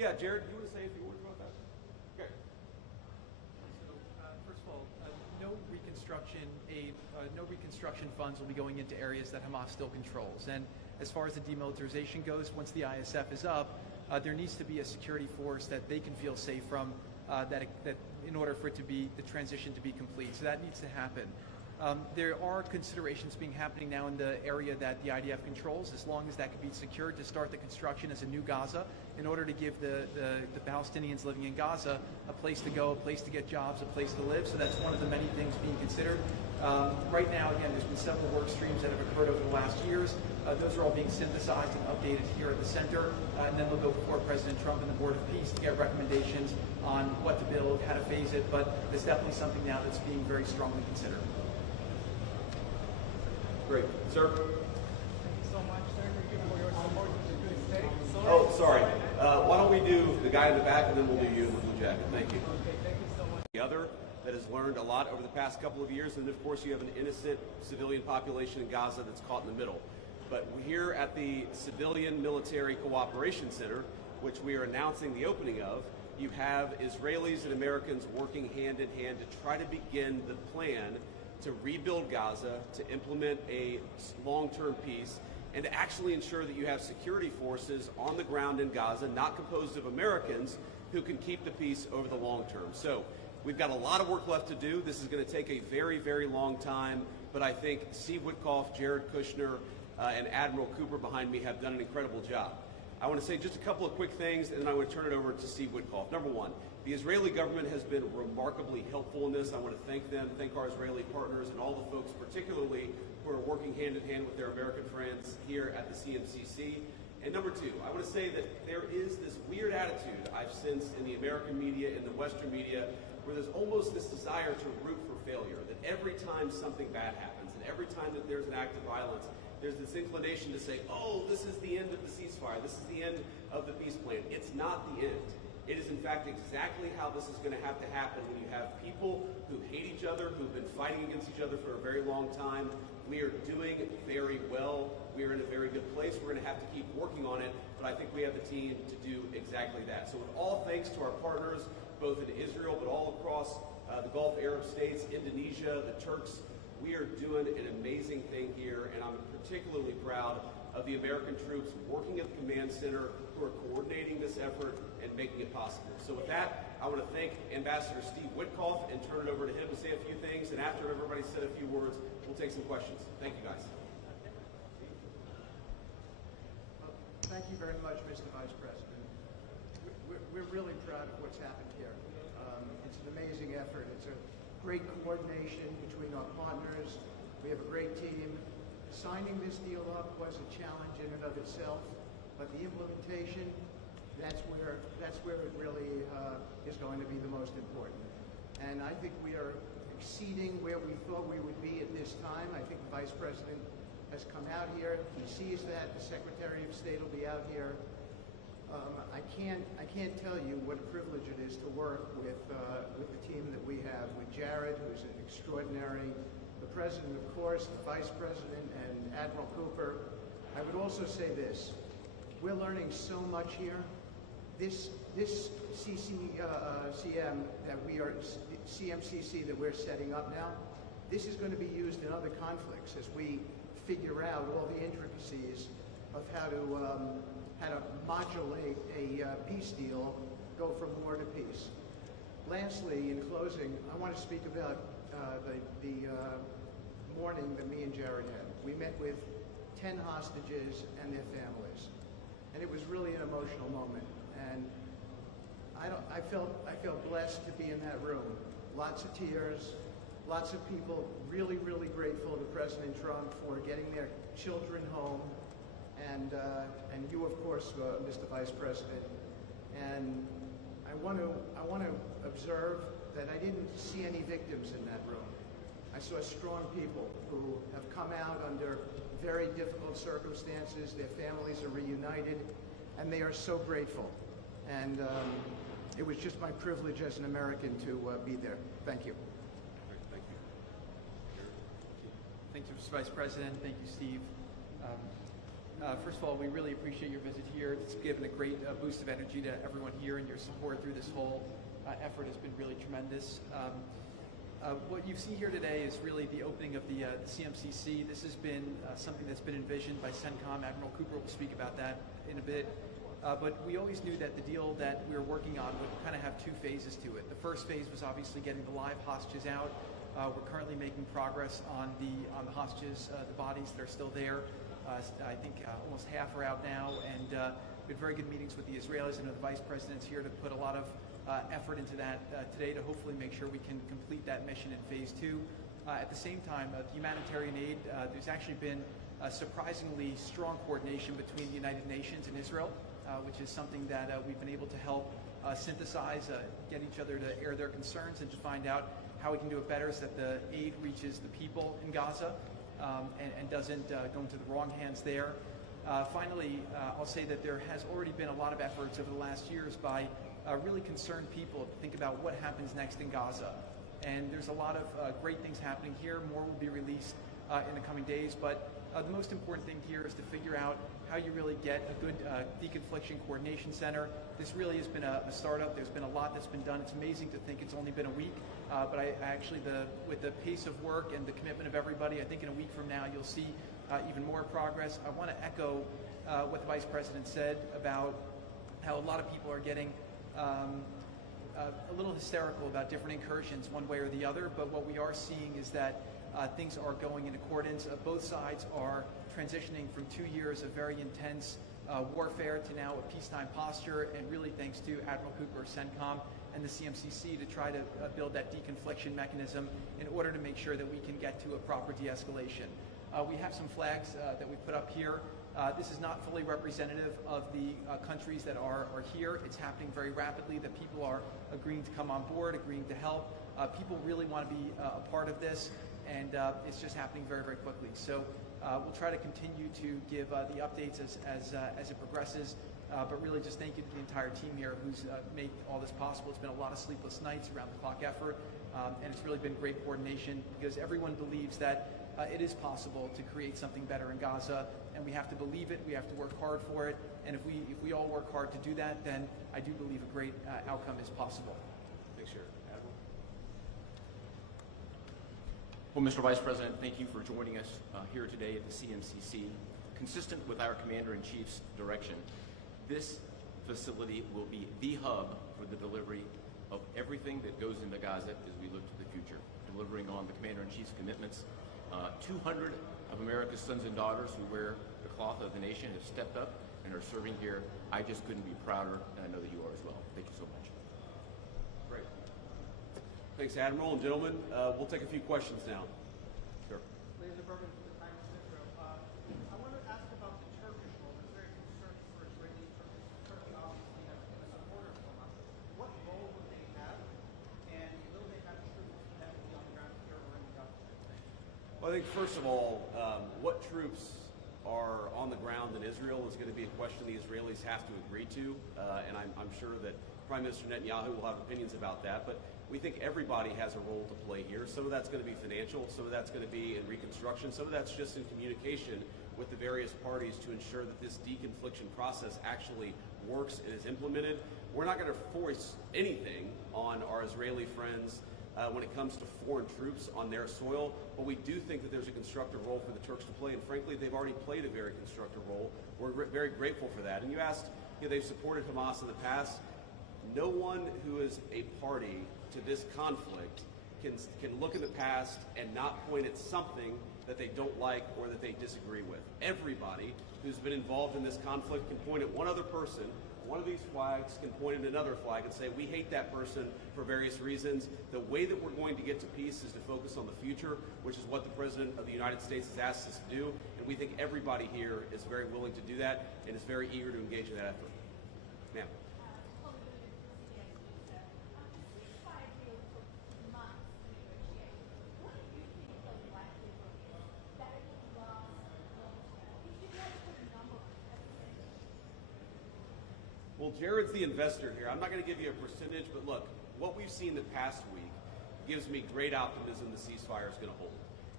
Yeah, Jared, you want to say a few words about that? Okay. So, first of all, no reconstruction aid, no reconstruction funds will be going into areas that Hamas still controls. And as far as the demilitarization goes, once the ISF is up, there needs to be a security force that they can feel safe from, that in order for it to be the transition to be complete. So that needs to happen. There are considerations happening now in the area that the IDF controls, as long as that can be secured to start the construction as a new Gaza, in order to give the Palestinians living in Gaza a place to go, a place to get jobs, a place to live. So that's one of the many things being considered. Right now, again, there's been several work streams that have occurred over the last years. Those are all being synthesized and updated here at the center, and then they'll go before President Trump and the Board of Peace to get recommendations on what to build, how to phase it, but there's definitely something now that's being very strongly considered. Great. Sir? Thank you so much, sir, for your support to the good state. Oh, sorry. Why don't we do the guy in the back, and then we'll do you in the blue jacket. Thank you. Okay, thank you so much. The other that has learned a lot over the past couple of years, and of course you have an innocent civilian population in Gaza that's caught in the middle. But here at the Civilian Military Cooperation Center, which we are announcing the opening of, you have Israelis and Americans working hand in hand to try to begin the plan to rebuild Gaza, to implement a long-term peace, and to actually ensure that you have security forces on the ground in Gaza, not composed of Americans, who can keep the peace over the long term. So we've got a lot of work left to do. This is going to take a very, very long time, but I think Steve Witkoff, Jared Kushner, and Admiral Cooper behind me have done an incredible job. I want to say just a couple of quick things, and then I want to turn it over to Steve Witkoff. Number one, the Israeli government has been remarkably helpful in this. I want to thank them, thank our Israeli partners, and all the folks particularly who are working hand in hand with their American friends here at the CMCC. And number two, I want to say that there is this weird attitude I've sensed in the American media, in the Western media, where there's almost this desire to root for failure, that every time something bad happens, and every time that there's an act of violence, there's this inclination to say, oh, this is the end of the ceasefire, this is the end of the peace plan. It's not the end. It is, in fact, exactly how this is going to happen when you have people who hate each other, who've been fighting against each other for a very long time. We are doing very well. We are in a very good place. We're going to have to keep working on it, but I think we have the team to do exactly that. So with all thanks to our partners, both in Israel, but all across the Gulf Arab states, Indonesia, the Turks, we are doing an amazing thing here, and I'm particularly proud of the American troops working at the command center who are coordinating this effort and making it possible. So with that, I want to thank Ambassador Steve Witkoff and turn it over to him to say a few things, and after everybody's said a few words, we'll take some questions. Thank you, guys. Thank you very much, Mr. Vice President. We're really proud of what's happened here. It's an amazing effort. It's a great coordination between our partners. We have a great team. Signing this deal up was a challenge in and of itself, but the implementation, that's where it really is going to be the most important. And I think we are exceeding where we thought we would be at this time. I think the Vice President has come out here. He sees that. The Secretary of State will be out here. I can't tell you what a privilege it is to work with the team that we have, with Jared, who's an extraordinary, the President, of course, the Vice President, and Admiral Cooper. I would also say this. We're learning so much here. This CMCC that we're setting up now, this is going to be used in other conflicts as we figure out all the intricacies of how to modulate a peace deal, go from war to peace. Lastly, in closing, I want to speak about the morning that me and Jared had. We met with 10 hostages and their families, and it was really an emotional moment. And I felt blessed to be in that room. Lots of tears, lots of people really, really grateful to President Trump for getting their children home, and you, of course, Mr. Vice President. And I want to observe that I didn't see any victims in that room. I saw strong people who have come out under very difficult circumstances. Their families are reunited, and they are so grateful. And it was just my privilege as an American to be there. Thank you. Thank you. Thank you, Mr. Vice President. Thank you, Steve. First of all, we really appreciate your visit here. It's given a great boost of energy to everyone here, and your support through this whole effort has been really tremendous. What you see here today is really the opening of the CMCC. This has been something that's been envisioned by CENTCOM. Admiral Cooper will speak about that in a bit. But we always knew that the deal that we were working on would kind of have two phases to it. The first phase was obviously getting the live hostages out. We're currently making progress on the hostages, the bodies that are still there. I think almost half are out now, and we had very good meetings with the Israelis. I know the Vice President's here to put a lot of effort into that today to hopefully make sure we can complete that mission in phase 2. At the same time, the humanitarian aid, there's actually been surprisingly strong coordination between the United Nations and Israel, which is something that we've been able to help synthesize, get each other to air their concerns and to find out how we can do it better so that the aid reaches the people in Gaza and doesn't go into the wrong hands there. Finally, I'll say that there has already been a lot of efforts over the last years by really concerned people to think about what happens next in Gaza. And there's a lot of great things happening here. More will be released in the coming days. But the most important thing here is to figure out how you really get a good deconfliction coordination center. This really has been a startup. There's been a lot that's been done. It's amazing to think it's only been a week. But I actually, with the pace of work and the commitment of everybody, I think in a week from now you'll see even more progress. I want to echo what the Vice President said about how a lot of people are getting a little hysterical about different incursions one way or the other, but what we are seeing is that things are going in accordance. Both sides are transitioning from 2 years of very intense warfare to now a peacetime posture, and really thanks to Admiral Cooper, CENTCOM, and the CMCC to try to build that deconfliction mechanism in order to make sure that we can get to a proper de-escalation. We have some flags that we put up here. This is not fully representative of the countries that are here. It's happening very rapidly, that people are agreeing to come on board, agreeing to help. People really want to be a part of this, and it's just happening very, very quickly. So we'll try to continue to give the updates as it progresses, but really just thank you to the entire team here who's made all this possible. It's been a lot of sleepless nights, around-the-clock effort, and it's really been great coordination because everyone believes that it is possible to create something better in Gaza, and we have to believe it, we have to work hard for it, and if we all work hard to do that, then I do believe a great outcome is possible. Thanks, Jared. Admiral? Well, Mr. Vice President, thank you for joining us here today at the CMCC. Consistent with our Commander-in-Chief's direction, this facility will be the hub for the delivery of everything that goes into Gaza as we look to the future, delivering on the Commander-in-Chief's commitments. 200 of America's sons and daughters who wear the cloth of the nation have stepped up and are serving here. I just couldn't be prouder, and I know that you are as well. Thank you so much. Great. Thanks, Admiral. And gentlemen, we'll take a few questions now. Sure. Laser Berman from the Times of Israel. I want to ask about the Turkish role. There's very concerned for Israeli Turkey obviously has been a supporter of Hamas. What role would they have, and will they have troops that will be on the ground here or in the Gaza? Well, I think first of all, what troops are on the ground in Israel is going to be a question the Israelis have to agree to, and I'm sure that Prime Minister Netanyahu will have opinions about that, but we think everybody has a role to play here. Some of that's going to be financial, some of that's going to be in reconstruction, some of that's just in communication with the various parties to ensure that this deconfliction process actually works and is implemented. We're not going to force anything on our Israeli friends when it comes to foreign troops on their soil, but we do think that there's a constructive role for the Turks to play, and frankly, they've already played a very constructive role. We're very grateful for that. And you asked, they've supported Hamas in the past. No one who is a party to this conflict can look in the past and not point at something that they don't like or that they disagree with. Everybody who's been involved in this conflict can point at one other person. One of these flags can point at another flag and say, we hate that person for various reasons. The way that we're going to get to peace is to focus on the future, which is what the President of the United States has asked us to do. And we think everybody here is very willing to do that and is very eager to engage in that effort. Ma'am. Well, Jared's the investor here. I'm not going to give you a percentage, but look, what we've seen the past week gives me great optimism the ceasefire is going to hold.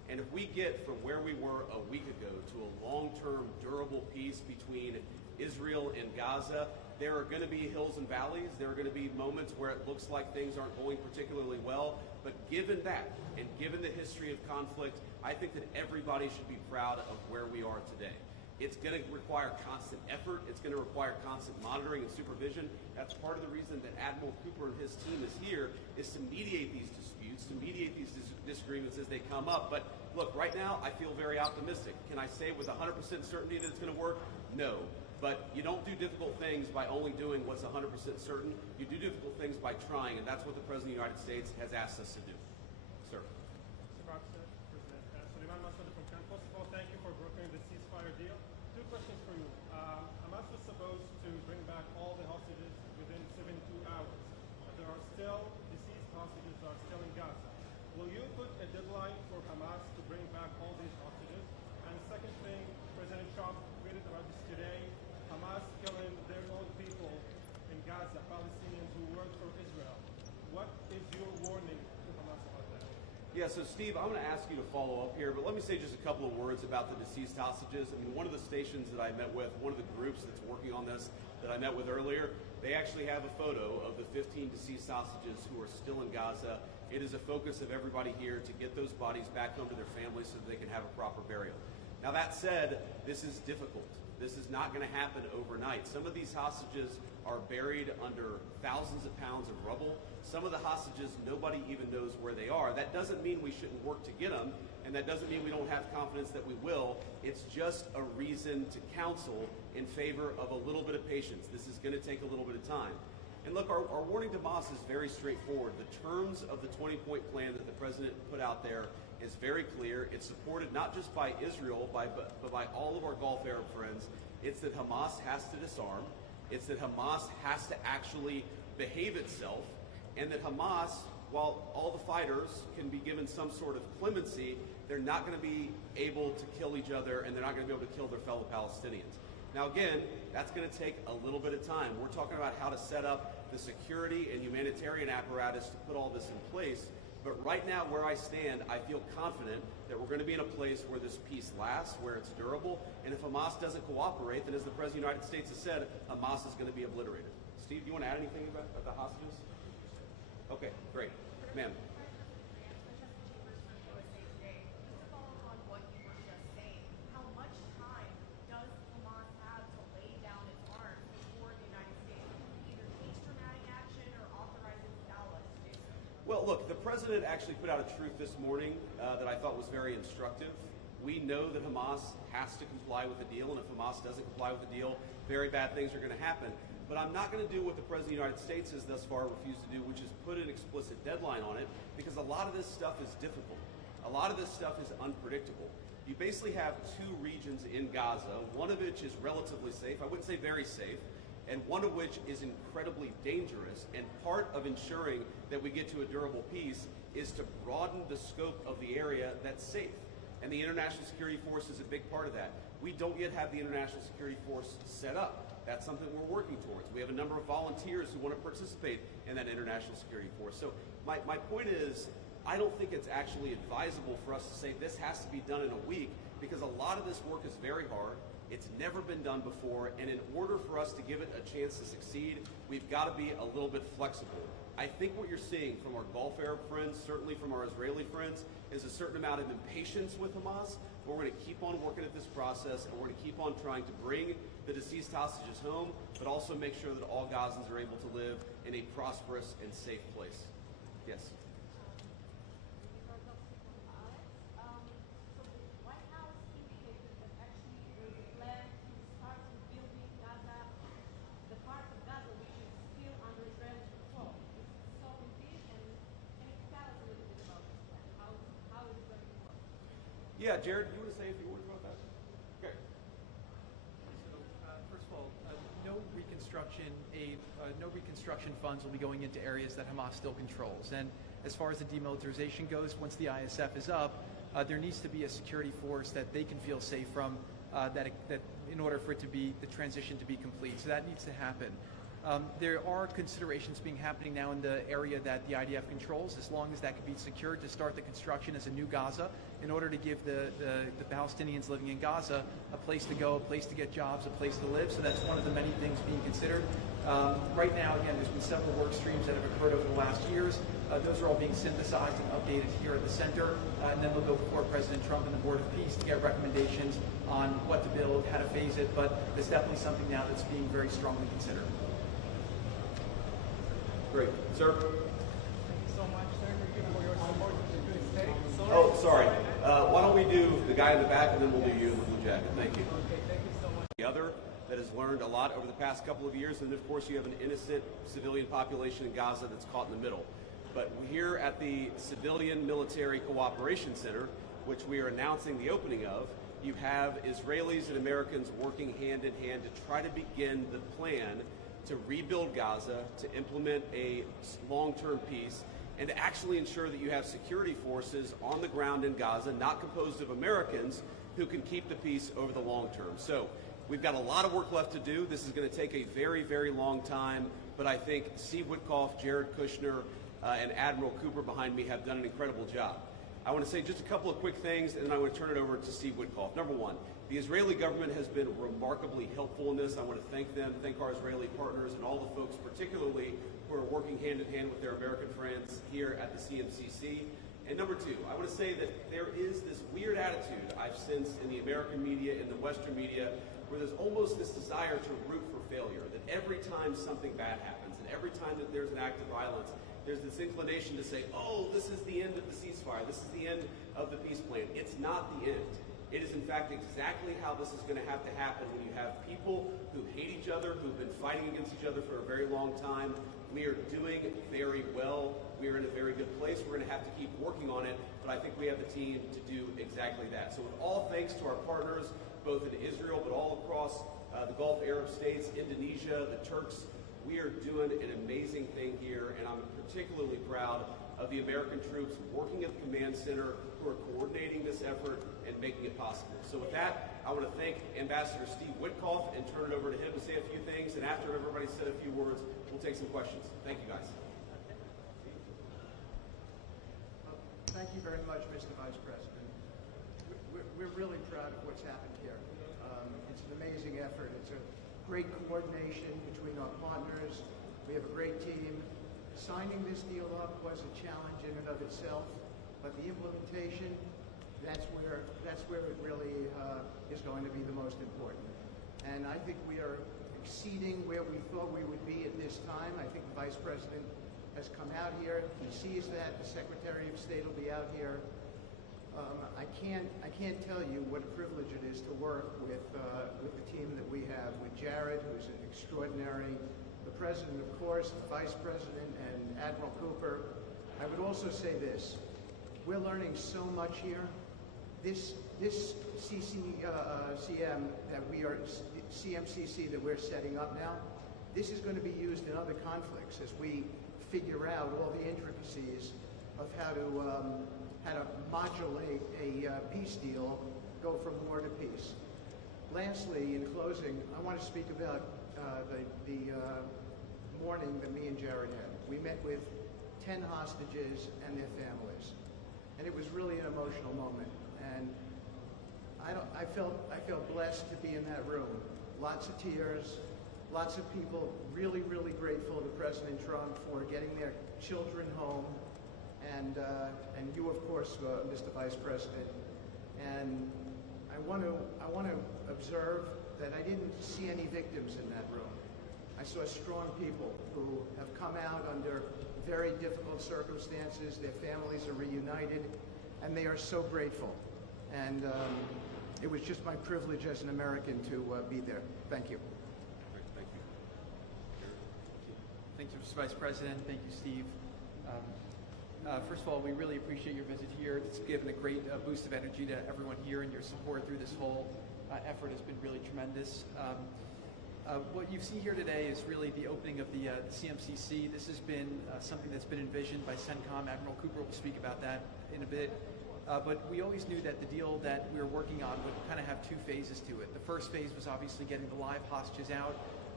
And if we get from where we were a week ago to a long-term, durable peace between Israel and Gaza, there are going to be hills and valleys. There are going to be moments where it looks like things aren't going particularly well. But given that, and given the history of conflict, I think that everybody should be proud of where we are today. It's going to require constant effort. It's going to require constant monitoring and supervision. That's part of the reason that Admiral Cooper and his team is here, is to mediate these disputes, to mediate these disagreements as they come up. But look, right now, I feel very optimistic. Can I say with 100% certainty that it's going to work? No. But you don't do difficult things by only doing what's 100% certain. You do difficult things by trying, and that's what the President of the United States has asked us to do. Sir. Suleiman Massoud from Cannes. First of all, thank you for brokering the ceasefire deal. Two questions for you. Hamas was supposed to bring back all the hostages within 72 hours. There are still deceased hostages that are still in Gaza. Will you put a deadline for Hamas to bring back all these hostages? And the second thing, President Trump tweeted about this today, Hamas killing their own people in Gaza, Palestinians who work for Israel. What is your warning to Hamas about that? Yeah, so Steve, I'm going to ask you to follow up here, but let me say just a couple of words about the deceased hostages. I mean, one of the stations that I met with, one of the groups that's working on this that I met with earlier, they actually have a photo of the 15 deceased hostages who are still in Gaza. It is a focus of everybody here to get those bodies back home to their families so that they can have a proper burial. Now that said, this is difficult. This is not going to happen overnight. Some of these hostages are buried under thousands of pounds of rubble. Some of the hostages, nobody even knows where they are. That doesn't mean we shouldn't work to get them, and that doesn't mean we don't have confidence that we will. It's just a reason to counsel in favor of a little bit of patience. This is going to take a little bit of time. And look, our warning to Hamas is very straightforward. The terms of the 20-point plan that the president put out there is very clear. It's supported not just by Israel, but by all of our Gulf Arab friends. It's that Hamas has to disarm. It's that Hamas has to actually behave itself. And that Hamas, while all the fighters can be given some sort of clemency, they're not going to be able to kill each other, and they're not going to be able to kill their fellow Palestinians. Now again, that's going to take a little bit of time. We're talking about how to set up the security and humanitarian apparatus to put all this in place. But right now, where I stand, I feel confident that we're going to be in a place where this peace lasts, where it's durable. And if Hamas doesn't cooperate, then as the President of the United States has said, Hamas is going to be obliterated. Steve, do you want to add anything about the hostages? Okay, great. Ma'am. Well, look, the president actually put out a truth this morning that I thought was very instructive. We know that Hamas has to comply with the deal, and if Hamas doesn't comply with the deal, very bad things are going to happen. But I'm not going to do what the President of the United States has thus far refused to do, which is put an explicit deadline on it, because a lot of this stuff is difficult. A lot of this stuff is unpredictable. You basically have two regions in Gaza, one of which is relatively safe, I wouldn't say very safe, and one of which is incredibly dangerous. And part of ensuring that we get to a durable peace is to broaden the scope of the area that's safe. And the International Security Force is a big part of that. We don't yet have the International Security Force set up. That's something we're working towards. We have a number of volunteers who want to participate in that International Security Force. So my point is, I don't think it's actually advisable for us to say this has to be done in a week, because a lot of this work is very hard. It's never been done before, and in order for us to give it a chance to succeed, we've got to be a little bit flexible. I think what you're seeing from our Gulf Arab friends, certainly from our Israeli friends, is a certain amount of impatience with Hamas, but we're going to keep on working at this process, and we're going to keep on trying to bring the deceased hostages home, but also make sure that all Gazans are able to live in a prosperous and safe place. Yes? Yeah, Jared, you want to say a few words about that? Okay. So, first of all, no reconstruction funds will be going into areas that Hamas still controls. And as far as the demilitarization goes, once the ISF is up, there needs to be a security force that they can feel safe from, that in order for it to be the transition to be complete. So that needs to happen. There are considerations being happening now in the area that the IDF controls, as long as that can be secured, to start the construction as a new Gaza in order to give the Palestinians living in Gaza a place to go, a place to get jobs, a place to live. So that's one of the many things being considered. Right now, again, there's been several work streams that have occurred over the last years. Those are all being synthesized and updated here at the center, and then we'll go before President Trump and the Board of Peace to get recommendations on what to build, how to phase it, but it's definitely something now that's being very strongly considered. Great. Sir? Thank you so much, sir, for your support to this day. Oh, sorry. Why don't we do the guy in the back, and then we'll do you in the blue jacket. Thank you. Okay, thank you so much. The other that has learned a lot over the past couple of years, and of course you have an innocent civilian population in Gaza that's caught in the middle. But here at the Civilian Military Cooperation Center, which we are announcing the opening of, you have Israelis and Americans working hand in hand to try to begin the plan to rebuild Gaza, to implement a long-term peace, and to actually ensure that you have security forces on the ground in Gaza, not composed of Americans, who can keep the peace over the long term. So we've got a lot of work left to do. This is going to take a very, very long time, but I think Steve Witkoff, Jared Kushner, and Admiral Cooper behind me have done an incredible job. I want to say just a couple of quick things, and then I want to turn it over to Steve Witkoff. Number one, the Israeli government has been remarkably helpful in this. I want to thank them, thank our Israeli partners, and all the folks particularly who are working hand in hand with their American friends here at the CMCC. And number two, I want to say that there is this weird attitude I've sensed in the American media, in the Western media, where there's almost this desire to root for failure, that every time something bad happens, and every time that there's an act of violence, there's this inclination to say, oh, this is the end of the ceasefire, this is the end of the peace plan. It's not the end. It is, in fact, exactly how this is going to have to happen when you have people who hate each other, who've been fighting against each other for a very long time. We are doing very well. We are in a very good place. We're going to have to keep working on it, but I think we have the team to do exactly that. So with all thanks to our partners, both in Israel, but all across the Gulf Arab states, Indonesia, the Turks, we are doing an amazing thing here, and I'm particularly proud of the American troops working at the command center who are coordinating this effort and making it possible. So with that, I want to thank Ambassador Steve Witkoff and turn it over to him to say a few things, and after everybody's said a few words, we'll take some questions. Thank you, guys. Thank you very much, Mr. Vice President. We're really proud of what's happened here. It's an amazing effort. It's a great coordination between our partners. We have a great team. Signing this deal up was a challenge in and of itself, but the implementation, that's where it really is going to be the most important. And I think we are exceeding where we thought we would be at this time. I think the Vice President has come out here. He sees that. The Secretary of State will be out here. I can't tell you what a privilege it is to work with the team that we have, with Jared, who's an extraordinary, the President, of course, the Vice President, and Admiral Cooper. I would also say this. We're learning so much here. This CMCC that we're setting up now, this is going to be used in other conflicts as we figure out all the intricacies of how to modulate a peace deal, go from war to peace. Lastly, in closing, I want to speak about the morning that me and Jared had. We met with 10 hostages and their families, and it was really an emotional moment. And I felt blessed to be in that room. Lots of tears, lots of people really, really grateful to President Trump for getting their children home, and you, of course, Mr. Vice President. And I want to observe that I didn't see any victims in that room. I saw strong people who have come out under very difficult circumstances. Their families are reunited, and they are so grateful. And it was just my privilege as an American to be there. Thank you. Great. Thank you. Thank you, Mr. Vice President. Thank you, Steve. First of all, we really appreciate your visit here. It's given a great boost of energy to everyone here, and your support through this whole effort has been really tremendous. What you see here today is really the opening of the CMCC. This has been something that's been envisioned by CENTCOM. Admiral Cooper will speak about that in a bit. But we always knew that the deal that we were working on would kind of have two phases to it. The first phase was obviously getting the live hostages out.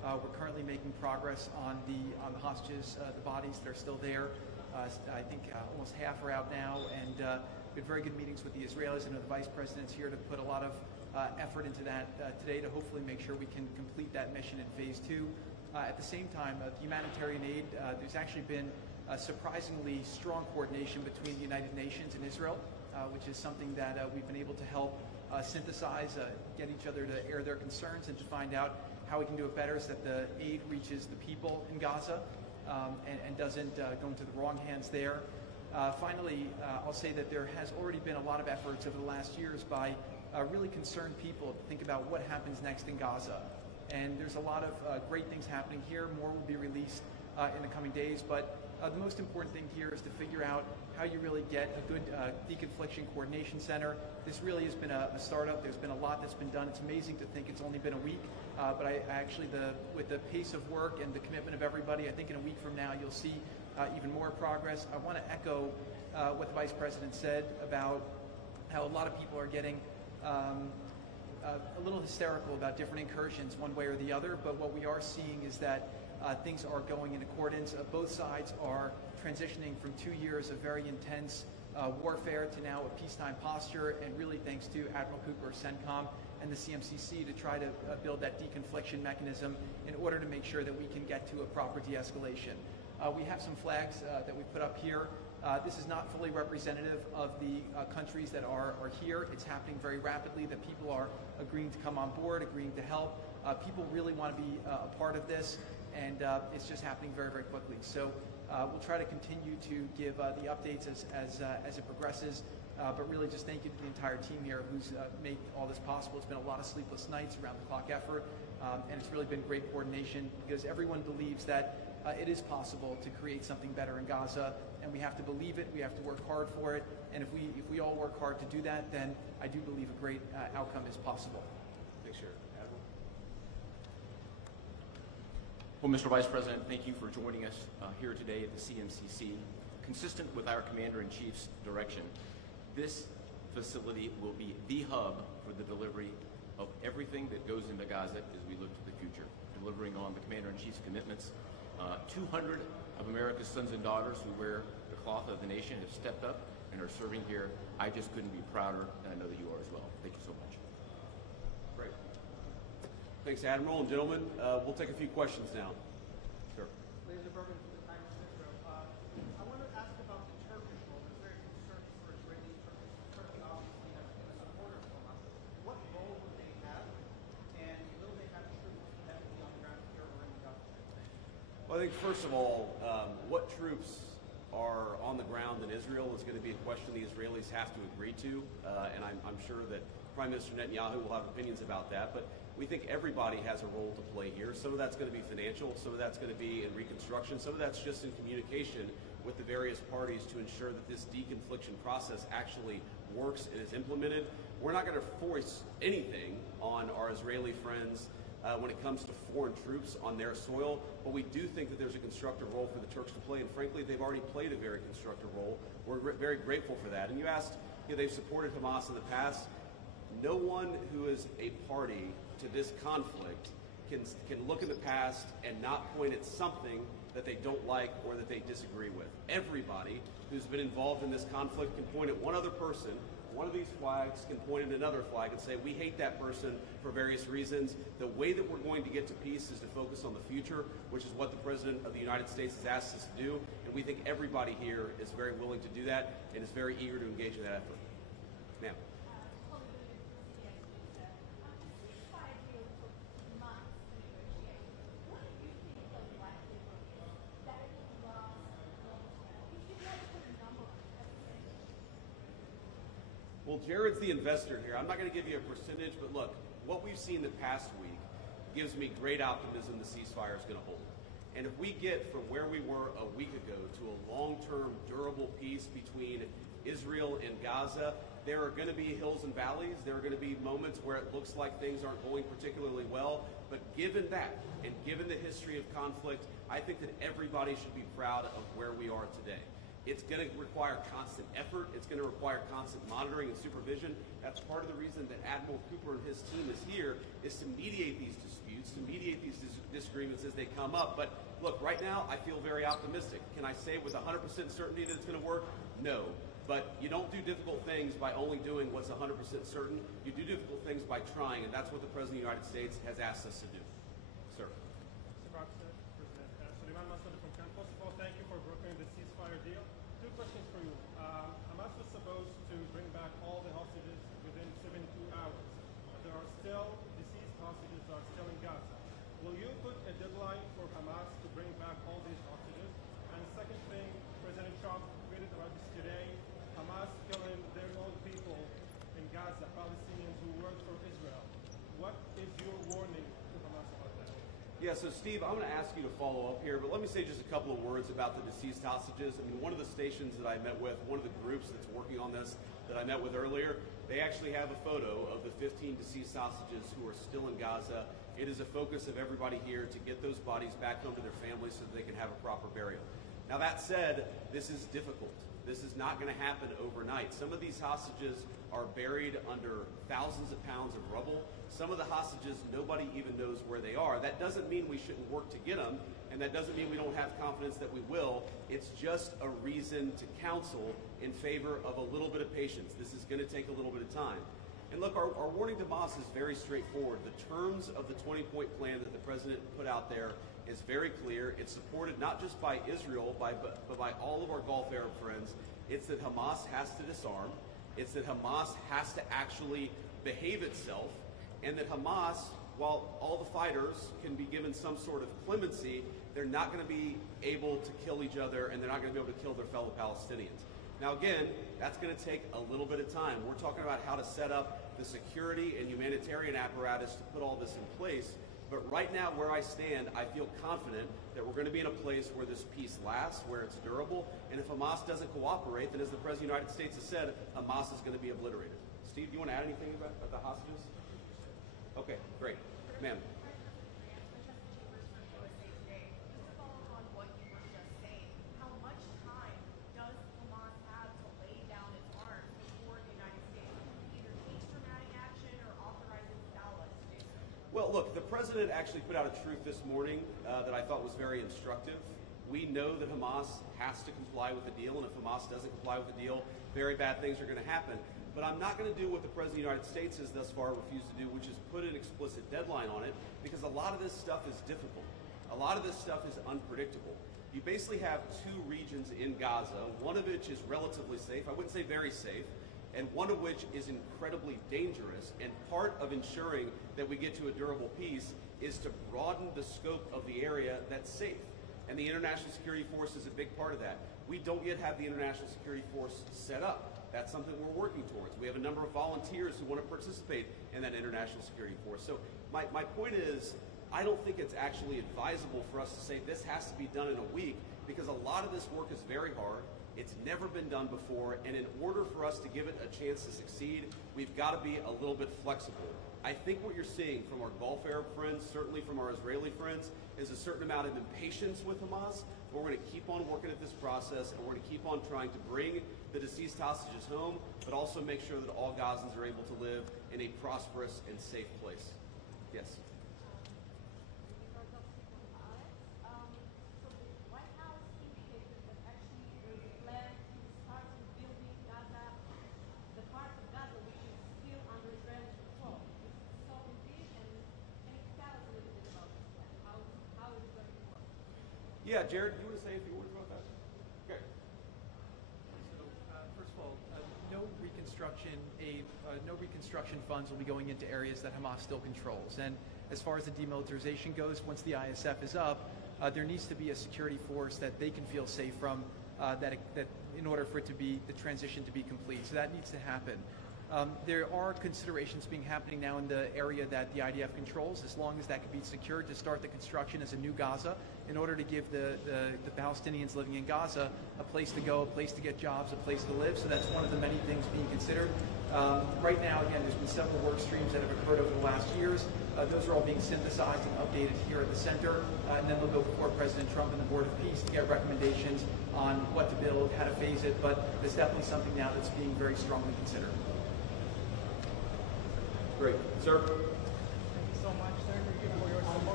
We're currently making progress on the hostages, the bodies that are still there. I think almost half are out now, and we had very good meetings with the Israelis, and the Vice President's here to put a lot of effort into that today to hopefully make sure we can complete that mission in phase 2. At the same time, humanitarian aid, there's actually been surprisingly strong coordination between the United Nations and Israel, which is something that we've been able to help synthesize, get each other to air their concerns and to find out how we can do it better so that the aid reaches the people in Gaza and doesn't go into the wrong hands there. Finally, I'll say that there has already been a lot of efforts over the last years by really concerned people to think about what happens next in Gaza. And there's a lot of great things happening here. More will be released in the coming days. But the most important thing here is to figure out how you really get a good deconfliction coordination center. This really has been a startup. There's been a lot that's been done. It's amazing to think it's only been a week. But I actually, with the pace of work and the commitment of everybody, I think in a week from now you'll see even more progress. I want to echo what the Vice President said about how a lot of people are getting a little hysterical about different incursions one way or the other, but what we are seeing is that things are going in accordance. Both sides are transitioning from 2 years of very intense warfare to now a peacetime posture, and really thanks to Admiral Cooper, CENTCOM, and the CMCC to try to build that deconfliction mechanism in order to make sure that we can get to a proper de-escalation. We have some flags that we put up here. This is not fully representative of the countries that are here. It's happening very rapidly, that people are agreeing to come on board, agreeing to help. People really want to be a part of this, and it's just happening very, very quickly. So we'll try to continue to give the updates as it progresses, but really just thank you to the entire team here who's made all this possible. It's been a lot of sleepless nights, around-the-clock effort, and it's really been great coordination because everyone believes that it is possible to create something better in Gaza, and we have to believe it, we have to work hard for it, and if we all work hard to do that, then I do believe a great outcome is possible. Thanks, Jared. Admiral? Well, Mr. Vice President, thank you for joining us here today at the CMCC. Consistent with our Commander-in-Chief's direction, this facility will be the hub for the delivery of everything that goes into Gaza as we look to the future, delivering on the Commander-in-Chief's commitments. 200 of America's sons and daughters who wear the cloth of the nation have stepped up and are serving here. I just couldn't be prouder, and I know that you are as well. Thank you so much. Great. Thanks, Admiral. And gentlemen, we'll take a few questions now. Sure. Ladies and gentlemen, from the Times of Israel, I want to ask about the Turkish role. There's very concern for Israeli Turkey. Turkey obviously has been a supporter of Hamas. What role would they have, and will they have troops that will be on the ground here or in Gaza? Well, I think first of all, what troops are on the ground in Israel is going to be a question the Israelis have to agree to, and I'm sure that Prime Minister Netanyahu will have opinions about that, but we think everybody has a role to play here. Some of that's going to be financial, some of that's going to be in reconstruction, some of that's just in communication with the various parties to ensure that this deconfliction process actually works and is implemented. We're not going to force anything on our Israeli friends when it comes to foreign troops on their soil, but we do think that there's a constructive role for the Turks to play, and frankly, they've already played a very constructive role. We're very grateful for that. And you asked, they've supported Hamas in the past. No one who is a party to this conflict can look in the past and not point at something that they don't like or that they disagree with. Everybody who's been involved in this conflict can point at one other person. One of these flags can point at another flag and say, we hate that person for various reasons. The way that we're going to get to peace is to focus on the future, which is what the President of the United States has asked us to do. And we think everybody here is very willing to do that and is very eager to engage in that effort. Ma'am. Well, Jared's the investor here. I'm not going to give you a percentage, but look, what we've seen the past week gives me great optimism the ceasefire is going to hold. And if we get from where we were a week ago to a long-term, durable peace between Israel and Gaza, there are going to be hills and valleys. There are going to be moments where it looks like things aren't going particularly well. But given that, and given the history of conflict, I think that everybody should be proud of where we are today. It's going to require constant effort. It's going to require constant monitoring and supervision. That's part of the reason that Admiral Cooper and his team is here, is to mediate these disputes to mediate these disagreements as they come up. But look, right now, I feel very optimistic. Can I say with 100% certainty that it's going to work? No. But you don't do difficult things by only doing what's 100% certain. You do difficult things by trying, and that's what the President of the United States has asked us to do. Sir. Suleiman Massoud from Cannes. First of all, thank you for brokering the ceasefire deal. Two questions for you. Hamas was supposed to bring back all the hostages within 72 hours. There are still deceased hostages that are still in Gaza. Will you put a deadline for Hamas to bring back all these hostages? And the second thing, President Trump tweeted about this today. Hamas killing their own people in Gaza, Palestinians who work for Israel. What is your warning to Hamas about that? Yeah, so Steve, I'm going to ask you to follow up here, but let me say just a couple of words about the deceased hostages. I mean, one of the stations that I met with, one of the groups that's working on this that I met with earlier, they actually have a photo of the 15 deceased hostages who are still in Gaza. It is a focus of everybody here to get those bodies back home to their families so that they can have a proper burial. Now that said, this is difficult. This is not going to happen overnight. Some of these hostages are buried under thousands of pounds of rubble. Some of the hostages, nobody even knows where they are. That doesn't mean we shouldn't work to get them, and that doesn't mean we don't have confidence that we will. It's just a reason to counsel in favor of a little bit of patience. This is going to take a little bit of time. And look, our warning to Hamas is very straightforward. The terms of the 20-point plan that the president put out there is very clear. It's supported not just by Israel, but by all of our Gulf Arab friends. It's that Hamas has to disarm. It's that Hamas has to actually behave itself. And that Hamas, while all the fighters can be given some sort of clemency, they're not going to be able to kill each other, and they're not going to be able to kill their fellow Palestinians. Now again, that's going to take a little bit of time. We're talking about how to set up the security and humanitarian apparatus to put all this in place. But right now, where I stand, I feel confident that we're going to be in a place where this peace lasts, where it's durable. And if Hamas doesn't cooperate, then as the President of the United States has said, Hamas is going to be obliterated. Steve, do you want to add anything about the hostages? Okay, great. Ma'am. Well, look, the president actually put out a truth this morning that I thought was very instructive. We know that Hamas has to comply with the deal, and if Hamas doesn't comply with the deal, very bad things are going to happen. But I'm not going to do what the President of the United States has thus far refused to do, which is put an explicit deadline on it, because a lot of this stuff is difficult. A lot of this stuff is unpredictable. You basically have two regions in Gaza, one of which is relatively safe, I wouldn't say very safe, and one of which is incredibly dangerous. And part of ensuring that we get to a durable peace is to broaden the scope of the area that's safe. And the International Security Force is a big part of that. We don't yet have the International Security Force set up. That's something we're working towards. We have a number of volunteers who want to participate in that International Security Force. So my point is, I don't think it's actually advisable for us to say this has to be done in a week, because a lot of this work is very hard. It's never been done before, and in order for us to give it a chance to succeed, we've got to be a little bit flexible. I think what you're seeing from our Gulf Arab friends, certainly from our Israeli friends, is a certain amount of impatience with Hamas, but we're going to keep on working at this process, and we're going to keep on trying to bring the deceased hostages home, but also make sure that all Gazans are able to live in a prosperous and safe place. Yes? Yeah, Jared, you want to say a few words about that? Okay. So, first of all, no reconstruction funds will be going into areas that Hamas still controls. And as far as the demilitarization goes, once the ISF is up, there needs to be a security force that they can feel safe from, that in order for it to be the transition to be complete. So that needs to happen. There are considerations happening now in the area that the IDF controls, as long as that can be secured, to start the construction as a new Gaza, in order to give the Palestinians living in Gaza a place to go, a place to get jobs, a place to live. So that's one of the many things being considered. Right now, again, there's been several work streams that have occurred over the last years. Those are all being synthesized and updated here at the center, and then they'll go before President Trump and the Board of Peace to get recommendations on what to build, how to phase it. But there's definitely something now that's being very strongly considered. Great. Sir? Thank you so much, sir, for your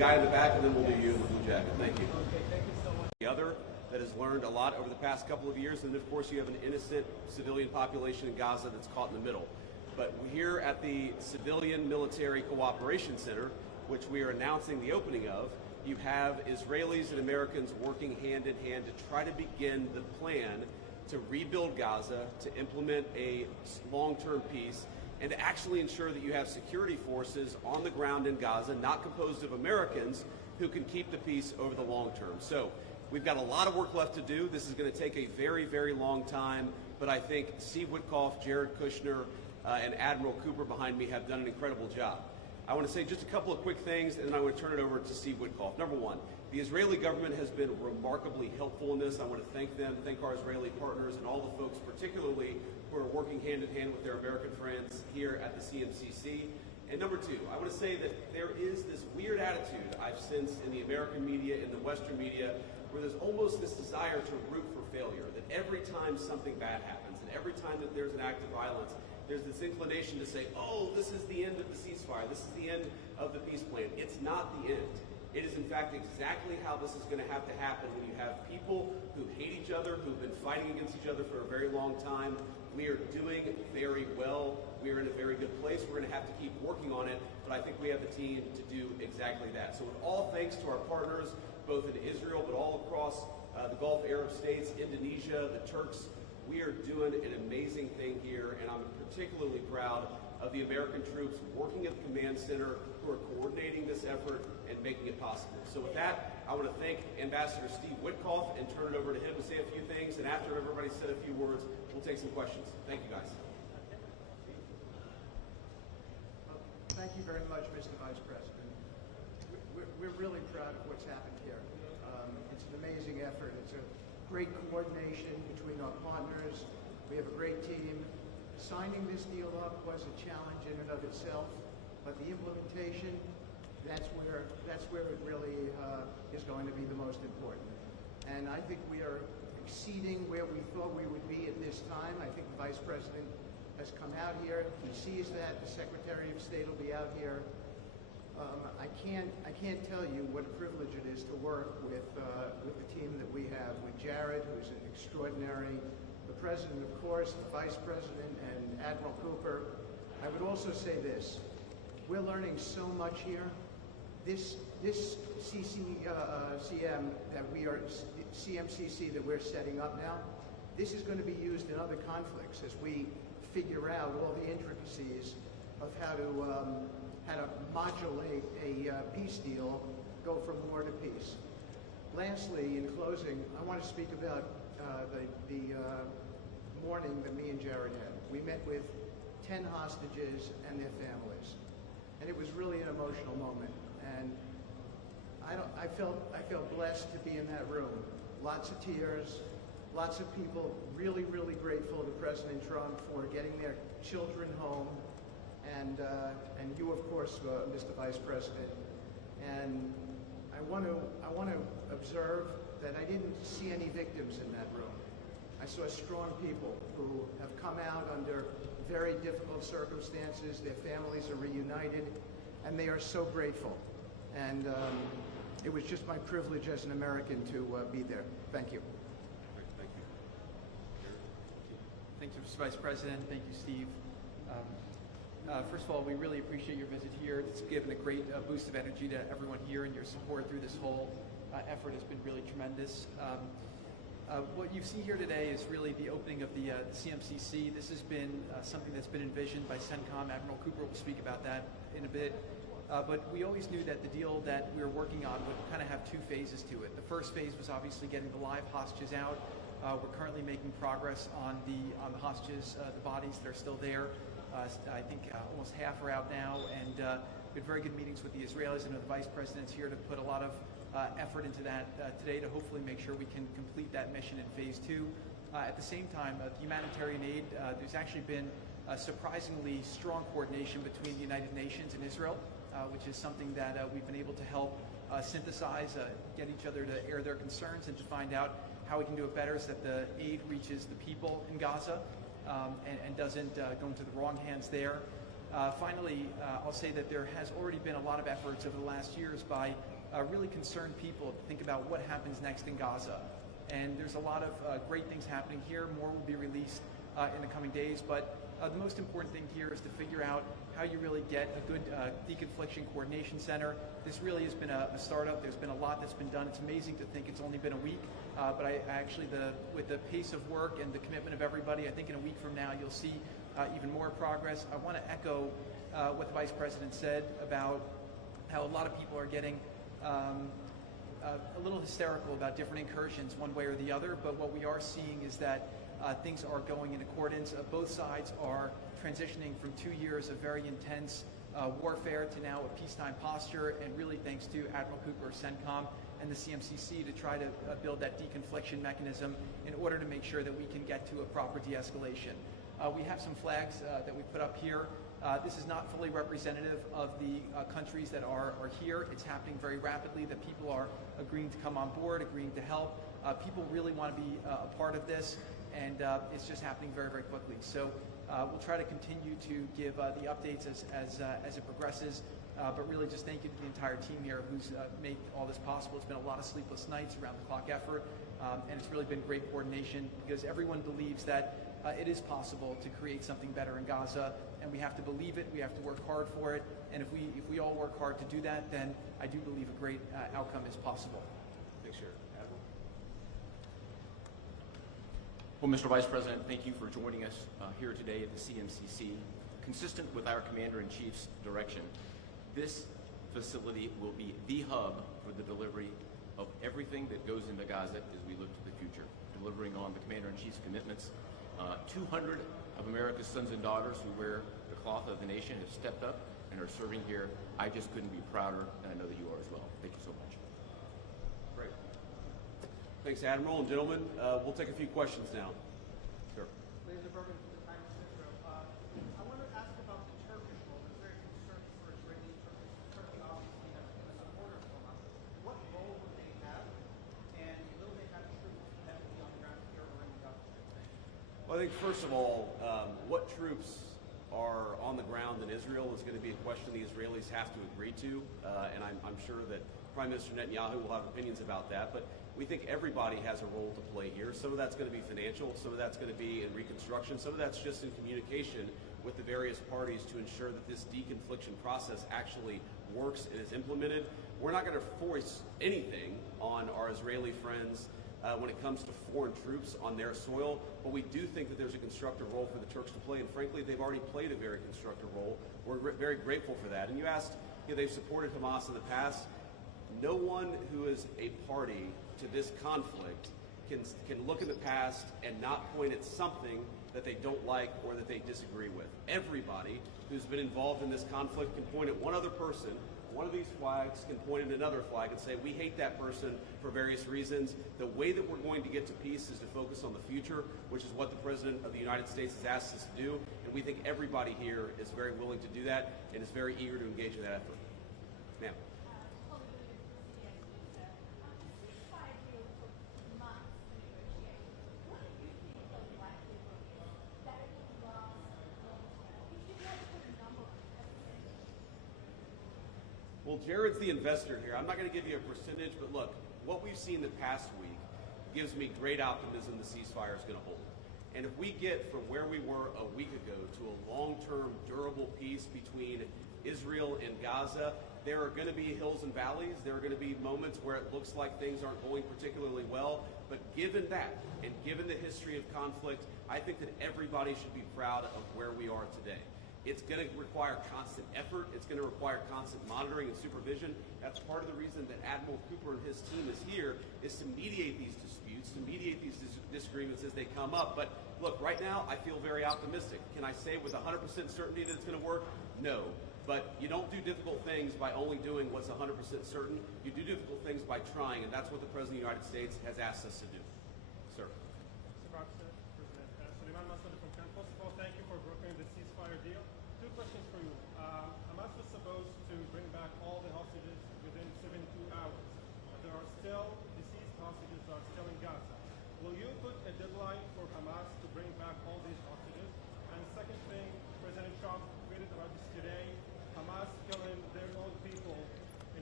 guy in the back, and then we'll do you in the blue jacket. Thank you. Okay, thank you so much. The other that has learned a lot over the past couple of years, and of course you have an innocent civilian population in Gaza that's caught in the middle. But here at the Civilian Military Cooperation Center, which we are announcing the opening of, you have Israelis and Americans working hand in hand to try to begin the plan to rebuild Gaza, to implement a long-term peace, and to actually ensure that you have security forces on the ground in Gaza, not composed of Americans, who can keep the peace over the long term. So we've got a lot of work left to do. This is going to take a very, very long time, but I think Steve Witkoff, Jared Kushner, and Admiral Cooper behind me have done an incredible job. I want to say just a couple of quick things, and then I want to turn it over to Steve Witkoff. Number one, the Israeli government has been remarkably helpful in this. I want to thank them, thank our Israeli partners, and all the folks particularly who are working hand in hand with their American friends here at the CMCC. And number two, I want to say that there is this weird attitude I've sensed in the American media, in the Western media, where there's almost this desire to root for failure, that every time something bad happens, and every time that there's an act of violence, there's this inclination to say, oh, this is the end of the ceasefire, this is the end of the peace plan. It's not the end. It is in fact exactly how this is going to have to happen when you have people who hate each other, who've been fighting against each other for a very long time. We are doing very well. We are in a very good place. We're going to have to keep working on it, but I think we have the team to do exactly that. So with all thanks to our partners, both in Israel, but all across the Gulf Arab states, Indonesia, the Turks, we are doing an amazing thing here, and I'm particularly proud of the American troops working at the command center who are coordinating this effort and making it possible. So with that, I want to thank Ambassador Steve Witkoff and turn it over to him to say a few things, and after everybody's said a few words, we'll take some questions. Thank you, guys. Thank you very much, Mr. Vice President. We're really proud of what's happened here. It's an amazing effort. It's a great coordination between our partners. We have a great team. Signing this deal up was a challenge in and of itself, but the implementation, that's where it really is going to be the most important. And I think we are exceeding where we thought we would be at this time. I think the Vice President has come out here. He sees that. The Secretary of State will be out here. I can't tell you what a privilege it is to work with the team that we have, with Jared, who's an extraordinary, the President, of course, the Vice President, and Admiral Cooper. I would also say this. We're learning so much here. This CMCC that we're setting up now, this is going to be used in other conflicts as we figure out all the intricacies of how to modulate a peace deal, go from war to peace. Lastly, in closing, I want to speak about the morning that me and Jared had. We met with 10 hostages and their families, and it was really an emotional moment. And I felt blessed to be in that room. Lots of tears, lots of people really, really grateful to President Trump for getting their children home, and you, of course, Mr. Vice President. And I want to observe that I didn't see any victims in that room. I saw strong people who have come out under very difficult circumstances. Their families are reunited, and they are so grateful. And it was just my privilege as an American to be there. Thank you. Thank you. Thank you, Mr. Vice President. Thank you, Steve. First of all, we really appreciate your visit here. It's given a great boost of energy to everyone here, and your support through this whole effort has been really tremendous. What you see here today is really the opening of the CMCC. This has been something that's been envisioned by CENTCOM. Admiral Cooper will speak about that in a bit. But we always knew that the deal that we were working on would kind of have two phases to it. The first phase was obviously getting the live hostages out. We're currently making progress on the hostages, the bodies that are still there. I think almost half are out now, and we had very good meetings with the Israelis. I know the Vice President's here to put a lot of effort into that today to hopefully make sure we can complete that mission in phase two. At the same time, the humanitarian aid, there's actually been surprisingly strong coordination between the United Nations and Israel, which is something that we've been able to help synthesize, get each other to air their concerns and to find out how we can do it better so that the aid reaches the people in Gaza and doesn't go into the wrong hands there. Finally, I'll say that there has already been a lot of efforts over the last years by really concerned people to think about what happens next in Gaza. And there's a lot of great things happening here. More will be released in the coming days. But the most important thing here is to figure out how you really get a good deconfliction coordination center. This really has been a startup. There's been a lot that's been done. It's amazing to think it's only been a week. But I actually, with the pace of work and the commitment of everybody, I think in a week from now you'll see even more progress. I want to echo what the Vice President said about how a lot of people are getting a little hysterical about different incursions one way or the other, but what we are seeing is that things are going in accordance. Both sides are transitioning from 2 years of very intense warfare to now a peacetime posture, and really thanks to Admiral Cooper, CENTCOM, and the CMCC to try to build that deconfliction mechanism in order to make sure that we can get to a proper de-escalation. We have some flags that we put up here. This is not fully representative of the countries that are here. It's happening very rapidly, that people are agreeing to come on board, agreeing to help. People really want to be a part of this, and it's just happening very, very quickly. So we'll try to continue to give the updates as it progresses, but really just thank you to the entire team here who's made all this possible. It's been a lot of sleepless nights, around the clock effort, and it's really been great coordination because everyone believes that it is possible to create something better in Gaza, and we have to believe it, we have to work hard for it, and if we all work hard to do that, then I do believe a great outcome is possible. Thanks, Jared. Admiral? Well, Mr. Vice President, thank you for joining us here today at the CMCC. Consistent with our Commander-in-Chief's direction, this facility will be the hub for the delivery of everything that goes into Gaza as we look to the future, delivering on the Commander-in-Chief's commitments. 200 of America's sons and daughters who wear the cloth of the nation have stepped up and are serving here. I just couldn't be prouder, and I know that you are as well. Thank you so much. Great. Thanks, Admiral. And gentlemen, we'll take a few questions now. Sure. Ladies and gentlemen, from the Times of Israel, I want to ask about the Turkish role. There's very concerned for Israeli Turkey. Turkey obviously has been a supporter of Hamas. What role would they have, and will they have troops heavily on the ground here or in Gaza? Well, I think first of all, what troops are on the ground in Israel is going to be a question the Israelis have to agree to, and I'm sure that Prime Minister Netanyahu will have opinions about that, but we think everybody has a role to play here. Some of that's going to be financial, some of that's going to be in Reconstruction, some of that's just in communication with the various parties to ensure that this deconfliction process actually works and is implemented. We're not going to force anything on our Israeli friends when it comes to foreign troops on their soil, but we do think that there's a constructive role for the Turks to play, and frankly, they've already played a very constructive role. We're very grateful for that. And you asked, they've supported Hamas in the past. No one who is a party to this conflict can look in the past and not point at something that they don't like or that they disagree with. Everybody who's been involved in this conflict can point at one other person. One of these flags can point at another flag and say, we hate that person for various reasons. The way that we're going to get to peace is to focus on the future, which is what the President of the United States has asked us to do. And we think everybody here is very willing to do that and is very eager to engage in that effort. Ma'am. Well, Jared's the investor here. I'm not going to give you a percentage, but look, what we've seen the past week gives me great optimism the ceasefire is going to hold. And if we get from where we were a week ago to a long-term, durable peace between Israel and Gaza, there are going to be hills and valleys. There are going to be moments where it looks like things aren't going particularly well. But given that, and given the history of conflict, I think that everybody should be proud of where we are today. It's going to require constant effort. It's going to require constant monitoring and supervision. That's part of the reason that Admiral Cooper and his team is here, is to mediate these disputes, to mediate these disagreements as they come up. But look, right now, I feel very optimistic. Can I say with 100% certainty that it's going to work? No. But you don't do difficult things by only doing what's 100% certain. You do difficult things by trying, and that's what the President of the United States has asked us to do. Sir. Mr. President, Suleiman Massoud from Cannes. First of all, thank you for brokering the ceasefire deal. Two questions for you. Hamas was supposed to bring back all the hostages within 72 hours. But there are still deceased hostages that are still in Gaza. Will you put a deadline for Hamas to bring back all these hostages? And second thing, President Trump tweeted about this today, Hamas killing their own people in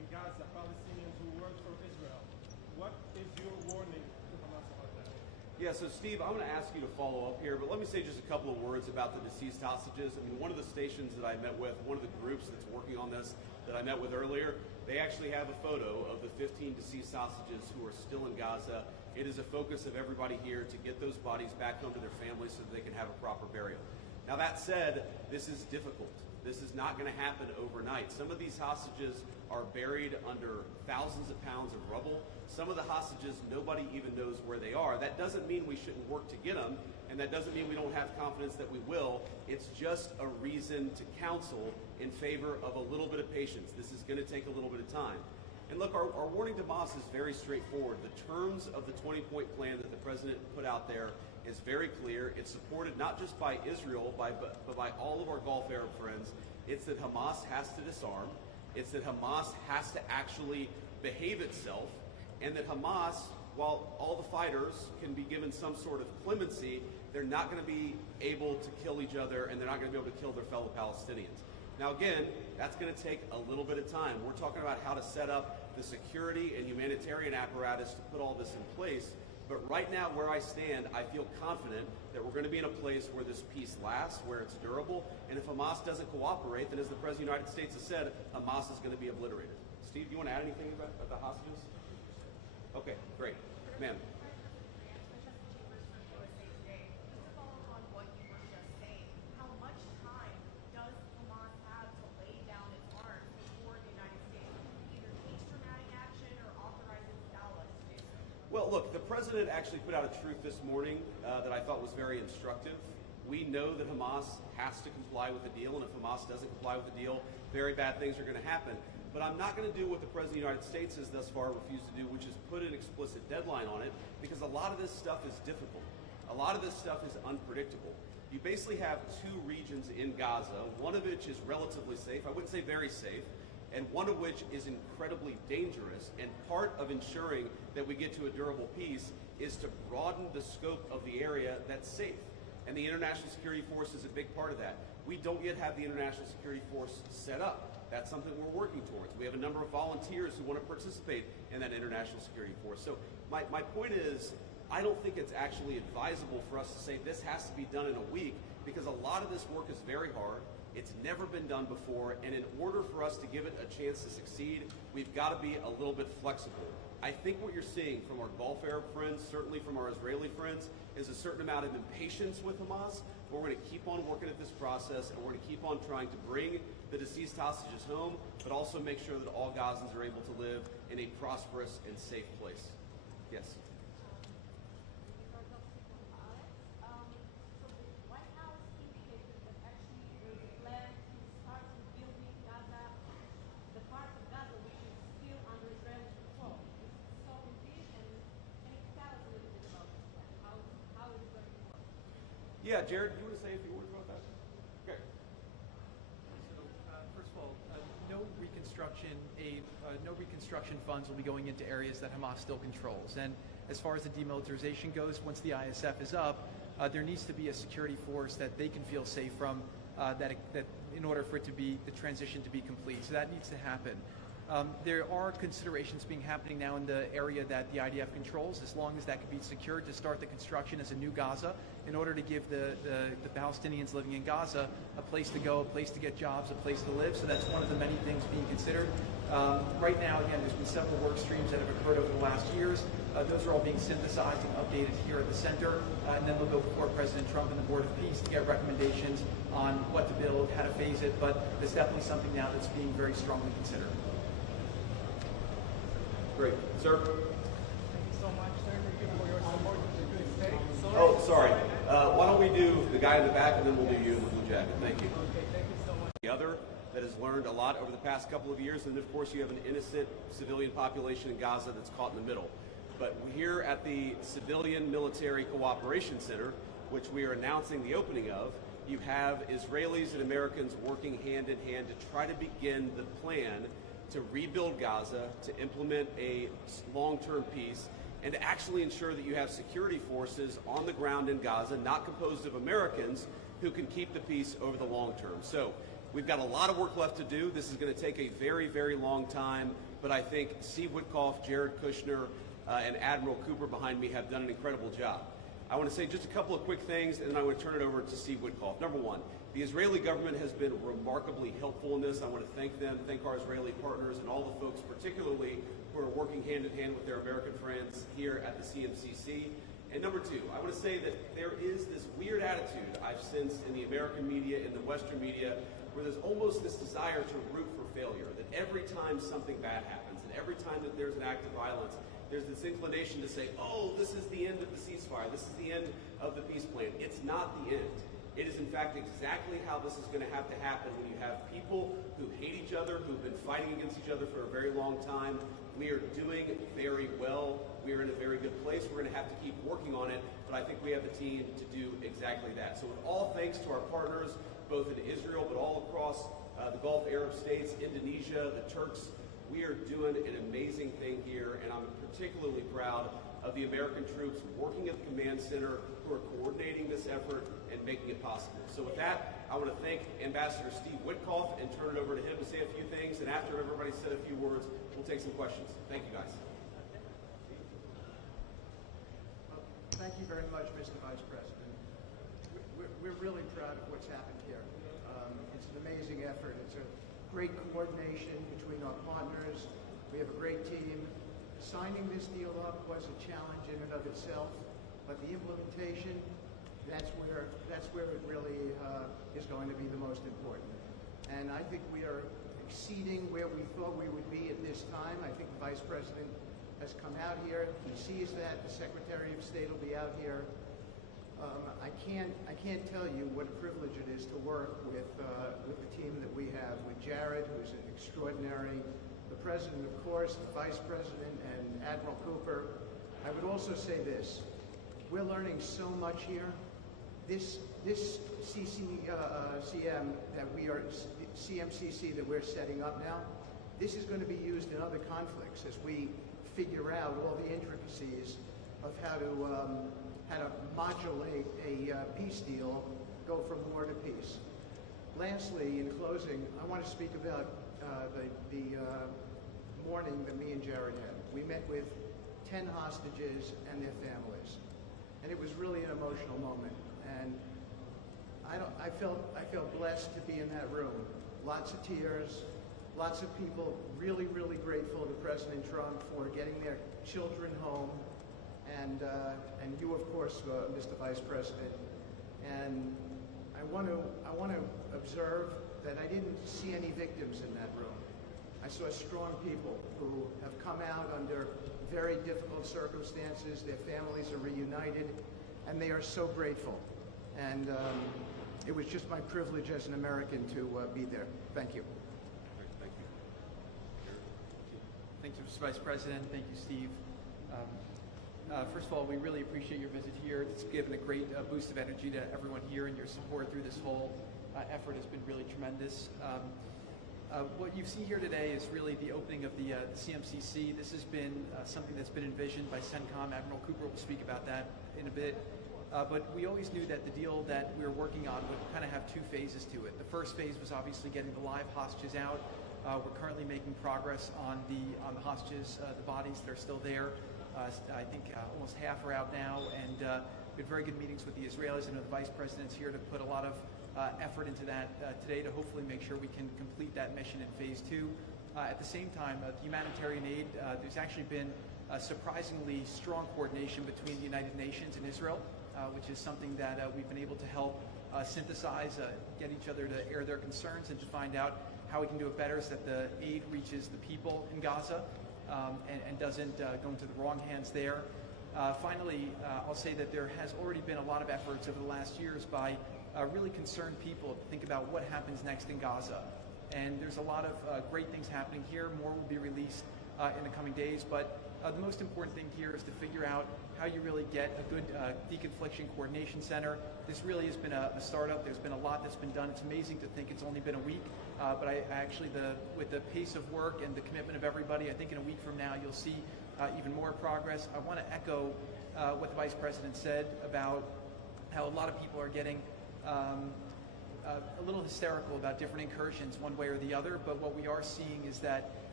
Gaza Palestinians who work for Israel. What is your warning to Hamas about that? Yeah, so Steve, I'm going to ask you to follow up here, but let me say just a couple of words about the deceased hostages. I mean, one of the stations that I met with, one of the groups that's working on this that I met with earlier, they actually have a photo of the 15 deceased hostages who are still in Gaza. It is a focus of everybody here to get those bodies back home to their families so that they can have a proper burial. Now that said, this is difficult. This is not going to happen overnight. Some of these hostages are buried under thousands of pounds of rubble. Some of the hostages, nobody even knows where they are. That doesn't mean we shouldn't work to get them, and that doesn't mean we don't have confidence that we will. It's just a reason to counsel in favor of a little bit of patience. This is going to take a little bit of time. And look, our warning to Hamas is very straightforward. The terms of the 20-point plan that the president put out there is very clear. It's supported not just by Israel, but by all of our Gulf Arab friends. It's that Hamas has to disarm. It's that Hamas has to actually behave itself, and that Hamas, while all the fighters can be given some sort of clemency, they're not going to be able to kill each other, and they're not going to be able to kill their fellow Palestinians. Now again, that's going to take a little bit of time. We're talking about how to set up the security and humanitarian apparatus to put all this in place. But right now, where I stand, I feel confident that we're going to be in a place where this peace lasts, where it's durable. And if Hamas doesn't cooperate, then as the President of the United States has said, Hamas is going to be obliterated. Steve, do you want to add anything about the hostages? Okay, great. Ma'am. Well, look, the president actually put out a truth this morning that I thought was very instructive. We know that Hamas has to comply with the deal, and if Hamas doesn't comply with the deal, very bad things are going to happen. But I'm not going to do what the President of the United States has thus far refused to do, which is put an explicit deadline on it, because a lot of this stuff is difficult. A lot of this stuff is unpredictable. You basically have two regions in Gaza, one of which is relatively safe, I wouldn't say very safe, and one of which is incredibly dangerous. And part of ensuring that we get to a durable peace is to broaden the scope of the area that's safe. And the International Security Force is a big part of that. We don't yet have the International Security Force set up. That's something we're working towards. We have a number of volunteers who want to participate in that International Security Force. So my point is, I don't think it's actually advisable for us to say this has to be done in a week, because a lot of this work is very hard. It's never been done before, and in order for us to give it a chance to succeed, we've got to be a little bit flexible. I think what you're seeing from our Gulf Arab friends, certainly from our Israeli friends, is a certain amount of impatience with Hamas, but we're going to keep on working at this process, and we're going to keep on trying to bring the deceased hostages home, but also make sure that all Gazans are able to live in a prosperous and safe place. Yes? Yeah, Jared, you want to say a few words about that? Okay. So, first of all, no reconstruction funds will be going into areas that Hamas still controls. And as far as the demilitarization goes, once the ISF is up, there needs to be a security force that they can feel safe from, that in order for it to be the transition to be complete. So that needs to happen. There are considerations happening now in the area that the IDF controls, as long as that can be secured to start the construction as a new Gaza, in order to give the Palestinians living in Gaza a place to go, a place to get jobs, a place to live. So that's one of the many things being considered. Right now, again, there's been several work streams that have occurred over the last years. Those are all being synthesized and updated here at the center, and then they'll go before President Trump and the Board of Peace to get recommendations on what to build, how to phase it. But there's definitely something now that's being very strongly considered. Great. Sir? Thank you so much, sir, for your support to the good state. Oh, sorry. Why don't we do the guy in the back, and then we'll do you in the blue jacket. Thank you. Okay, thank you so much. The other that has learned a lot over the past couple of years, and of course you have an innocent civilian population in Gaza that's caught in the middle. But here at the Civilian Military Cooperation Center, which we are announcing the opening of, you have Israelis and Americans working hand in hand to try to begin the plan to rebuild Gaza, to implement a long-term peace, and to actually ensure that you have security forces on the ground in Gaza, not composed of Americans, who can keep the peace over the long term. So we've got a lot of work left to do. This is going to take a very, very long time. but I think Steve Witkoff, Jared Kushner, and Admiral Cooper behind me have done an incredible job. I want to say just a couple of quick things, and then I want to turn it over to Steve Witkoff. Number one, the Israeli government has been remarkably helpful in this. I want to thank them, thank our Israeli partners, and all the folks, particularly who are working hand in hand with their American friends here at the CMCC. And number two, I want to say that there is this weird attitude I've sensed in the American media, in the Western media, where there's almost this desire to root for failure, that every time something bad happens, and every time that there's an act of violence, there's this inclination to say, oh, this is the end of the ceasefire, this is the end of the peace plan. It's not the end. It is, in fact, exactly how this is going to happen when you have people who hate each other, who've been fighting against each other for a very long time. We are doing very well. We are in a very good place. We're going to have to keep working on it, but I think we have the team to do exactly that. So with all thanks to our partners, both in Israel, but all across the Gulf Arab states, Indonesia, the Turks, we are doing an amazing thing here, and I'm particularly proud of the American troops working at the command center who are coordinating this effort and making it possible. So with that, I want to thank Ambassador Steve Witkoff and turn it over to him to say a few things, and after everybody's said a few words, we'll take some questions. Thank you, guys. Thank you very much, Mr. Vice President. We're really proud of what's happened here. It's an amazing effort. It's a great coordination between our partners. We have a great team. Signing this deal up was a challenge in and of itself, but the implementation, that's where it really is going to be the most important. And I think we are exceeding where we thought we would be at this time. I think the Vice President has come out here. He sees that. The Secretary of State will be out here. I can't tell you what a privilege it is to work with the team that we have, with Jared, who's an extraordinary, the President, of course, the Vice President, and Admiral Cooper. I would also say this. We're learning so much here. This CMCC that we're setting up now, this is going to be used in other conflicts as we figure out all the intricacies of how to modulate a peace deal, go from war to peace. Lastly, in closing, I want to speak about the morning that me and Jared had. We met with 10 hostages and their families, and it was really an emotional moment. And I felt blessed to be in that room. Lots of tears, lots of people really, really grateful to President Trump for getting their children home, and you, of course, Mr. Vice President. And I want to observe that I didn't see any victims in that room. I saw strong people who have come out under very difficult circumstances. Their families are reunited, and they are so grateful. And it was just my privilege as an American to be there. Thank you. Thank you. Thank you, Mr. Vice President. Thank you, Steve. First of all, we really appreciate your visit here. It's given a great boost of energy to everyone here, and your support through this whole effort has been really tremendous. What you see here today is really the opening of the CMCC. This has been something that's been envisioned by CENTCOM. Admiral Cooper will speak about that in a bit. But we always knew that the deal that we were working on would kind of have two phases to it. The first phase was obviously getting the live hostages out. We're currently making progress on the hostages, the bodies that are still there. I think almost half are out now, and we had very good meetings with the Israelis. I know the Vice President's here to put a lot of effort into that today to hopefully make sure we can complete that mission in phase two. At the same time, the humanitarian aid, there's actually been surprisingly strong coordination between the United Nations and Israel, which is something that we've been able to help synthesize, get each other to air their concerns and to find out how we can do it better so that the aid reaches the people in Gaza and doesn't go into the wrong hands there. Finally, I'll say that there has already been a lot of efforts over the last years by really concerned people to think about what happens next in Gaza. And there's a lot of great things happening here. More will be released in the coming days. But the most important thing here is to figure out how you really get a good deconfliction coordination center. This really has been a startup. There's been a lot that's been done. It's amazing to think it's only been a week. But I actually, with the pace of work and the commitment of everybody, I think in a week from now you'll see even more progress. I want to echo what the Vice President said about how a lot of people are getting a little hysterical about different incursions one way or the other, but what we are seeing is that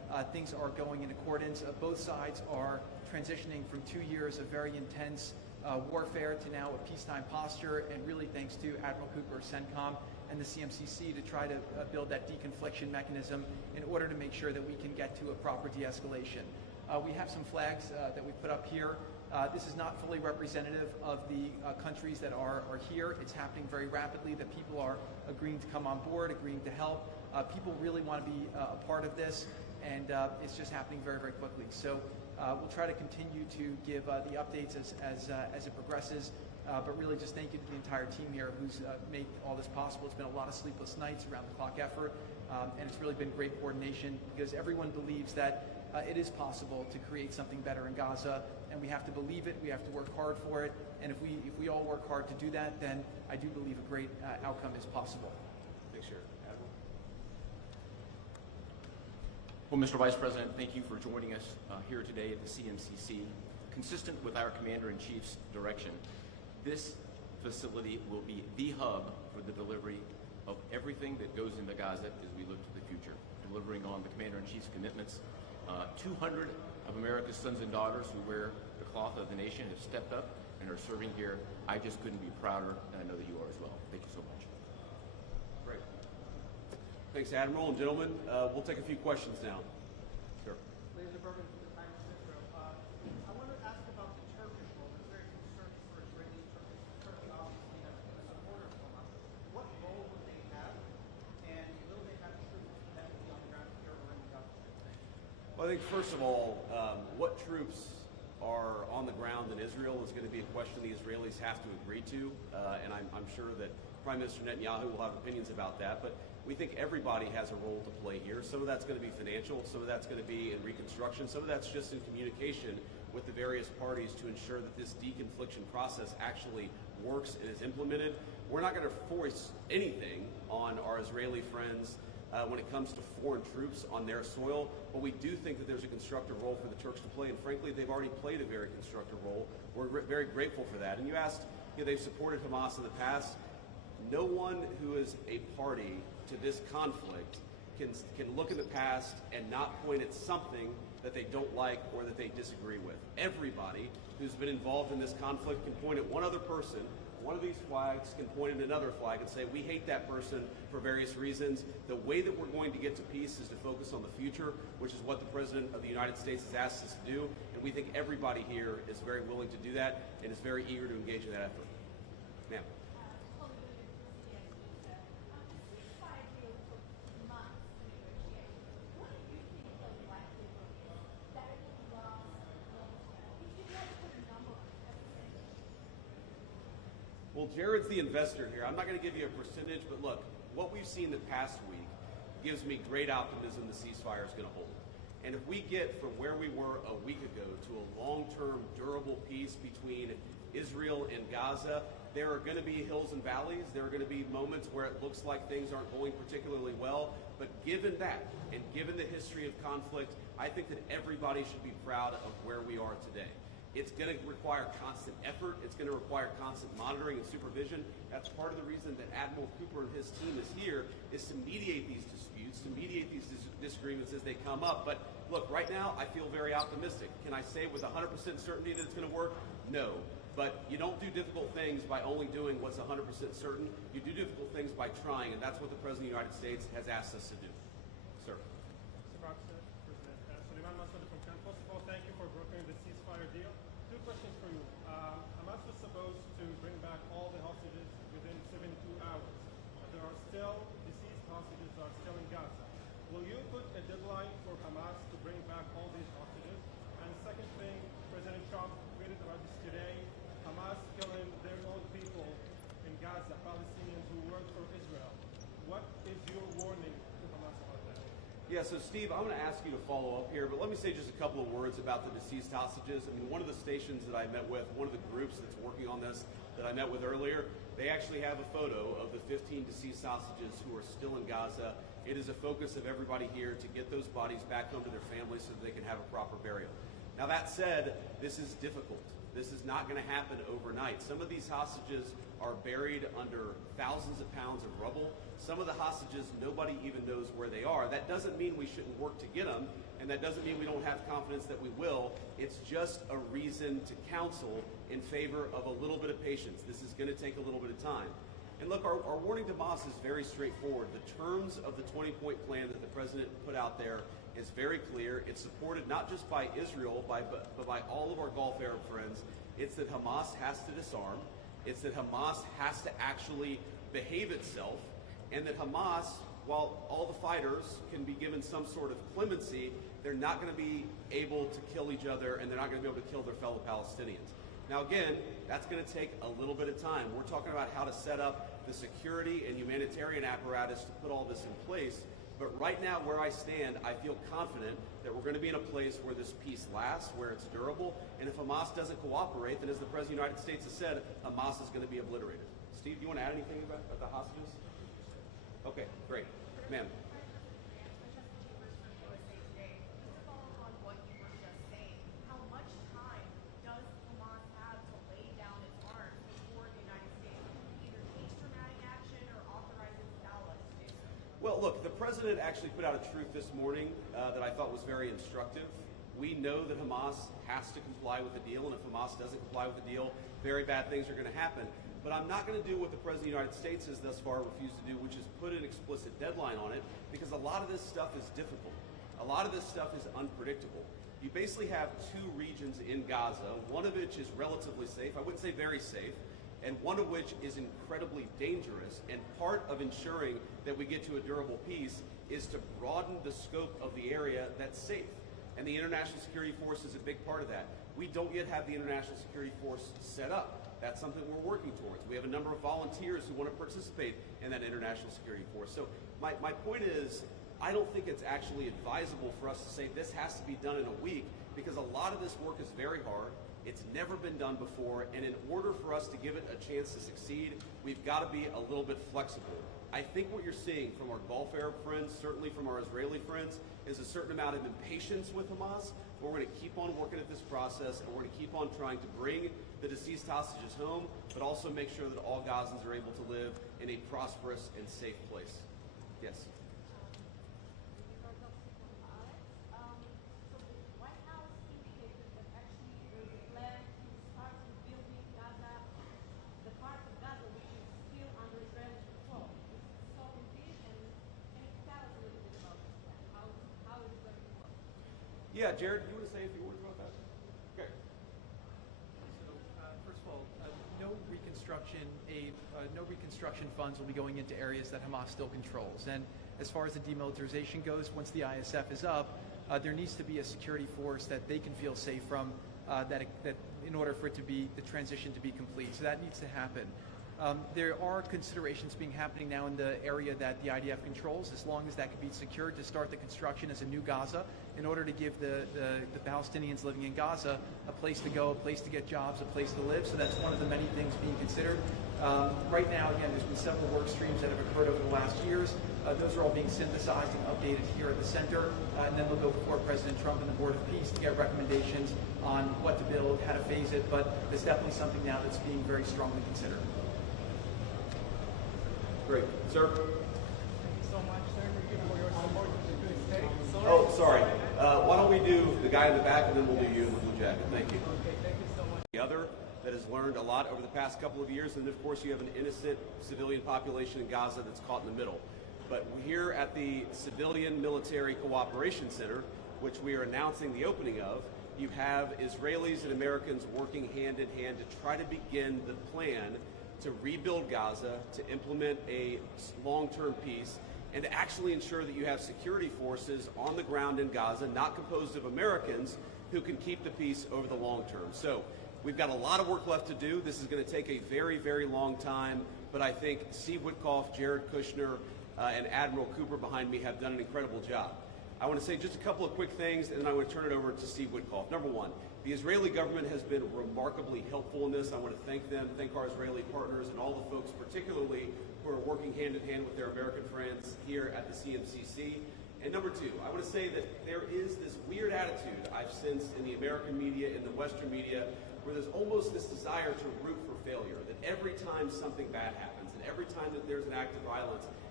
things are going in accordance. Both sides are transitioning from 2 years of very intense warfare to now a peacetime posture, and really thanks to Admiral Cooper, CENTCOM, and the CMCC to try to build that deconfliction mechanism in order to make sure that we can get to a proper de-escalation. We have some flags that we put up here. This is not fully representative of the countries that are here. It's happening very rapidly, that people are agreeing to come on board, agreeing to help. People really want to be a part of this, and it's just happening very, very quickly. So we'll try to continue to give the updates as it progresses. But really just thank you to the entire team here who's made all this possible. It's been a lot of sleepless nights, around the clock effort, and it's really been great coordination because everyone believes that it is possible to create something better in Gaza, and we have to believe it, we have to work hard for it, and if we all work hard to do that, then I do believe a great outcome is possible. Thanks, Jared. Admiral? Well, Mr. Vice President, thank you for joining us here today at the CMCC. Consistent with our Commander-in-Chief's direction, this facility will be the hub for the delivery of everything that goes into Gaza as we look to the future, delivering on the Commander-in-Chief's commitments. 200 of America's sons and daughters who wear the cloth of the nation have stepped up and are serving here. I just couldn't be prouder, and I know that you are as well. Thank you so much. Great. Thanks, Admiral. And gentlemen, we'll take a few questions now. Sure. Laser Berman from the Times of Israel. I want to ask about the Turkish role. There's very concern for Israeli Turkey. Turkey obviously has been a supporter of Hamas. What role would they have, and will they have troops that will be on the ground here or in the Gaza? Well, I think first of all, what troops are on the ground in Israel is going to be a question the Israelis have to agree to, and I'm sure that Prime Minister Netanyahu will have opinions about that, but we think everybody has a role to play here. Some of that's going to be financial, some of that's going to be in reconstruction, some of that's just in communication with the various parties to ensure that this deconfliction process actually works and is implemented. We're not going to force anything on our Israeli friends when it comes to foreign troops on their soil, but we do think that there's a constructive role for the Turks to play, and frankly, they've already played a very constructive role. We're very grateful for that. And you asked, they've supported Hamas in the past. No one who is a party to this conflict can look in the past and not point at something that they don't like or that they disagree with. Everybody who's been involved in this conflict can point at one other person. One of these flags can point at another flag and say, we hate that person for various reasons. The way that we're going to get to peace is to focus on the future, which is what the President of the United States has asked us to do. And we think everybody here is very willing to do that and is very eager to engage in that effort. Ma'am. Well, Jared's the investor here. I'm not going to give you a percentage, but look, what we've seen the past week gives me great optimism the ceasefire is going to hold. And if we get from where we were a week ago to a long-term, durable peace between Israel and Gaza, there are going to be hills and valleys. There are going to be moments where it looks like things aren't going particularly well. But given that, and given the history of conflict, I think that everybody should be proud of where we are today. It's going to require constant effort. It's going to require constant monitoring and supervision. That's part of the reason that Admiral Cooper and his team is here, is to mediate these disputes, to mediate these disagreements as they come up. But look, right now, I feel very optimistic. Can I say with 100% certainty that it's going to work? No. But you don't do difficult things by only doing what's 100% certain. You do difficult things by trying, and that's what the President of the United States has asked us to do. Sir. Mr. President, Suleiman Massoud from Cannes. First of all, thank you for brokering the ceasefire deal. Two questions for you. Hamas was supposed to bring back all the hostages within 72 hours. There are still deceased hostages that are still in Gaza. Will you put a deadline for Hamas to bring back all these hostages? And the second thing, President Trump tweeted about this today, Hamas killing their own people in Gaza, Palestinians who work for Israel. What is your warning to Hamas about that? Yeah, so Steve, I'm going to ask you to follow up here, but let me say just a couple of words about the deceased hostages. I mean, one of the stations that I met with, one of the groups that's working on this that I met with earlier, they actually have a photo of the 15 deceased hostages who are still in Gaza. It is a focus of everybody here to get those bodies back home to their families so that they can have a proper burial. Now that said, this is difficult. This is not going to happen overnight. Some of these hostages are buried under thousands of pounds of rubble. Some of the hostages, nobody even knows where they are. That doesn't mean we shouldn't work to get them, and and that doesn't mean we don't have confidence that we will. It's just a reason to counsel in favor of a little bit of patience. This is going to take a little bit of time. And look, our warning to Hamas is very straightforward. The terms of the 20-point plan that the president put out there is very clear. It's supported not just by Israel, but by all of our Gulf Arab friends. It's that Hamas has to disarm. It's that Hamas has to actually behave itself, and that Hamas, while all the fighters can be given some sort of clemency, they're not going to be able to kill each other, and they're not going to be able to kill their fellow Palestinians. Now again, that's going to take a little bit of time. We're talking about how to set up the security and humanitarian apparatus to put all this in place. But right now, where I stand, I feel confident that we're going to be in a place where this peace lasts, where it's durable. And if Hamas doesn't cooperate, then as the President of the United States has said, Hamas is going to be obliterated. Steve, do you want to add anything about the hostages? Okay, great. Ma'am. Well, look, the president actually put out a truth this morning that I thought was very instructive. We know that Hamas has to comply with the deal, and if Hamas doesn't comply with the deal, very bad things are going to happen. But I'm not going to do what the President of the United States has thus far refused to do, which is put an explicit deadline on it, because a lot of this stuff is difficult. A lot of this stuff is unpredictable. You basically have two regions in Gaza, one of which is relatively safe, I wouldn't say very safe, and one of which is incredibly dangerous. And part of ensuring that we get to a durable peace is to broaden the scope of the area that's safe. And the International Security Force is a big part of that. We don't yet have the International Security Force set up. That's something we're working towards. We have a number of volunteers who want to participate in that International Security Force. So my point is, I don't think it's actually advisable for us to say this has to be done in a week, because a lot of this work is very hard. It's never been done before, and in order for us to give it a chance to succeed, we've got to be a little bit flexible. I think what you're seeing from our Gulf Arab friends, certainly from our Israeli friends, is a certain amount of impatience with Hamas, but we're going to keep on working at this process, and we're going to keep on trying to bring the deceased hostages home, but also make sure that all Gazans are able to live in a prosperous and safe place. Yes? Yeah, Jared, you want to say a few words about that? Okay. So, first of all, no reconstruction funds will be going into areas that Hamas still controls. And as far as the demilitarization goes, once the ISF is up, there needs to be a security force that they can feel safe from, that in order for it to be the transition to be complete. So that needs to happen. There are considerations happening now in the area that the IDF controls, as long as that can be secured, to start the construction as a new Gaza, in order to give the Palestinians living in Gaza a place to go, a place to get jobs, a place to live. So that's one of the many things being considered. Right now, again, there's been several work streams that have occurred over the last years. Those are all being synthesized and updated here at the center, and then we'll go before President Trump and the Board of Peace to get recommendations on what to build, how to phase it, but it's definitely something now that's being very strongly considered. Great. Sir? Thank you so much, sir, for your support to this day. Oh, sorry. Why don't we do the guy in the back, and then we'll do you in the blue jacket. Thank you. Okay, thank you so much. The other that has learned a lot over the past couple of years, and of course you have an innocent civilian population in Gaza that's caught in the middle. But here at the Civilian Military Cooperation Center, which we are announcing the opening of, you have Israelis and Americans working hand in hand to try to begin the plan to rebuild Gaza, to implement a long-term peace, and to actually ensure that you have security forces on the ground in Gaza, not composed of Americans, who can keep the peace over the long term. So we've got a lot of work left to do. This is going to take a very, very long time, but I think Steve Witkoff, Jared Kushner, and Admiral Cooper behind me have done an incredible job. I want to say just a couple of quick things, and then I want to turn it over to Steve Witkoff. Number one, the Israeli government has been remarkably helpful in this. I want to thank them, thank our Israeli partners, and all the folks particularly who are working hand in hand with their American friends here at the CMCC. And number two, I want to say that there is this weird attitude I've sensed in the American media, in the Western media, where there's almost this desire to root for failure, that every time something bad happens, and every time that there's an act of violence,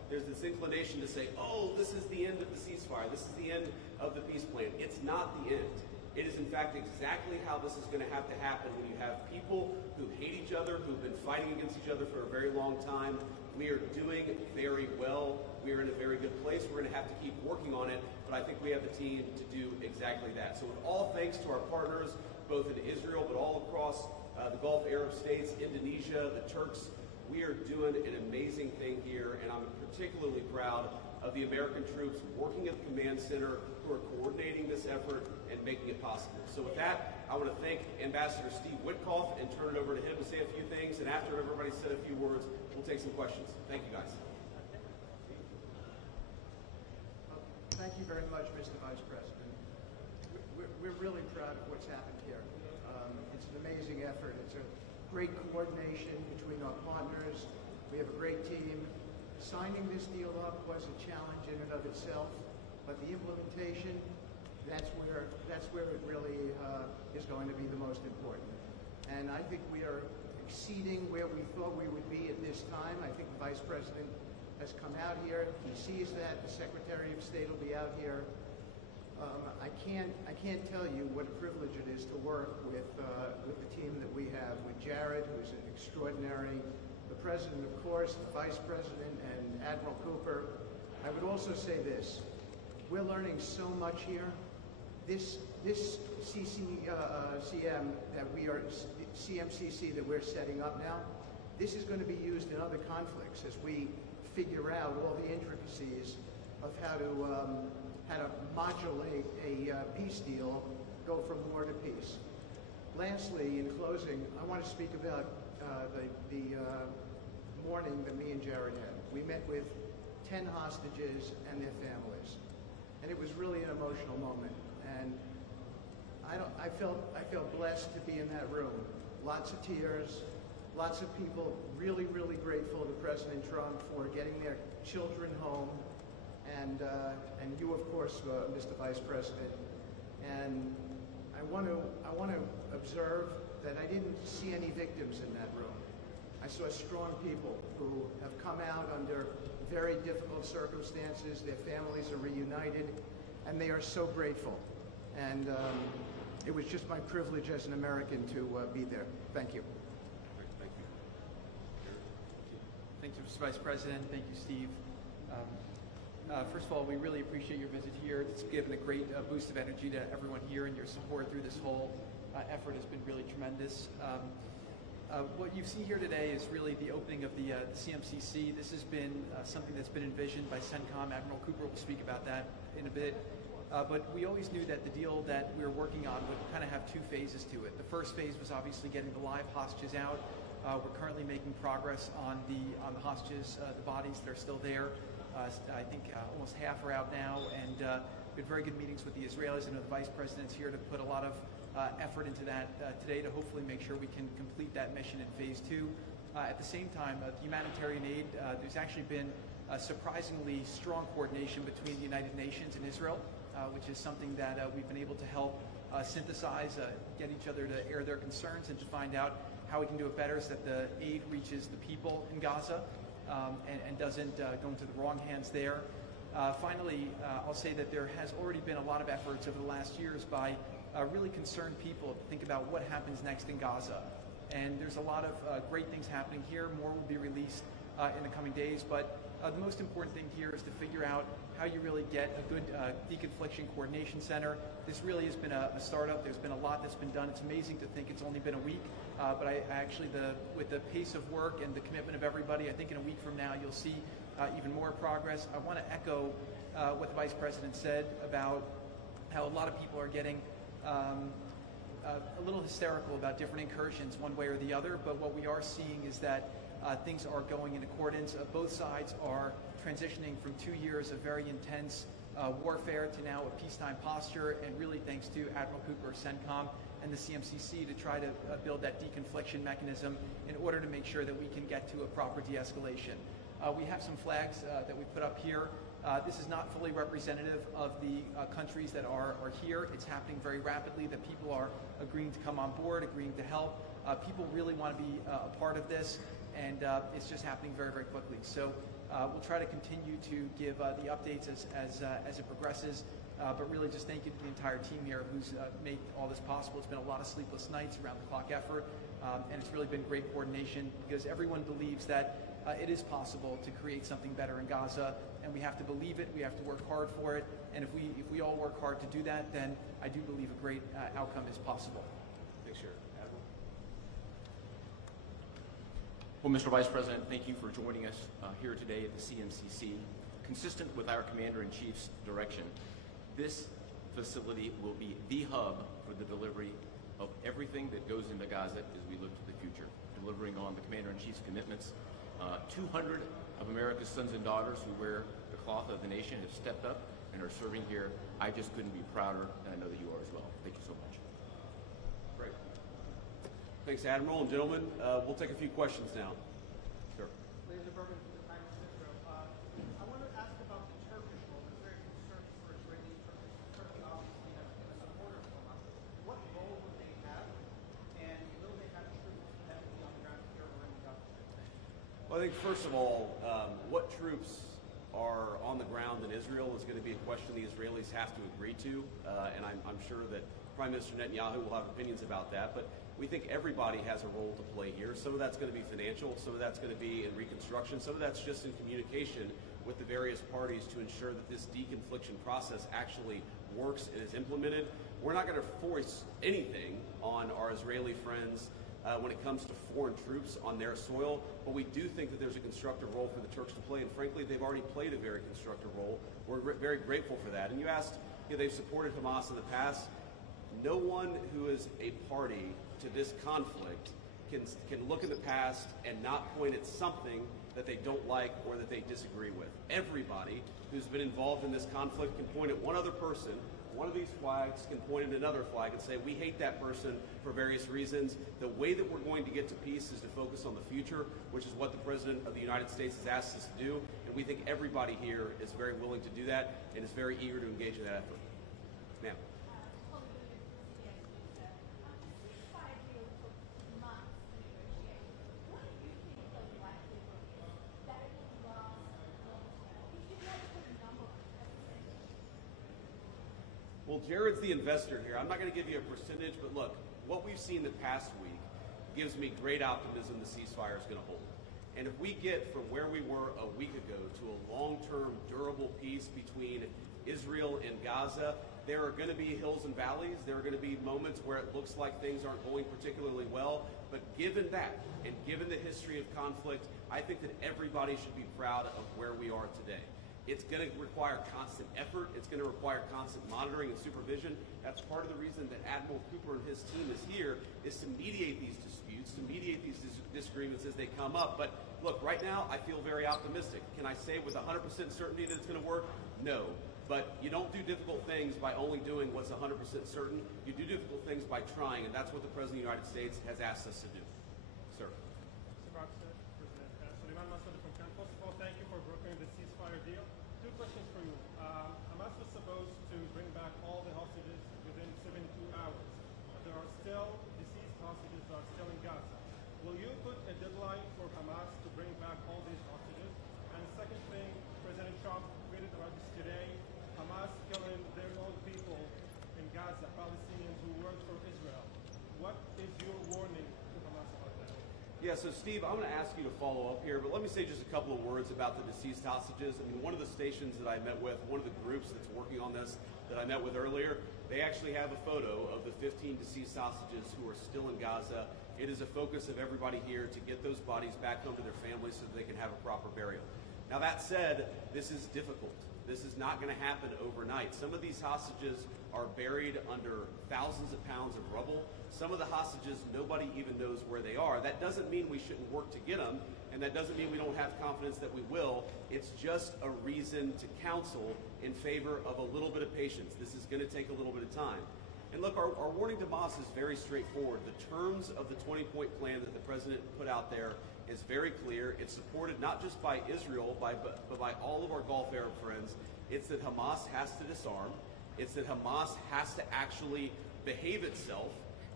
there's this inclination to say, oh, this is the end of the ceasefire, this is the end of the peace plan. It's not the end. It is in fact exactly how this is going to have to happen when you have people who hate each other, who've been fighting against each other for a very long time. We are doing very well. We are in a very good place. We're going to have to keep working on it, but I think we have the team to do exactly that. So with all thanks to our partners, both in Israel, but all across the Gulf Arab states, Indonesia, the Turks, we are doing an amazing thing here, and I'm particularly proud of the American troops working at the command center who are coordinating this effort and making it possible. So with that, I want to thank Ambassador Steve Witkoff and turn it over to him to say a few things, and after everybody's said a few words, we'll take some questions. Thank you, guys. Thank you very much, Mr. Vice President. We're really proud of what's happened here. It's an amazing effort. It's a great coordination between our partners. We have a great team. Signing this deal up was a challenge in and of itself, but the implementation, that's where it really is going to be the most important. And I think we are exceeding where we thought we would be at this time. I think the Vice President has come out here. He sees that. The Secretary of State will be out here. I can't tell you what a privilege it is to work with the team that we have, with Jared, who's an extraordinary, the President, of course, the Vice President, and Admiral Cooper. I would also say this. We're learning so much here. This CMCC that we're setting up now, this is going to be used in other conflicts as we figure out all the intricacies of how to modulate a peace deal, go from war to peace. Lastly, in closing, I want to speak about the morning that me and Jared had. We met with 10 hostages and their families, and it was really an emotional moment. And I felt blessed to be in that room. Lots of tears, lots of people really, really grateful to President Trump for getting their children home, and you, of course, Mr. Vice President. And I want to observe that I didn't see any victims in that room. I saw strong people who have come out under very difficult circumstances. Their families are reunited, and they are so grateful. And it was just my privilege as an American to be there. Thank you. Thank you. Thank you, Mr. Vice President. Thank you, Steve. First of all, we really appreciate your visit here. It's given a great boost of energy to everyone here, and your support through this whole effort has been really tremendous. What you see here today is really the opening of the CMCC. This has been something that's been envisioned by CENTCOM. Admiral Cooper will speak about that in a bit. But we always knew that the deal that we were working on would kind of have two phases to it. The first phase was obviously getting the live hostages out. We're currently making progress on the hostages, the bodies that are still there. I think almost half are out now, and we had very good meetings with the Israelis. I know the Vice President's here to put a lot of effort into that today to hopefully make sure we can complete that mission in phase 2. At the same time, the humanitarian aid, there's actually been surprisingly strong coordination between the United Nations and Israel, which is something that we've been able to help synthesize, get each other to air their concerns and to find out how we can do it better so that the aid reaches the people in Gaza and doesn't go into the wrong hands there. Finally, I'll say that there has already been a lot of efforts over the last years by really concerned people to think about what happens next in Gaza. And there's a lot of great things happening here. More will be released in the coming days. But the most important thing here is to figure out how you really get a good deconfliction coordination center. This really has been a startup. There's been a lot that's been done. It's amazing to think it's only been a week. But I actually, with the pace of work and the commitment of everybody, I think in a week from now you'll see even more progress. I want to echo what the Vice President said about how a lot of people are getting a little hysterical about different incursions one way or the other, but what we are seeing is that things are going in accordance. Both sides are transitioning from 2 years of very intense warfare to now a peacetime posture, and really thanks to Admiral Cooper, CENTCOM, and the CMCC to try to build that deconfliction mechanism in order to make sure that we can get to a proper de-escalation. We have some flags that we put up here. This is not fully representative of the countries that are here. It's happening very rapidly, that people are agreeing to come on board, agreeing to help. People really want to be a part of this, and it's just happening very, very quickly. So we'll try to continue to give the updates as it progresses. But really just thank you to the entire team here who's made all this possible. It's been a lot of sleepless nights, around the clock effort, and it's really been great coordination because everyone believes that it is possible to create something better in Gaza, and we have to believe it, we have to work hard for it, and if we all work hard to do that, then I do believe a great outcome is possible. Thanks, Jared. Admiral? Well, Mr. Vice President, thank you for joining us here today at the CMCC. Consistent with our Commander-in-Chief's direction, this facility will be the hub for the delivery of everything that goes into Gaza as we look to the future, delivering on the Commander-in-Chief's commitments. 200 of America's sons and daughters who wear the cloth of the nation have stepped up and are serving here. I just couldn't be prouder, and I know that you are as well. Thank you so much. Great. Thanks, Admiral. And gentlemen, we'll take a few questions now. Sure. Laser Berman from the Times of Israel. I want to ask about the Turkish role. There's very concern for Israeli Turkish. Turkey obviously has been a supporter of Hamas. What role would they have, and will they have troops heavily on the ground here or in Gaza? Well, I think first of all, what troops are on the ground in Israel is going to be a question the Israelis have to agree to, and I'm sure that Prime Minister Netanyahu will have opinions about that, but we think everybody has a role to play here. Some of that's going to be financial, some of that's going to be in reconstruction, some of that's just in communication with the various parties to ensure that this deconfliction process actually works and is implemented. We're not going to force anything on our Israeli friends when it comes to foreign troops on their soil, but we do think that there's a constructive role for the Turks to play, and frankly, they've already played a very constructive role. We're very grateful for that. And you asked, they've supported Hamas in the past. No one who is a party to this conflict can look in the past and not point at something that they don't like or that they disagree with. Everybody who's been involved in this conflict can point at one other person. One of these flags can point at another flag and say, we hate that person for various reasons. The way that we're going to get to peace is to focus on the future, which is what the President of the United States has asked us to do. And we think everybody here is very willing to do that and is very eager to engage in that effort. Ma'am. Well, Jared's the investor here. I'm not going to give you a percentage, but look, what we've seen the past week gives me great optimism the ceasefire is going to hold. And if we get from where we were a week ago to a long-term, durable peace between Israel and Gaza, there are going to be hills and valleys. There are going to be moments where it looks like things aren't going particularly well. But given that, and given the history of conflict, I think that everybody should be proud of where we are today. It's going to require constant effort. It's going to require constant monitoring and supervision. That's part of the reason that Admiral Cooper and his team is here, is to mediate these disputes, to mediate these disagreements as they come up. But look, right now, I feel very optimistic. Can I say with 100% certainty that it's going to work? No. But you don't do difficult things by only doing what's 100% certain. You do difficult things by trying, and that's what the President of the United States has asked us to do. Sir. Mr. President, Suleiman Massoud from Cannes. First of all, thank you for brokering the ceasefire deal. Two questions for you. Hamas was supposed to bring back all the hostages within 72 hours. But there are still deceased hostages that are still in Gaza. Will you put a deadline for Hamas to bring back all these hostages? And the second thing, President Trump tweeted about this today, Hamas killing their own people in Gaza, Palestinians who work for Israel. What is your warning to Hamas about that? Yeah, so Steve, I'm going to ask you to follow up here, but let me say just a couple of words about the deceased hostages. I mean, one of the stations that I met with, one of the groups that's working on this that I met with earlier, they actually have a photo of the 15 deceased hostages who are still in Gaza. It is a focus of everybody here to get those bodies back home to their families so that they can have a proper burial. Now, that said, this is difficult. This is not going to happen overnight. Some of these hostages are buried under thousands of pounds of rubble. Some of the hostages, nobody even knows where they are. That doesn't mean we shouldn't work to get them, and that doesn't mean we don't have confidence that we will. It's just a reason to counsel in favor of a little bit of patience. This is going to take a little bit of time. And look, our warning to Hamas is very straightforward. The terms of the 20-point plan that the President put out there is very clear. It's supported not just by Israel, but by all of our Gulf Arab friends. It's that Hamas has to disarm. It's that Hamas has to actually behave itself.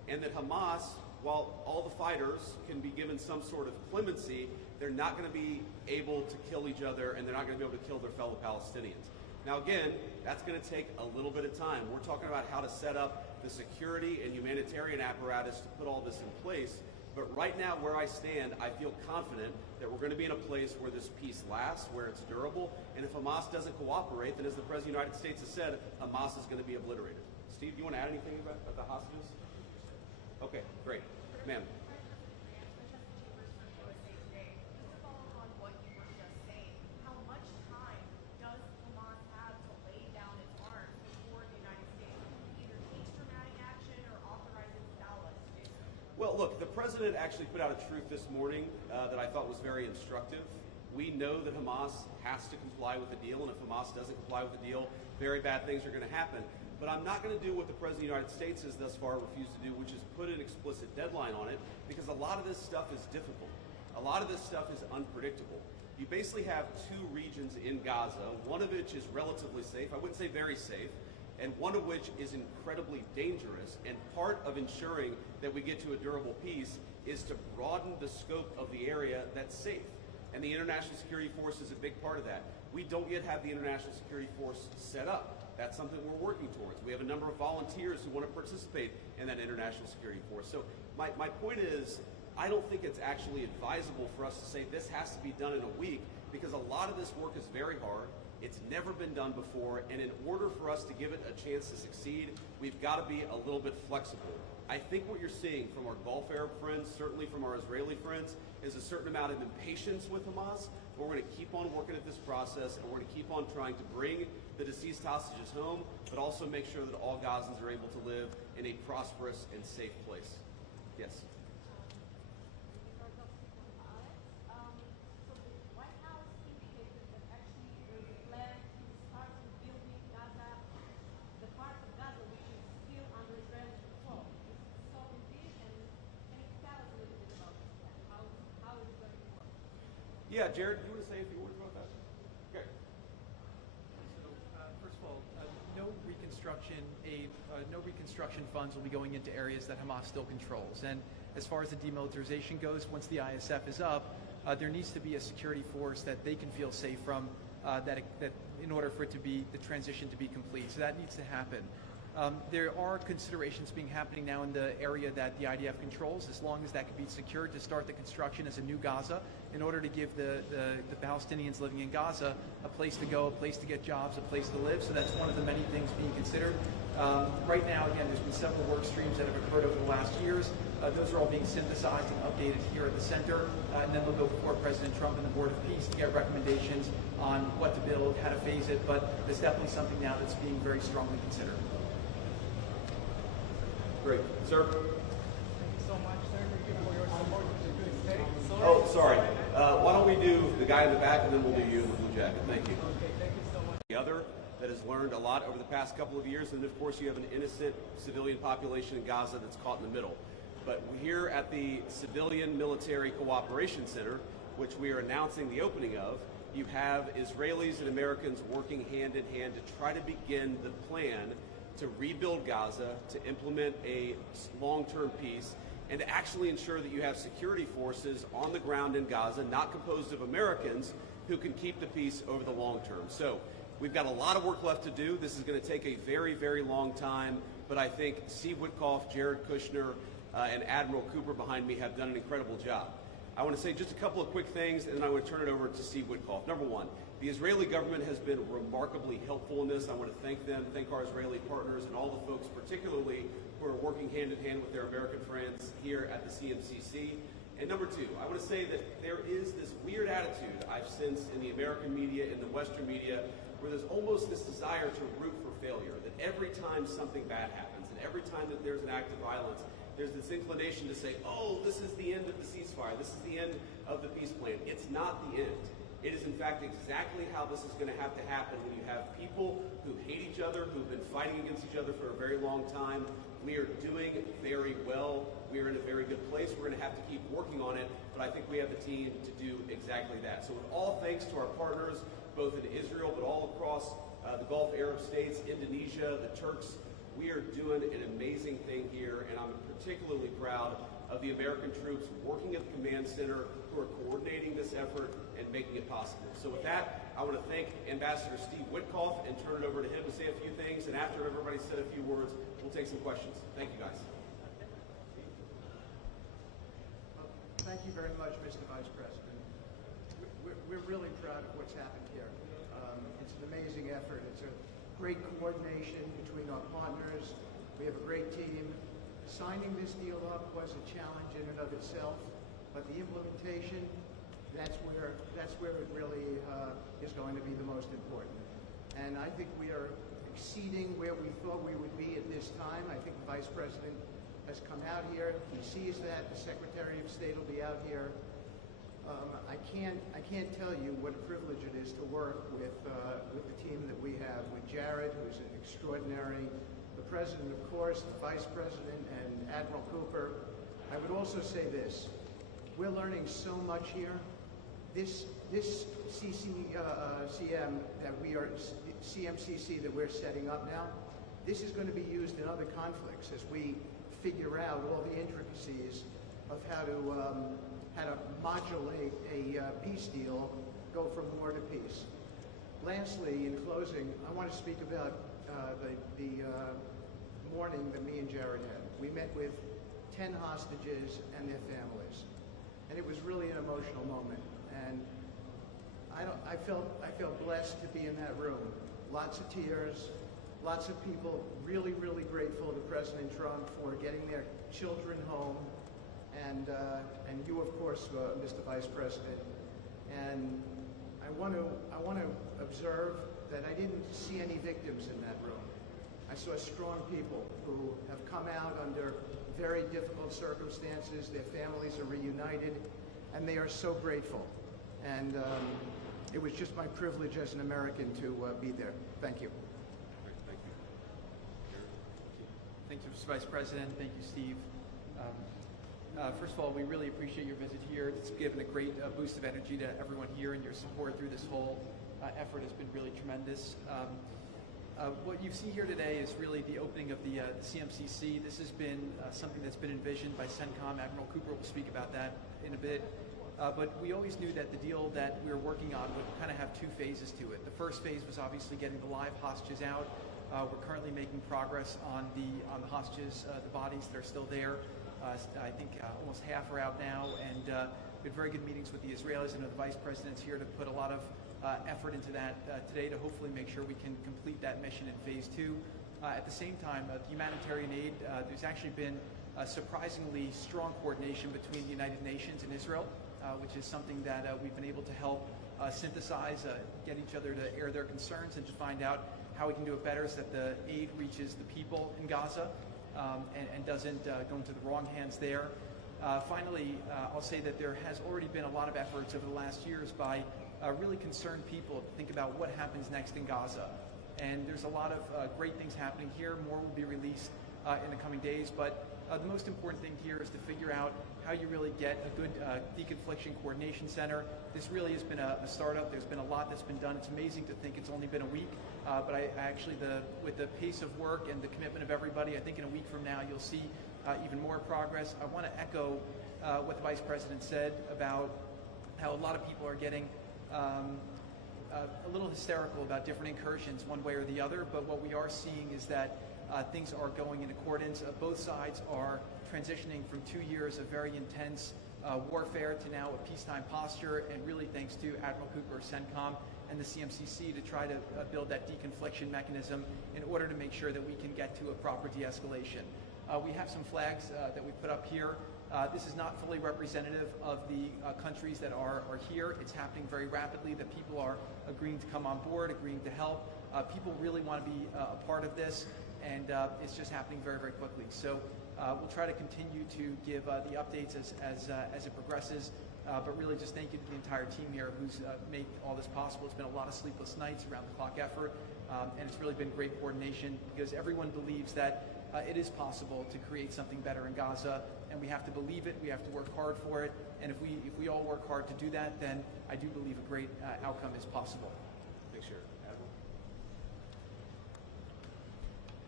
and that Hamas, while all the fighters can be given some sort of clemency, they're not going to be able to kill each other, and they're not going to be able to kill their fellow Palestinians. Now again, that's going to take a little bit of time. We're talking about how to set up the security and humanitarian apparatus to put all this in place. But right now, where I stand, I feel confident that we're going to be in a place where this peace lasts, where it's durable. And if Hamas doesn't cooperate, then as the President of the United States has said, Hamas is going to be obliterated. Steve, do you want to add anything about the hostages? Okay, great. Ma'am. Well, look, the president actually put out a truth this morning that I thought was very instructive. We know that Hamas has to comply with the deal, and if Hamas doesn't comply with the deal, very bad things are going to happen. But I'm not going to do what the President of the United States has thus far refused to do, which is put an explicit deadline on it, because a lot of this stuff is difficult. A lot of this stuff is unpredictable. You basically have two regions in Gaza, one of which is relatively safe, I wouldn't say very safe, and one of which is incredibly dangerous. And part of ensuring that we get to a durable peace is to broaden the scope of the area that's safe. And the International Security Force is a big part of that. We don't yet have the International Security Force set up. That's something we're working towards. We have a number of volunteers who want to participate in that International Security Force. So my point is, I don't think it's actually advisable for us to say this has to be done in a week, because a lot of this work is very hard. It's never been done before, and in order for us to give it a chance to succeed, we've got to be a little bit flexible. I think what you're seeing from our Gulf Arab friends, certainly from our Israeli friends, is a certain amount of impatience with Hamas, but we're going to keep on working at this process, and we're going to keep on trying to bring the deceased hostages home, but also make sure that all Gazans are able to live in a prosperous and safe place. Yes? Yeah, Jared, you want to say a few words about that? Okay. So, first of all, no reconstruction funds will be going into areas that Hamas still controls. And as far as the demilitarization goes, once the ISF is up, there needs to be a security force that they can feel safe from, that in order for it to be the transition to be complete. So that needs to happen. There are considerations happening now in the area that the IDF controls, as long as that can be secured, to start the construction as a new Gaza, in order to give the Palestinians living in Gaza a place to go, a place to get jobs, a place to live. So that's one of the many things being considered. Right now, again, there's been several work streams that have occurred over the last years. Those are all being synthesized and updated here at the center, and then they'll go before President Trump and the Board of Peace to get recommendations on what to build, how to phase it. But there's definitely something now that's being very strongly considered. Great. Sir? Thank you so much, sir. Thank you for your support to the good state. Oh, sorry. Why don't we do the guy in the back, and then we'll do you in the blue jacket. Thank you. Okay, thank you so much. The other that has learned a lot over the past couple of years, and of course you have an innocent civilian population in Gaza that's caught in the middle. But here at the Civilian Military Cooperation Center, which we are announcing the opening of, you have Israelis and Americans working hand in hand to try to begin the plan to rebuild Gaza, to implement a long-term peace, and to actually ensure that you have security forces on the ground in Gaza, not composed of Americans, who can keep the peace over the long term. So we've got a lot of work left to do. This is going to take a very, very long time, but I think Steve Witkoff, Jared Kushner, and Admiral Cooper behind me have done an incredible job. I want to say just a couple of quick things, and then I want to turn it over to Steve Witkoff. Number one, the Israeli government has been remarkably helpful in this. I want to thank them, thank our Israeli partners, and all the folks particularly who are working hand in hand with their American friends here at the CMCC. And number two, I want to say that there is this weird attitude I've sensed in the American media, in the Western media, where there's almost this desire to root for failure, that every time something bad happens, and every time that there's an act of violence, there's this inclination to say, oh, this is the end of the ceasefire, this is the end of the peace plan. It's not the end. It is, in fact, exactly how this is going to have to happen when you have people who hate each other, who've been fighting against each other for a very long time. We are doing very well. We are in a very good place. We're going to have to keep working on it, but I think we have the team to do exactly that. So with all thanks to our partners, both in Israel, but all across the Gulf Arab states, Indonesia, the Turks, We are doing an amazing thing here, and I'm particularly proud of the American troops working at the command center who are coordinating this effort and making it possible. So with that, I want to thank Ambassador Steve Witkoff and turn it over to him to say a few things, and after everybody said a few words, we'll take some questions. Thank you, guys. Thank you very much, Mr. Vice President. We're really proud of what's happened here. It's an amazing effort. It's a great coordination between our partners. We have a great team. Signing this deal up was a challenge in and of itself, but the implementation, that's where it really is going to be the most important. And I think we are exceeding where we thought we would be at this time. I think the Vice President has come out here. He sees that. The Secretary of State will be out here. I can't tell you what a privilege it is to work with the team that we have, with Jared, who's an extraordinary, the President, of course, the Vice President, and Admiral Cooper. I would also say this. We're learning so much here. This CMCC that we're setting up now, this is going to be used in other conflicts as we figure out all the intricacies of how to modulate a peace deal, go from war to peace. Lastly, in closing, I want to speak about the morning that me and Jared had. We met with 10 hostages and their families, and it was really an emotional moment. And I felt blessed to be in that room. Lots of tears, lots of people really, really grateful to President Trump for getting their children home, and you, of course, Mr. Vice President. And I want to observe that I didn't see any victims in that room. I saw strong people who have come out under very difficult circumstances. Their families are reunited, and they are so grateful. And it was just my privilege as an American to be there. Thank you. Thank you. Thank you, Mr. Vice President. Thank you, Steve. First of all, we really appreciate your visit here. It's given a great boost of energy to everyone here, and your support through this whole effort has been really tremendous. What you see here today is really the opening of the CMCC. This has been something that's been envisioned by CENTCOM. Admiral Cooper will speak about that in a bit. But we always knew that the deal that we were working on would kind of have two phases to it. The first phase was obviously getting the live hostages out. We're currently making progress on the hostages, the bodies that are still there. I think almost half are out now, and we had very good meetings with the Israelis. I know the Vice President's here to put a lot of effort into that today to hopefully make sure we can complete that mission in phase 2. At the same time, the humanitarian aid, there's actually been surprisingly strong coordination between the United Nations and Israel, which is something that we've been able to help synthesize, get each other to air their concerns and to find out how we can do it better so that the aid reaches the people in Gaza and doesn't go into the wrong hands there. Finally, I'll say that there has already been a lot of efforts over the last years by really concerned people to think about what happens next in Gaza. And there's a lot of great things happening here. More will be released in the coming days. But the most important thing here is to figure out how you really get a good deconfliction coordination center. This really has been a startup. There's been a lot that's been done. It's amazing to think it's only been a week. But I actually, with the pace of work and the commitment of everybody, I think in a week from now you'll see even more progress. I want to echo what the Vice President said about how a lot of people are getting a little hysterical about different incursions one way or the other, but what we are seeing is that things are going in accordance. Both sides are transitioning from 2 years of very intense warfare to now a peacetime posture, and really thanks to Admiral Cooper, CENTCOM, and the CMCC to try to build that deconfliction mechanism in order to make sure that we can get to a proper de-escalation. We have some flags that we put up here. This is not fully representative of the countries that are here. It's happening very rapidly, that people are agreeing to come on board, agreeing to help. People really want to be a part of this, and it's just happening very, very quickly. So we'll try to continue to give the updates as it progresses, but really just thank you to the entire team here who's made all this possible. It's been a lot of sleepless nights, around the clock effort, and it's really been great coordination because everyone believes that it is possible to create something better in Gaza, and we have to believe it, we have to work hard for it, and if we all work hard to do that, then I do believe a great outcome is possible. Thanks, Jared. Admiral?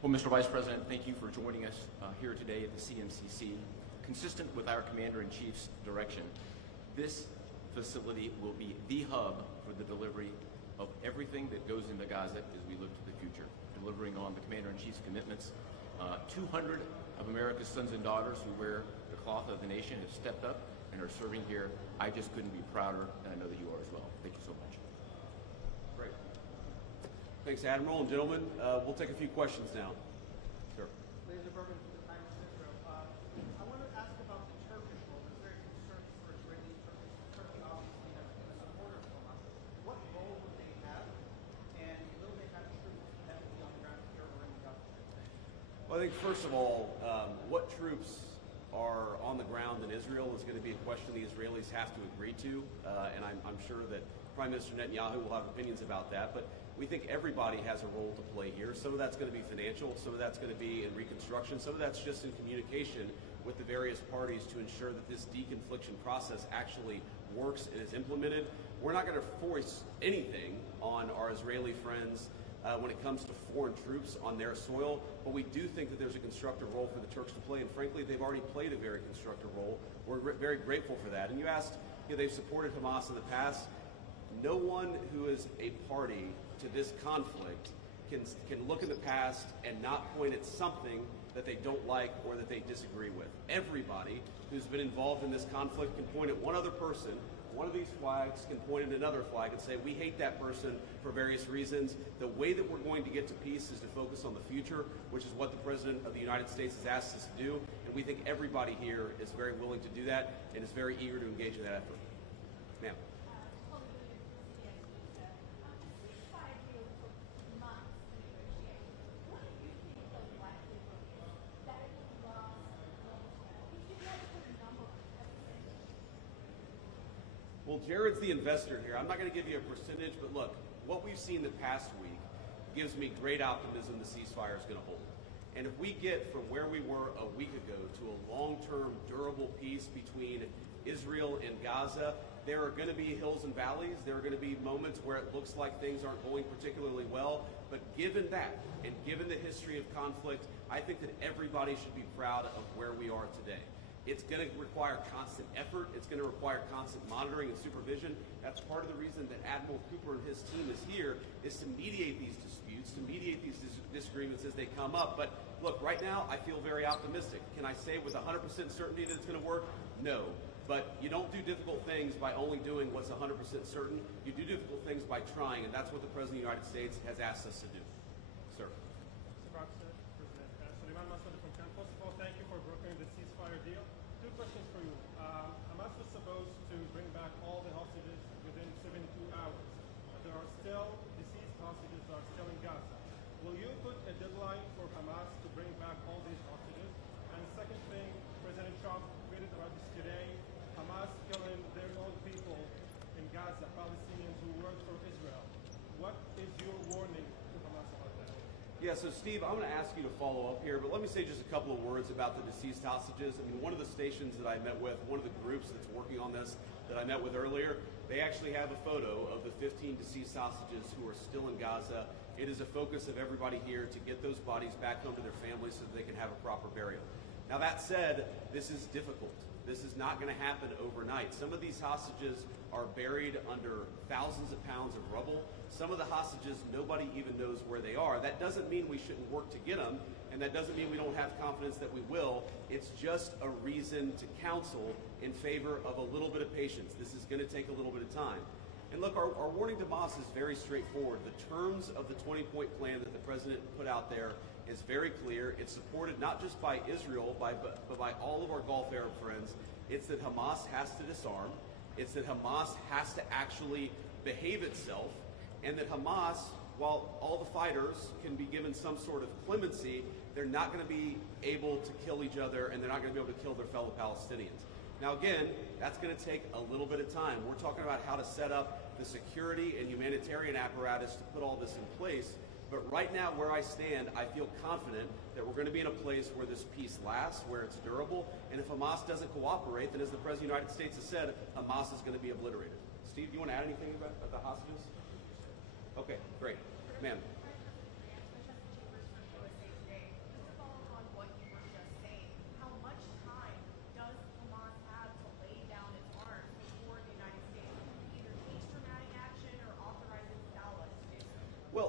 Well, Mr. Vice President, thank you for joining us here today at the CMCC. Consistent with our Commander-in-Chief's direction, this facility will be the hub for the delivery of everything that goes into Gaza as we look to the future, delivering on the Commander-in-Chief's commitments. 200 of America's sons and daughters who wear the cloth of the nation have stepped up and are serving here. I just couldn't be prouder, and I know that you are as well. Thank you so much. Great. Thanks, Admiral. And gentlemen, we'll take a few questions now. Sure. Ladies and gentlemen, from the Times of Israel, I want to ask about the Turkish role. There's very concern for Israeli Turkish. Turkey obviously has been a supporter of Hamas. What role would they have, and will they have troops heavily on the ground here or in Gaza? Well, I think first of all, what troops are on the ground in Israel is going to be a question the Israelis have to agree to, and I'm sure that Prime Minister Netanyahu will have opinions about that, but we think everybody has a role to play here. Some of that's going to be financial, some of that's going to be in Reconstruction, some of that's just in communication with the various parties to ensure that this deconfliction process actually works and is implemented. We're not going to force anything on our Israeli friends when it comes to foreign troops on their soil, but we do think that there's a constructive role for the Turks to play, and frankly, they've already played a very constructive role. We're very grateful for that. And you asked, they've supported Hamas in the past. No one who is a party to this conflict can look in the past and not point at something that they don't like or that they disagree with. Everybody who's been involved in this conflict can point at one other person. One of these flags can point at another flag and say, we hate that person for various reasons. The way that we're going to get to peace is to focus on the future, which is what the President of the United States has asked us to do. And we think everybody here is very willing to do that and is very eager to engage in that effort. Ma'am. Well, Jared's the investor here. I'm not going to give you a percentage, but look, what we've seen the past week gives me great optimism the ceasefire is going to hold. And if we get from where we were a week ago to a long-term, durable peace between Israel and Gaza, there are going to be hills and valleys. There are going to be moments where it looks like things aren't going particularly well. But given that, and given the history of conflict, I think that everybody should be proud of where we are today. It's going to require constant effort. It's going to require constant monitoring and supervision. That's part of the reason that Admiral Cooper and his team is here, is to mediate these disputes, to mediate these disagreements as they come up. But look, right now, I feel very optimistic. Can I say with 100% certainty that it's going to work? No. But you don't do difficult things by only doing what's 100% certain. You do difficult things by trying, and that's what the President of the United States has asked us to do. Sir. Mr. President, Suleiman Massoud from Cannes. First of all, thank you for brokering the ceasefire deal. Two questions for you. Hamas was supposed to bring back all the hostages within 72 hours. But there are still deceased hostages that are still in Gaza. Will you put a deadline for Hamas to bring back all these hostages? And second thing, President Trump tweeted about this today. Hamas killing their own people in Gaza, Palestinians who work for Israel. What is your warning to Hamas about that? Yeah, so Steve, I'm going to ask you to follow up here, but let me say just a couple of words about the deceased hostages. I mean, one of the stations that I met with, one of the groups that's working on this that I met with earlier, they actually have a photo of the 15 deceased hostages who are still in Gaza. It is a focus of everybody here to get those bodies back home to their families so that they can have a proper burial. Now that said, this is difficult. This is not going to happen overnight. Some of these hostages are buried under thousands of pounds of rubble. Some of the hostages, nobody even knows where they are. That doesn't mean we shouldn't work to get them, and that doesn't mean we don't have confidence that we will. It's just a reason to counsel in favor of a little bit of patience. This is going to take a little bit of time. And look, our warning to Hamas is very straightforward. The terms of the 20-point plan that the President put out there is very clear. It's supported not just by Israel, but by all of our Gulf Arab friends. It's that Hamas has to disarm. It's that Hamas has to actually behave itself, and that Hamas, while all the fighters can be given some sort of clemency, they're not going to be able to kill each other, and they're not going to be able to kill their fellow Palestinians. Now again, that's going to take a little bit of time. We're talking about how to set up the security and humanitarian apparatus to put all this in place. But right now, where I stand, I feel confident that we're going to be in a place where this peace lasts, where it's durable. And if Hamas doesn't cooperate, then as the President of the United States has said, Hamas is going to be obliterated. Steve, do you want to add anything about the hostages? Okay, great. Ma'am.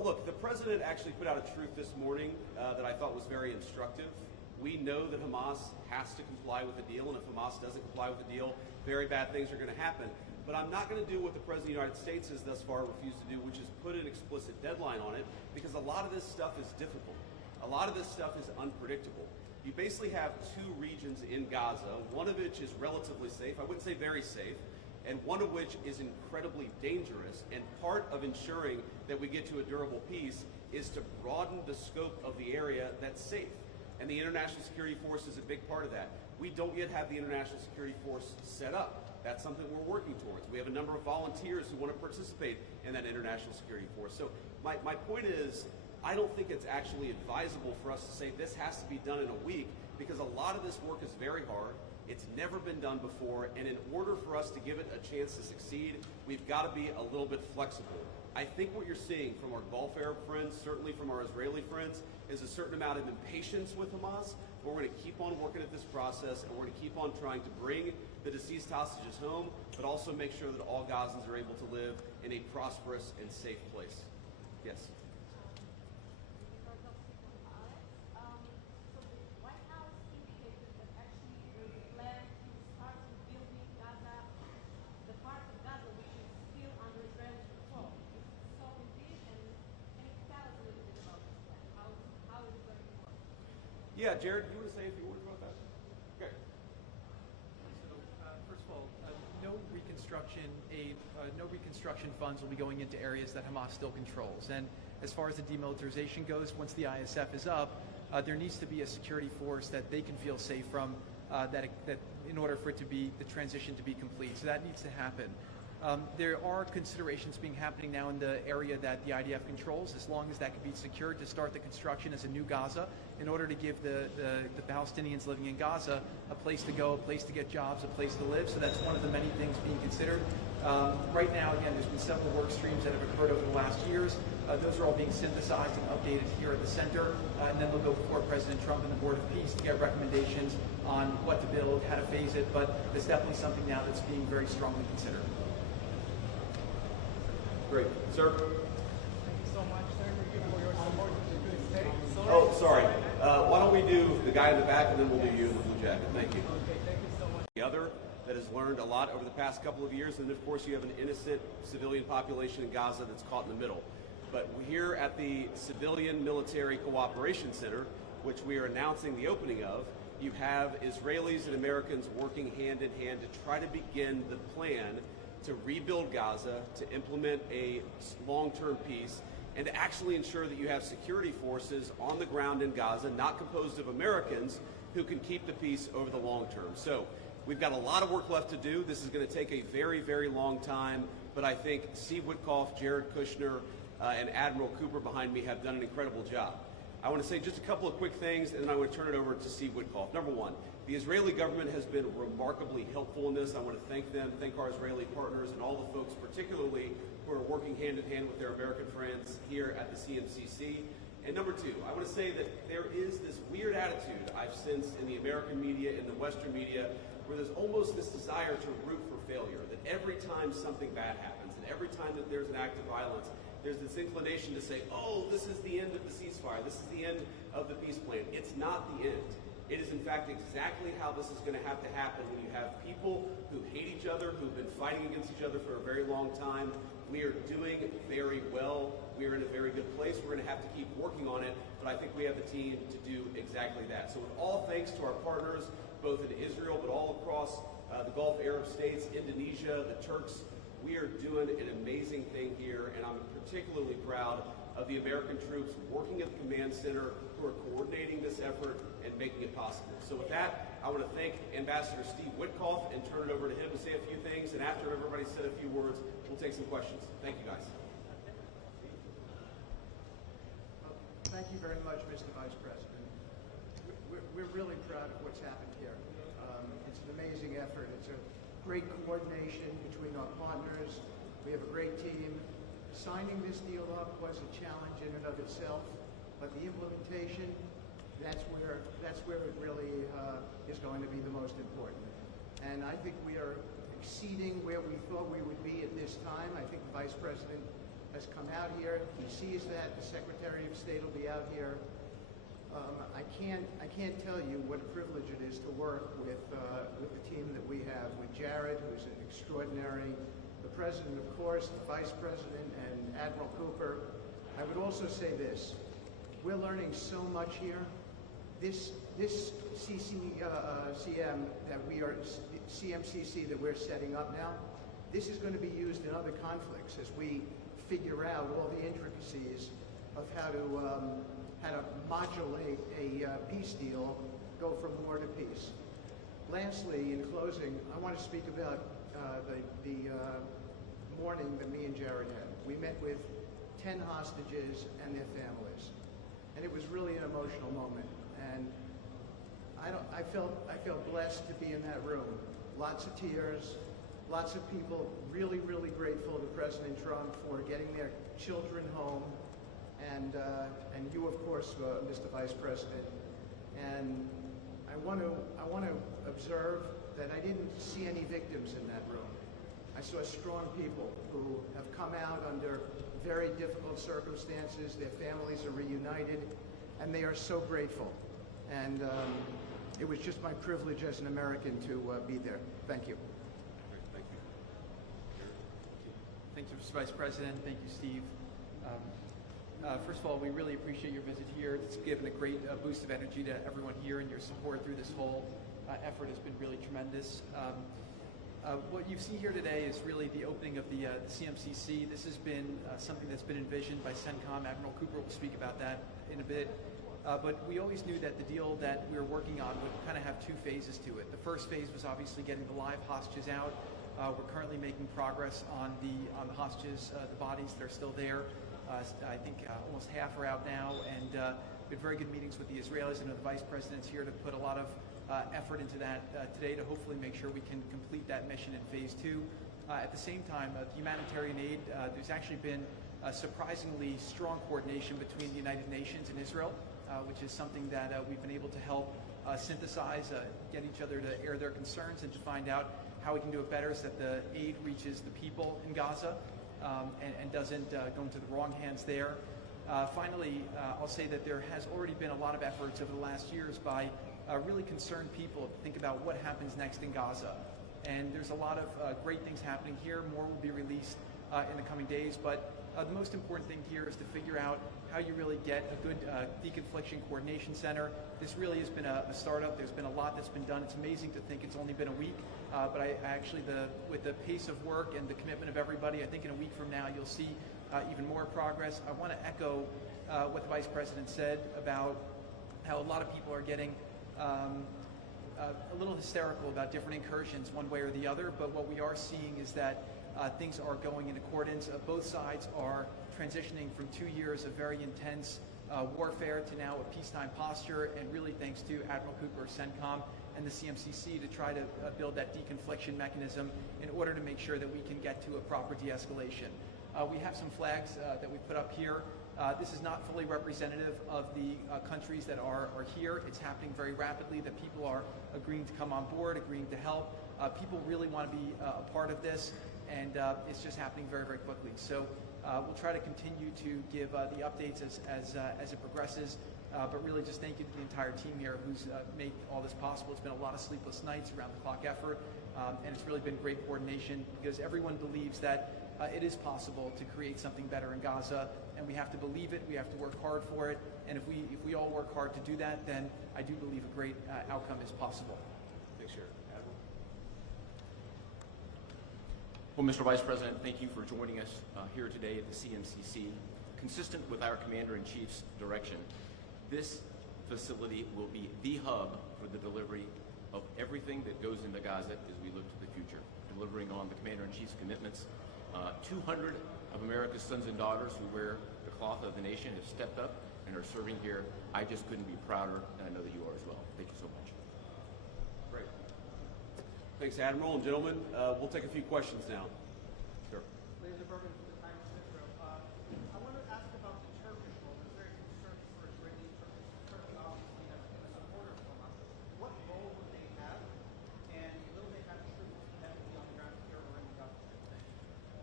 Well, look, the president actually put out a truth this morning that I thought was very instructive. We know that Hamas has to comply with the deal, and if Hamas doesn't comply with the deal, very bad things are going to happen. But I'm not going to do what the President of the United States has thus far refused to do, which is put an explicit deadline on it, because a lot of this stuff is difficult. A lot of this stuff is unpredictable. You basically have two regions in Gaza, one of which is relatively safe, I wouldn't say very safe, and one of which is incredibly dangerous. And part of ensuring that we get to a durable peace is to broaden the scope of the area that's safe. And the International Security Force is a big part of that. We don't yet have the International Security Force set up. That's something we're working towards. We have a number of volunteers who want to participate in that International Security Force. So my point is, I don't think it's actually advisable for us to say this has to be done in a week, because a lot of this work is very hard. It's never been done before, and in order for us to give it a chance to succeed, we've got to be a little bit flexible. I think what you're seeing from our Gulf Arab friends, certainly from our Israeli friends, is a certain amount of impatience with Hamas, but we're going to keep on working at this process, and we're going to keep on trying to bring the deceased hostages home, but also make sure that all Gazans are able to live in a prosperous and safe place. Yes? Yeah, Jared, you want to say a few words about that? Okay. So, first of all, no reconstruction funds will be going into areas that Hamas still controls. And as far as the demilitarization goes, once the ISF is up, there needs to be a security force that they can feel safe from, that in order for it to be the transition to be complete. So that needs to happen. There are considerations happening now in the area that the IDF controls, as long as that can be secured, to start the construction as a new Gaza, in order to give the Palestinians living in Gaza a place to go, a place to get jobs, a place to live. So that's one of the many things being considered. Right now, again, there's been several work streams that have occurred over the last years. Those are all being synthesized and updated here at the center, and then they'll go before President Trump and the Board of Peace to get recommendations on what to build, how to phase it. But there's definitely something now that's being very strongly considered. Great. Sir? Thank you so much, Senator, for your support to the state. Oh, sorry. Why don't we do the guy in the back, and then we'll do you in the blue jacket. Thank you. Okay, thank you so much. The other that has learned a lot over the past couple of years, and of course you have an innocent civilian population in Gaza that's caught in the middle. But here at the Civilian Military Cooperation Center, which we are announcing the opening of, you have Israelis and Americans working hand in hand to try to begin the plan to rebuild Gaza, to implement a long-term peace, and to actually ensure that you have security forces on the ground in Gaza, not composed of Americans, who can keep the peace over the long term. So we've got a lot of work left to do. This is going to take a very, very long time, but I think Steve Witkoff, Jared Kushner, and Admiral Cooper behind me have done an incredible job. I want to say just a couple of quick things, and then I want to turn it over to Steve Witkoff. Number one, the Israeli government has been remarkably helpful in this. I want to thank them, thank our Israeli partners, and all the folks particularly who are working hand in hand with their American friends here at the CMCC. And number two, I want to say that there is this weird attitude I've sensed in the American media, in the Western media, where there's almost this desire to root for failure, that every time something bad happens, and every time that there's an act of violence, there's this inclination to say, oh, this is the end of the ceasefire, this is the end of the peace plan. It's not the end. It is, in fact, exactly how this is going to happen when you have people who hate each other, who've been fighting against each other for a very long time. We are doing very well. We are in a very good place. We're going to have to keep working on it, but I think we have the team to do exactly that. So with all thanks to our partners, both in Israel, but all across the Gulf Arab states, Indonesia, the Turks, we are doing an amazing thing here, and I'm particularly proud of the American troops working at the command center who are coordinating this effort and making it possible. So with that, I want to thank Ambassador Steve Witkoff and turn it over to him to say a few things, and after everybody's said a few words, we'll take some questions. Thank you, guys. Thank you very much, Mr. Vice President. We're really proud of what's happened here. It's an amazing effort. It's a great coordination between our partners. We have a great team. Signing this deal up was a challenge in and of itself, but the implementation, that's where it really is going to be the most important. And I think we are exceeding where we thought we would be at this time. I think the Vice President has come out here. He sees that. The Secretary of State will be out here. I can't tell you what a privilege it is to work with the team that we have, with Jared, who's an extraordinary, the President, of course, the Vice President, and Admiral Cooper. I would also say this. We're learning so much here. This CMCC that we're setting up now, this is going to be used in other conflicts as we figure out all the intricacies of how to modulate a peace deal, go from war to peace. Lastly, in closing, I want to speak about the morning that me and Jared had. We met with 10 hostages and their families, and it was really an emotional moment. And I felt blessed to be in that room. Lots of tears, lots of people really, really grateful to President Trump for getting their children home, and you, of course, Mr. Vice President. And I want to observe that I didn't see any victims in that room. I saw strong people who have come out under very difficult circumstances. Their families are reunited, and they are so grateful. And it was just my privilege as an American to be there. Thank you. Thank you. Thank you, Mr. Vice President. Thank you, Steve. First of all, we really appreciate your visit here. It's given a great boost of energy to everyone here, and your support through this whole effort has been really tremendous. What you've seen here today is really the opening of the CMCC. This has been something that's been envisioned by CENTCOM. Admiral Cooper will speak about that in a bit. But we always knew that the deal that we were working on would kind of have two phases to it. The first phase was obviously getting the live hostages out. We're currently making progress on the hostages, the bodies that are still there. I think almost half are out now, and we had very good meetings with the Israelis. I know the Vice President's here to put a lot of effort into that today to hopefully make sure we can complete that mission in phase 2. At the same time, the humanitarian aid, there's actually been surprisingly strong coordination between the United Nations and Israel, which is something that we've been able to help synthesize, get each other to air their concerns and to find out how we can do it better so that the aid reaches the people in Gaza and doesn't go into the wrong hands there. Finally, I'll say that there has already been a lot of efforts over the last years by really concerned people to think about what happens next in Gaza. And there's a lot of great things happening here. More will be released in the coming days. But the most important thing here is to figure out how you really get a good deconfliction coordination center. This really has been a startup. There's been a lot that's been done. It's amazing to think it's only been a week. But I actually, with the pace of work and the commitment of everybody, I think in a week from now you'll see even more progress. I want to echo what the Vice President said about how a lot of people are getting a little hysterical about different incursions one way or the other, but what we are seeing is that things are going in accordance. Both sides are transitioning from 2 years of very intense warfare to now a peacetime posture, and really thanks to Admiral Cooper, CENTCOM, and the CMCC to try to build that deconfliction mechanism in order to make sure that we can get to a proper de-escalation. We have some flags that we put up here. This is not fully representative of the countries that are here. It's happening very rapidly, that people are agreeing to come on board, agreeing to help. People really want to be a part of this, and it's just happening very, very quickly. So we'll try to continue to give the updates as it progresses, but really just thank you to the entire team here who's made all this possible. It's been a lot of sleepless nights, around-the-clock effort, and it's really been great coordination because everyone believes that it is possible to create something better in Gaza, and we have to believe it, we have to work hard for it, and if we all work hard to do that, then I do believe a great outcome is possible. Thanks, Jared. Admiral? Well, Mr. Vice President, thank you for joining us here today at the CMCC. Consistent with our Commander-in-Chief's direction, this facility will be the hub for the delivery of everything that goes into Gaza as we look to the future, delivering on the Commander-in-Chief's commitments. 200 of America's sons and daughters who wear the cloth of the nation have stepped up and are serving here. I just couldn't be prouder, and I know that you are as well. Thank you so much. Great. Thanks, Admiral. And gentlemen, we'll take a few questions now. Sure. Laser Bergen from the Times of Israel. I want to ask about the Turkish role. There's very concern for Israeli Turkey. Turkey obviously has been a supporter of Hamas. What role would they have, and will they have troops that will be on the ground here or in the Gaza? Well,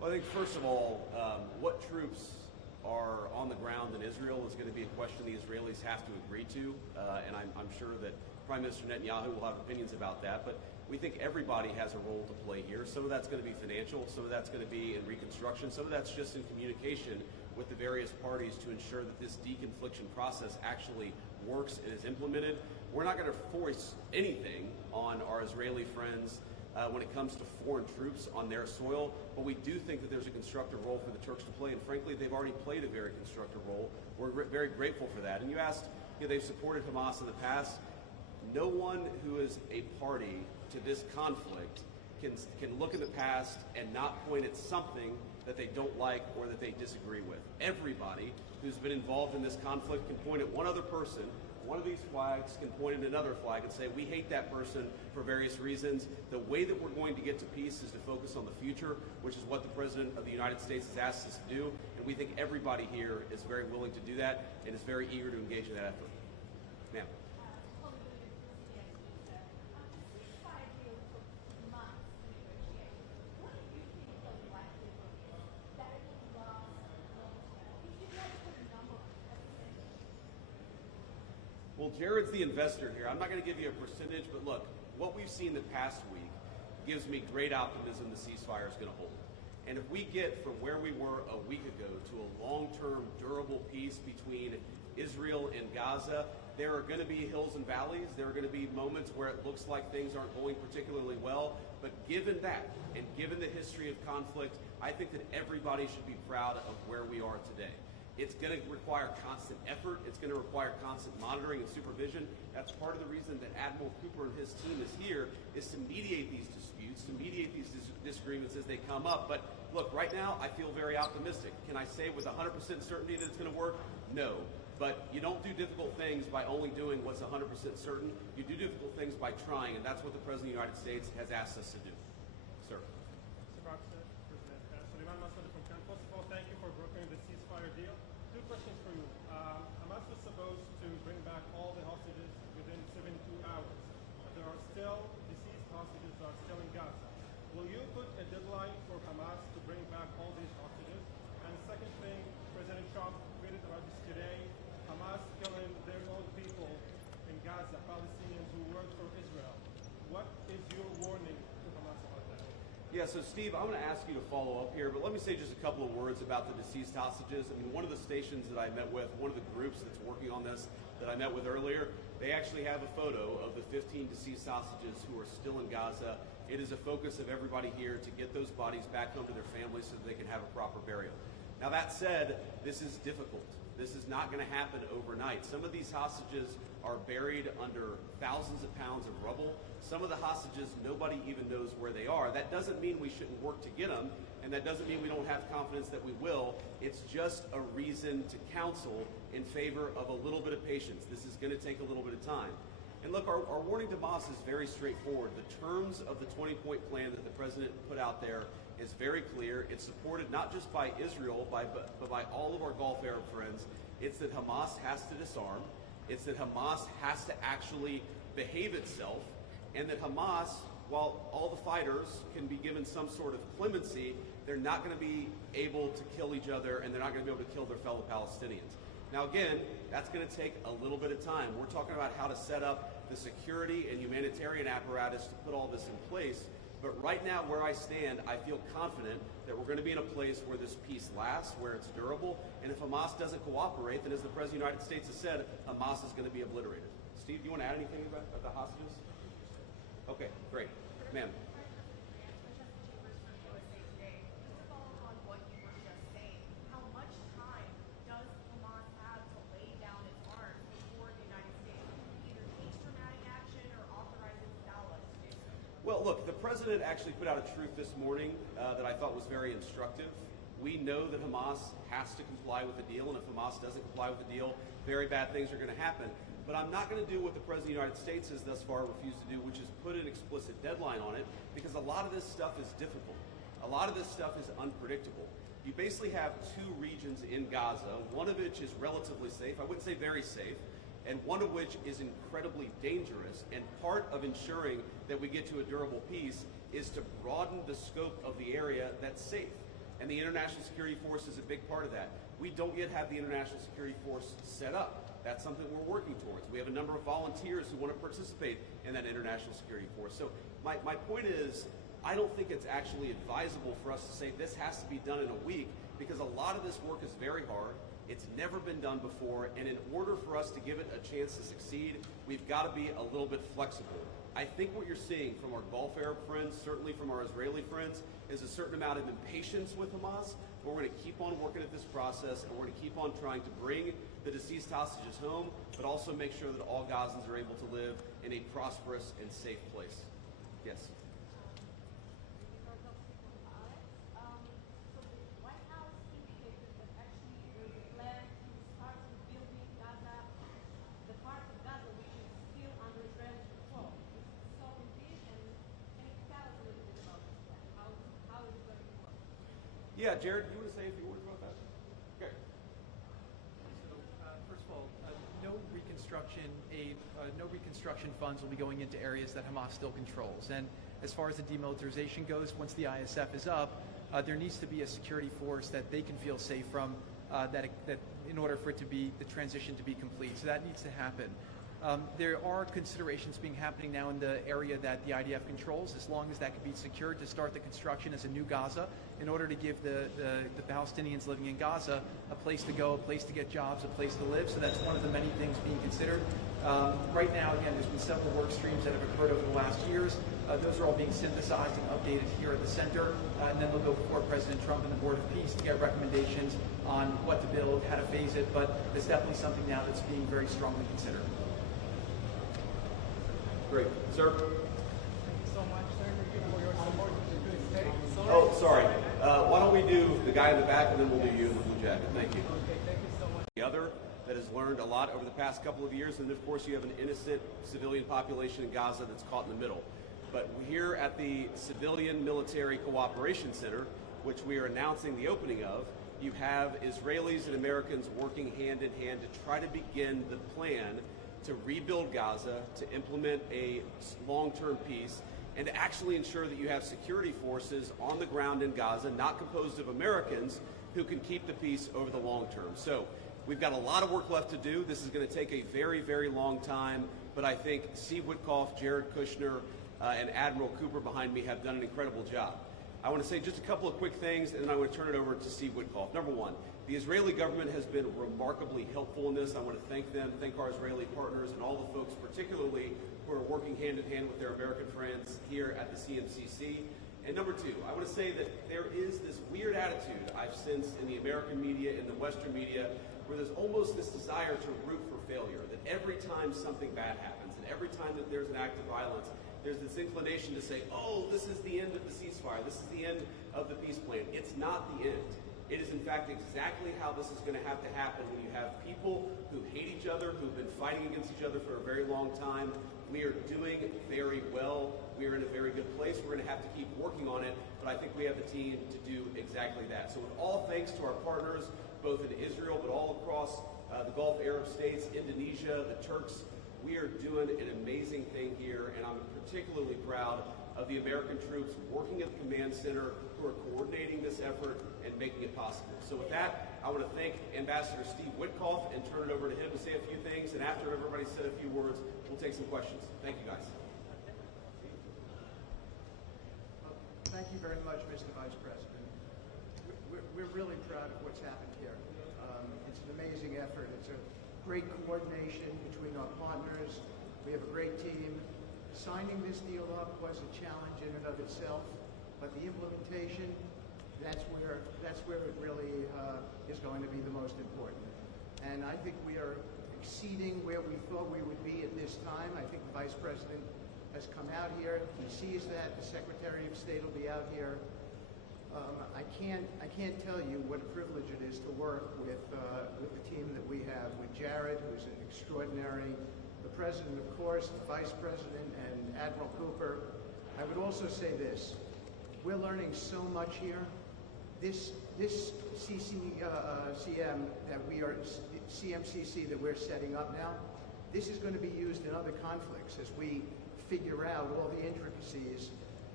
Well, I think first of all, what troops are on the ground in Israel is going to be a question the Israelis have to agree to, and I'm sure that Prime Minister Netanyahu will have opinions about that, but we think everybody has a role to play here. Some of that's going to be financial, some of that's going to be in reconstruction, some of that's just in communication with the various parties to ensure that this deconfliction process actually works and is implemented. We're not going to force anything on our Israeli friends when it comes to foreign troops on their soil, but we do think that there's a constructive role for the Turks to play, and frankly, they've already played a very constructive role. We're very grateful for that. And you asked, they've supported Hamas in the past. No one who is a party to this conflict can look in the past and not point at something that they don't like or that they disagree with. Everybody who's been involved in this conflict can point at one other person. One of these flags can point at another flag and say, we hate that person for various reasons. The way that we're going to get to peace is to focus on the future, which is what the President of the United States has asked us to do. And we think everybody here is very willing to do that and is very eager to engage in that effort. Ma'am. Well, Jared's the investor here. I'm not going to give you a percentage, but look, what we've seen the past week gives me great optimism the ceasefire is going to hold. And if we get from where we were a week ago to a long-term, durable peace between Israel and Gaza, there are going to be hills and valleys. There are going to be moments where it looks like things aren't going particularly well. But given that, and given the history of conflict, I think that everybody should be proud of where we are today. It's going to require constant effort. It's going to require constant monitoring and supervision. That's part of the reason that Admiral Cooper and his team is here, is to mediate these disputes, to mediate these disagreements as they come up. But look, right now, I feel very optimistic. Can I say with 100% certainty that it's going to work? No. But you don't do difficult things by only doing what's 100% certain. You do difficult things by trying, and that's what the President of the United States has asked us to do. Sir. First of all, thank you for brokering the ceasefire deal. Two questions for you. Hamas was supposed to bring back all the hostages within 72 hours. There are still deceased hostages that are still in Gaza. Will you put a deadline for Hamas to bring back all these hostages? And the second thing, President Trump tweeted about this today, Hamas killing their own people in Gaza, Palestinians who work for Israel. What is your warning to Hamas about that? Yeah, so Steve, I'm going to ask you to follow up here, but let me say just a couple of words about the deceased hostages. I mean, one of the stations that I met with, one of the groups that's working on this that I met with earlier, they actually have a photo of the 15 deceased hostages who are still in Gaza. It is a focus of everybody here to get those bodies back home to their families so that they can have a proper burial. Now that said, this is difficult. This is not going to happen overnight. Some of these hostages are buried under thousands of pounds of rubble. Some of the hostages, nobody even knows where they are. That doesn't mean we shouldn't work to get them, and that doesn't mean we don't have confidence that we will. It's just a reason to counsel in favor of a little bit of patience. This is going to take a little bit of time. And look, our warning to Hamas is very straightforward. The terms of the 20-point plan that the President put out there is very clear. It's supported not just by Israel, but by all of our Gulf Arab friends. It's that Hamas has to disarm. It's that Hamas has to actually behave itself, and that Hamas, while all the fighters can be given some sort of clemency, they're not going to be able to kill each other, and they're not going to be able to kill their fellow Palestinians. Now again, that's going to take a little bit of time. We're talking about how to set up the security and humanitarian apparatus to put all this in place. But right now, where I stand, I feel confident that we're going to be in a place where this peace lasts, where it's durable. And if Hamas doesn't cooperate, then as the President of the United States has said, Hamas is going to be obliterated. Steve, do you want to add anything about the hostages? Okay, great. Ma'am. Well, look, the President actually put out a truth this morning that I thought was very instructive. We know that Hamas has to comply with the deal, and if Hamas doesn't comply with the deal, very bad things are going to happen. But I'm not going to do what the President of the United States has thus far refused to do, which is put an explicit deadline on it, because a lot of this stuff is difficult. A lot of this stuff is unpredictable. You basically have two regions in Gaza, one of which is relatively safe, I wouldn't say very safe, and one of which is incredibly dangerous. And part of ensuring that we get to a durable peace is to broaden the scope of the area that's safe. And the International Security Force is a big part of that. We don't yet have the International Security Force set up. That's something we're working towards. We have a number of volunteers who want to participate in that International Security Force. So my point is, I don't think it's actually advisable for us to say this has to be done in a week, because a lot of this work is very hard. It's never been done before, and in order for us to give it a chance to succeed, we've got to be a little bit flexible. I think what you're seeing from our Gulf Arab friends, certainly from our Israeli friends, is a certain amount of impatience with Hamas, but we're going to keep on working at this process, and we're going to keep on trying to bring the deceased hostages home, but also make sure that all Gazans are able to live in a prosperous and safe place. Yes? Yeah, Jared, you want to say a few words about that? Okay. So, first of all, no reconstruction funds will be going into areas that Hamas still controls. And as far as the demilitarization goes, once the ISF is up, there needs to be a security force that they can feel safe from, that in order for it to be the transition to be complete. So that needs to happen. There are considerations happening now in the area that the IDF controls, as long as that can be secured, to start the construction as a new Gaza, in order to give the Palestinians living in Gaza a place to go, a place to get jobs, a place to live. So that's one of the many things being considered. Right now, again, there's been several work streams that have occurred over the last years. Those are all being synthesized and updated here at the center, and then they'll go before President Trump and the Board of Peace to get recommendations on what to build, how to phase it. But it's definitely something now that's being very strongly considered. Great. Sir? Thank you so much, sir, for your support to this day. Oh, sorry. Why don't we do the guy in the back, and then we'll do you in the blue jacket. Thank you. Okay, thank you so much. The other that has learned a lot over the past couple of years, and of course you have an innocent civilian population in Gaza that's caught in the middle. But here at the Civilian Military Cooperation Center, which we are announcing the opening of, you have Israelis and Americans working hand in hand to try to begin the plan to rebuild Gaza, to implement a long-term peace, and to actually ensure that you have security forces on the ground in Gaza, not composed of Americans, who can keep the peace over the long term. So we've got a lot of work left to do. This is going to take a very, very long time, but I think Steve Witkoff, Jared Kushner, and Admiral Cooper behind me have done an incredible job. I want to say just a couple of quick things, and then I want to turn it over to Steve Witkoff. Number one, the Israeli government has been remarkably helpful in this. I want to thank them, thank our Israeli partners, and all the folks particularly who are working hand in hand with their American friends here at the CMCC. And number two, I want to say that there is this weird attitude I've sensed in the American media, in the Western media, where there's almost this desire to root for failure, that every time something bad happens, and every time that there's an act of violence, there's this inclination to say, oh, this is the end of the ceasefire, this is the end of the peace plan. It's not the end. It is, in fact, exactly how this is going to have to happen when you have people who hate each other, who've been fighting against each other for a very long time. We are doing very well. We are in a very good place. We're going to have to keep working on it, but I think we have the team to do exactly that. So with all thanks to our partners, both in Israel, but all across the Gulf Arab states, Indonesia, the Turks, we are doing an amazing thing here, and I'm particularly proud of the American troops working at the command center who are coordinating this effort and making it possible. So with that, I want to thank Ambassador Steve Witkoff and turn it over to him to say a few things, and after everybody's said a few words, we'll take some questions. Thank you, guys. Thank you very much, Mr. Vice President. We're really proud of what's happened here. It's an amazing effort. It's a great coordination between our partners. We have a great team. Signing this deal up was a challenge in and of itself, but the implementation, that's where it really is going to be the most important. And I think we are exceeding where we thought we would be at this time. I think the Vice President has come out here. He sees that. The Secretary of State will be out here. I can't tell you what a privilege it is to work with the team that we have, with Jared, who's an extraordinary, the President, of course, the Vice President, and Admiral Cooper. I would also say this. We're learning so much here. This CMCC that we're setting up now, this is going to be used in other conflicts as we figure out all the intricacies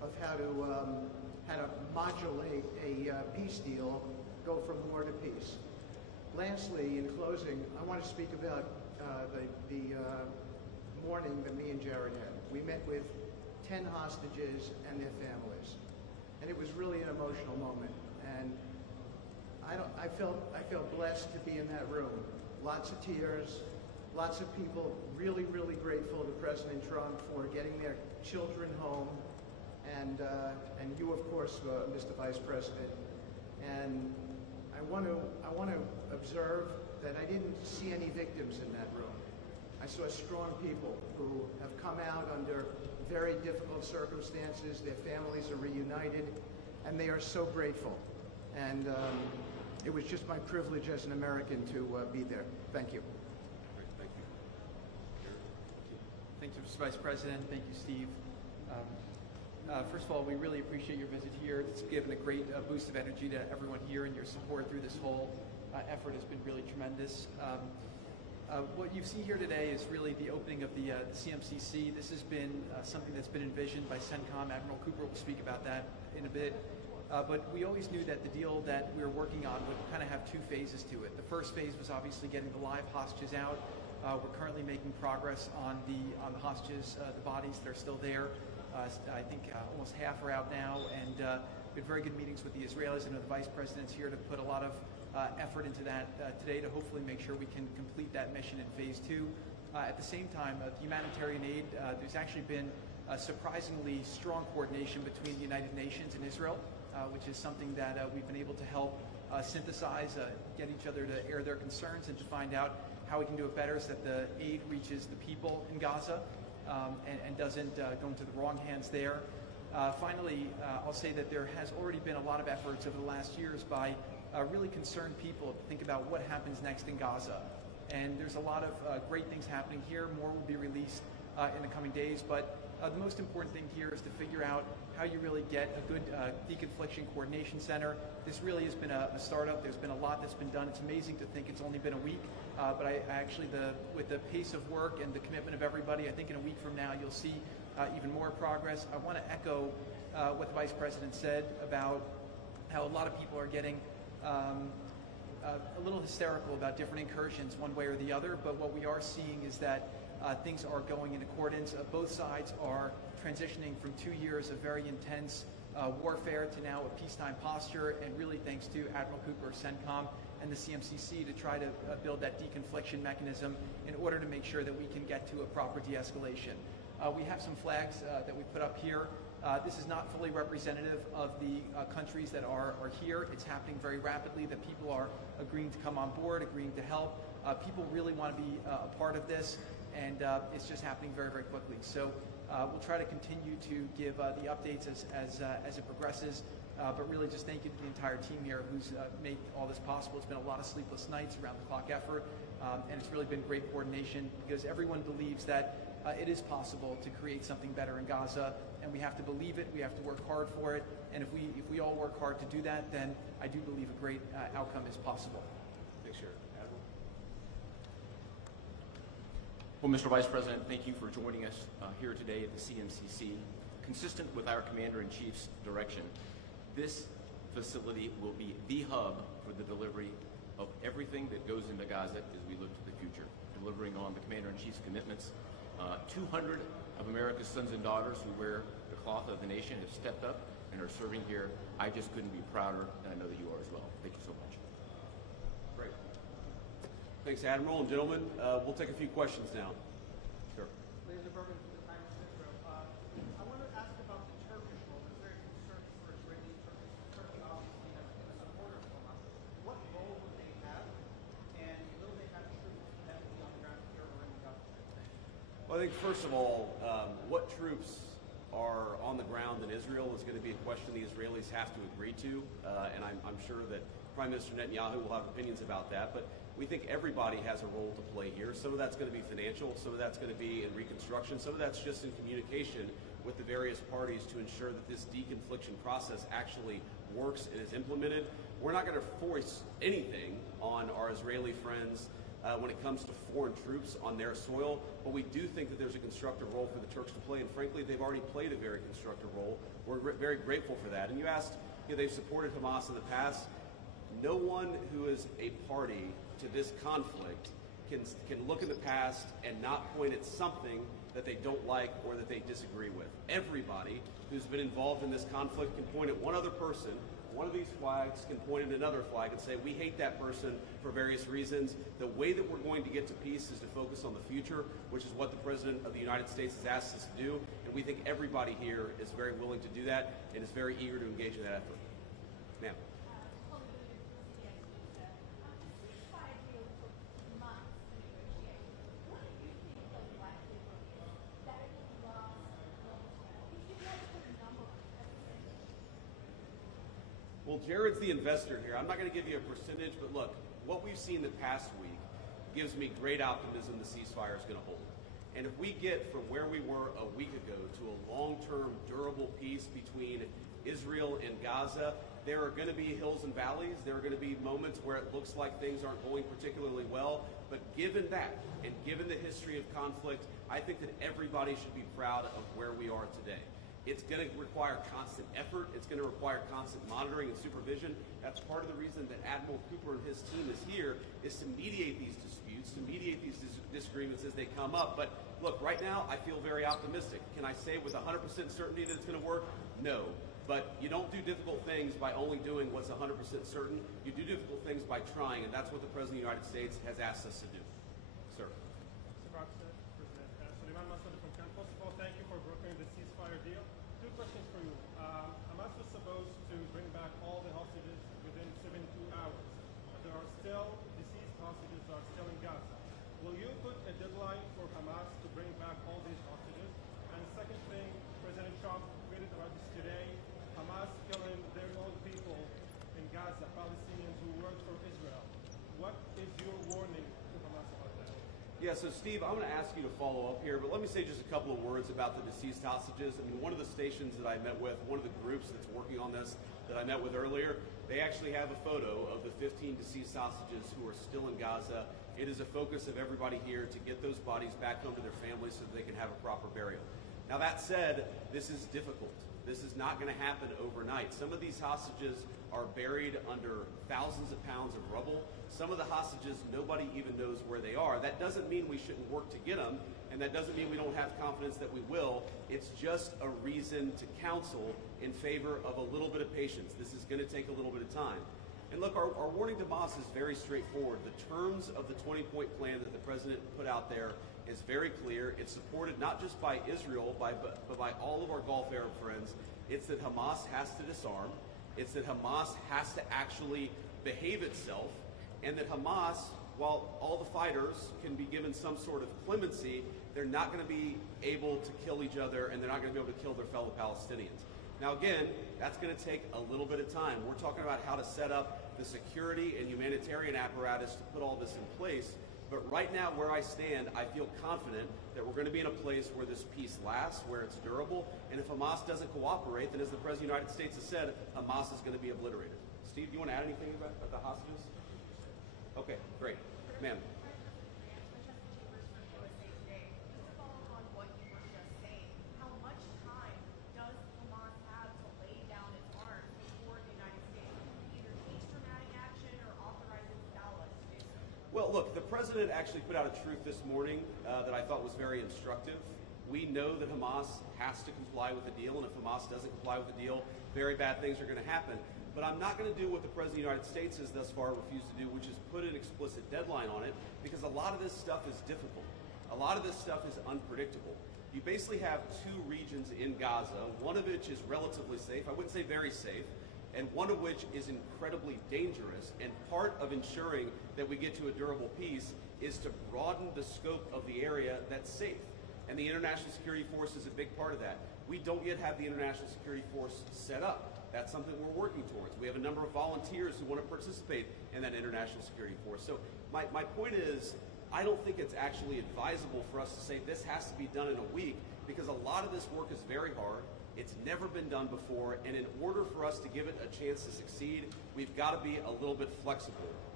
of how to modulate a peace deal, go from war to peace. Lastly, in closing, I want to speak about the morning that me and Jared had. We met with 10 hostages and their families, and it was really an emotional moment. And I felt blessed to be in that room. Lots of tears, lots of people really, really grateful to President Trump for getting their children home, and you, of course, Mr. Vice President. And I want to observe that I didn't see any victims in that room. I saw strong people who have come out under very difficult circumstances. Their families are reunited, and they are so grateful. And it was just my privilege as an American to be there. Thank you. Great, thank you. Thank you, Mr. Vice President. Thank you, Steve. First of all, we really appreciate your visit here. It's given a great boost of energy to everyone here, and your support through this whole effort has been really tremendous. What you see here today is really the opening of the CMCC. This has been something that's been envisioned by CENTCOM. Admiral Cooper will speak about that in a bit. But we always knew that the deal that we were working on would kind of have two phases to it. The first phase was obviously getting the live hostages out. We're currently making progress on the hostages, the bodies that are still there. I think almost half are out now, and we had very good meetings with the Israelis. I know the Vice President's here to put a lot of effort into that today to hopefully make sure we can complete that mission in phase two. At the same time, the humanitarian aid, there's actually been surprisingly strong coordination between the United Nations and Israel, which is something that we've been able to help synthesize, get each other to air their concerns and to find out how we can do it better so that the aid reaches the people in Gaza and doesn't go into the wrong hands there. Finally, I'll say that there has already been a lot of efforts over the last years by really concerned people to think about what happens next in Gaza. And there's a lot of great things happening here. More will be released in the coming days. But the most important thing here is to figure out how you really get a good deconfliction coordination center. This really has been a startup. There's been a lot that's been done. It's amazing to think it's only been a week. But I actually, with the pace of work and the commitment of everybody, I think in a week from now you'll see even more progress. I want to echo what the Vice President said about how a lot of people are getting a little hysterical about different incursions one way or the other, but what we are seeing is that things are going in accordance. Both sides are transitioning from 2 years of very intense warfare to now a peacetime posture, and really thanks to Admiral Cooper, CENTCOM, and the CMCC to try to build that deconfliction mechanism in order to make sure that we can get to a proper de-escalation. We have some flags that we put up here. This is not fully representative of the countries that are here. It's happening very rapidly, that people are agreeing to come on board, agreeing to help. People really want to be a part of this, and it's just happening very, very quickly. So we'll try to continue to give the updates as it progresses, but really just thank you to the entire team here who's made all this possible. It's been a lot of sleepless nights, around the clock effort, and it's really been great coordination because everyone believes that it is possible to create something better in Gaza, and we have to believe it, we have to work hard for it, and if we all work hard to do that, then I do believe a great outcome is possible. Thanks, Jared. Admiral? Well, Mr. Vice President, thank you for joining us here today at the CMCC. Consistent with our Commander-in-Chief's direction, this facility will be the hub for the delivery of everything that goes into Gaza as we look to the future, delivering on the Commander-in-Chief's commitments. 200 of America's sons and daughters who wear the cloth of the nation have stepped up and are serving here. I just couldn't be prouder, and I know that you are as well. Thank you so much. Great. Thanks, Admiral. And gentlemen, we'll take a few questions now. Sure. Ladies and gentlemen, from the Times of Israel, I want to ask about the Turkish role. There's very concerned for Israeli Turkey. Turkey obviously has been a supporter of Hamas. What role would they have, and will they have troops that will be on the ground here or in Gaza? Well, I think first of all, what troops are on the ground in Israel is going to be a question the Israelis have to agree to, and I'm sure that Prime Minister Netanyahu will have opinions about that, but we think everybody has a role to play here. Some of that's going to be financial, some of that's going to be in reconstruction, some of that's just in communication with the various parties to ensure that this deconfliction process actually works and is implemented. We're not going to force anything on our Israeli friends when it comes to foreign troops on their soil, but we do think that there's a constructive role for the Turks to play, and frankly, they've already played a very constructive role. We're very grateful for that. And you asked, they've supported Hamas in the past. No one who is a party to this conflict can look in the past and not point at something that they don't like or that they disagree with. Everybody who's been involved in this conflict can point at one other person. One of these flags can point at another flag and say, we hate that person for various reasons. The way that we're going to get to peace is to focus on the future, which is what the President of the United States has asked us to do. And we think everybody here is very willing to do that and is very eager to engage in that effort. Ma'am. Well, Jared's the investor here. I'm not going to give you a percentage, but look, what we've seen the past week gives me great optimism the ceasefire is going to hold. And if we get from where we were a week ago to a long-term, durable peace between Israel and Gaza, there are going to be hills and valleys. There are going to be moments where it looks like things aren't going particularly well. But given that, and given the history of conflict, I think that everybody should be proud of where we are today. It's going to require constant effort. It's going to require constant monitoring and supervision. That's part of the reason that Admiral Cooper and his team is here, is to mediate these disputes, to mediate these disagreements as they come up. But look, right now, I feel very optimistic. Can I say with 100% certainty that it's going to work? No. But you don't do difficult things by only doing what's 100% certain. You do difficult things by trying, and that's what the President of the United States has asked us to do. Sir. Mr. President, Suleiman Massoud from Cannes. First of all, thank you for brokering the ceasefire deal. Two questions for you. Hamas was supposed to bring back all the hostages within 72 hours. But there are still deceased hostages that are still in Gaza. Will you put a deadline for Hamas to bring back all these hostages? And the second thing, President Trump tweeted about this today, Hamas killing their own people in Gaza, Palestinians who work for Israel. What is your warning to Hamas about that? Yeah, so Steve, I'm going to ask you to follow up here, but let me say just a couple of words about the deceased hostages. I mean, one of the stations that I met with, one of the groups that's working on this that I met with earlier, they actually have a photo of the 15 deceased hostages who are still in Gaza. It is a focus of everybody here to get those bodies back home to their families so that they can have a proper burial. Now that said, this is difficult. This is not going to happen overnight. Some of these hostages are buried under thousands of pounds of rubble. Some of the hostages, nobody even knows where they are. That doesn't mean we shouldn't work to get them, and that doesn't mean we don't have confidence that we will. It's just a reason to counsel in favor of a little bit of patience. This is going to take a little bit of time. And look, our warning to Hamas is very straightforward. The terms of the 20-point plan that the President put out there is very clear. It's supported not just by Israel, but by all of our Gulf Arab friends. It's that Hamas has to disarm. It's that Hamas has to actually behave itself. And that Hamas, while all the fighters can be given some sort of clemency, they're not going to be able to kill each other, and they're not going to be able to kill their fellow Palestinians. Now again, that's going to take a little bit of time. We're talking about how to set up the security and humanitarian apparatus to put all this in place. But right now, where I stand, I feel confident that we're going to be in a place where this peace lasts, where it's durable. And if Hamas doesn't cooperate, then as the President of the United States has said, Hamas is going to be obliterated. Steve, do you want to add anything about the hostages? Okay, great. Ma'am. Well, look, the President actually put out a truth this morning that I thought was very instructive. We know that Hamas has to comply with the deal, and if Hamas doesn't comply with the deal, very bad things are going to happen. But I'm not going to do what the President of the United States has thus far refused to do, which is put an explicit deadline on it, because a lot of this stuff is difficult. A lot of this stuff is unpredictable. You basically have two regions in Gaza, one of which is relatively safe, I wouldn't say very safe, and one of which is incredibly dangerous. And part of ensuring that we get to a durable peace is to broaden the scope of the area that's safe. And the International Security Force is a big part of that. We don't yet have the International Security Force set up. That's something we're working towards. We have a number of volunteers who want to participate in that International Security Force. So my point is, I don't think it's actually advisable for us to say this has to be done in a week, because a lot of this work is very hard. It's never been done before, and in order for us to give it a chance to succeed, we've got to be a little bit flexible.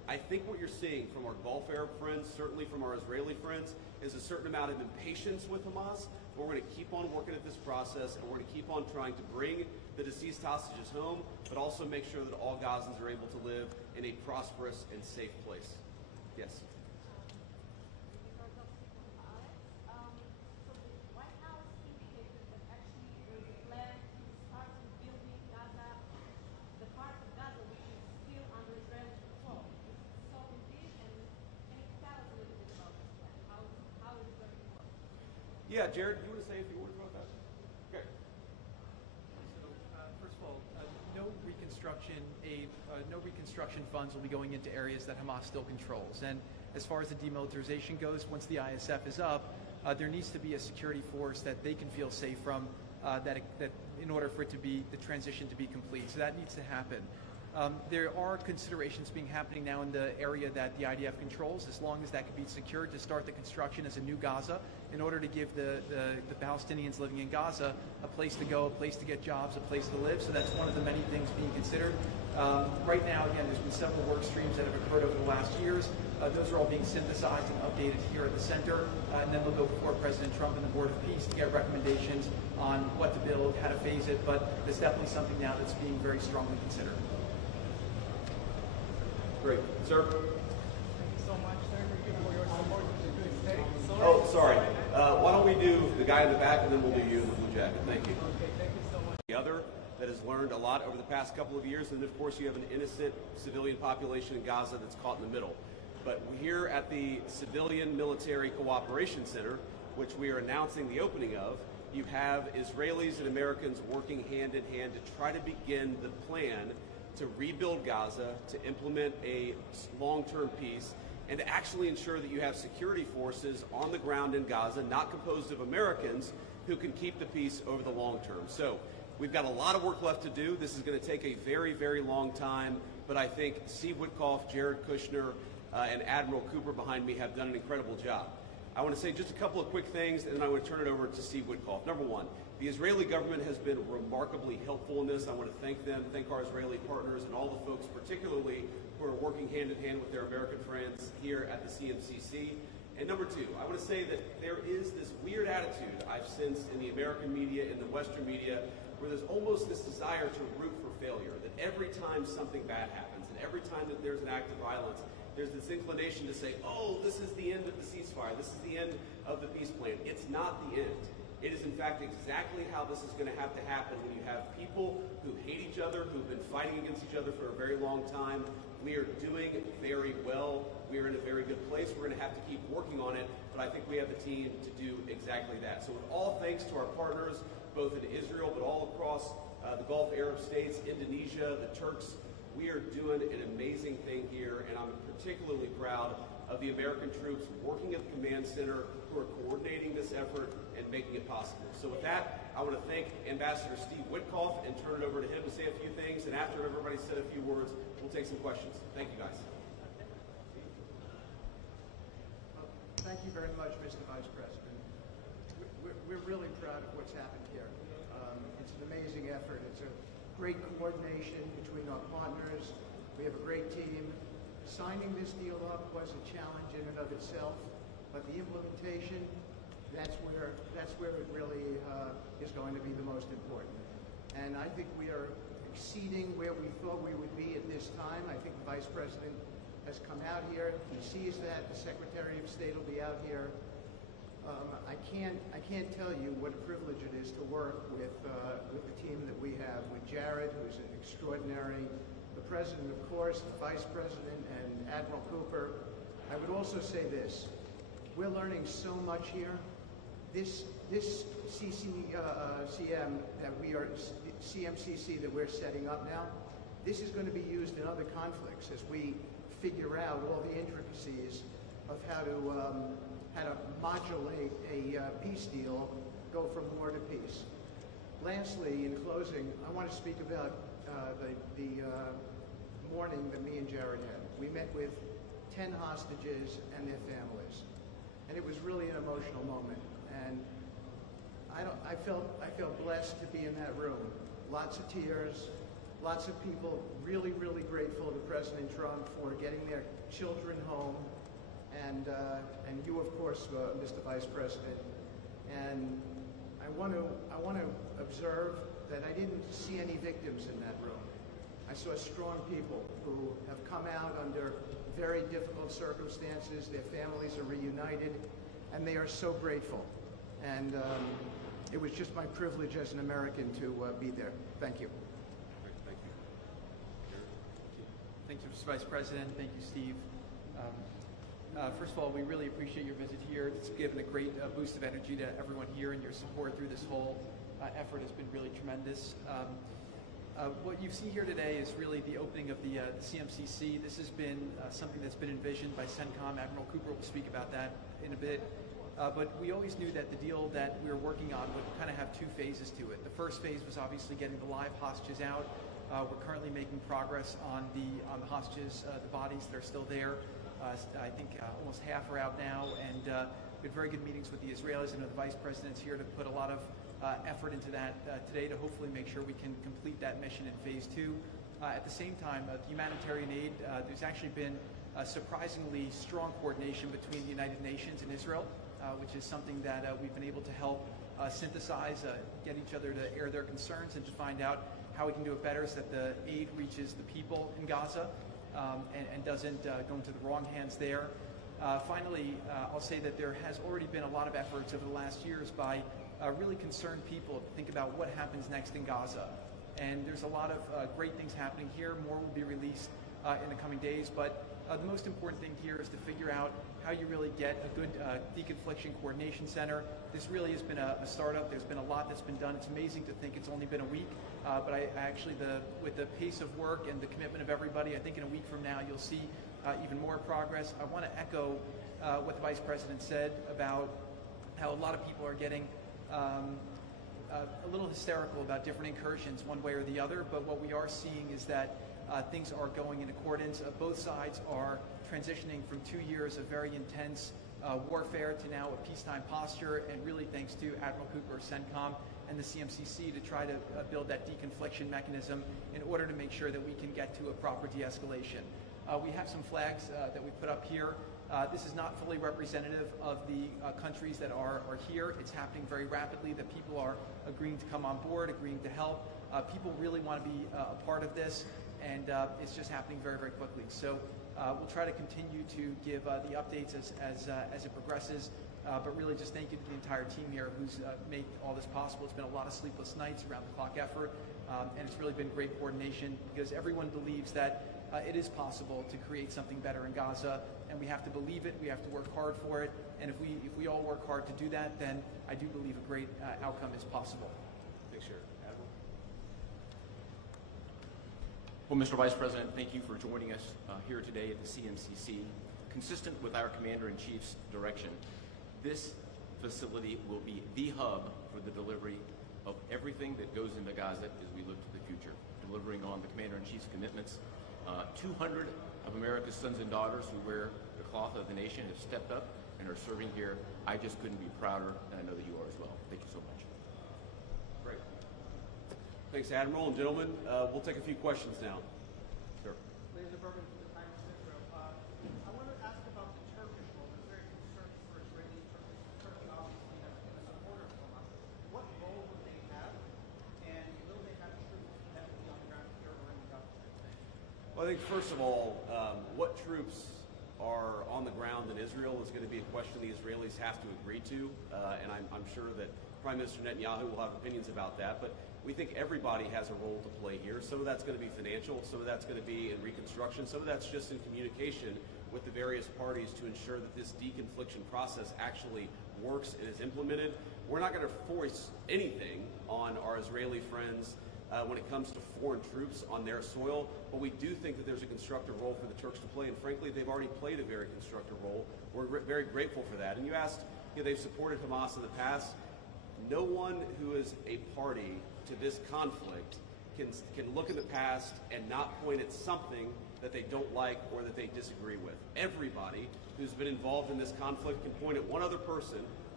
I think what you're seeing from our Gulf Arab friends, certainly from our Israeli friends, is a certain amount of impatience with Hamas. But we're going to keep on working at this process, and we're going to keep on trying to bring the deceased hostages home, but also make sure that all Gazans are able to live in a prosperous and safe place. Yes. Yeah, Jared, you want to say a few words about that? Okay. So, first of all, no reconstruction funds will be going into areas that Hamas still controls. And as far as the demilitarization goes, once the ISF is up, there needs to be a security force that they can feel safe from, that in order for it to be the transition to be complete. So that needs to happen. There are considerations happening now in the area that the IDF controls, as long as that can be secured, to start the construction as a new Gaza, in order to give the Palestinians living in Gaza a place to go, a place to get jobs, a place to live. So that's one of the many things being considered. Right now, again, there's been several work streams that have occurred over the last years. Those are all being synthesized and updated here at the center, and then they'll go before President Trump and the Board of Peace to get recommendations on what to build, how to phase it. But it's definitely something now that's being very strongly considered. Great. Sir? Thank you so much, sir, for your support to do today. Oh, sorry. Why don't we do the guy in the back, and then we'll do you in the blue jacket. Thank you. Okay, thank you so much. The other that has learned a lot over the past couple of years, and of course you have an innocent civilian population in Gaza that's caught in the middle. But here at the Civilian Military Cooperation Center, which we are announcing the opening of, you have Israelis and Americans working hand in hand to try to begin the plan to rebuild Gaza, to implement a long-term peace, and to actually ensure that you have security forces on the ground in Gaza, not composed of Americans, who can keep the peace over the long term. So we've got a lot of work left to do. This is going to take a very, very long time, but I think Steve Witkoff, Jared Kushner, and Admiral Cooper behind me have done an incredible job. I want to say just a couple of quick things, and then I want to turn it over to Steve Witkoff. Number one, the Israeli government has been remarkably helpful in this. I want to thank them, thank our Israeli partners, and all the folks particularly who are working hand in hand with their American friends here at the CMCC. And number two, I want to say that there is this weird attitude I've sensed in the American media, in the Western media, where there's almost this desire to root for failure, that every time something bad happens, and every time that there's an act of violence, there's this inclination to say, oh, this is the end of the ceasefire, this is the end of the peace plan. It's not the end. It is, in fact, exactly how this is going to have to happen when you have people who hate each other, who've been fighting against each other for a very long time. We are doing very well. We are in a very good place. We're going to have to keep working on it, but I think we have the team to do exactly that. So with all thanks to our partners, both in Israel, but all across the Gulf Arab states, Indonesia, the Turks, we are doing an amazing thing here, and I'm particularly proud of the American troops working at the command center who are coordinating this effort and making it possible. So with that, I want to thank Ambassador Steve Witkoff and turn it over to him to say a few things, and after everybody's said a few words, we'll take some questions. Thank you, guys. Thank you very much, Mr. Vice President. We're really proud of what's happened here. It's an amazing effort. It's a great coordination between our partners. We have a great team. Signing this deal up was a challenge in and of itself, but the implementation, that's where it really is going to be the most important. And I think we are exceeding where we thought we would be at this time. I think the Vice President has come out here. He sees that. The Secretary of State will be out here. I can't tell you what a privilege it is to work with the team that we have, with Jared, who's an extraordinary, the President, of course, the Vice President, and Admiral Cooper. I would also say this. We're learning so much here. This CMCC that we're setting up now, this is going to be used in other conflicts as we figure out all the intricacies of how to modulate a peace deal, go from war to peace. Lastly, in closing, I want to speak about the morning that me and Jared had. We met with 10 hostages and their families, and it was really an emotional moment. And I felt blessed to be in that room. Lots of tears, Lots of people really, really grateful to President Trump for getting their children home, and you, of course, Mr. Vice President. And I want to observe that I didn't see any victims in that room. I saw strong people who have come out under very difficult circumstances. Their families are reunited, and they are so grateful. And it was just my privilege as an American to be there. Thank you. Great, thank you. Thank you, Mr. Vice President. Thank you, Steve. First of all, we really appreciate your visit here. It's given a great boost of energy to everyone here, and your support through this whole effort has been really tremendous. What you see here today is really the opening of the CMCC. This has been something that's been envisioned by CENTCOM. Admiral Cooper will speak about that in a bit. But we always knew that the deal that we were working on would kind of have two phases to it. The first phase was obviously getting the live hostages out. We're currently making progress on the hostages, the bodies that are still there. I think almost half are out now, and we had very good meetings with the Israelis. I know the Vice President's here to put a lot of effort into that today to hopefully make sure we can complete that mission in phase 2. At the same time, the humanitarian aid, there's actually been surprisingly strong coordination between the United Nations and Israel, which is something that we've been able to help synthesize, get each other to air their concerns and to find out how we can do it better so that the aid reaches the people in Gaza and doesn't go into the wrong hands there. Finally, I'll say that there has already been a lot of efforts over the last years by really concerned people to think about what happens next in Gaza. And there's a lot of great things happening here. More will be released in the coming days. But the most important thing here is to figure out how you really get a good deconfliction coordination center. This really has been a startup. There's been a lot that's been done. It's amazing to think it's only been a week. But I actually, with the pace of work and the commitment of everybody, I think in a week from now you'll see even more progress. I want to echo what the Vice President said about how a lot of people are getting a little hysterical about different incursions one way or the other, but what we are seeing is that things are going in accordance. Both sides are transitioning from 2 years of very intense warfare to now a peacetime posture, and really thanks to Admiral Cooper, CENTCOM, and the CMCC to try to build that deconfliction mechanism in order to make sure that we can get to a proper de-escalation. We have some flags that we put up here. This is not fully representative of the countries that are here. It's happening very rapidly, that people are agreeing to come on board, agreeing to help. People really want to be a part of this, and it's just happening very, very quickly. So we'll try to continue to give the updates as it progresses, but really just thank you to the entire team here who's made all this possible. It's been a lot of sleepless nights, around the clock effort, and it's really been great coordination because everyone believes that it is possible to create something better in Gaza, and we have to believe it, we have to work hard for it, and if we all work hard to do that, then I do believe a great outcome is possible. Thanks, Jared. Admiral? Well, Mr. Vice President, thank you for joining us here today at the CMCC. Consistent with our Commander-in-Chief's direction, this facility will be the hub for the delivery of everything that goes into Gaza as we look to the future, delivering on the Commander-in-Chief's commitments. 200 of America's sons and daughters who wear the cloth of the nation have stepped up and are serving here. I just couldn't be prouder, and I know that you are as well. Thank you so much. Great. Thanks, Admiral. And gentlemen, we'll take a few questions now. Sure. Ladies and gentlemen, from the Times of Israel, I want to ask about the Turkish role. There's very concerned for Israeli Turkey. Turkey obviously has been a supporter of Hamas. What role would they have, and will they have troops that will be on the ground here or in Gaza? Well, I think first of all, what troops are on the ground in Israel is going to be a question the Israelis have to agree to, and I'm sure that Prime Minister Netanyahu will have opinions about that, but we think everybody has a role to play here. Some of that's going to be financial, some of that's going to be in Reconstruction, some of that's just in communication with the various parties to ensure that this deconfliction process actually works and is implemented. We're not going to force anything on our Israeli friends when it comes to foreign troops on their soil, but we do think that there's a constructive role for the Turks to play, and frankly, they've already played a very constructive role. We're very grateful for that. And you asked, they've supported Hamas in the past. No one who is a party to this conflict can look in the past and not point at something that they don't like or that they disagree with. Everybody who's been involved in this conflict can point at one other person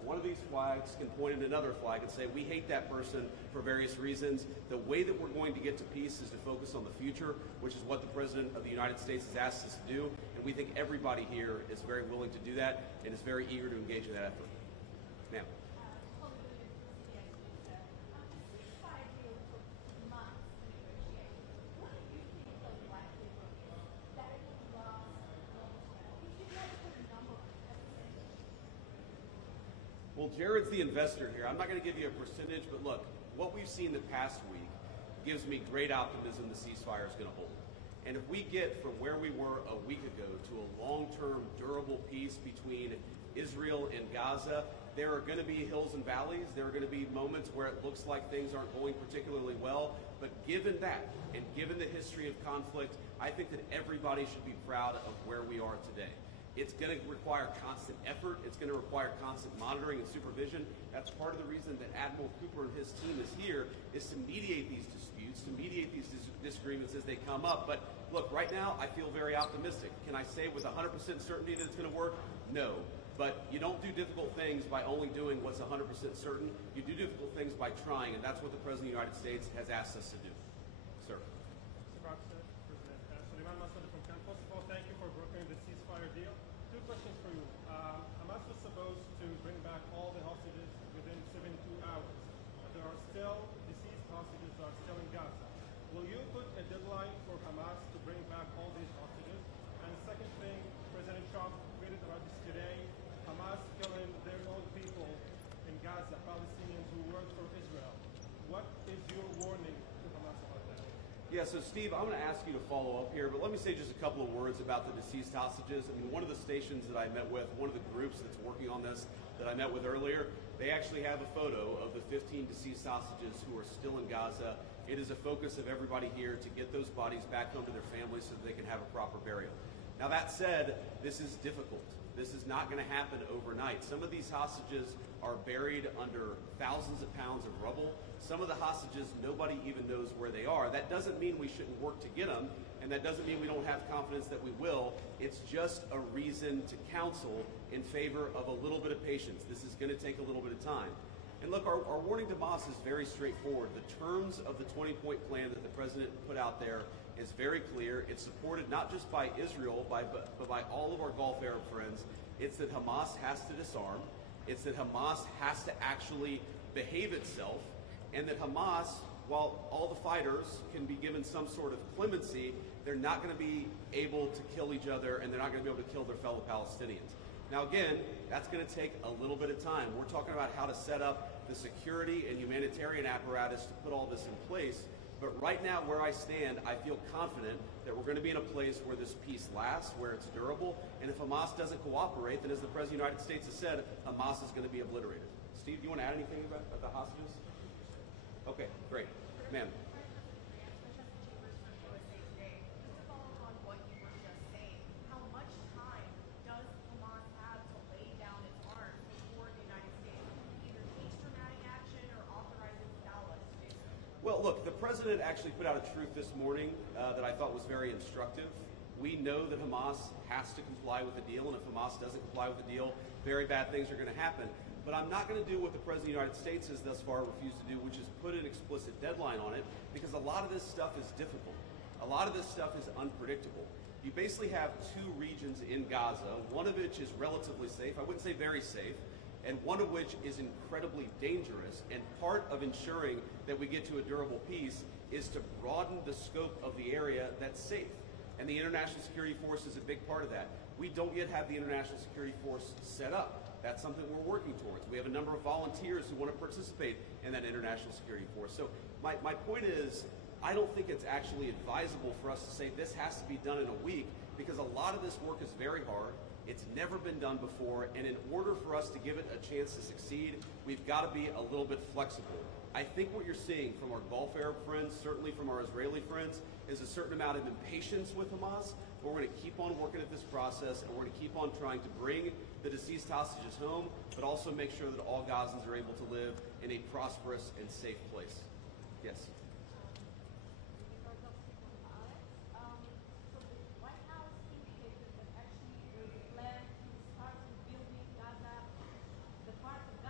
one of these flags can point at another flag and say, we hate that person for various reasons. The way that we're going to get to peace is to focus on the future, which is what the President of the United States has asked us to do. And we think everybody here is very willing to do that and is very eager to engage in that effort. Ma'am. Well, Jared's the investor here. I'm not going to give you a percentage, but look, what we've seen the past week gives me great optimism the ceasefire is going to hold. And if we get from where we were a week ago to a long-term, durable peace between Israel and Gaza, there are going to be hills and valleys. There are going to be moments where it looks like things aren't going particularly well. But given that, and given the history of conflict, I think that everybody should be proud of where we are today. It's going to require constant effort. It's going to require constant monitoring and supervision. That's part of the reason that Admiral Cooper and his team is here, is to mediate these disputes, to mediate these disagreements as they come up. But look, right now, I feel very optimistic. Can I say with 100% certainty that it's going to work? No. But you don't do difficult things by only doing what's 100% certain. You do difficult things by trying, and that's what the President of the United States has asked us to do. Sir. First of all, thank you for brokering the ceasefire deal. Two questions for you. Hamas was supposed to bring back all the hostages within 72 hours. But there are still deceased hostages that are still in Gaza. Will you put a deadline for Hamas to bring back all these hostages? And second thing, President Trump tweeted about this today. Hamas killing their own people in Gaza, Palestinians who work for Israel. What is your warning to Hamas about that? Yeah, so Steve, I'm going to ask you to follow up here, but let me say just a couple of words about the deceased hostages. I mean, one of the stations that I met with, one of the groups that's working on this that I met with earlier, they actually have a photo of the 15 deceased hostages who are still in Gaza. It is a focus of everybody here to get those bodies back home to their families so that they can have a proper burial. Now that said, this is difficult. This is not going to happen overnight. Some of these hostages are buried under thousands of pounds of rubble. Some of the hostages, nobody even knows where they are. That doesn't mean we shouldn't work to get them, and that doesn't mean we don't have confidence that we will. It's just a reason to counsel in favor of a little bit of patience. This is going to take a little bit of time. And look, our warning to Hamas is very straightforward. The terms of the 20-point plan that the President put out there is very clear. It's supported not just by Israel, but by all of our Gulf Arab friends. It's that Hamas has to disarm. It's that Hamas has to actually behave itself, and that Hamas, while all the fighters can be given some sort of clemency, they're not going to be able to kill each other, and they're not going to be able to kill their fellow Palestinians. Now again, that's going to take a little bit of time. We're talking about how to set up the security and humanitarian apparatus to put all this in place. But right now, where I stand, I feel confident that we're going to be in a place where this peace lasts, where it's durable. And if Hamas doesn't cooperate, then as the President of the United States has said, Hamas is going to be obliterated. Steve, do you want to add anything about the hostages? Okay, great. Ma'am. Well, look, the President actually put out a truth this morning that I thought was very instructive. We know that Hamas has to comply with the deal, and if Hamas doesn't comply with the deal, very bad things are going to happen. But I'm not going to do what the President of the United States has thus far refused to do, which is put an explicit deadline on it, because a lot of this stuff is difficult. A lot of this stuff is unpredictable. You basically have two regions in Gaza, one of which is relatively safe, I wouldn't say very safe, and one of which is incredibly dangerous. And part of ensuring that we get to a durable peace is to broaden the scope of the area that's safe. And the International Security Force is a big part of that. We don't yet have the International Security Force set up. That's something we're working towards. We have a number of volunteers who want to participate in that International Security Force. So my point is, I don't think it's actually advisable for us to say this has to be done in a week, because a lot of this work is very hard. It's never been done before, and in order for us to give it a chance to succeed, we've got to be a little bit flexible. I think what you're seeing from our Gulf Arab friends, certainly from our Israeli friends, is a certain amount of impatience with Hamas, but we're going to keep on working at this process, and we're going to keep on trying to bring the deceased hostages home, but also make sure that all Gazans are able to live in a prosperous and safe place. Yes? Part of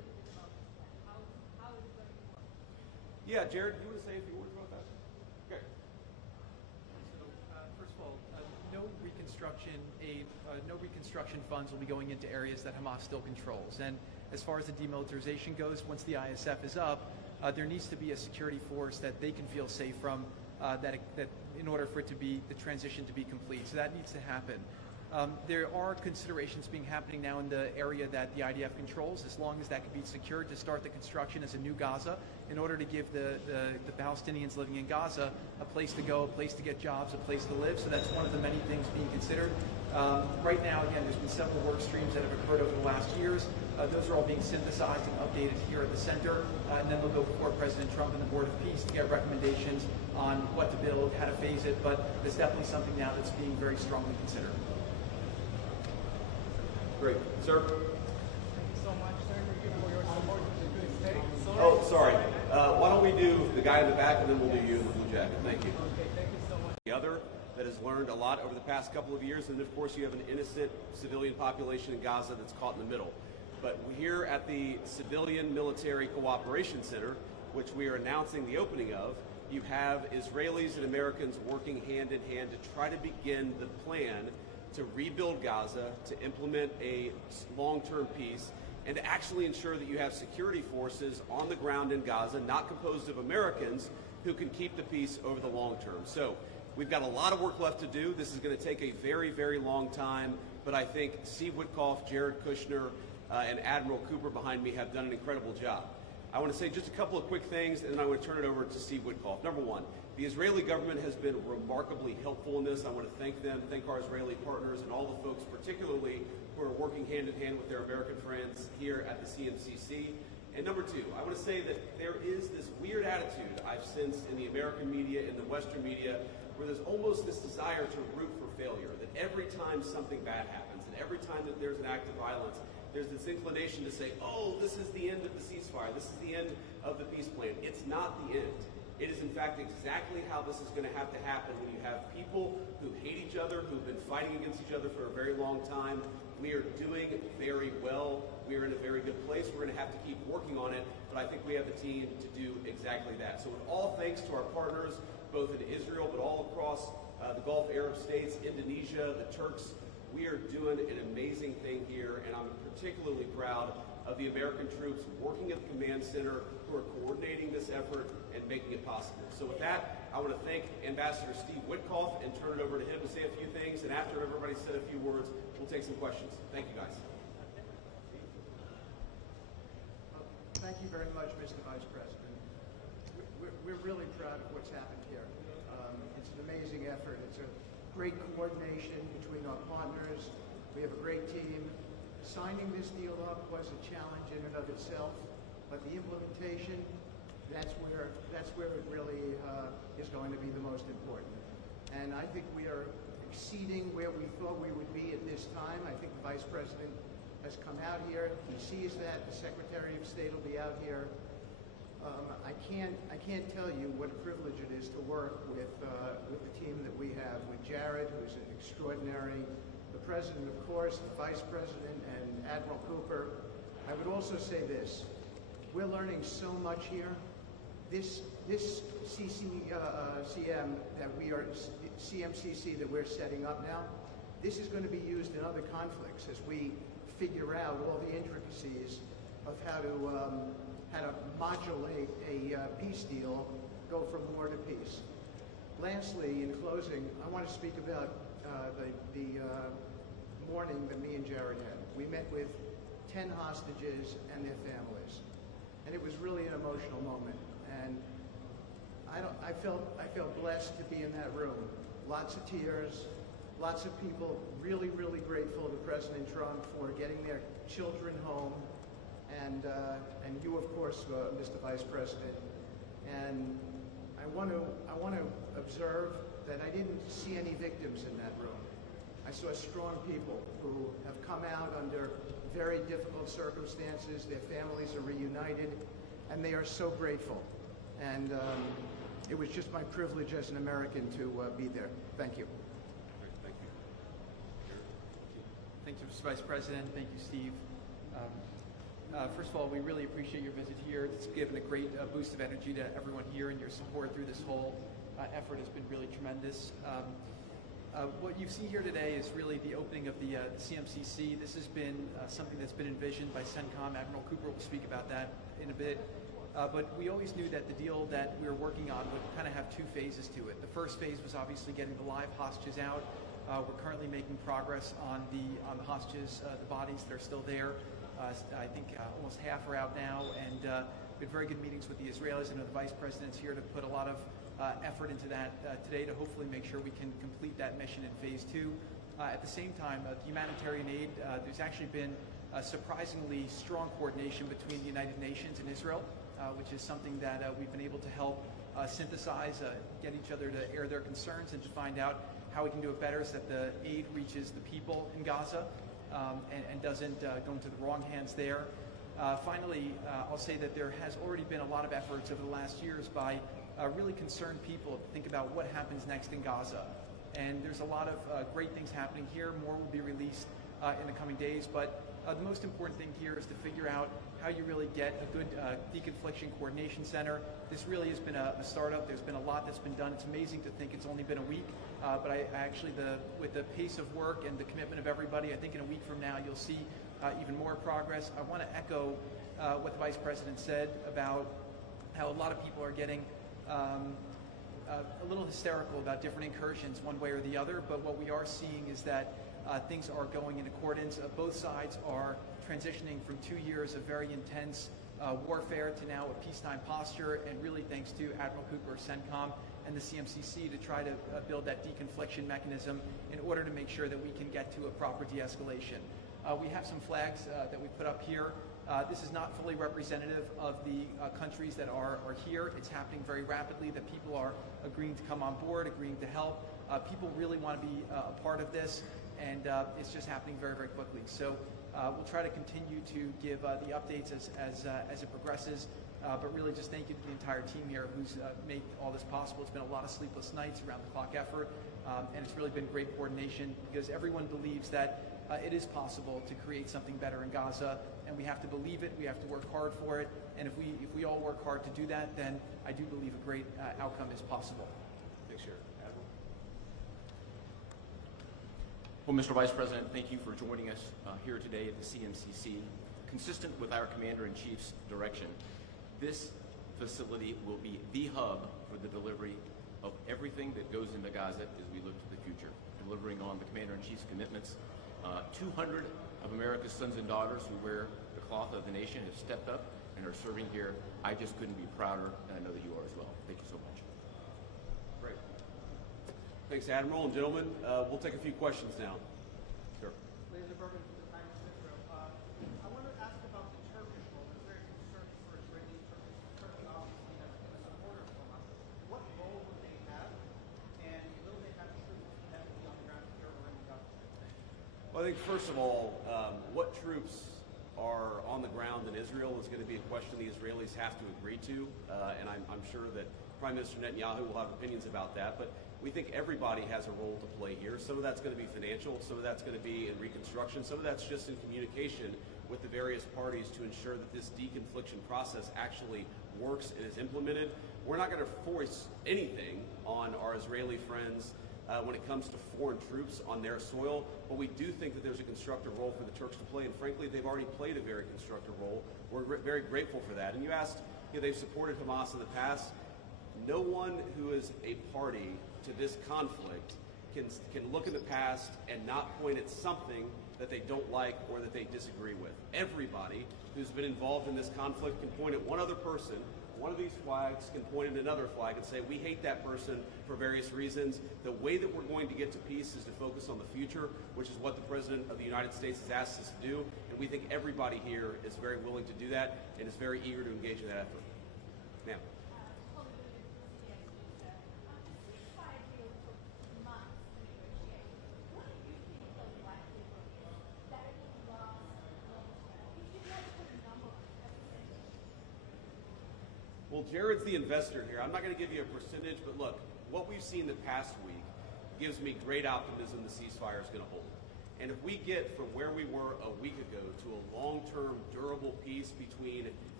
Yeah, Jared, you want to say a few words about that? Okay. So, first of all, no reconstruction funds will be going into areas that Hamas still controls. And as far as the demilitarization goes, once the ISF is up, there needs to be a security force that they can feel safe from, that in order for it to be the transition to be complete. So that needs to happen. There are considerations happening now in the area that the IDF controls, as long as that can be secured to start the construction as a new Gaza, in order to give the Palestinians living in Gaza a place to go, a place to get jobs, a place to live. So that's one of the many things being considered. Right now, again, there's been several work streams that have occurred over the last years. Those are all being synthesized and updated here at the center, and then they'll go before President Trump and the Board of Peace to get recommendations on what to build, how to phase it. But there's definitely something now that's being very strongly considered. Great. Sir? Thank you so much, Senator, for your support to the good state. Oh, sorry. Why don't we do the guy in the back, and then we'll do you in the blue jacket. Thank you. Okay, thank you so much. The other that has learned a lot over the past couple of years, and of course you have an innocent civilian population in Gaza that's caught in the middle. But here at the Civilian Military Cooperation Center, which we are announcing the opening of, you have Israelis and Americans working hand in hand to try to begin the plan to rebuild Gaza, to implement a long-term peace, and to actually ensure that you have security forces on the ground in Gaza, not composed of Americans, who can keep the peace over the long term. So we've got a lot of work left to do. This is going to take a very, very long time, but I think Steve Witkoff, Jared Kushner, and Admiral Cooper behind me have done an incredible job. I want to say just a couple of quick things, and then I want to turn it over to Steve Witkoff. Number one, the Israeli government has been remarkably helpful in this. I want to thank them, thank our Israeli partners, and all the folks particularly who are working hand in hand with their American friends here at the CMCC. And number two, I want to say that there is this weird attitude I've sensed in the American media, in the Western media, where there's almost this desire to root for failure, that every time something bad happens, and every time that there's an act of violence, there's this inclination to say, oh, this is the end of the ceasefire, this is the end of the peace plan. It's not the end. It is, in fact, exactly how this is going to happen when you have people who hate each other, who've been fighting against each other for a very long time. We are doing very well. We are in a very good place. We're going to have to keep working on it, but I think we have the team to do exactly that. So with all thanks to our partners, both in Israel, but all across the Gulf Arab states, Indonesia, the Turks, we are doing an amazing thing here, and I'm particularly proud of the American troops working at the command center who are coordinating this effort and making it possible. So with that, I want to thank Ambassador Steve Witkoff and turn it over to him to say a few things, and after everybody's said a few words, we'll take some questions. Thank you, guys. Thank you very much, Mr. Vice President. We're really proud of what's happened here. It's an amazing effort. It's a great coordination between our partners. We have a great team. Signing this deal up was a challenge in and of itself, but the implementation, that's where it really is going to be the most important. And I think we are exceeding where we thought we would be at this time. I think the Vice President has come out here. He sees that. The Secretary of State will be out here. I can't tell you what a privilege it is to work with the team that we have, with Jared, who's an extraordinary, the President, of course, the Vice President, and Admiral Cooper. I would also say this. We're learning so much here. This CMCC that we're setting up now, this is going to be used in other conflicts as we figure out all the intricacies of how to modulate a peace deal, go from war to peace. Lastly, in closing, I want to speak about the morning that me and Jared had. We met with 10 hostages and their families, and it was really an emotional moment. And I felt blessed to be in that room. Lots of tears, lots of people really, really grateful to President Trump for getting their children home, and you, of course, Mr. Vice President. And I want to observe that I didn't see any victims in that room. I saw strong people who have come out under very difficult circumstances. Their families are reunited, and they are so grateful. And it was just my privilege as an American to be there. Thank you. Thank you. Thank you, Mr. Vice President. Thank you, Steve. First of all, we really appreciate your visit here. Jared. It's given a great boost of energy to everyone here, and your support through this whole effort has been really tremendous. What you've seen here today is really the opening of the CMCC. This has been something that's been envisioned by CENTCOM. Admiral Cooper will speak about that in a bit. But we always knew that the deal that we were working on would kind of have two phases to it. The first phase was obviously getting the live hostages out. We're currently making progress on the hostages, the bodies that are still there. I think almost half are out now, and we had very good meetings with the Israelis. I know the Vice President's here to put a lot of effort into that today to hopefully make sure we can complete that mission in phase 2. At the same time, the humanitarian aid, there's actually been surprisingly strong coordination between the United Nations and Israel, which is something that we've been able to help synthesize, get each other to air their concerns and to find out how we can do it better so that the aid reaches the people in Gaza and doesn't go into the wrong hands there. Finally, I'll say that there has already been a lot of efforts over the last years by really concerned people to think about what happens next in Gaza. And there's a lot of great things happening here. More will be released in the coming days. But the most important thing here is to figure out how you really get a good deconfliction coordination center. This really has been a startup. There's been a lot that's been done. It's amazing to think it's only been a week. But I actually, with the pace of work and the commitment of everybody, I think in a week from now you'll see even more progress. I want to echo what the Vice President said about how a lot of people are getting a little hysterical about different incursions one way or the other, but what we are seeing is that things are going in accordance. Both sides are transitioning from 2 years of very intense warfare to now a peacetime posture, and really thanks to Admiral Cooper, CENTCOM, and the CMCC to try to build that deconfliction mechanism in order to make sure that we can get to a proper de-escalation. We have some flags that we put up here. This is not fully representative of the countries that are here. It's happening very rapidly, that people are agreeing to come on board, agreeing to help. People really want to be a part of this, and it's just happening very, very quickly. So we'll try to continue to give the updates as it progresses, but really just thank you to the entire team here who's made all this possible. It's been a lot of sleepless nights, around-the-clock effort, and it's really been great coordination because everyone believes that it is possible to create something better in Gaza, and we have to believe it, we have to work hard for it, and if we all work hard to do that, then I do believe a great outcome is possible. Thanks, Jared. Admiral? Well, Mr. Vice President, thank you for joining us here today at the CMCC. Consistent with our Commander-in-Chief's direction, this facility will be the hub for the delivery of everything that goes into Gaza as we look to the future, delivering on the Commander-in-Chief's commitments. 200 of America's sons and daughters who wear the cloth of the nation have stepped up and are serving here. I just couldn't be prouder, and I know that you are as well. Thank you so much. Great. Thanks, Admiral. And gentlemen, we'll take a few questions now. Sure. Laser Berman from the Times of Israel. I want to ask about the Turkish role. There's very concerned for Israeli Turkey. Turkey obviously has been a supporter of Hamas. What role would they have, and will they have troops that will be on the ground here or in Gaza? Well, I think first of all, what troops are on the ground in Israel is going to be a question the Israelis have to agree to, and I'm sure that Prime Minister Netanyahu will have opinions about that, but we think everybody has a role to play here. Some of that's going to be financial, some of that's going to be in reconstruction, some of that's just in communication with the various parties to ensure that this deconfliction process actually works and is implemented. We're not going to force anything on our Israeli friends when it comes to foreign troops on their soil, but we do think that there's a constructive role for the Turks to play, and frankly, they've already played a very constructive role. We're very grateful for that. And you asked, they've supported Hamas in the past. No one who is a party to this conflict can look in the past and not point at something that they don't like or that they disagree with. Everybody who's been involved in this conflict can point at one other person. One of these flags can point at another flag and say, we hate that person for various reasons. The way that we're going to get to peace is to focus on the future, which is what the President of the United States has asked us to do. And we think everybody here is very willing to do that and is very eager to engage in that effort. Ma'am. Well, Jared's the investor here. I'm not going to give you a percentage, but look, what we've seen the past week gives me great optimism the ceasefire is going to hold. And if we get from where we were a week ago to a long-term, durable peace between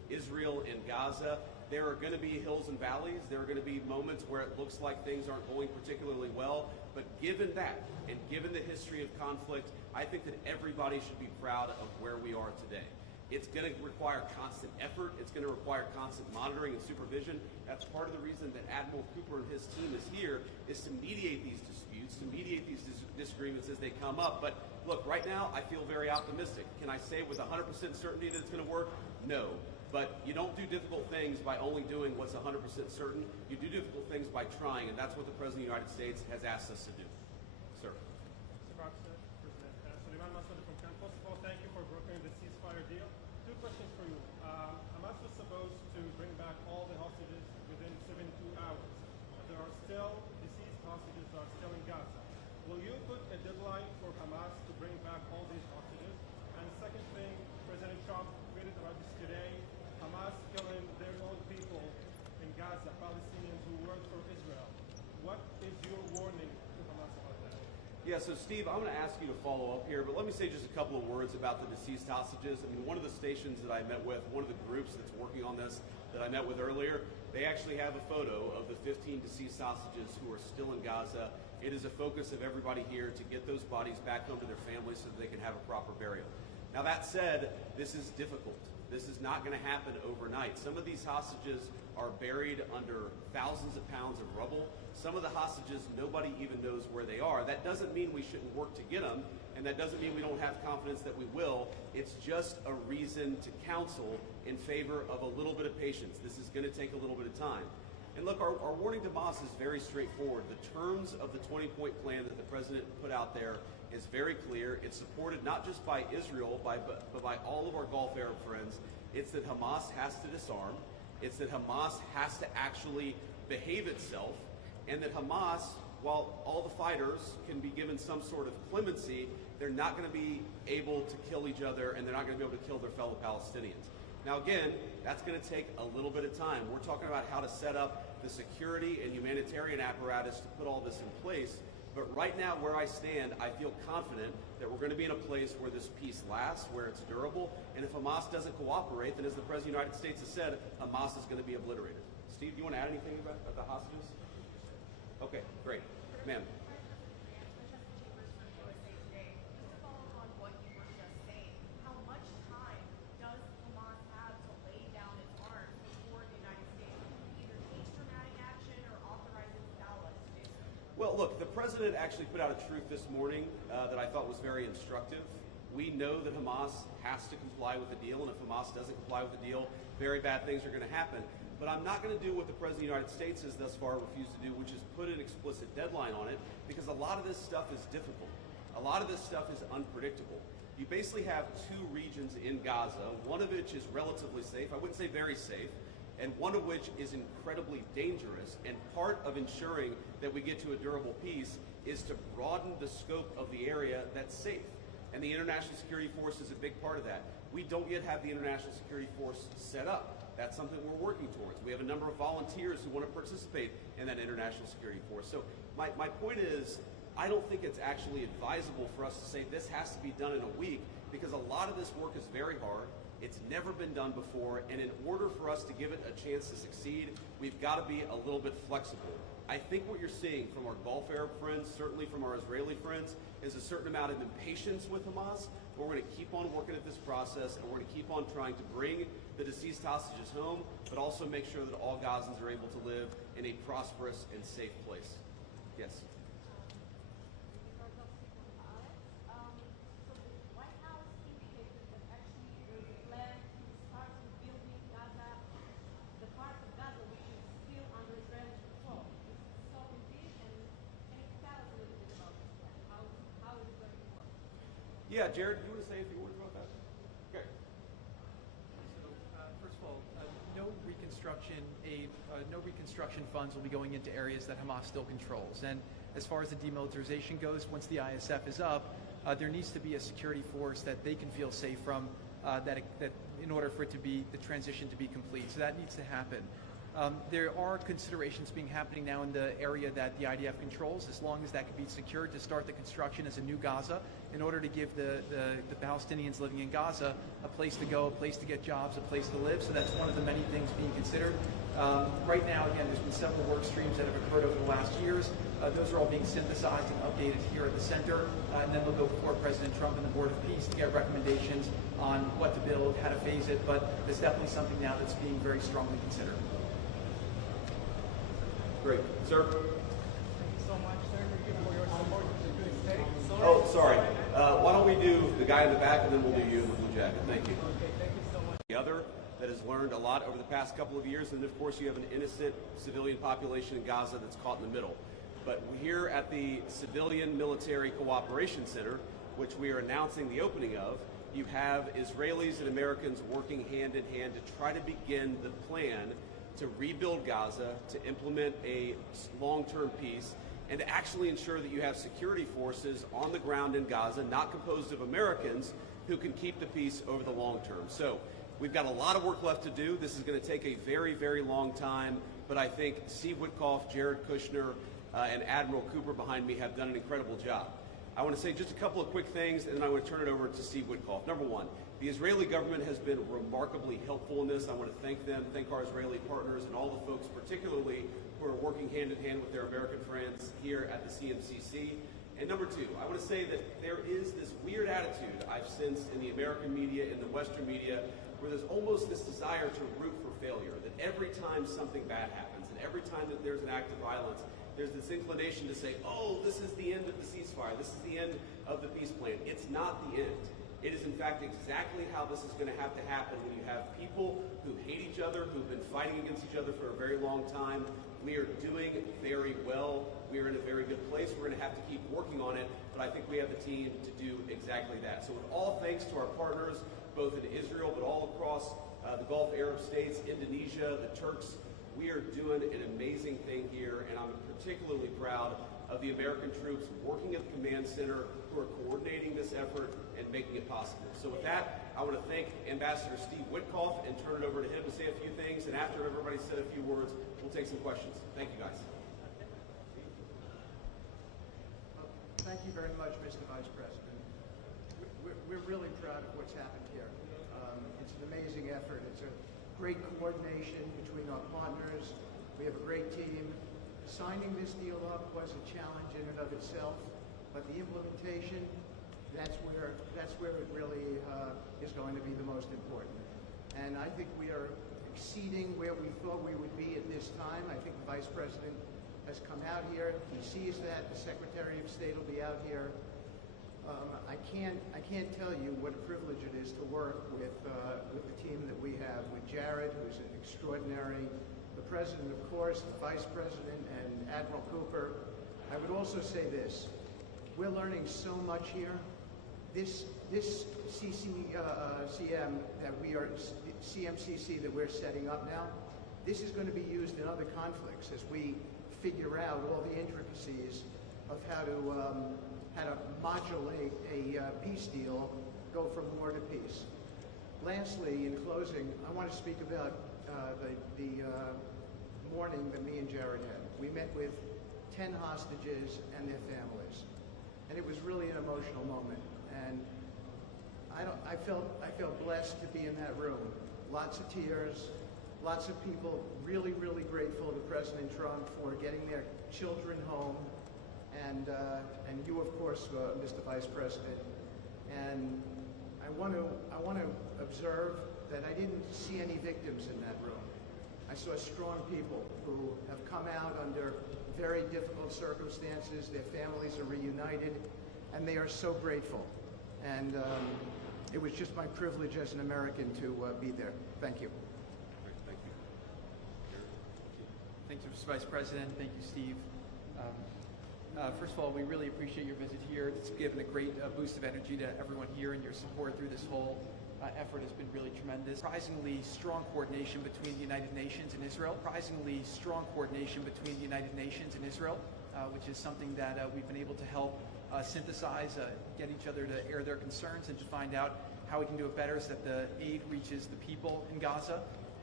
Israel and Gaza. There are going to be hills and valleys. There are going to be moments where it looks like things aren't going particularly well. But given that, and given the history of conflict, I think that everybody should be proud of where we are today. It's going to require constant effort. It's going to require constant monitoring and supervision. That's part of the reason that Admiral Cooper and his team is here, is to mediate these disputes, to mediate these disagreements as they come up. But look, right now, I feel very optimistic. Can I say with 100% certainty that it's going to work? No. But you don't do difficult things by only doing what's 100% certain. You do difficult things by trying, and that's what the President of the United States has asked us to do. Sir. Mr. President, Suleiman Massoud from Cannes. First of all, thank you for brokering the ceasefire deal. Two questions for you. Hamas was supposed to bring back all the hostages within 72 hours. There are still deceased hostages that are still in Gaza. Will you put a deadline for Hamas to bring back all these hostages? And the second thing, President Trump tweeted about this today. Hamas killing their own people in Gaza, Palestinians who work for Israel. What is your warning to Hamas about that? Yeah, so Steve, I'm going to ask you to follow up here, but let me say just a couple of words about the deceased hostages. I mean, one of the stations that I met with, one of the groups that's working on this that I met with earlier, they actually have a photo of the 15 deceased hostages who are still in Gaza. It is a focus of everybody here to get those bodies back home to their families so that they can have a proper burial. Now that said, this is difficult. This is not going to happen overnight. Some of these hostages are buried under thousands of pounds of rubble. Some of the hostages, nobody even knows where they are. That doesn't mean we shouldn't work to get them, and that doesn't mean we don't have confidence that we will. It's just a reason to counsel in favor of a little bit of patience. This is going to take a little bit of time. And look, our warning to Hamas is very straightforward. The terms of the 20-point plan that the president put out there is very clear. It's supported not just by Israel, but by all of our Gulf Arab friends. It's that Hamas has to disarm. It's that Hamas has to actually behave itself. And that Hamas, while all the fighters can be given some sort of clemency, they're not going to be able to kill each other, and they're not going to be able to kill their fellow Palestinians. Now again, that's going to take a little bit of time. We're talking about how to set up the security and humanitarian apparatus to put all this in place. But right now, where I stand, I feel confident that we're going to be in a place where this peace lasts, where it's durable. And if Hamas doesn't cooperate, then as the President of the United States has said, Hamas is going to be obliterated. Steve, do you want to add anything about the hostages? Okay, great. Ma'am. Well, look, the president actually put out a truth this morning that I thought was very instructive. We know that Hamas has to comply with the deal, and if Hamas doesn't comply with the deal, very bad things are going to happen. But I'm not going to do what the President of the United States has thus far refused to do, which is put an explicit deadline on it, because a lot of this stuff is difficult. A lot of this stuff is unpredictable. You basically have two regions in Gaza, one of which is relatively safe, I wouldn't say very safe, and one of which is incredibly dangerous. And part of ensuring that we get to a durable peace is to broaden the scope of the area that's safe. And the International Security Force is a big part of that. We don't yet have the International Security Force set up. That's something we're working towards. We have a number of volunteers who want to participate in that International Security Force. So my point is, I don't think it's actually advisable for us to say this has to be done in a week, because a lot of this work is very hard. It's never been done before, and in order for us to give it a chance to succeed, we've got to be a little bit flexible. I think what you're seeing from our Gulf Arab friends, certainly from our Israeli friends, is a certain amount of impatience with Hamas, but we're going to keep on working at this process, and we're going to keep on trying to bring the deceased hostages home, but also make sure that all Gazans are able to live in a prosperous and safe place. Yes? Yeah, Jared, do you want to say a few words about that? Okay. So, first of all, no reconstruction funds will be going into areas that Hamas still controls. And as far as the demilitarization goes, once the ISF is up, there needs to be a security force that they can feel safe from, that in order for it to be the transition to be complete. So that needs to happen. There are considerations being happening now in the area that the IDF controls, as long as that can be secured, to start the construction as a new Gaza in order to give the Palestinians living in Gaza a place to go, a place to get jobs, a place to live. So that's one of the many things being considered. Right now, again, there's been several work streams that have occurred over the last years. Those are all being synthesized and updated here at the center, and then they'll go before President Trump and the Board of Peace to get recommendations on what to build, how to phase it, but it's definitely something now that's being very strongly considered. Great. Sir? Thank you so much, sir, for your support to this day. Oh, sorry. Why don't we do the guy in the back, and then we'll do you in the blue jacket. Thank you. Okay, thank you so much. The other that has learned a lot over the past couple of years, and of course you have an innocent civilian population in Gaza that's caught in the middle. But here at the Civilian Military Cooperation Center, which we are announcing the opening of, you have Israelis and Americans working hand in hand to try to begin the plan to rebuild Gaza, to implement a long-term peace, and to actually ensure that you have security forces on the ground in Gaza, not composed of Americans, who can keep the peace over the long term. So we've got a lot of work left to do. This is going to take a very, very long time, but I think Steve Witkoff, Jared Kushner, and Admiral Cooper behind me have done an incredible job. I want to say just a couple of quick things, and then I want to turn it over to Steve Witkoff. Number one, the Israeli government has been remarkably helpful in this. I want to thank them, thank our Israeli partners, and all the folks particularly who are working hand in hand with their American friends here at the CMCC. And number two, I want to say that there is this weird attitude I've sensed in the American media, in the Western media, where there's almost this desire to root for failure, that every time something bad happens, and every time that there's an act of violence, there's this inclination to say, oh, this is the end of the ceasefire, this is the end of the peace plan. It's not the end. It is, in fact, exactly how this is going to have to happen when you have people who hate each other, who've been fighting against each other for a very long time. We are doing very well. We are in a very good place. We're going to have to keep working on it, but I think we have the team to do exactly that. So with all thanks to our partners, both in Israel, but all across the Gulf Arab states, Indonesia, the Turks, we are doing an amazing thing here, and I'm particularly proud of the American troops working at the command center who are coordinating this effort and making it possible. So with that, I want to thank Ambassador Steve Witkoff and turn it over to him to say a few things, and after everybody's said a few words, we'll take some questions. Thank you, guys. Thank you very much, Mr. Vice President. We're really proud of what's happened here. It's an amazing effort. It's a great coordination between our partners. We have a great team. Signing this deal up was a challenge in and of itself, but the implementation, that's where it really is going to be the most important. And I think we are exceeding where we thought we would be at this time. I think the Vice President has come out here. He sees that. The Secretary of State will be out here. I can't tell you what a privilege it is to work with the team that we have, with Jared, who's an extraordinary, the President, of course, the Vice President, and Admiral Cooper. I would also say this. We're learning so much here. This CMCC that we're setting up now, this is going to be used in other conflicts as we figure out all the intricacies of how to modulate a peace deal, go from war to peace. Lastly, in closing, I want to speak about the morning that me and Jared had. We met with 10 hostages and their families, and it was really an emotional moment. And I felt blessed to be in that room. Lots of tears, lots of people really, really grateful to President Trump for getting their children home, and you, of course, Mr. Vice President. And I want to observe that I didn't see any victims in that room. I saw strong people who have come out under very difficult circumstances. Their families are reunited, and they are so grateful. And it was just my privilege as an American to be there. Thank you. Great, thank you. Thank you, Mr. Vice President. Thank you, Steve. First of all, we really appreciate your visit here. It's given a great boost of energy to everyone here, and your support through this whole effort has been really tremendous. Surprisingly strong coordination between the United Nations and Israel. Surprisingly strong coordination between the United Nations and Israel, which is something that we've been able to help synthesize, get each other to air their concerns and to find out how we can do it better so that the aid reaches the people in Gaza.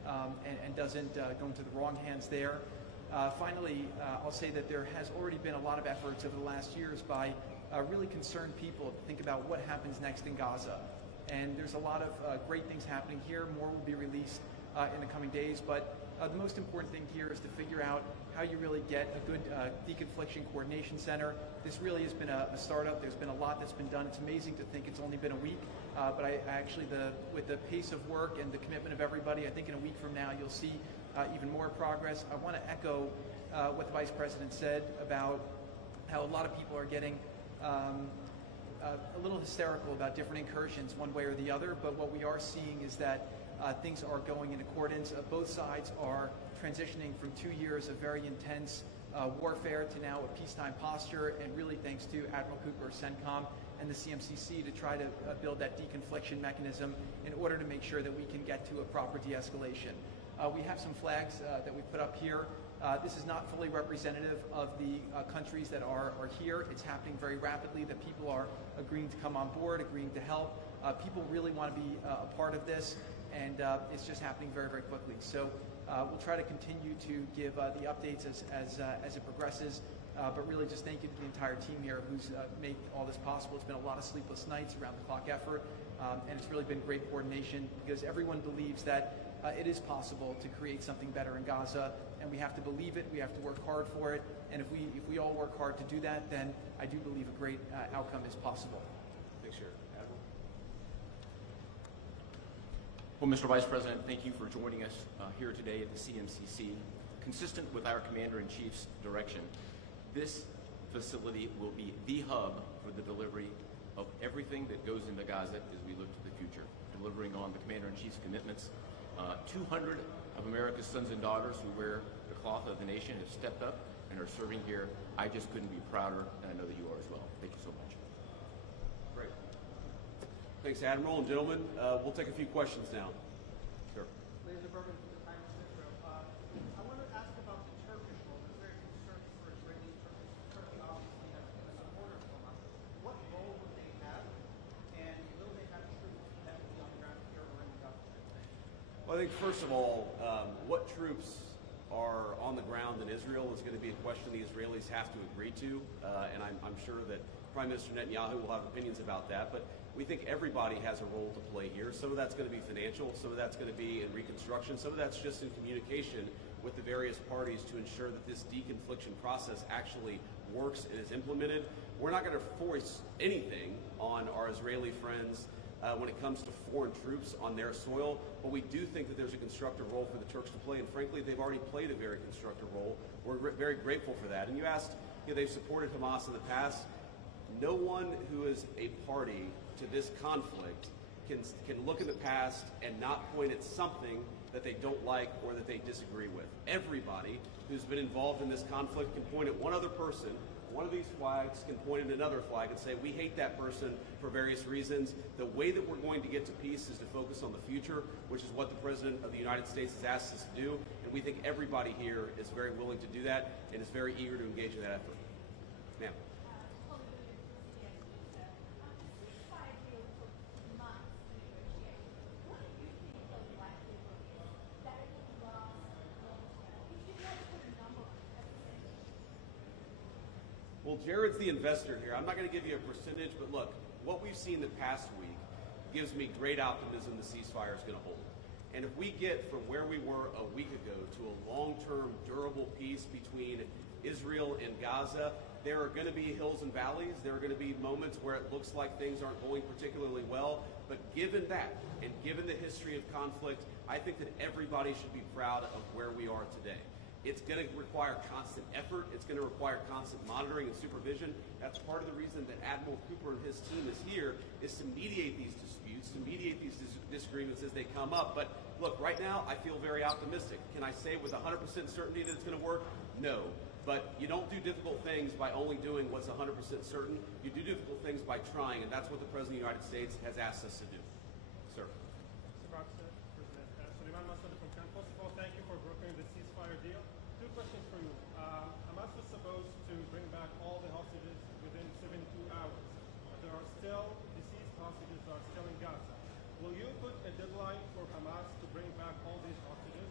and doesn't go into the wrong hands there. Finally, I'll say that there has already been a lot of efforts over the last years by really concerned people to think about what happens next in Gaza. And there's a lot of great things happening here. More will be released in the coming days. But the most important thing here is to figure out how you really get a good deconfliction coordination center. This really has been a startup. There's been a lot that's been done. It's amazing to think it's only been a week. But I actually, with the pace of work and the commitment of everybody, I think in a week from now you'll see even more progress. I want to echo what the Vice President said about how a lot of people are getting a little hysterical about different incursions one way or the other, but what we are seeing is that things are going in accordance. Both sides are transitioning from 2 years of very intense warfare to now a peacetime posture, and really thanks to Admiral Cooper, CENTCOM, and the CMCC to try to build that deconfliction mechanism in order to make sure that we can get to a proper de-escalation. We have some flags that we put up here. This is not fully representative of the countries that are here. It's happening very rapidly, that people are agreeing to come on board, agreeing to help. People really want to be a part of this, and it's just happening very, very quickly. So we'll try to continue to give the updates as it progresses, but really just thank you to the entire team here who's made all this possible. It's been a lot of sleepless nights, around the clock effort, and it's really been great coordination because everyone believes that it is possible to create something better in Gaza, and we have to believe it, we have to work hard for it, and if we all work hard to do that, then I do believe a great outcome is possible. Thanks, Jared. Admiral? Well, Mr. Vice President, thank you for joining us here today at the CMCC. Consistent with our Commander-in-Chief's direction, this facility will be the hub for the delivery of everything that goes into Gaza as we look to the future, delivering on the Commander-in-Chief's commitments. 200 of America's sons and daughters who wear the cloth of the nation have stepped up and are serving here. I just couldn't be prouder, and I know that you are as well. Thank you so much. Great. Thanks, Admiral. And gentlemen, we'll take a few questions now. Sure. Ladies and gentlemen, from the Times of Israel, I want to ask about the Turkish role. There's very concerned for Israeli Turkey. Turkey obviously has been a supporter of Hamas. What role would they have, and will they have troops that will be on the ground here or in the Gaza? Well, I think first of all, what troops are on the ground in Israel is going to be a question the Israelis have to agree to, and I'm sure that Prime Minister Netanyahu will have opinions about that, but we think everybody has a role to play here. Some of that's going to be financial, some of that's going to be in Reconstruction, some of that's just in communication with the various parties to ensure that this deconfliction process actually works and is implemented. We're not going to force anything on our Israeli friends when it comes to foreign troops on their soil, but we do think that there's a constructive role for the Turks to play, and frankly, they've already played a very constructive role. We're very grateful for that. And you asked, they've supported Hamas in the past. No one who is a party to this conflict can look in the past and not point at something that they don't like or that they disagree with. Everybody who's been involved in this conflict can point at one other person. One of these flags can point at another flag and say, we hate that person for various reasons. The way that we're going to get to peace is to focus on the future, which is what the President of the United States has asked us to do. And we think everybody here is very willing to do that and is very eager to engage in that effort. Ma'am. Well, Jared's the investor here. I'm not going to give you a percentage, but look, what we've seen the past week gives me great optimism the ceasefire is going to hold. And if we get from where we were a week ago to a long-term, durable peace between Israel and Gaza, there are going to be hills and valleys. There are going to be moments where it looks like things aren't going particularly well. But given that, and given the history of conflict, I think that everybody should be proud of where we are today. It's going to require constant effort. It's going to require constant monitoring and supervision. That's part of the reason that Admiral Cooper and his team is here, is to mediate these disputes, to mediate these disagreements as they come up. But look, right now, I feel very optimistic. Can I say with 100% certainty that it's going to work? No. But you don't do difficult things by only doing what's 100% certain. You do difficult things by trying, and that's what the President of the United States has asked us to do. Sir. Mr. President, Suleiman Massoud from Cannes. First of all, thank you for brokering the ceasefire deal. Two questions for you. Hamas was supposed to bring back all the hostages within 72 hours. There are still deceased hostages that are still in Gaza. Will you put a deadline for Hamas to bring back all these hostages?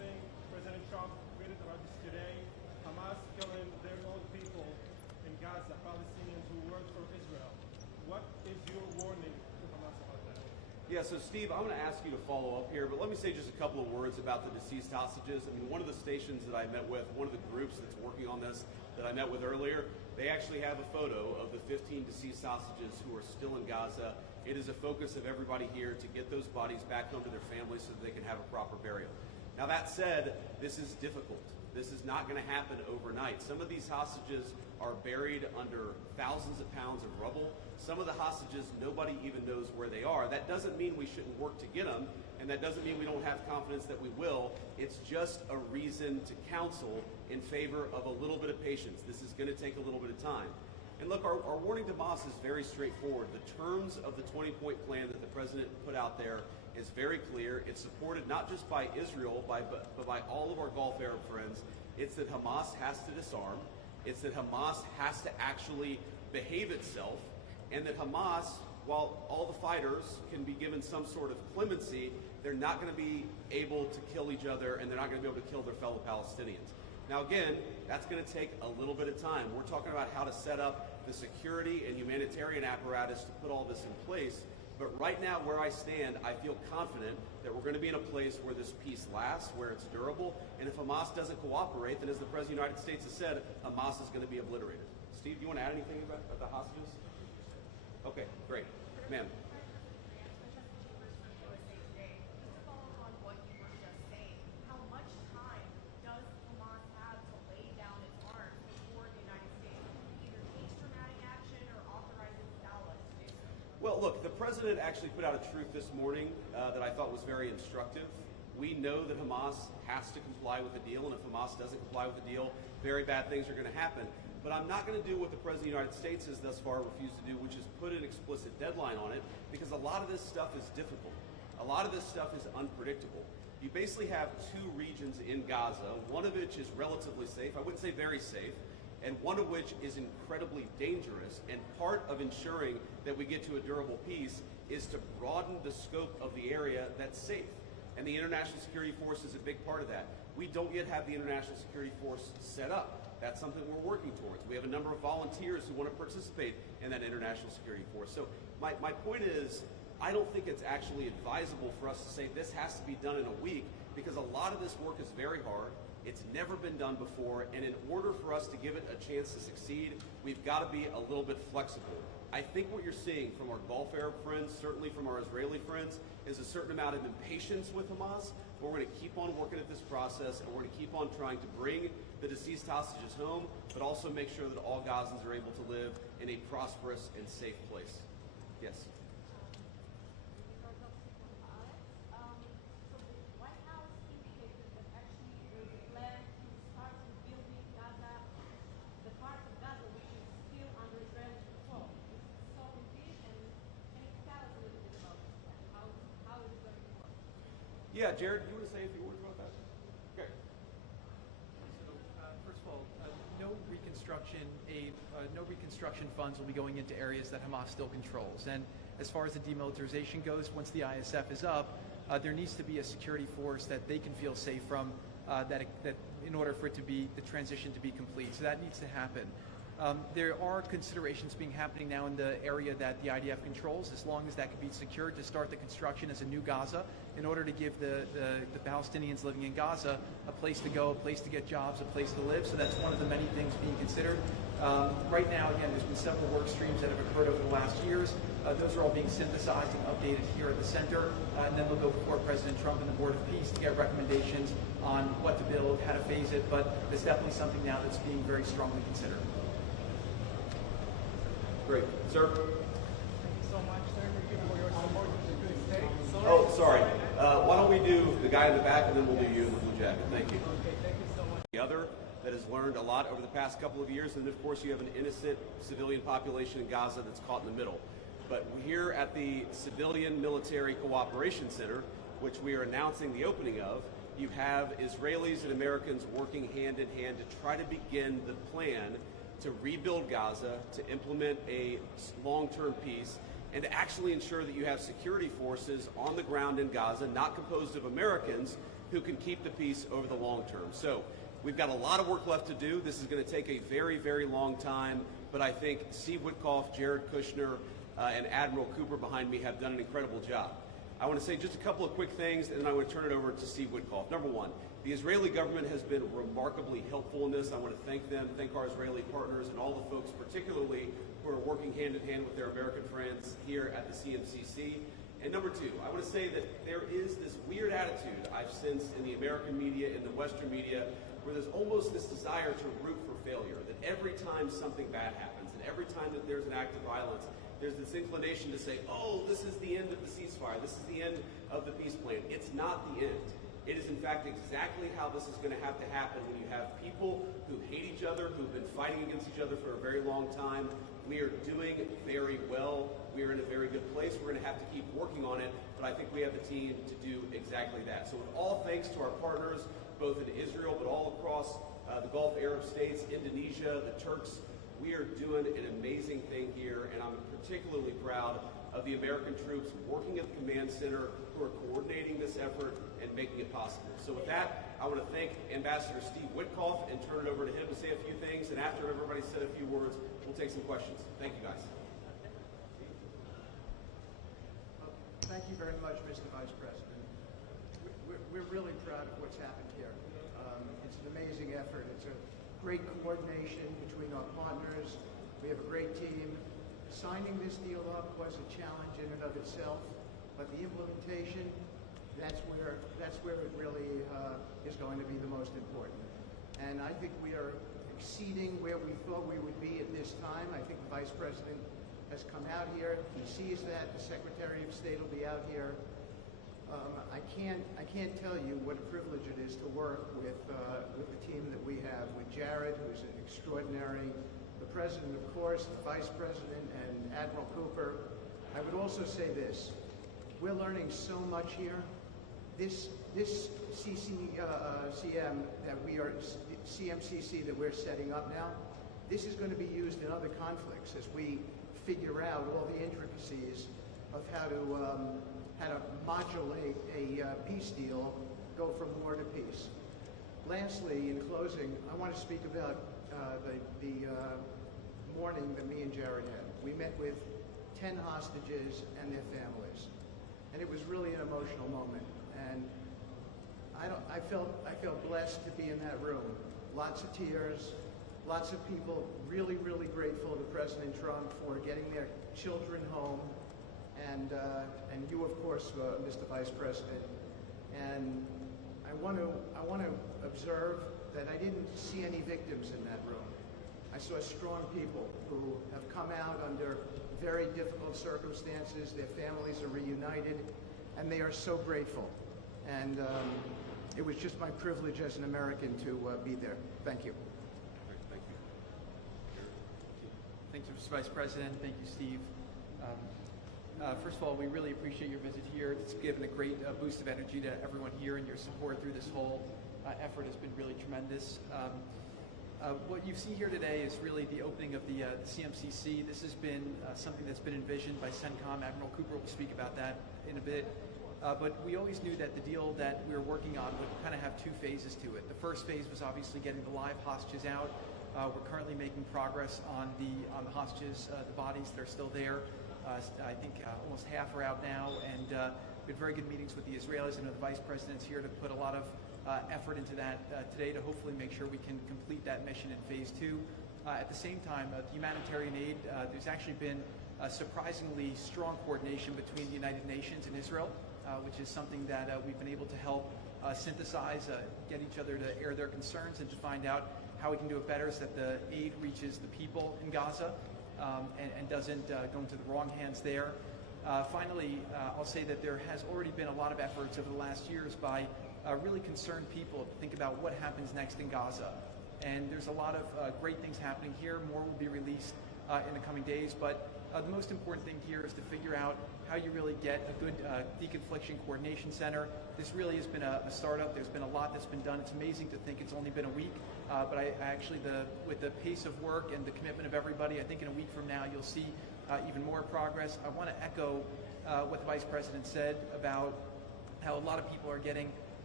something. President Trump tweeted about this today. Hamas killing their own people in Gaza, Palestinians who work for Israel. What is your warning to Hamas about that? Yeah, so Steve, I'm going to ask you to follow up here, but let me say just a couple of words about the deceased hostages. I mean, one of the stations that I met with, one of the groups that's working on this that I met with earlier, they actually have a photo of the 15 deceased hostages who are still in Gaza. It is a focus of everybody here to get those bodies back home to their families so that they can have a proper burial. Now that said, this is difficult. This is not going to happen overnight. Some of these hostages are buried under thousands of pounds of rubble. Some of the hostages, nobody even knows where they are. That doesn't mean we shouldn't work to get them, and that doesn't mean we don't have confidence that we will. It's just a reason to counsel in favor of a little bit of patience. This is going to take a little bit of time. And look, our warning to Hamas is very straightforward. The terms of the 20-point plan that the president put out there is very clear. It's supported not just by Israel, but by all of our Gulf Arab friends. It's that Hamas has to disarm. It's that Hamas has to actually behave itself. And that Hamas, while all the fighters can be given some sort of clemency, they're not going to be able to kill each other, and they're not going to be able to kill their fellow Palestinians. Now again, that's going to take a little bit of time. We're talking about how to set up the security and humanitarian apparatus to put all this in place. But right now, where I stand, I feel confident that we're going to be in a place where this peace lasts, where it's durable. And if Hamas doesn't cooperate, then as the President of the United States has said, Hamas is going to be obliterated. Steve, do you want to add anything about the hostages? Okay, great. Ma'am. Well, look, the president actually put out a truth this morning that I thought was very instructive. We know that Hamas has to comply with the deal, and if Hamas doesn't comply with the deal, very bad things are going to happen. But I'm not going to do what the President of the United States has thus far refused to do, which is put an explicit deadline on it, because a lot of this stuff is difficult. A lot of this stuff is unpredictable. You basically have two regions in Gaza, one of which is relatively safe, I wouldn't say very safe, and one of which is incredibly dangerous. And part of ensuring that we get to a durable peace is to broaden the scope of the area that's safe. And the International Security Force is a big part of that. We don't yet have the International Security Force set up. That's something we're working towards. We have a number of volunteers who want to participate in that International Security Force. So my point is, I don't think it's actually advisable for us to say this has to be done in a week, because a lot of this work is very hard. It's never been done before, and in order for us to give it a chance to succeed, we've got to be a little bit flexible. I think what you're seeing from our Gulf Arab friends, certainly from our Israeli friends, is a certain amount of impatience with Hamas, but we're going to keep on working at this process, and we're going to keep on trying to bring the deceased hostages home, but also make sure that all Gazans are able to live in a prosperous and safe place. Yes? Yeah, Jared, you want to say a few words about that? Okay. So, first of all, no reconstruction funds will be going into areas that Hamas still controls. And as far as the demilitarization goes, once the ISF is up, there needs to be a security force that they can feel safe from, that in order for it to be the transition to be complete. So that needs to happen. There are considerations happening now in the area that the IDF controls, as long as that can be secured, to start the construction as a new Gaza, in order to give the Palestinians living in Gaza a place to go, a place to get jobs, a place to live. So that's one of the many things being considered. Right now, again, there's been several work streams that have occurred over the last years. Those are all being synthesized and updated here at the center, and then they'll go before President Trump and the Board of Peace to get recommendations on what to build, how to phase it. But there's definitely something now that's being very strongly considered. Great. Sir? Thank you so much, sir, for your support to the good state. Oh, sorry. Why don't we do the guy in the back, and then we'll do you in the blue jacket. Thank you. Okay, thank you so much. The other that has learned a lot over the past couple of years, and of course you have an innocent civilian population in Gaza that's caught in the middle. But here at the Civilian Military Cooperation Center, which we are announcing the opening of, you have Israelis and Americans working hand in hand to try to begin the plan to rebuild Gaza, to implement a long-term peace, and to actually ensure that you have security forces on the ground in Gaza, not composed of Americans, who can keep the peace over the long term. So we've got a lot of work left to do. This is going to take a very, very long time, but I think Steve Witkoff, Jared Kushner, and Admiral Cooper behind me have done an incredible job. I want to say just a couple of quick things, and then I want to turn it over to Steve Witkoff. Number one, the Israeli government has been remarkably helpful in this. I want to thank them, thank our Israeli partners, and all the folks particularly who are working hand in hand with their American friends here at the CMCC. And number two, I want to say that there is this weird attitude I've sensed in the American media, in the Western media, where there's almost this desire to root for failure, that every time something bad happens, and every time that there's an act of violence, there's this inclination to say, oh, this is the end of the ceasefire, this is the end of the peace plan. It's not the end. It is, in fact, exactly how this is going to happen when you have people who hate each other, who've been fighting against each other for a very long time. We are doing very well. We are in a very good place. We're going to have to keep working on it, but I think we have the team to do exactly that. So with all thanks to our partners, both in Israel, but all across the Gulf Arab states, Indonesia, the Turks, we are doing an amazing thing here, and I'm particularly proud of the American troops working at the command center who are coordinating this effort and making it possible. So with that, I want to thank Ambassador Steve Witkoff and turn it over to him to say a few things, and after everybody's said a few words, we'll take some questions. Thank you, guys. Thank you very much, Mr. Vice President. We're really proud of what's happened here. It's an amazing effort. It's a great coordination between our partners. We have a great team. Signing this deal up was a challenge in and of itself, but the implementation, that's where it really is going to be the most important. And I think we are exceeding where we thought we would be at this time. I think the Vice President has come out here. He sees that. The Secretary of State will be out here. I can't tell you what a privilege it is to work with the team that we have, with Jared, who's an extraordinary, the President, of course, the Vice President, and Admiral Cooper. I would also say this. We're learning so much here. This CMCC that we're setting up now, this is going to be used in other conflicts as we figure out all the intricacies of how to modulate a peace deal, go from war to peace. Lastly, in closing, I want to speak about the morning that me and Jared had. We met with 10 hostages and their families, and it was really an emotional moment. And I felt blessed to be in that room. Lots of tears, lots of people really, really grateful to President Trump for getting their children home, and you, of course, Mr. Vice President. And I want to observe that I didn't see any victims in that room. I saw strong people who have come out under very difficult circumstances. Their families are reunited, and they are so grateful. And it was just my privilege as an American to be there. Thank you. Thank you. Thank you, Mr. Vice President. Thank you, Steve. First of all, we really appreciate your visit here. It's given a great boost of energy to everyone here, and your support through this whole effort has been really tremendous. What you see here today is really the opening of the CMCC. This has been something that's been envisioned by CENTCOM. Admiral Cooper will speak about that in a bit. But we always knew that the deal that we were working on would kind of have two phases to it. The first phase was obviously getting the live hostages out. We're currently making progress on the hostages, the bodies that are still there. I think almost half are out now, and we had very good meetings with the Israelis. I know the Vice President's here to put a lot of effort into that today to hopefully make sure we can complete that mission in phase two. At the same time, the humanitarian aid, there's actually been surprisingly strong coordination between the United Nations and Israel, which is something that we've been able to help synthesize, get each other to air their concerns and to find out how we can do it better so that the aid reaches the people in Gaza and doesn't go into the wrong hands there. Finally, I'll say that there has already been a lot of efforts over the last years by really concerned people to think about what happens next in Gaza. And there's a lot of great things happening here. More will be released in the coming days. But the most important thing here is to figure out how you really get a good deconfliction coordination center. This really has been a startup. There's been a lot that's been done. It's amazing to think it's only been a week. But I actually, with the pace of work and the commitment of everybody, I think in a week from now you'll see even more progress. I want to echo what the Vice President said about how a lot of people are getting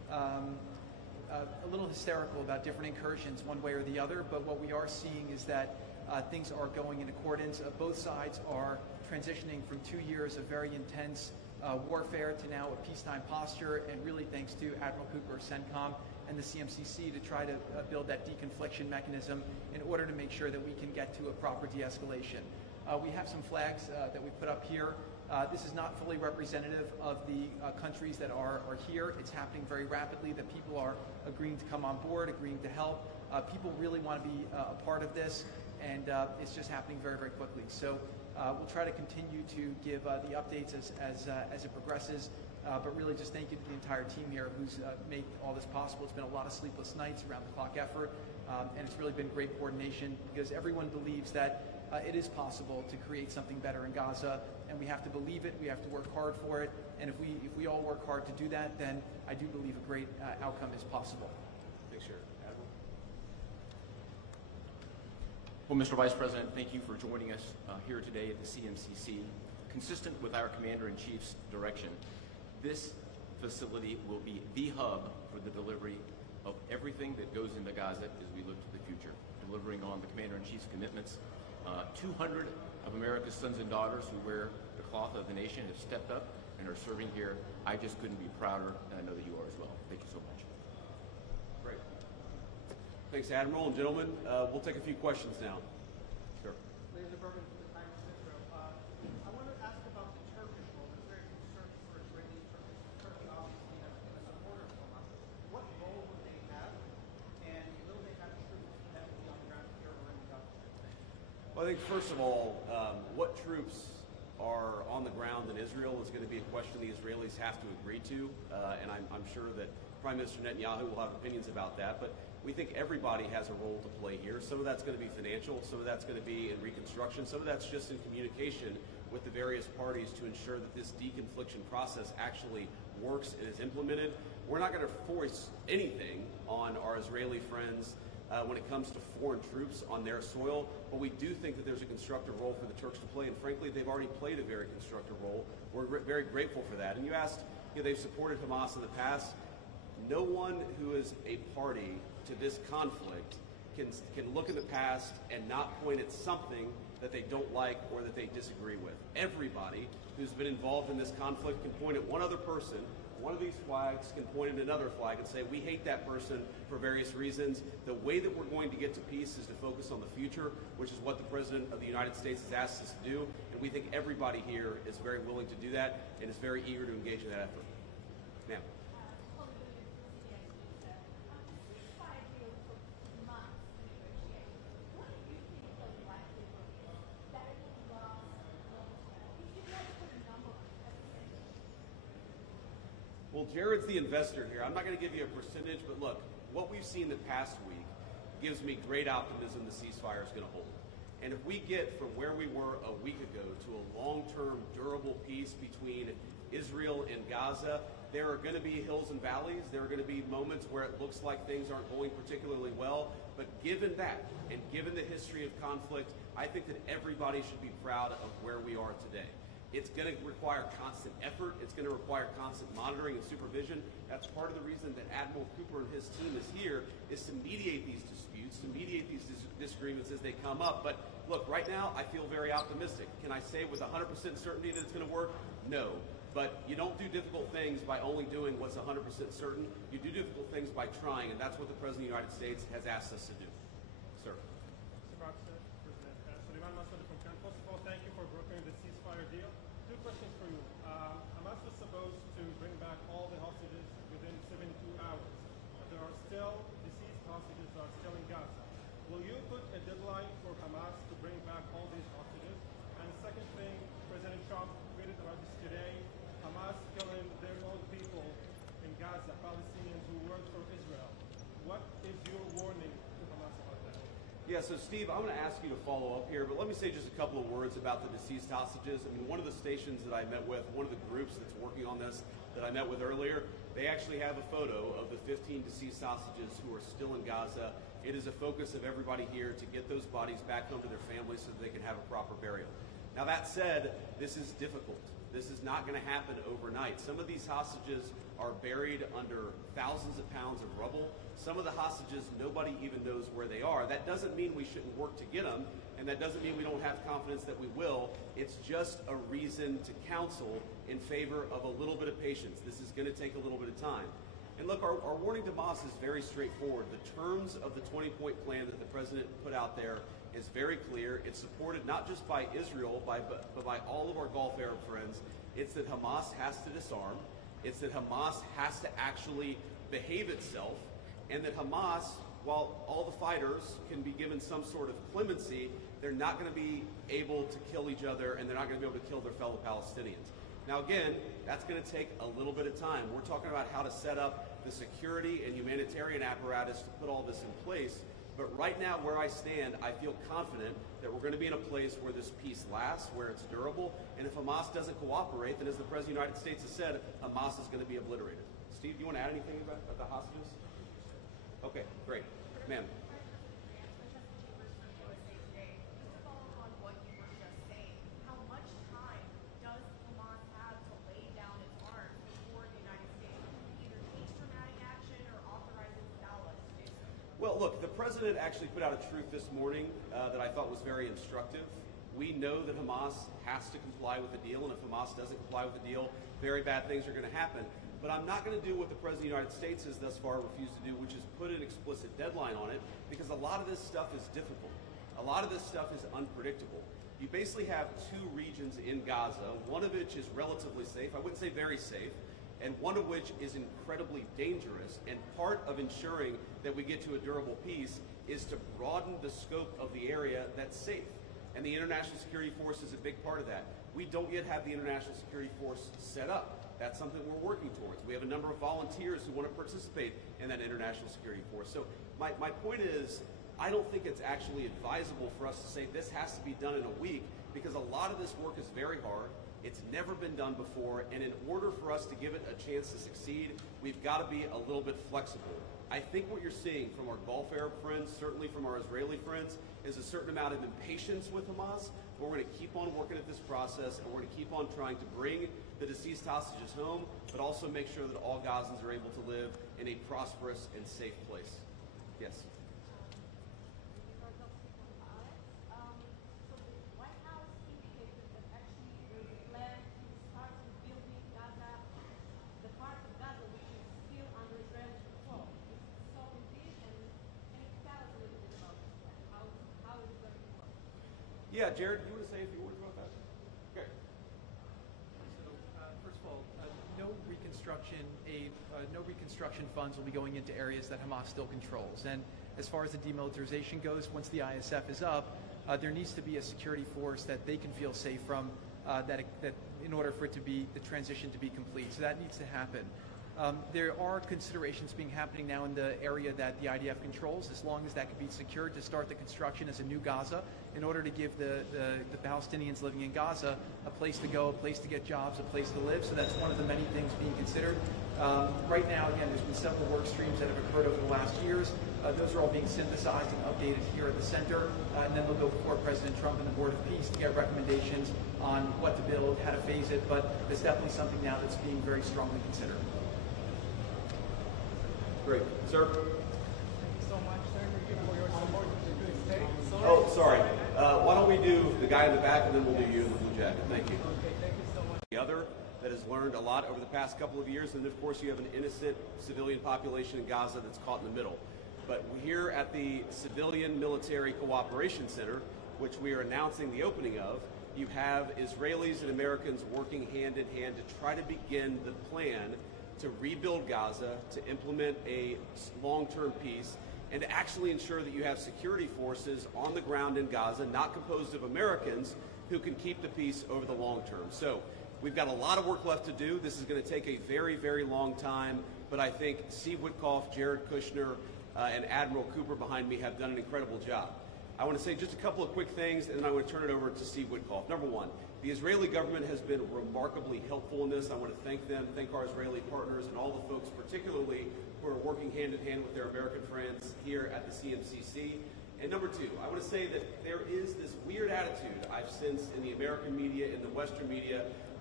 a little hysterical about different incursions one way or the other, but what we are seeing is that things are going in accordance. Both sides are transitioning from 2 years of very intense warfare to now a peacetime posture, and really thanks to Admiral Cooper, CENTCOM, and the CMCC to try to build that deconfliction mechanism in order to make sure that we can get to a proper de-escalation. We have some flags that we put up here. This is not fully representative of the countries that are here. It's happening very rapidly, that people are agreeing to come on board, agreeing to help. People really want to be a part of this, and it's just happening very, very quickly. So we'll try to continue to give the updates as it progresses, but really just thank you to the entire team here who's made all this possible. It's been a lot of sleepless nights, around-the-clock effort, and it's really been great coordination because everyone believes that it is possible to create something better in Gaza, and we have to believe it, we have to work hard for it, and if we all work hard to do that, then I do believe a great outcome is possible. Thanks, Jared. Admiral? Well, Mr. Vice President, thank you for joining us here today at the CMCC. Consistent with our Commander-in-Chief's direction, this facility will be the hub for the delivery of everything that goes into Gaza as we look to the future, delivering on the Commander-in-Chief's commitments. 200 of America's sons and daughters who wear the cloth of the nation have stepped up and are serving here. I just couldn't be prouder, and I know that you are as well. Thank you so much. Great. Thanks, Admiral. And gentlemen, we'll take a few questions now. Sure. Laser Berman from the Times of Israel. I want to ask about the Turkish role. There's very concern for Israeli Turkish. Turkey obviously has been a supporter of Hamas. What role would they have, and will they have troops that will be on the ground here or in Gaza? Well, I think first of all, what troops are on the ground in Israel is going to be a question the Israelis have to agree to, and I'm sure that Prime Minister Netanyahu will have opinions about that, but we think everybody has a role to play here. Some of that's going to be financial, some of that's going to be in reconstruction, some of that's just in communication with the various parties to ensure that this deconfliction process actually works and is implemented. We're not going to force anything on our Israeli friends when it comes to foreign troops on their soil, but we do think that there's a constructive role for the Turks to play, and frankly, they've already played a very constructive role. We're very grateful for that. And you asked, they've supported Hamas in the past. No one who is a party to this conflict can look in the past and not point at something that they don't like or that they disagree with. Everybody who's been involved in this conflict can point at one other person. One of these flags can point at another flag and say, we hate that person for various reasons. The way that we're going to get to peace is to focus on the future, which is what the President of the United States has asked us to do. And we think everybody here is very willing to do that and is very eager to engage in that effort. Ma'am. Well, Jared's the investor here. I'm not going to give you a percentage, but look, what we've seen the past week gives me great optimism the ceasefire is going to hold. And if we get from where we were a week ago to a long-term, durable peace between Israel and Gaza, there are going to be hills and valleys. There are going to be moments where it looks like things aren't going particularly well. But given that, and given the history of conflict, I think that everybody should be proud of where we are today. It's going to require constant effort. It's going to require constant monitoring and supervision. That's part of the reason that Admiral Cooper and his team is here, is to mediate these disputes, to mediate these disagreements as they come up. But look, right now, I feel very optimistic. Can I say with 100% certainty that it's going to work? No. But you don't do difficult things by only doing what's 100% certain. You do difficult things by trying, and that's what the President of the United States has asked us to do. Sir. Mr. President, Suleiman Massoud from Cannes. First of all, thank you for brokering the ceasefire deal. Two questions for you. Hamas was supposed to bring back all the hostages within 72 hours. But there are still deceased hostages that are still in Gaza. Will you put a deadline for Hamas to bring back all these hostages? And the second thing, President Trump tweeted about this today, Hamas killing their own people in Gaza, Palestinians who work for Israel. What is your warning to Hamas about that? Yeah, so Steve, I'm going to ask you to follow up here, but let me say just a couple of words about the deceased hostages. I mean, one of the stations that I met with, one of the groups that's working on this that I met with earlier, they actually have a photo of the 15 deceased hostages who are still in Gaza. It is a focus of everybody here to get those bodies back home to their families so that they can have a proper burial. Now that said, this is difficult. This is not going to happen overnight. Some of these hostages are buried under thousands of pounds of rubble. Some of the hostages, nobody even knows where they are. That doesn't mean we shouldn't work to get them, and that doesn't mean we don't have confidence that we will. It's just a reason to counsel in favor of a little bit of patience. This is going to take a little bit of time. And look, our warning to Hamas is very straightforward. The terms of the 20-point plan that the president put out there is very clear. It's supported not just by Israel, but by all of our Gulf Arab friends. It's that Hamas has to disarm. It's that Hamas has to actually behave itself, and that Hamas, while all the fighters can be given some sort of clemency, they're not going to be able to kill each other, and they're not going to be able to kill their fellow Palestinians. Now again, that's going to take a little bit of time. We're talking about how to set up the security and humanitarian apparatus to put all this in place. But right now, where I stand, I feel confident that we're going to be in a place where this peace lasts, where it's durable. And if Hamas doesn't cooperate, then as the President of the United States has said, Hamas is going to be obliterated. Steve, do you want to add anything about the hostages? Okay, great. Ma'am. Well, look, the president actually put out a truth this morning that I thought was very instructive. We know that Hamas has to comply with the deal, and if Hamas doesn't comply with the deal, very bad things are going to happen. But I'm not going to do what the President of the United States has thus far refused to do, which is put an explicit deadline on it, because a lot of this stuff is difficult. A lot of this stuff is unpredictable. You basically have two regions in Gaza, one of which is relatively safe, I wouldn't say very safe, and one of which is incredibly dangerous. And part of ensuring that we get to a durable peace is to broaden the scope of the area that's safe. And the International Security Force is a big part of that. We don't yet have the International Security Force set up. That's something we're working towards. We have a number of volunteers who want to participate in that International Security Force. So my point is, I don't think it's actually advisable for us to say this has to be done in a week, because a lot of this work is very hard. It's never been done before, and in order for us to give it a chance to succeed, we've got to be a little bit flexible. I think what you're seeing from our Gulf Arab friends, certainly from our Israeli friends, is a certain amount of impatience with Hamas, but we're going to keep on working at this process, and we're going to keep on trying to bring the deceased hostages home, but also make sure that all Gazans are able to live in a prosperous and safe place. Yes? Yeah, Jared, do you want to say a few words about that? Okay. So, first of all, no reconstruction funds will be going into areas that Hamas still controls. And as far as the demilitarization goes, once the ISF is up, there needs to be a security force that they can feel safe from, that in order for it to be the transition to be complete. So that needs to happen. There are considerations happening now in the area that the IDF controls, as long as that can be secured, to start the construction as a new Gaza, in order to give the Palestinians living in Gaza a place to go, a place to get jobs, a place to live. So that's one of the many things being considered. Right now, again, there's been several work streams that have occurred over the last years. Those are all being synthesized and updated here at the center, and then they'll go before President Trump and the Board of Peace to get recommendations on what to build, how to phase it, but it's definitely something now that's being very strongly considered. Great. Sir? Thank you so much, Senator, for your support to the state. Oh, sorry. Why don't we do the guy in the back, and then we'll do you in the blue jacket. Thank you. Okay, thank you so much. The other that has learned a lot over the past couple of years, and of course you have an innocent civilian population in Gaza that's caught in the middle. But here at the Civilian Military Cooperation Center, which we are announcing the opening of, you have Israelis and Americans working hand in hand to try to begin the plan to rebuild Gaza, to implement a long-term peace, and to actually ensure that you have security forces on the ground in Gaza, not composed of Americans, who can keep the peace over the long term. So we've got a lot of work left to do. This is going to take a very, very long time, but I think Steve Witkoff, Jared Kushner, and Admiral Cooper behind me have done an incredible job. I want to say just a couple of quick things, and then I want to turn it over to Steve Witkoff. Number one, the Israeli government has been remarkably helpful in this. I want to thank them, thank our Israeli partners, and all the folks particularly who are working hand in hand with their American friends here at the CMCC. And number two, I want to say that there is this weird attitude I've sensed in the American media, in the Western media,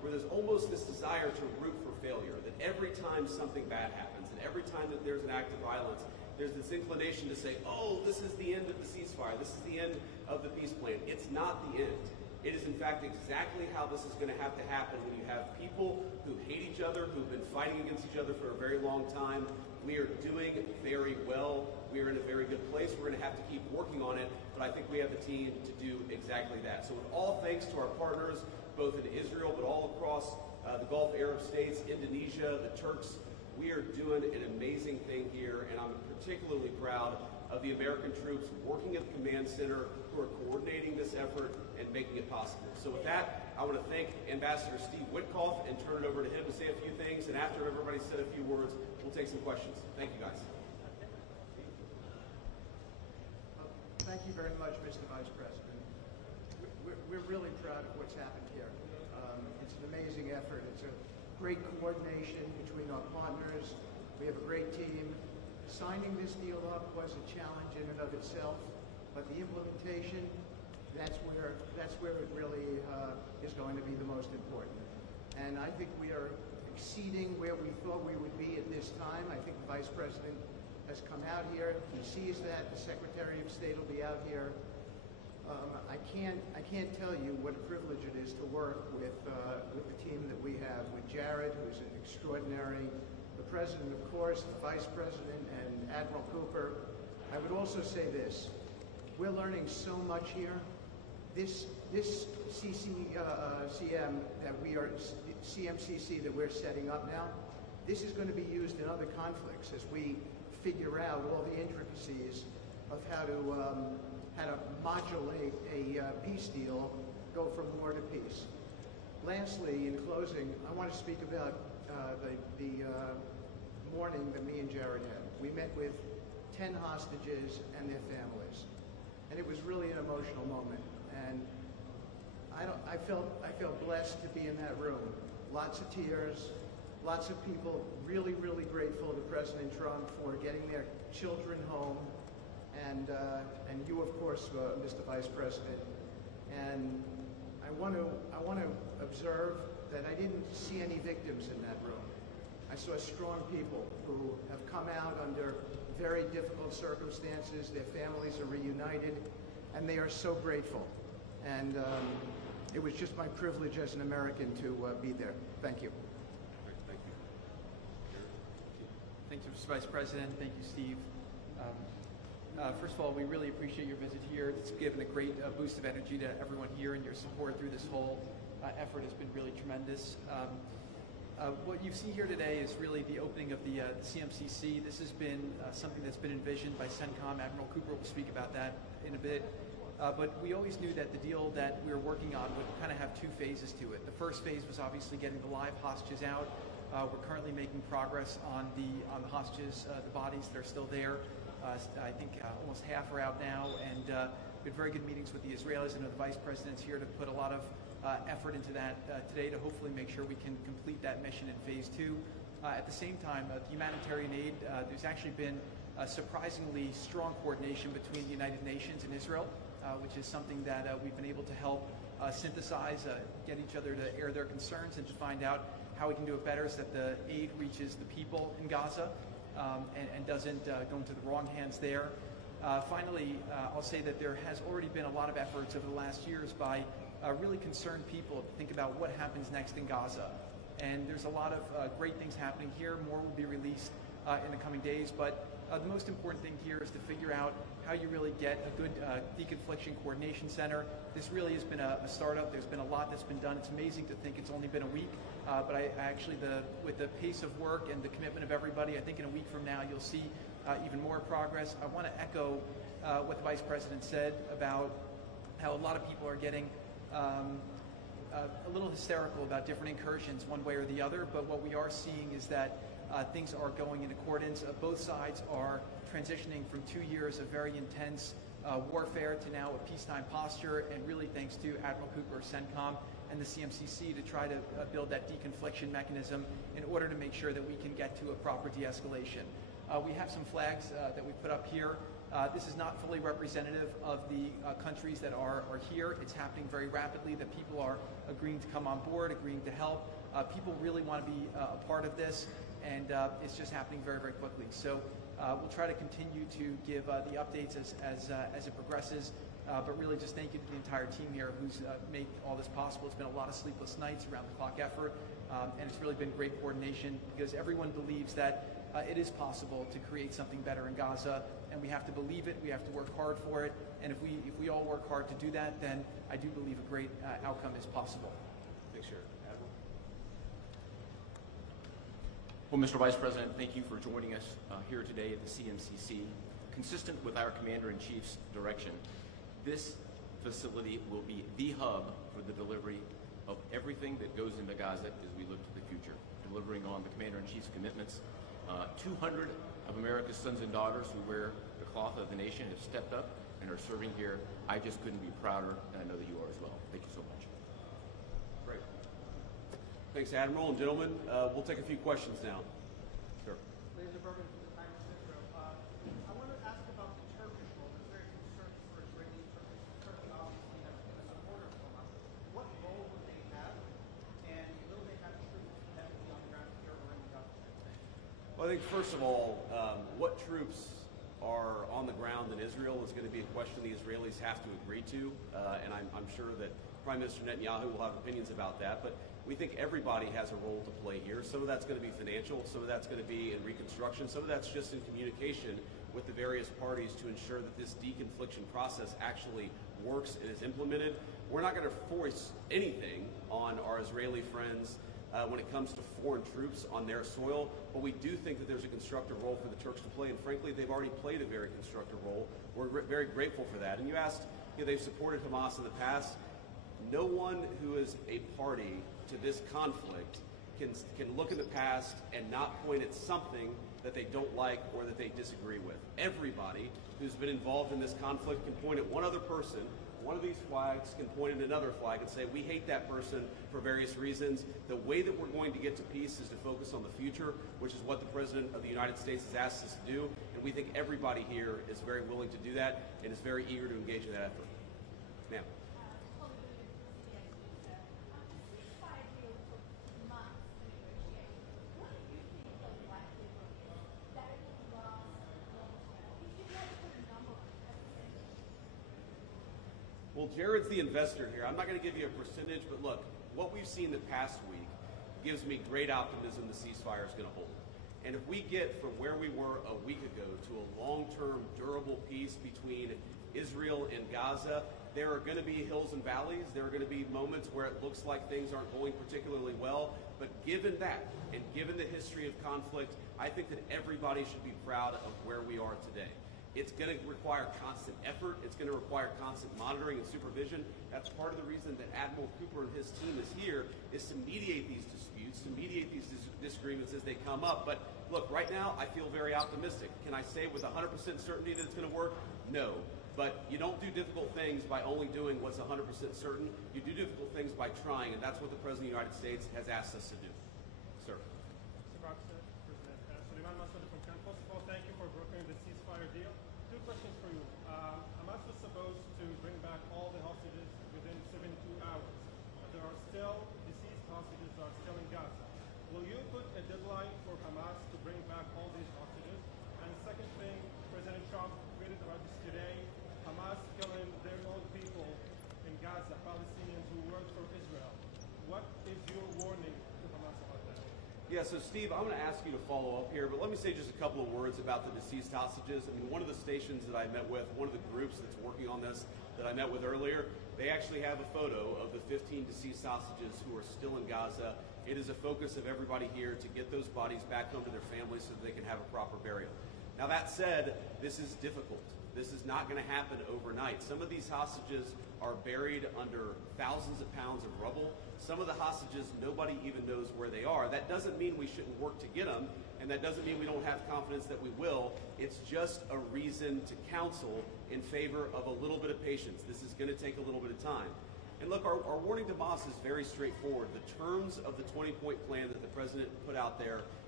where there's almost this desire to root for failure, that every time something bad happens, and every time that there's an act of violence, there's this inclination to say, oh, this is the end of the ceasefire, this is the end of the peace plan. It's not the end. It is, in fact, exactly how this is going to have to happen when you have people who hate each other, who've been fighting against each other for a very long time. We are doing very well. We are in a very good place. We're going to have to keep working on it, but I think we have the team to do exactly that. So with all thanks to our partners, both in Israel, but all across the Gulf Arab states, Indonesia, the Turks, we are doing an amazing thing here, and I'm particularly proud of the American troops working at the command center who are coordinating this effort and making it possible. So with that, I want to thank Ambassador Steve Witkoff and turn it over to him to say a few things, and after everybody's said a few words, we'll take some questions. Thank you, guys. Thank you very much, Mr. Vice President. We're really proud of what's happened here. It's an amazing effort. It's a great coordination between our partners. We have a great team. Signing this deal up was a challenge in and of itself, but the implementation, that's where it really is going to be the most important. And I think we are exceeding where we thought we would be at this time. I think the Vice President has come out here. He sees that. The Secretary of State will be out here. I can't tell you what a privilege it is to work with the team that we have, with Jared, who's an extraordinary, the President, of course, the Vice President, and Admiral Cooper. I would also say this. We're learning so much here. This CMCC that we're setting up now, this is going to be used in other conflicts as we figure out all the intricacies of how to modulate a peace deal, go from war to peace. Lastly, in closing, I want to speak about the morning that me and Jared had. We met with 10 hostages and their families, and it was really an emotional moment. And I felt blessed to be in that room. Lots of tears, lots of people really, really grateful to President Trump for getting their children home, and you, of course, Mr. Vice President. And I want to observe that I didn't see any victims in that room. I saw strong people who have come out under very difficult circumstances. Their families are reunited, and they are so grateful. And it was just my privilege as an American to be there. Thank you. Thank you. Thank you, Mr. Vice President. Thank you, Steve. First of all, we really appreciate your visit here. It's given a great boost of energy to everyone here, and your support through this whole effort has been really tremendous. What you see here today is really the opening of the CMCC. This has been something that's been envisioned by CENTCOM. Admiral Cooper will speak about that in a bit. But we always knew that the deal that we were working on would kind of have two phases to it. The first phase was obviously getting the live hostages out. We're currently making progress on the hostages, the bodies that are still there. I think almost half are out now, and we had very good meetings with the Israelis. I know the Vice President's here to put a lot of effort into that today to hopefully make sure we can complete that mission in phase 2. At the same time, the humanitarian aid, there's actually been surprisingly strong coordination between the United Nations and Israel, which is something that we've been able to help synthesize, get each other to air their concerns and to find out how we can do it better so that the aid reaches the people in Gaza and doesn't go into the wrong hands there. Finally, I'll say that there has already been a lot of efforts over the last years by really concerned people to think about what happens next in Gaza. And there's a lot of great things happening here. More will be released in the coming days. But the most important thing here is to figure out how you really get a good deconfliction coordination center. This really has been a startup. There's been a lot that's been done. It's amazing to think it's only been a week. But I actually, with the pace of work and the commitment of everybody, I think in a week from now you'll see even more progress. I want to echo what the Vice President said about how a lot of people are getting a little hysterical about different incursions one way or the other, but what we are seeing is that things are going in accordance. Both sides are transitioning from 2 years of very intense warfare to now a peacetime posture, and really thanks to Admiral Cooper, CENTCOM, and the CMCC to try to build that deconfliction mechanism in order to make sure that we can get to a proper de-escalation. We have some flags that we put up here. This is not fully representative of the countries that are here. It's happening very rapidly, that people are agreeing to come on board, agreeing to help. People really want to be a part of this, and it's just happening very, very quickly. So we'll try to continue to give the updates as it progresses, but really just thank you to the entire team here who's made all this possible. It's been a lot of sleepless nights, around-the-clock effort, and it's really been great coordination because everyone believes that it is possible to create something better in Gaza, and we have to believe it, we have to work hard for it, and if we all work hard to do that, then I do believe a great outcome is possible. Thanks, Jared. Admiral? Well, Mr. Vice President, thank you for joining us here today at the CMCC. Consistent with our Commander-in-Chief's direction, this facility will be the hub for the delivery of everything that goes into Gaza as we look to the future, delivering on the Commander-in-Chief's commitments. 200 of America's sons and daughters who wear the cloth of the nation have stepped up and are serving here. I just couldn't be prouder, and I know that you are as well. Thank you so much. Great. Thanks, Admiral. And gentlemen, we'll take a few questions now. Sir. Laser Berman from the Times of Israel. I want to ask about the Turkish role. There's very concern for Israeli troops. Turkey obviously has been a supporter of Hamas. What role would they have, and will they have troops heavily on the ground here or in the Gaza? Well, I think first of all, what troops are on the ground in Israel is going to be a question the Israelis have to agree to, and I'm sure that Prime Minister Netanyahu will have opinions about that, but we think everybody has a role to play here. Some of that's going to be financial, some of that's going to be in reconstruction, some of that's just in communication with the various parties to ensure that this deconfliction process actually works and is implemented. We're not going to force anything on our Israeli friends when it comes to foreign troops on their soil, but we do think that there's a constructive role for the Turks to play, and frankly, they've already played a very constructive role. We're very grateful for that. And you asked, they've supported Hamas in the past. No one who is a party to this conflict can look in the past and not point at something that they don't like or that they disagree with. Everybody who's been involved in this conflict can point at one other person. One of these flags can point at another flag and say, we hate that person for various reasons. The way that we're going to get to peace is to focus on the future, which is what the President of the United States has asked us to do. And we think everybody here is very willing to do that and is very eager to engage in that effort. Ma'am. Well, Jared's the investor here. I'm not going to give you a percentage, but look, what we've seen the past week gives me great optimism the ceasefire is going to hold. And if we get from where we were a week ago to a long-term, durable peace between Israel and Gaza, there are going to be hills and valleys. There are going to be moments where it looks like things aren't going particularly well. But given that, and given the history of conflict, I think that everybody should be proud of where we are today. It's going to require constant effort. It's going to require constant monitoring and supervision. That's part of the reason that Admiral Cooper and his team is here, is to mediate these disputes, to mediate these disagreements as they come up. But look, right now, I feel very optimistic. Can I say with 100% certainty that it's going to work? No. But you don't do difficult things by only doing what's 100% certain. You do difficult things by trying, and that's what the President of the United States has asked us to do. Sir. Mr. President, Suleiman Massoud from Cannes. First of all, thank you for brokering the ceasefire deal. Two questions for you. Hamas was supposed to bring back all the hostages within 72 hours, but there are still deceased hostages that are still in Gaza. Will you put a deadline for Hamas to bring back all these hostages? And the second thing, President Trump tweeted about this today, Hamas killing their own people in Gaza, Palestinians who work for Israel. What is your warning to Hamas about that? Yeah, so Steve, I'm going to ask you to follow up here, but let me say just a couple of words about the deceased hostages. I mean, one of the stations that I met with, one of the groups that's working on this that I met with earlier, they actually have a photo of the 15 deceased hostages who are still in Gaza. It is a focus of everybody here to get those bodies back home to their families so that they can have a proper burial. Now that said, this is difficult. This is not going to happen overnight. Some of these hostages are buried under thousands of pounds of rubble. Some of the hostages, nobody even knows where they are. That doesn't mean we shouldn't work to get them, and that doesn't mean we don't have confidence that we will. It's just a reason to counsel in favor of a little bit of patience. This is going to take a little bit of time. And look, our warning to Hamas is very straightforward. The terms of the 20-point plan that the President put out there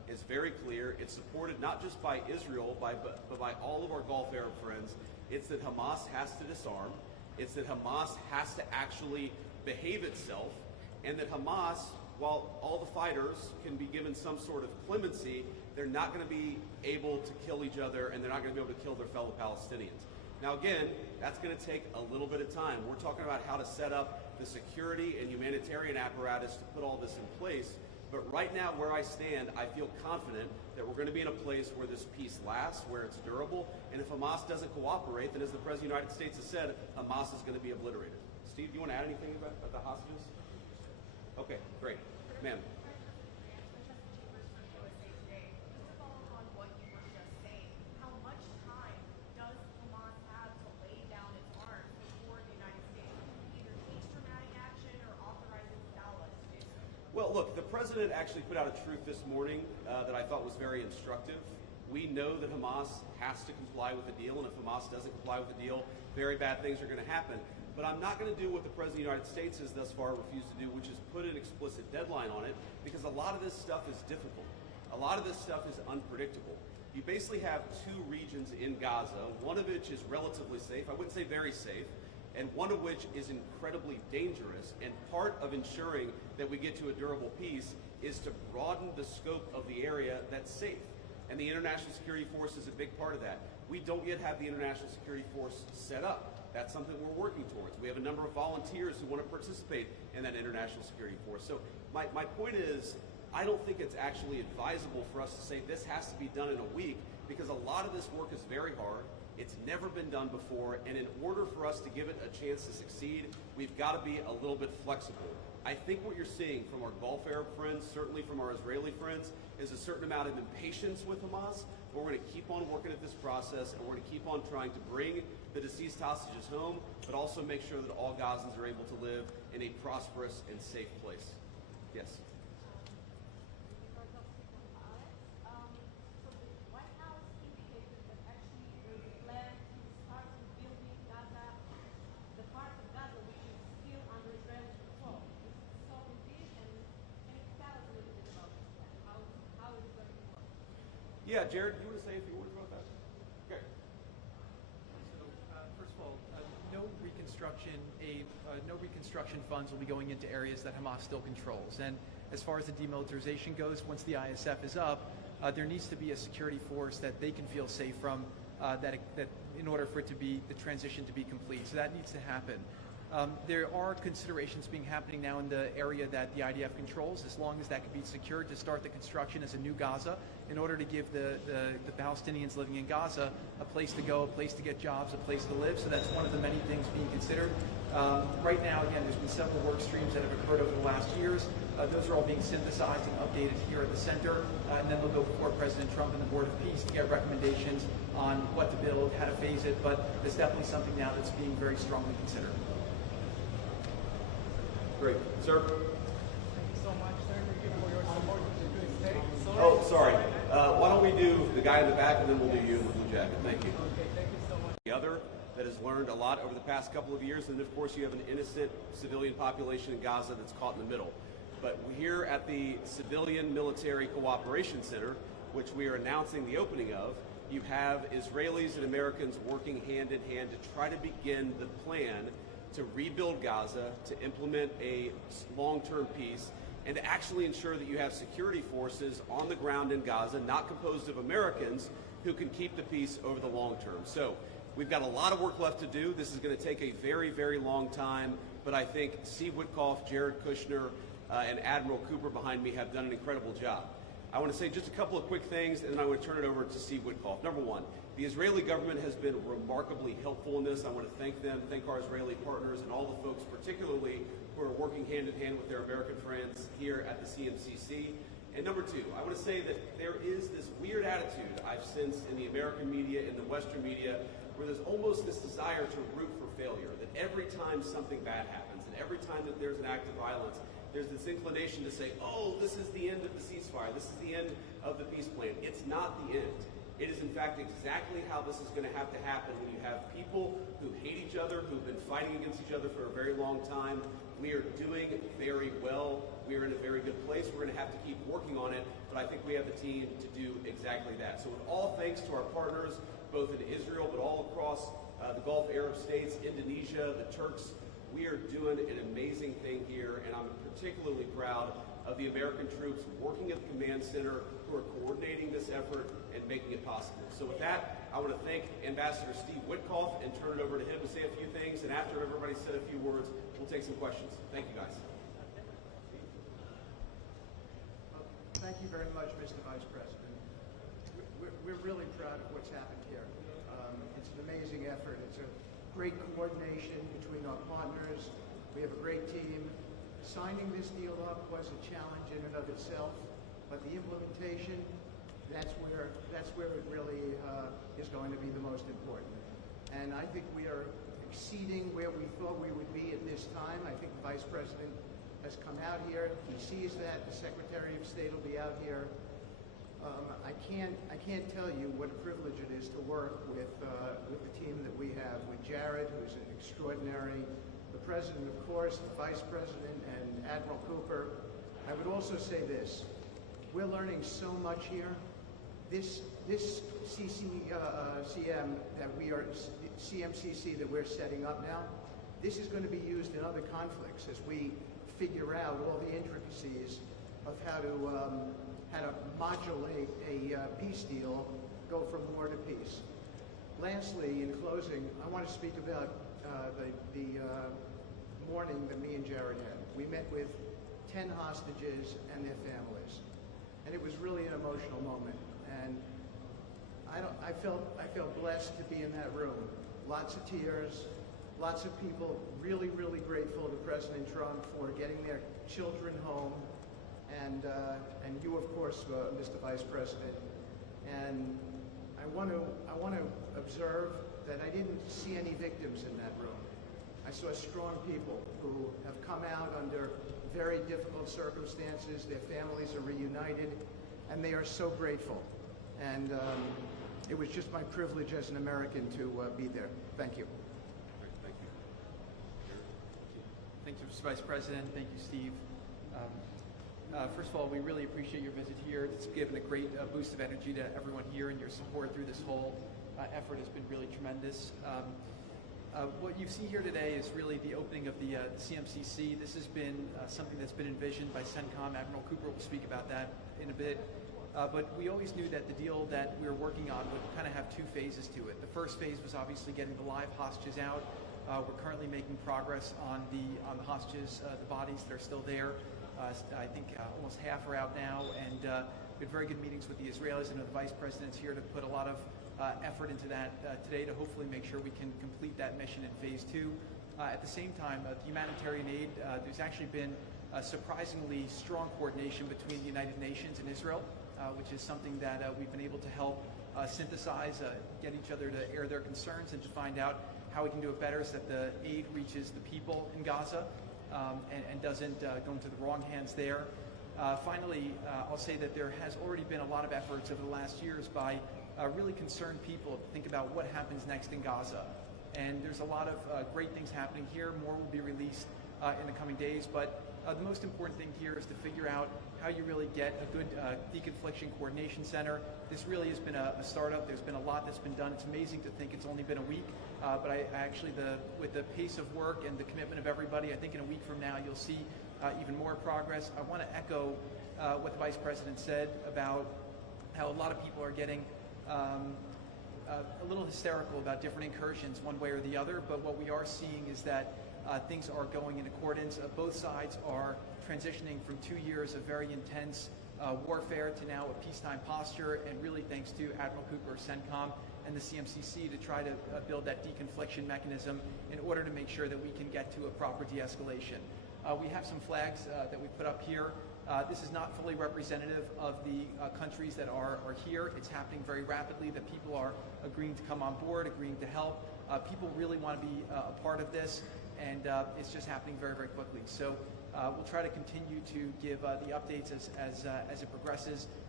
is very clear. It's supported not just by Israel, but by all of our Gulf Arab friends. It's that Hamas has to disarm. It's that Hamas has to actually behave itself, and that Hamas, while all the fighters can be given some sort of clemency, they're not going to be able to kill each other, and they're not going to be able to kill their fellow Palestinians. Now again, that's going to take a little bit of time. We're talking about how to set up the security and humanitarian apparatus to put all this in place. But right now, where I stand, I feel confident that we're going to be in a place where this peace lasts, where it's durable, and if Hamas doesn't cooperate, then as the President of the United States has said, Hamas is going to be obliterated. Steve, do you want to add anything about the hostages? Okay, great. Ma'am. Well, look, the president actually put out a truth this morning that I thought was very instructive. We know that Hamas has to comply with the deal, and if Hamas doesn't comply with the deal, very bad things are going to happen. But I'm not going to do what the President of the United States has thus far refused to do, which is put an explicit deadline on it, because a lot of this stuff is difficult. A lot of this stuff is unpredictable. You basically have two regions in Gaza, one of which is relatively safe, I wouldn't say very safe, and one of which is incredibly dangerous. And part of ensuring that we get to a durable peace is to broaden the scope of the area that's safe. And the International Security Force is a big part of that. We don't yet have the International Security Force set up. That's something we're working towards. We have a number of volunteers who want to participate in that International Security Force. So my point is, I don't think it's actually advisable for us to say this has to be done in a week, because a lot of this work is very hard. It's never been done before, and in order for us to give it a chance to succeed, we've got to be a little bit flexible. I think what you're seeing from our Gulf Arab friends, certainly from our Israeli friends, is a certain amount of impatience with Hamas, but we're going to keep on working at this process, and we're going to keep on trying to bring the deceased hostages home, but also make sure that all Gazans are able to live in a prosperous and safe place. Yes? Yeah, Jared, you want to say a few words about that? Okay. So, first of all, no reconstruction funds will be going into areas that Hamas still controls. And as far as the demilitarization goes, once the ISF is up, there needs to be a security force that they can feel safe from, that in order for it to be the transition to be complete. So that needs to happen. There are considerations happening now in the area that the IDF controls, as long as that can be secured, to start the construction as a new Gaza, in order to give the Palestinians living in Gaza a place to go, a place to get jobs, a place to live. So that's one of the many things being considered. Right now, again, there's been several work streams that have occurred over the last years. Those are all being synthesized and updated here at the center, and then they'll go before President Trump and the Board of Peace to get recommendations on what to build, how to phase it, but it's definitely something now that's being very strongly considered. Great. Sir? Thank you so much, sir. Thank you for your support to the state. Oh, sorry. Why don't we do the guy in the back, and then we'll do you in the blue jacket. Thank you. Okay, thank you so much. The other that has learned a lot over the past couple of years, and of course you have an innocent civilian population in Gaza that's caught in the middle. But here at the Civilian Military Cooperation Center, which we are announcing the opening of, you have Israelis and Americans working hand in hand to try to begin the plan to rebuild Gaza, to implement a long-term peace, and to actually ensure that you have security forces on the ground in Gaza, not composed of Americans, who can keep the peace over the long term. So we've got a lot of work left to do. This is going to take a very, very long time, but I think Steve Witkoff, Jared Kushner, and Admiral Cooper behind me have done an incredible job. I want to say just a couple of quick things, and then I want to turn it over to Steve Witkoff. Number one, the Israeli government has been remarkably helpful in this. I want to thank them, thank our Israeli partners, and all the folks particularly who are working hand in hand with their American friends here at the CMCC. And number two, I want to say that there is this weird attitude I've sensed in the American media, in the Western media, where there's almost this desire to root for failure, that every time something bad happens, and every time that there's an act of violence, there's this inclination to say, oh, this is the end of the ceasefire, this is the end of the peace plan. It's not the end. It is, in fact, exactly how this is going to have to happen when you have people who hate each other, who've been fighting against each other for a very long time, We are doing very well. We are in a very good place. We're going to have to keep working on it, but I think we have the team to do exactly that. So with all thanks to our partners, both in Israel but all across the Gulf Arab states, Indonesia, the Turks, we are doing an amazing thing here, and I'm particularly proud of the American troops working at the command center who are coordinating this effort and making it possible. So with that, I want to thank Ambassador Steve Witkoff and turn it over to him to say a few things, and after everybody's said a few words, we'll take some questions. Thank you, guys. Thank you very much, Mr. Vice President. We're really proud of what's happened here. It's an amazing effort. It's a great coordination between our partners. We have a great team. Signing this deal up was a challenge in and of itself, but the implementation, that's where it really is going to be the most important. And I think we are exceeding where we thought we would be at this time. I think the Vice President has come out here. He sees that. The Secretary of State will be out here. I can't tell you what a privilege it is to work with the team that we have, with Jared, who's an extraordinary, the President, of course, the Vice President, and Admiral Cooper. I would also say this. We're learning so much here. This CMCC that we're setting up now, this is going to be used in other conflicts as we figure out all the intricacies of how to modulate a peace deal, go from war to peace. Lastly, in closing, I want to speak about the morning that me and Jared had. We met with 10 hostages and their families, and it was really an emotional moment. And I felt blessed to be in that room. Lots of tears, lots of people really, really grateful to President Trump for getting their children home, and you, of course, Mr. Vice President. And I want to observe that I didn't see any victims in that room. I saw strong people who have come out under very difficult circumstances. Their families are reunited, and they are so grateful. And it was just my privilege as an American to be there. Thank you. Thank you. Thank you, Mr. Vice President. Thank you, Steve. First of all, we really appreciate your visit here. It's given a great boost of energy to everyone here, and your support through this whole effort has been really tremendous. What you see here today is really the opening of the CMCC. This has been something that's been envisioned by CENTCOM. Admiral Cooper will speak about that in a bit. But we always knew that the deal that we were working on would kind of have two phases to it. The first phase was obviously getting the live hostages out. We're currently making progress on the hostages, the bodies that are still there. I think almost half are out now, and we had very good meetings with the Israelis. I know the Vice President's here to put a lot of effort into that today to hopefully make sure we can complete that mission in phase 2. At the same time, the humanitarian aid, there's actually been surprisingly strong coordination between the United Nations and Israel, which is something that we've been able to help synthesize, get each other to air their concerns and to find out how we can do it better so that the aid reaches the people in Gaza and doesn't go into the wrong hands there. Finally, I'll say that there has already been a lot of efforts over the last years by really concerned people to think about what happens next in Gaza. And there's a lot of great things happening here. More will be released in the coming days. But the most important thing here is to figure out how you really get a good deconfliction coordination center. This really has been a startup. There's been a lot that's been done. It's amazing to think it's only been a week. But I actually, with the pace of work and the commitment of everybody, I think in a week from now you'll see even more progress. I want to echo what the Vice President said about how a lot of people are getting a little hysterical about different incursions one way or the other, but what we are seeing is that things are going in accordance. Both sides are transitioning from 2 years of very intense warfare to now a peacetime posture, and really thanks to Admiral Cooper, CENTCOM, and the CMCC to try to build that deconfliction mechanism in order to make sure that we can get to a proper de-escalation. We have some flags that we put up here. This is not fully representative of the countries that are here. It's happening very rapidly, that people are agreeing to come on board, agreeing to help. People really want to be a part of this, and it's just happening very, very quickly. So we'll try to continue to give the updates as it progresses.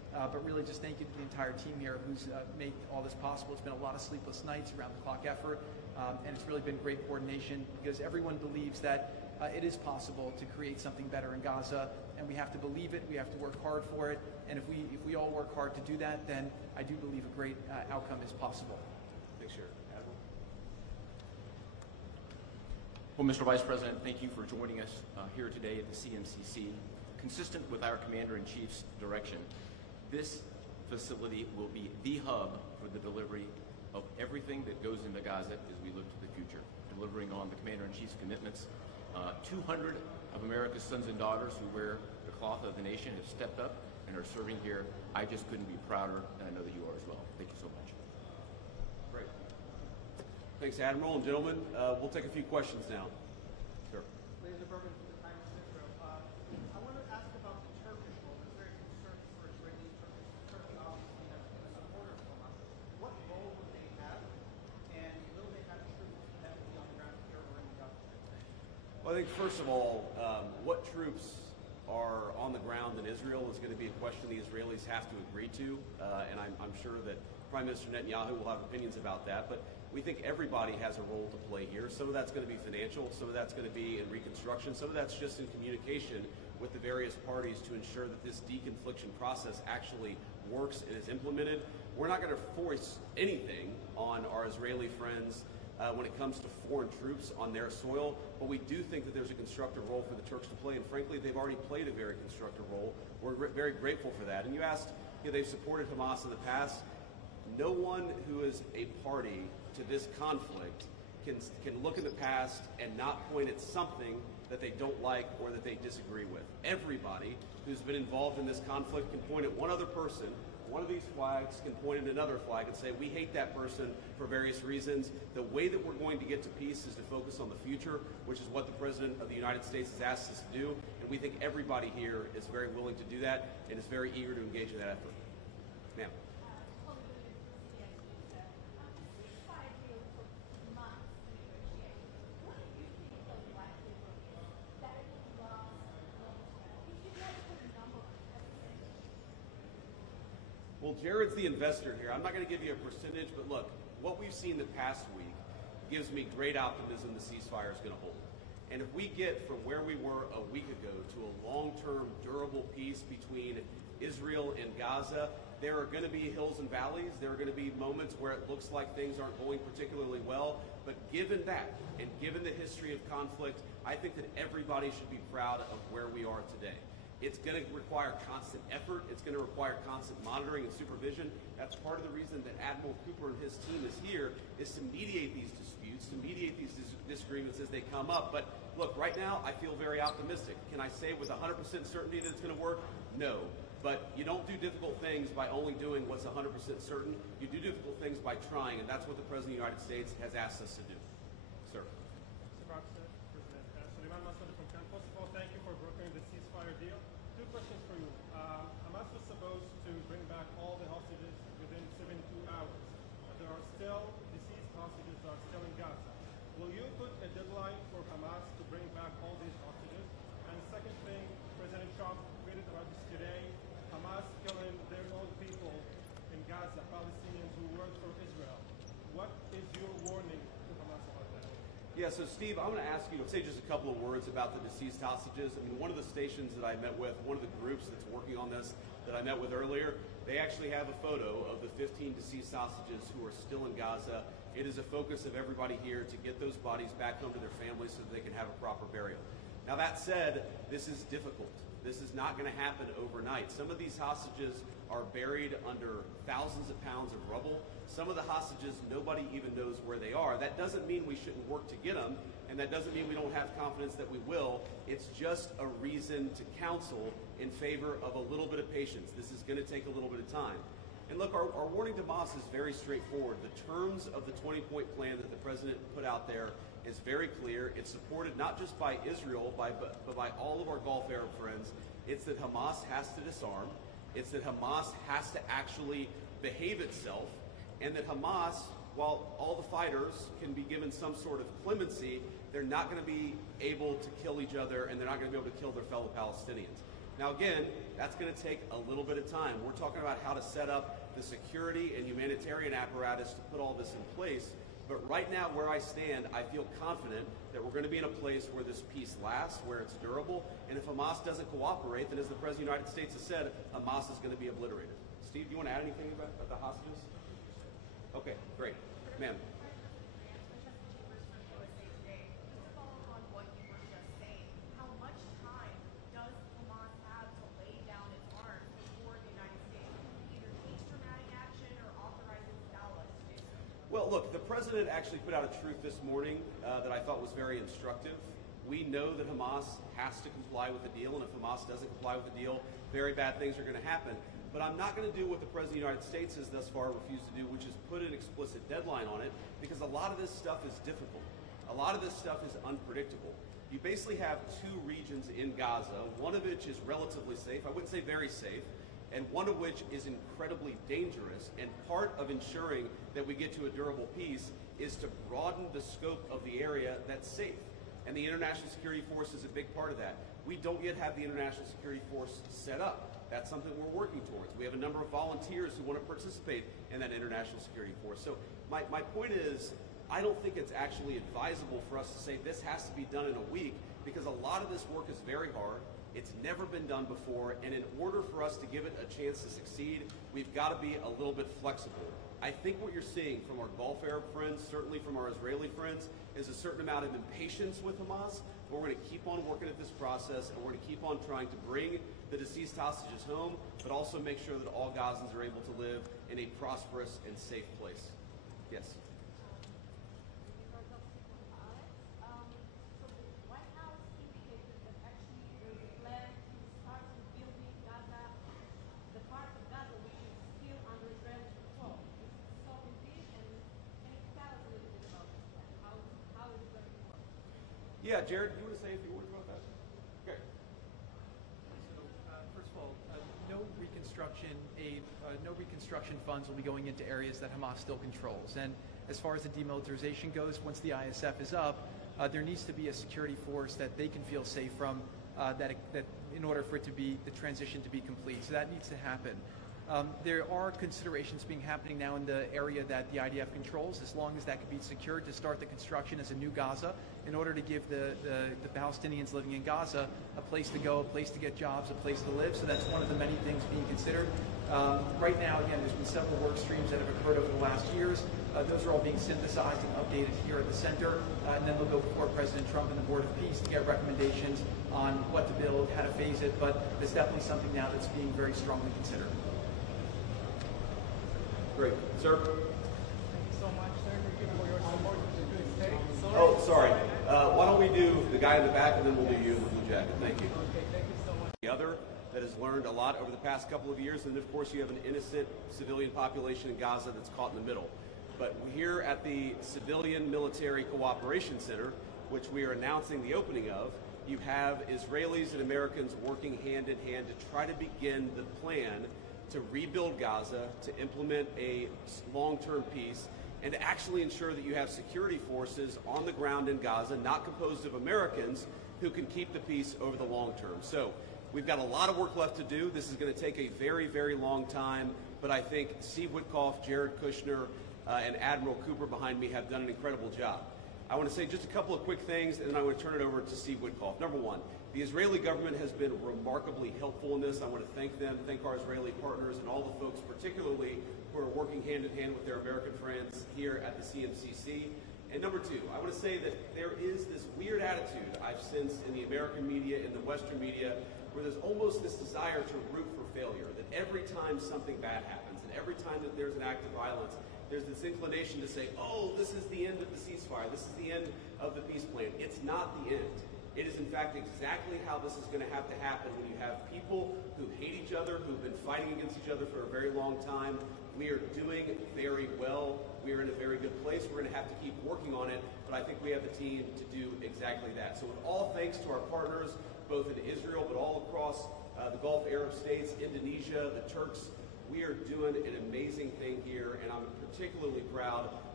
But really just thank you to the entire team here who's made all this possible. It's been a lot of sleepless nights, around the clock effort, and it's really been great coordination because everyone believes that it is possible to create something better in Gaza, and we have to believe it, we have to work hard for it, and if we all work hard to do that, then I do believe a great outcome is possible. Thanks, Jared. Admiral? Well, Mr. Vice President, thank you for joining us here today at the CMCC. Consistent with our Commander-in-Chief's direction, this facility will be the hub for the delivery of everything that goes into Gaza as we look to the future, delivering on the Commander-in-Chief's commitments. 200 of America's sons and daughters who wear the cloth of the nation have stepped up and are serving here. I just couldn't be prouder, and I know that you are as well. Thank you so much. Great. Thanks, Admiral. And gentlemen, we'll take a few questions now. Sure. Ladies and gentlemen, from the Times of Israel, I want to ask about the Turkish role. There's very concern for Israeli Turkish. Turkey obviously has been a supporter of Hamas. What role would they have, and will they have troops heavily on the ground here or in Gaza? Well, I think first of all, what troops are on the ground in Israel is going to be a question the Israelis have to agree to, and I'm sure that Prime Minister Netanyahu will have opinions about that, but we think everybody has a role to play here. Some of that's going to be financial, some of that's going to be in Reconstruction, some of that's just in communication with the various parties to ensure that this deconfliction process actually works and is implemented. We're not going to force anything on our Israeli friends when it comes to foreign troops on their soil, but we do think that there's a constructive role for the Turks to play, and frankly, they've already played a very constructive role. We're very grateful for that. And you asked, they've supported Hamas in the past. No one who is a party to this conflict can look in the past and not point at something that they don't like or that they disagree with. Everybody who's been involved in this conflict can point at one other person. One of these flags can point at another flag and say, we hate that person for various reasons. The way that we're going to get to peace is to focus on the future, which is what the President of the United States has asked us to do. And we think everybody here is very willing to do that and is very eager to engage in that effort. Ma'am. Well, Jared's the investor here. I'm not going to give you a percentage, but look, what we've seen the past week gives me great optimism the ceasefire is going to hold. And if we get from where we were a week ago to a long-term, durable peace between Israel and Gaza, there are going to be hills and valleys. There are going to be moments where it looks like things aren't going particularly well. But given that, and given the history of conflict, I think that everybody should be proud of where we are today. It's going to require constant effort. It's going to require constant monitoring and supervision. That's part of the reason that Admiral Cooper and his team is here, is to mediate these disputes, to mediate these disagreements as they come up. But look, right now, I feel very optimistic. Can I say with 100% certainty that it's going to work? No. But you don't do difficult things by only doing what's 100% certain. You do difficult things by trying, and that's what the President of the United States has asked us to do. Sir. Mr. President, Suleiman Massoud from Cannes. First of all, thank you for brokering the ceasefire deal. Two questions for you. Hamas was supposed to bring back all the hostages within 72 hours. There are still deceased hostages that are still in Gaza. Will you put a deadline for Hamas to bring back all these hostages? And second thing, President Trump tweeted about this today. Hamas killing their own people in Gaza, Palestinians who work for Israel. What is your warning to Hamas about that? Yeah, so Steve, I'm going to ask you to say just a couple of words about the deceased hostages. I mean, one of the stations that I met with, one of the groups that's working on this that I met with earlier, they actually have a photo of the 15 deceased hostages who are still in Gaza. It is a focus of everybody here to get those bodies back home to their families so that they can have a proper burial. Now that said, this is difficult. This is not going to happen overnight. Some of these hostages are buried under thousands of pounds of rubble. Some of the hostages, nobody even knows where they are. That doesn't mean we shouldn't work to get them, and that doesn't mean we don't have confidence that we will. It's just a reason to counsel in favor of a little bit of patience. This is going to take a little bit of time. And look, our warning to Hamas is very straightforward. The terms of the 20-point plan that the President put out there is very clear. It's supported not just by Israel, but by all of our Gulf Arab friends. It's that Hamas has to disarm. It's that Hamas has to actually behave itself, and that Hamas, while all the fighters can be given some sort of clemency, they're not going to be able to kill each other, and they're not going to be able to kill their fellow Palestinians. Now again, that's going to take a little bit of time. We're talking about how to set up the security and humanitarian apparatus to put all this in place. But right now, where I stand, I feel confident that we're going to be in a place where this peace lasts, where it's durable. And if Hamas doesn't cooperate, then as the President of the United States has said, Hamas is going to be obliterated. Steve, do you want to add anything about the hostages? Okay, great. Ma'am. Well, look, the president actually put out a truth this morning that I thought was very instructive. We know that Hamas has to comply with the deal, and if Hamas doesn't comply with the deal, very bad things are going to happen. But I'm not going to do what the President of the United States has thus far refused to do, which is put an explicit deadline on it, because a lot of this stuff is difficult. A lot of this stuff is unpredictable. You basically have two regions in Gaza, one of which is relatively safe, I wouldn't say very safe, and one of which is incredibly dangerous. And part of ensuring that we get to a durable peace is to broaden the scope of the area that's safe. And the International Security Force is a big part of that. We don't yet have the International Security Force set up. That's something we're working towards. We have a number of volunteers who want to participate in that International Security Force. So my point is, I don't think it's actually advisable for us to say this has to be done in a week, because a lot of this work is very hard. It's never been done before, and in order for us to give it a chance to succeed, we've got to be a little bit flexible. I think what you're seeing from our Gulf Arab friends, certainly from our Israeli friends, is a certain amount of impatience with Hamas. But we're going to keep on working at this process, and we're going to keep on trying to bring the deceased hostages home, but also make sure that all Gazans are able to live in a prosperous and safe place. Yes? Yeah, Jared, you want to say a few words about that? Okay. So, first of all, no reconstruction funds will be going into areas that Hamas still controls. And as far as the demilitarization goes, once the ISF is up, there needs to be a security force that they can feel safe from, that in order for it to be the transition to be complete. So that needs to happen. There are considerations happening now in the area that the IDF controls, as long as that can be secured, to start the construction as a new Gaza, in order to give the Palestinians living in Gaza a place to go, a place to get jobs, a place to live. So that's one of the many things being considered. Right now, again, there's been several work streams that have occurred over the last years. Those are all being synthesized and updated here at the center, and then they'll go before President Trump and the Board of Peace to get recommendations on what to build, how to phase it. But it's definitely something now that's being very strongly considered. Great. Sir? Thank you so much, sir, for your support to the state. Oh, sorry. Why don't we do the guy in the back, and then we'll do you in the blue jacket. Thank you. Okay, thank you so much. The other that has learned a lot over the past couple of years, and of course you have an innocent civilian population in Gaza that's caught in the middle. But here at the Civilian Military Cooperation Center, which we are announcing the opening of, you have Israelis and Americans working hand in hand to try to begin the plan to rebuild Gaza, to implement a long-term peace, and to actually ensure that you have security forces on the ground in Gaza, not composed of Americans, who can keep the peace over the long term. So we've got a lot of work left to do. This is going to take a very, very long time, but I think Steve Witkoff, Jared Kushner, and Admiral Cooper behind me have done an incredible job. I want to say just a couple of quick things, and then I want to turn it over to Steve Witkoff. Number one, the Israeli government has been remarkably helpful in this. I want to thank them, thank our Israeli partners, and all the folks particularly who are working hand in hand with their American friends here at the CMCC. And number two, I want to say that there is this weird attitude I've sensed in the American media, in the Western media, where there's almost this desire to root for failure, that every time something bad happens, and every time that there's an act of violence, there's this inclination to say, oh, this is the end of the ceasefire, this is the end of the peace plan. It's not the end. It is, in fact, exactly how this is going to happen when you have people who hate each other, who've been fighting against each other for a very long time. We are doing very well. We are in a very good place. We're going to have to keep working on it, but I think we have the team to do exactly that. So with all thanks to our partners, both in Israel, but all across the Gulf Arab states, Indonesia, the Turks, we are doing an amazing thing here, and I'm particularly proud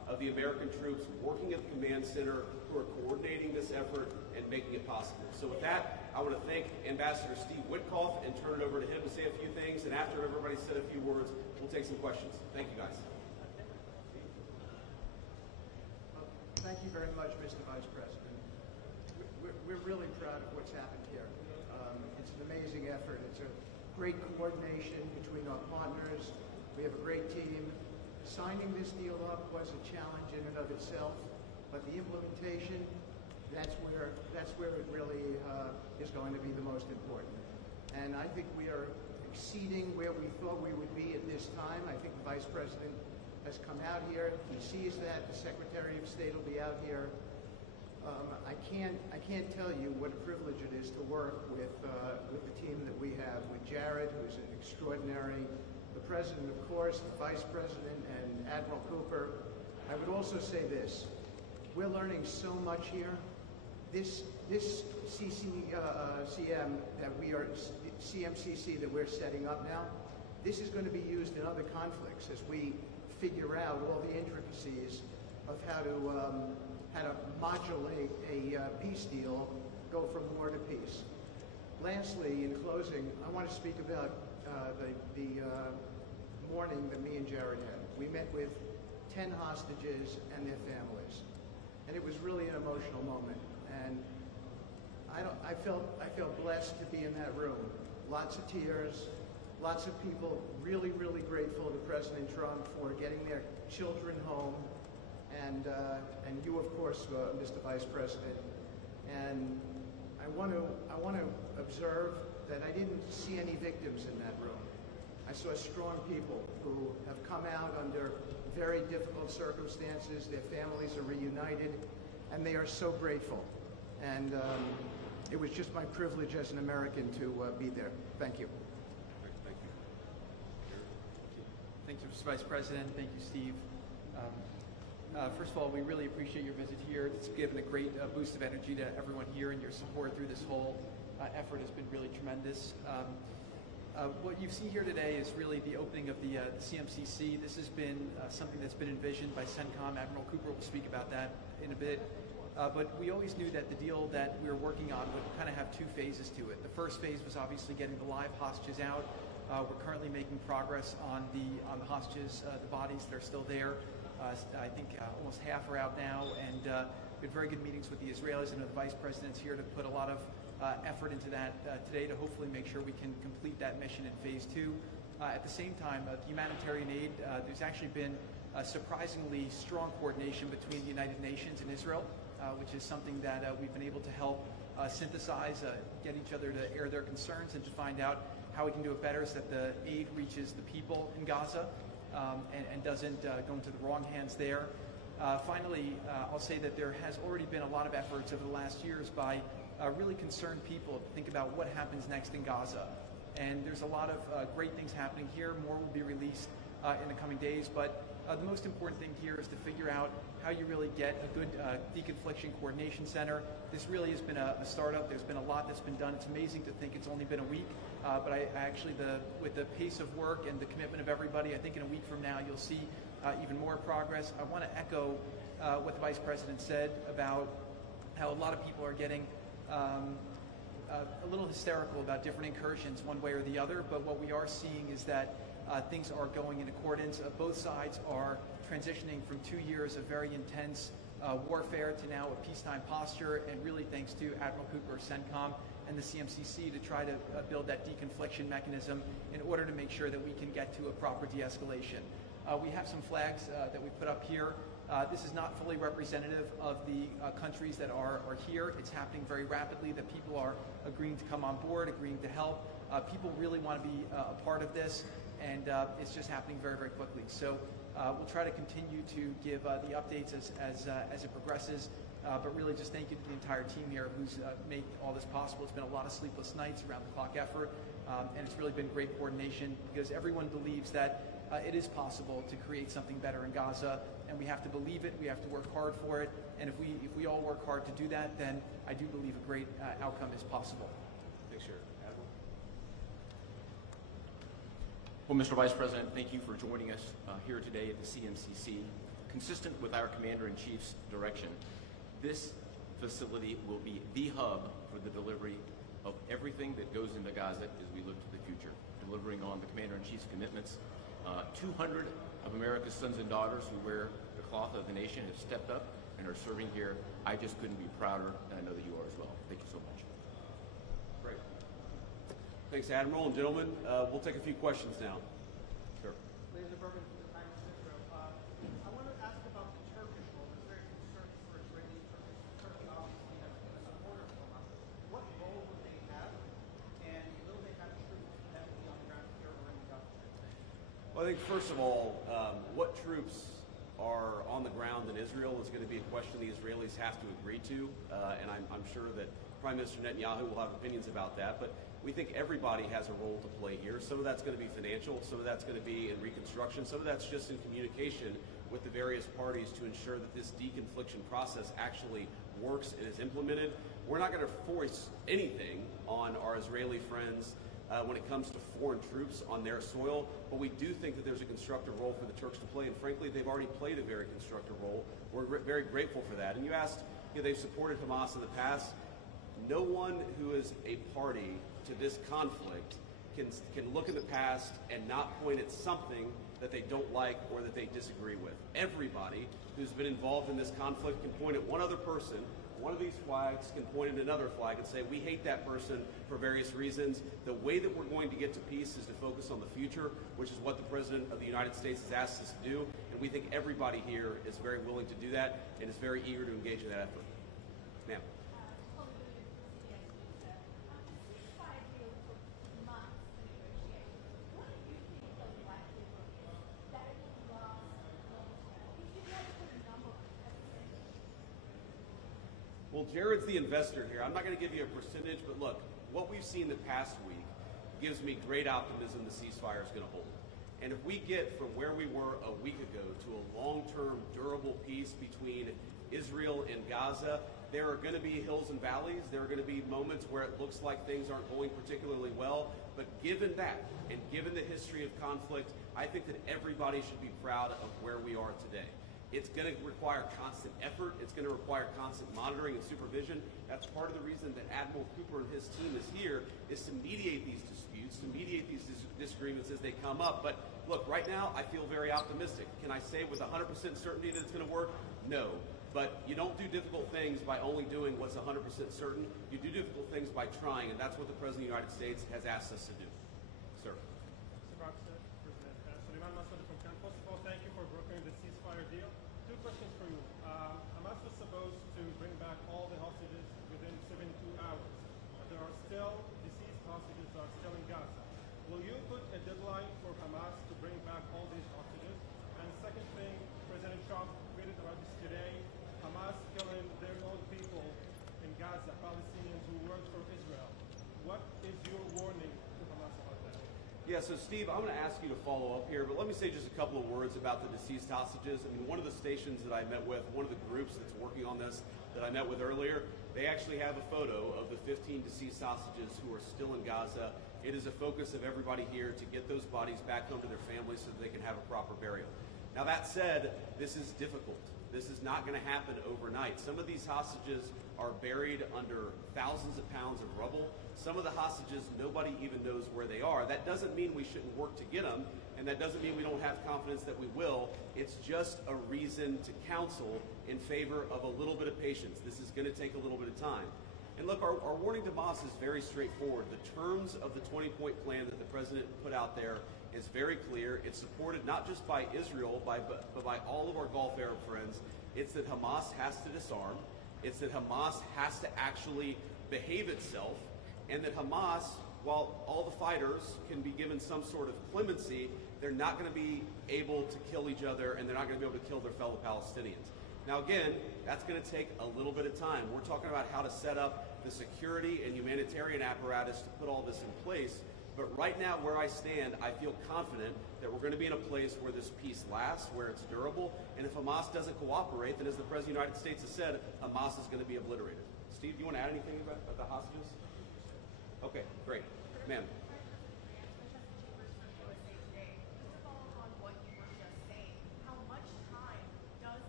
of the American troops working at the command center who are coordinating this effort and making it possible. So with that, I want to thank Ambassador Steve Witkoff and turn it over to him to say a few things. And after everybody's said a few words, we'll take some questions. Thank you, guys. Thank you very much, Mr. Vice President. We're really proud of what's happened here. It's an amazing effort. It's a great coordination between our partners. We have a great team. Signing this deal up was a challenge in and of itself, but the implementation, that's where it really is going to be the most important. And I think we are exceeding where we thought we would be at this time. I think the Vice President has come out here. He sees that. The Secretary of State will be out here. I can't tell you what a privilege it is to work with the team that we have, with Jared, who's an extraordinary, the President, of course, the Vice President, and Admiral Cooper. I would also say this. We're learning so much here. This CMCC that we're setting up now, this is going to be used in other conflicts as we figure out all the intricacies of how to modulate a peace deal, go from war to peace. Lastly, in closing, I want to speak about the morning that me and Jared had. We met with 10 hostages and their families, and it was really an emotional moment. And I felt blessed to be in that room. Lots of tears, lots of people really, really grateful to President Trump for getting their children home, and you, of course, Mr. Vice President. And I want to observe that I didn't see any victims in that room. I saw strong people who have come out under very difficult circumstances. Their families are reunited, and they are so grateful. And it was just my privilege as an American to be there. Thank you. Thank you. Thank you, Mr. Vice President. Thank you, Steve. First of all, we really appreciate your visit here. It's given a great boost of energy to everyone here, and your support through this whole effort has been really tremendous. What you see here today is really the opening of the CMCC. This has been something that's been envisioned by CENTCOM. Admiral Cooper will speak about that in a bit. But we always knew that the deal that we were working on would kind of have two phases to it. The first phase was obviously getting the live hostages out. We're currently making progress on the hostages, the bodies that are still there. I think almost half are out now, and we had very good meetings with the Israelis, and the Vice President's here to put a lot of effort into that today to hopefully make sure we can complete that mission in phase 2. At the same time, the humanitarian aid, there's actually been surprisingly strong coordination between the United Nations and Israel, which is something that we've been able to help synthesize, get each other to air their concerns and to find out how we can do it better so that the aid reaches the people in Gaza and doesn't go into the wrong hands there. Finally, I'll say that there has already been a lot of efforts over the last years by really concerned people to think about what happens next in Gaza. And there's a lot of great things happening here. More will be released in the coming days. But the most important thing here is to figure out how you really get a good deconfliction coordination center. This really has been a startup. There's been a lot that's been done. It's amazing to think it's only been a week. But I actually, with the pace of work and the commitment of everybody, I think in a week from now you'll see even more progress. I want to echo what the Vice President said about how a lot of people are getting a little hysterical about different incursions one way or the other, but what we are seeing is that things are going in accordance. Both sides are transitioning from 2 years of very intense warfare to now a peacetime posture, and really thanks to Admiral Cooper, CENTCOM, and the CMCC to try to build that deconfliction mechanism in order to make sure that we can get to a proper de-escalation. We have some flags that we put up here. This is not fully representative of the countries that are here. It's happening very rapidly, that people are agreeing to come on board, agreeing to help. People really want to be a part of this, and it's just happening very, very quickly. So we'll try to continue to give the updates as it progresses, but really just thank you to the entire team here who's made all this possible. It's been a lot of sleepless nights, around-the-clock effort, and it's really been great coordination because everyone believes that it is possible to create something better in Gaza, and we have to believe it, we have to work hard for it, and if we all work hard to do that, then I do believe a great outcome is possible. Thanks, Jared. Admiral? Well, Mr. Vice President, thank you for joining us here today at the CMCC. Consistent with our Commander-in-Chief's direction, this facility will be the hub for the delivery of everything that goes into Gaza as we look to the future, delivering on the Commander-in-Chief's commitments. 200 of America's sons and daughters who wear the cloth of the nation have stepped up and are serving here. I just couldn't be prouder, and I know that you are as well. Thank you so much. Great. Thanks, Admiral. And gentlemen, we'll take a few questions now. Sure. Laser Berman from the Times of Israel. I want to ask about the Turkish role. There's very concern for Israeli Turkish. Turkey obviously has been a supporter of Hamas. What role would they have, and will they have troops that will be on the ground here or in Gaza? Well, I think first of all, what troops are on the ground in Israel is going to be a question the Israelis have to agree to, and I'm sure that Prime Minister Netanyahu will have opinions about that, but we think everybody has a role to play here. Some of that's going to be financial, some of that's going to be in reconstruction, some of that's just in communication with the various parties to ensure that this deconfliction process actually works and is implemented. We're not going to force anything on our Israeli friends when it comes to foreign troops on their soil, but we do think that there's a constructive role for the Turks to play, and frankly, they've already played a very constructive role. We're very grateful for that. And you asked, they've supported Hamas in the past. No one who is a party to this conflict can look in the past and not point at something that they don't like or that they disagree with. Everybody who's been involved in this conflict can point at one other person. One of these flags can point at another flag and say, we hate that person for various reasons. The way that we're going to get to peace is to focus on the future, which is what the President of the United States has asked us to do. And we think everybody here is very willing to do that and is very eager to engage in that effort. Ma'am. Well, Jared's the investor here. I'm not going to give you a percentage, but look, what we've seen the past week gives me great optimism the ceasefire is going to hold. And if we get from where we were a week ago to a long-term, durable peace between Israel and Gaza, there are going to be hills and valleys. There are going to be moments where it looks like things aren't going particularly well. But given that, and given the history of conflict, I think that everybody should be proud of where we are today. It's going to require constant effort. It's going to require constant monitoring and supervision. That's part of the reason that Admiral Cooper and his team is here, is to mediate these disputes, to mediate these disagreements as they come up. But look, right now, I feel very optimistic. Can I say with 100% certainty that it's going to work? No. But you don't do difficult things by only doing what's 100% certain. You do difficult things by trying, and that's what the President of the United States has asked us to do. Sir. First of all, thank you for brokering the ceasefire deal. Two questions for you. Hamas was supposed to bring back all the hostages within 72 hours, but there are still deceased hostages that are still in Gaza. Will you put a deadline for Hamas to bring back all these hostages? And the second thing, President Trump tweeted about this today, Hamas killing their own people in Gaza, Palestinians who work for Israel. What is your warning to Hamas about that? Yeah, so Steve, I'm going to ask you to follow up here, but let me say just a couple of words about the deceased hostages. I mean, one of the stations that I met with, one of the groups that's working on this that I met with earlier, they actually have a photo of the 15 deceased hostages who are still in Gaza. It is a focus of everybody here to get those bodies back home to their families so that they can have a proper burial. Now that said, this is difficult. This is not going to happen overnight. Some of these hostages are buried under thousands of pounds of rubble. Some of the hostages, nobody even knows where they are. That doesn't mean we shouldn't work to get them, and that doesn't mean we don't have confidence that we will. It's just a reason to counsel in favor of a little bit of patience. This is going to take a little bit of time. And look, our warning to Hamas is very straightforward. The terms of the 20-point plan that the President put out there is very clear. It's supported not just by Israel, but by all of our Gulf Arab friends. It's that Hamas has to disarm. It's that Hamas has to actually behave itself. And that Hamas, while all the fighters can be given some sort of clemency, they're not going to be able to kill each other, and they're not going to be able to kill their fellow Palestinians. Now again, that's going to take a little bit of time. We're talking about how to set up the security and humanitarian apparatus to put all this in place. But right now, where I stand, I feel confident that we're going to be in a place where this peace lasts, where it's durable. And if Hamas doesn't cooperate, then as the President of the United States has said, Hamas is going to be obliterated. Steve, do you want to add anything about the hostages? Okay, great. Ma'am. How much time does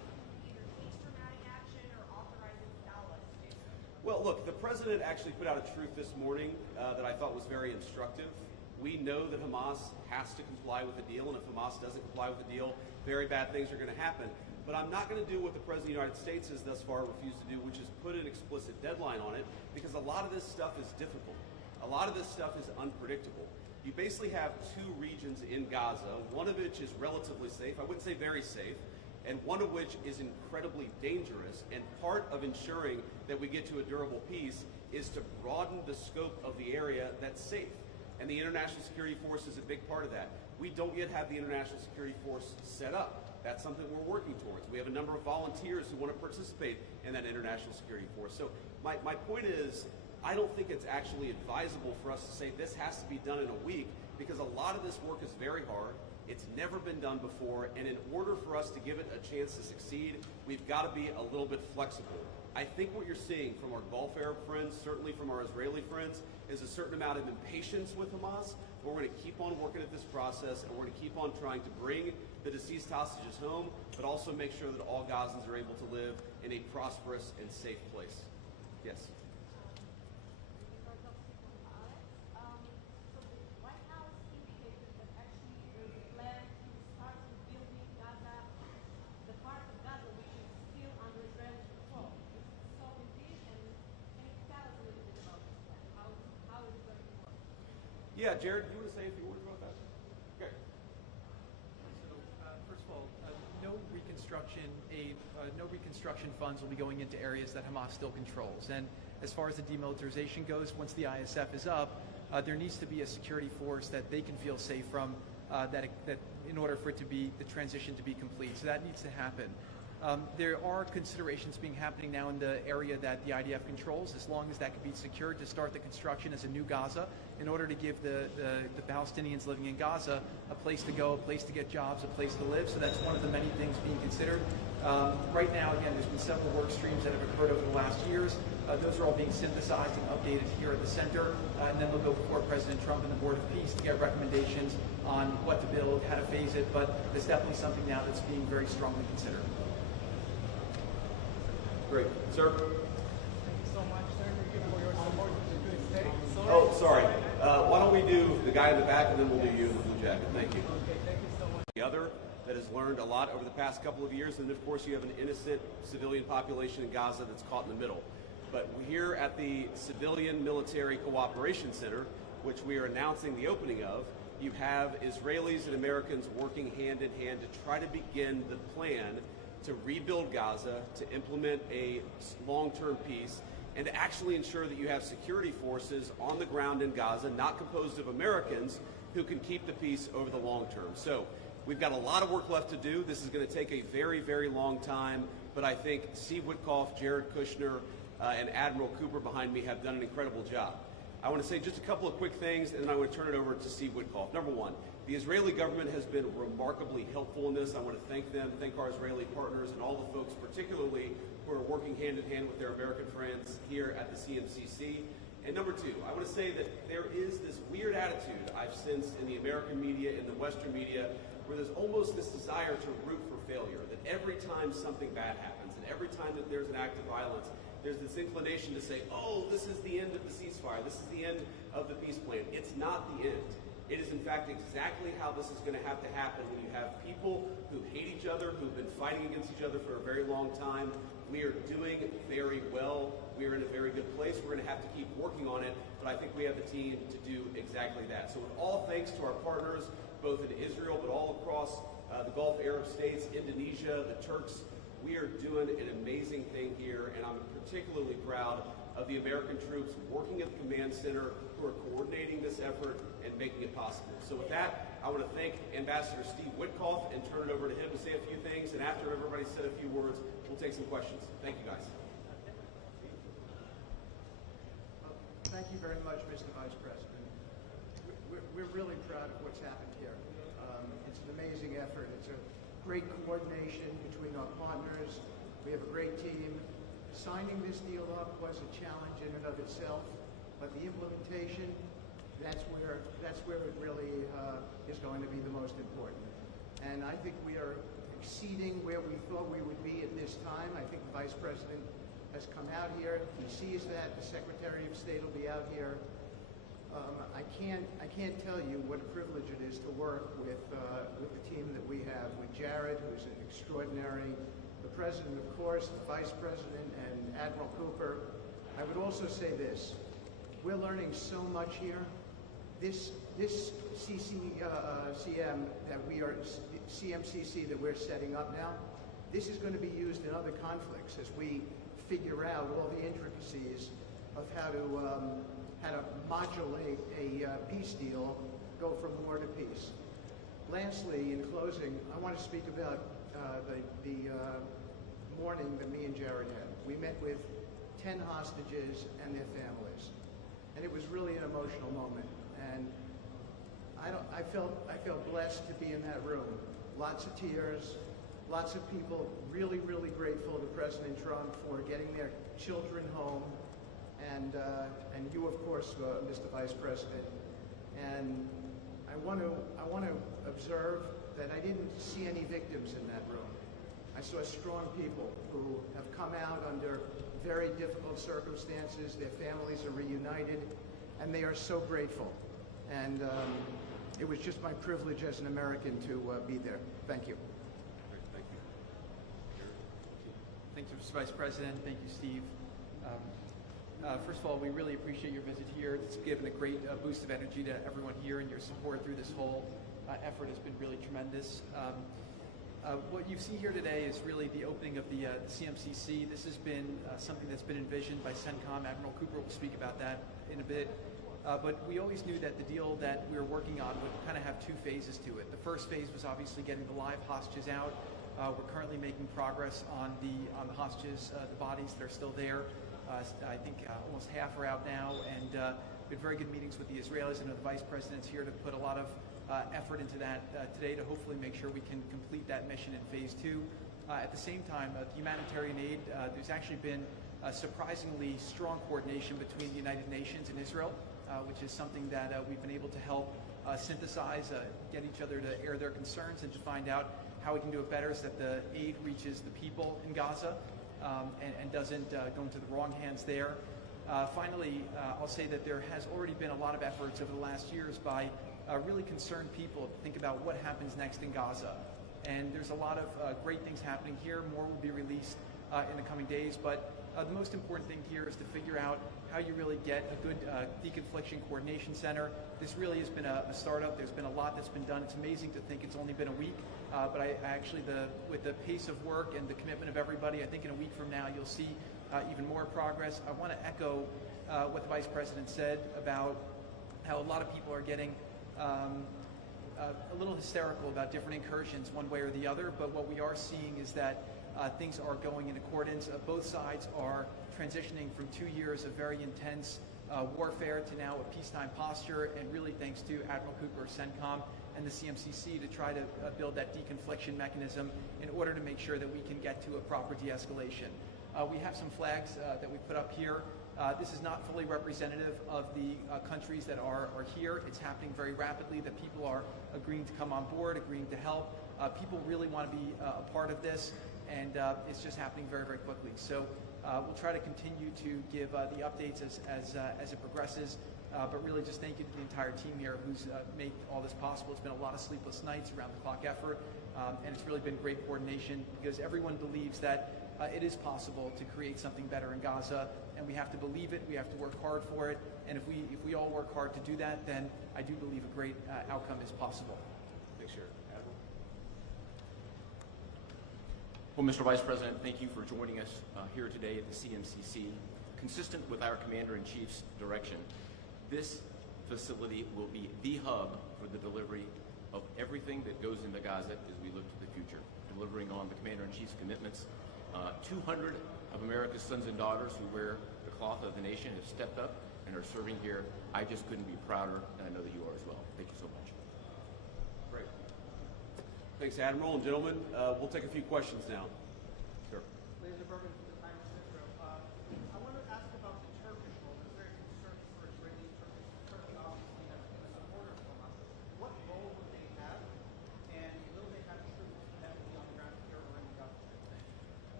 Well, look, the president actually put out a truth this morning that I thought was very instructive. We know that Hamas has to comply with the deal, and if Hamas doesn't comply with the deal, very bad things are going to happen. But I'm not going to do what the President of the United States has thus far refused to do, which is put an explicit deadline on it, because a lot of this stuff is difficult. A lot of this stuff is unpredictable. You basically have two regions in Gaza, one of which is relatively safe, I wouldn't say very safe, and one of which is incredibly dangerous. And part of ensuring that we get to a durable peace is to broaden the scope of the area that's safe. And the International Security Force is a big part of that. We don't yet have the International Security Force set up. That's something we're working towards. We have a number of volunteers who want to participate in that International Security Force. So my point is, I don't think it's actually advisable for us to say this has to be done in a week, because a lot of this work is very hard. It's never been done before, and in order for us to give it a chance to succeed, we've got to be a little bit flexible. I think what you're seeing from our Gulf Arab friends, certainly from our Israeli friends, is a certain amount of impatience with Hamas, but we're going to keep on working at this process, and we're going to keep on trying to bring the deceased hostages home, but also make sure that all Gazans are able to live in a prosperous and safe place. Yes? Yeah, Jared, you want to say a few words about that? Okay. So, first of all, no reconstruction funds will be going into areas that Hamas still controls. And as far as the demilitarization goes, once the ISF is up, there needs to be a security force that they can feel safe from, that in order for it to be the transition to be complete. So that needs to happen. There are considerations being happening now in the area that the IDF controls, as long as that can be secured, to start the construction as a new Gaza, in order to give the Palestinians living in Gaza a place to go, a place to get jobs, a place to live. So that's one of the many things being considered. Right now, again, there's been several work streams that have occurred over the last years. Those are all being synthesized and updated here at the center, and then they'll go before President Trump and the Board of Peace to get recommendations on what to build, how to phase it, but there's definitely something now that's being very strongly considered. Great. Sir? Thank you so much, sir. Thank you for your support to this day. Oh, sorry. Why don't we do the guy in the back, and then we'll do you in the blue jacket. Thank you. Okay, thank you so much. The other that has learned a lot over the past couple of years, and of course you have an innocent civilian population in Gaza that's caught in the middle. But here at the Civilian Military Cooperation Center, which we are announcing the opening of, you have Israelis and Americans working hand in hand to try to begin the plan to rebuild Gaza, to implement a long-term peace, and to actually ensure that you have security forces on the ground in Gaza, not composed of Americans, who can keep the peace over the long term. So we've got a lot of work left to do. This is going to take a very, very long time, but I think Steve Witkoff, Jared Kushner, and Admiral Cooper behind me have done an incredible job. I want to say just a couple of quick things, and then I want to turn it over to Steve Witkoff. Number one, the Israeli government has been remarkably helpful in this. I want to thank them, thank our Israeli partners, and all the folks particularly who are working hand in hand with their American friends here at the CMCC. And number two, I want to say that there is this weird attitude I've sensed in the American media, in the Western media, where there's almost this desire to root for failure, that every time something bad happens, and every time that there's an act of violence, there's this inclination to say, oh, this is the end of the ceasefire, this is the end of the peace plan. It's not the end. It is, in fact, exactly how this is going to have to happen when you have people who hate each other, who've been fighting against each other for a very long time. We are doing very well. We are in a very good place. We're going to have to keep working on it, but I think we have the team to do exactly that. So with all thanks to our partners, both in Israel, but all across the Gulf Arab states, Indonesia, the Turks, we are doing an amazing thing here, and I'm particularly proud of the American troops working at the command center who are coordinating this effort and making it possible. So with that, I want to thank Ambassador Steve Witkoff and turn it over to him to say a few things, and after everybody's said a few words, we'll take some questions. Thank you, guys. Thank you very much, Mr. Vice President. We're really proud of what's happened here. It's an amazing effort. It's a great coordination between our partners. We have a great team. Signing this deal up was a challenge in and of itself, but the implementation, that's where it really is going to be the most important. And I think we are exceeding where we thought we would be at this time. I think the Vice President has come out here. He sees that. The Secretary of State will be out here. I can't tell you what a privilege it is to work with the team that we have, with Jared, who's an extraordinary, the President, of course, the Vice President, and Admiral Cooper. I would also say this. We're learning so much here. This CMCC that we're setting up now, this is going to be used in other conflicts as we figure out all the intricacies of how to modulate a peace deal, go from war to peace. Lastly, in closing, I want to speak about the morning that me and Jared had. We met with 10 hostages and their families, and it was really an emotional moment. And I felt blessed to be in that room. Lots of tears, lots of people really, really grateful to President Trump for getting their children home, and you, of course, Mr. Vice President. And I want to observe that I didn't see any victims in that room. I saw strong people who have come out under very difficult circumstances. Their families are reunited, and they are so grateful. And it was just my privilege as an American to be there. Thank you. Thank you. Thank you, Mr. Vice President. Thank you, Steve. First of all, we really appreciate your visit here. It's given a great boost of energy to everyone here, and your support through this whole effort has been really tremendous. What you see here today is really the opening of the CMCC. This has been something that's been envisioned by CENTCOM. Admiral Cooper will speak about that in a bit. But we always knew that the deal that we were working on would kind of have two phases to it. The first phase was obviously getting the live hostages out. We're currently making progress on the hostages, the bodies that are still there. I think almost half are out now, and we had very good meetings with the Israelis. I know the Vice President's here to put a lot of effort into that today to hopefully make sure we can complete that mission in phase two. At the same time, humanitarian aid, there's actually been surprisingly strong coordination between the United Nations and Israel, which is something that we've been able to help synthesize, get each other to air their concerns and to find out how we can do it better so that the aid reaches the people in Gaza and doesn't go into the wrong hands there. Finally, I'll say that there has already been a lot of efforts over the last years by really concerned people to think about what happens next in Gaza. And there's a lot of great things happening here. More will be released in the coming days. But the most important thing here is to figure out how you really get a good deconfliction coordination center. This really has been a startup. There's been a lot that's been done. It's amazing to think it's only been a week. But I actually, with the pace of work and the commitment of everybody, I think in a week from now you'll see even more progress. I want to echo what the Vice President said about how a lot of people are getting a little hysterical about different incursions one way or the other, but what we are seeing is that things are going in accordance. Both sides are transitioning from 2 years of very intense warfare to now a peacetime posture, and really thanks to Admiral Cooper, CENTCOM, and the CMCC to try to build that deconfliction mechanism in order to make sure that we can get to a proper de-escalation. We have some flags that we put up here. This is not fully representative of the countries that are here. It's happening very rapidly, that people are agreeing to come on board, agreeing to help. People really want to be a part of this, and it's just happening very, very quickly. So we'll try to continue to give the updates as it progresses, but really just thank you to the entire team here who's made all this possible. It's been a lot of sleepless nights, around-the-clock effort, and it's really been great coordination because everyone believes that it is possible to create something better in Gaza, and we have to believe it, we have to work hard for it, and if we all work hard to do that, then I do believe a great outcome is possible. Thanks, Jared. Admiral? Well, Mr. Vice President, thank you for joining us here today at the CMCC. Consistent with our Commander-in-Chief's direction, this facility will be the hub for the delivery of everything that goes into Gaza as we look to the future, delivering on the Commander-in-Chief's commitments. 200 of America's sons and daughters who wear the cloth of the nation have stepped up and are serving here. I just couldn't be prouder, and I know that you are as well. Thank you so much. Great. Thanks, Admiral. And gentlemen, we'll take a few questions now. Sir. Ladies and gentlemen, from the Times of Israel, I want to ask about the Turkish role. There's very concerned for Israeli Turkey obviously has been a supporter of Hamas. What role would they have, and will they have troops heavily on the ground here or in Gaza?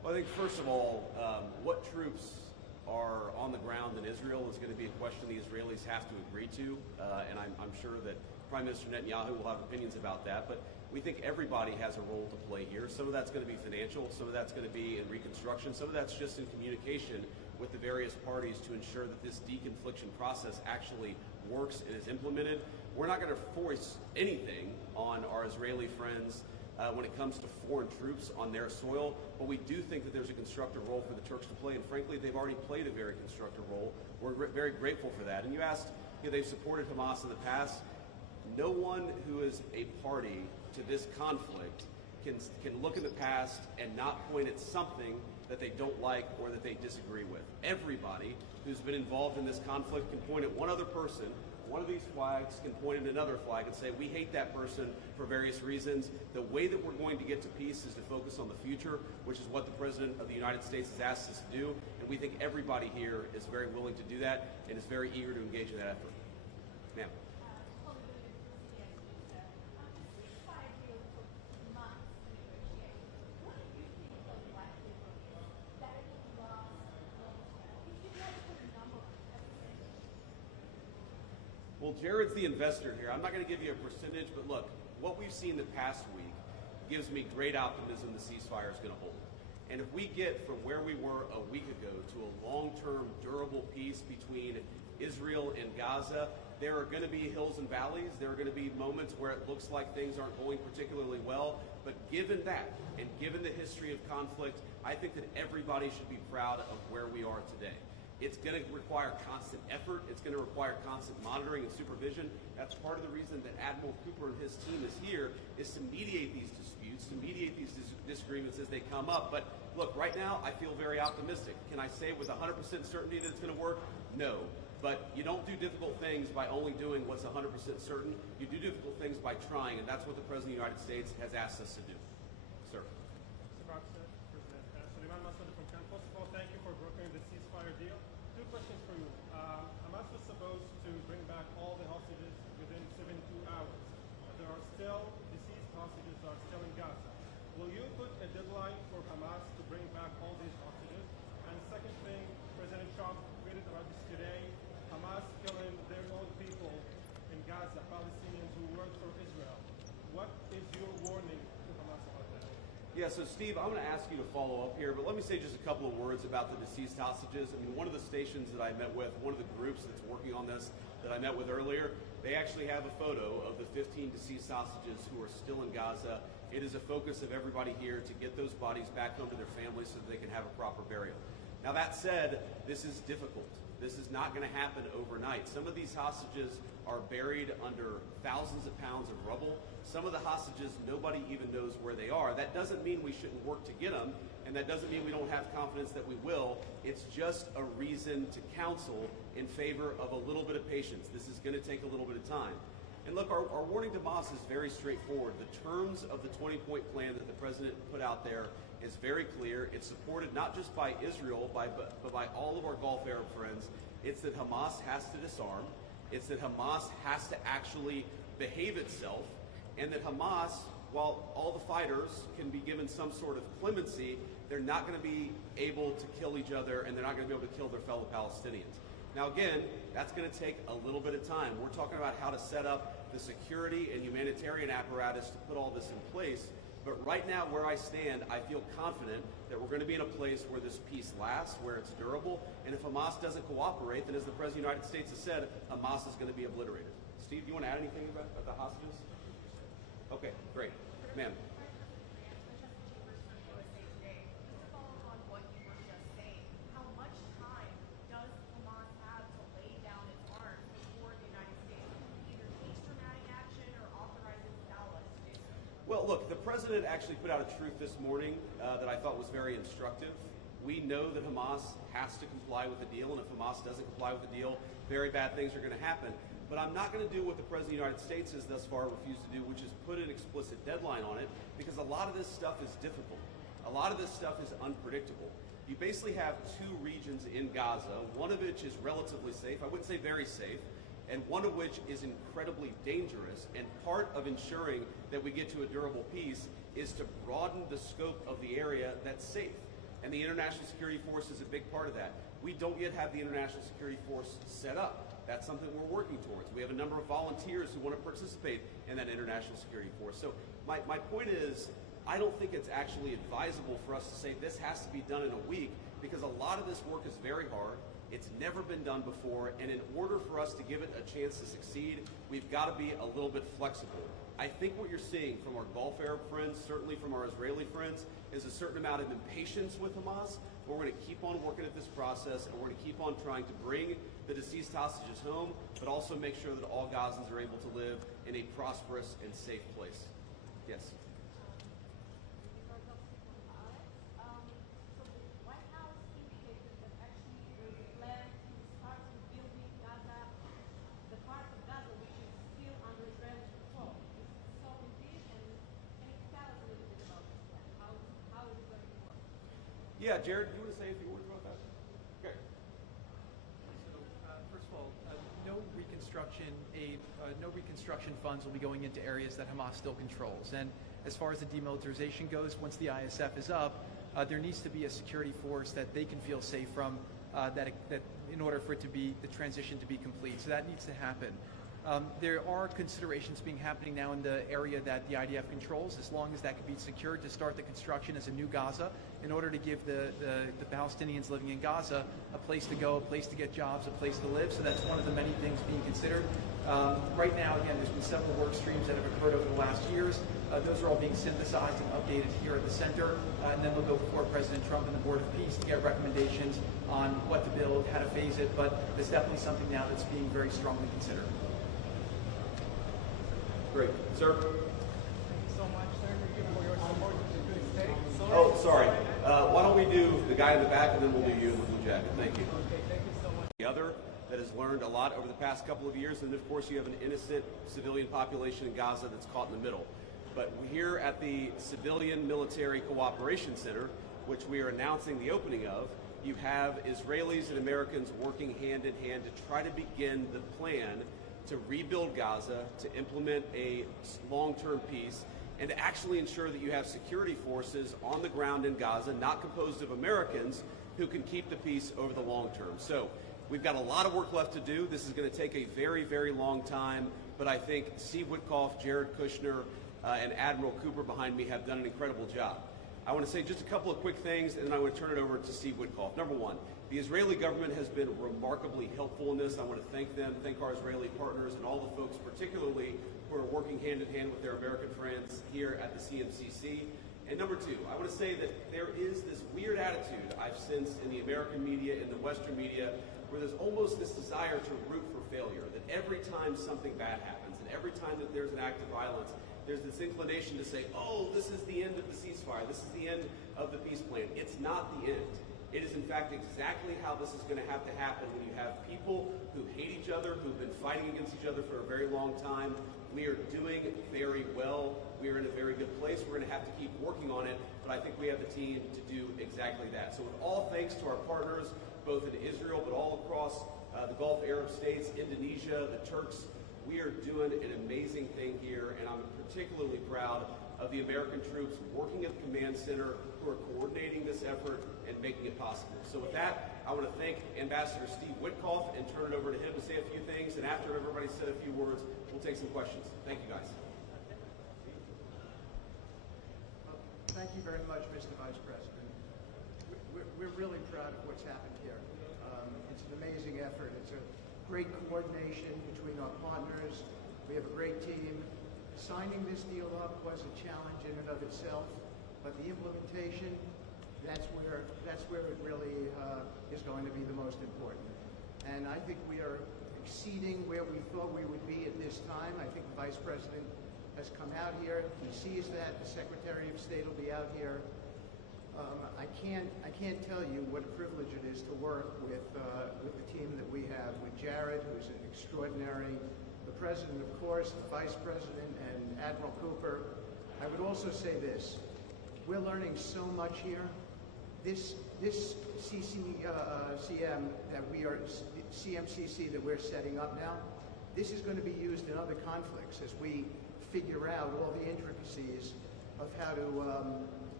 Well, I think first of all, what troops are on the ground in Israel is going to be a question the Israelis have to agree to, and I'm sure that Prime Minister Netanyahu will have opinions about that, but we think everybody has a role to play here. Some of that's going to be financial, some of that's going to be in reconstruction, some of that's just in communication with the various parties to ensure that this deconfliction process actually works and is implemented. We're not going to force anything on our Israeli friends when it comes to foreign troops on their soil, but we do think that there's a constructive role for the Turks to play, and frankly, they've already played a very constructive role. We're very grateful for that. And you asked, they've supported Hamas in the past. No one who is a party to this conflict can look in the past and not point at something that they don't like or that they disagree with. Everybody who's been involved in this conflict can point at one other person. One of these flags can point at another flag and say, we hate that person for various reasons. The way that we're going to get to peace is to focus on the future, which is what the President of the United States has asked us to do. And we think everybody here is very willing to do that and is very eager to engage in that effort. Ma'am. Well, Jared's the investor here. I'm not going to give you a percentage, but look, what we've seen the past week gives me great optimism the ceasefire is going to hold. And if we get from where we were a week ago to a long-term, durable peace between Israel and Gaza, there are going to be hills and valleys. There are going to be moments where it looks like things aren't going particularly well. But given that, and given the history of conflict, I think that everybody should be proud of where we are today. It's going to require constant effort. It's going to require constant monitoring and supervision. That's part of the reason that Admiral Cooper and his team is here, is to mediate these disputes, to mediate these disagreements as they come up. But look, right now, I feel very optimistic. Can I say with 100% certainty that it's going to work? No. But you don't do difficult things by only doing what's 100% certain. You do difficult things by trying, and that's what the President of the United States has asked us to do. Sir. Mr. President, Suleiman Massoud from Cannes. First of all, thank you for brokering the ceasefire deal. Two questions for you. Hamas was supposed to bring back all the hostages within 72 hours. There are still deceased hostages that are still in Gaza. Will you put a deadline for Hamas to bring back all these hostages? And the second thing, President Trump tweeted about this today, Hamas killing their own people in Gaza, Palestinians who work for Israel. What is your warning to Hamas about that? Yeah, so Steve, I'm going to ask you to follow up here, but let me say just a couple of words about the deceased hostages. I mean, one of the stations that I met with, one of the groups that's working on this that I met with earlier, they actually have a photo of the 15 deceased hostages who are still in Gaza. It is a focus of everybody here to get those bodies back home to their families so that they can have a proper burial. Now that said, this is difficult. This is not going to happen overnight. Some of these hostages are buried under thousands of pounds of rubble. Some of the hostages, nobody even knows where they are. That doesn't mean we shouldn't work to get them, and that doesn't mean we don't have confidence that we will. It's just a reason to counsel in favor of a little bit of patience. This is going to take a little bit of time. And look, our warning to Hamas is very straightforward. The terms of the 20-point plan that the President put out there is very clear. It's supported not just by Israel, but by all of our Gulf Arab friends. It's that Hamas has to disarm. It's that Hamas has to actually behave itself. And that Hamas, while all the fighters can be given some sort of clemency, they're not going to be able to kill each other, and they're not going to be able to kill their fellow Palestinians. Now again, that's going to take a little bit of time. We're talking about how to set up the security and humanitarian apparatus to put all this in place. But right now, where I stand, I feel confident that we're going to be in a place where this peace lasts, where it's durable. And if Hamas doesn't cooperate, then as the President of the United States has said, Hamas is going to be obliterated. Steve, do you want to add anything about the hostages? Okay, great. Ma'am. Well, look, the President actually put out a truth this morning that I thought was very instructive. We know that Hamas has to comply with the deal, and if Hamas doesn't comply with the deal, very bad things are going to happen. But I'm not going to do what the President of the United States has thus far refused to do, which is put an explicit deadline on it, because a lot of this stuff is difficult. A lot of this stuff is unpredictable. You basically have two regions in Gaza, one of which is relatively safe, I wouldn't say very safe, and one of which is incredibly dangerous. And part of ensuring that we get to a durable peace is to broaden the scope of the area that's safe. And the International Security Force is a big part of that. We don't yet have the International Security Force set up. That's something we're working towards. We have a number of volunteers who want to participate in that International Security Force. So my point is, I don't think it's actually advisable for us to say this has to be done in a week, because a lot of this work is very hard. It's never been done before, and in order for us to give it a chance to succeed, we've got to be a little bit flexible. I think what you're seeing from our Gulf Arab friends, certainly from our Israeli friends, is a certain amount of impatience with Hamas. But we're going to keep on working at this process, and we're going to keep on trying to bring the deceased hostages home, but also make sure that all Gazans are able to live in a prosperous and safe place. Yes? Yeah, Jared, do you want to say a few words about that? Okay. So, first of all, no reconstruction funds will be going into areas that Hamas still controls. And as far as the demilitarization goes, once the ISF is up, there needs to be a security force that they can feel safe from, that in order for it to be the transition to be complete. So that needs to happen. There are considerations happening now in the area that the IDF controls, as long as that can be secured, to start the construction as a new Gaza, in order to give the Palestinians living in Gaza a place to go, a place to get jobs, a place to live. So that's one of the many things being considered. Right now, again, there's been several work streams that have occurred over the last years. Those are all being synthesized and updated here at the center, and then they'll go before President Trump and the Board of Peace to get recommendations on what to build, how to phase it. But there's definitely something now that's being very strongly considered. Great. Sir? Thank you so much, sir, for your support to this day. Oh, sorry. Why don't we do the guy in the back, and then we'll do you in the blue jacket. Thank you. Okay, thank you so much. The other that has learned a lot over the past couple of years, and of course you have an innocent civilian population in Gaza that's caught in the middle. But here at the Civilian Military Cooperation Center, which we are announcing the opening of, you have Israelis and Americans working hand in hand to try to begin the plan to rebuild Gaza, to implement a long-term peace, and to actually ensure that you have security forces on the ground in Gaza, not composed of Americans, who can keep the peace over the long term. So we've got a lot of work left to do. This is going to take a very, very long time, but I think Steve Witkoff, Jared Kushner, and Admiral Cooper behind me have done an incredible job. I want to say just a couple of quick things, and then I want to turn it over to Steve Witkoff. Number one, the Israeli government has been remarkably helpful in this. I want to thank them, thank our Israeli partners, and all the folks particularly who are working hand in hand with their American friends here at the CMCC. And number two, I want to say that there is this weird attitude I've sensed in the American media, in the Western media, where there's almost this desire to root for failure, that every time something bad happens, and every time that there's an act of violence, there's this inclination to say, oh, this is the end of the ceasefire, this is the end of the peace plan. It's not the end. It is, in fact, exactly how this is going to have to happen when you have people who hate each other, who've been fighting against each other for a very long time. We are doing very well. We are in a very good place. We're going to have to keep working on it, but I think we have the team to do exactly that. So with all thanks to our partners, both in Israel, but all across the Gulf Arab states, Indonesia, the Turks, we are doing an amazing thing here, and I'm particularly proud of the American troops working at the command center who are coordinating this effort and making it possible. So with that, I want to thank Ambassador Steve Witkoff and turn it over to him to say a few things, and after everybody's said a few words, we'll take some questions. Thank you, guys. Thank you very much, Mr. Vice President. We're really proud of what's happened here. It's an amazing effort. It's a great coordination between our partners. We have a great team. Signing this deal up was a challenge in and of itself, but the implementation, that's where it really is going to be the most important. And I think we are exceeding where we thought we would be at this time. I think the Vice President has come out here. He sees that. The Secretary of State will be out here. I can't tell you what a privilege it is to work with the team that we have, with Jared, who's an extraordinary, the President, of course, the Vice President, and Admiral Cooper. I would also say this. We're learning so much here. This CMCC that we're setting up now, this is going to be used in other conflicts as we figure out all the intricacies of how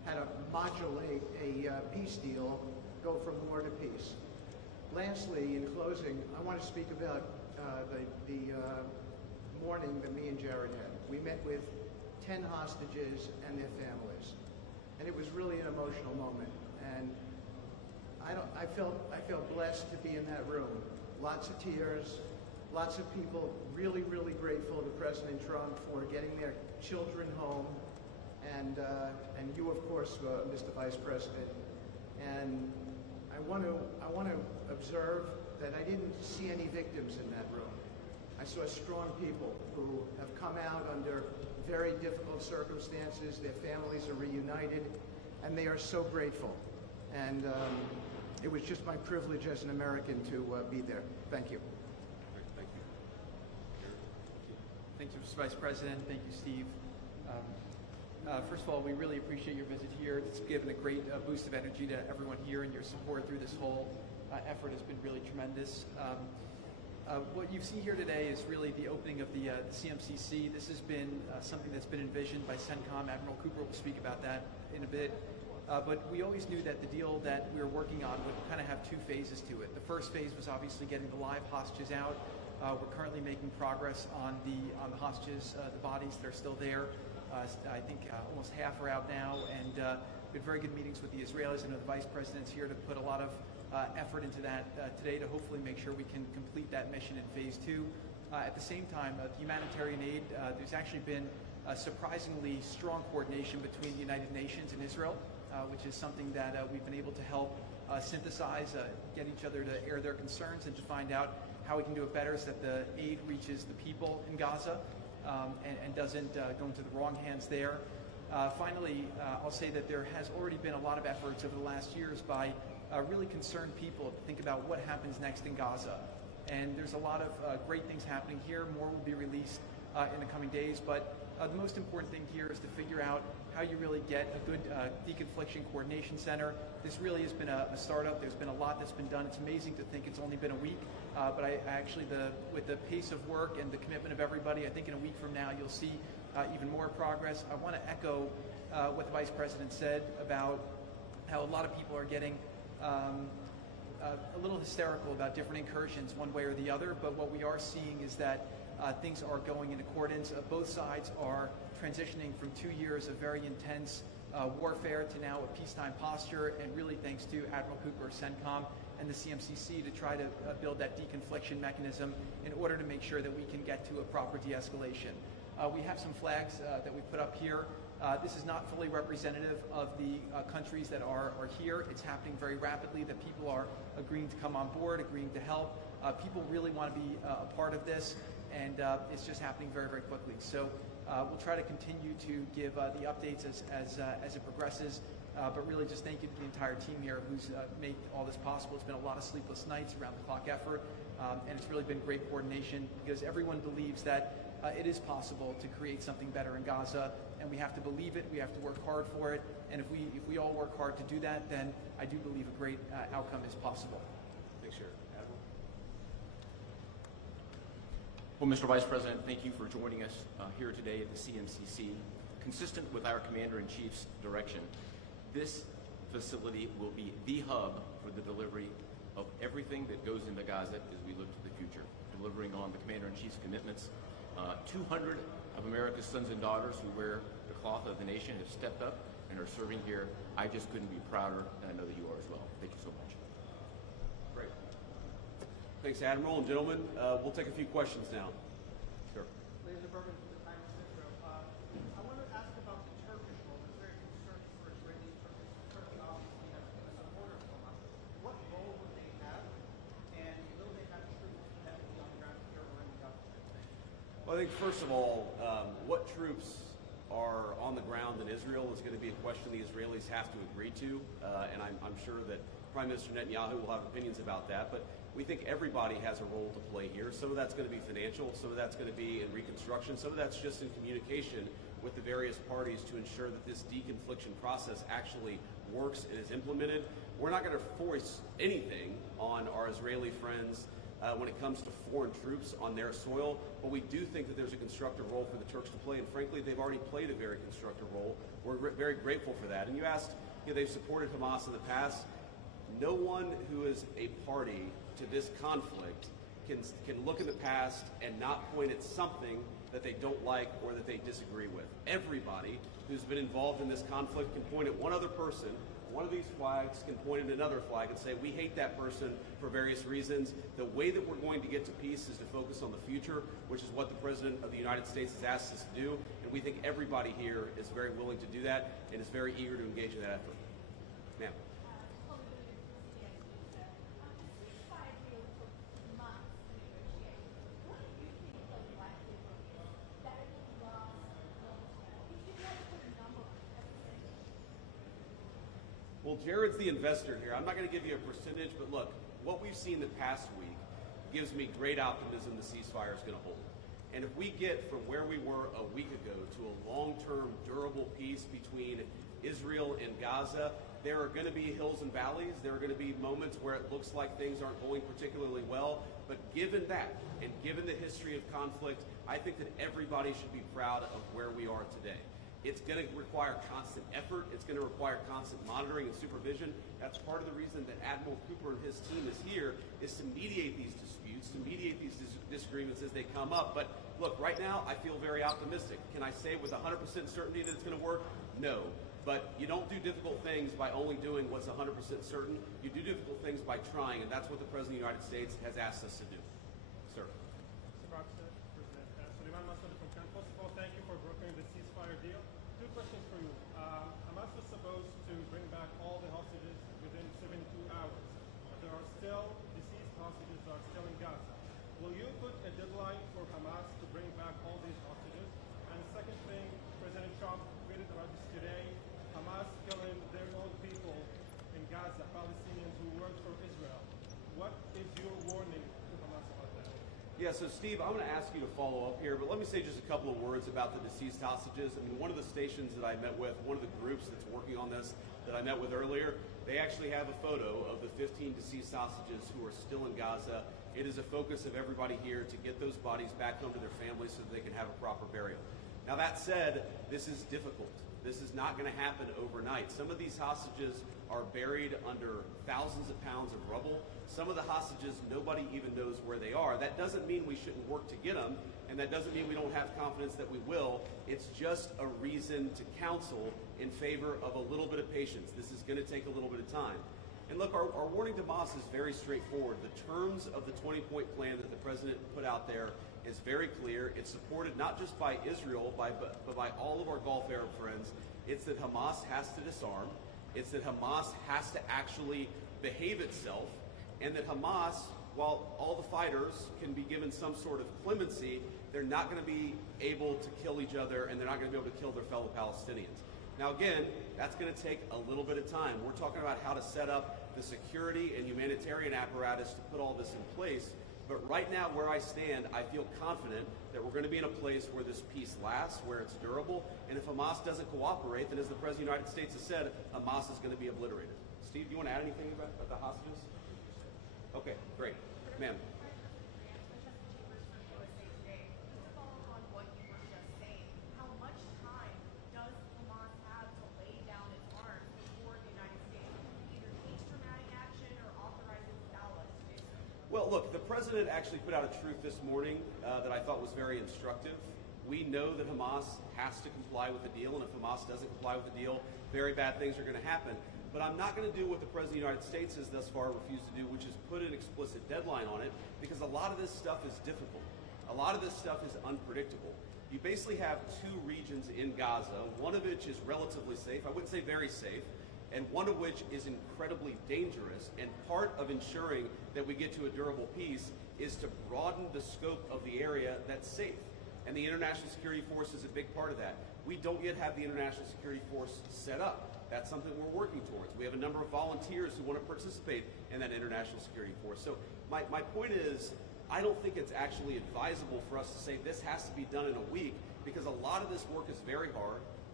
how to modulate a peace deal, go from war to peace. Lastly, in closing, I want to speak about the morning that me and Jared had. We met with 10 hostages and their families, and it was really an emotional moment. And I felt blessed to be in that room. Lots of tears, lots of people really, really grateful to President Trump for getting their children home, and you, of course, Mr. Vice President. And I want to observe that I didn't see any victims in that room. I saw strong people who have come out under very difficult circumstances. Their families are reunited, and they are so grateful. And it was just my privilege as an American to be there. Thank you. Thank you. Thank you, Mr. Vice President. Thank you, Steve. First of all, we really appreciate your visit here. It's given a great boost of energy to everyone here, and your support through this whole effort has been really tremendous. What you've seen here today is really the opening of the CMCC. This has been something that's been envisioned by CENTCOM. Admiral Cooper will speak about that in a bit. But we always knew that the deal that we were working on would kind of have two phases to it. The first phase was obviously getting the live hostages out. We're currently making progress on the hostages, the bodies that are still there. I think almost half are out now, and we had very good meetings with the Israelis. I know the Vice President's here to put a lot of effort into that today to hopefully make sure we can complete that mission in phase 2. At the same time, the humanitarian aid, there's actually been surprisingly strong coordination between the United Nations and Israel, which is something that we've been able to help synthesize, get each other to air their concerns and to find out how we can do it better so that the aid reaches the people in Gaza and doesn't go into the wrong hands there. Finally, I'll say that there has already been a lot of efforts over the last years by really concerned people to think about what happens next in Gaza. And there's a lot of great things happening here. More will be released in the coming days. But the most important thing here is to figure out how you really get a good deconfliction coordination center. This really has been a startup. There's been a lot that's been done. It's amazing to think it's only been a week. But I actually, with the pace of work and the commitment of everybody, I think in a week from now you'll see even more progress. I want to echo what the Vice President said about how a lot of people are getting a little hysterical about different incursions one way or the other, but what we are seeing is that things are going in accordance. Both sides are transitioning from 2 years of very intense warfare to now a peacetime posture, and really thanks to Admiral Cooper, CENTCOM, and the CMCC to try to build that deconfliction mechanism in order to make sure that we can get to a proper de-escalation. We have some flags that we put up here. This is not fully representative of the countries that are here. It's happening very rapidly, that people are agreeing to come on board, agreeing to help. People really want to be a part of this, and it's just happening very, very quickly. So we'll try to continue to give the updates as it progresses, but really just thank you to the entire team here who's made all this possible. It's been a lot of sleepless nights, around-the-clock effort, and it's really been great coordination because everyone believes that it is possible to create something better in Gaza, and we have to believe it, we have to work hard for it, and if we all work hard to do that, then I do believe a great outcome is possible. Thanks, Jared. Admiral? Well, Mr. Vice President, thank you for joining us here today at the CMCC. Consistent with our Commander-in-Chief's direction, this facility will be the hub for the delivery of everything that goes into Gaza as we look to the future, delivering on the Commander-in-Chief's commitments. 200 of America's sons and daughters who wear the cloth of the nation have stepped up and are serving here. I just couldn't be prouder, and I know that you are as well. Thank you so much. Great. Thanks, Admiral. And gentlemen, we'll take a few questions now. Sure. Ladies and Bergen from the Times of Israel. I want to ask about the Turkish role. There's very concerned for Israelis. Turkey obviously has been a supporter of Hamas. What role would they have, and will they have troops heavily on the ground here or in the government? Well, I think first of all, what troops are on the ground in Israel is going to be a question the Israelis have to agree to, and I'm sure that Prime Minister Netanyahu will have opinions about that, but we think everybody has a role to play here. Some of that's going to be financial, some of that's going to be in reconstruction, some of that's just in communication with the various parties to ensure that this deconfliction process actually works and is implemented. We're not going to force anything on our Israeli friends when it comes to foreign troops on their soil, but we do think that there's a constructive role for the Turks to play, and frankly, they've already played a very constructive role. We're very grateful for that. And you asked, they've supported Hamas in the past. No one who is a party to this conflict can look in the past and not point at something that they don't like or that they disagree with. Everybody who's been involved in this conflict can point at one other person. One of these flags can point at another flag and say, we hate that person for various reasons. The way that we're going to get to peace is to focus on the future, which is what the President of the United States has asked us to do. And we think everybody here is very willing to do that and is very eager to engage in that effort. Ma'am. Well, Jared's the investor here. I'm not going to give you a percentage, but look, what we've seen the past week gives me great optimism the ceasefire is going to hold. And if we get from where we were a week ago to a long-term, durable peace between Israel and Gaza, there are going to be hills and valleys. There are going to be moments where it looks like things aren't going particularly well. But given that, and given the history of conflict, I think that everybody should be proud of where we are today. It's going to require constant effort. It's going to require constant monitoring and supervision. That's part of the reason that Admiral Cooper and his team is here, is to mediate these disputes, to mediate these disagreements as they come up. But look, right now, I feel very optimistic. Can I say with 100% certainty that it's going to work? No. But you don't do difficult things by only doing what's 100% certain. You do difficult things by trying, and that's what the President of the United States has asked us to do. Sir. First of all, thank you for brokering the ceasefire deal. Two questions for you. Hamas was supposed to bring back all the hostages within 72 hours. But there are still deceased hostages that are still in Gaza. Will you put a deadline for Hamas to bring back all these hostages? And the second thing, President Trump tweeted about this today, Hamas killing their own people in Gaza, Palestinians who work for Israel. What is your warning to Hamas about that? Yeah, so Steve, I'm going to ask you to follow up here, but let me say just a couple of words about the deceased hostages. I mean, one of the stations that I met with, one of the groups that's working on this that I met with earlier, they actually have a photo of the 15 deceased hostages who are still in Gaza. It is a focus of everybody here to get those bodies back home to their families so that they can have a proper burial. Now, that said, this is difficult. This is not going to happen overnight. Some of these hostages are buried under thousands of pounds of rubble. Some of the hostages, nobody even knows where they are. That doesn't mean we shouldn't work to get them, and that doesn't mean we don't have confidence that we will. It's just a reason to counsel in favor of a little bit of patience. This is going to take a little bit of time. And look, our warning to Hamas is very straightforward. The terms of the 20-point plan that the president put out there is very clear. It's supported not just by Israel, but by all of our Gulf Arab friends. It's that Hamas has to disarm. It's that Hamas has to actually behave itself, and that Hamas, while all the fighters can be given some sort of clemency, they're not going to be able to kill each other, and they're not going to be able to kill their fellow Palestinians. Now again, that's going to take a little bit of time. We're talking about how to set up the security and humanitarian apparatus to put all this in place. But right now, where I stand, I feel confident that we're going to be in a place where this peace lasts, where it's durable. And if Hamas doesn't cooperate, then as the President of the United States has said, Hamas is going to be obliterated. Steve, do you want to add anything about the hostages? Okay, great. Ma'am. Well, look, the president actually put out a truth this morning that I thought was very instructive. We know that Hamas has to comply with the deal, and if Hamas doesn't comply with the deal, very bad things are going to happen. But I'm not going to do what the President of the United States has thus far refused to do, which is put an explicit deadline on it, because a lot of this stuff is difficult. A lot of this stuff is unpredictable. You basically have two regions in Gaza, one of which is relatively safe, I wouldn't say very safe, and one of which is incredibly dangerous. And part of ensuring that we get to a durable peace is to broaden the scope of the area that's safe. And the International Security Force is a big part of that. We don't yet have the International Security Force set up. That's something we're working towards. We have a number of volunteers who want to participate in that International Security Force. So my point is, I don't think it's actually advisable for us to say this has to be done in a week, because a lot of this work is very hard.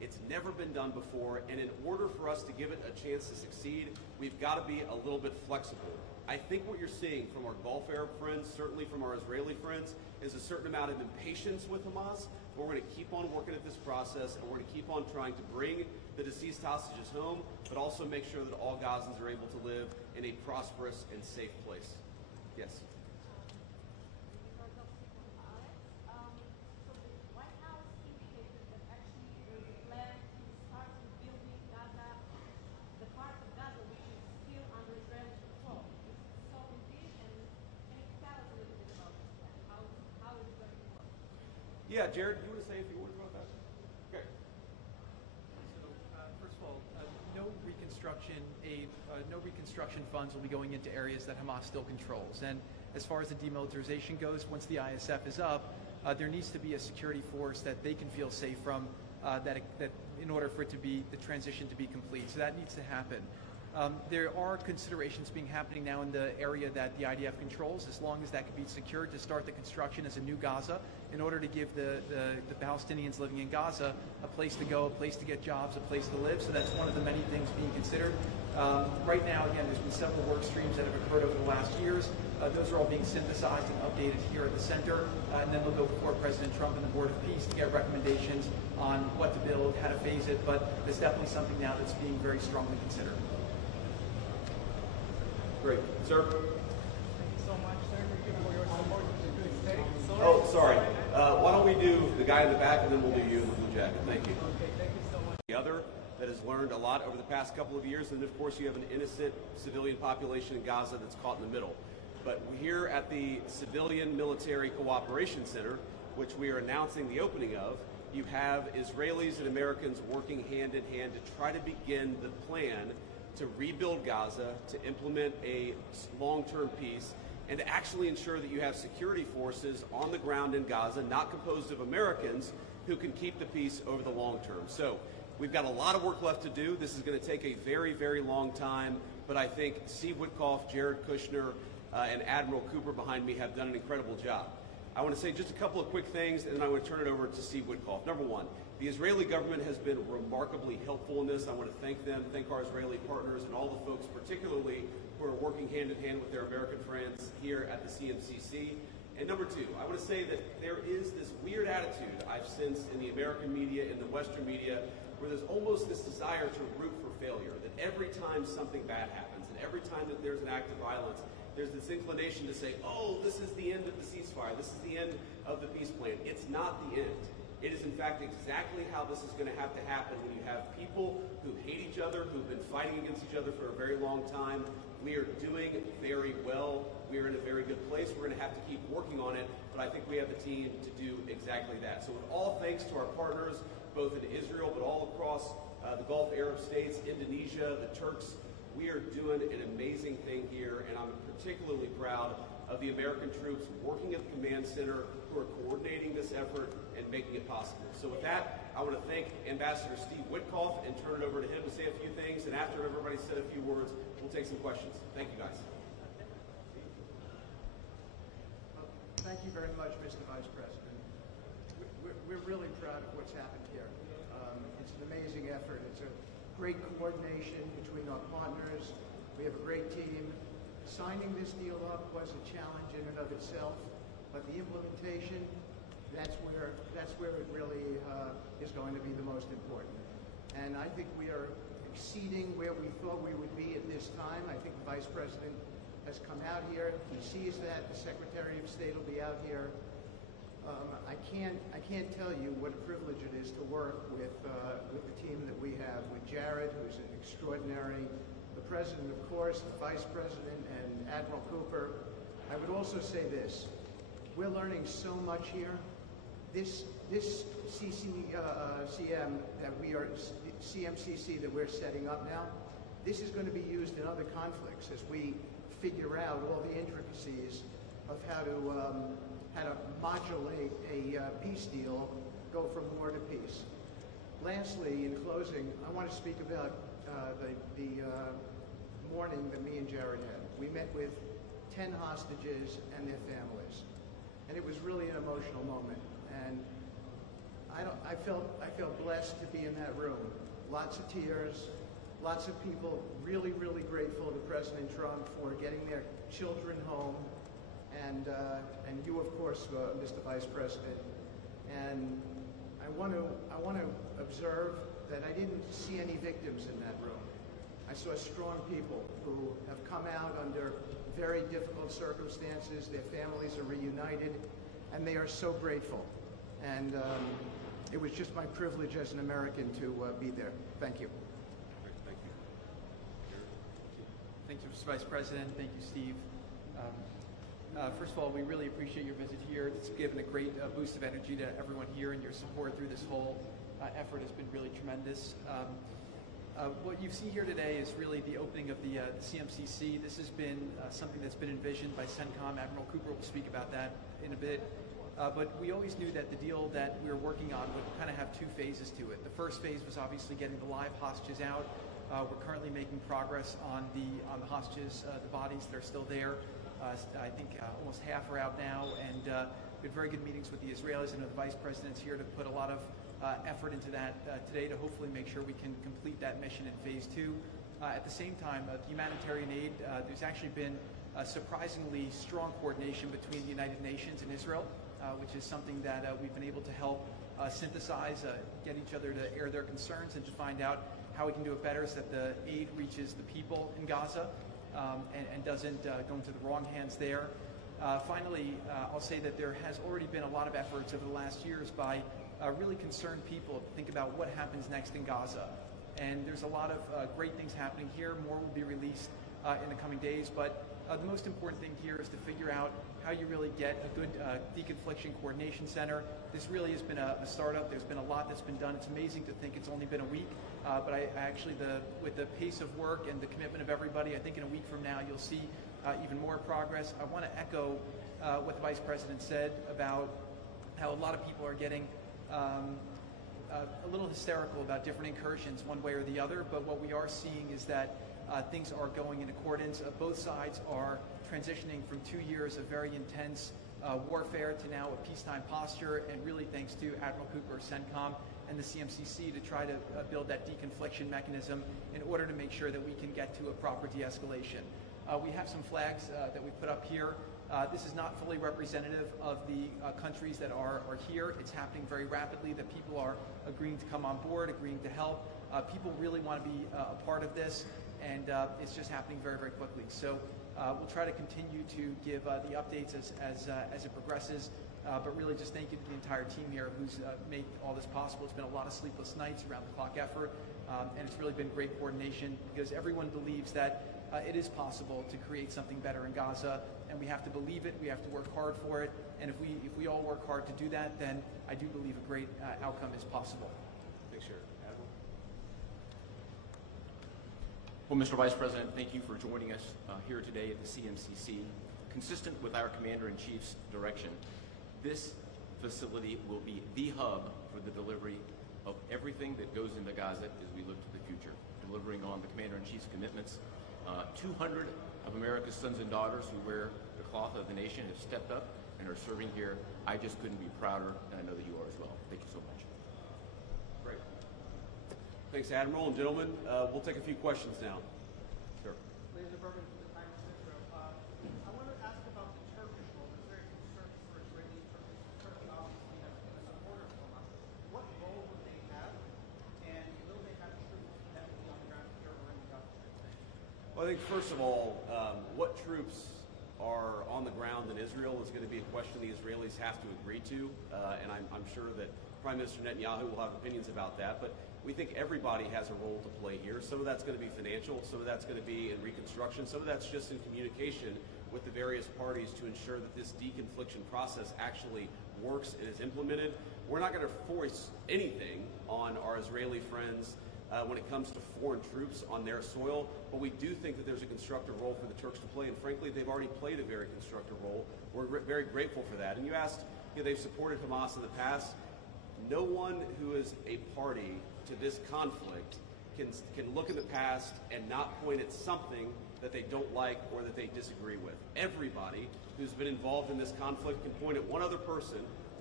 It's never been done before, and in order for us to give it a chance to succeed, we've got to be a little bit flexible. I think what you're seeing from our Gulf Arab friends, certainly from our Israeli friends, is a certain amount of impatience with Hamas. But we're going to keep on working at this process, and we're going to keep on trying to bring the deceased hostages home, but also make sure that all Gazans are able to live in a prosperous and safe place. Yes. Yeah, Jared, you want to say a few words about that? Okay. So, first of all, no reconstruction funds will be going into areas that Hamas still controls. And as far as the demilitarization goes, once the ISF is up, there needs to be a security force that they can feel safe from, that in order for it to be the transition to be complete. So that needs to happen. There are considerations happening now in the area that the IDF controls, as long as that can be secured, to start the construction as a new Gaza, in order to give the Palestinians living in Gaza a place to go, a place to get jobs, a place to live. So that's one of the many things being considered. Right now, again, there's been several work streams that have occurred over the last years. Those are all being synthesized and updated here at the center, and then they'll go before President Trump and the Board of Peace to get recommendations on what to build, how to phase it. But there's definitely something now that's being very strongly considered. Great. Sir? Thank you so much, sir, for your support to the state. Oh, sorry. Why don't we do the guy in the back, and then we'll do you in the blue jacket. Thank you. Okay, thank you so much. The other that has learned a lot over the past couple of years, and of course you have an innocent civilian population in Gaza that's caught in the middle. But here at the Civilian Military Cooperation Center, which we are announcing the opening of, you have Israelis and Americans working hand in hand to try to begin the plan to rebuild Gaza, to implement a long-term peace, and to actually ensure that you have security forces on the ground in Gaza, not composed of Americans, who can keep the peace over the long term. So we've got a lot of work left to do. This is going to take a very, very long time, but I think Steve Witkoff, Jared Kushner, and Admiral Cooper behind me have done an incredible job. I want to say just a couple of quick things, and then I want to turn it over to Steve Witkoff. Number one, the Israeli government has been remarkably helpful in this. I want to thank them, thank our Israeli partners, and all the folks particularly who are working hand in hand with their American friends here at the CMCC. And number two, I want to say that there is this weird attitude I've sensed in the American media, in the Western media, where there's almost this desire to root for failure, that every time something bad happens, and every time that there's an act of violence, there's this inclination to say, oh, this is the end of the ceasefire, this is the end of the peace plan. It's not the end. It is, in fact, exactly how this is going to have to happen when you have people who hate each other, who've been fighting against each other for a very long time. We are doing very well. We are in a very good place. We're going to have to keep working on it, but I think we have the team to do exactly that. So with all thanks to our partners, both in Israel, but all across the Gulf Arab states, Indonesia, the Turks, we are doing an amazing thing here, and I'm particularly proud of the American troops working at the command center who are coordinating this effort and making it possible. So with that, I want to thank Ambassador Steve Witkoff and turn it over to him to say a few things, and after everybody's said a few words, we'll take some questions. Thank you, guys. Thank you very much, Mr. Vice President. We're really proud of what's happened here. It's an amazing effort. It's a great coordination between our partners. We have a great team. Signing this deal up was a challenge in and of itself, but the implementation, that's where it really is going to be the most important. And I think we are exceeding where we thought we would be at this time. I think the Vice President has come out here. He sees that. The Secretary of State will be out here. I can't tell you what a privilege it is to work with the team that we have, with Jared, who's an extraordinary, the President, of course, the Vice President, and Admiral Cooper. I would also say this. We're learning so much here. This CMCC that we're setting up now, this is going to be used in other conflicts as we figure out all the intricacies of how to modulate a peace deal, go from war to peace. Lastly, in closing, I want to speak about the morning that me and Jared had. We met with 10 hostages and their families, and it was really an emotional moment. And I felt blessed to be in that room. Lots of tears, lots of people really, really grateful to President Trump for getting their children home, and you, of course, Mr. Vice President. And I want to observe that I didn't see any victims in that room. I saw strong people who have come out under very difficult circumstances. Their families are reunited, and they are so grateful. And it was just my privilege as an American to be there. Thank you. Great, thank you. Thank you, Mr. Vice President. Thank you, Steve. First of all, we really appreciate your visit here. It's given a great boost of energy to everyone here, and your support through this whole effort has been really tremendous. What you see here today is really the opening of the CMCC. This has been something that's been envisioned by CENTCOM. Admiral Cooper will speak about that in a bit. But we always knew that the deal that we were working on would kind of have two phases to it. The first phase was obviously getting the live hostages out. We're currently making progress on the hostages, the bodies that are still there. I think almost half are out now, and we had very good meetings with the Israelis. I know the Vice President's here to put a lot of effort into that today to hopefully make sure we can complete that mission in phase 2. At the same time, the humanitarian aid, there's actually been surprisingly strong coordination between the United Nations and Israel, which is something that we've been able to help synthesize, get each other to air their concerns and to find out how we can do it better so that the aid reaches the people in Gaza and doesn't go into the wrong hands there. Finally, I'll say that there has already been a lot of efforts over the last years by really concerned people to think about what happens next in Gaza. And there's a lot of great things happening here. More will be released in the coming days. But the most important thing here is to figure out how you really get a good deconfliction coordination center. This really has been a startup. There's been a lot that's been done. It's amazing to think it's only been a week. But I actually, with the pace of work and the commitment of everybody, I think in a week from now you'll see even more progress. I want to echo what the Vice President said about how a lot of people are getting a little hysterical about different incursions one way or the other, but what we are seeing is that things are going in accordance. Both sides are transitioning from 2 years of very intense warfare to now a peacetime posture, and really thanks to Admiral Cooper, CENTCOM, and the CMCC to try to build that deconfliction mechanism in order to make sure that we can get to a proper de-escalation. We have some flags that we put up here. This is not fully representative of the countries that are here. It's happening very rapidly, that people are agreeing to come on board, agreeing to help. People really want to be a part of this, and it's just happening very, very quickly. So we'll try to continue to give the updates as it progresses, but really just thank you to the entire team here who's made all this possible. It's been a lot of sleepless nights, around-the-clock effort, and it's really been great coordination because everyone believes that it is possible to create something better in Gaza, and we have to believe it, we have to work hard for it, and if we all work hard to do that, then I do believe a great outcome is possible. Thanks, Jared. Admiral? Well, Mr. Vice President, thank you for joining us here today at the CMCC. Consistent with our Commander-in-Chief's direction, this facility will be the hub for the delivery of everything that goes into Gaza as we look to the future, delivering on the Commander-in-Chief's commitments. 200 of America's sons and daughters who wear the cloth of the nation have stepped up and are serving here. I just couldn't be prouder, and I know that you are as well. Thank you so much. Great. Thanks, Admiral. And gentlemen, we'll take a few questions now. Sure. Laser Berman from the Times of Israel. I want to ask about the Turkish role. There's very concern for Israeli Turkey. Turkey obviously has been a supporter of Hamas. What role would they have, and will they have troops that will be on the ground here or in the Gaza? Well, I think first of all, what troops are on the ground in Israel is going to be a question the Israelis have to agree to, and I'm sure that Prime Minister Netanyahu will have opinions about that, but we think everybody has a role to play here. Some of that's going to be financial, some of that's going to be in reconstruction, some of that's just in communication with the various parties to ensure that this deconfliction process actually works and is implemented. We're not going to force anything on our Israeli friends when it comes to foreign troops on their soil, but we do think that there's a constructive role for the Turks to play, and frankly, they've already played a very constructive role. We're very grateful for that. And you asked, they've supported Hamas in the past. No one who is a party to this conflict can look in the past and not point at something that they don't like or that they disagree with. Everybody who's been involved in this conflict can point at one other person,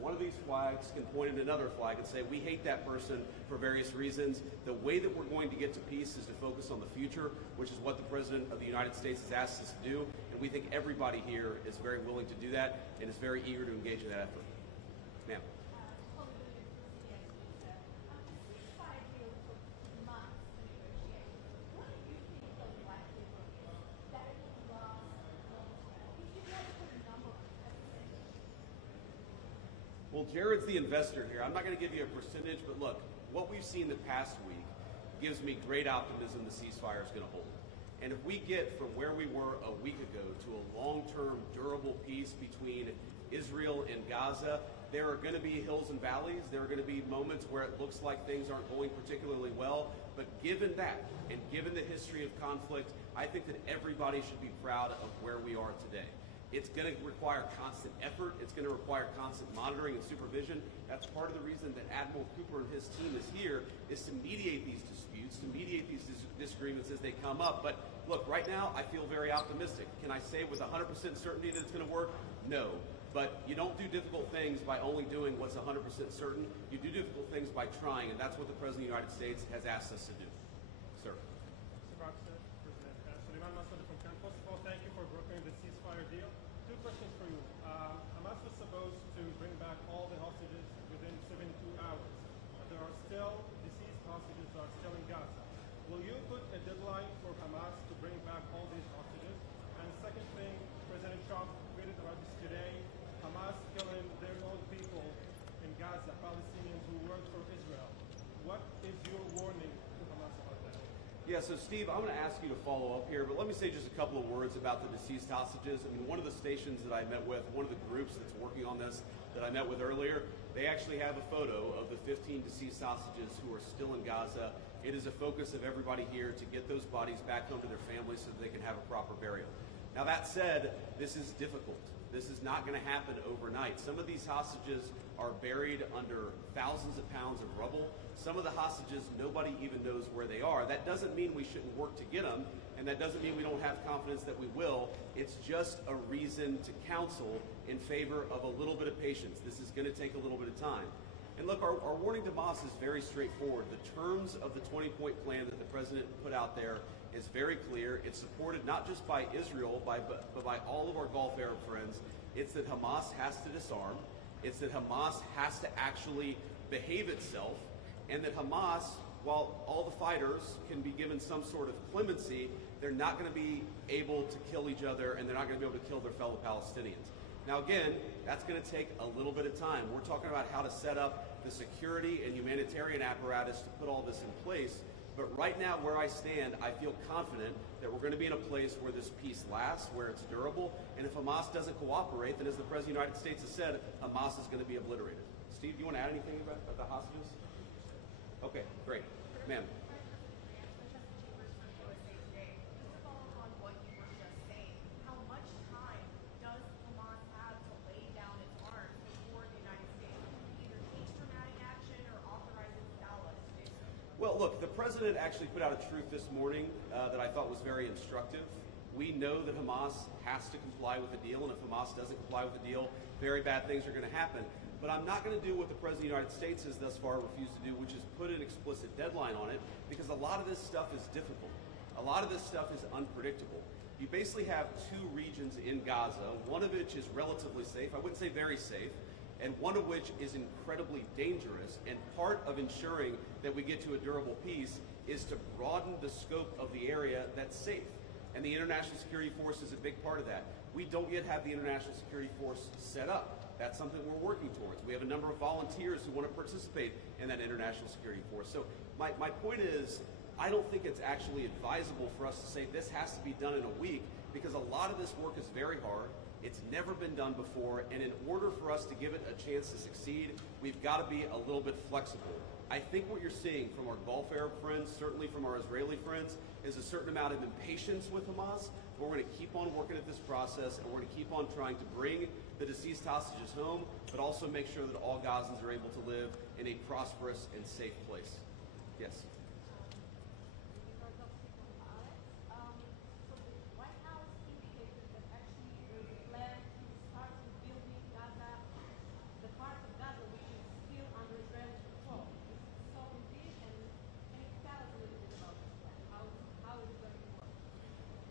one of these flags can point at another flag and say, we hate that person for various reasons. The way that we're going to get to peace is to focus on the future, which is what the President of the United States has asked us to do. And we think everybody here is very willing to do that and is very eager to engage in that effort. Ma'am. Well, Jared's the investor here. I'm not going to give you a percentage, but look, what we've seen the past week gives me great optimism the ceasefire is going to hold. And if we get from where we were a week ago to a long-term, durable peace between Israel and Gaza, there are going to be hills and valleys. There are going to be moments where it looks like things aren't going particularly well. But given that, and given the history of conflict, I think that everybody should be proud of where we are today. It's going to require constant effort. It's going to require constant monitoring and supervision. That's part of the reason that Admiral Cooper and his team is here, is to mediate these disputes, to mediate these disagreements as they come up. But look, right now, I feel very optimistic. Can I say with 100% certainty that it's going to work? No. But you don't do difficult things by only doing what's 100% certain. You do difficult things by trying, and that's what the President of the United States has asked us to do. Sir. First of all, thank you for brokering the ceasefire deal. Two questions for you. Hamas was supposed to bring back all the hostages within 72 hours, but there are still deceased hostages that are still in Gaza. Will you put a deadline for Hamas to bring back all these hostages? And the second thing, President Trump tweeted about this today, Hamas killing their own people in Gaza, Palestinians who work for Israel. What is your warning to Hamas about that? Yeah, so Steve, I'm going to ask you to follow up here, but let me say just a couple of words about the deceased hostages. I mean, one of the stations that I met with, one of the groups that's working on this that I met with earlier, they actually have a photo of the 15 deceased hostages who are still in Gaza. It is a focus of everybody here to get those bodies back home to their families so that they can have a proper burial. Now that said, this is difficult. This is not going to happen overnight. Some of these hostages are buried under thousands of pounds of rubble. Some of the hostages, nobody even knows where they are. That doesn't mean we shouldn't work to get them, and that doesn't mean we don't have confidence that we will. It's just a reason to counsel in favor of a little bit of patience. This is going to take a little bit of time. And look, our warning to Hamas is very straightforward. The terms of the 20-point plan that the president put out there is very clear. It's supported not just by Israel, but by all of our Gulf Arab friends. It's that Hamas has to disarm. It's that Hamas has to actually behave itself. And that Hamas, while all the fighters can be given some sort of clemency, they're not going to be able to kill each other, and they're not going to be able to kill their fellow Palestinians. Now again, that's going to take a little bit of time. We're talking about how to set up the security and humanitarian apparatus to put all this in place. But right now, where I stand, I feel confident that we're going to be in a place where this peace lasts, where it's durable. And if Hamas doesn't cooperate, then as the President of the United States has said, Hamas is going to be obliterated. Steve, do you want to add anything about the hostages? Okay, great. Ma'am. Well, look, the president actually put out a truth this morning that I thought was very instructive. We know that Hamas has to comply with the deal, and if Hamas doesn't comply with the deal, very bad things are going to happen. But I'm not going to do what the President of the United States has thus far refused to do, which is put an explicit deadline on it, because a lot of this stuff is difficult. A lot of this stuff is unpredictable. You basically have two regions in Gaza, one of which is relatively safe, I wouldn't say very safe, and one of which is incredibly dangerous. And part of ensuring that we get to a durable peace is to broaden the scope of the area that's safe. And the International Security Force is a big part of that. We don't yet have the International Security Force set up. That's something we're working towards. We have a number of volunteers who want to participate in that International Security Force. So my point is, I don't think it's actually advisable for us to say this has to be done in a week, because a lot of this work is very hard. It's never been done before, and in order for us to give it a chance to succeed, we've got to be a little bit flexible. I think what you're seeing from our Gulf Arab friends, certainly from our Israeli friends, is a certain amount of impatience with Hamas, but we're going to keep on working at this process, and we're going to keep on trying to bring the deceased hostages home, but also make sure that all Gazans are able to live in a prosperous and safe place. Yes? White House indicated that actually the plan to start rebuilding Gaza, the part of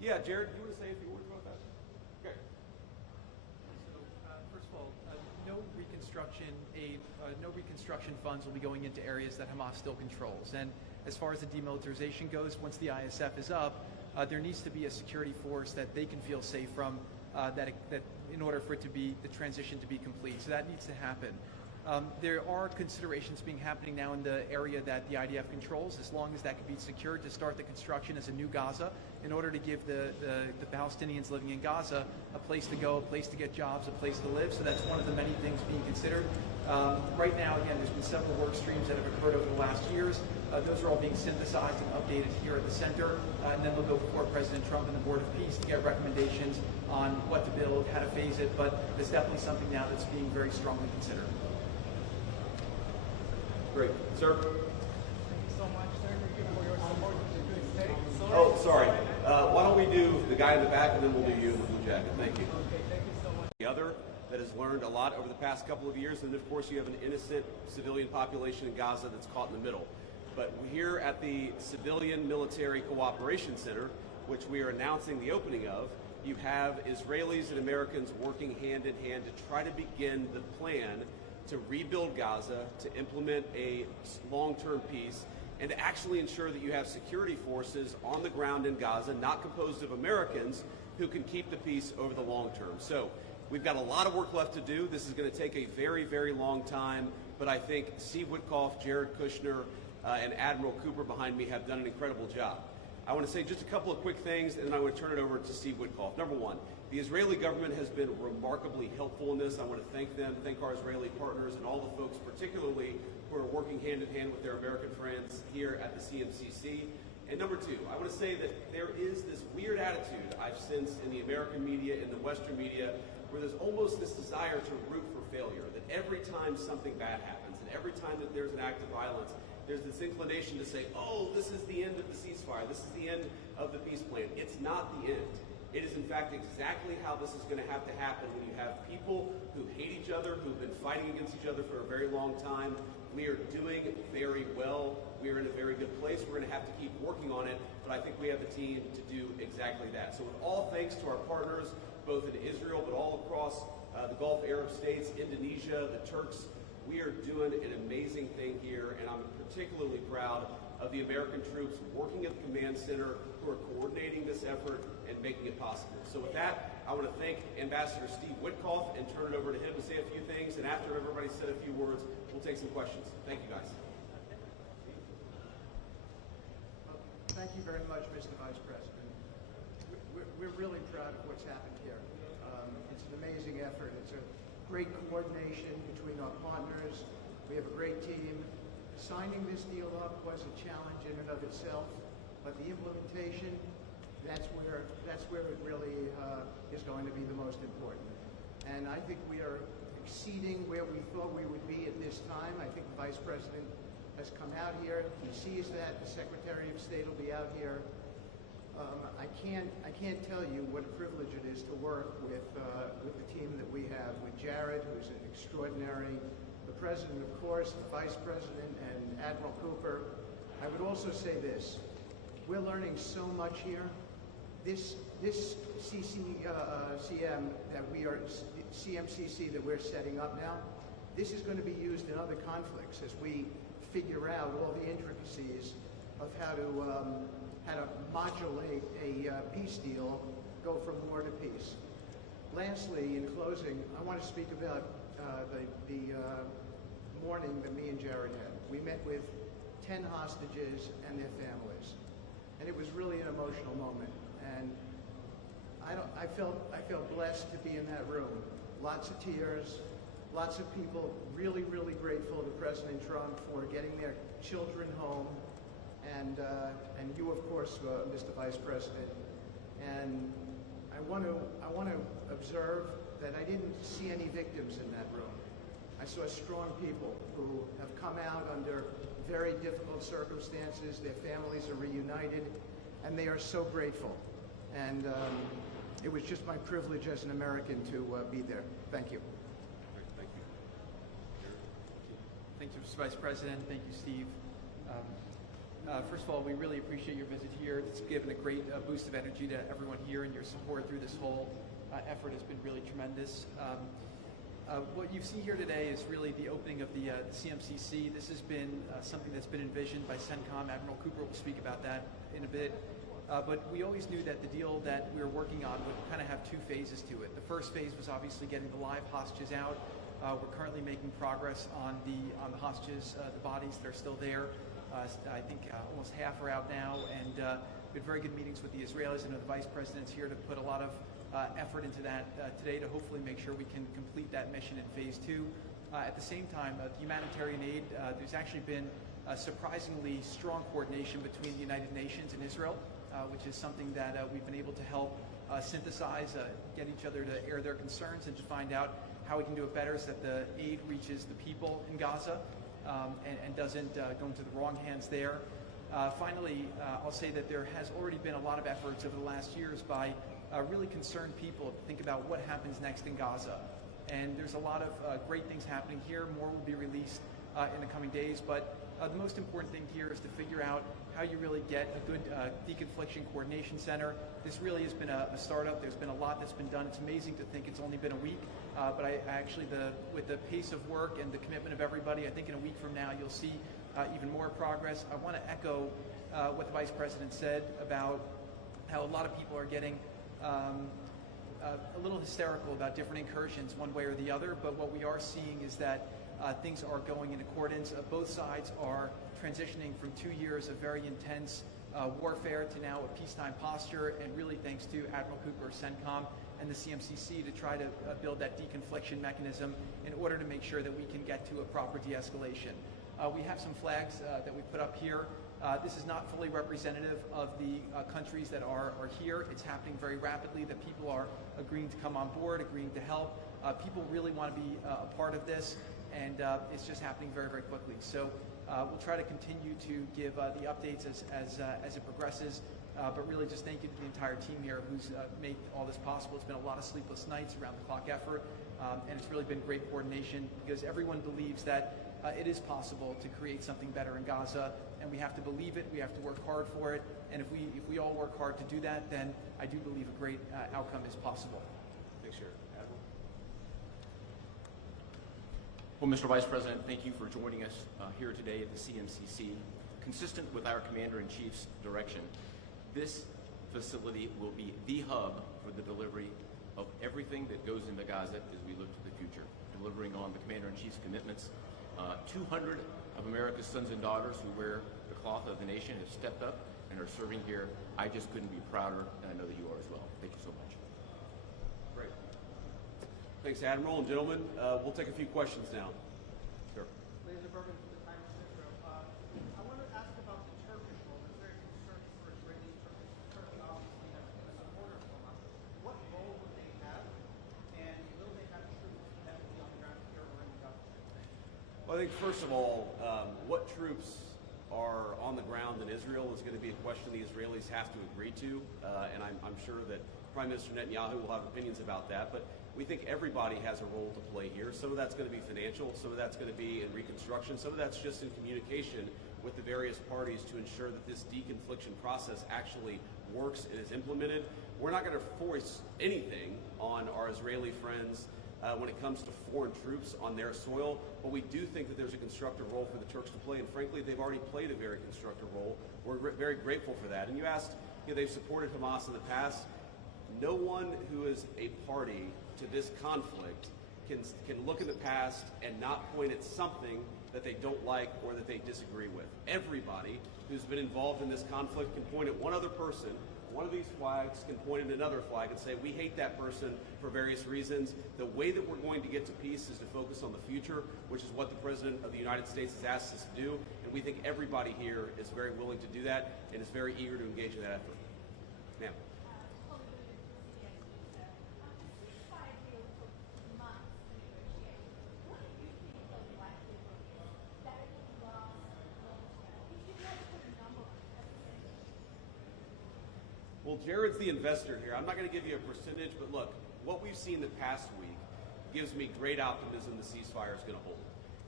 Yeah, Jared, you want to say a few words about that? Okay. So, first of all, no reconstruction funds will be going into areas that Hamas still controls. And as far as the demilitarization goes, once the ISF is up, there needs to be a security force that they can feel safe from, that in order for the transition to be complete. So that needs to happen. There are considerations happening now in the area that the IDF controls, as long as that can be secured, to start the construction as a new Gaza, in order to give the Palestinians living in Gaza a place to go, a place to get jobs, a place to live. So that's one of the many things being considered. Right now, again, there's been several work streams that have occurred over the last years. Those are all being synthesized and updated here at the center, and then they'll go before President Trump and the Board of Peace to get recommendations on what to build, how to phase it, but it's definitely something now that's being very strongly considered. Great. Sir? Thank you so much, sir. Thank you for your support to this day. Oh, sorry. Why don't we do the guy in the back, and then we'll do you in the blue jacket. Thank you. Okay, thank you so much. The other that has learned a lot over the past couple of years, and of course you have an innocent civilian population in Gaza that's caught in the middle. But here at the Civilian Military Cooperation Center, which we are announcing the opening of, you have Israelis and Americans working hand in hand to try to begin the plan to rebuild Gaza, to implement a long-term peace, and to actually ensure that you have security forces on the ground in Gaza, not composed of Americans, who can keep the peace over the long term. So we've got a lot of work left to do. This is going to take a very, very long time, but I think Steve Witkoff, Jared Kushner, and Admiral Cooper behind me have done an incredible job. I want to say just a couple of quick things, and then I want to turn it over to Steve Witkoff. Number one, the Israeli government has been remarkably helpful in this. I want to thank them, thank our Israeli partners, and all the folks particularly who are working hand in hand with their American friends here at the CMCC. And number two, I want to say that there is this weird attitude I've sensed in the American media, in the Western media, where there's almost this desire to root for failure, that every time something bad happens, and every time that there's an act of violence, there's this inclination to say, oh, this is the end of the ceasefire, this is the end of the peace plan. It's not the end. It is, in fact, exactly how this is going to have to happen when you have people who hate each other, who've been fighting against each other for a very long time. We are doing very well. We are in a very good place. We're going to have to keep working on it, but I think we have the team to do exactly that. So with all thanks to our partners, both in Israel, but all across the Gulf Arab states, Indonesia, the Turks, we are doing an amazing thing here, and I'm particularly proud of the American troops working at the command center who are coordinating this effort and making it possible. So with that, I want to thank Ambassador Steve Witkoff and turn it over to him to say a few things, and after everybody said a few words, we'll take some questions. Thank you, guys. Thank you very much, Mr. Vice President. We're really proud of what's happened here. It's an amazing effort. It's a great coordination between our partners. We have a great team. Signing this deal up was a challenge in and of itself, but the implementation, that's where it really is going to be the most important. And I think we are exceeding where we thought we would be at this time. I think the Vice President has come out here. He sees that. The Secretary of State will be out here. I can't tell you what a privilege it is to work with the team that we have, with Jared, who's an extraordinary, the President, of course, the Vice President, and Admiral Cooper. I would also say this. We're learning so much here. This CMCC that we're setting up now, this is going to be used in other conflicts as we figure out all the intricacies of how to modulate a peace deal, go from war to peace. Lastly, in closing, I want to speak about the morning that me and Jared had. We met with 10 hostages and their families, and it was really an emotional moment. And I felt blessed to be in that room. Lots of tears, lots of people really, really grateful to President Trump for getting their children home, and you, of course, Mr. Vice President. And I want to observe that I didn't see any victims in that room. I saw strong people who have come out under very difficult circumstances. Their families are reunited, and they are so grateful. And it was just my privilege as an American to be there. Thank you. Thank you. Thank you, Mr. Vice President. Thank you, Steve. First of all, we really appreciate your visit here. It's given a great boost of energy to everyone here, and your support through this whole effort has been really tremendous. What you've seen here today is really the opening of the CMCC. This has been something that's been envisioned by CENTCOM. Admiral Cooper will speak about that in a bit. But we always knew that the deal that we were working on would kind of have two phases to it. The first phase was obviously getting the live hostages out. We're currently making progress on the hostages, the bodies that are still there. I think almost half are out now, and we had very good meetings with the Israelis. I know the Vice President's here to put a lot of effort into that today to hopefully make sure we can complete that mission in phase two. At the same time, the humanitarian aid, there's actually been surprisingly strong coordination between the United Nations and Israel, which is something that we've been able to help synthesize, get each other to air their concerns and to find out how we can do it better so that the aid reaches the people in Gaza and doesn't go into the wrong hands there. Finally, I'll say that there has already been a lot of efforts over the last years by really concerned people to think about what happens next in Gaza. And there's a lot of great things happening here. More will be released in the coming days. But the most important thing here is to figure out how you really get a good deconfliction coordination center. This really has been a startup. There's been a lot that's been done. It's amazing to think it's only been a week. But I actually, with the pace of work and the commitment of everybody, I think in a week from now you'll see even more progress. I want to echo what the Vice President said about how a lot of people are getting a little hysterical about different incursions one way or the other, but what we are seeing is that things are going in accordance. Both sides are transitioning from 2 years of very intense warfare to now a peacetime posture, and really thanks to Admiral Cooper, CENTCOM, and the CMCC to try to build that deconfliction mechanism in order to make sure that we can get to a proper de-escalation. We have some flags that we put up here. This is not fully representative of the countries that are here. It's happening very rapidly, that people are agreeing to come on board, agreeing to help. People really want to be a part of this, and it's just happening very, very quickly. So we'll try to continue to give the updates as it progresses, but really just thank you to the entire team here who's made all this possible. It's been a lot of sleepless nights, around-the-clock effort, and it's really been great coordination because everyone believes that it is possible to create something better in Gaza, and we have to believe it, we have to work hard for it, and if we all work hard to do that, then I do believe a great outcome is possible. Thanks, Jared. Admiral? Well, Mr. Vice President, thank you for joining us here today at the CMCC. Consistent with our Commander-in-Chief's direction, this facility will be the hub for the delivery of everything that goes into Gaza as we look to the future, delivering on the Commander-in-Chief's commitments. 200 of America's sons and daughters who wear the cloth of the nation have stepped up and are serving here. I just couldn't be prouder, and I know that you are as well. Thank you so much. Great. Thanks, Admiral. And gentlemen, we'll take a few questions now. Sir. Ladies and gentlemen, from the Times of Israel, I want to ask about the Turkish role. There's very concern for Israeli Turkey. Turkey obviously has been a supporter of Hamas. What role would they have, and will they have troops heavily on the ground here or in Gaza? Well, I think first of all, what troops are on the ground in Israel is going to be a question the Israelis have to agree to, and I'm sure that Prime Minister Netanyahu will have opinions about that, but we think everybody has a role to play here. Some of that's going to be financial, some of that's going to be in reconstruction, some of that's just in communication with the various parties to ensure that this deconfliction process actually works and is implemented. We're not going to force anything on our Israeli friends when it comes to foreign troops on their soil, but we do think that there's a constructive role for the Turks to play, and frankly, they've already played a very constructive role. We're very grateful for that. And you asked, they've supported Hamas in the past. No one who is a party to this conflict can look in the past and not point at something that they don't like or that they disagree with. Everybody who's been involved in this conflict can point at one other person. One of these flags can point at another flag and say, we hate that person for various reasons. The way that we're going to get to peace is to focus on the future, which is what the President of the United States has asked us to do. And we think everybody here is very willing to do that and is very eager to engage in that effort. Ma'am. Well, Jared's the investor here. I'm not going to give you a percentage, but look, what we've seen the past week gives me great optimism the ceasefire is going to hold.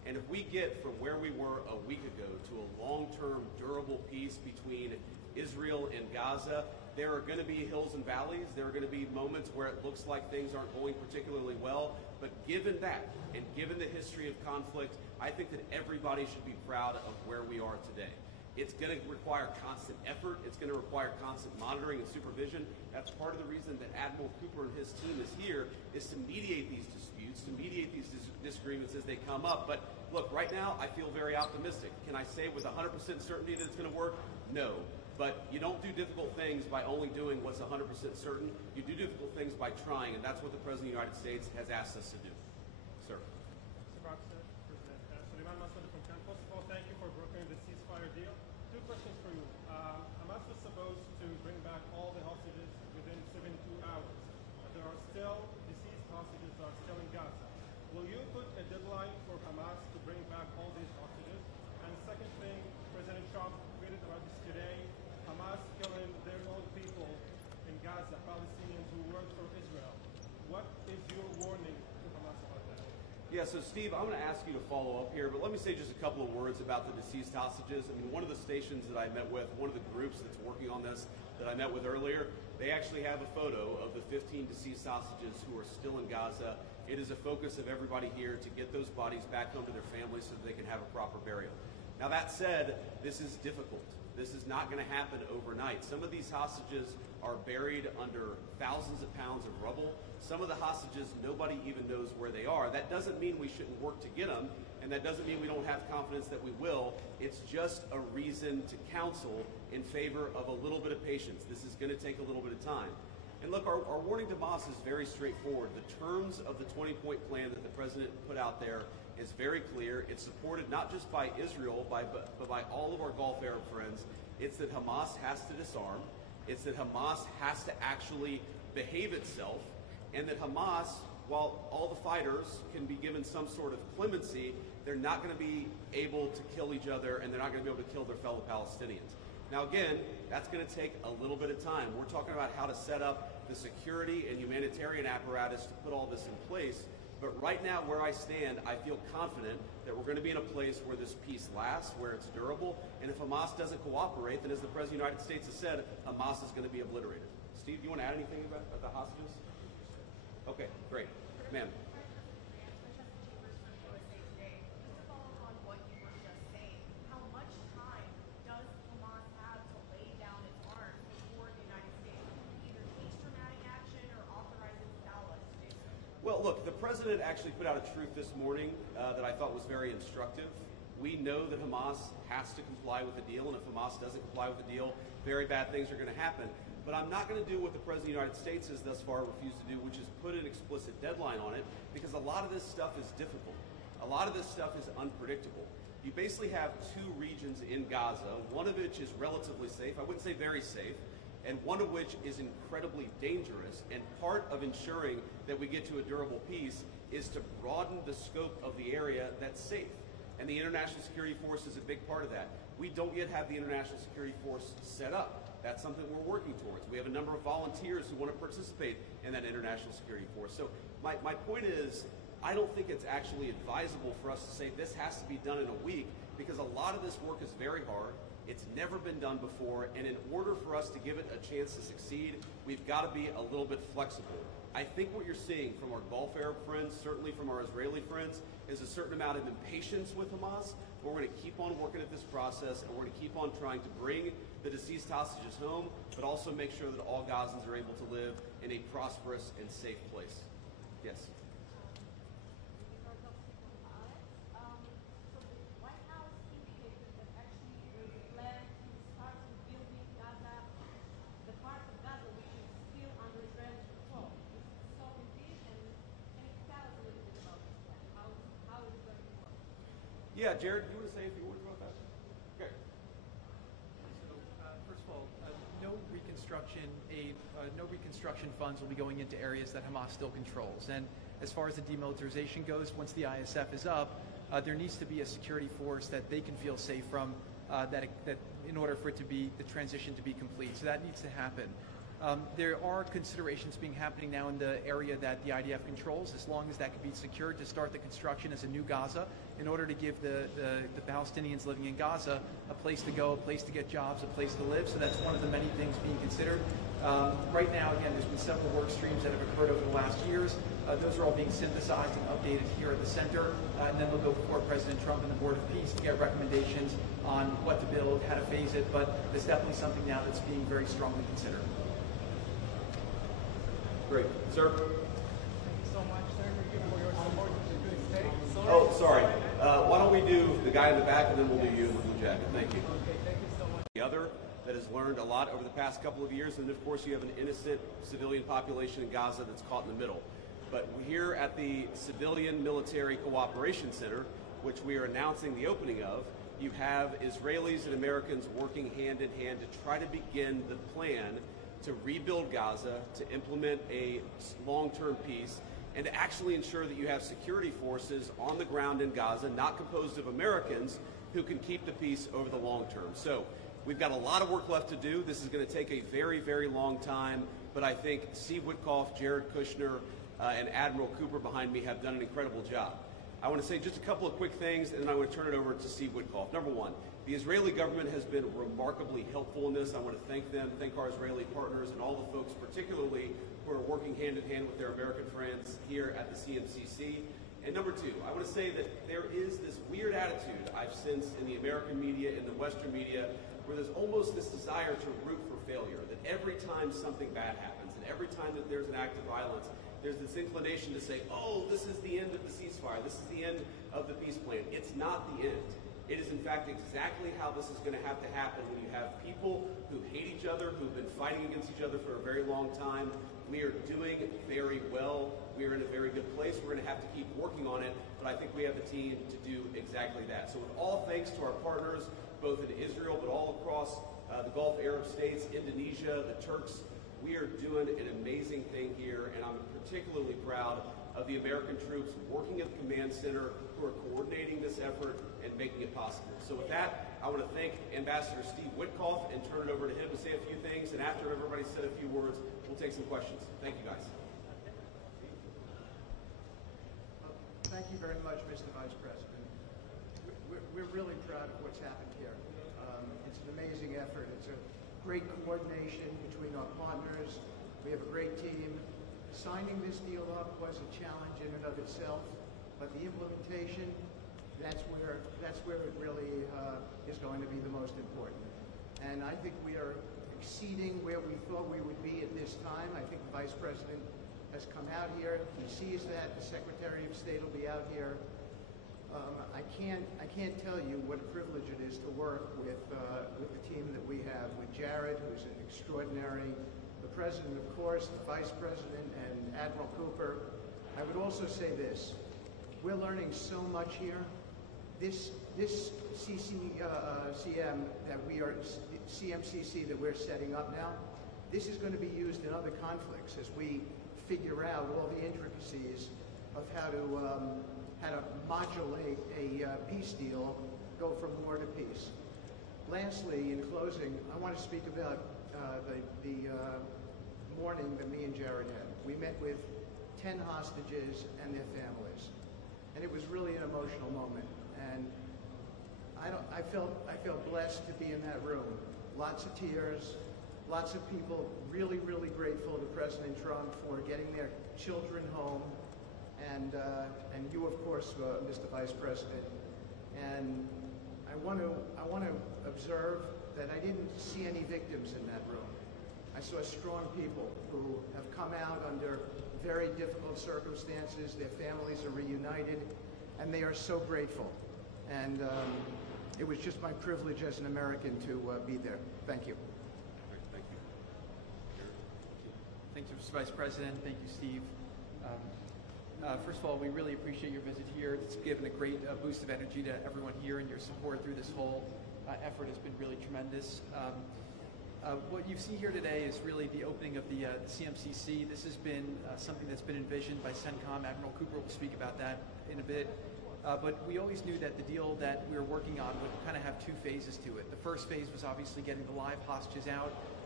And if we get from where we were a week ago to a long-term, durable peace between Israel and Gaza, there are going to be hills and valleys. There are going to be moments where it looks like things aren't going particularly well. But given that, and given the history of conflict, I think that everybody should be proud of where we are today. It's going to require constant effort. It's going to require constant monitoring and supervision. That's part of the reason that Admiral Cooper and his team is here, is to mediate these disputes, to mediate these disagreements as they come up. But look, right now, I feel very optimistic. Can I say with 100% certainty that it's going to work? No. But you don't do difficult things by only doing what's 100% certain. You do difficult things by trying, and that's what the President of the United States has asked us to do. Sir. Suleiman Massoud from Cannes. First of all, thank you for brokering the ceasefire deal. Two questions for you. Hamas was supposed to bring back all the hostages within 72 hours. But there are still deceased hostages that are still in Gaza. Will you put a deadline for Hamas to bring back all these hostages? And the second thing, President Trump tweeted about this today, Hamas killing their own people in Gaza, Palestinians who work for Israel. What is your warning to Hamas about that? Yeah, so Steve, I'm going to ask you to follow up here, but let me say just a couple of words about the deceased hostages. I mean, one of the stations that I met with, one of the groups that's working on this that I met with earlier, they actually have a photo of the 15 deceased hostages who are still in Gaza. It is a focus of everybody here to get those bodies back home to their families so that they can have a proper burial. Now that said, this is difficult. This is not going to happen overnight. Some of these hostages are buried under thousands of pounds of rubble. Some of the hostages, nobody even knows where they are. That doesn't mean we shouldn't work to get them, and that doesn't mean we don't have confidence that we will. It's just a reason to counsel in favor of a little bit of patience. This is going to take a little bit of time. And look, our warning to Hamas is very straightforward. The terms of the 20-point plan that the president put out there is very clear. It's supported not just by Israel, but by all of our Gulf Arab friends. It's that Hamas has to disarm. It's that Hamas has to actually behave itself. And that Hamas, while all the fighters can be given some sort of clemency, they're not going to be able to kill each other, and they're not going to be able to kill their fellow Palestinians. Now again, that's going to take a little bit of time. We're talking about how to set up the security and humanitarian apparatus to put all this in place. But right now, where I stand, I feel confident that we're going to be in a place where this peace lasts, where it's durable. And if Hamas doesn't cooperate, then as the President of the United States has said, Hamas is going to be obliterated. Steve, do you want to add anything about the hostages? Okay, great. Ma'am. Well, look, the president actually put out a truth this morning that I thought was very instructive. We know that Hamas has to comply with the deal, and if Hamas doesn't comply with the deal, very bad things are going to happen. But I'm not going to do what the President of the United States has thus far refused to do, which is put an explicit deadline on it, because a lot of this stuff is difficult. A lot of this stuff is unpredictable. You basically have two regions in Gaza, one of which is relatively safe, I wouldn't say very safe, and one of which is incredibly dangerous. And part of ensuring that we get to a durable peace is to broaden the scope of the area that's safe. And the International Security Force is a big part of that. We don't yet have the International Security Force set up. That's something we're working towards. We have a number of volunteers who want to participate in that International Security Force. So my point is, I don't think it's actually advisable for us to say this has to be done in a week, because a lot of this work is very hard. It's never been done before, and in order for us to give it a chance to succeed, we've got to be a little bit flexible. I think what you're seeing from our Gulf Arab friends, certainly from our Israeli friends, is a certain amount of impatience with Hamas, but we're going to keep on working at this process, and we're going to keep on trying to bring the deceased hostages home, but also make sure that all Gazans are able to live in a prosperous and safe place. Yes? Yeah, Jared, do you want to say a few words about that? Okay. So, first of all, no reconstruction funds will be going into areas that Hamas still controls. And as far as the demilitarization goes, once the ISF is up, there needs to be a security force that they can feel safe from, that in order for it to be the transition to be complete. So that needs to happen. There are considerations happening now in the area that the IDF controls, as long as that can be secured, to start the construction as a new Gaza in order to give the Palestinians living in Gaza a place to go, a place to get jobs, a place to live. So that's one of the many things being considered. Right now, again, there's been several work streams that have occurred over the last years. Those are all being synthesized and updated here at the center, and then they'll go before President Trump and the Board of Peace to get recommendations on what to build, how to phase it, but there's definitely something now that's being very strongly considered. Great. Sir? Thank you so much, sir, for your support to this day. Oh, sorry. Why don't we do the guy in the back, and then we'll do you in the blue jacket. Thank you. Okay, thank you so much. The other that has learned a lot over the past couple of years, and of course you have an innocent civilian population in Gaza that's caught in the middle. But here at the Civilian Military Cooperation Center, which we are announcing the opening of, you have Israelis and Americans working hand in hand to try to begin the plan to rebuild Gaza, to implement a long-term peace, and to actually ensure that you have security forces on the ground in Gaza, not composed of Americans, who can keep the peace over the long term. So we've got a lot of work left to do. This is going to take a very, very long time, but I think Steve Witkoff, Jared Kushner, and Admiral Cooper behind me have done an incredible job. I want to say just a couple of quick things, and then I want to turn it over to Steve Witkoff. Number one, the Israeli government has been remarkably helpful in this. I want to thank them, thank our Israeli partners, and all the folks particularly who are working hand in hand with their American friends here at the CMCC. And number two, I want to say that there is this weird attitude I've sensed in the American media, in the Western media, where there's almost this desire to root for failure, that every time something bad happens, and every time that there's an act of violence, there's this inclination to say, oh, this is the end of the ceasefire, this is the end of the peace plan. It's not the end. It is, in fact, exactly how this is going to have to happen when you have people who hate each other, who've been fighting against each other for a very long time. We are doing very well. We are in a very good place. We're going to have to keep working on it, but I think we have the team to do exactly that. So with all thanks to our partners, both in Israel, but all across the Gulf Arab states, Indonesia, the Turks, we are doing an amazing thing here, and I'm particularly proud of the American troops working at the command center who are coordinating this effort and making it possible. So with that, I want to thank Ambassador Steve Witkoff and turn it over to him to say a few things, and after everybody's said a few words, we'll take some questions. Thank you, guys. Thank you very much, Mr. Vice President. We're really proud of what's happened here. It's an amazing effort. It's a great coordination between our partners. We have a great team. Signing this deal up was a challenge in and of itself, but the implementation, that's where it really is going to be the most important. And I think we are exceeding where we thought we would be at this time. I think the Vice President has come out here. He sees that. The Secretary of State will be out here. I can't tell you what a privilege it is to work with the team that we have, with Jared, who's an extraordinary, the President, of course, the Vice President, and Admiral Cooper. I would also say this. We're learning so much here. This CMCC that we're setting up now, this is going to be used in other conflicts as we figure out all the intricacies of how to modulate a peace deal, go from war to peace. Lastly, in closing, I want to speak about the morning that me and Jared had. We met with 10 hostages and their families, and it was really an emotional moment. And I felt blessed to be in that room. Lots of tears, lots of people really, really grateful to President Trump for getting their children home, and you, of course, Mr. Vice President. And I want to observe that I didn't see any victims in that room. I saw strong people who have come out under very difficult circumstances. Their families are reunited, and they are so grateful. And it was just my privilege as an American to be there. Thank you. Thank you. Thank you, Mr. Vice President. Thank you, Steve. First of all, we really appreciate your visit here. It's given a great boost of energy to everyone here, and your support through this whole effort has been really tremendous. What you see here today is really the opening of the CMCC. This has been something that's been envisioned by CENTCOM. Admiral Cooper will speak about that in a bit. But we always knew that the deal that we were working on would kind of have two phases to it. The first phase was obviously getting the live hostages out.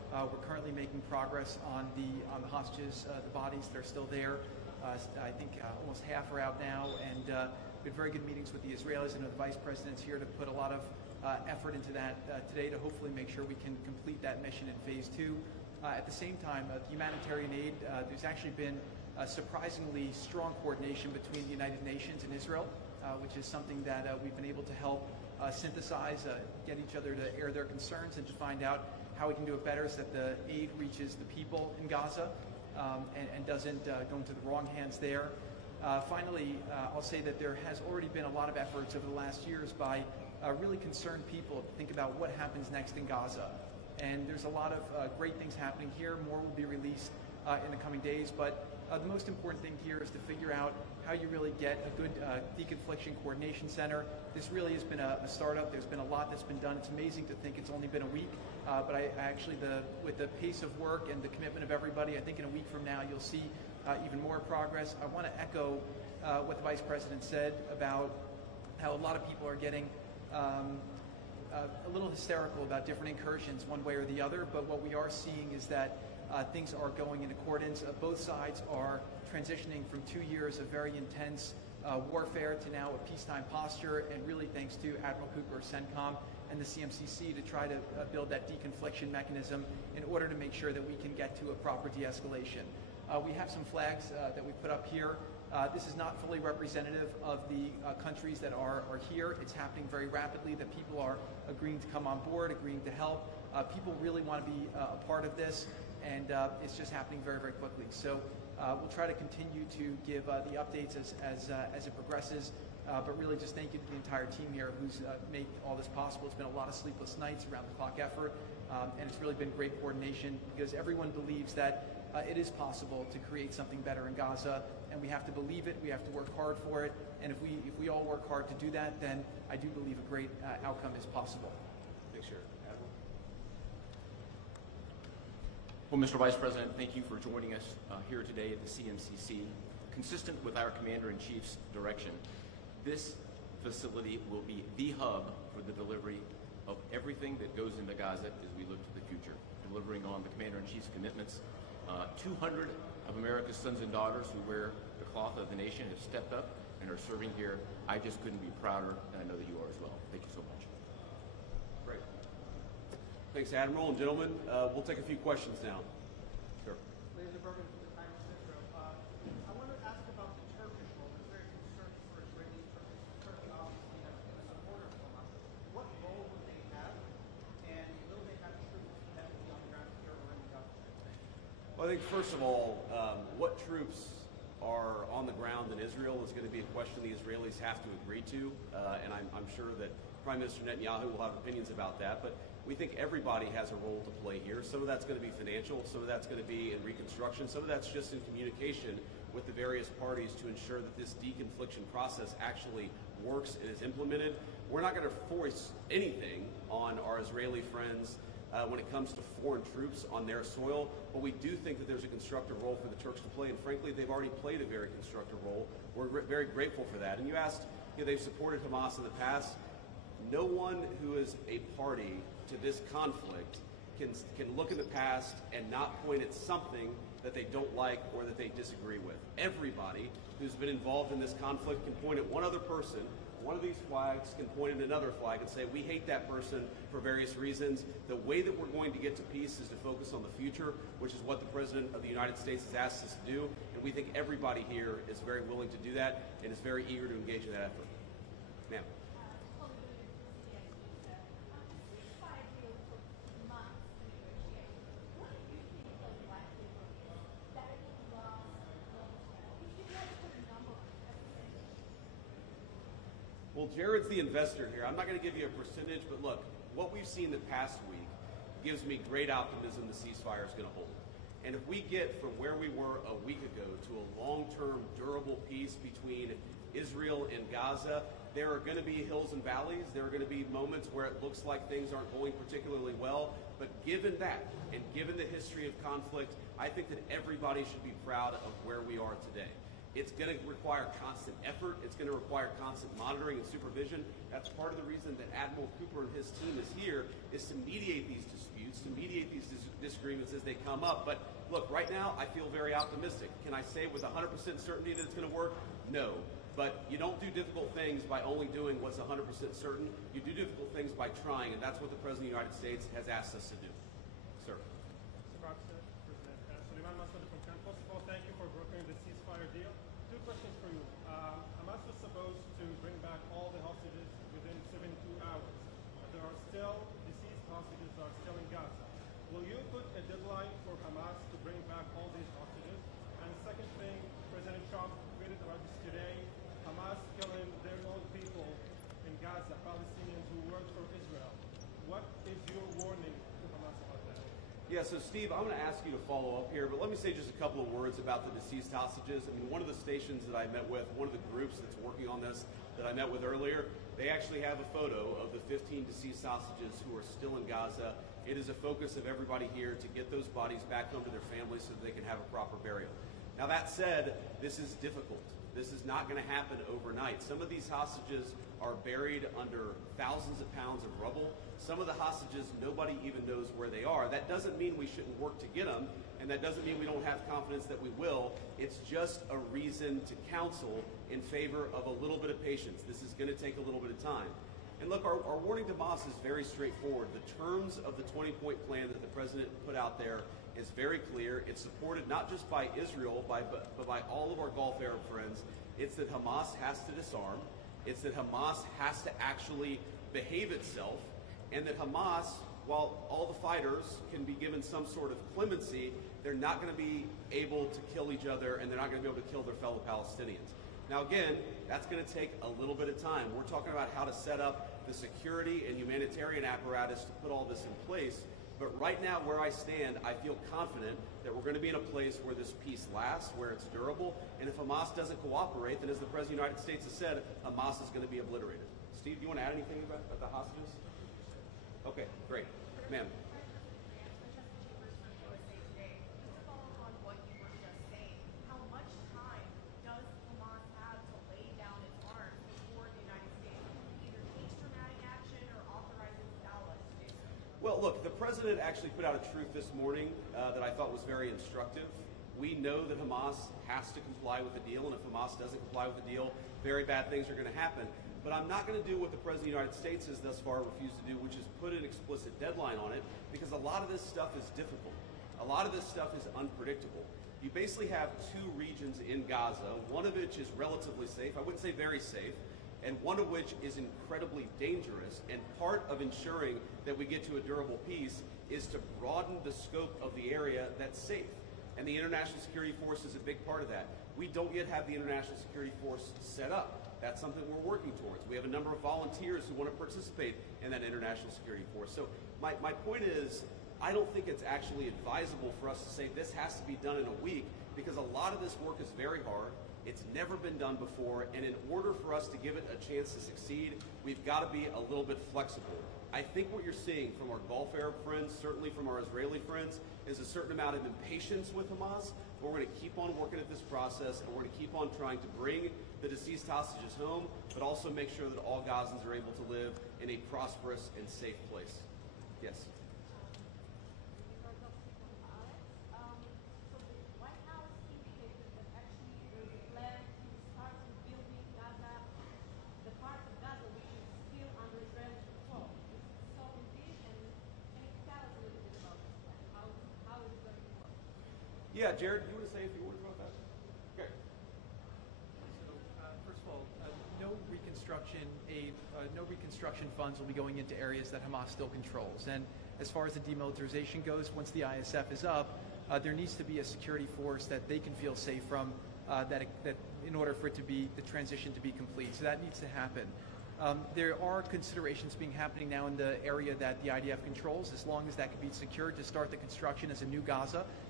We're currently making progress on the hostages, the bodies that are still there. I think almost half are out now, and we had very good meetings with the Israelis. I know the Vice President's here to put a lot of effort into that today to hopefully make sure we can complete that mission in phase 2. At the same time, the humanitarian aid, there's actually been surprisingly strong coordination between the United Nations and Israel, which is something that we've been able to help synthesize, get each other to air their concerns and to find out how we can do it better so that the aid reaches the people in Gaza and doesn't go into the wrong hands there. Finally, I'll say that there has already been a lot of efforts over the last years by really concerned people to think about what happens next in Gaza. And there's a lot of great things happening here. More will be released in the coming days. But the most important thing here is to figure out how you really get a good deconfliction coordination center. This really has been a startup. There's been a lot that's been done. It's amazing to think it's only been a week. But I actually, with the pace of work and the commitment of everybody, I think in a week from now you'll see even more progress. I want to echo what the Vice President said about how a lot of people are getting a little hysterical about different incursions one way or the other, but what we are seeing is that things are going in accordance. Both sides are transitioning from 2 years of very intense warfare to now a peacetime posture, and really thanks to Admiral Cooper, CENTCOM, and the CMCC to try to build that deconfliction mechanism in order to make sure that we can get to a proper de-escalation. We have some flags that we put up here. This is not fully representative of the countries that are here. It's happening very rapidly, that people are agreeing to come on board, agreeing to help. People really want to be a part of this, and it's just happening very, very quickly. So we'll try to continue to give the updates as it progresses, but really just thank you to the entire team here who's made all this possible. It's been a lot of sleepless nights, around-the-clock effort, and it's really been great coordination because everyone believes that it is possible to create something better in Gaza, and we have to believe it, we have to work hard for it, and if we all work hard to do that, then I do believe a great outcome is possible. Thanks, Jared. Admiral? Well, Mr. Vice President, thank you for joining us here today at the CMCC. Consistent with our Commander-in-Chief's direction, this facility will be the hub for the delivery of everything that goes into Gaza as we look to the future, delivering on the Commander-in-Chief's commitments. 200 of America's sons and daughters who wear the cloth of the nation have stepped up and are serving here. I just couldn't be prouder, and I know that you are as well. Thank you so much. Great. Thanks, Admiral. And gentlemen, we'll take a few questions now. Sure. Ladies and gentlemen, from the Times of Israel, I want to ask about the Turkish role. There's very concern for Israeli Turkey. Turkey obviously has been a supporter of Hamas. What role would they have, and will they have troops that will be on the ground here or in the Gaza? Well, I think first of all, what troops are on the ground in Israel is going to be a question the Israelis have to agree to, and I'm sure that Prime Minister Netanyahu will have opinions about that, but we think everybody has a role to play here. Some of that's going to be financial, some of that's going to be in reconstruction, some of that's just in communication with the various parties to ensure that this deconfliction process actually works and is implemented. We're not going to force anything on our Israeli friends when it comes to foreign troops on their soil, but we do think that there's a constructive role for the Turks to play, and frankly, they've already played a very constructive role. We're very grateful for that. And you asked, they've supported Hamas in the past. No one who is a party to this conflict can look in the past and not point at something that they don't like or that they disagree with. Everybody who's been involved in this conflict can point at one other person. One of these flags can point at another flag and say, we hate that person for various reasons. The way that we're going to get to peace is to focus on the future, which is what the President of the United States has asked us to do. And we think everybody here is very willing to do that and is very eager to engage in that effort. Ma'am. Well, Jared's the investor here. I'm not going to give you a percentage, but look, what we've seen the past week gives me great optimism the ceasefire is going to hold. And if we get from where we were a week ago to a long-term, durable peace between Israel and Gaza, there are going to be hills and valleys. There are going to be moments where it looks like things aren't going particularly well. But given that, and given the history of conflict, I think that everybody should be proud of where we are today. It's going to require constant effort. It's going to require constant monitoring and supervision. That's part of the reason that Admiral Cooper and his team is here, is to mediate these disputes, to mediate these disagreements as they come up. But look, right now, I feel very optimistic. Can I say with 100% certainty that it's going to work? No. But you don't do difficult things by only doing what's 100% certain. You do difficult things by trying, and that's what the President of the United States has asked us to do. Sir. First of all, thank you for brokering the ceasefire deal. Two questions for you. Hamas was supposed to bring back all the hostages within 72 hours. There are still deceased hostages that are still in Gaza. Will you put a deadline for Hamas to bring back all these hostages? And the second thing, President Trump tweeted about this today, Hamas killing their own people in Gaza, Palestinians who work for Israel. What is your warning to Hamas about that? Yeah, so Steve, I'm going to ask you to follow up here, but let me say just a couple of words about the deceased hostages. I mean, one of the stations that I met with, one of the groups that's working on this that I met with earlier, they actually have a photo of the 15 deceased hostages who are still in Gaza. It is a focus of everybody here to get those bodies back home to their families so that they can have a proper burial. Now that said, this is difficult. This is not going to happen overnight. Some of these hostages are buried under thousands of pounds of rubble. Some of the hostages, nobody even knows where they are. That doesn't mean we shouldn't work to get them, and that doesn't mean we don't have confidence that we will. It's just a reason to counsel in favor of a little bit of patience. This is going to take a little bit of time. And look, our warning to Hamas is very straightforward. The terms of the 20-point plan that the president put out there is very clear. It's supported not just by Israel, but by all of our Gulf Arab friends. It's that Hamas has to disarm. It's that Hamas has to actually behave itself, and that Hamas, while all the fighters can be given some sort of clemency, they're not going to be able to kill each other, and they're not going to be able to kill their fellow Palestinians. Now again, that's going to take a little bit of time. We're talking about how to set up the security and humanitarian apparatus to put all this in place. But right now, where I stand, I feel confident that we're going to be in a place where this peace lasts, where it's durable. And if Hamas doesn't cooperate, then as the President of the United States has said, Hamas is going to be obliterated. Steve, do you want to add anything about the hostages? Okay, great. Ma'am. Well, look, the president actually put out a truth this morning that I thought was very instructive. We know that Hamas has to comply with the deal, and if Hamas doesn't comply with the deal, very bad things are going to happen. But I'm not going to do what the President of the United States has thus far refused to do, which is put an explicit deadline on it, because a lot of this stuff is difficult. A lot of this stuff is unpredictable. You basically have two regions in Gaza, one of which is relatively safe, I wouldn't say very safe, and one of which is incredibly dangerous. And part of ensuring that we get to a durable peace is to broaden the scope of the area that's safe. And the International Security Force is a big part of that. We don't yet have the International Security Force set up. That's something we're working towards. We have a number of volunteers who want to participate in that International Security Force. So my point is, I don't think it's actually advisable for us to say this has to be done in a week, because a lot of this work is very hard. It's never been done before, and in order for us to give it a chance to succeed, we've got to be a little bit flexible. I think what you're seeing from our Gulf Arab friends, certainly from our Israeli friends, is a certain amount of impatience with Hamas, but we're going to keep on working at this process, and we're going to keep on trying to bring the deceased hostages home, but also make sure that all Gazans are able to live in a prosperous and safe place. Yes? Yeah, Jared, you want to say a few words about that? Okay. So, first of all, no reconstruction funds will be going into areas that Hamas still controls. And as far as the demilitarization goes, once the ISF is up, there needs to be a security force that they can feel safe from, that in order for it to be the transition to be complete. So that needs to happen. There are considerations happening now in the area that the IDF controls, as long as that can be secured to start the construction as a new Gaza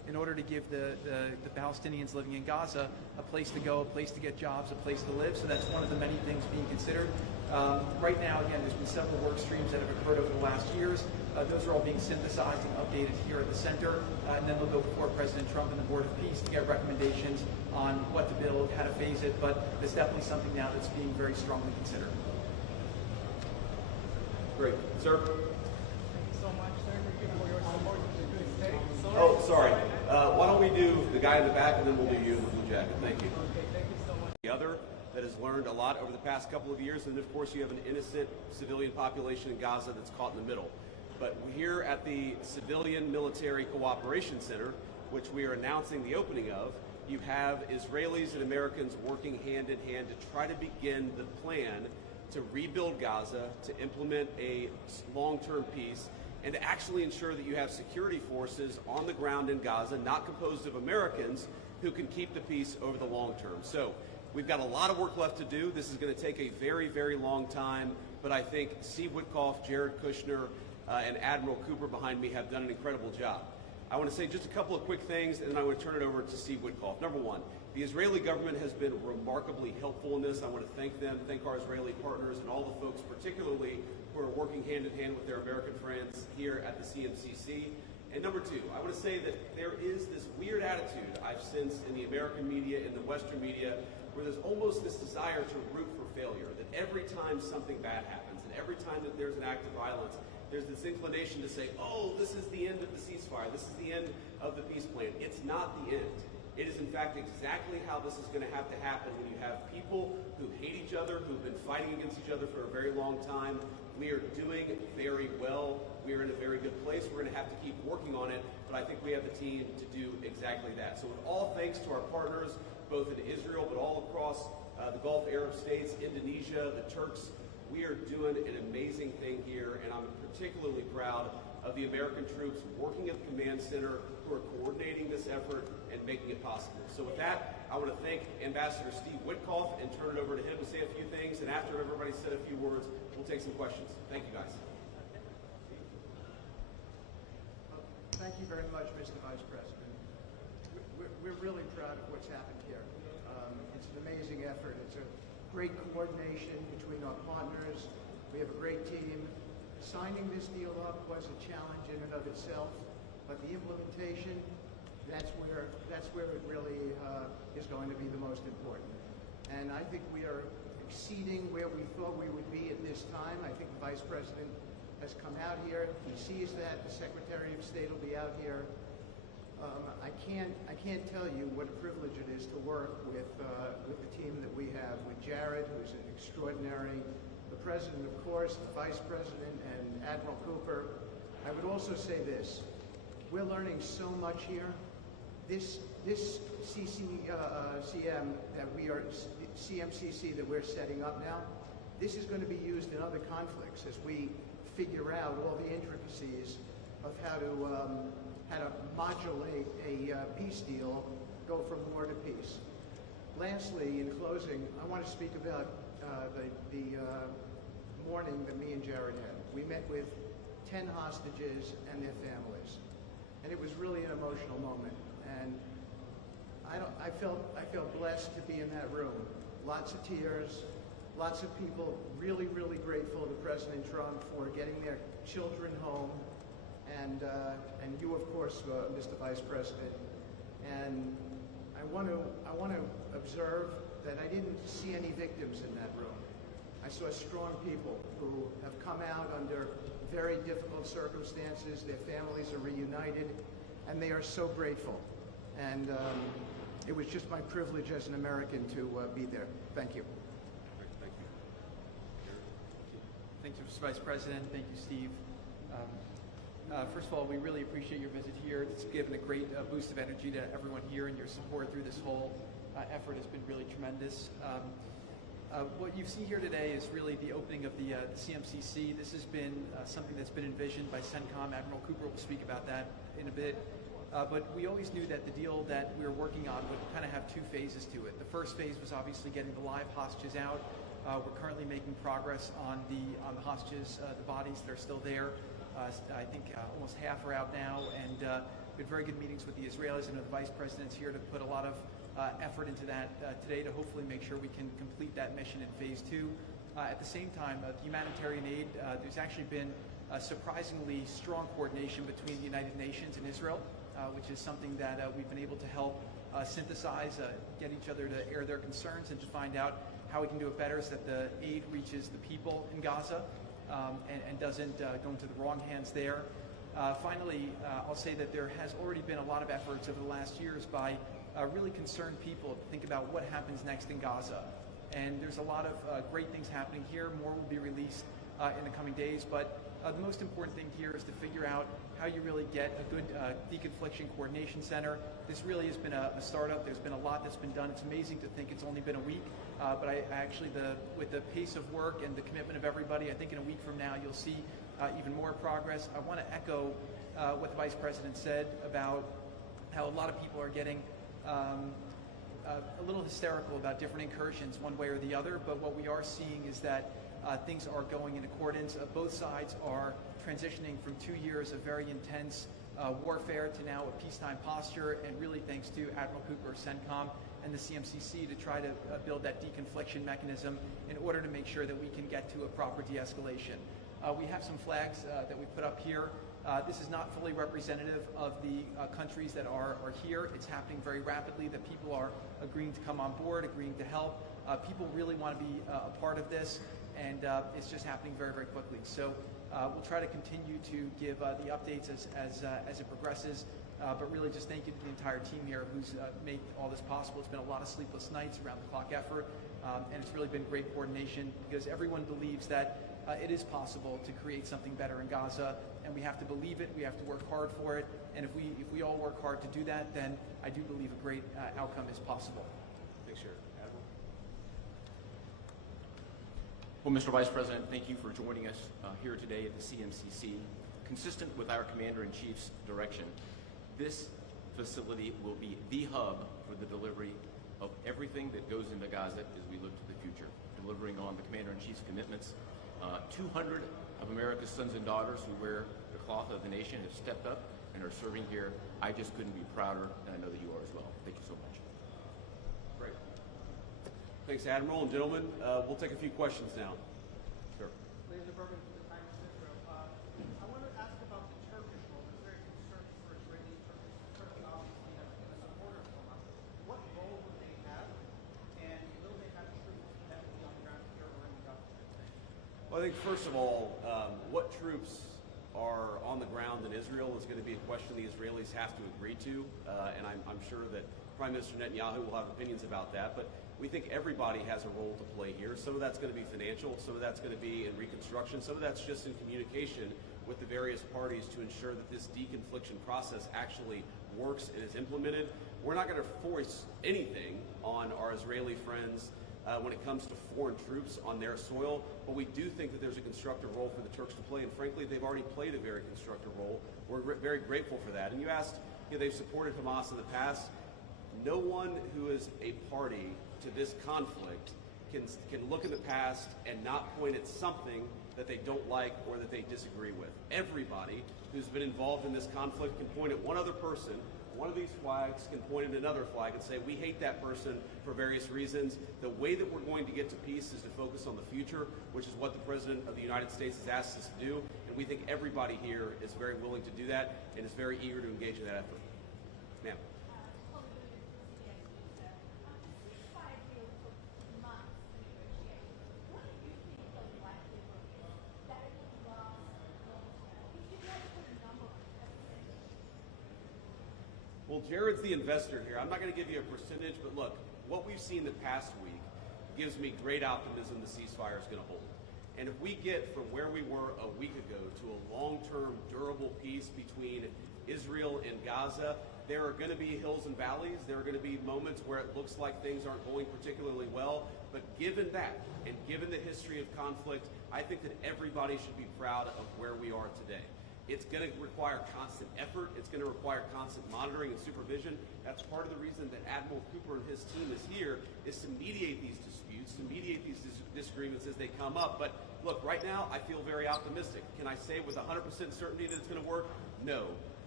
in order to give the Palestinians living in Gaza a place to go, a place to get jobs, a place to live. So that's one of the many things being considered. Right now, again, there's been several work streams that have occurred over the last years. Those are all being synthesized and updated here at the center, and then they'll go before President Trump and the Board of Peace to get recommendations on what to build, how to phase it, but it's definitely something now that's being very strongly considered. Great. Sir? Thank you so much, sir, for your support to the good state. Oh, sorry. Why don't we do the guy in the back, and then we'll do you in the blue jacket. Thank you. Okay, thank you so much. The other that has learned a lot over the past couple of years, and of course you have an innocent civilian population in Gaza that's caught in the middle. But here at the Civilian Military Cooperation Center, which we are announcing the opening of, you have Israelis and Americans working hand in hand to try to begin the plan to rebuild Gaza, to implement a long-term peace, and to actually ensure that you have security forces on the ground in Gaza, not composed of Americans, who can keep the peace over the long term. So we've got a lot of work left to do. This is going to take a very, very long time, but I think Steve Witkoff, Jared Kushner, and Admiral Cooper behind me have done an incredible job. I want to say just a couple of quick things, and then I want to turn it over to Steve Witkoff. Number one, the Israeli government has been remarkably helpful in this. I want to thank them, thank our Israeli partners, and all the folks particularly who are working hand in hand with their American friends here at the CMCC. And number two, I want to say that there is this weird attitude I've sensed in the American media, in the Western media, where there's almost this desire to root for failure, that every time something bad happens, and every time that there's an act of violence, there's this inclination to say, oh, this is the end of the ceasefire, this is the end of the peace plan. It's not the end. It is, in fact, exactly how this is going to have to happen when you have people who hate each other, who've been fighting against each other for a very long time. We are doing very well. We are in a very good place. We're going to have to keep working on it, but I think we have the team to do exactly that. So with all thanks to our partners, both in Israel, but all across the Gulf Arab states, Indonesia, the Turks, we are doing an amazing thing here, and I'm particularly proud of the American troops working at the command center who are coordinating this effort and making it possible. So with that, I want to thank Ambassador Steve Witkoff and turn it over to him to say a few things, and after everybody's said a few words, we'll take some questions. Thank you, guys. Thank you very much, Mr. Vice President. We're really proud of what's happened here. It's an amazing effort. It's a great coordination between our partners. We have a great team. Signing this deal up was a challenge in and of itself, but the implementation, that's where it really is going to be the most important. And I think we are exceeding where we thought we would be at this time. I think the Vice President has come out here. He sees that. The Secretary of State will be out here. I can't tell you what a privilege it is to work with the team that we have, with Jared, who's an extraordinary, the President, of course, the Vice President, and Admiral Cooper. I would also say this. We're learning so much here. This CMCC that we're setting up now, this is going to be used in other conflicts as we figure out all the intricacies of how to modulate a peace deal, go from war to peace. Lastly, in closing, I want to speak about the morning that me and Jared had. We met with 10 hostages and their families, and it was really an emotional moment. And I felt blessed to be in that room. Lots of tears, lots of people really, really grateful to President Trump for getting their children home, and you, of course, Mr. Vice President. And I want to observe that I didn't see any victims in that room. I saw strong people who have come out under very difficult circumstances. Their families are reunited, and they are so grateful. And it was just my privilege as an American to be there. Thank you. Thank you. Thank you, Mr. Vice President. Thank you, Steve. First of all, we really appreciate your visit here. It's given a great boost of energy to everyone here, and your support through this whole effort has been really tremendous. What you see here today is really the opening of the CMCC. This has been something that's been envisioned by CENTCOM. Admiral Cooper will speak about that in a bit. But we always knew that the deal that we were working on would kind of have two phases to it. The first phase was obviously getting the live hostages out. We're currently making progress on the hostages, the bodies that are still there. I think almost half are out now, and We had very good meetings with the Israelis, and the Vice President's here to put a lot of effort into that today to hopefully make sure we can complete that mission in phase 2. At the same time, the humanitarian aid, there's actually been surprisingly strong coordination between the United Nations and Israel, which is something that we've been able to help synthesize, get each other to air their concerns and to find out how we can do it better so that the aid reaches the people in Gaza and doesn't go into the wrong hands there. Finally, I'll say that there has already been a lot of efforts over the last years by really concerned people to think about what happens next in Gaza. And there's a lot of great things happening here. More will be released in the coming days. But the most important thing here is to figure out how you really get a good deconfliction coordination center. This really has been a startup. There's been a lot that's been done. It's amazing to think it's only been a week. But I actually, with the pace of work and the commitment of everybody, I think in a week from now you'll see even more progress. I want to echo what the Vice President said about how a lot of people are getting a little hysterical about different incursions one way or the other, but what we are seeing is that things are going in accordance. Both sides are transitioning from 2 years of very intense warfare to now a peacetime posture, and really thanks to Admiral Cooper, CENTCOM, and the CMCC to try to build that deconfliction mechanism in order to make sure that we can get to a proper de-escalation. We have some flags that we put up here. This is not fully representative of the countries that are here. It's happening very rapidly, that people are agreeing to come on board, agreeing to help. People really want to be a part of this, and it's just happening very, very quickly. So we'll try to continue to give the updates as it progresses, but really just thank you to the entire team here who's made all this possible. It's been a lot of sleepless nights, around-the-clock effort, and it's really been great coordination because everyone believes that it is possible to create something better in Gaza, and we have to believe it, we have to work hard for it, and if we all work hard to do that, then I do believe a great outcome is possible. Thanks, Jared. Admiral? Well, Mr. Vice President, thank you for joining us here today at the CMCC. Consistent with our Commander-in-Chief's direction, this facility will be the hub for the delivery of everything that goes into Gaza as we look to the future, delivering on the Commander-in-Chief's commitments. 200 of America's sons and daughters who wear the cloth of the nation have stepped up and are serving here. I just couldn't be prouder, and I know that you are as well. Thank you so much. Great. Thanks, Admiral. And gentlemen, we'll take a few questions now. Sure. Ladies and Berman from the Times of Israel. I want to ask about the Turkish role. There's very concerned for Israeli Turkey. Turkey obviously has been a supporter of Hamas. What role would they have, and will they have troops that will be on the ground here or in Gaza? Well, I think first of all, what troops are on the ground in Israel is going to be a question the Israelis have to agree to, and I'm sure that Prime Minister Netanyahu will have opinions about that, but we think everybody has a role to play here. Some of that's going to be financial, some of that's going to be in reconstruction, some of that's just in communication with the various parties to ensure that this deconfliction process actually works and is implemented. We're not going to force anything on our Israeli friends when it comes to foreign troops on their soil, but we do think that there's a constructive role for the Turks to play, and frankly, they've already played a very constructive role. We're very grateful for that. And you asked, they've supported Hamas in the past. No one who is a party to this conflict can look in the past and not point at something that they don't like or that they disagree with. Everybody who's been involved in this conflict can point at one other person. One of these flags can point at another flag and say, we hate that person for various reasons. The way that we're going to get to peace is to focus on the future, which is what the President of the United States has asked us to do. And we think everybody here is very willing to do that and is very eager to engage in that effort. Ma'am. Well, Jared's the investor here. I'm not going to give you a percentage, but look, what we've seen the past week gives me great optimism the ceasefire is going to hold. And if we get from where we were a week ago to a long-term, durable peace between Israel and Gaza, there are going to be hills and valleys. There are going to be moments where it looks like things aren't going particularly well. But given that, and given the history of conflict, I think that everybody should be proud of where we are today. It's going to require constant effort. It's going to require constant monitoring and supervision. That's part of the reason that Admiral Cooper and his team is here, is to mediate these disputes, to mediate these disagreements as they come up. But look, right now, I feel very optimistic. Can I say with 100% certainty that it's going to work? No.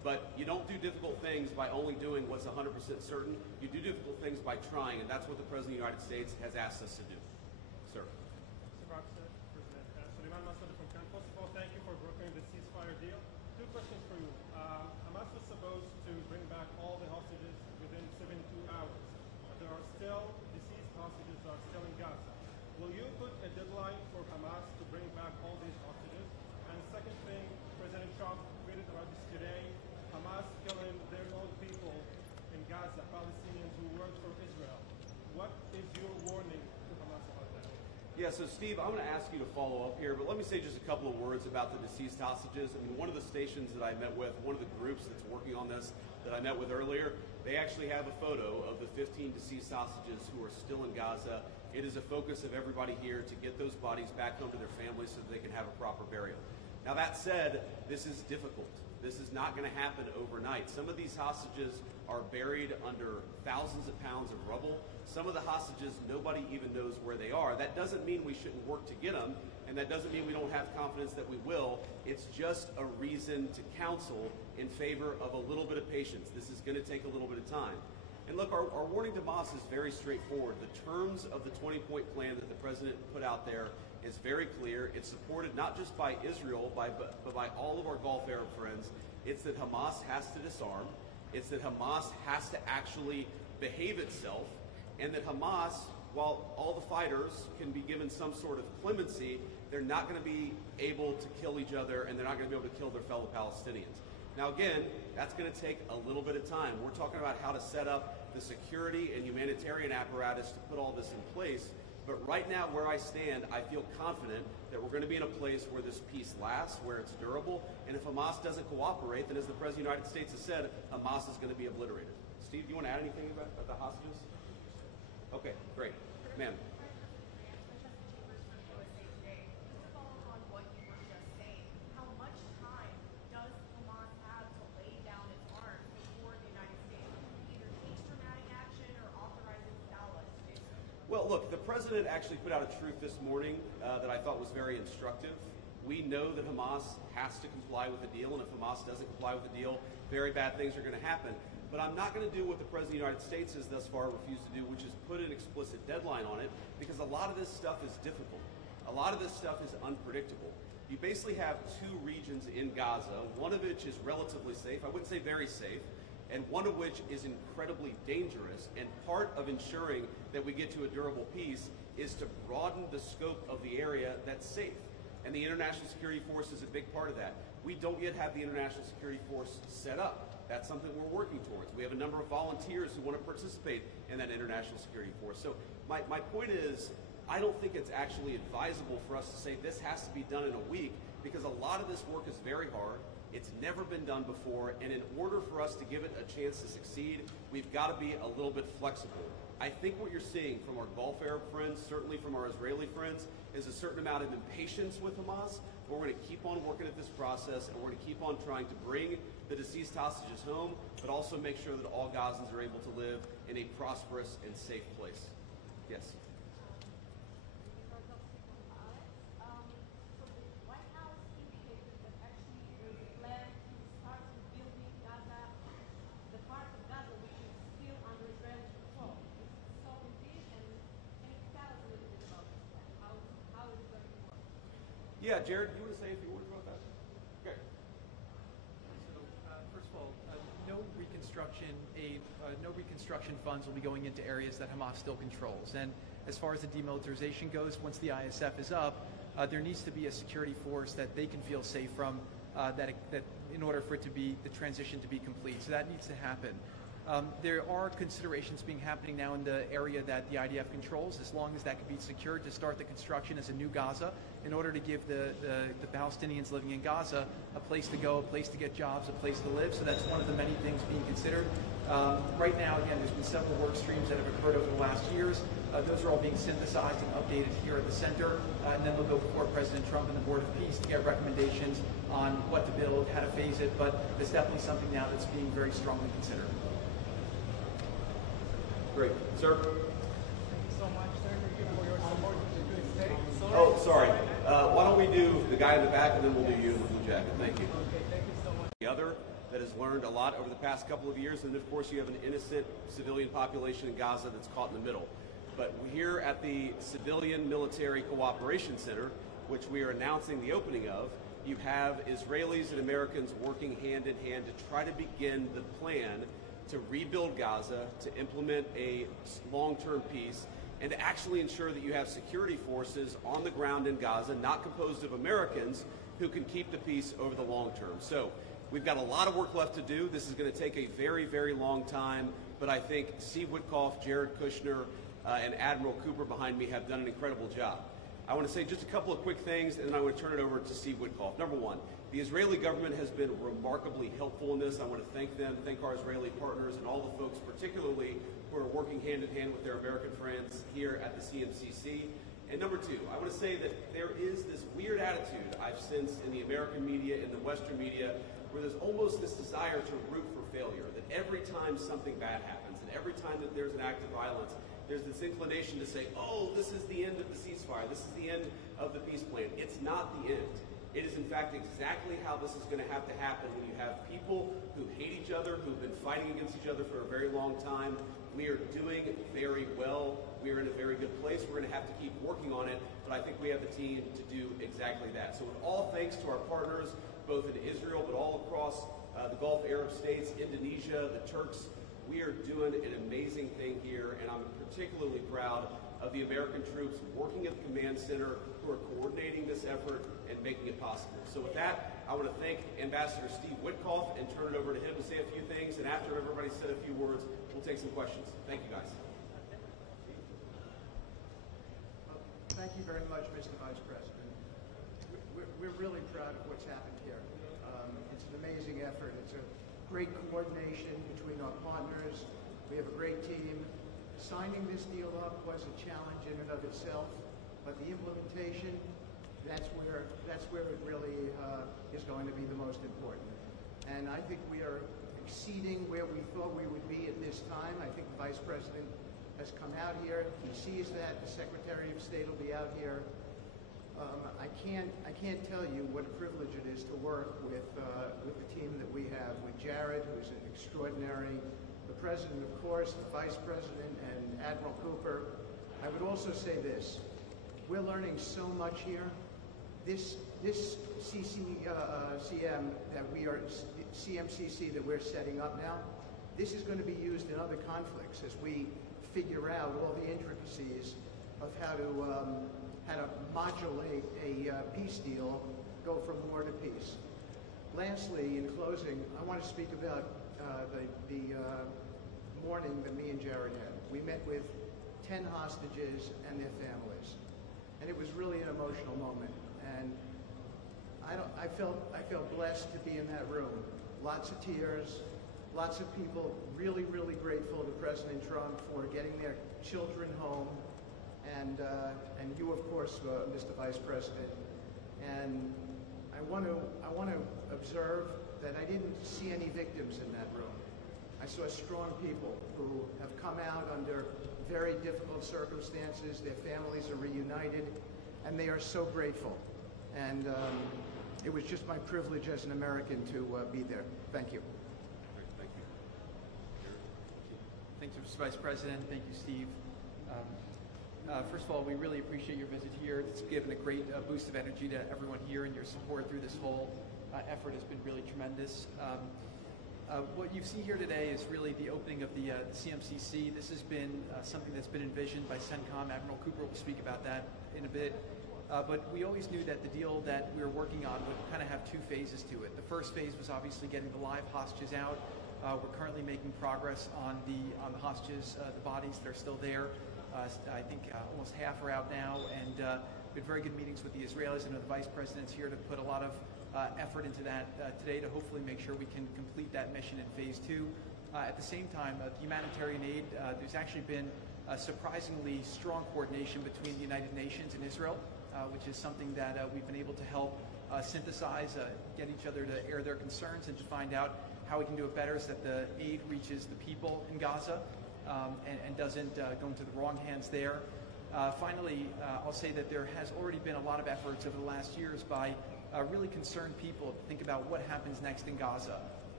But you don't do difficult things by only doing what's 100% certain. You do difficult things by trying, and that's what the President of the United States has asked us to do. Sir. Suleiman Massoud from Cannes. First of all, thank you for brokering the ceasefire deal. Two questions for you. Hamas was supposed to bring back all the hostages within 72 hours. But there are still deceased hostages that are still in Gaza. Will you put a deadline for Hamas to bring back all these hostages? And the second thing, President Trump tweeted about this today. Hamas killing their own people in Gaza, Palestinians who work for Israel. What is your warning to Hamas about that? Yeah, so Steve, I'm going to ask you to follow up here, but let me say just a couple of words about the deceased hostages. I mean, one of the stations that I met with, one of the groups that's working on this that I met with earlier, they actually have a photo of the 15 deceased hostages who are still in Gaza. It is a focus of everybody here to get those bodies back home to their families so that they can have a proper burial. Now that said, this is difficult. This is not going to happen overnight. Some of these hostages are buried under thousands of pounds of rubble. Some of the hostages, nobody even knows where they are. That doesn't mean we shouldn't work to get them, and that doesn't mean we don't have confidence that we will. It's just a reason to counsel in favor of a little bit of patience. This is going to take a little bit of time. And look, our warning to Hamas is very straightforward. The terms of the 20-point plan that the president put out there is very clear. It's supported not just by Israel, but by all of our Gulf Arab friends. It's that Hamas has to disarm. It's that Hamas has to actually behave itself. And that Hamas, while all the fighters can be given some sort of clemency, they're not going to be able to kill each other, and they're not going to be able to kill their fellow Palestinians. Now again, that's going to take a little bit of time. We're talking about how to set up the security and humanitarian apparatus to put all this in place. But right now, where I stand, I feel confident that we're going to be in a place where this peace lasts, where it's durable. And if Hamas doesn't cooperate, then as the President of the United States has said, Hamas is going to be obliterated. Steve, do you want to add anything about the hostages? Okay, great. Ma'am. Well, look, the president actually put out a truth this morning that I thought was very instructive. We know that Hamas has to comply with the deal, and if Hamas doesn't comply with the deal, very bad things are going to happen. But I'm not going to do what the President of the United States has thus far refused to do, which is put an explicit deadline on it, because a lot of this stuff is difficult. A lot of this stuff is unpredictable. You basically have two regions in Gaza, one of which is relatively safe, I wouldn't say very safe, and one of which is incredibly dangerous. And part of ensuring that we get to a durable peace is to broaden the scope of the area that's safe. And the International Security Force is a big part of that. We don't yet have the International Security Force set up. That's something we're working towards. We have a number of volunteers who want to participate in that International Security Force. So my point is, I don't think it's actually advisable for us to say this has to be done in a week, because a lot of this work is very hard. It's never been done before, and in order for us to give it a chance to succeed, we've got to be a little bit flexible. I think what you're seeing from our Gulf Arab friends, certainly from our Israeli friends, is a certain amount of impatience with Hamas, but we're going to keep on working at this process, and we're going to keep on trying to bring the deceased hostages home, but also make sure that all Gazans are able to live in a prosperous and safe place. Yes? Yeah, Jared, you want to say a few words about that? Okay. So, first of all, no reconstruction funds will be going into areas that Hamas still controls. And as far as the demilitarization goes, once the ISF is up, there needs to be a security force that they can feel safe from, that in order for it to be the transition to be complete. So that needs to happen. There are considerations being happening now in the area that the IDF controls, as long as that can be secured, to start the construction as a new Gaza, in order to give the Palestinians living in Gaza a place to go, a place to get jobs, a place to live. So that's one of the many things being considered. Right now, again, there's been several work streams that have occurred over the last years. Those are all being synthesized and updated here at the center, and then they'll go before President Trump and the Board of Peace to get recommendations on what to build, how to phase it, but it's definitely something now that's being very strongly considered. Great. Sir? Thank you so much, sir. Thank you for your support to the state. Oh, sorry. Why don't we do the guy in the back, and then we'll do you in the blue jacket. Thank you. Okay, thank you so much. The other, that has learned a lot over the past couple of years, and of course you have an innocent civilian population in Gaza that's caught in the middle. But here at the Civilian Military Cooperation Center, which we are announcing the opening of, you have Israelis and Americans working hand in hand to try to begin the plan to rebuild Gaza, to implement a long-term peace, and to actually ensure that you have security forces on the ground in Gaza, not composed of Americans, who can keep the peace over the long term. So we've got a lot of work left to do. This is going to take a very, very long time, but I think Steve Witkoff, Jared Kushner, and Admiral Cooper behind me have done an incredible job. I want to say just a couple of quick things, and then I want to turn it over to Steve Witkoff. Number one, the Israeli government has been remarkably helpful in this. I want to thank them, thank our Israeli partners, and all the folks, particularly who are working hand in hand with their American friends here at the CMCC. And number two, I want to say that there is this weird attitude I've sensed in the American media, in the Western media, where there's almost this desire to root for failure, that every time something bad happens, and every time that there's an act of violence, there's this inclination to say, oh, this is the end of the ceasefire, this is the end of the peace plan. It's not the end. It is in fact exactly how this is going to have to happen when you have people who hate each other, who've been fighting against each other for a very long time. We are doing very well. We are in a very good place. We're going to have to keep working on it, but I think we have the team to do exactly that. So with all thanks to our partners, both in Israel, but all across the Gulf Arab states, Indonesia, the Turks, we are doing an amazing thing here, and I'm particularly proud of the American troops working at the command center who are coordinating this effort and making it possible. So with that, I want to thank Ambassador Steve Witkoff and turn it over to him to say a few things, and after everybody's said a few words, we'll take some questions. Thank you, guys. Thank you very much, Mr. Vice President. We're really proud of what's happened here. It's an amazing effort. It's a great coordination between our partners. We have a great team. Signing this deal up was a challenge in and of itself, but the implementation, that's where it really is going to be the most important. And I think we are exceeding where we thought we would be at this time. I think the Vice President has come out here. He sees that. The Secretary of State will be out here. I can't tell you what a privilege it is to work with the team that we have, with Jared, who's an extraordinary, the President, of course, the Vice President, and Admiral Cooper. I would also say this. We're learning so much here. This CMCC that we're setting up now, this is going to be used in other conflicts as we figure out all the intricacies of how to modulate a peace deal, go from war to peace. Lastly, in closing, I want to speak about the morning that me and Jared had. We met with 10 hostages and their families, and it was really an emotional moment. And I felt blessed to be in that room. Lots of tears, lots of people really, really grateful to President Trump for getting their children home, and you, of course, Mr. Vice President. And I want to observe that I didn't see any victims in that room. I saw strong people who have come out under very difficult circumstances. Their families are reunited, and they are so grateful. And it was just my privilege as an American to be there. Thank you. Thank you. Thanks, Mr. Vice President. Thank you, Steve. First of all, we really appreciate your visit here. It's given a great boost of energy to everyone here, and your support through this whole effort has been really tremendous. What you see here today is really the opening of the CMCC. This has been something that's been envisioned by CENTCOM. Admiral Cooper will speak about that in a bit. But we always knew that the deal that we were working on would kind of have two phases to it. The first phase was obviously getting the live hostages out. We're currently making progress on the hostages, the bodies that are still there. I think almost half are out now, and we had very good meetings with the Israelis. I know the Vice President's here to put a lot of effort into that today to hopefully make sure we can complete that mission in phase two. At the same time, humanitarian aid, there's actually been surprisingly strong coordination between the United Nations and Israel, which is something that we've been able to help synthesize, get each other to air their concerns and to find out how we can do it better so that the aid reaches the people in Gaza and doesn't go into the wrong hands there. Finally, I'll say that there has already been a lot of efforts over the last years by really concerned people to think about what happens next in Gaza.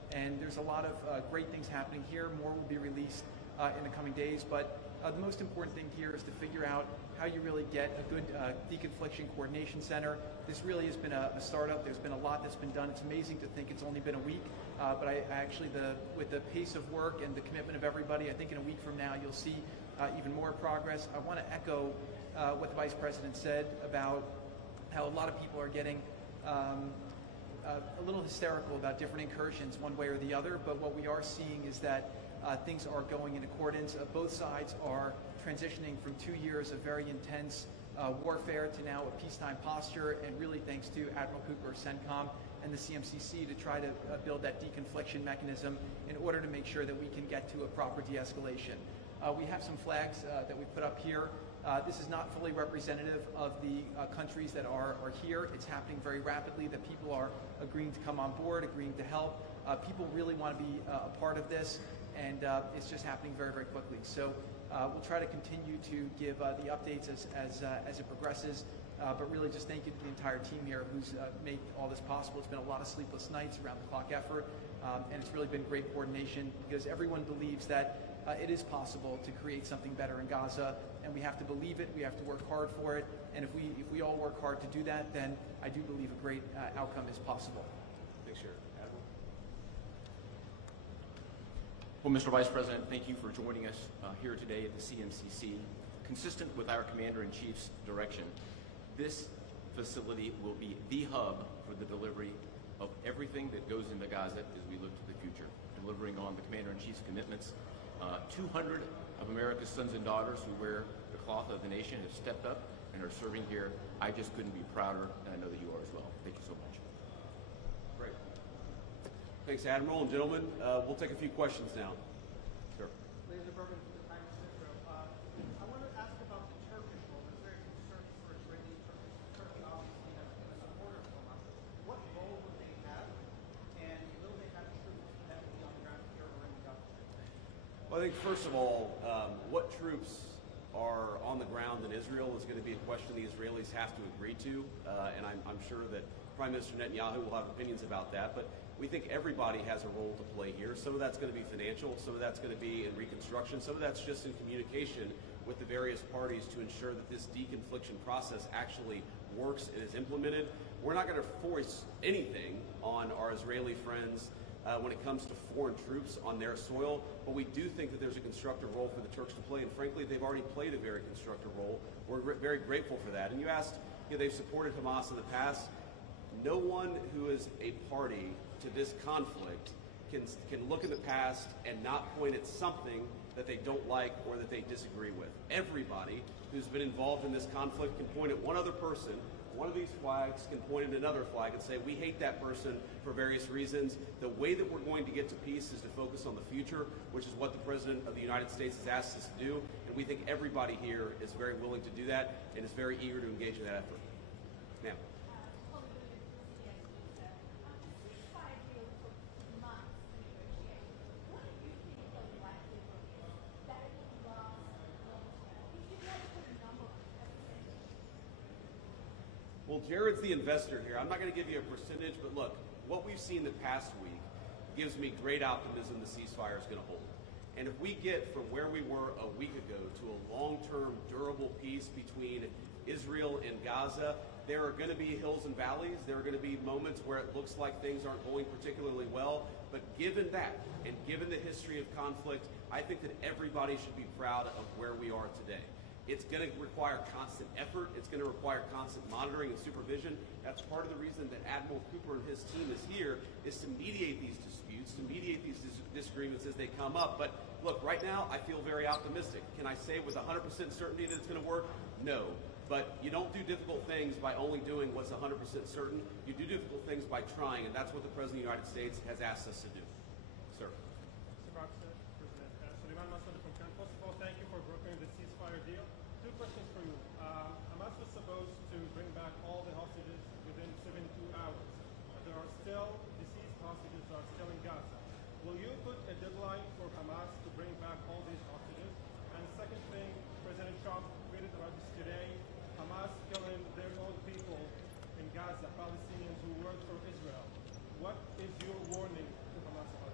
and there's a lot of great things happening here. More will be released in the coming days, but the most important thing here is to figure out how you really get a good deconfliction coordination center. This really has been a startup. There's been a lot that's been done. It's amazing to think it's only been a week, but I actually, with the pace of work and the commitment of everybody, I think in a week from now you'll see even more progress. I want to echo what the Vice President said about how a lot of people are getting a little hysterical about different incursions one way or the other, but what we are seeing is that things are going in accordance. Both sides are transitioning from 2 years of very intense warfare to now a peacetime posture, and really thanks to Admiral Cooper, CENTCOM, and the CMCC to try to build that deconfliction mechanism in order to make sure that we can get to a proper de-escalation. We have some flags that we put up here. This is not fully representative of the countries that are here. It's happening very rapidly, that people are agreeing to come on board, agreeing to help. People really want to be a part of this, and it's just happening very, very quickly. So we'll try to continue to give the updates as it progresses, but really just thank you to the entire team here who's made all this possible. It's been a lot of sleepless nights, around the clock effort, and it's really been great coordination because everyone believes that it is possible to create something better in Gaza, and we have to believe it, we have to work hard for it, and if we all work hard to do that, then I do believe a great outcome is possible. Thanks, Jared. Admiral? Well, Mr. Vice President, thank you for joining us here today at the CMCC. Consistent with our Commander-in-Chief's direction, this facility will be the hub for the delivery of everything that goes into Gaza as we look to the future, delivering on the Commander-in-Chief's commitments. 200 of America's sons and daughters who wear the cloth of the nation have stepped up and are serving here. I just couldn't be prouder, and I know that you are as well. Thank you so much. Great. Thanks, Admiral. And gentlemen, we'll take a few questions now. Sir. Ladies and gentlemen, from the Times of Israel, I want to ask about the Turkish role. There's very concern for Israeli Turkey. Turkey obviously has been a supporter of Hamas. What role would they have, and will they have troops heavily on the ground here or in Gaza? Well, I think first of all, what troops are on the ground in Israel is going to be a question the Israelis have to agree to, and I'm sure that Prime Minister Netanyahu will have opinions about that, but we think everybody has a role to play here. Some of that's going to be financial, some of that's going to be in reconstruction, some of that's just in communication with the various parties to ensure that this deconfliction process actually works and is implemented. We're not going to force anything on our Israeli friends when it comes to foreign troops on their soil, but we do think that there's a constructive role for the Turks to play, and frankly, they've already played a very constructive role. We're very grateful for that. And you asked, they've supported Hamas in the past. No one who is a party to this conflict can look in the past and not point at something that they don't like or that they disagree with. Everybody who's been involved in this conflict can point at one other person. One of these flags can point at another flag and say, we hate that person for various reasons. The way that we're going to get to peace is to focus on the future, which is what the President of the United States has asked us to do. And we think everybody here is very willing to do that and is very eager to engage in that effort. Ma'am. Well, Jared's the investor here. I'm not going to give you a percentage, but look, what we've seen the past week gives me great optimism the ceasefire is going to hold. And if we get from where we were a week ago to a long-term, durable peace between Israel and Gaza, there are going to be hills and valleys. There are going to be moments where it looks like things aren't going particularly well. But given that, and given the history of conflict, I think that everybody should be proud of where we are today. It's going to require constant effort. It's going to require constant monitoring and supervision. That's part of the reason that Admiral Cooper and his team is here, is to mediate these disputes, to mediate these disagreements as they come up. But look, right now, I feel very optimistic. Can I say with 100% certainty that it's going to work? No. But you don't do difficult things by only doing what's 100% certain. You do difficult things by trying, and that's what the President of the United States has asked us to do. Sir. Mr. President, Suleiman Massoud from Cannes. First of all, thank you for brokering the ceasefire deal. Two questions for you. Hamas was supposed to bring back all the hostages within 72 hours. There are still deceased hostages that are still in Gaza. Will you put a deadline for Hamas to bring back all these hostages? And the second thing, President Trump tweeted about this today, Hamas killing their own people in Gaza, Palestinians who work for Israel. What is your warning to Hamas about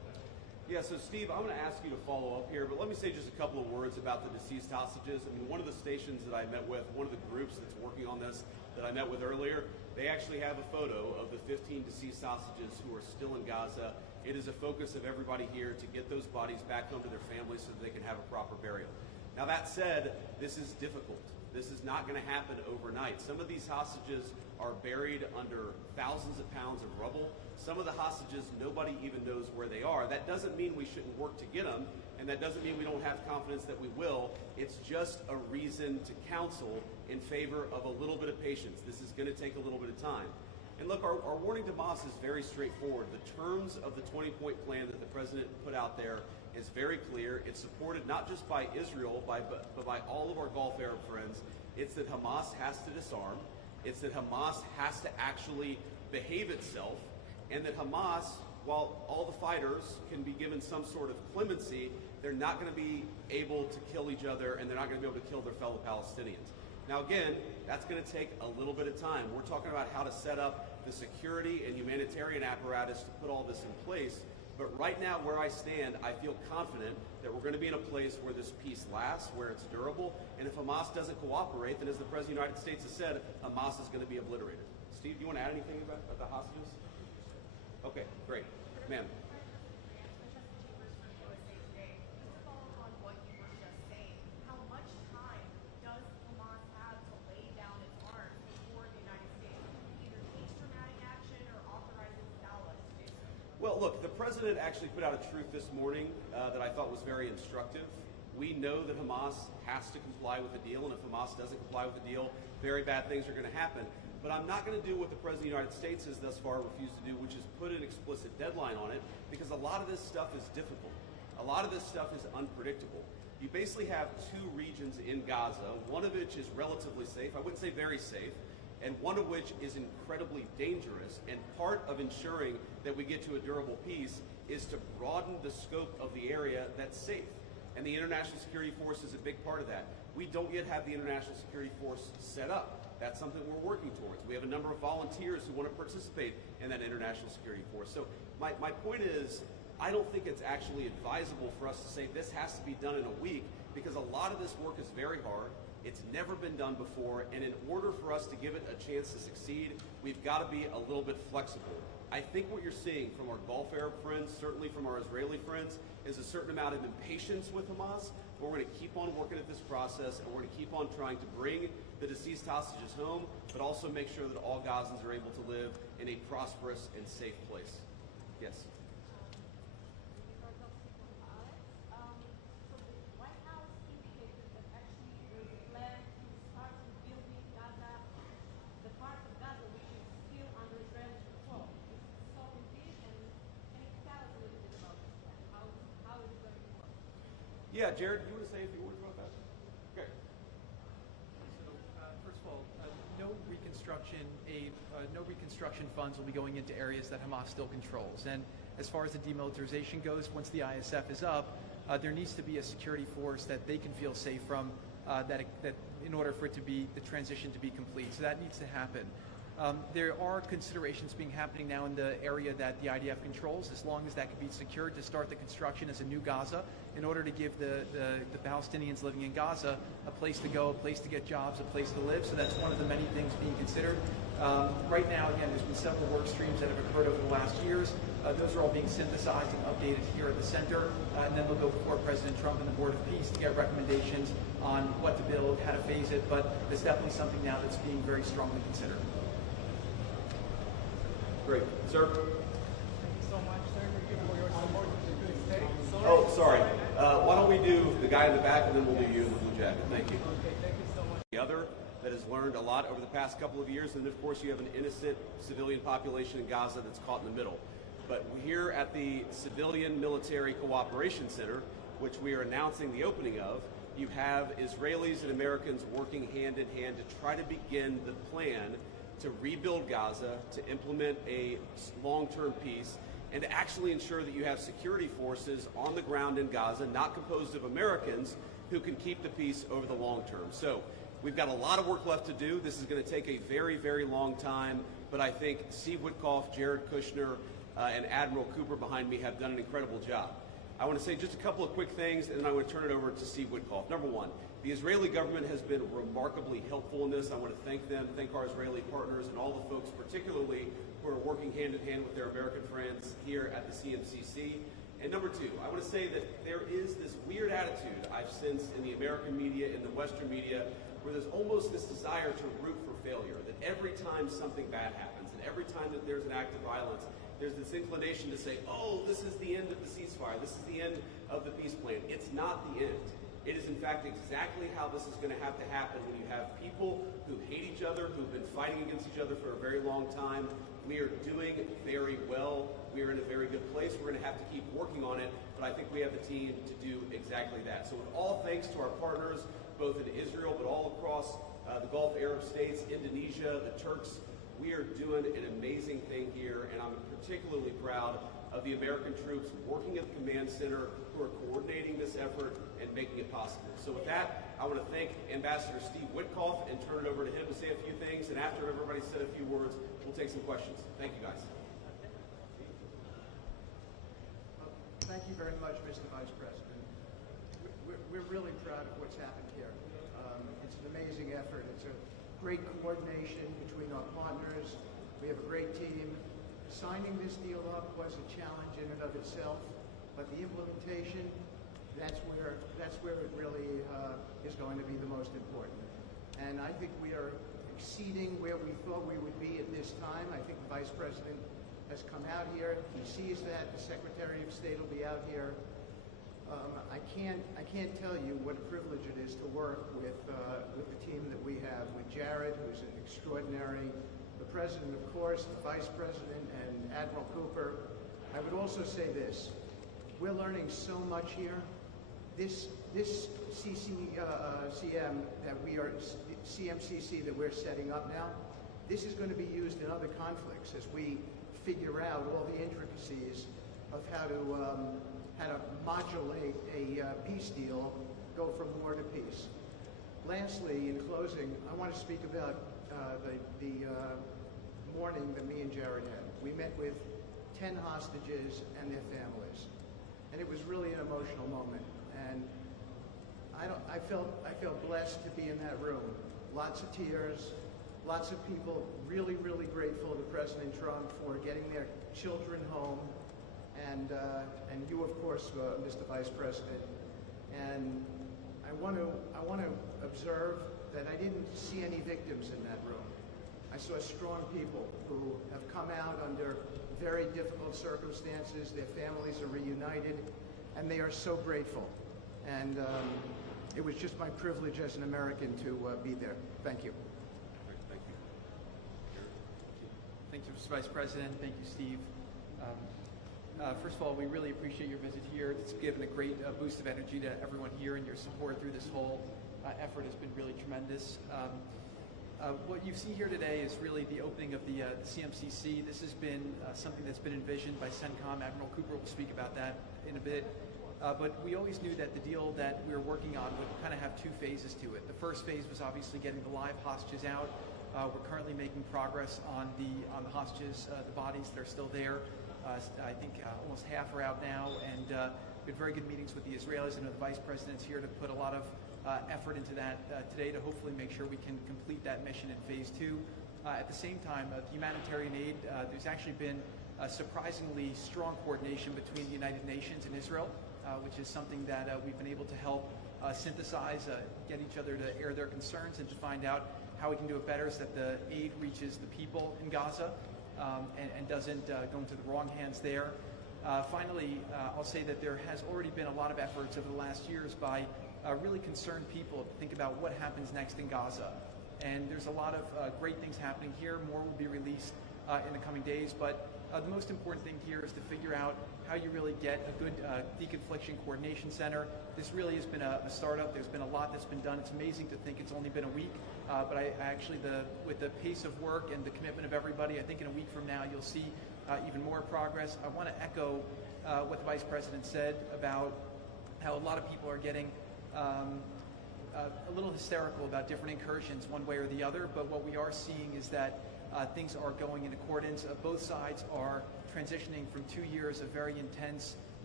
Yeah, so Steve, I'm going to ask you to follow up here, but let me say just a couple of words about the deceased hostages. I mean, one of the stations that I met with, one of the groups that's working on this that I met with earlier, they actually have a photo of the 15 deceased hostages who are still in Gaza. It is a focus of everybody here to get those bodies back home to their families so that they can have a proper burial. Now that said, this is difficult. This is not going to happen overnight. Some of these hostages are buried under thousands of pounds of rubble. Some of the hostages, nobody even knows where they are. That doesn't mean we shouldn't work to get them, and that doesn't mean we don't have confidence that we will. It's just a reason to counsel in favor of a little bit of patience. This is going to take a little bit of time. And look, our warning to Hamas is very straightforward. The terms of the 20-point plan that the president put out there is very clear. It's supported not just by Israel, but by all of our Gulf Arab friends. It's that Hamas has to disarm. It's that Hamas has to actually behave itself. And that Hamas, while all the fighters can be given some sort of clemency, they're not going to be able to kill each other, and they're not going to be able to kill their fellow Palestinians. Now again, that's going to take a little bit of time. We're talking about how to set up the security and humanitarian apparatus to put all this in place. But right now, where I stand, I feel confident that we're going to be in a place where this peace lasts, where it's durable. And if Hamas doesn't cooperate, then as the President of the United States has said, Hamas is going to be obliterated. Steve, do you want to add anything about the hostages? Okay, great. Ma'am. Well, look, the president actually put out a truth this morning that I thought was very instructive. We know that Hamas has to comply with the deal, and if Hamas doesn't comply with the deal, very bad things are going to happen. But I'm not going to do what the President of the United States has thus far refused to do, which is put an explicit deadline on it, because a lot of this stuff is difficult. A lot of this stuff is unpredictable. You basically have two regions in Gaza, one of which is relatively safe, I wouldn't say very safe, and one of which is incredibly dangerous. And part of ensuring that we get to a durable peace is to broaden the scope of the area that's safe. And the International Security Force is a big part of that. We don't yet have the International Security Force set up. That's something we're working towards. We have a number of volunteers who want to participate in that International Security Force. So my point is, I don't think it's actually advisable for us to say this has to be done in a week, because a lot of this work is very hard. It's never been done before, and in order for us to give it a chance to succeed, we've got to be a little bit flexible. I think what you're seeing from our Gulf Arab friends, certainly from our Israeli friends, is a certain amount of impatience with Hamas. But we're going to keep on working at this process, and we're going to keep on trying to bring the deceased hostages home, but also make sure that all Gazans are able to live in a prosperous and safe place. Yes? Yeah, Jared, do you want to say a few words about that? Okay. So, first of all, no reconstruction funds will be going into areas that Hamas still controls. And as far as the demilitarization goes, once the ISF is up, there needs to be a security force that they can feel safe from, that in order for it to be the transition to be complete. So that needs to happen. There are considerations happening now in the area that the IDF controls, as long as that can be secured, to start the construction as a new Gaza, in order to give the Palestinians living in Gaza a place to go, a place to get jobs, a place to live. So that's one of the many things being considered. Right now, again, there's been several work streams that have occurred over the last years. Those are all being synthesized and updated here at the center, and then they'll go before President Trump and the Board of Peace to get recommendations on what to build, how to phase it. But there's definitely something now that's being very strongly considered. Great. Sir? Thank you so much, sir, for your support to the state. Oh, sorry. Why don't we do the guy in the back, and then we'll do you in the blue jacket. Thank you. Okay, thank you so much. The other that has learned a lot over the past couple of years, and of course you have an innocent civilian population in Gaza that's caught in the middle. But here at the Civilian Military Cooperation Center, which we are announcing the opening of, you have Israelis and Americans working hand in hand to try to begin the plan to rebuild Gaza, to implement a long-term peace, and to actually ensure that you have security forces on the ground in Gaza, not composed of Americans, who can keep the peace over the long term. So we've got a lot of work left to do. This is going to take a very, very long time, but I think Steve Witkoff, Jared Kushner, and Admiral Cooper behind me have done an incredible job. I want to say just a couple of quick things, and then I want to turn it over to Steve Witkoff. Number one, the Israeli government has been remarkably helpful in this. I want to thank them, thank our Israeli partners, and all the folks particularly who are working hand in hand with their American friends here at the CMCC. And number two, I want to say that there is this weird attitude I've sensed in the American media, in the Western media, where there's almost this desire to root for failure, that every time something bad happens, and every time that there's an act of violence, there's this inclination to say, oh, this is the end of the ceasefire, this is the end of the peace plan. It's not the end. It is, in fact, exactly how this is going to have to happen when you have people who hate each other, who've been fighting against each other for a very long time. We are doing very well. We are in a very good place. We're going to have to keep working on it, but I think we have the team to do exactly that. So with all thanks to our partners, both in Israel, but all across the Gulf Arab states, Indonesia, the Turks, we are doing an amazing thing here, and I'm particularly proud of the American troops working at the command center who are coordinating this effort and making it possible. So with that, I want to thank Ambassador Steve Witkoff and turn it over to him to say a few things, and after everybody's said a few words, we'll take some questions. Thank you, guys. Thank you very much, Mr. Vice President. We're really proud of what's happened here. It's an amazing effort. It's a great coordination between our partners. We have a great team. Signing this deal up was a challenge in and of itself, but the implementation, that's where it really is going to be the most important. And I think we are exceeding where we thought we would be at this time. I think the Vice President has come out here. He sees that. The Secretary of State will be out here. I can't tell you what a privilege it is to work with the team that we have, with Jared, who's an extraordinary, the President, of course, the Vice President, and Admiral Cooper. I would also say this. We're learning so much here. This CMCC that we're setting up now, this is going to be used in other conflicts as we figure out all the intricacies of how to modulate a peace deal, go from war to peace. Lastly, in closing, I want to speak about the morning that me and Jared had. We met with 10 hostages and their families, and it was really an emotional moment. And I felt blessed to be in that room. Lots of tears, lots of people really, really grateful to President Trump for getting their children home, and you, of course, Mr. Vice President. And I want to observe that I didn't see any victims in that room. I saw strong people who have come out under very difficult circumstances. Their families are reunited, and they are so grateful. And it was just my privilege as an American to be there. Thank you. Thank you. Thank you, Mr. Vice President. Thank you, Steve. First of all, we really appreciate your visit here. It's given a great boost of energy to everyone here, and your support through this whole effort has been really tremendous. What you see here today is really the opening of the CMCC. This has been something that's been envisioned by CENTCOM. Admiral Cooper will speak about that in a bit. But we always knew that the deal that we were working on would kind of have two phases to it. The first phase was obviously getting the live hostages out. We're currently making progress on the hostages, the bodies that are still there. I think almost half are out now, and we had very good meetings with the Israelis. I know the Vice President's here to put a lot of effort into that today to hopefully make sure we can complete that mission in phase two. At the same time, the humanitarian aid, there's actually been surprisingly strong coordination between the United Nations and Israel, which is something that we've been able to help synthesize, get each other to air their concerns and to find out how we can do it better so that the aid reaches the people in Gaza and doesn't go into the wrong hands there. Finally, I'll say that there has already been a lot of efforts over the last years by really concerned people to think about what happens next in Gaza. And there's a lot of great things happening here. More will be released in the coming days. But the most important thing here is to figure out how you really get a good deconfliction coordination center. This really has been a startup. There's been a lot that's been done. It's amazing to think it's only been a week. But I actually, with the pace of work and the commitment of everybody, I think in a week from now you'll see even more progress. I want to echo what the Vice President said about how a lot of people are getting a little hysterical about different incursions one way or the other, but what we are seeing is that things are going in accordance. Both sides are transitioning from 2 years of very intense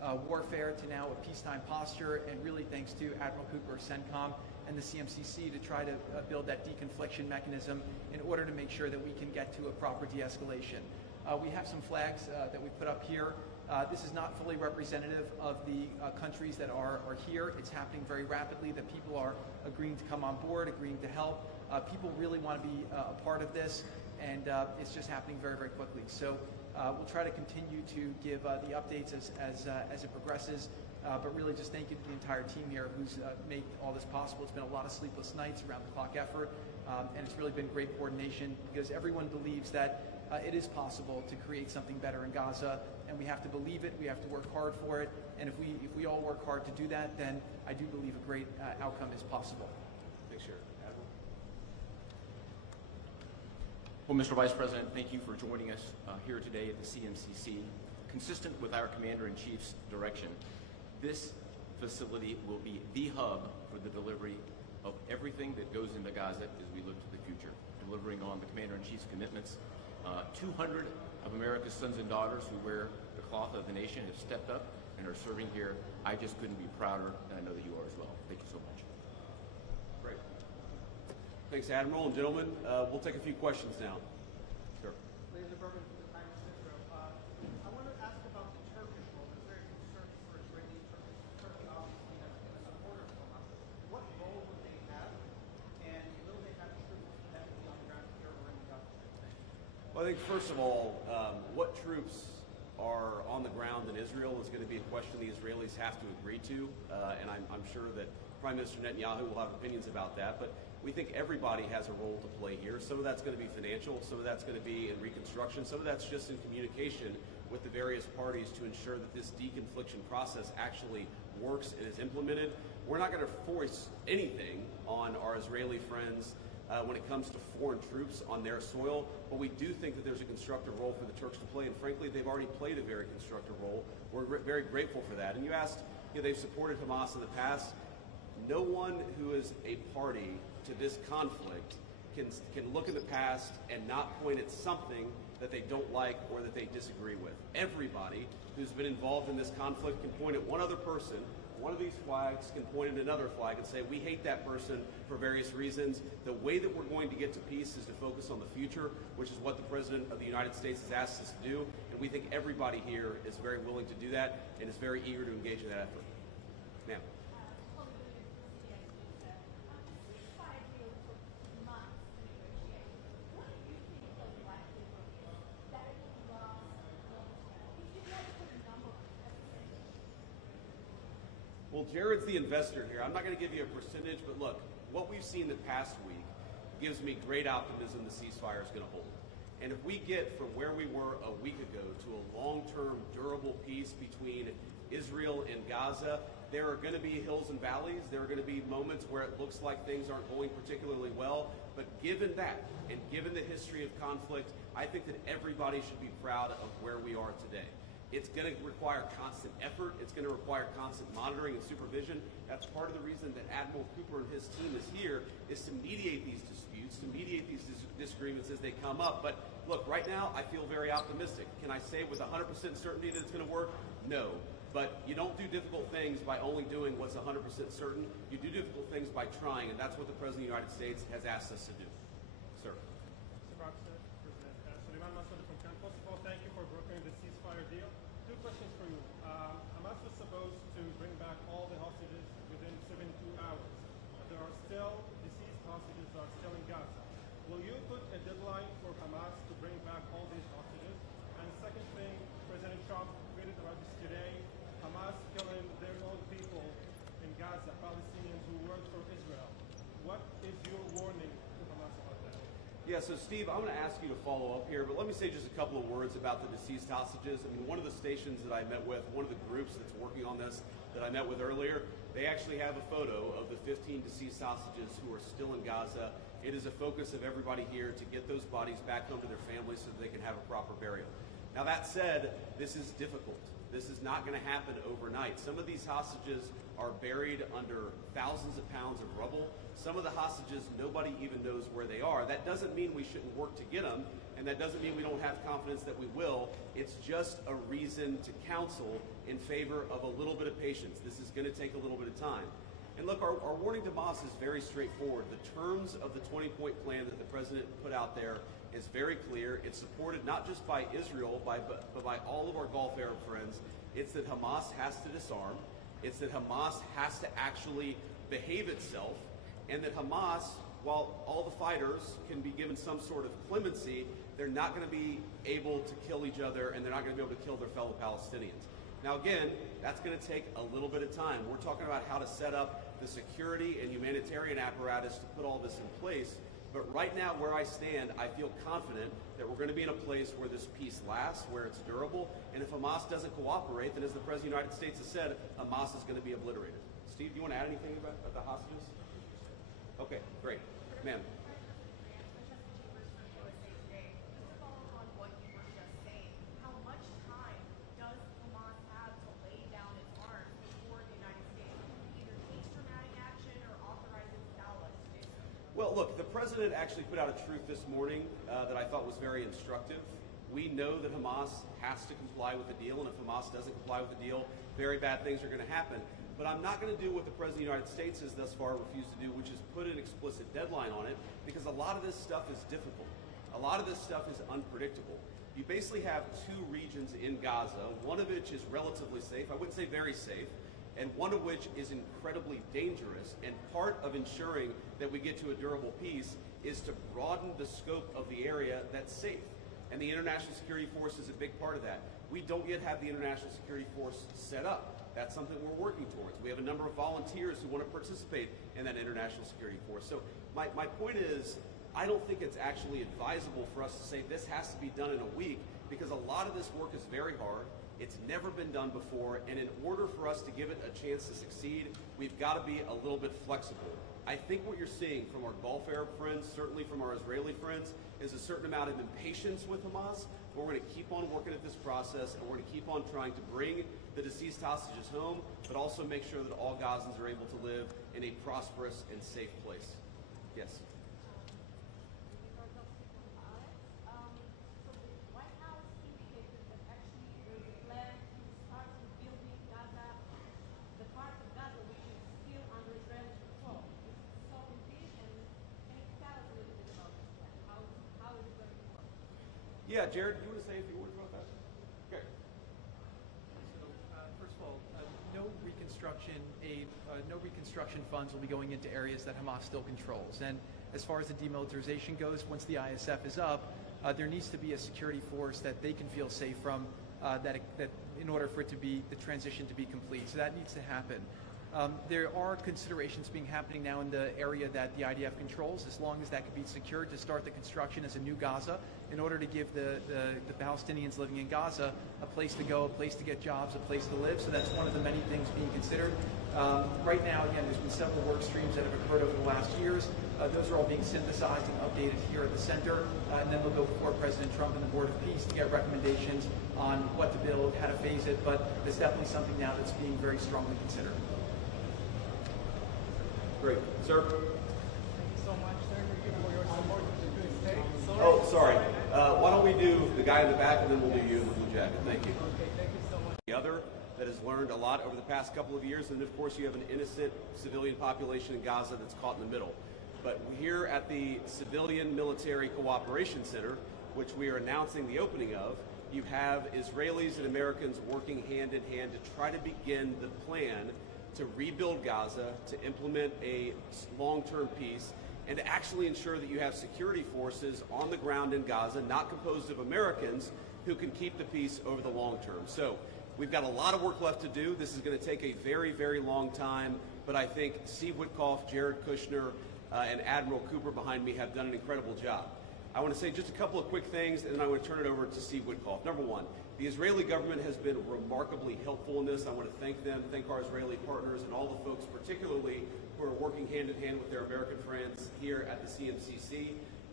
warfare to now a peacetime posture, and really thanks to Admiral Cooper, CENTCOM, and the CMCC to try to build that deconfliction mechanism in order to make sure that we can get to a proper de-escalation. We have some flags that we put up here. This is not fully representative of the countries that are here. It's happening very rapidly, that people are agreeing to come on board, agreeing to help. People really want to be a part of this, and it's just happening very, very quickly. So we'll try to continue to give the updates as it progresses, but really just thank you to the entire team here who's made all this possible. It's been a lot of sleepless nights, around-the-clock effort, and it's really been great coordination because everyone believes that it is possible to create something better in Gaza, and we have to believe it, we have to work hard for it, and if we all work hard to do that, then I do believe a great outcome is possible. Thanks, Jared. Admiral? Well, Mr. Vice President, thank you for joining us here today at the CMCC. Consistent with our Commander-in-Chief's direction, this facility will be the hub for the delivery of everything that goes into Gaza as we look to the future, delivering on the Commander-in-Chief's commitments. 200 of America's sons and daughters who wear the cloth of the nation have stepped up and are serving here. I just couldn't be prouder, and I know that you are as well. Thank you so much. Great. Thanks, Admiral. And gentlemen, we'll take a few questions now. Sure. Ladies and gentlemen, from the Times of Israel, I want to ask about the Turkish role. There's very concern for Israeli Turkey. Turkey obviously has been a supporter of Hamas. What role would they have, and will they have troops that will be on the ground here or in the Gaza? Well, I think first of all, what troops are on the ground in Israel is going to be a question the Israelis have to agree to, and I'm sure that Prime Minister Netanyahu will have opinions about that, but we think everybody has a role to play here. Some of that's going to be financial, some of that's going to be in reconstruction, some of that's just in communication with the various parties to ensure that this deconfliction process actually works and is implemented. We're not going to force anything on our Israeli friends when it comes to foreign troops on their soil, but we do think that there's a constructive role for the Turks to play, and frankly, they've already played a very constructive role. We're very grateful for that. And you asked, they've supported Hamas in the past. No one who is a party to this conflict can look in the past and not point at something that they don't like or that they disagree with. Everybody who's been involved in this conflict can point at one other person. One of these flags can point at another flag and say, we hate that person for various reasons. The way that we're going to get to peace is to focus on the future, which is what the President of the United States has asked us to do. And we think everybody here is very willing to do that and is very eager to engage in that effort. Ma'am. Well, Jared's the investor here. I'm not going to give you a percentage, but look, what we've seen the past week gives me great optimism the ceasefire is going to hold. And if we get from where we were a week ago to a long-term, durable peace between Israel and Gaza, there are going to be hills and valleys. There are going to be moments where it looks like things aren't going particularly well. But given that, and given the history of conflict, I think that everybody should be proud of where we are today. It's going to require constant effort. It's going to require constant monitoring and supervision. That's part of the reason that Admiral Cooper and his team is here, is to mediate these disputes, to mediate these disagreements as they come up. But look, right now, I feel very optimistic. Can I say with 100% certainty that it's going to work? No. But you don't do difficult things by only doing what's 100% certain. You do difficult things by trying, and that's what the President of the United States has asked us to do. Sir. Mr. President, Suleiman Massoud from Cannes. First of all, thank you for brokering the ceasefire deal. Two questions for you. Hamas was supposed to bring back all the hostages within 72 hours. But there are still deceased hostages that are still in Gaza. Will you put a deadline for Hamas to bring back all these hostages? And the second thing, President Trump tweeted about this today, Hamas killing their own people in Gaza, Palestinians who work for Israel. What is your warning to Hamas about that? Yeah, so Steve, I'm going to ask you to follow up here, but let me say just a couple of words about the deceased hostages. I mean, one of the stations that I met with, one of the groups that's working on this that I met with earlier, they actually have a photo of the 15 deceased hostages who are still in Gaza. It is a focus of everybody here to get those bodies back home to their families so that they can have a proper burial. Now that said, this is difficult. This is not going to happen overnight. Some of these hostages are buried under thousands of pounds of rubble. Some of the hostages, nobody even knows where they are. That doesn't mean we shouldn't work to get them, and that doesn't mean we don't have confidence that we will. It's just a reason to counsel in favor of a little bit of patience. This is going to take a little bit of time. And look, our warning to Hamas is very straightforward. The terms of the 20-point plan that the president put out there is very clear. It's supported not just by Israel, but by all of our Gulf Arab friends. It's that Hamas has to disarm. It's that Hamas has to actually behave itself, and that Hamas, while all the fighters can be given some sort of clemency, they're not going to be able to kill each other, and they're not going to be able to kill their fellow Palestinians. Now again, that's going to take a little bit of time. We're talking about how to set up the security and humanitarian apparatus to put all this in place. But right now, where I stand, I feel confident that we're going to be in a place where this peace lasts, where it's durable. And if Hamas doesn't cooperate, then as the President of the United States has said, Hamas is going to be obliterated. Steve, do you want to add anything about the hostages? Okay, great. Ma'am. Well, look, the president actually put out a truth this morning that I thought was very instructive. We know that Hamas has to comply with the deal, and if Hamas doesn't comply with the deal, very bad things are going to happen. But I'm not going to do what the President of the United States has thus far refused to do, which is put an explicit deadline on it, because a lot of this stuff is difficult. A lot of this stuff is unpredictable. You basically have two regions in Gaza, one of which is relatively safe, I wouldn't say very safe, and one of which is incredibly dangerous. And part of ensuring that we get to a durable peace is to broaden the scope of the area that's safe. And the International Security Force is a big part of that. We don't yet have the International Security Force set up. That's something we're working towards. We have a number of volunteers who want to participate in that International Security Force. So my point is, I don't think it's actually advisable for us to say this has to be done in a week, because a lot of this work is very hard. It's never been done before, and in order for us to give it a chance to succeed, we've got to be a little bit flexible. I think what you're seeing from our Gulf Arab friends, certainly from our Israeli friends, is a certain amount of impatience with Hamas. But we're going to keep on working at this process, and we're going to keep on trying to bring the deceased hostages home, but also make sure that all Gazans are able to live in a prosperous and safe place. Yes? Yeah, Jared, do you want to say a few words about that? Okay. So, first of all, no reconstruction funds will be going into areas that Hamas still controls. And as far as the demilitarization goes, once the ISF is up, there needs to be a security force that they can feel safe from, that in order for it to be the transition to be complete. So that needs to happen. There are considerations happening now in the area that the IDF controls, as long as that can be secured, to start the construction as a new Gaza, in order to give the Palestinians living in Gaza a place to go, a place to get jobs, a place to live. So that's one of the many things being considered. Right now, again, there's been several work streams that have occurred over the last years. Those are all being synthesized and updated here at the center, and then they'll go before President Trump and the Board of Peace to get recommendations on what to build, how to phase it. But there's definitely something now that's being very strongly considered. Great. Sir? Thank you so much, sir, for your support to the state. Oh, sorry. Why don't we do the guy in the back, and then we'll do you in the blue jacket. Thank you. Okay, thank you so much. The other that has learned a lot over the past couple of years, and of course you have an innocent civilian population in Gaza that's caught in the middle. But here at the Civilian Military Cooperation Center, which we are announcing the opening of, you have Israelis and Americans working hand in hand to try to begin the plan to rebuild Gaza, to implement a long-term peace, and to actually ensure that you have security forces on the ground in Gaza, not composed of Americans, who can keep the peace over the long term. So we've got a lot of work left to do. This is going to take a very, very long time, but I think Steve Witkoff, Jared Kushner, and Admiral Cooper behind me have done an incredible job. I want to say just a couple of quick things, and then I want to turn it over to Steve Witkoff. Number one, the Israeli government has been remarkably helpful in this. I want to thank them, thank our Israeli partners, and all the folks particularly who are working hand in hand with their American friends here at the CMCC.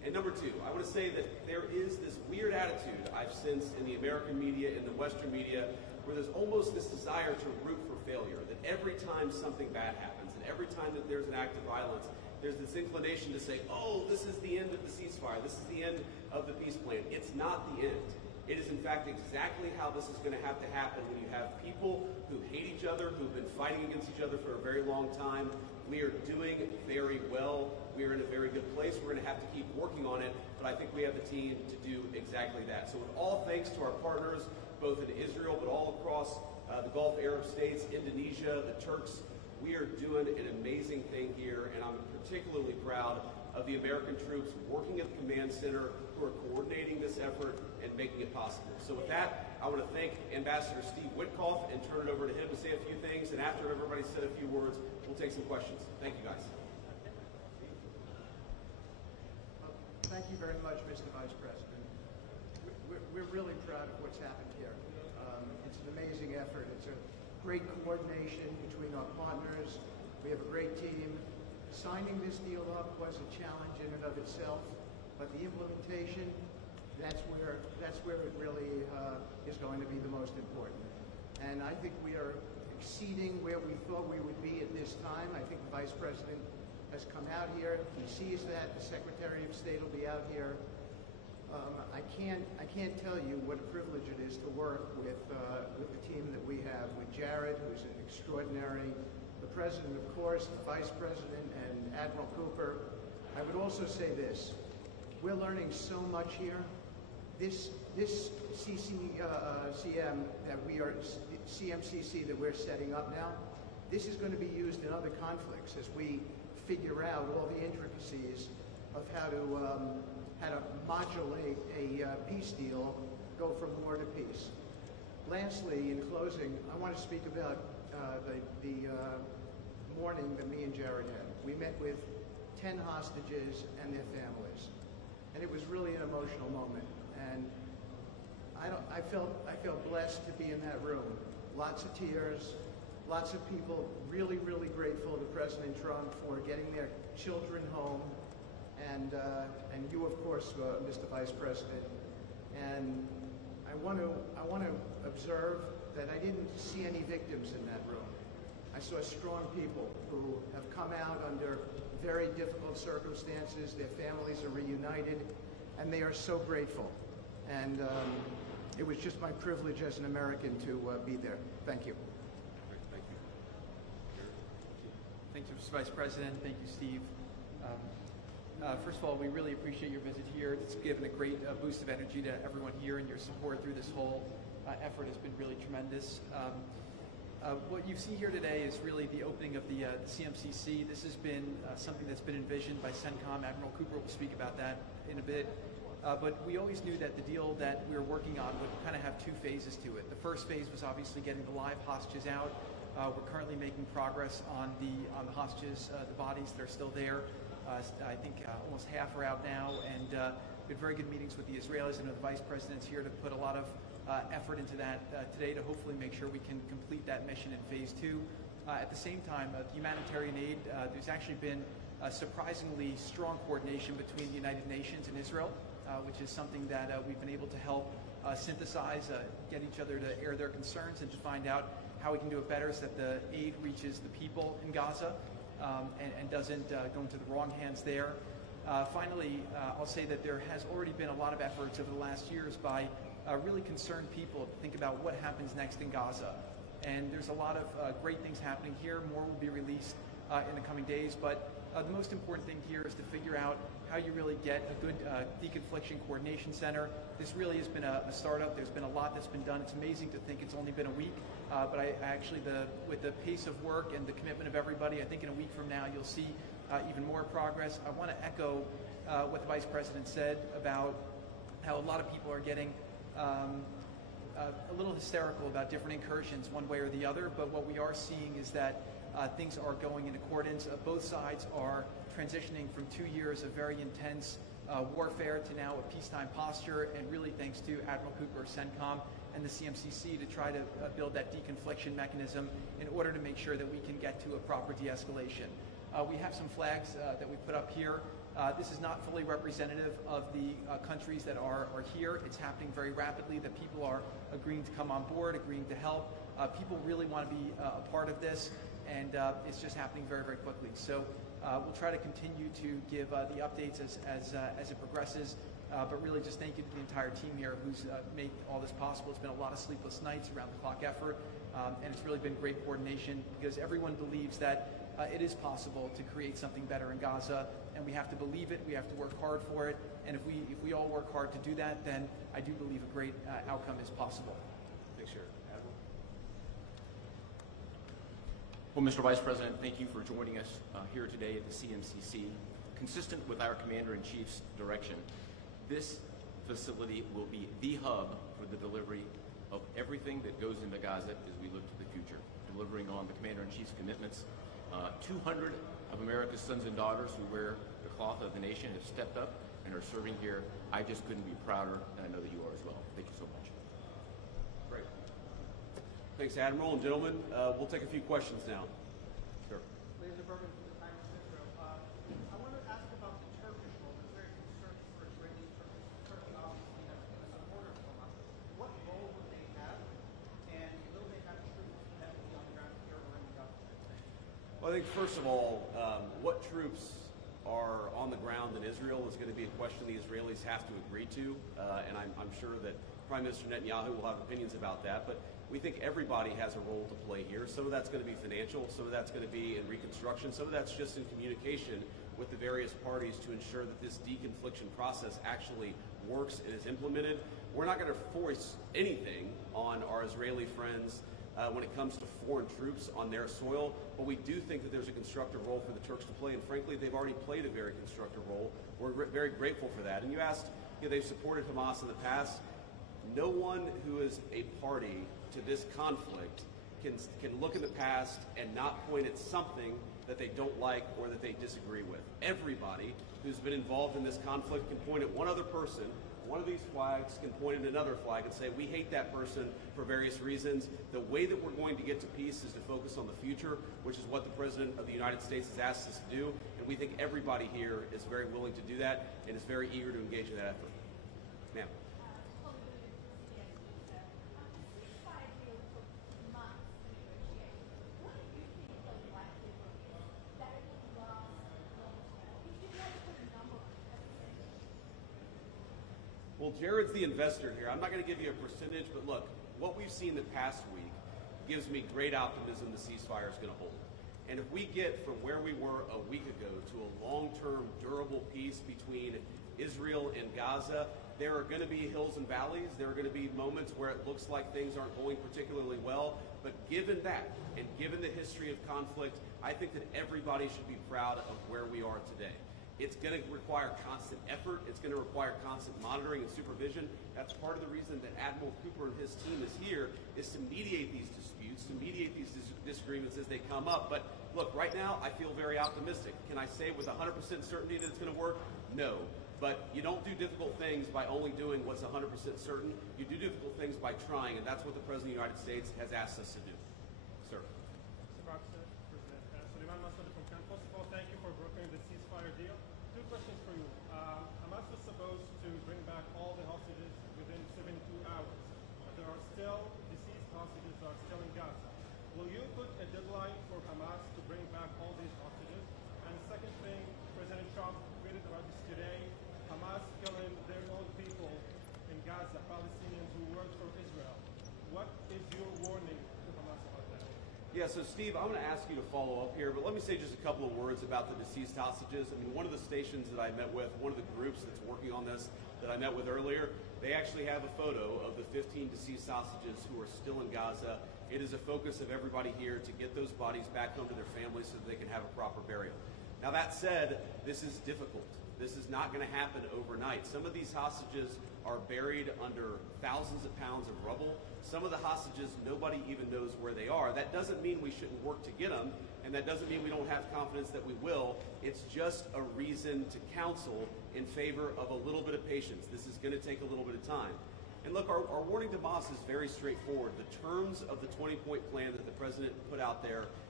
And number two, I want to say that there is this weird attitude I've sensed in the American media, in the Western media, where there's almost this desire to root for failure, that every time something bad happens, and every time that there's an act of violence, there's this inclination to say, oh, this is the end of the ceasefire, this is the end of the peace plan. It's not the end. It is, in fact, exactly how this is going to happen when you have people who hate each other, who've been fighting against each other for a very long time. We are doing very well. We are in a very good place. We're going to have to keep working on it, but I think we have the team to do exactly that. So with all thanks to our partners, both in Israel, but all across the Gulf Arab states, Indonesia, the Turks, we are doing an amazing thing here, and I'm particularly proud of the American troops working at the command center who are coordinating this effort and making it possible. So with that, I want to thank Ambassador Steve Witkoff and turn it over to him to say a few things, and after everybody's said a few words, we'll take some questions. Thank you, guys. Thank you very much, Mr. Vice President. We're really proud of what's happened here. It's an amazing effort. It's a great coordination between our partners. We have a great team. Signing this deal up was a challenge in and of itself, but the implementation, that's where it really is going to be the most important. And I think we are exceeding where we thought we would be at this time. I think the Vice President has come out here. He sees that. The Secretary of State will be out here. I can't tell you what a privilege it is to work with the team that we have, with Jared, who's an extraordinary, the President, of course, the Vice President, and Admiral Cooper. I would also say this. We're learning so much here. This CMCC that we're setting up now, this is going to be used in other conflicts as we figure out all the intricacies of how to modulate a peace deal, go from war to peace. Lastly, in closing, I want to speak about the morning that me and Jared had. We met with 10 hostages and their families, and it was really an emotional moment. And I felt blessed to be in that room. Lots of tears, lots of people really, really grateful to President Trump for getting their children home, and you, of course, Mr. Vice President. And I want to observe that I didn't see any victims in that room. I saw strong people who have come out under very difficult circumstances. Their families are reunited, and they are so grateful. And it was just my privilege as an American to be there. Thank you. Thank you. Thank you, Mr. Vice President. Thank you, Steve. First of all, we really appreciate your visit here. It's given a great boost of energy to everyone here, and your support through this whole effort has been really tremendous. What you see here today is really the opening of the CMCC. This has been something that's been envisioned by CENTCOM. Admiral Cooper will speak about that in a bit. But we always knew that the deal that we were working on would kind of have two phases to it. The first phase was obviously getting the live hostages out. We're currently making progress on the hostages, the bodies that are still there. I think almost half are out now, and we had very good meetings with the Israelis. I know the Vice President's here to put a lot of effort into that today to hopefully make sure we can complete that mission in phase 2. At the same time, humanitarian aid, there's actually been surprisingly strong coordination between the United Nations and Israel, which is something that we've been able to help synthesize, get each other to air their concerns and to find out how we can do it better so that the aid reaches the people in Gaza and doesn't go into the wrong hands there. Finally, I'll say that there has already been a lot of efforts over the last years by really concerned people to think about what happens next in Gaza. And there's a lot of great things happening here. More will be released in the coming days. But the most important thing here is to figure out how you really get a good deconfliction coordination center. This really has been a startup. There's been a lot that's been done. It's amazing to think it's only been a week. But I actually, with the pace of work and the commitment of everybody, I think in a week from now you'll see even more progress. I want to echo what the Vice President said about how a lot of people are getting a little hysterical about different incursions one way or the other, but what we are seeing is that things are going in accordance. Both sides are transitioning from 2 years of very intense warfare to now a peacetime posture, and really thanks to Admiral Cooper, CENTCOM, and the CMCC to try to build that deconfliction mechanism in order to make sure that we can get to a proper de-escalation. We have some flags that we put up here. This is not fully representative of the countries that are here. It's happening very rapidly, that people are agreeing to come on board, agreeing to help. People really want to be a part of this, and it's just happening very, very quickly. So we'll try to continue to give the updates as it progresses, but really just thank you to the entire team here who's made all this possible. It's been a lot of sleepless nights, around-the-clock effort, and it's really been great coordination because everyone believes that it is possible to create something better in Gaza, and we have to believe it, we have to work hard for it, and if we all work hard to do that, then I do believe a great outcome is possible. Thanks, Jared. Admiral? Well, Mr. Vice President, thank you for joining us here today at the CMCC. Consistent with our Commander-in-Chief's direction, this facility will be the hub for the delivery of everything that goes into Gaza as we look to the future, delivering on the Commander-in-Chief's commitments. 200 of America's sons and daughters who wear the cloth of the nation have stepped up and are serving here. I just couldn't be prouder, and I know that you are as well. Thank you so much. Great. Thanks, Admiral. And gentlemen, we'll take a few questions now. Sure. Ladies and gentlemen, from the Times of Israel, I want to ask about the Turkish role. There's very concern for Israeli Turkey. Turkey obviously has been a supporter of Hamas. What role would they have, and will they have troops that will be on the ground here or in Gaza? Well, I think first of all, what troops are on the ground in Israel is going to be a question the Israelis have to agree to, and I'm sure that Prime Minister Netanyahu will have opinions about that, but we think everybody has a role to play here. Some of that's going to be financial, some of that's going to be in reconstruction, some of that's just in communication with the various parties to ensure that this deconfliction process actually works and is implemented. We're not going to force anything on our Israeli friends when it comes to foreign troops on their soil, but we do think that there's a constructive role for the Turks to play, and frankly, they've already played a very constructive role. We're very grateful for that. And you asked, they've supported Hamas in the past. No one who is a party to this conflict can look in the past and not point at something that they don't like or that they disagree with. Everybody who's been involved in this conflict can point at one other person. One of these flags can point at another flag and say, we hate that person for various reasons. The way that we're going to get to peace is to focus on the future, which is what the President of the United States has asked us to do. And we think everybody here is very willing to do that and is very eager to engage in that effort. Ma'am. Well, Jared's the investor here. I'm not going to give you a percentage, but look, what we've seen the past week gives me great optimism the ceasefire is going to hold. And if we get from where we were a week ago to a long-term, durable peace between Israel and Gaza, there are going to be hills and valleys. There are going to be moments where it looks like things aren't going particularly well. But given that, and given the history of conflict, I think that everybody should be proud of where we are today. It's going to require constant effort. It's going to require constant monitoring and supervision. That's part of the reason that Admiral Cooper and his team is here, is to mediate these disputes, to mediate these disagreements as they come up. But look, right now, I feel very optimistic. Can I say with 100% certainty that it's going to work? No. But you don't do difficult things by only doing what's 100% certain. You do difficult things by trying, and that's what the President of the United States has asked us to do. Sir. Mr. President, Suleiman Massoud from Cannes. First of all, thank you for brokering the ceasefire deal. Two questions for you. Hamas was supposed to bring back all the hostages within 72 hours, but there are still deceased hostages that are still in Gaza. Will you put a deadline for Hamas to bring back all these hostages? And the second thing, President Trump tweeted about this today, Hamas killing their own people in Gaza, Palestinians who work for Israel. What is your warning to Hamas about that? Yeah, so Steve, I'm going to ask you to follow up here, but let me say just a couple of words about the deceased hostages. I mean, one of the stations that I met with, one of the groups that's working on this that I met with earlier, they actually have a photo of the 15 deceased hostages who are still in Gaza. It is a focus of everybody here to get those bodies back home to their families so that they can have a proper burial. Now that said, this is difficult. This is not going to happen overnight. Some of these hostages are buried under thousands of pounds of rubble. Some of the hostages, nobody even knows where they are. That doesn't mean we shouldn't work to get them, and that doesn't mean we don't have confidence that we will. It's just a reason to counsel in favor of a little bit of patience. This is going to take a little bit of time. And look, our warning to Hamas is very straightforward. The terms of the 20-point plan that the president put out there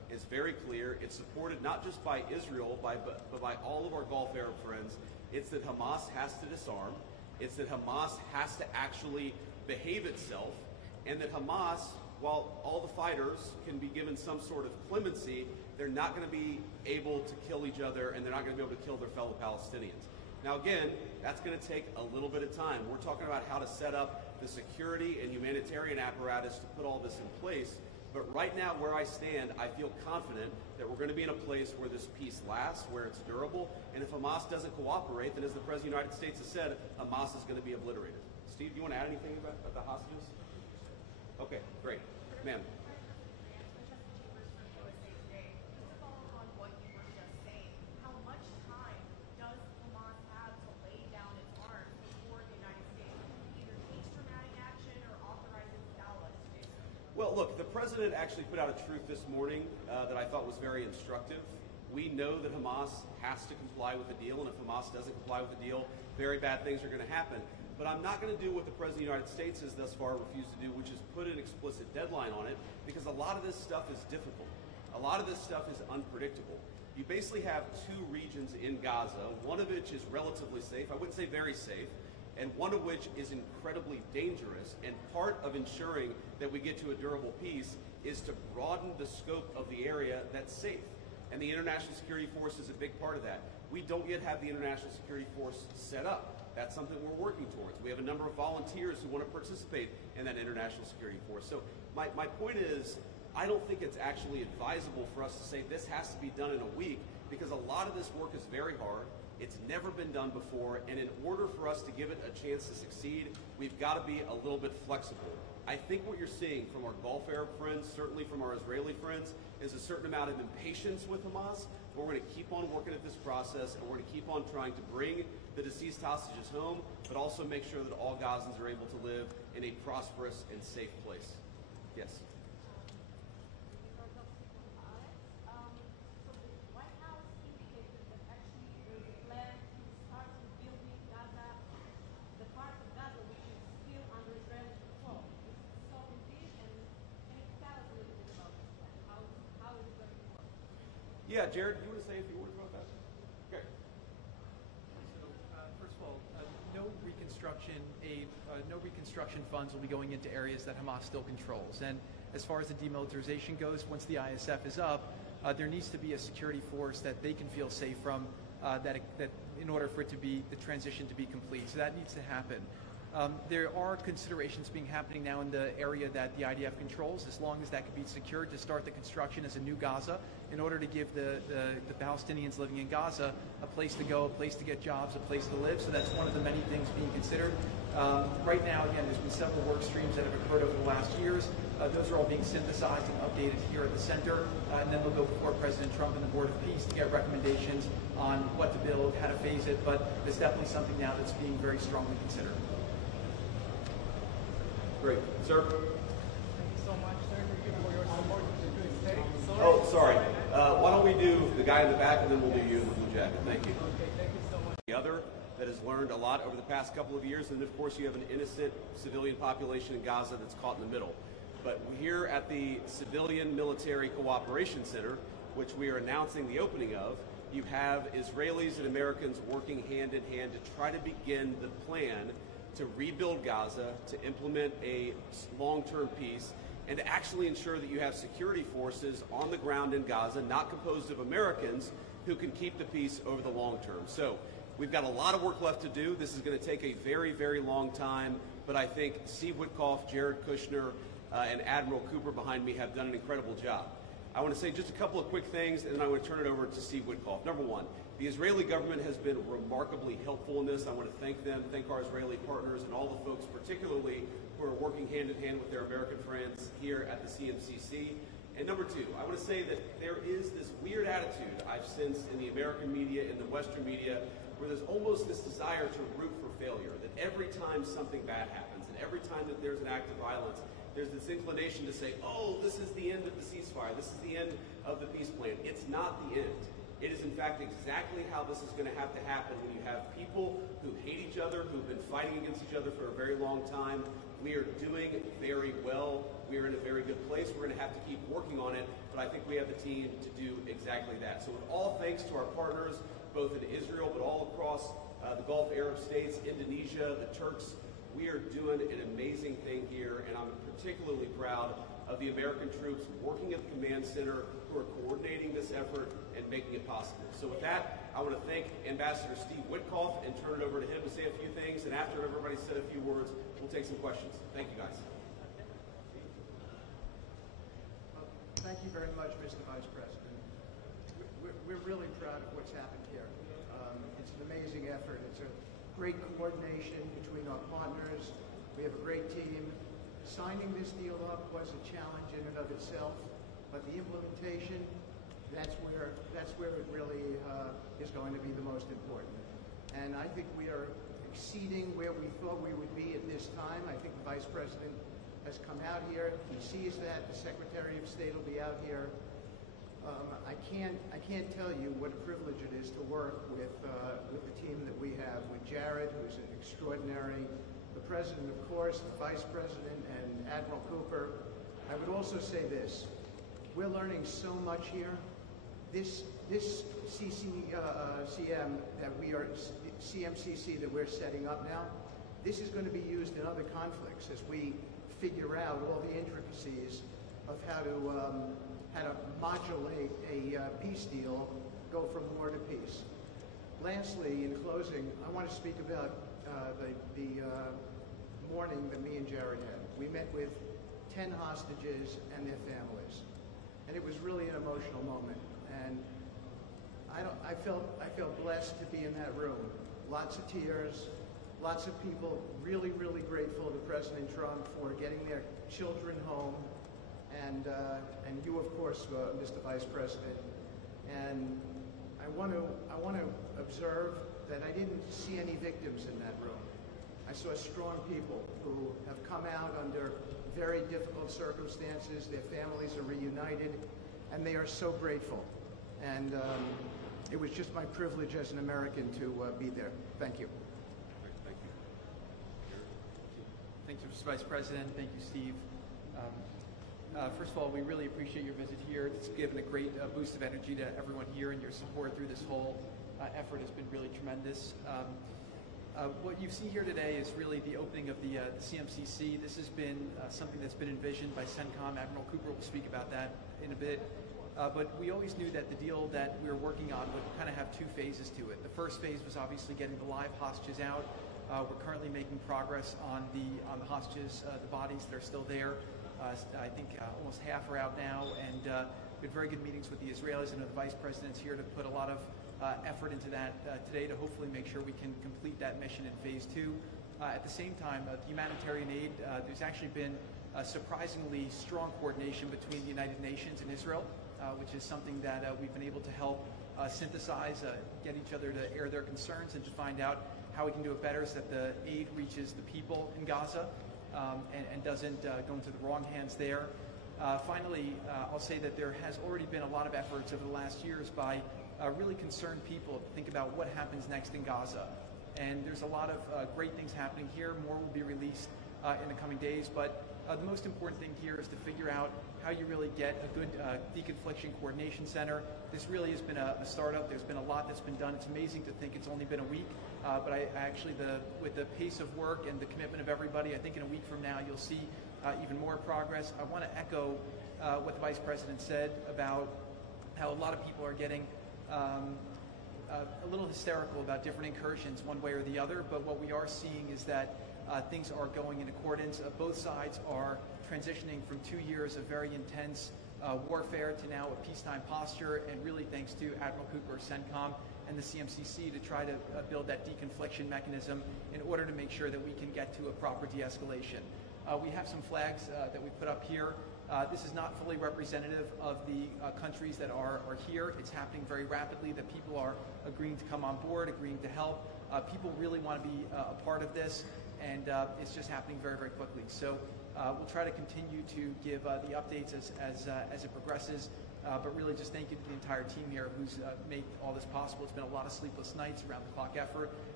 is very clear. It's supported not just by Israel, but by all of our Gulf Arab friends. It's that Hamas has to disarm. It's that Hamas has to actually behave itself, and that Hamas, while all the fighters can be given some sort of clemency, they're not going to be able to kill each other, and they're not going to be able to kill their fellow Palestinians. Now again, that's going to take a little bit of time. We're talking about how to set up the security and humanitarian apparatus to put all this in place. But right now, where I stand, I feel confident that we're going to be in a place where this peace lasts, where it's durable, and if Hamas doesn't cooperate, then as the President of the United States has said, Hamas is going to be obliterated. Steve, do you want to add anything about the hostages? Okay, great. Ma'am. Well, look, the president actually put out a truth this morning that I thought was very instructive. We know that Hamas has to comply with the deal, and if Hamas doesn't comply with the deal, very bad things are going to happen. But I'm not going to do what the President of the United States has thus far refused to do, which is put an explicit deadline on it, because a lot of this stuff is difficult. A lot of this stuff is unpredictable. You basically have two regions in Gaza, one of which is relatively safe, I wouldn't say very safe, and one of which is incredibly dangerous. And part of ensuring that we get to a durable peace is to broaden the scope of the area that's safe. And the International Security Force is a big part of that. We don't yet have the International Security Force set up. That's something we're working towards. We have a number of volunteers who want to participate in that International Security Force. So my point is, I don't think it's actually advisable for us to say this has to be done in a week, because a lot of this work is very hard. It's never been done before, and in order for us to give it a chance to succeed, we've got to be a little bit flexible. I think what you're seeing from our Gulf Arab friends, certainly from our Israeli friends, is a certain amount of impatience with Hamas. But we're going to keep on working at this process, and we're going to keep on trying to bring the deceased hostages home, but also make sure that all Gazans are able to live in a prosperous and safe place. Yes? Yeah, Jared, you want to say a few words about that? Okay. So, first of all, no reconstruction funds will be going into areas that Hamas still controls. And as far as the demilitarization goes, once the ISF is up, there needs to be a security force that they can feel safe from, that in order for it to be the transition to be complete. So that needs to happen. There are considerations happening now in the area that the IDF controls, as long as that can be secured, to start the construction as a new Gaza, in order to give the Palestinians living in Gaza a place to go, a place to get jobs, a place to live. So that's one of the many things being considered. Right now, again, there's been several work streams that have occurred over the last years. Those are all being synthesized and updated here at the center, and then they'll go before President Trump and the Board of Peace to get recommendations on what to build, how to phase it. But it's definitely something now that's being very strongly considered. Great. Sir? Thank you so much, sir, for your support to the state. Oh, sorry. Why don't we do the guy in the back, and then we'll do you in the blue jacket. Thank you. Okay, thank you so much. The other that has learned a lot over the past couple of years, and of course you have an innocent civilian population in Gaza that's caught in the middle. But here at the Civilian Military Cooperation Center, which we are announcing the opening of, you have Israelis and Americans working hand in hand to try to begin the plan to rebuild Gaza, to implement a long-term peace, and to actually ensure that you have security forces on the ground in Gaza, not composed of Americans, who can keep the peace over the long term. So we've got a lot of work left to do. This is going to take a very, very long time, but I think Steve Witkoff, Jared Kushner, and Admiral Cooper behind me have done an incredible job. I want to say just a couple of quick things, and then I want to turn it over to Steve Witkoff. Number one, the Israeli government has been remarkably helpful in this. I want to thank them, thank our Israeli partners, and all the folks particularly who are working hand in hand with their American friends here at the CMCC. And number two, I want to say that there is this weird attitude I've sensed in the American media, in the Western media, where there's almost this desire to root for failure, that every time something bad happens, and every time that there's an act of violence, there's this inclination to say, oh, this is the end of the ceasefire, this is the end of the peace plan. It's not the end. It is, in fact, exactly how this is going to have to happen when you have people who hate each other, who've been fighting against each other for a very long time. We are doing very well. We are in a very good place. We're going to have to keep working on it. but I think we have the team to do exactly that. So with all thanks to our partners, both in Israel but all across the Gulf Arab states, Indonesia, the Turks, we are doing an amazing thing here, and I'm particularly proud of the American troops working at the command center who are coordinating this effort and making it possible. So with that, I want to thank Ambassador Steve Witkoff and turn it over to him to say a few things, and after everybody's said a few words, we'll take some questions. Thank you, guys. Thank you very much, Mr. Vice President. We're really proud of what's happened here. It's an amazing effort. It's a great coordination between our partners. We have a great team. Signing this deal up was a challenge in and of itself, but the implementation, that's where it really is going to be the most important. And I think we are exceeding where we thought we would be at this time. I think the Vice President has come out here. He sees that. The Secretary of State will be out here. I can't tell you what a privilege it is to work with the team that we have, with Jared, who's an extraordinary, the President, of course, the Vice President, and Admiral Cooper. I would also say this. We're learning so much here. This CMCC that we're setting up now, this is going to be used in other conflicts as we figure out all the intricacies of how to modulate a peace deal, go from war to peace. Lastly, in closing, I want to speak about the morning that me and Jared had. We met with 10 hostages and their families, and it was really an emotional moment. And I felt blessed to be in that room. Lots of tears, lots of people really, really grateful to President Trump for getting their children home, and you, of course, Mr. Vice President. And I want to observe that I didn't see any victims in that room. I saw strong people who have come out under very difficult circumstances. Their families are reunited, and they are so grateful. And it was just my privilege as an American to be there. Thank you. Thank you. Thank you, Mr. Vice President. Thank you, Steve. First of all, we really appreciate your visit here. It's given a great boost of energy to everyone here, and your support through this whole effort has been really tremendous. What you see here today is really the opening of the CMCC. This has been something that's been envisioned by CENTCOM. Admiral Cooper will speak about that in a bit. But we always knew that the deal that we were working on would kind of have two phases to it. The first phase was obviously getting the live hostages out. We're currently making progress on the hostages, the bodies that are still there. I think almost half are out now, and we had very good meetings with the Israelis. I know the Vice President's here to put a lot of effort into that today to hopefully make sure we can complete that mission in phase 2. At the same time, the humanitarian aid, there's actually been surprisingly strong coordination between the United Nations and Israel, which is something that we've been able to help synthesize, get each other to air their concerns and to find out how we can do it better so that the aid reaches the people in Gaza and doesn't go into the wrong hands there. Finally, I'll say that there has already been a lot of efforts over the last years by really concerned people to think about what happens next in Gaza. And there's a lot of great things happening here. More will be released in the coming days. But the most important thing here is to figure out how you really get a good deconfliction coordination center. This really has been a startup. There's been a lot that's been done. It's amazing to think it's only been a week. But I actually, with the pace of work and the commitment of everybody, I think in a week from now you'll see even more progress. I want to echo what the Vice President said about how a lot of people are getting a little hysterical about different incursions one way or the other, but what we are seeing is that things are going in accordance. Both sides are transitioning from 2 years of very intense warfare to now a peacetime posture, and really thanks to Admiral Cooper, CENTCOM, and the CMCC to try to build that deconfliction mechanism in order to make sure that we can get to a proper de-escalation. We have some flags that we put up here. This is not fully representative of the countries that are here. It's happening very rapidly, that people are agreeing to come on board, agreeing to help. People really want to be a part of this, and it's just happening very, very quickly. So we'll try to continue to give the updates as it progresses, but really just thank you to the entire team here who's made all this possible. It's been a lot of sleepless nights, around the clock effort,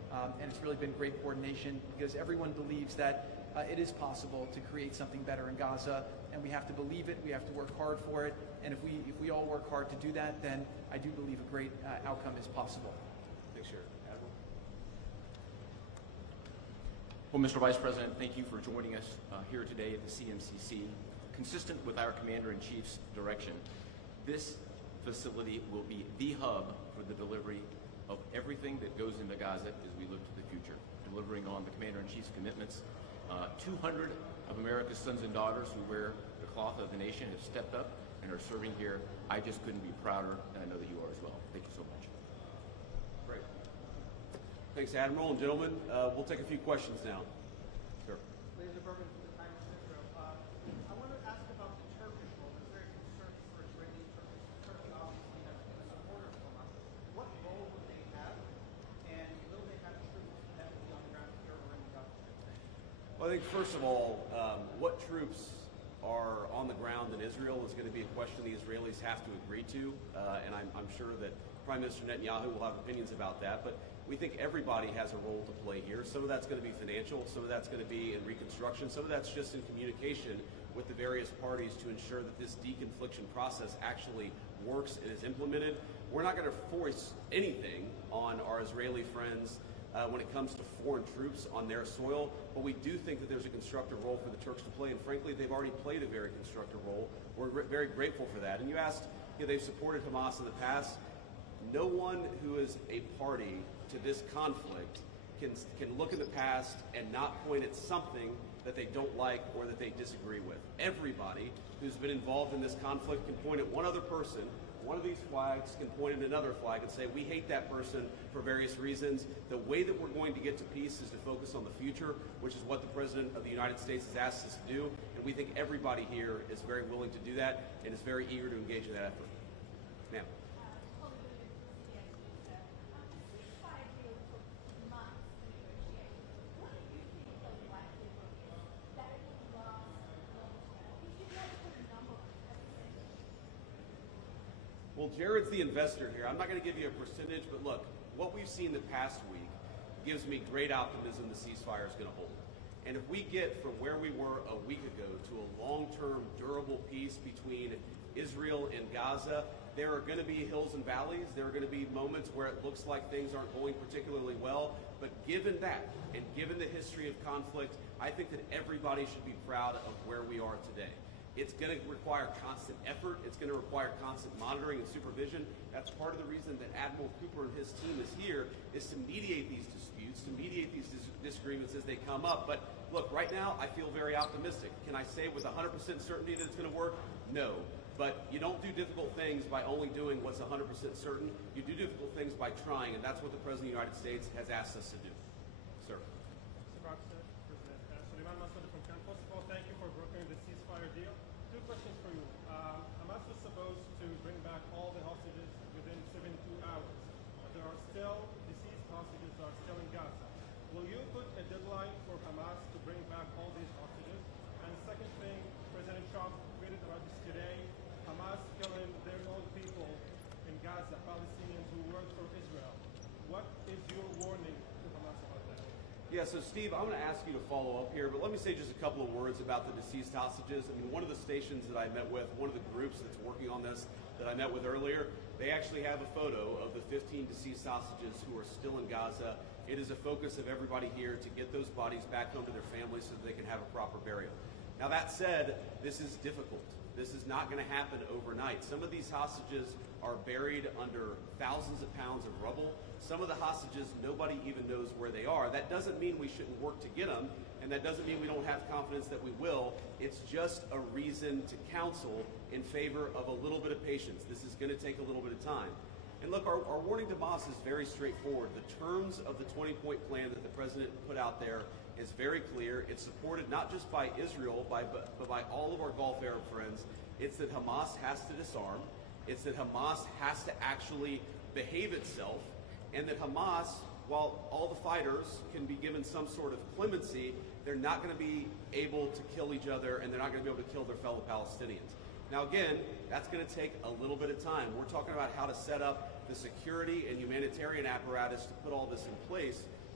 and it's really been great coordination because everyone believes that it is possible to create something better in Gaza, and we have to believe it, we have to work hard for it, and if we all work hard to do that, then I do believe a great outcome is possible. Thanks, Jared. Admiral? Well, Mr. Vice President, thank you for joining us here today at the CMCC. Consistent with our Commander-in-Chief's direction, this facility will be the hub for the delivery of everything that goes into Gaza as we look to the future, delivering on the Commander-in-Chief's commitments. 200 of America's sons and daughters who wear the cloth of the nation have stepped up and are serving here. I just couldn't be prouder, and I know that you are as well. Thank you so much. Great. Thanks, Admiral. And gentlemen, we'll take a few questions now. Sir. Laser Berman from the Times of Israel. I want to ask about the Turkish role. There's very concern for Israeli Turkish. Turkey obviously has been a supporter of Hamas. What role would they have, and will they have troops that will be on the ground here or in Gaza? Well, I think first of all, what troops are on the ground in Israel is going to be a question the Israelis have to agree to, and I'm sure that Prime Minister Netanyahu will have opinions about that, but we think everybody has a role to play here. Some of that's going to be financial, some of that's going to be in reconstruction, some of that's just in communication with the various parties to ensure that this deconfliction process actually works and is implemented. We're not going to force anything on our Israeli friends when it comes to foreign troops on their soil, but we do think that there's a constructive role for the Turks to play, and frankly, they've already played a very constructive role. We're very grateful for that. And you asked, they've supported Hamas in the past. No one who is a party to this conflict can look in the past and not point at something that they don't like or that they disagree with. Everybody who's been involved in this conflict can point at one other person. One of these flags can point at another flag and say, we hate that person for various reasons. The way that we're going to get to peace is to focus on the future, which is what the President of the United States has asked us to do. And we think everybody here is very willing to do that and is very eager to engage in that effort. Ma'am. Well, Jared's the investor here. I'm not going to give you a percentage, but look, what we've seen the past week gives me great optimism the ceasefire is going to hold. And if we get from where we were a week ago to a long-term, durable peace between Israel and Gaza, there are going to be hills and valleys. There are going to be moments where it looks like things aren't going particularly well. But given that, and given the history of conflict, I think that everybody should be proud of where we are today. It's going to require constant effort. It's going to require constant monitoring and supervision. That's part of the reason that Admiral Cooper and his team is here, is to mediate these disputes, to mediate these disagreements as they come up. But look, right now, I feel very optimistic. Can I say with 100% certainty that it's going to work? No. But you don't do difficult things by only doing what's 100% certain. You do difficult things by trying, and that's what the President of the United States has asked us to do. Sir. Mr. President, Suleiman Massoud from Cannes. First of all, thank you for brokering the ceasefire deal. Two questions for you. Hamas was supposed to bring back all the hostages within 72 hours, but there are still deceased hostages that are still in Gaza. Will you put a deadline for Hamas to bring back all these hostages? And the second thing, President Trump tweeted about this today, Hamas killing their own people in Gaza, Palestinians who work for Israel. What is your warning to Hamas about that? Yeah, so Steve, I'm going to ask you to follow up here, but let me say just a couple of words about the deceased hostages. I mean, one of the stations that I met with, one of the groups that's working on this that I met with earlier, they actually have a photo of the 15 deceased hostages who are still in Gaza. It is a focus of everybody here to get those bodies back home to their families so that they can have a proper burial. Now, that said, this is difficult. This is not going to happen overnight. Some of these hostages are buried under thousands of pounds of rubble. Some of the hostages, nobody even knows where they are. That doesn't mean we shouldn't work to get them, and that doesn't mean we don't have confidence that we will. It's just a reason to counsel in favor of a little bit of patience. This is going to take a little bit of time. And look, our warning to Hamas is very straightforward. The terms of the 20-point plan that the President put out there is very clear. It's supported not just by Israel, but by all of our Gulf Arab friends. It's that Hamas has to disarm. It's that Hamas has to actually behave itself. And that Hamas, while all the fighters can be given some sort of clemency, they're not going to be able to kill each other, and they're not going to be able to kill their fellow Palestinians. Now again, that's going to take a little bit of time. We're talking about how to set up the security and humanitarian apparatus to put all this in place.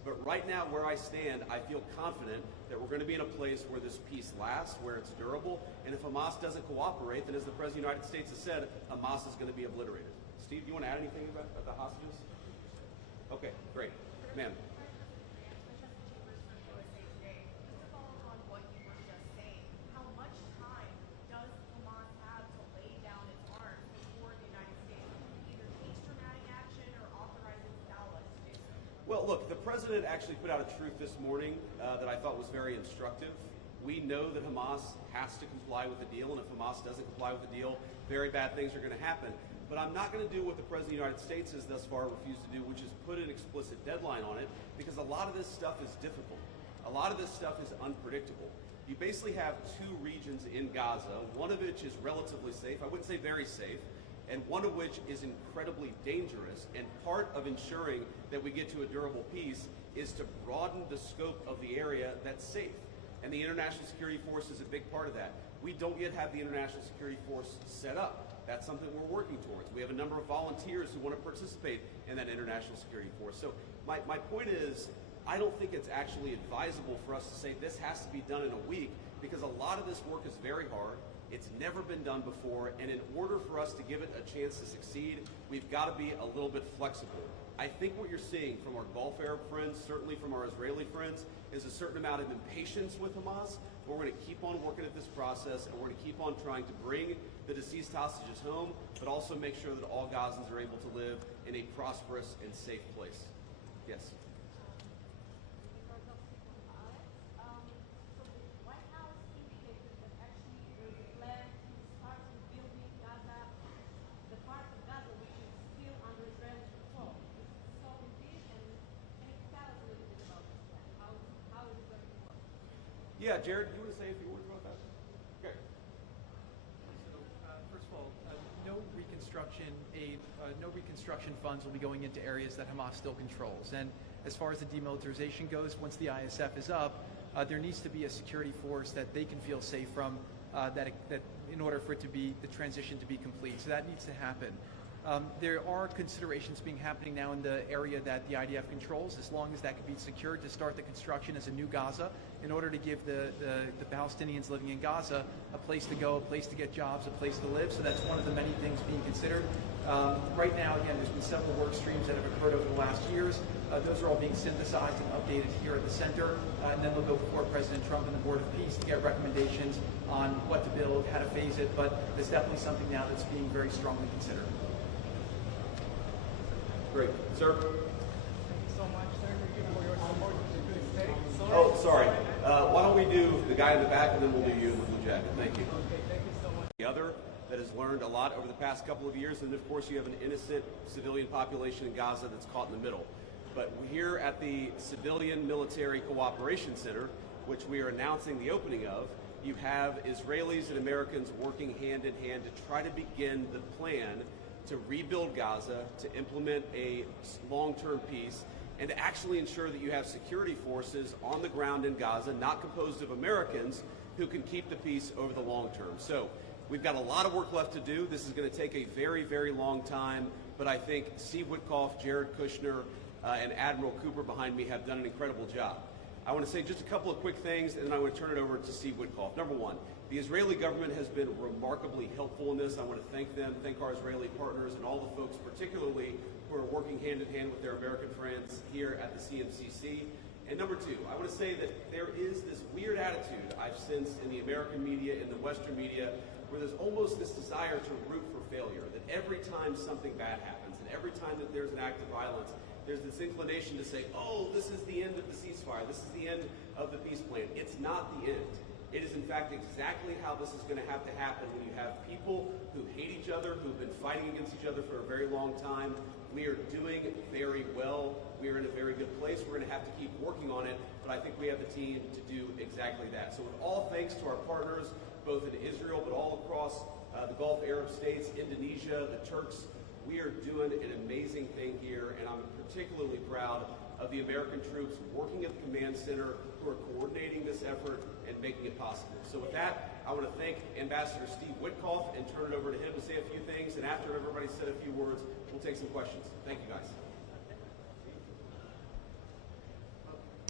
But right now, where I stand, I feel confident that we're going to be in a place where this peace lasts, where it's durable, and if Hamas doesn't cooperate, then as the President of the United States has said, Hamas is going to be obliterated. Steve, do you want to add anything about the hostages? Okay, great. Ma'am. Well, look, the president actually put out a truth this morning that I thought was very instructive. We know that Hamas has to comply with the deal, and if Hamas doesn't comply with the deal, very bad things are going to happen. But I'm not going to do what the President of the United States has thus far refused to do, which is put an explicit deadline on it, because a lot of this stuff is difficult. A lot of this stuff is unpredictable. You basically have two regions in Gaza, one of which is relatively safe, I wouldn't say very safe, and one of which is incredibly dangerous. And part of ensuring that we get to a durable peace is to broaden the scope of the area that's safe. And the International Security Force is a big part of that. We don't yet have the International Security Force set up. That's something we're working towards. We have a number of volunteers who want to participate in that International Security Force. So my point is, I don't think it's actually advisable for us to say this has to be done in a week, because a lot of this work is very hard. It's never been done before, and in order for us to give it a chance to succeed, we've got to be a little bit flexible. I think what you're seeing from our Gulf Arab friends, certainly from our Israeli friends, is a certain amount of impatience with Hamas, but we're going to keep on working at this process, and we're going to keep on trying to bring the deceased hostages home, but also make sure that all Gazans are able to live in a prosperous and safe place. Yes? Yeah, Jared, you want to say a few words about that? Okay. So, first of all, no reconstruction funds will be going into areas that Hamas still controls. And as far as the demilitarization goes, once the ISF is up, there needs to be a security force that they can feel safe from, that in order for it to be the transition to be complete. So that needs to happen. There are considerations being happening now in the area that the IDF controls, as long as that can be secured, to start the construction as a new Gaza, in order to give the Palestinians living in Gaza a place to go, a place to get jobs, a place to live. So that's one of the many things being considered. Right now, again, there's been several work streams that have occurred over the last years. Those are all being synthesized and updated here at the center, and then they'll go before President Trump and the Board of Peace to get recommendations on what to build, how to phase it, but there's definitely something now that's being very strongly considered. Great. Sir? Thank you so much, sir. Thank you for your support to the state. Oh, sorry. Why don't we do the guy in the back, and then we'll do you in the blue jacket. Thank you. Okay, thank you so much. The other that has learned a lot over the past couple of years, and of course you have an innocent civilian population in Gaza that's caught in the middle. But here at the Civilian Military Cooperation Center, which we are announcing the opening of, you have Israelis and Americans working hand in hand to try to begin the plan to rebuild Gaza, to implement a long-term peace, and to actually ensure that you have security forces on the ground in Gaza, not composed of Americans, who can keep the peace over the long term. So we've got a lot of work left to do. This is going to take a very, very long time, but I think Steve Witkoff, Jared Kushner, and Admiral Cooper behind me have done an incredible job. I want to say just a couple of quick things, and then I want to turn it over to Steve Witkoff. Number one, the Israeli government has been remarkably helpful in this. I want to thank them, thank our Israeli partners, and all the folks particularly who are working hand in hand with their American friends here at the CMCC. And number two, I want to say that there is this weird attitude I've sensed in the American media, in the Western media, where there's almost this desire to root for failure, that every time something bad happens, and every time that there's an act of violence, there's this inclination to say, oh, this is the end of the ceasefire, this is the end of the peace plan. It's not the end. It is, in fact, exactly how this is going to have to happen when you have people who hate each other, who've been fighting against each other for a very long time. We are doing very well. We are in a very good place. We're going to have to keep working on it, but I think we have the team to do exactly that. So with all thanks to our partners, both in Israel, but all across the Gulf Arab states, Indonesia, the Turks, we are doing an amazing thing here, and I'm particularly proud of the American troops working at the command center who are coordinating this effort and making it possible. So with that, I want to thank Ambassador Steve Witkoff and turn it over to him to say a few things, and after everybody's said a few words, we'll take some questions. Thank you, guys.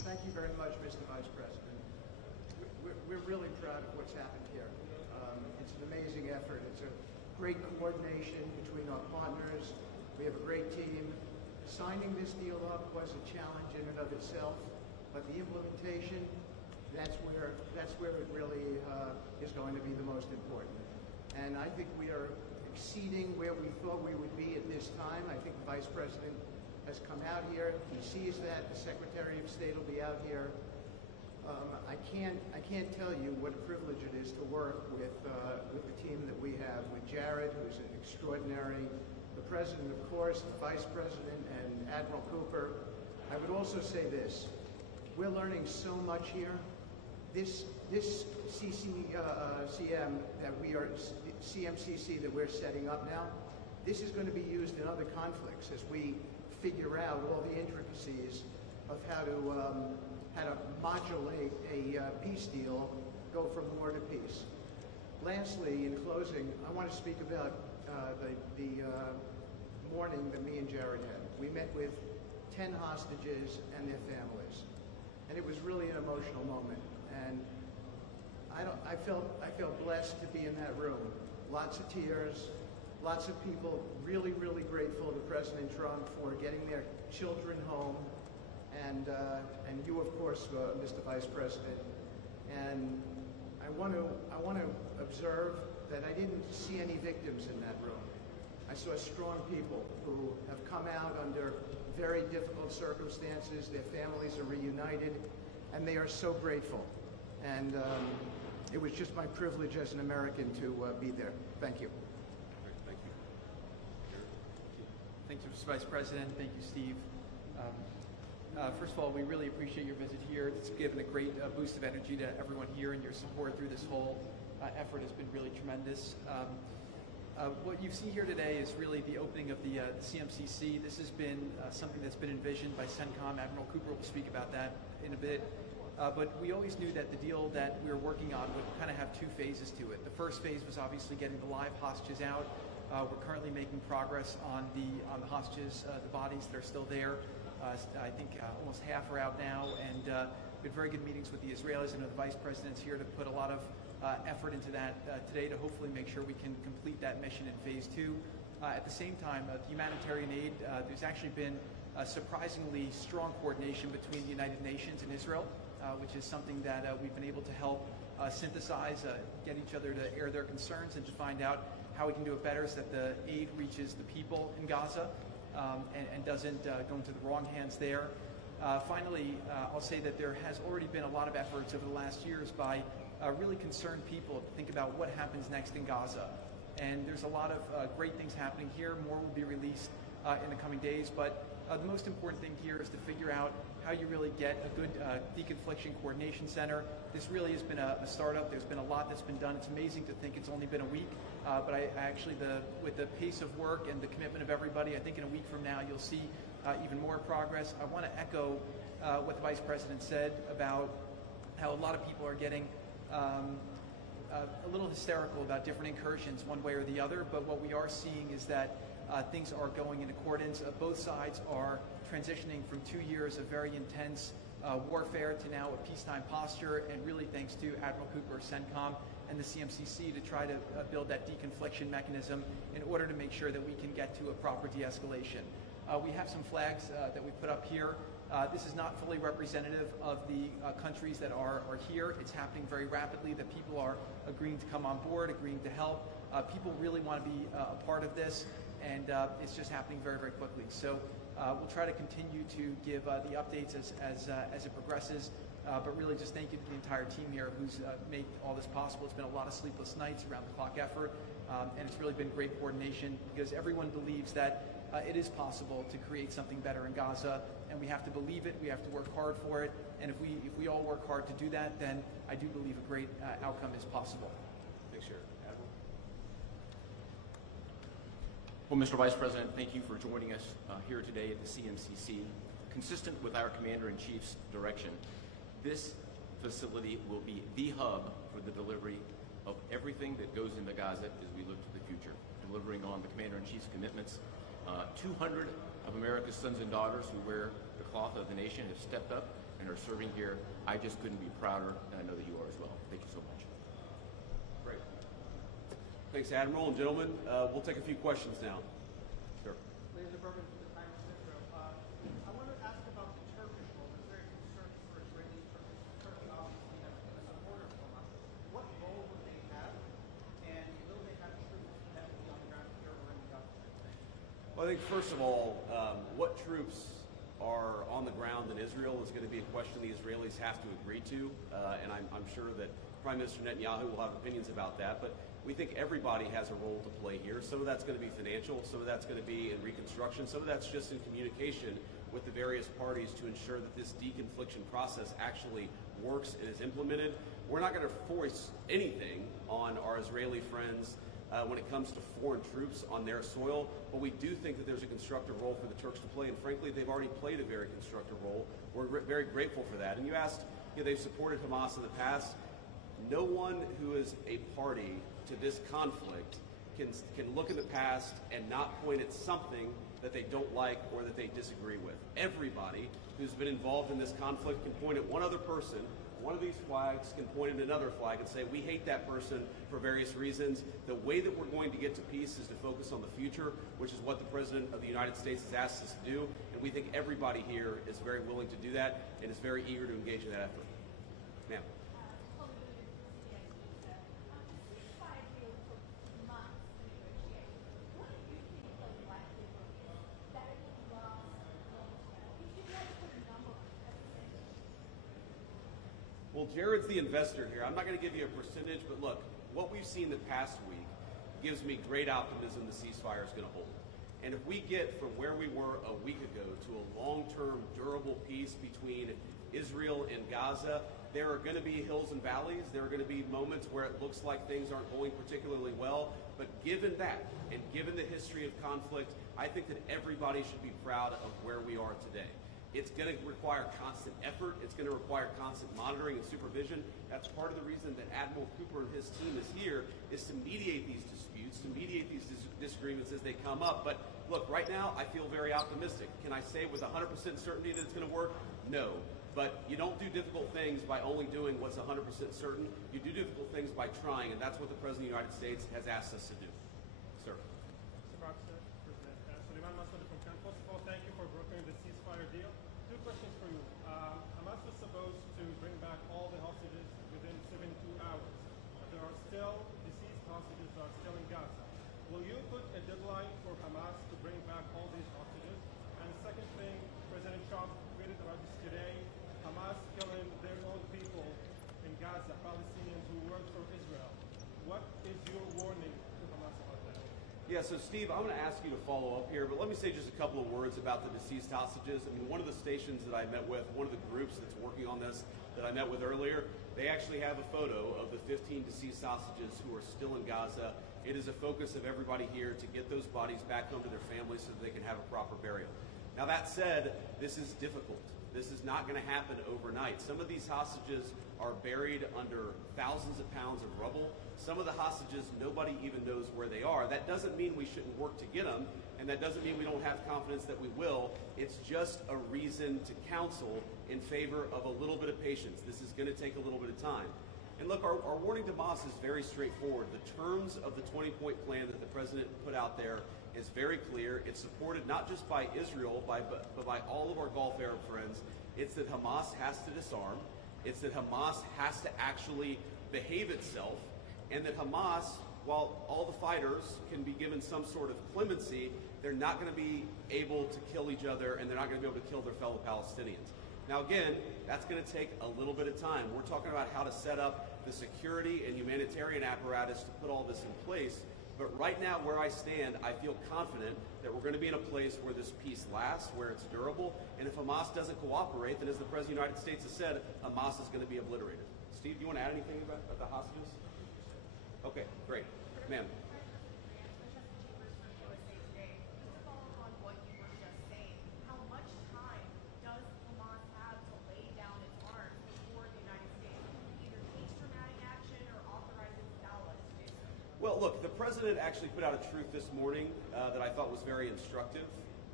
Thank you very much, Mr. Vice President. We're really proud of what's happened here. It's an amazing effort. It's a great coordination between our partners. We have a great team. Signing this deal up was a challenge in and of itself, but the implementation, that's where it really is going to be the most important. And I think we are exceeding where we thought we would be at this time. I think the Vice President has come out here. He sees that. The Secretary of State will be out here. I can't tell you what a privilege it is to work with the team that we have, with Jared, who's an extraordinary, the President, of course, the Vice President, and Admiral Cooper. I would also say this. We're learning so much here. This CMCC that we're setting up now, this is going to be used in other conflicts as we figure out all the intricacies of how to modulate a peace deal, go from war to peace. Lastly, in closing, I want to speak about the morning that me and Jared had. We met with 10 hostages and their families, and it was really an emotional moment. And I felt blessed to be in that room. Lots of tears, lots of people really, really grateful to President Trump for getting their children home, and you, of course, Mr. Vice President. And I want to observe that I didn't see any victims in that room. I saw strong people who have come out under very difficult circumstances. Their families are reunited, and they are so grateful. And it was just my privilege as an American to be there. Thank you. Thank you. Thank you, Mr. Vice President. Thank you, Steve. First of all, we really appreciate your visit here. It's given a great boost of energy to everyone here, and your support through this whole effort has been really tremendous. What you've seen here today is really the opening of the CMCC. This has been something that's been envisioned by CENTCOM. Admiral Cooper will speak about that in a bit. But we always knew that the deal that we were working on would kind of have two phases to it. The first phase was obviously getting the live hostages out. We're currently making progress on the hostages, the bodies that are still there. I think almost half are out now, and we had very good meetings with the Israelis. I know the Vice President's here to put a lot of effort into that today to hopefully make sure we can complete that mission in phase 2. At the same time, the humanitarian aid, there's actually been surprisingly strong coordination between the United Nations and Israel, which is something that we've been able to help synthesize, get each other to air their concerns and to find out how we can do it better so that the aid reaches the people in Gaza and doesn't go into the wrong hands there. Finally, I'll say that there has already been a lot of efforts over the last years by really concerned people to think about what happens next in Gaza. And there's a lot of great things happening here. More will be released in the coming days. But the most important thing here is to figure out how you really get a good deconfliction coordination center. This really has been a startup. There's been a lot that's been done. It's amazing to think it's only been a week. But I actually, with the pace of work and the commitment of everybody, I think in a week from now you'll see even more progress. I want to echo what the Vice President said about how a lot of people are getting a little hysterical about different incursions one way or the other, but what we are seeing is that things are going in accordance. Both sides are transitioning from 2 years of very intense warfare to now a peacetime posture, and really thanks to Admiral Cooper, CENTCOM, and the CMCC to try to build that deconfliction mechanism in order to make sure that we can get to a proper de-escalation. We have some flags that we put up here. This is not fully representative of the countries that are here. It's happening very rapidly, that people are agreeing to come on board, agreeing to help. People really want to be a part of this, and it's just happening very, very quickly. So we'll try to continue to give the updates as it progresses, but really just thank you to the entire team here who's made all this possible. It's been a lot of sleepless nights, around-the-clock effort, and it's really been great coordination because everyone believes that it is possible to create something better in Gaza, and we have to believe it, we have to work hard for it, and if we all work hard to do that, then I do believe a great outcome is possible. Thanks, Jared. Admiral? Well, Mr. Vice President, thank you for joining us here today at the CMCC. Consistent with our Commander-in-Chief's direction, this facility will be the hub for the delivery of everything that goes into Gaza as we look to the future, delivering on the Commander-in-Chief's commitments. 200 of America's sons and daughters who wear the cloth of the nation have stepped up and are serving here. I just couldn't be prouder, and I know that you are as well. Thank you so much. Great. Thanks, Admiral and gentlemen. We'll take a few questions now. Sure. Ladies and gentlemen, from the Times of Israel, I want to ask about the Turkish role. There's very concern for Israeli Turkey. Turkey obviously has been a supporter of Hamas. What role would they have, and will they have troops heavily on the ground here or in Gaza? Well, I think first of all, what troops are on the ground in Israel is going to be a question the Israelis have to agree to, and I'm sure that Prime Minister Netanyahu will have opinions about that, but we think everybody has a role to play here. Some of that's going to be financial, some of that's going to be in reconstruction, some of that's just in communication with the various parties to ensure that this deconfliction process actually works and is implemented. We're not going to force anything on our Israeli friends when it comes to foreign troops on their soil, but we do think that there's a constructive role for the Turks to play, and frankly, they've already played a very constructive role. We're very grateful for that. And you asked, they've supported Hamas in the past. No one who is a party to this conflict can look in the past and not point at something that they don't like or that they disagree with. Everybody who's been involved in this conflict can point at one other person. One of these flags can point at another flag and say, we hate that person for various reasons. The way that we're going to get to peace is to focus on the future, which is what the President of the United States has asked us to do. And we think everybody here is very willing to do that and is very eager to engage in that effort. Ma'am. Well, Jared's the investor here. I'm not going to give you a percentage, but look, what we've seen the past week gives me great optimism the ceasefire is going to hold. And if we get from where we were a week ago to a long-term, durable peace between Israel and Gaza, there are going to be hills and valleys. There are going to be moments where it looks like things aren't going particularly well. But given that, and given the history of conflict, I think that everybody should be proud of where we are today. It's going to require constant effort. It's going to require constant monitoring and supervision. That's part of the reason that Admiral Cooper and his team is here, is to mediate these disputes, to mediate these disagreements as they come up. But look, right now, I feel very optimistic. Can I say with 100% certainty that it's going to work? No. But you don't do difficult things by only doing what's 100% certain. You do difficult things by trying, and that's what the President of the United States has asked us to do. Sir. Mr. President, Suleiman Massoud from Cannes. First of all, thank you for brokering the ceasefire deal. Two questions for you. Hamas was supposed to bring back all the hostages within 72 hours. There are still deceased hostages that are still in Gaza. Will you put a deadline for Hamas to bring back all these hostages? And the second thing, President Trump tweeted about this today, Hamas killing their own people in Gaza, Palestinians who work for Israel. What is your warning to Hamas about that? Yeah, so Steve, I'm going to ask you to follow up here, but let me say just a couple of words about the deceased hostages. I mean, one of the stations that I met with, one of the groups that's working on this that I met with earlier, they actually have a photo of the 15 deceased hostages who are still in Gaza. It is a focus of everybody here to get those bodies back home to their families so that they can have a proper burial. Now that said, this is difficult. This is not going to happen overnight. Some of these hostages are buried under thousands of pounds of rubble. Some of the hostages, nobody even knows where they are. That doesn't mean we shouldn't work to get them, and that doesn't mean we don't have confidence that we will. It's just a reason to counsel in favor of a little bit of patience. This is going to take a little bit of time. And look, our warning to Hamas is very straightforward. The terms of the 20-point plan that the President put out there is very clear. It's supported not just by Israel, but by all of our Gulf Arab friends. It's that Hamas has to disarm. It's that Hamas has to actually behave itself. And that Hamas, while all the fighters can be given some sort of clemency, they're not going to be able to kill each other, and they're not going to be able to kill their fellow Palestinians. Now again, that's going to take a little bit of time. We're talking about how to set up the security and humanitarian apparatus to put all this in place. But right now, where I stand, I feel confident that we're going to be in a place where this peace lasts, where it's durable. And if Hamas doesn't cooperate, then as the President of the United States has said, Hamas is going to be obliterated. Steve, do you want to add anything about the hostages? Okay, great. Ma'am. Well, look, the President actually put out a truth this morning that I thought was very instructive.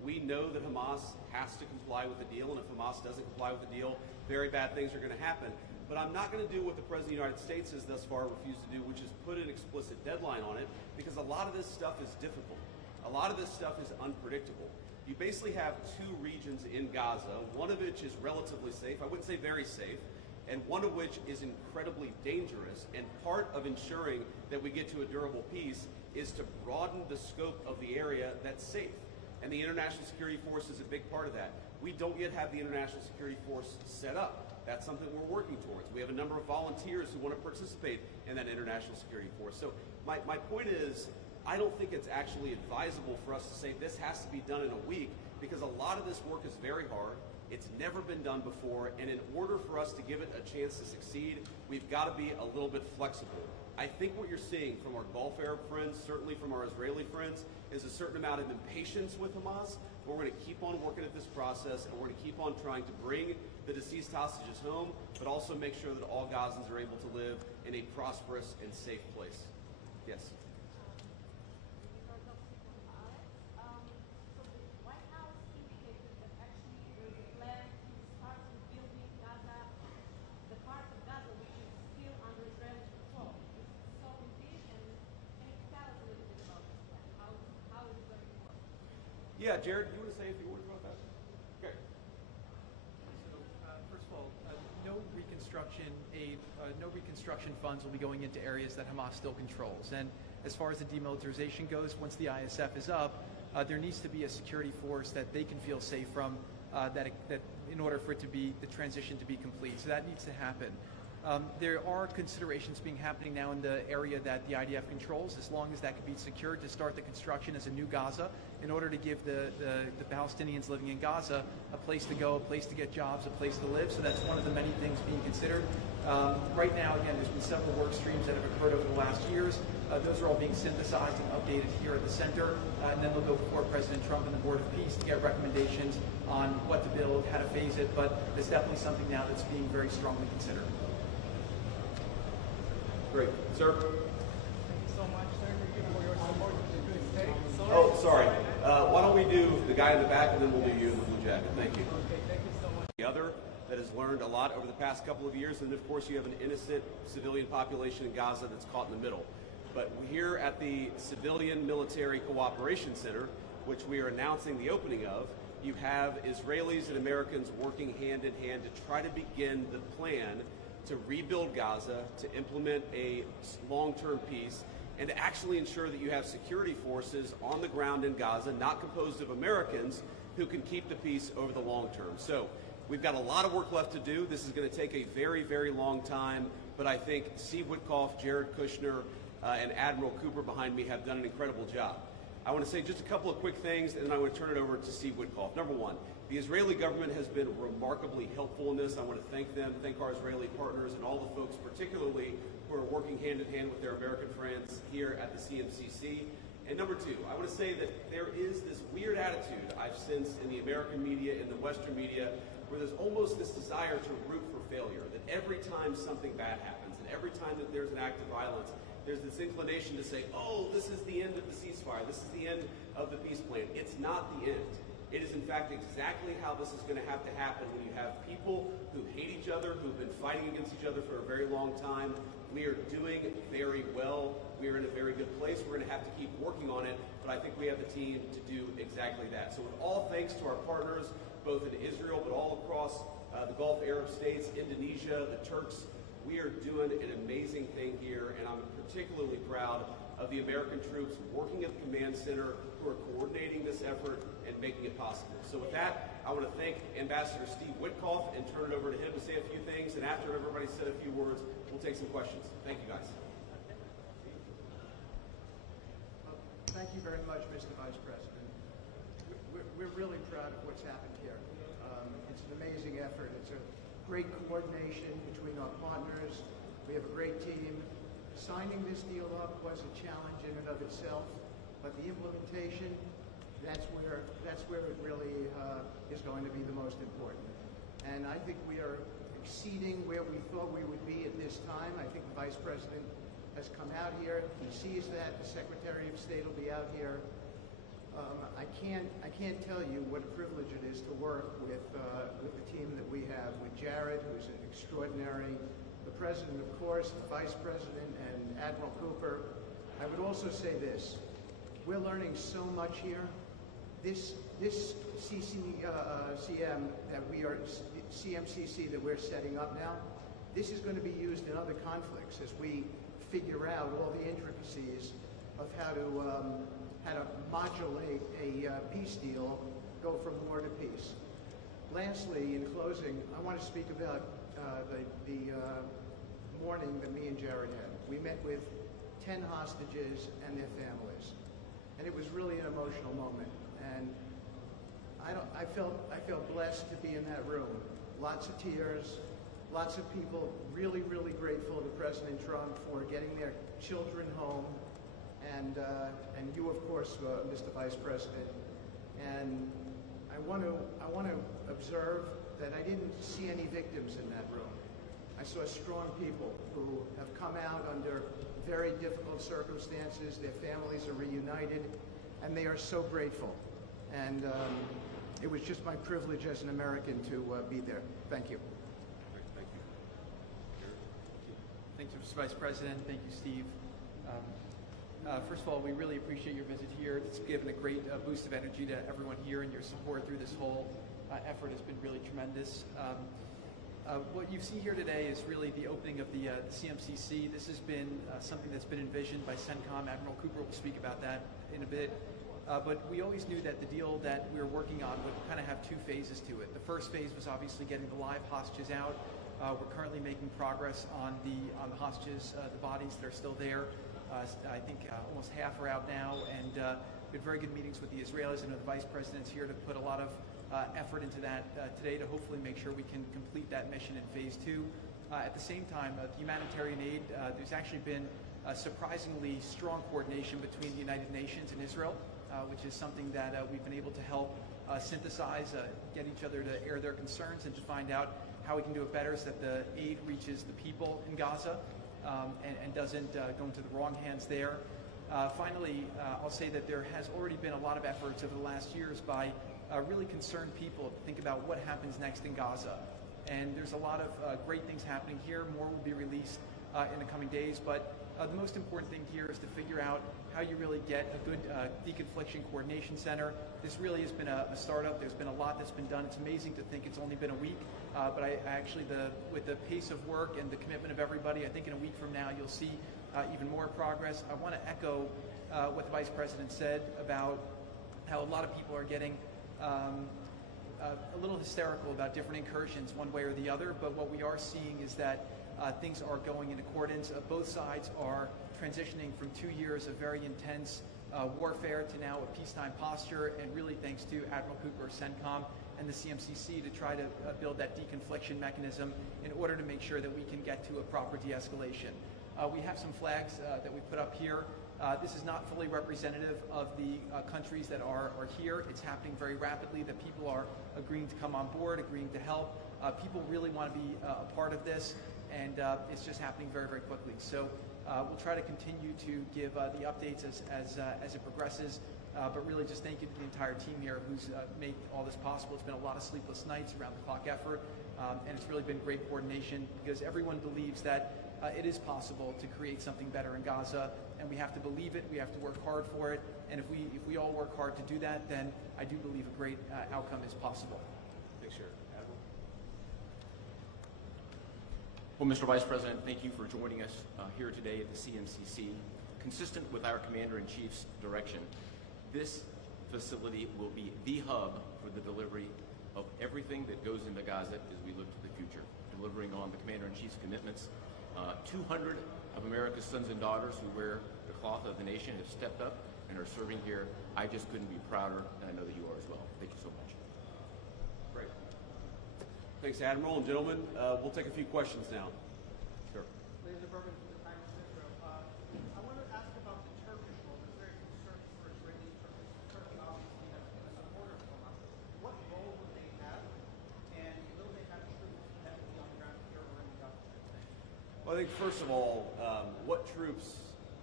We know that Hamas has to comply with the deal, and if Hamas doesn't comply with the deal, very bad things are going to happen. But I'm not going to do what the President of the United States has thus far refused to do, which is put an explicit deadline on it, because a lot of this stuff is difficult. A lot of this stuff is unpredictable. You basically have two regions in Gaza, one of which is relatively safe, I wouldn't say very safe, and one of which is incredibly dangerous. And part of ensuring that we get to a durable peace is to broaden the scope of the area that's safe. And the International Security Force is a big part of that. We don't yet have the International Security Force set up. That's something we're working towards. We have a number of volunteers who want to participate in that International Security Force. So my point is, I don't think it's actually advisable for us to say this has to be done in a week, because a lot of this work is very hard. It's never been done before, and in order for us to give it a chance to succeed, we've got to be a little bit flexible. I think what you're seeing from our Gulf Arab friends, certainly from our Israeli friends, is a certain amount of impatience with Hamas. But we're going to keep on working at this process, and we're going to keep on trying to bring the deceased hostages home, but also make sure that all Gazans are able to live in a prosperous and safe place. Yes? Yeah, Jared, you want to say a few words about that? Okay. So, first of all, no reconstruction funds will be going into areas that Hamas still controls. And as far as the demilitarization goes, once the ISF is up, there needs to be a security force that they can feel safe from, that in order for it to be the transition to be complete. So that needs to happen. There are considerations happening now in the area that the IDF controls, as long as that can be secured, to start the construction as a new Gaza, in order to give the Palestinians living in Gaza a place to go, a place to get jobs, a place to live. So that's one of the many things being considered. Right now, again, there's been several work streams that have occurred over the last years. Those are all being synthesized and updated here at the center, and then they'll go before President Trump and the Board of Peace to get recommendations on what to build, how to phase it. But there's definitely something now that's being very strongly considered. Great. Sir? Thank you so much, sir, for your support to the state. Oh, sorry. Why don't we do the guy in the back, and then we'll do you in the blue jacket. Thank you. Okay, thank you so much. The other that has learned a lot over the past couple of years, and of course you have an innocent civilian population in Gaza that's caught in the middle. But here at the Civilian Military Cooperation Center, which we are announcing the opening of, you have Israelis and Americans working hand in hand to try to begin the plan to rebuild Gaza, to implement a long-term peace, and to actually ensure that you have security forces on the ground in Gaza, not composed of Americans, who can keep the peace over the long term. So we've got a lot of work left to do. This is going to take a very, very long time, but I think Steve Witkoff, Jared Kushner, and Admiral Cooper behind me have done an incredible job. I want to say just a couple of quick things, and then I want to turn it over to Steve Witkoff. Number one, the Israeli government has been remarkably helpful in this. I want to thank them, thank our Israeli partners, and all the folks particularly who are working hand in hand with their American friends here at the CMCC. And number two, I want to say that there is this weird attitude I've sensed in the American media, in the Western media, where there's almost this desire to root for failure, that every time something bad happens, and every time that there's an act of violence, there's this inclination to say, oh, this is the end of the ceasefire, this is the end of the peace plan. It's not the end. It is, in fact, exactly how this is going to have to happen when you have people who hate each other, who've been fighting against each other for a very long time. We are doing very well. We are in a very good place. We're going to have to keep working on it, but I think we have the team to do exactly that. So with all thanks to our partners, both in Israel, but all across the Gulf Arab states, Indonesia, the Turks, we are doing an amazing thing here, and I'm particularly proud of the American troops working at the command center who are coordinating this effort and making it possible. So with that, I want to thank Ambassador Steve Witkoff and turn it over to him to say a few things, and after everybody's said a few words, we'll take some questions. Thank you, guys. Thank you very much, Mr. Vice President. We're really proud of what's happened here. It's an amazing effort. It's a great coordination between our partners. We have a great team. Signing this deal up was a challenge in and of itself, but the implementation, that's where it really is going to be the most important. And I think we are exceeding where we thought we would be at this time. I think the Vice President has come out here. He sees that. The Secretary of State will be out here. I can't tell you what a privilege it is to work with the team that we have, with Jared, who's an extraordinary, the president, of course, the vice president, and Admiral Cooper. I would also say this: we're learning so much here. This CMCC that we're setting up now, this is going to be used in other conflicts as we figure out all the intricacies of how to modulate a peace deal, go from war to peace. Lastly, in closing, I want to speak about the morning that me and Jared had. We met with 10 hostages and their families, and it was really an emotional moment. And I felt blessed to be in that room. Lots of tears, lots of people really, really grateful to President Trump for getting their children home, and you, of course, Mr. Vice President. And I want to observe that I didn't see any victims in that room. I saw strong people who have come out under very difficult circumstances. Their families are reunited, and they are so grateful. And it was just my privilege as an American to be there. Thank you. Thank you. Thanks, Mr. Vice President. Thank you, Steve. First of all, we really appreciate your visit here. It's given a great boost of energy to everyone here, and your support through this whole effort has been really tremendous. What you see here today is really the opening of the CMCC. This has been something that's been envisioned by CENTCOM. Admiral Cooper will speak about that in a bit. But we always knew that the deal that we were working on would kind of have two phases to it. The first phase was obviously getting the live hostages out. We're currently making progress on the hostages, the bodies that are still there. I think almost half are out now, and we had very good meetings with the Israelis. I know the Vice President's here to put a lot of effort into that today to hopefully make sure we can complete that mission in phase 2. At the same time, the humanitarian aid, there's actually been surprisingly strong coordination between the United Nations and Israel, which is something that we've been able to help synthesize, get each other to air their concerns and to find out how we can do it better so that the aid reaches the people in Gaza and doesn't go into the wrong hands there. Finally, I'll say that there has already been a lot of efforts over the last years by really concerned people to think about what happens next in Gaza. And there's a lot of great things happening here. More will be released in the coming days, but the most important thing here is to figure out how you really get a good deconfliction coordination center. This really has been a startup. There's been a lot that's been done. It's amazing to think it's only been a week, but I actually, with the pace of work and the commitment of everybody, I think in a week from now you'll see even more progress. I want to echo what the Vice President said about how a lot of people are getting a little hysterical about different incursions one way or the other, but what we are seeing is that things are going in accordance. Both sides are transitioning from 2 years of very intense warfare to now a peacetime posture, and really thanks to Admiral Cooper, CENTCOM, and the CMCC to try to build that deconfliction mechanism in order to make sure that we can get to a proper de-escalation. We have some flags that we put up here. This is not fully representative of the countries that are here. It's happening very rapidly, that people are agreeing to come on board, agreeing to help. People really want to be a part of this, and it's just happening very, very quickly. So we'll try to continue to give the updates as it progresses, but really just thank you to the entire team here who's made all this possible. It's been a lot of sleepless nights, around-the-clock effort, and it's really been great coordination because everyone believes that it is possible to create something better in Gaza, and we have to believe it, we have to work hard for it, and if we all work hard to do that, then I do believe a great outcome is possible. Thanks, Jared. Admiral? Well, Mr. Vice President, thank you for joining us here today at the CMCC. Consistent with our Commander-in-Chief's direction, this facility will be the hub for the delivery of everything that goes into Gaza as we look to the future, delivering on the Commander-in-Chief's commitments. 200 of America's sons and daughters who wear the cloth of the nation have stepped up and are serving here. I just couldn't be prouder, and I know that you are as well. Thank you so much. Great. Thanks, Admiral. And gentlemen, we'll take a few questions now. Sure. Ladies and gentlemen, from the Times of Israel, I want to ask about the Turkish role. There's very concern for Israeli Turkish. Turkey obviously has been a supporter of Hamas. What role would they have, and will they have troops that will be on the ground here or in the Gaza? Well, I think first of all, what troops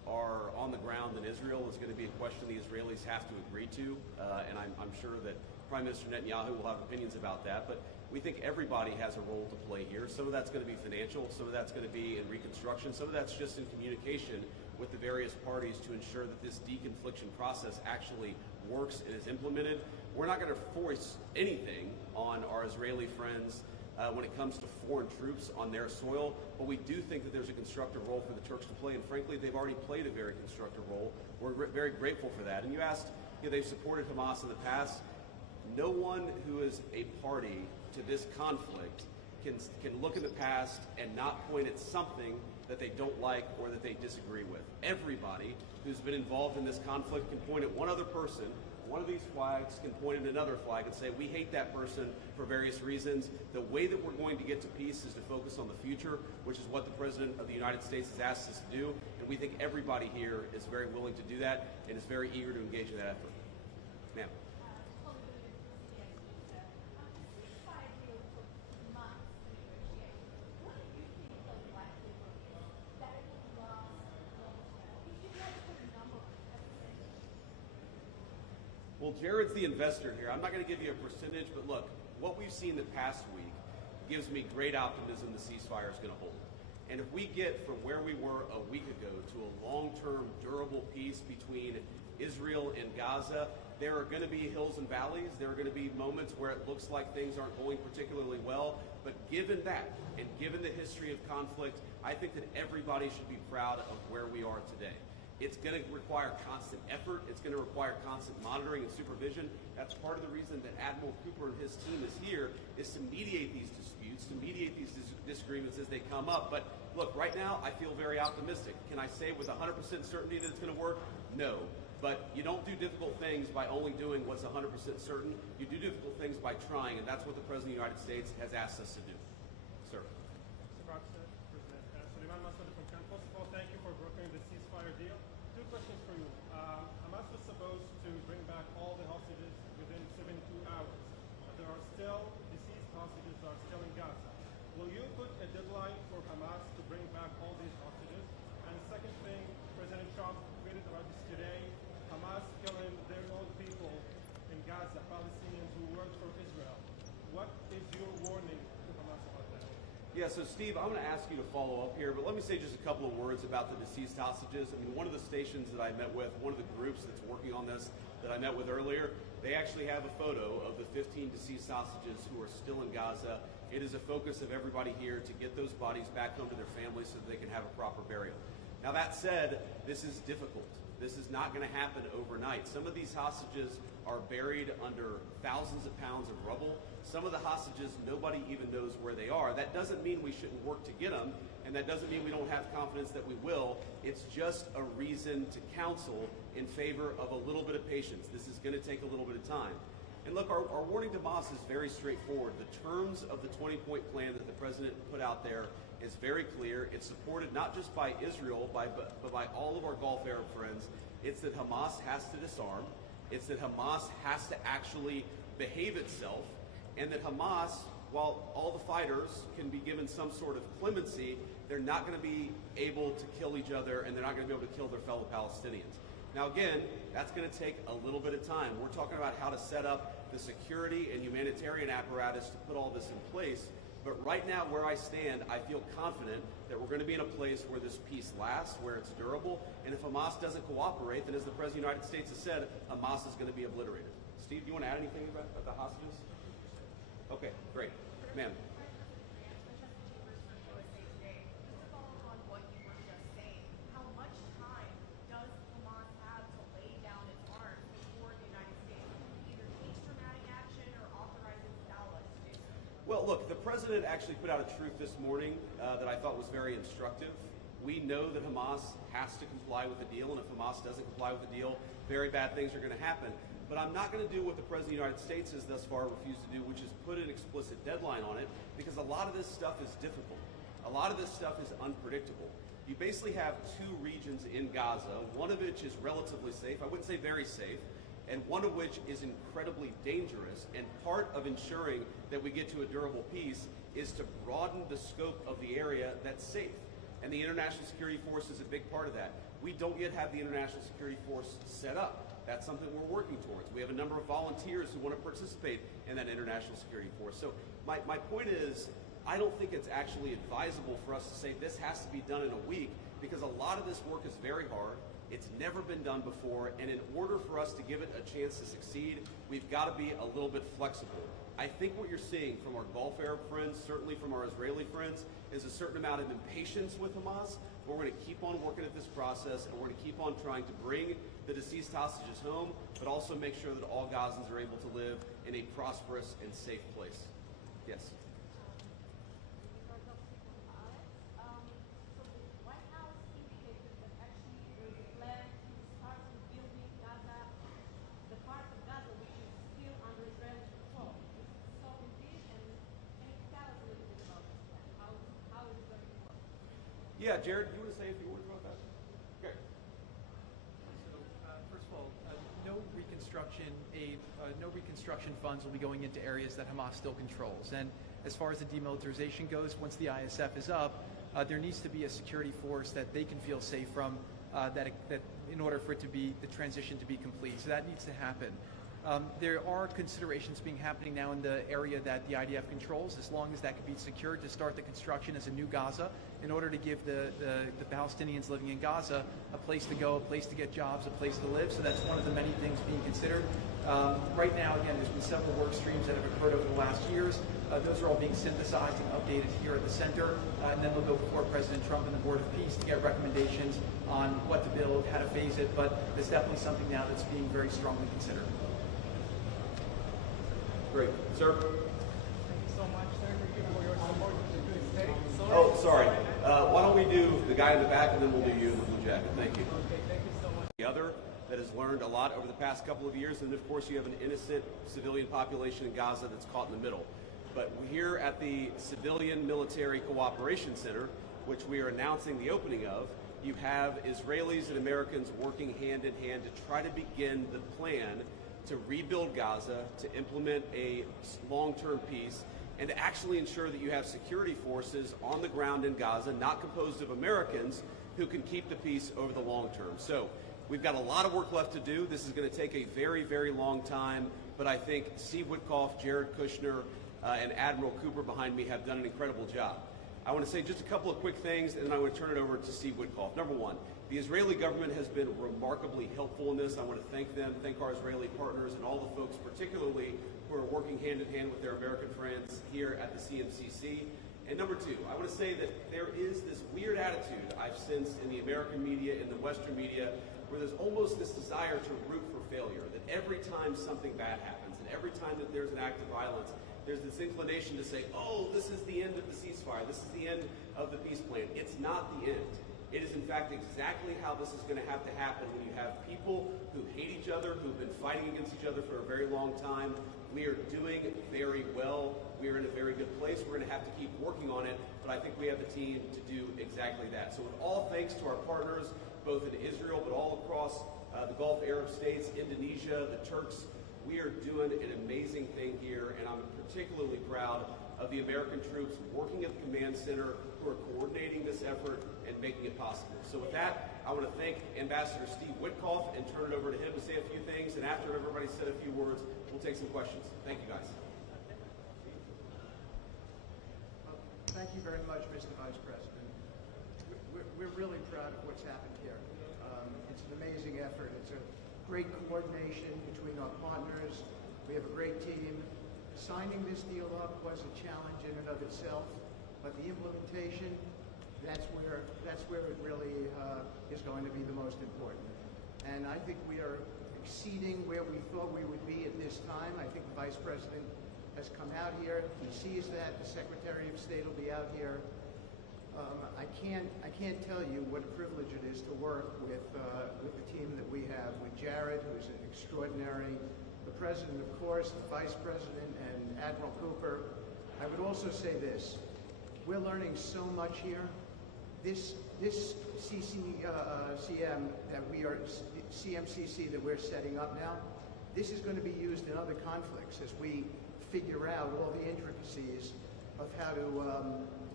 are on the ground in Israel is going to be a question the Israelis have to agree to, and I'm sure that Prime Minister Netanyahu will have opinions about that, but we think everybody has a role to play here. Some of that's going to be financial, some of that's going to be in reconstruction, some of that's just in communication with the various parties to ensure that this deconfliction process actually works and is implemented. We're not going to force anything on our Israeli friends when it comes to foreign troops on their soil, but we do think that there's a constructive role for the Turks to play, and frankly, they've already played a very constructive role. We're very grateful for that. And you asked, they've supported Hamas in the past. No one who is a party to this conflict can look in the past and not point at something that they don't like or that they disagree with. Everybody who's been involved in this conflict can point at one other person. One of these flags can point at another flag and say, we hate that person for various reasons. The way that we're going to get to peace is to focus on the future, which is what the President of the United States has asked us to do. And we think everybody here is very willing to do that and is very eager to engage in that effort. Ma'am. Well, Jared's the investor here. I'm not going to give you a percentage, but look, what we've seen the past week gives me great optimism the ceasefire is going to hold. And if we get from where we were a week ago to a long-term, durable peace between Israel and Gaza, there are going to be hills and valleys. There are going to be moments where it looks like things aren't going particularly well. But given that, and given the history of conflict, I think that everybody should be proud of where we are today. It's going to require constant effort. It's going to require constant monitoring and supervision. That's part of the reason that Admiral Cooper and his team is here, is to mediate these disputes, to mediate these disagreements as they come up. But look, right now, I feel very optimistic. Can I say with 100% certainty that it's going to work? No. But you don't do difficult things by only doing what's 100% certain. You do difficult things by trying, and that's what the President of the United States has asked us to do. Sir. First of all, thank you for brokering the ceasefire deal. Two questions for you. Hamas was supposed to bring back all the hostages within 72 hours. But there are still deceased hostages that are still in Gaza. Will you put a deadline for Hamas to bring back all these hostages? And the second thing, President Trump tweeted about this today, Hamas killing their own people in Gaza, Palestinians who work for Israel. What is your warning to Hamas about that? Yeah, so Steve, I'm going to ask you to follow up here, but let me say just a couple of words about the deceased hostages. I mean, one of the stations that I met with, one of the groups that's working on this that I met with earlier, they actually have a photo of the 15 deceased hostages who are still in Gaza. It is a focus of everybody here to get those bodies back home to their families so that they can have a proper burial. Now that said, this is difficult. This is not going to happen overnight. Some of these hostages are buried under thousands of pounds of rubble. Some of the hostages, nobody even knows where they are. That doesn't mean we shouldn't work to get them, and that doesn't mean we don't have confidence that we will. It's just a reason to counsel in favor of a little bit of patience. This is going to take a little bit of time. And look, our warning to Hamas is very straightforward. The terms of the 20-point plan that the President put out there is very clear. It's supported not just by Israel, but by all of our Gulf Arab friends. It's that Hamas has to disarm. It's that Hamas has to actually behave itself, and that Hamas, while all the fighters can be given some sort of clemency, they're not going to be able to kill each other, and they're not going to be able to kill their fellow Palestinians. Now again, that's going to take a little bit of time. We're talking about how to set up the security and humanitarian apparatus to put all this in place. But right now, where I stand, I feel confident that we're going to be in a place where this peace lasts, where it's durable. And if Hamas doesn't cooperate, then as the President of the United States has said, Hamas is going to be obliterated. Steve, do you want to add anything about the hostages? Okay, great. Ma'am. Well, look, the President actually put out a truth this morning that I thought was very instructive. We know that Hamas has to comply with the deal, and if Hamas doesn't comply with the deal, very bad things are going to happen. But I'm not going to do what the President of the United States has thus far refused to do, which is put an explicit deadline on it, because a lot of this stuff is difficult. A lot of this stuff is unpredictable. You basically have two regions in Gaza, one of which is relatively safe, I wouldn't say very safe, and one of which is incredibly dangerous. And part of ensuring that we get to a durable peace is to broaden the scope of the area that's safe. And the International Security Force is a big part of that. We don't yet have the International Security Force set up. That's something we're working towards. We have a number of volunteers who want to participate in that International Security Force. So my point is, I don't think it's actually advisable for us to say this has to be done in a week, because a lot of this work is very hard. It's never been done before, and in order for us to give it a chance to succeed, we've got to be a little bit flexible. I think what you're seeing from our Gulf Arab friends, certainly from our Israeli friends, is a certain amount of impatience with Hamas. But we're going to keep on working at this process, and we're going to keep on trying to bring the deceased hostages home, but also make sure that all Gazans are able to live in a prosperous and safe place. Yes? Yeah, Jared, you want to say a few words about that? Okay. So, first of all, no reconstruction funds will be going into areas that Hamas still controls. And as far as the demilitarization goes, once the ISF is up, there needs to be a security force that they can feel safe from, that in order for it to be the transition to be complete. So that needs to happen. There are considerations happening now in the area that the IDF controls, as long as that can be secured, to start the construction as a new Gaza, in order to give the Palestinians living in Gaza a place to go, a place to get jobs, a place to live. So that's one of the many things being considered. Right now, again, there's been several work streams that have occurred over the last years. Those are all being synthesized and updated here at the center, and then they'll go before President Trump and the Board of Peace to get recommendations on what to build, how to phase it. But it's definitely something now that's being very strongly considered. Great. Sir? Thank you so much, sir, for your support to the state. Oh, sorry. Why don't we do the guy in the back, and then we'll do you in the blue jacket. Thank you. Okay, thank you so much. The other that has learned a lot over the past couple of years, and of course you have an innocent civilian population in Gaza that's caught in the middle. But here at the Civilian Military Cooperation Center, which we are announcing the opening of, you have Israelis and Americans working hand in hand to try to begin the plan to rebuild Gaza, to implement a long-term peace, and to actually ensure that you have security forces on the ground in Gaza, not composed of Americans, who can keep the peace over the long term. So we've got a lot of work left to do. This is going to take a very, very long time, but I think Steve Witkoff, Jared Kushner, and Admiral Cooper behind me have done an incredible job. I want to say just a couple of quick things, and then I want to turn it over to Steve Witkoff. Number one, the Israeli government has been remarkably helpful in this. I want to thank them, thank our Israeli partners, and all the folks particularly who are working hand in hand with their American friends here at the CMCC. And number two, I want to say that there is this weird attitude I've sensed in the American media, in the Western media, where there's almost this desire to root for failure, that every time something bad happens, and every time that there's an act of violence, there's this inclination to say, oh, this is the end of the ceasefire, this is the end of the peace plan. It's not the end. It is, in fact, exactly how this is going to have to happen when you have people who hate each other, who've been fighting against each other for a very long time. We are doing very well. We are in a very good place. We're going to have to keep working on it, but I think we have the team to do exactly that. So with all thanks to our partners, both in Israel, but all across the Gulf Arab states, Indonesia, the Turks, we are doing an amazing thing here, and I'm particularly proud of the American troops working at the command center who are coordinating this effort and making it possible. So with that, I want to thank Ambassador Steve Witkoff and turn it over to him to say a few things, and after everybody's said a few words, we'll take some questions. Thank you, guys. Thank you very much, Mr. Vice President. We're really proud of what's happened here. It's an amazing effort. It's a great coordination between our partners. We have a great team. Signing this deal up was a challenge in and of itself, but the implementation, that's where it really is going to be the most important. And I think we are exceeding where we thought we would be at this time. I think the Vice President has come out here. He sees that. The Secretary of State will be out here. I can't tell you what a privilege it is to work with the team that we have, with Jared, who's an extraordinary, the President, of course, the Vice President, and Admiral Cooper. I would also say this. We're learning so much here. This CMCC that we're setting up now, this is going to be used in other conflicts as we figure out all the intricacies of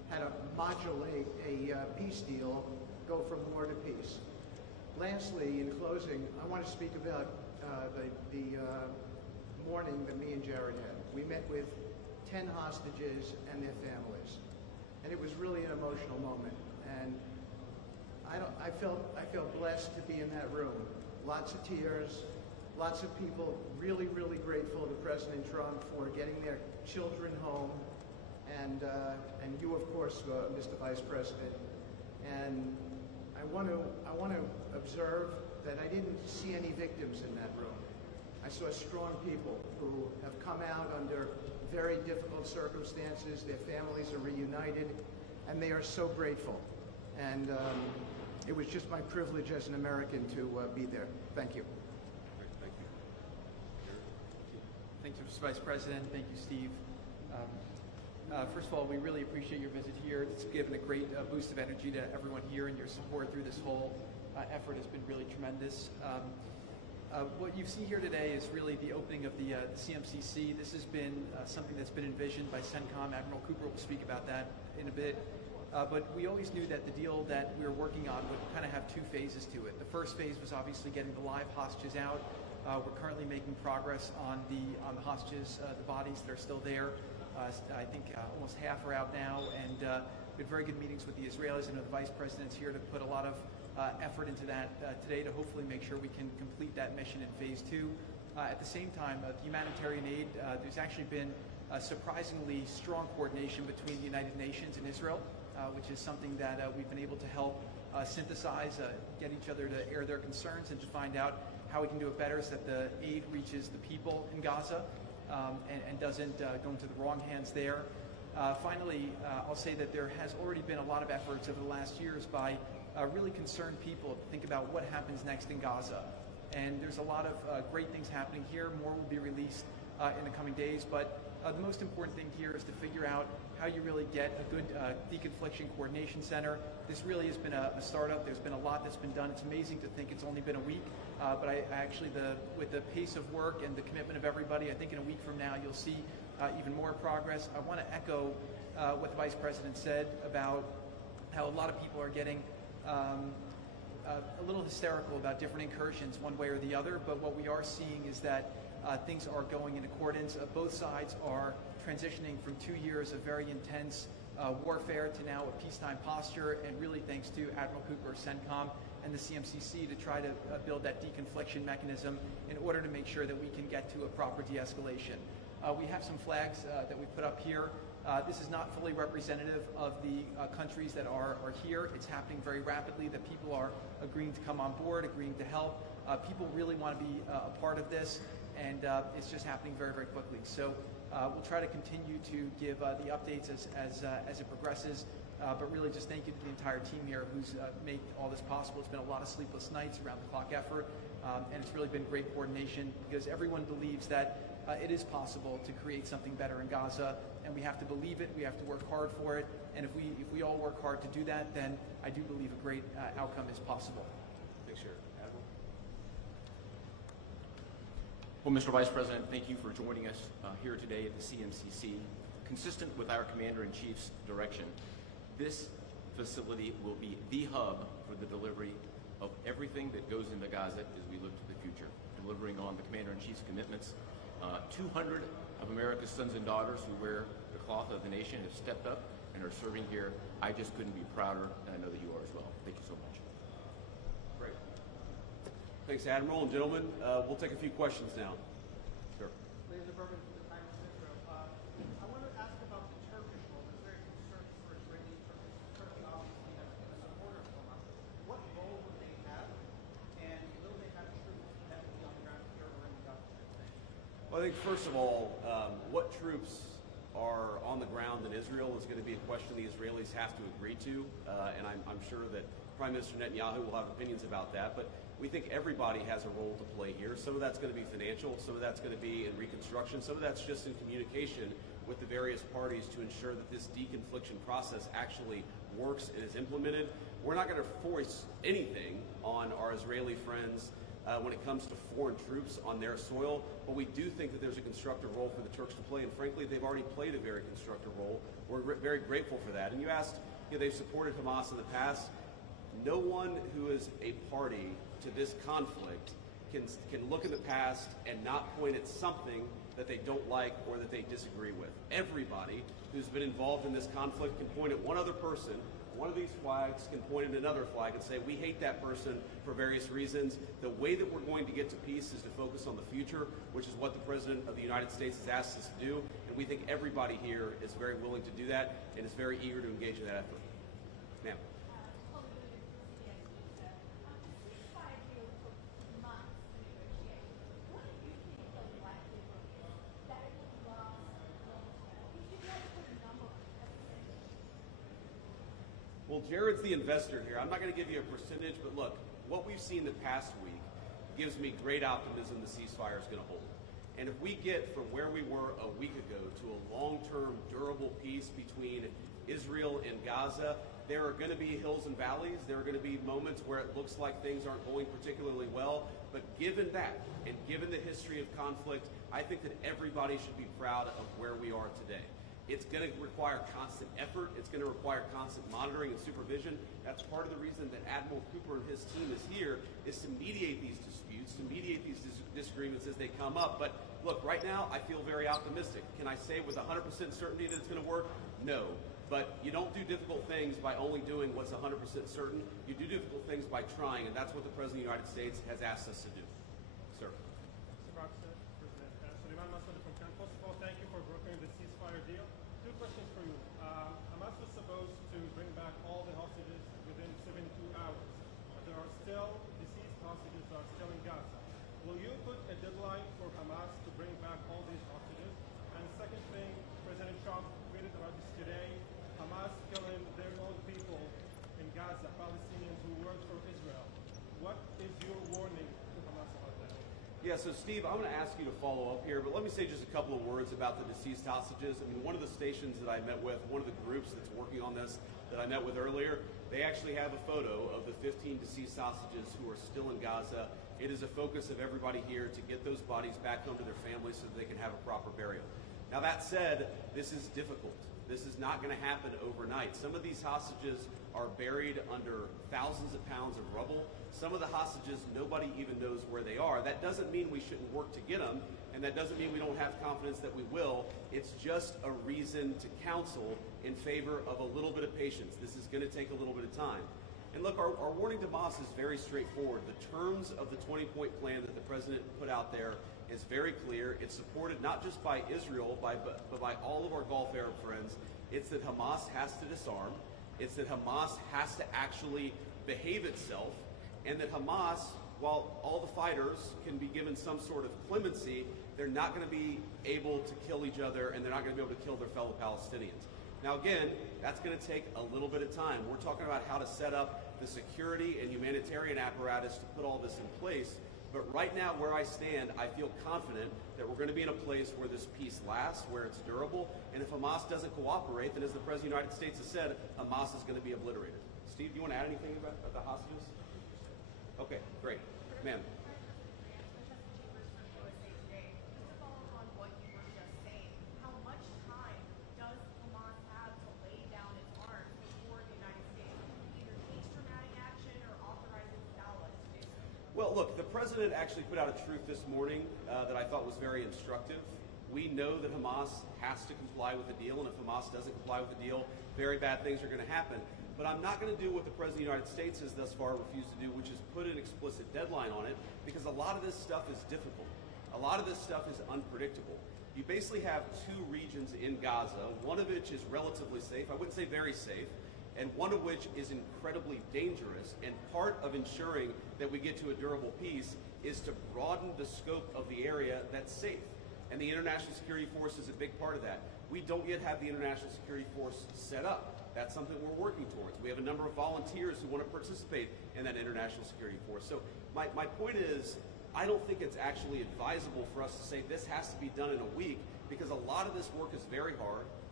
how to modulate a peace deal, go from war to peace. Lastly, in closing, I want to speak about the morning that me and Jared had. We met with 10 hostages and their families, and it was really an emotional moment. And I felt blessed to be in that room. Lots of tears, lots of people really, really grateful to President Trump for getting their children home, and you, of course, Mr. Vice President. And I want to observe that I didn't see any victims in that room. I saw strong people who have come out under very difficult circumstances. Their families are reunited, and they are so grateful. And it was just my privilege as an American to be there. Thank you. Great, thank you. Thank you, Mr. Vice President. Thank you, Steve. First of all, we really appreciate your visit here. It's given a great boost of energy to everyone here, and your support through this whole effort has been really tremendous. What you see here today is really the opening of the CMCC. This has been something that's been envisioned by CENTCOM. Admiral Cooper will speak about that in a bit. But we always knew that the deal that we were working on would kind of have two phases to it. The first phase was obviously getting the live hostages out. We're currently making progress on the hostages, the bodies that are still there. I think almost half are out now, and we had very good meetings with the Israelis. I know the Vice President's here to put a lot of effort into that today to hopefully make sure we can complete that mission in phase 2. At the same time, the humanitarian aid, there's actually been surprisingly strong coordination between the United Nations and Israel, which is something that we've been able to help synthesize, get each other to air their concerns and to find out how we can do it better so that the aid reaches the people in Gaza and doesn't go into the wrong hands there. Finally, I'll say that there has already been a lot of efforts over the last years by really concerned people to think about what happens next in Gaza. And there's a lot of great things happening here. More will be released in the coming days. But the most important thing here is to figure out how you really get a good deconfliction coordination center. This really has been a startup. There's been a lot that's been done. It's amazing to think it's only been a week. But I actually, with the pace of work and the commitment of everybody, I think in a week from now you'll see even more progress. I want to echo what the Vice President said about how a lot of people are getting a little hysterical about different incursions one way or the other, but what we are seeing is that things are going in accordance. Both sides are transitioning from 2 years of very intense warfare to now a peacetime posture, and really thanks to Admiral Cooper, CENTCOM, and the CMCC to try to build that deconfliction mechanism in order to make sure that we can get to a proper de-escalation. We have some flags that we put up here. This is not fully representative of the countries that are here. It's happening very rapidly, that people are agreeing to come on board, agreeing to help. People really want to be a part of this, and it's just happening very, very quickly. So we'll try to continue to give the updates as it progresses, but really just thank you to the entire team here who's made all this possible. It's been a lot of sleepless nights, around-the-clock effort, and it's really been great coordination because everyone believes that it is possible to create something better in Gaza, and we have to believe it, we have to work hard for it, and if we all work hard to do that, then I do believe a great outcome is possible. Thanks, Jared. Admiral? Well, Mr. Vice President, thank you for joining us here today at the CMCC. Consistent with our Commander-in-Chief's direction, this facility will be the hub for the delivery of everything that goes into Gaza as we look to the future, delivering on the Commander-in-Chief's commitments. 200 of America's sons and daughters who wear the cloth of the nation have stepped up and are serving here. I just couldn't be prouder, and I know that you are as well. Thank you so much. Great. Thanks, Admiral. And gentlemen, we'll take a few questions now. Sure. Laser Berman from the Times of Israel. I want to ask about the Turkish role. There's very concerned for Israeli Turkish. Turkey obviously has been a supporter of Hamas. What role would they have, and will they have troops that will be on the ground here or in the Gaza? Well, I think first of all, what troops are on the ground in Israel is going to be a question the Israelis have to agree to, and I'm sure that Prime Minister Netanyahu will have opinions about that, but we think everybody has a role to play here. Some of that's going to be financial, some of that's going to be in reconstruction, some of that's just in communication with the various parties to ensure that this deconfliction process actually works and is implemented. We're not going to force anything on our Israeli friends when it comes to foreign troops on their soil, but we do think that there's a constructive role for the Turks to play, and frankly, they've already played a very constructive role. We're very grateful for that. And you asked, they've supported Hamas in the past. No one who is a party to this conflict can look in the past and not point at something that they don't like or that they disagree with. Everybody who's been involved in this conflict can point at one other person. One of these flags can point at another flag and say, we hate that person for various reasons. The way that we're going to get to peace is to focus on the future, which is what the President of the United States has asked us to do. And we think everybody here is very willing to do that and is very eager to engage in that effort. Ma'am. Well, Jared's the investor here. I'm not going to give you a percentage, but look, what we've seen the past week gives me great optimism the ceasefire is going to hold. And if we get from where we were a week ago to a long-term, durable peace between Israel and Gaza, there are going to be hills and valleys. There are going to be moments where it looks like things aren't going particularly well. But given that, and given the history of conflict, I think that everybody should be proud of where we are today. It's going to require constant effort. It's going to require constant monitoring and supervision. That's part of the reason that Admiral Cooper and his team is here, is to mediate these disputes, to mediate these disagreements as they come up. But look, right now, I feel very optimistic. Can I say with 100% certainty that it's going to work? No. But you don't do difficult things by only doing what's 100% certain. You do difficult things by trying, and that's what the President of the United States has asked us to do. Sir. First of all, thank you for brokering the ceasefire deal. Two questions for you. Hamas was supposed to bring back all the hostages within 72 hours, but there are still deceased hostages that are still in Gaza. Will you put a deadline for Hamas to bring back all these hostages? And the second thing, President Trump tweeted about this today, Hamas killing their own people in Gaza, Palestinians who work for Israel. What is your warning to Hamas about that? Yeah, so Steve, I'm going to ask you to follow up here, but let me say just a couple of words about the deceased hostages. I mean, one of the stations that I met with, one of the groups that's working on this that I met with earlier, they actually have a photo of the 15 deceased hostages who are still in Gaza. It is a focus of everybody here to get those bodies back home to their families so that they can have a proper burial. Now that said, this is difficult. This is not going to happen overnight. Some of these hostages are buried under thousands of pounds of rubble. Some of the hostages, nobody even knows where they are. That doesn't mean we shouldn't work to get them, and that doesn't mean we don't have confidence that we will. It's just a reason to counsel in favor of a little bit of patience. This is going to take a little bit of time. And look, our warning to Hamas is very straightforward. The terms of the 20-point plan that the President put out there is very clear. It's supported not just by Israel, but by all of our Gulf Arab friends. It's that Hamas has to disarm. It's that Hamas has to actually behave itself. And that Hamas, while all the fighters can be given some sort of clemency, they're not going to be able to kill each other, and they're not going to be able to kill their fellow Palestinians. Now again, that's going to take a little bit of time. We're talking about how to set up the security and humanitarian apparatus to put all this in place. But right now, where I stand, I feel confident that we're going to be in a place where this peace lasts, where it's durable. And if Hamas doesn't cooperate, then as the President of the United States has said, Hamas is going to be obliterated. Steve, do you want to add anything about the hostages? Okay, great. Ma'am. Well, look, the President actually put out a truth this morning that I thought was very instructive. We know that Hamas has to comply with the deal, and if Hamas doesn't comply with the deal, very bad things are going to happen. But I'm not going to do what the President of the United States has thus far refused to do, which is put an explicit deadline on it, because a lot of this stuff is difficult. A lot of this stuff is unpredictable. You basically have two regions in Gaza, one of which is relatively safe, I wouldn't say very safe, and one of which is incredibly dangerous. And part of ensuring that we get to a durable peace is to broaden the scope of the area that's safe. And the International Security Force is a big part of that. We don't yet have the International Security Force set up. That's something we're working towards. We have a number of volunteers who want to participate in that International Security Force. So my point is, I don't think it's actually advisable for us to say this has to be done in a week, because a lot of this work is very hard.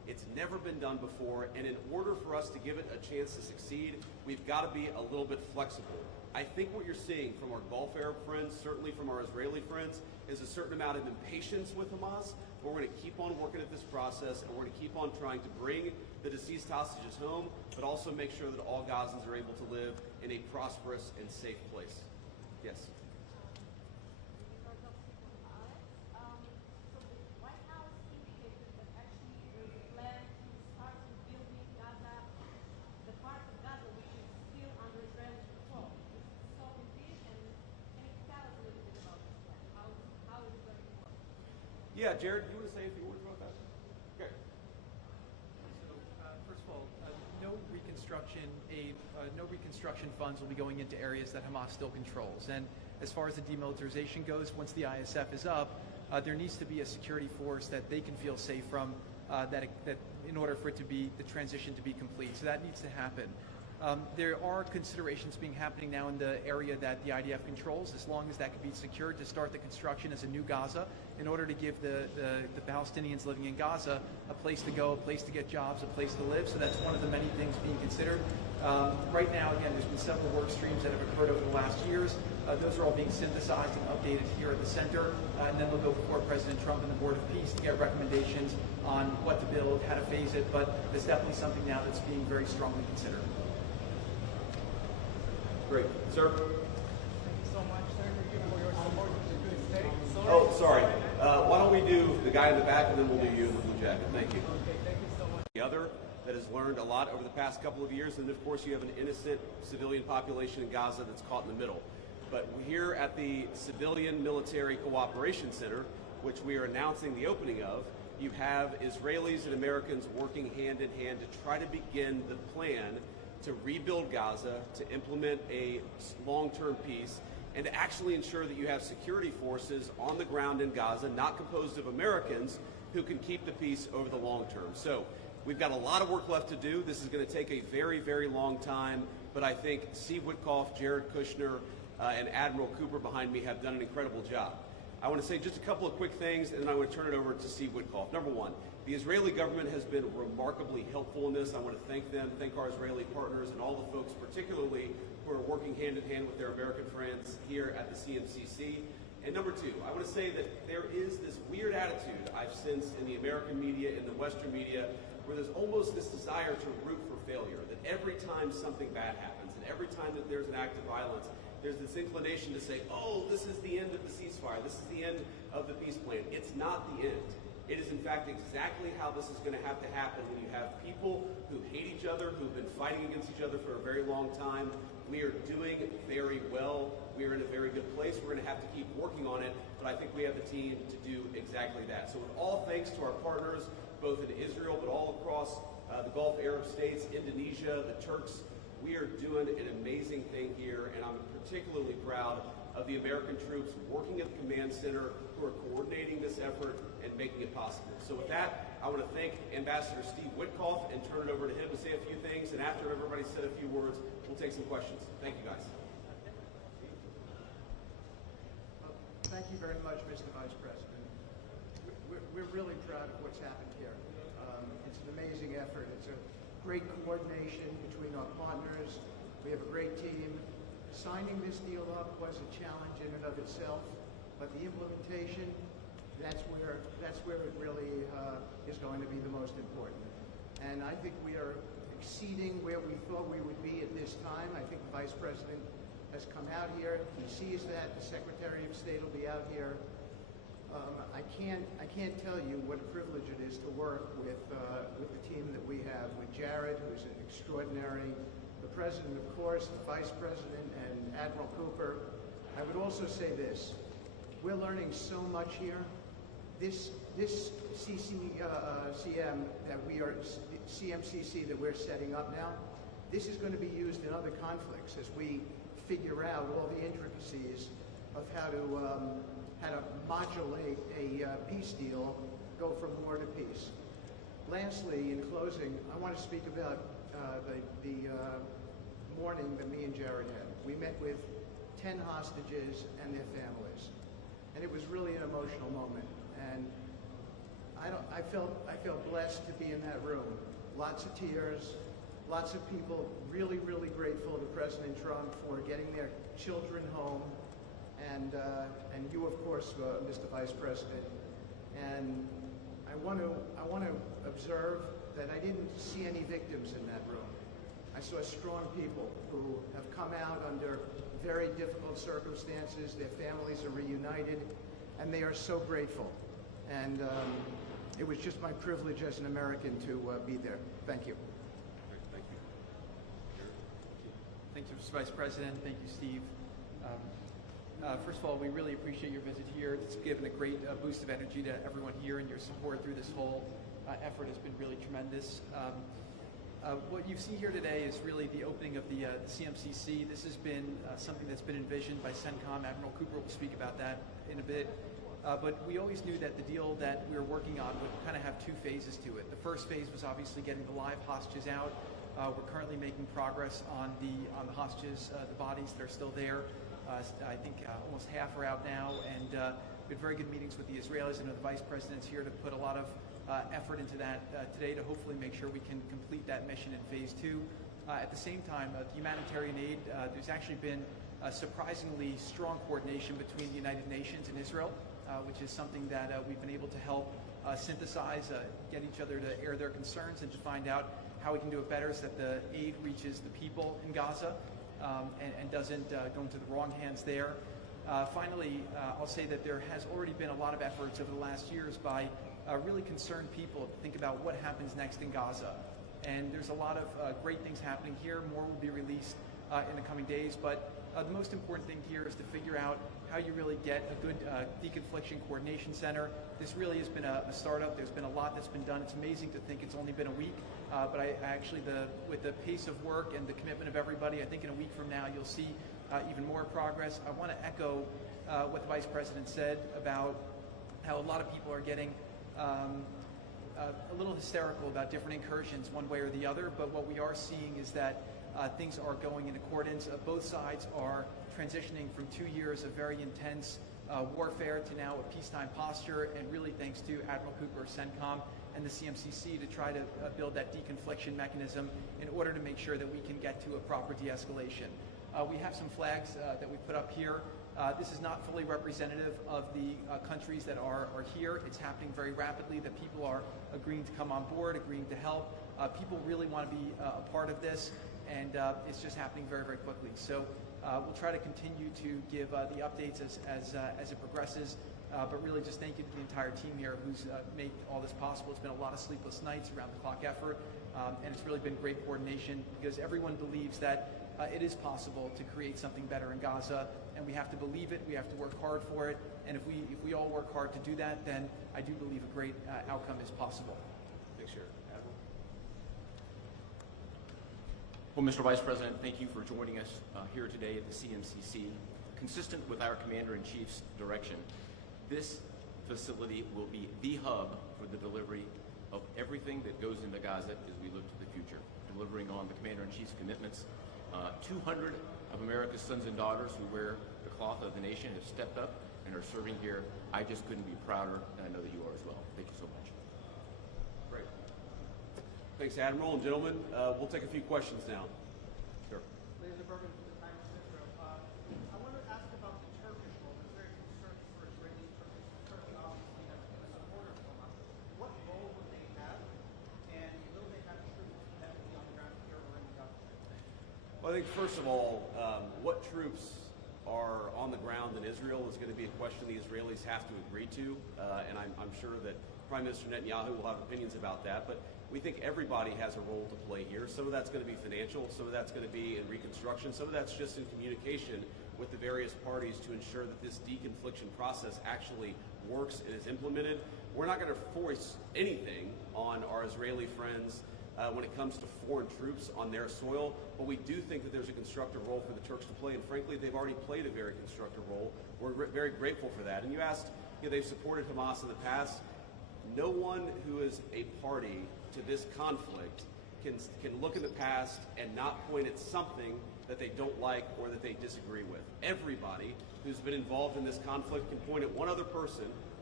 It's never been done before, and in order for us to give it a chance to succeed, we've got to be a little bit flexible. I think what you're seeing from our Gulf Arab friends, certainly from our Israeli friends, is a certain amount of impatience with Hamas, but we're going to keep on working at this process, and we're going to keep on trying to bring the deceased hostages home, but also make sure that all Gazans are able to live in a prosperous and safe place. Yes? Yeah, Jared, you want to say a few words about that? Okay. So, first of all, no reconstruction funds will be going into areas that Hamas still controls. And as far as the demilitarization goes, once the ISF is up, there needs to be a security force that they can feel safe from, that in order for it to be the transition to be complete. So that needs to happen. There are considerations being happening now in the area that the IDF controls, as long as that can be secured, to start the construction as a new Gaza, in order to give the Palestinians living in Gaza a place to go, a place to get jobs, a place to live. So that's one of the many things being considered. Right now, again, there's been several work streams that have occurred over the last years. Those are all being synthesized and updated here at the center, and then they'll go before President Trump and the Board of Peace to get recommendations on what to build, how to phase it, but it's definitely something now that's being very strongly considered. Great. Sir? Thank you so much, sir, for your support to the state. Oh, sorry. Why don't we do the guy in the back, and then we'll do you in the blue jacket. Thank you. Okay, thank you so much. The other that has learned a lot over the past couple of years, and of course you have an innocent civilian population in Gaza that's caught in the middle. But here at the Civilian Military Cooperation Center, which we are announcing the opening of, you have Israelis and Americans working hand in hand to try to begin the plan to rebuild Gaza, to implement a long-term peace, and to actually ensure that you have security forces on the ground in Gaza, not composed of Americans, who can keep the peace over the long term. So we've got a lot of work left to do. This is going to take a very, very long time, but I think Steve Witkoff, Jared Kushner, and Admiral Cooper behind me have done an incredible job. I want to say just a couple of quick things, and then I want to turn it over to Steve Witkoff. Number one, the Israeli government has been remarkably helpful in this. I want to thank them, thank our Israeli partners, and all the folks particularly who are working hand in hand with their American friends here at the CMCC. And number two, I want to say that there is this weird attitude I've sensed in the American media, in the Western media, where there's almost this desire to root for failure, that every time something bad happens, and every time that there's an act of violence, there's this inclination to say, oh, this is the end of the ceasefire, this is the end of the peace plan. It's not the end. It is, in fact, exactly how this is going to have to happen when you have people who hate each other, who've been fighting against each other for a very long time. We are doing very well. We are in a very good place. We're going to have to keep working on it, but I think we have the team to do exactly that. So with all thanks to our partners, both in Israel, but all across the Gulf Arab states, Indonesia, the Turks, we are doing an amazing thing here, and I'm particularly proud of the American troops working at the command center who are coordinating this effort and making it possible. So with that, I want to thank Ambassador Steve Witkoff and turn it over to him to say a few things, and after everybody's said a few words, we'll take some questions. Thank you, guys. Thank you very much, Mr. Vice President. We're really proud of what's happened here. It's an amazing effort. It's a great coordination between our partners. We have a great team. Signing this deal up was a challenge in and of itself, but the implementation, that's where it really is going to be the most important. And I think we are exceeding where we thought we would be at this time. I think the Vice President has come out here. He sees that. The Secretary of State will be out here. I can't tell you what a privilege it is to work with the team that we have, with Jared, who's an extraordinary, the President, of course, the Vice President, and Admiral Cooper. I would also say this. We're learning so much here. This CMCC that we're setting up now, this is going to be used in other conflicts as we figure out all the intricacies of how to modulate a peace deal, go from war to peace. Lastly, in closing, I want to speak about the morning that me and Jared had. We met with 10 hostages and their families, and it was really an emotional moment. And I felt blessed to be in that room. Lots of tears, lots of people really, really grateful to President Trump for getting their children home, and you, of course, Mr. Vice President. And I want to observe that I didn't see any victims in that room. I saw strong people who have come out under very difficult circumstances. Their families are reunited, and they are so grateful. And it was just my privilege as an American to be there. Thank you. Thank you. Thank you, Mr. Vice President. Thank you, Steve. First of all, we really appreciate your visit here. It's given a great boost of energy to everyone here, and your support through this whole effort has been really tremendous. What you see here today is really the opening of the CMCC. This has been something that's been envisioned by CENTCOM. Admiral Cooper will speak about that in a bit. But we always knew that the deal that we were working on would kind of have two phases to it. The first phase was obviously getting the live hostages out. We're currently making progress on the hostages, the bodies that are still there. I think almost half are out now, and we had very good meetings with the Israelis. I know the Vice President's here to put a lot of effort into that today to hopefully make sure we can complete that mission in phase two. At the same time, the humanitarian aid, there's actually been surprisingly strong coordination between the United Nations and Israel, which is something that we've been able to help synthesize, get each other to air their concerns and to find out how we can do it better so that the aid reaches the people in Gaza and doesn't go into the wrong hands there. Finally, I'll say that there has already been a lot of efforts over the last years by really concerned people to think about what happens next in Gaza. And there's a lot of great things happening here. More will be released in the coming days. But the most important thing here is to figure out how you really get a good deconfliction coordination center. This really has been a startup. There's been a lot that's been done. It's amazing to think it's only been a week. But I actually, with the pace of work and the commitment of everybody, I think in a week from now you'll see even more progress. I want to echo what the Vice President said about how a lot of people are getting a little hysterical about different incursions one way or the other, but what we are seeing is that things are going in accordance. Both sides are transitioning from 2 years of very intense warfare to now a peacetime posture, and really thanks to Admiral Cooper, CENTCOM, and the CMCC to try to build that deconfliction mechanism in order to make sure that we can get to a proper de-escalation. We have some flags that we put up here. This is not fully representative of the countries that are here. It's happening very rapidly, that people are agreeing to come on board, agreeing to help. People really want to be a part of this, and it's just happening very, very quickly. So we'll try to continue to give the updates as it progresses, but really just thank you to the entire team here who's made all this possible. It's been a lot of sleepless nights, around-the-clock effort, and it's really been great coordination because everyone believes that it is possible to create something better in Gaza, and we have to believe it, we have to work hard for it, and if we all work hard to do that, then I do believe a great outcome is possible. Thanks, Jared. Admiral? Well, Mr. Vice President, thank you for joining us here today at the CMCC. Consistent with our Commander-in-Chief's direction, this facility will be the hub for the delivery of everything that goes into Gaza as we look to the future, delivering on the Commander-in-Chief's commitments. 200 of America's sons and daughters who wear the cloth of the nation have stepped up and are serving here. I just couldn't be prouder, and I know that you are as well. Thank you so much. Great. Thanks, Admiral. And gentlemen, we'll take a few questions now. Sure. Ladies and gentlemen, from the Times of Israel, I want to ask about the Turkish role. There's very concerned for Israeli Turkey. Turkey obviously has been a supporter of Hamas. What role would they have, and will they have troops heavily on the ground here or in Gaza? Well, I think first of all, what troops are on the ground in Israel is going to be a question the Israelis have to agree to, and I'm sure that Prime Minister Netanyahu will have opinions about that, but we think everybody has a role to play here. Some of that's going to be financial, some of that's going to be in reconstruction, some of that's just in communication with the various parties to ensure that this deconfliction process actually works and is implemented. We're not going to force anything on our Israeli friends when it comes to foreign troops on their soil, but we do think that there's a constructive role for the Turks to play, and frankly, they've already played a very constructive role. We're very grateful for that. And you asked, they've supported Hamas in the past. No one who is a party to this conflict can look in the past and not point at something that they don't like or that they disagree with. Everybody who's been involved in this conflict can point at one other person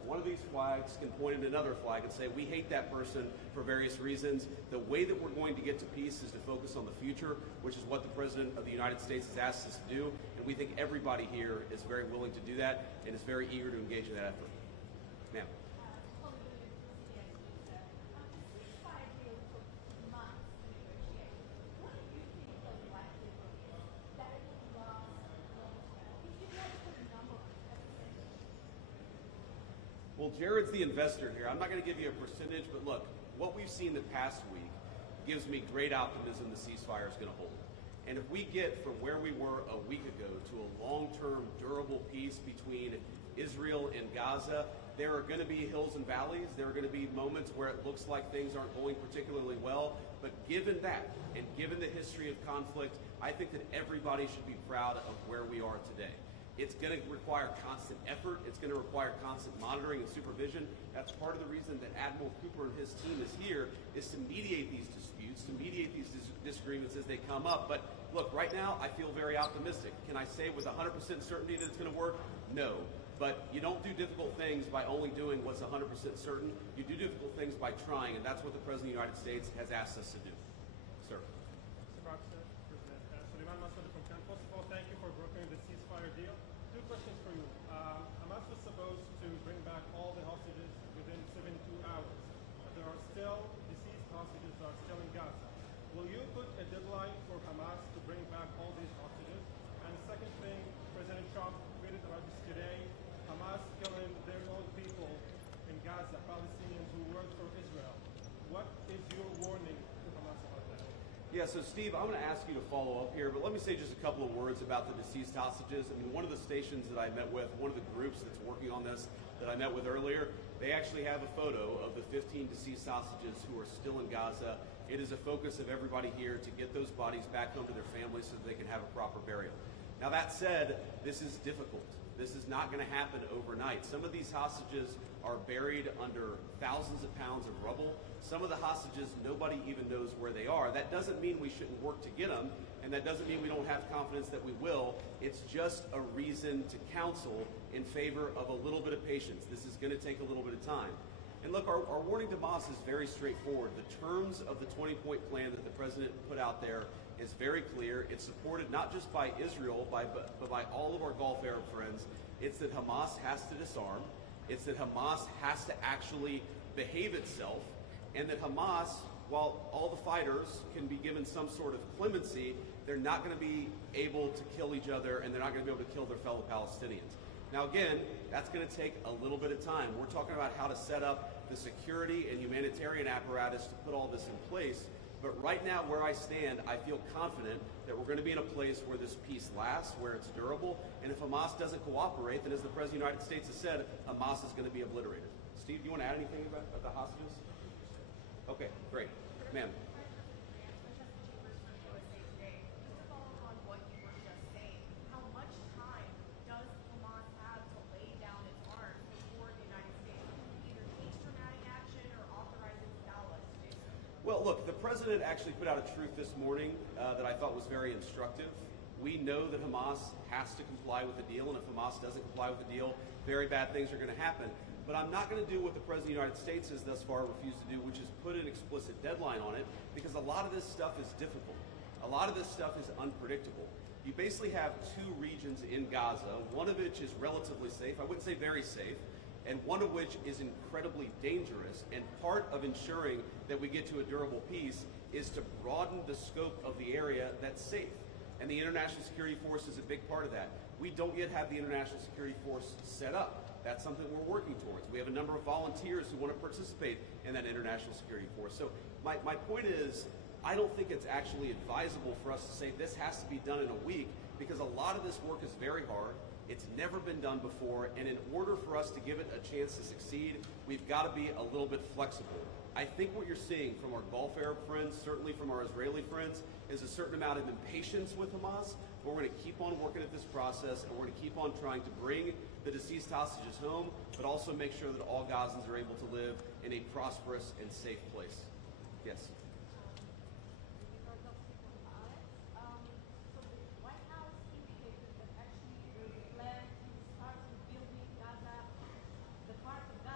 one of these flags can point at another flag and say, we hate that person for various reasons. The way that we're going to get to peace is to focus on the future, which is what the President of the United States has asked us to do. And we think everybody here is very willing to do that and is very eager to engage in that effort. Ma'am. Well, Jared's the investor here. I'm not going to give you a percentage, but look, what we've seen the past week gives me great optimism the ceasefire is going to hold. And if we get from where we were a week ago to a long-term, durable peace between Israel and Gaza, there are going to be hills and valleys. There are going to be moments where it looks like things aren't going particularly well. But given that, and given the history of conflict, I think that everybody should be proud of where we are today. It's going to require constant effort. It's going to require constant monitoring and supervision. That's part of the reason that Admiral Cooper and his team is here, is to mediate these disputes, to mediate these disagreements as they come up. But look, right now, I feel very optimistic. Can I say with 100% certainty that it's going to work? No. But you don't do difficult things by only doing what's 100% certain. You do difficult things by trying, and that's what the President of the United States has asked us to do. Sir. Mr. President, Suleiman Massoud from Cannes. First of all, thank you for brokering the ceasefire deal. Two questions for you. Hamas was supposed to bring back all the hostages within 72 hours. There are still deceased hostages that are still in Gaza. Will you put a deadline for Hamas to bring back all these hostages? And the second thing, President Trump tweeted about this today, Hamas killing their own people in Gaza, Palestinians who work for Israel. What is your warning to Hamas about that? Yeah, so Steve, I'm going to ask you to follow up here, but let me say just a couple of words about the deceased hostages. I mean, one of the stations that I met with, one of the groups that's working on this that I met with earlier, they actually have a photo of the 15 deceased hostages who are still in Gaza. It is a focus of everybody here to get those bodies back home to their families so that they can have a proper burial. Now that said, this is difficult. This is not going to happen overnight. Some of these hostages are buried under thousands of pounds of rubble. Some of the hostages, nobody even knows where they are. That doesn't mean we shouldn't work to get them, and that doesn't mean we don't have confidence that we will. It's just a reason to counsel in favor of a little bit of patience. This is going to take a little bit of time. And look, our warning to Hamas is very straightforward. The terms of the 20-point plan that the President put out there is very clear. It's supported not just by Israel, but by all of our Gulf Arab friends. It's that Hamas has to disarm. It's that Hamas has to actually behave itself. And that Hamas, while all the fighters can be given some sort of clemency, they're not going to be able to kill each other, and they're not going to be able to kill their fellow Palestinians. Now again, that's going to take a little bit of time. We're talking about how to set up the security and humanitarian apparatus to put all this in place. But right now, where I stand, I feel confident that we're going to be in a place where this peace lasts, where it's durable. And if Hamas doesn't cooperate, then as the President of the United States has said, Hamas is going to be obliterated. Steve, do you want to add anything about the hostages? Okay, great. Ma'am. Well, look, the President actually put out a truth this morning that I thought was very instructive. We know that Hamas has to comply with the deal, and if Hamas doesn't comply with the deal, very bad things are going to happen. But I'm not going to do what the President of the United States has thus far refused to do, which is put an explicit deadline on it, because a lot of this stuff is difficult. A lot of this stuff is unpredictable. You basically have two regions in Gaza, one of which is relatively safe, I wouldn't say very safe, and one of which is incredibly dangerous. And part of ensuring that we get to a durable peace is to broaden the scope of the area that's safe. And the International Security Force is a big part of that. We don't yet have the International Security Force set up. That's something we're working towards. We have a number of volunteers who want to participate in that International Security Force. So my point is, I don't think it's actually advisable for us to say this has to be done in a week, because a lot of this work is very hard. It's never been done before, and in order for us to give it a chance to succeed, we've got to be a little bit flexible. I think what you're seeing from our Gulf Arab friends, certainly from our Israeli friends, is a certain amount of impatience with Hamas, but we're going to keep on working at this process, and we're going to keep on trying to bring the deceased hostages home, but also make sure that all Gazans are able to live in a prosperous and safe place. Yes? The White House indicated that actually the plan to start rebuilding Gaza, the part of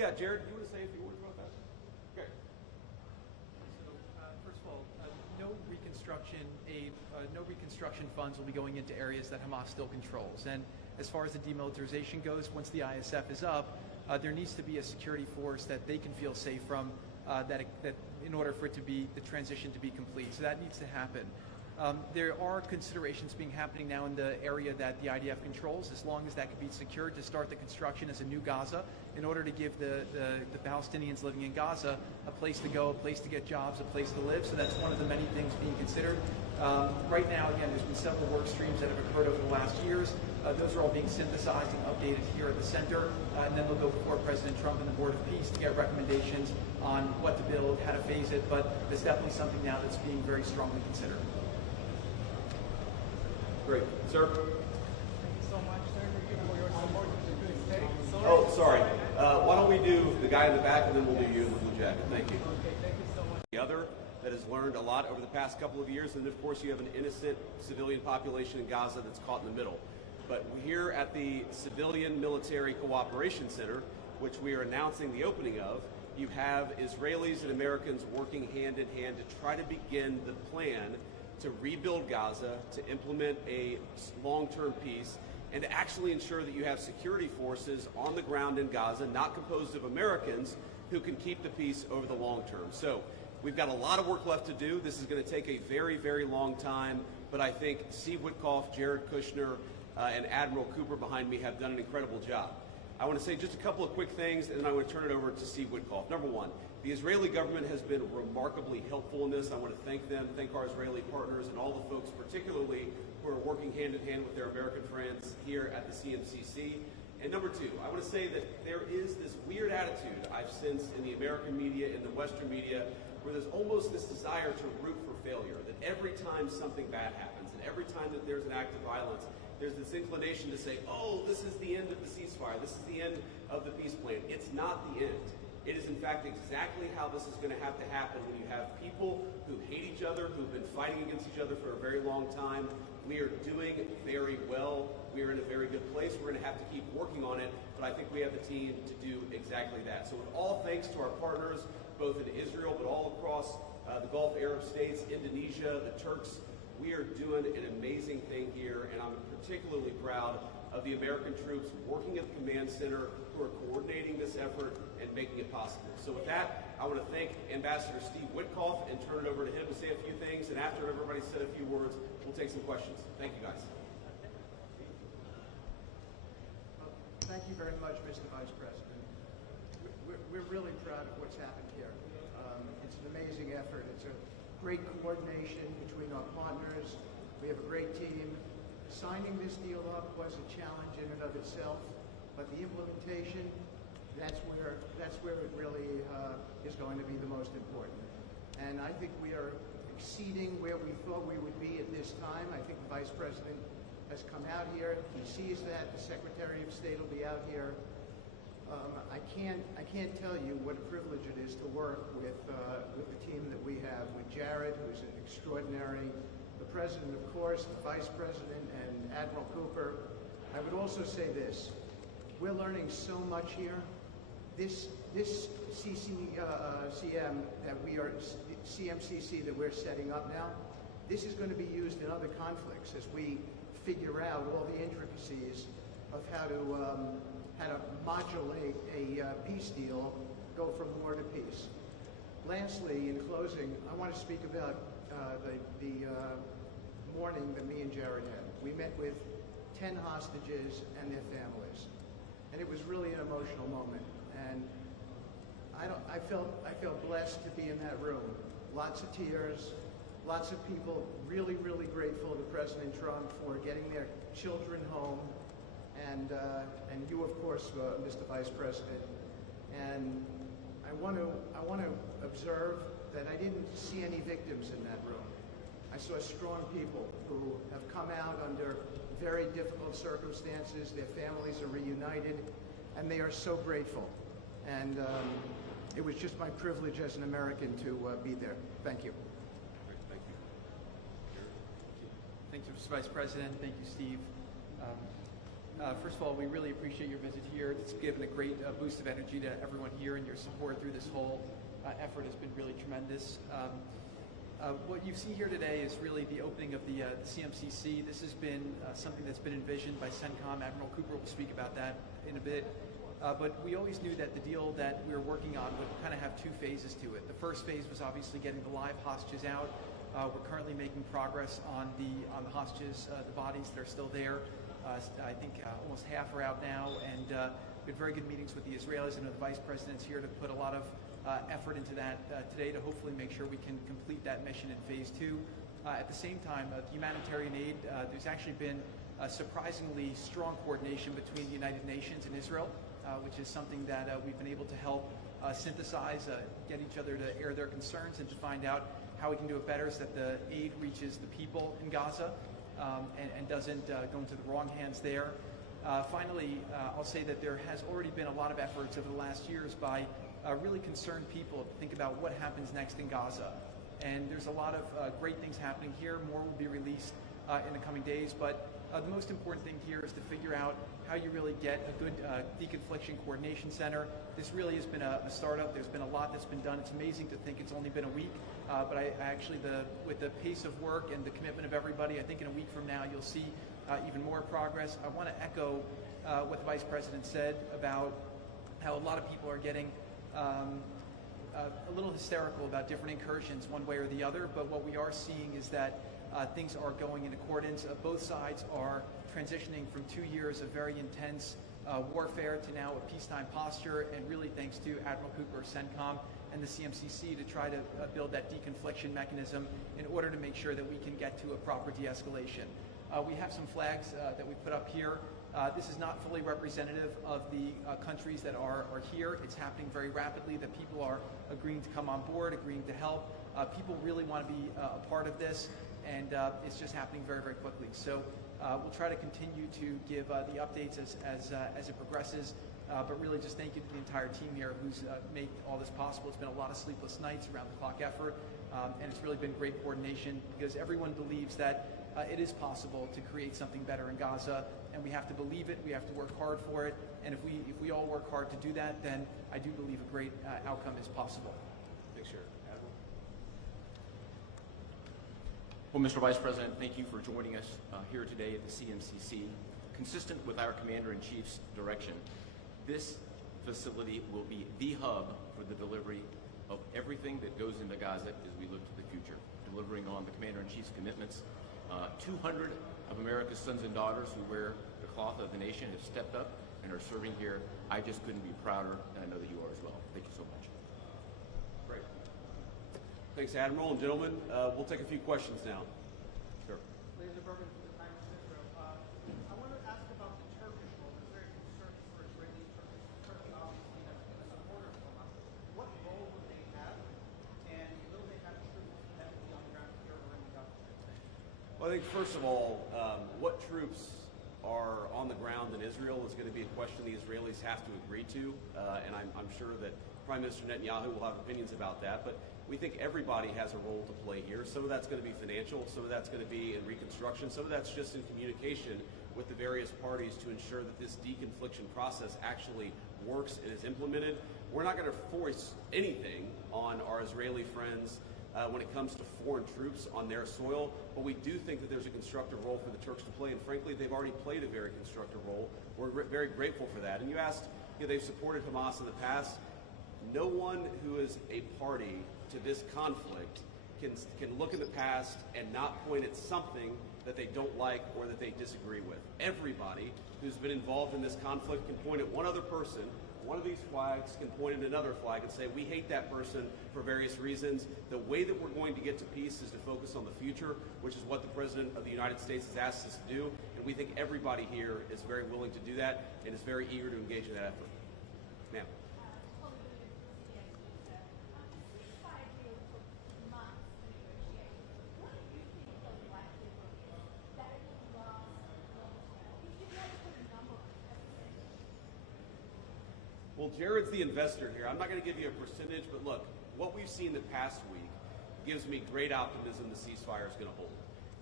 Yeah, Jared, you want to say a few words about that? Okay. So, first of all, no reconstruction funds will be going into areas that Hamas still controls. And as far as the demilitarization goes, once the ISF is up, there needs to be a security force that they can feel safe from, that in order for it to be the transition to be complete. So that needs to happen. There are considerations happening now in the area that the IDF controls, as long as that can be secured, to start the construction as a new Gaza, in order to give the Palestinians living in Gaza a place to go, a place to get jobs, a place to live. So that's one of the many things being considered. Right now, again, there's been several work streams that have occurred over the last years. Those are all being synthesized and updated here at the center, and then they'll go before President Trump and the Board of Peace to get recommendations on what to build, how to phase it. But there's definitely something now that's being very strongly considered. Great. Sir? Thank you so much, sir, for your support to the state. Oh, sorry. Why don't we do the guy in the back, and then we'll do you in the blue jacket. Thank you. Okay, thank you so much. The other that has learned a lot over the past couple of years, and of course you have an innocent civilian population in Gaza that's caught in the middle. But here at the Civilian Military Cooperation Center, which we are announcing the opening of, you have Israelis and Americans working hand in hand to try to begin the plan to rebuild Gaza, to implement a long-term peace, and to actually ensure that you have security forces on the ground in Gaza, not composed of Americans, who can keep the peace over the long term. So we've got a lot of work left to do. This is going to take a very, very long time, but I think Steve Witkoff, Jared Kushner, and Admiral Cooper behind me have done an incredible job. I want to say just a couple of quick things, and then I want to turn it over to Steve Witkoff. Number one, the Israeli government has been remarkably helpful in this. I want to thank them, thank our Israeli partners, and all the folks particularly who are working hand in hand with their American friends here at the CMCC. And number two, I want to say that there is this weird attitude I've sensed in the American media, in the Western media, where there's almost this desire to root for failure, that every time something bad happens, and every time that there's an act of violence, there's this inclination to say, oh, this is the end of the ceasefire, this is the end of the peace plan. It's not the end. It is, in fact, exactly how this is going to have to happen when you have people who hate each other, who've been fighting against each other for a very long time. We are doing very well. We are in a very good place. We're going to have to keep working on it, but I think we have the team to do exactly that. So with all thanks to our partners, both in Israel, but all across the Gulf Arab states, Indonesia, the Turks, we are doing an amazing thing here, and I'm particularly proud of the American troops working at the command center who are coordinating this effort and making it possible. So with that, I want to thank Ambassador Steve Witkoff and turn it over to him to say a few things, and after everybody's said a few words, we'll take some questions. Thank you, guys. Thank you very much, Mr. Vice President. We're really proud of what's happened here. It's an amazing effort. It's a great coordination between our partners. We have a great team. Signing this deal up was a challenge in and of itself, but the implementation, that's where it really is going to be the most important. And I think we are exceeding where we thought we would be at this time. I think the Vice President has come out here. He sees that. The Secretary of State will be out here. I can't tell you what a privilege it is to work with the team that we have, with Jared, who's an extraordinary, the President, of course, the Vice President, and Admiral Cooper. I would also say this. We're learning so much here. This CMCC that we're setting up now, this is going to be used in other conflicts as we figure out all the intricacies of how to modulate a peace deal, go from war to peace. Lastly, in closing, I want to speak about the morning that me and Jared had. We met with 10 hostages and their families, and it was really an emotional moment. And I felt blessed to be in that room. Lots of tears, lots of people really, really grateful to President Trump for getting their children home, and you, of course, Mr. Vice President. And I want to observe that I didn't see any victims in that room. I saw strong people who have come out under very difficult circumstances. Their families are reunited, and they are so grateful. And it was just my privilege as an American to be there. Thank you. Thank you. Thank you, Mr. Vice President. Thank you, Steve. First of all, we really appreciate your visit here. It's given a great boost of energy to everyone here, and your support through this whole effort has been really tremendous. What you see here today is really the opening of the CMCC. This has been something that's been envisioned by CENTCOM. Admiral Cooper will speak about that in a bit. But we always knew that the deal that we were working on would kind of have two phases to it. The first phase was obviously getting the live hostages out. We're currently making progress on the hostages, the bodies that are still there. I think almost half are out now, and we had very good meetings with the Israelis. I know the Vice President's here to put a lot of effort into that today to hopefully make sure we can complete that mission in phase 2. At the same time, humanitarian aid, there's actually been surprisingly strong coordination between the United Nations and Israel, which is something that we've been able to help synthesize, get each other to air their concerns and to find out how we can do it better so that the aid reaches the people in Gaza and doesn't go into the wrong hands there. Finally, I'll say that there has already been a lot of efforts over the last years by really concerned people to think about what happens next in Gaza. And there's a lot of great things happening here. More will be released in the coming days. But the most important thing here is to figure out how you really get a good deconfliction coordination center. This really has been a startup. There's been a lot that's been done. It's amazing to think it's only been a week. But I actually, with the pace of work and the commitment of everybody, I think in a week from now you'll see even more progress. I want to echo what the Vice President said about how a lot of people are getting a little hysterical about different incursions one way or the other, but what we are seeing is that things are going in accordance. Both sides are transitioning from 2 years of very intense warfare to now a peacetime posture, and really thanks to Admiral Cooper, CENTCOM, and the CMCC to try to build that deconfliction mechanism in order to make sure that we can get to a proper de-escalation. We have some flags that we put up here. This is not fully representative of the countries that are here. It's happening very rapidly, that people are agreeing to come on board, agreeing to help. People really want to be a part of this, and it's just happening very, very quickly. So we'll try to continue to give the updates as it progresses, but really just thank you to the entire team here who's made all this possible. It's been a lot of sleepless nights, around-the-clock effort, and it's really been great coordination because everyone believes that it is possible to create something better in Gaza, and we have to believe it, we have to work hard for it, and if we all work hard to do that, then I do believe a great outcome is possible. Thanks, Jared. Admiral? Well, Mr. Vice President, thank you for joining us here today at the CMCC. Consistent with our Commander-in-Chief's direction, this facility will be the hub for the delivery of everything that goes into Gaza as we look to the future, delivering on the Commander-in-Chief's commitments. 200 of America's sons and daughters who wear the cloth of the nation have stepped up and are serving here. I just couldn't be prouder, and I know that you are as well. Thank you so much. Great. Thanks, Admiral. And gentlemen, we'll take a few questions now. Sure. Ladies and Bergen from the Times of Israel. I want to ask about the Turkish role. There's very concern for Israeli Turkish. Turkey obviously has been a supporter of Hamas. What role would they have, and will they have troops that will be on the ground here or in the government? Well, I think first of all, what troops are on the ground in Israel is going to be a question the Israelis have to agree to, and I'm sure that Prime Minister Netanyahu will have opinions about that, but we think everybody has a role to play here. Some of that's going to be financial, some of that's going to be in reconstruction, some of that's just in communication with the various parties to ensure that this deconfliction process actually works and is implemented. We're not going to force anything on our Israeli friends when it comes to foreign troops on their soil, but we do think that there's a constructive role for the Turks to play, and frankly, they've already played a very constructive role. We're very grateful for that. And you asked, they've supported Hamas in the past. No one who is a party to this conflict can look in the past and not point at something that they don't like or that they disagree with. Everybody who's been involved in this conflict can point at one other person. One of these flags can point at another flag and say, we hate that person for various reasons. The way that we're going to get to peace is to focus on the future, which is what the President of the United States has asked us to do. And we think everybody here is very willing to do that and is very eager to engage in that effort. Ma'am. Well, Jared's the investor here. I'm not going to give you a percentage, but look, what we've seen the past week gives me great optimism the ceasefire is going to hold.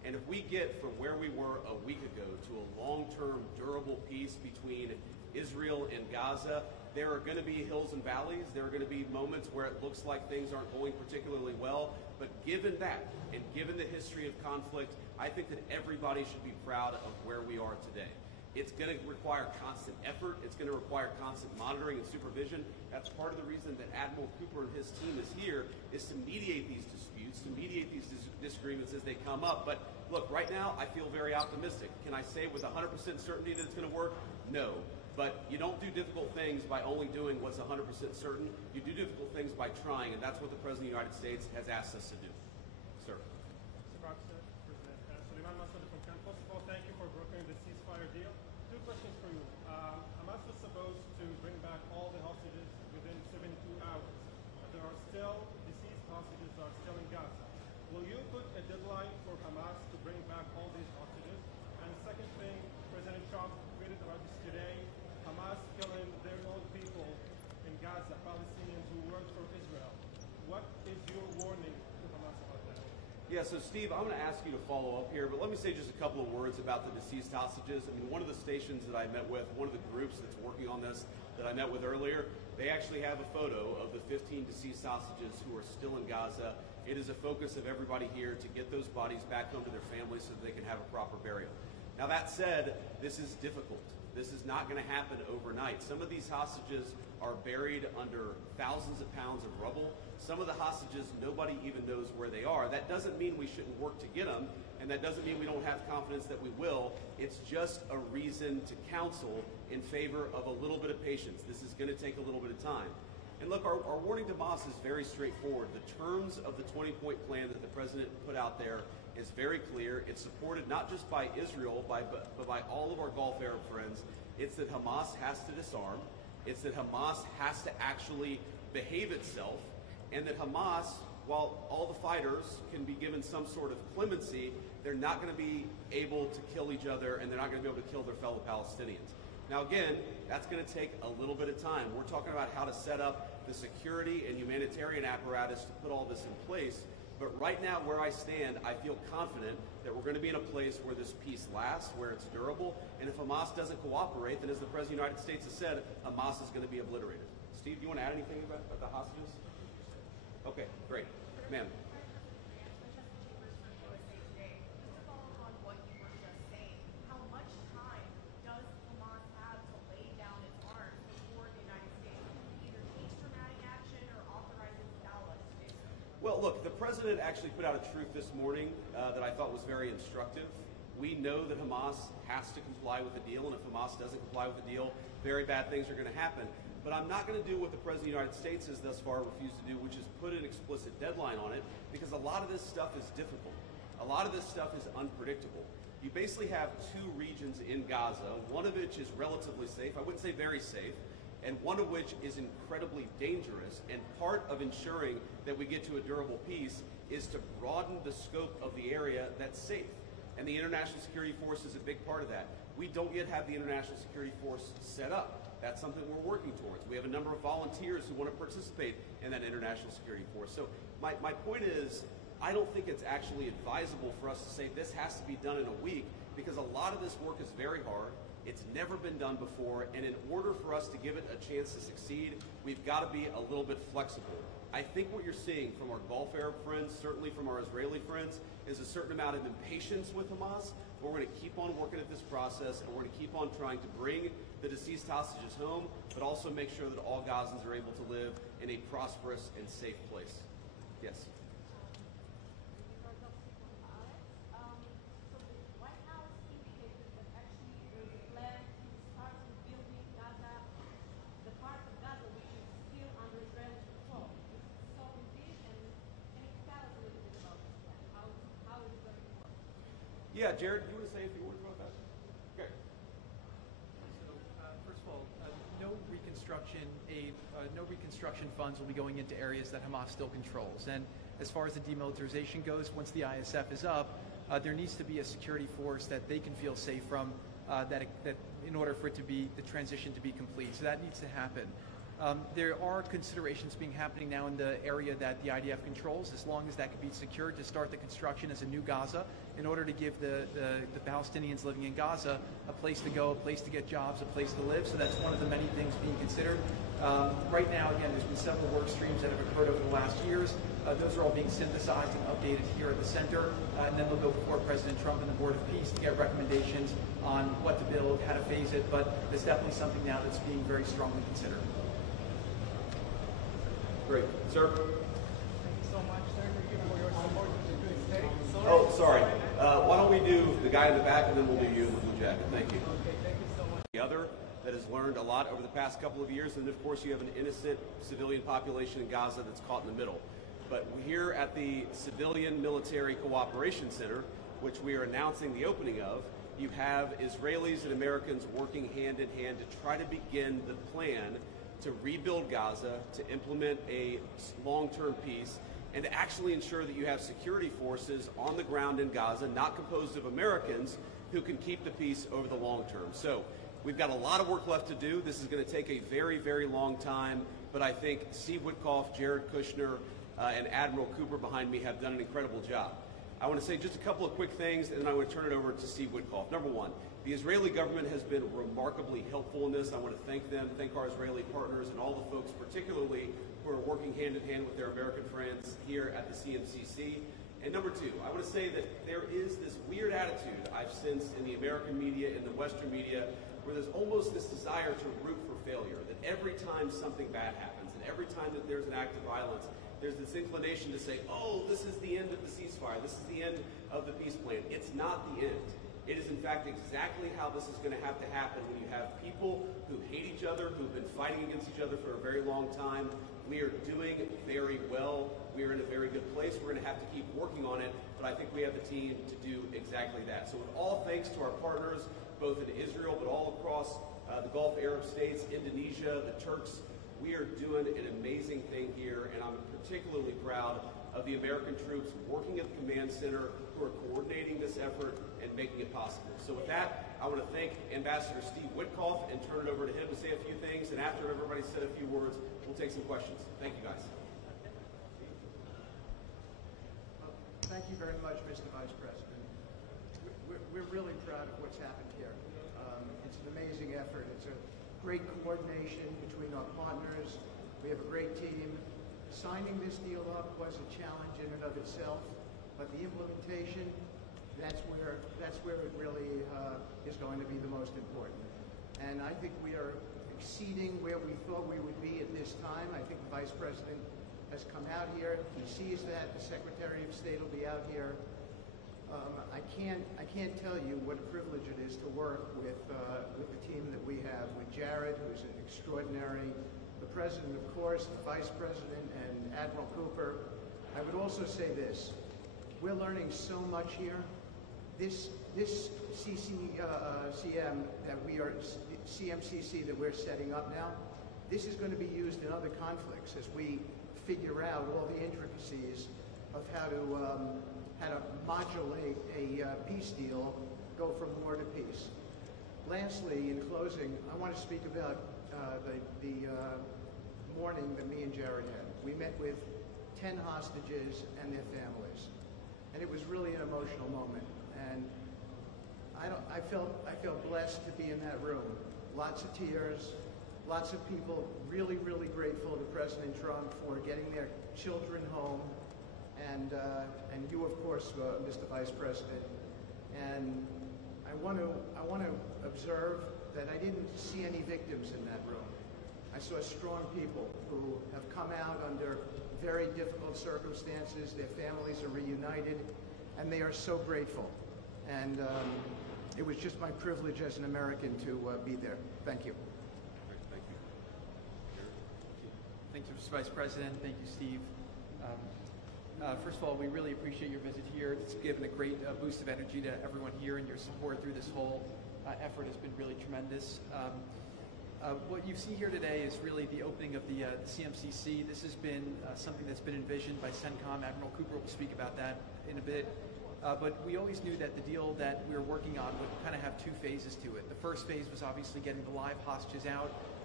And if we get from where we were a week ago to a long-term, durable peace between Israel and Gaza, there are going to be hills and valleys. There are going to be moments where it looks like things aren't going particularly well. But given that, and given the history of conflict, I think that everybody should be proud of where we are today. It's going to require constant effort. It's going to require constant monitoring and supervision. That's part of the reason that Admiral Cooper and his team is here, is to mediate these disputes, to mediate these disagreements as they come up. But look, right now, I feel very optimistic. Can I say with 100% certainty that it's going to work? No. But you don't do difficult things by only doing what's 100% certain. You do difficult things by trying, and that's what the President of the United States has asked us to do. Sir. First of all, thank you for brokering the ceasefire deal. Two questions for you. Hamas was supposed to bring back all the hostages within 72 hours. There are still deceased hostages that are still in Gaza. Will you put a deadline for Hamas to bring back all these hostages? And the second thing, President Trump tweeted about this today, Hamas killing their own people in Gaza, Palestinians who work for Israel. What is your warning to Hamas about that? Yeah, so Steve, I'm going to ask you to follow up here, but let me say just a couple of words about the deceased hostages. I mean, one of the stations that I met with, one of the groups that's working on this that I met with earlier, they actually have a photo of the 15 deceased hostages who are still in Gaza. It is a focus of everybody here to get those bodies back home to their families so that they can have a proper burial. Now that said, this is difficult. This is not going to happen overnight. Some of these hostages are buried under thousands of pounds of rubble. Some of the hostages, nobody even knows where they are. That doesn't mean we shouldn't work to get them, and that doesn't mean we don't have confidence that we will. It's just a reason to counsel in favor of a little bit of patience. This is going to take a little bit of time. And look, our warning to Hamas is very straightforward. The terms of the 20-point plan that the president put out there is very clear. It's supported not just by Israel, but by all of our Gulf Arab friends. It's that Hamas has to disarm. It's that Hamas has to actually behave itself, and that Hamas, while all the fighters can be given some sort of clemency, they're not going to be able to kill each other, and they're not going to be able to kill their fellow Palestinians. Now again, that's going to take a little bit of time. We're talking about how to set up the security and humanitarian apparatus to put all this in place. But right now, where I stand, I feel confident that we're going to be in a place where this peace lasts, where it's durable. And if Hamas doesn't cooperate, then as the President of the United States has said, Hamas is going to be obliterated. Steve, do you want to add anything about the hostages? Okay, great. Ma'am. Well, look, the president actually put out a truth this morning that I thought was very instructive. We know that Hamas has to comply with the deal, and if Hamas doesn't comply with the deal, very bad things are going to happen. But I'm not going to do what the President of the United States has thus far refused to do, which is put an explicit deadline on it, because a lot of this stuff is difficult. A lot of this stuff is unpredictable. You basically have two regions in Gaza, one of which is relatively safe, I wouldn't say very safe, and one of which is incredibly dangerous. And part of ensuring that we get to a durable peace is to broaden the scope of the area that's safe. And the International Security Force is a big part of that. We don't yet have the International Security Force set up. That's something we're working towards. We have a number of volunteers who want to participate in that International Security Force. So my point is, I don't think it's actually advisable for us to say this has to be done in a week, because a lot of this work is very hard. It's never been done before, and in order for us to give it a chance to succeed, we've got to be a little bit flexible. I think what you're seeing from our Gulf Arab friends, certainly from our Israeli friends, is a certain amount of impatience with Hamas. But we're going to keep on working at this process, and we're going to keep on trying to bring the deceased hostages home, but also make sure that all Gazans are able to live in a prosperous and safe place. Yes? Yeah, Jared, you want to say a few words about that? Okay. So, first of all, no reconstruction funds will be going into areas that Hamas still controls. And as far as the demilitarization goes, once the ISF is up, there needs to be a security force that they can feel safe from, that in order for it to be the transition to be complete. So that needs to happen. There are considerations being happening now in the area that the IDF controls, as long as that can be secured, to start the construction as a new Gaza in order to give the Palestinians living in Gaza a place to go, a place to get jobs, a place to live. So that's one of the many things being considered. Right now, again, there's been several work streams that have occurred over the last years. Those are all being synthesized and updated here at the center, and then they'll go before President Trump and the Board of Peace to get recommendations on what to build, how to phase it, but it's definitely something now that's being very strongly considered. Great. Sir? Thank you so much, Senator, for your support to the state. Oh, sorry. Why don't we do the guy in the back, and then we'll do you in the blue jacket. Thank you. Okay, thank you so much. The other that has learned a lot over the past couple of years, and of course you have an innocent civilian population in Gaza that's caught in the middle. But here at the Civilian Military Cooperation Center, which we are announcing the opening of, you have Israelis and Americans working hand in hand to try to begin the plan to rebuild Gaza, to implement a long-term peace, and to actually ensure that you have security forces on the ground in Gaza, not composed of Americans, who can keep the peace over the long term. So we've got a lot of work left to do. This is going to take a very, very long time, but I think Steve Witkoff, Jared Kushner, and Admiral Cooper behind me have done an incredible job. I want to say just a couple of quick things, and then I want to turn it over to Steve Witkoff. Number one, the Israeli government has been remarkably helpful in this. I want to thank them, thank our Israeli partners, and all the folks particularly who are working hand in hand with their American friends here at the CMCC. And number two, I want to say that there is this weird attitude I've sensed in the American media, in the Western media, where there's almost this desire to root for failure, that every time something bad happens, and every time that there's an act of violence, there's this inclination to say, oh, this is the end of the ceasefire, this is the end of the peace plan. It's not the end. It is, in fact, exactly how this is going to have to happen when you have people who hate each other, who've been fighting against each other for a very long time. We are doing very well. We are in a very good place. We're going to have to keep working on it, but I think we have the team to do exactly that. So with all thanks to our partners, both in Israel, but all across the Gulf Arab states, Indonesia, the Turks, we are doing an amazing thing here, and I'm particularly proud of the American troops working at the command center who are coordinating this effort and making it possible. So with that, I want to thank Ambassador Steve Witkoff and turn it over to him to say a few things, and after everybody's said a few words, we'll take some questions. Thank you, guys. Thank you very much, Mr. Vice President. We're really proud of what's happened here. It's an amazing effort. It's a great coordination between our partners. We have a great team. Signing this deal up was a challenge in and of itself, but the implementation, that's where it really is going to be the most important. And I think we are exceeding where we thought we would be at this time. I think the Vice President has come out here. He sees that. The Secretary of State will be out here. I can't tell you what a privilege it is to work with the team that we have, with Jared, who's an extraordinary, the President, of course, the Vice President, and Admiral Cooper. I would also say this. We're learning so much here. This CMCC that we're setting up now, this is going to be used in other conflicts as we figure out all the intricacies of how to modulate a peace deal, go from war to peace. Lastly, in closing, I want to speak about the morning that me and Jared had. We met with 10 hostages and their families, and it was really an emotional moment. And I felt blessed to be in that room. Lots of tears, lots of people really, really grateful to President Trump for getting their children home, and you, of course, Mr. Vice President. And I want to observe that I didn't see any victims in that room. I saw strong people who have come out under very difficult circumstances. Their families are reunited, and they are so grateful. And it was just my privilege as an American to be there. Thank you. Thank you. Thank you, Mr. Vice President. Thank you, Steve. First of all, we really appreciate your visit here. It's given a great boost of energy to everyone here, and your support through this whole effort has been really tremendous. What you see here today is really the opening of the CMCC. This has been something that's been envisioned by CENTCOM. Admiral Cooper will speak about that in a bit. But we always knew that the deal that we were working on would kind of have two phases to it. The first phase was obviously getting the live hostages out.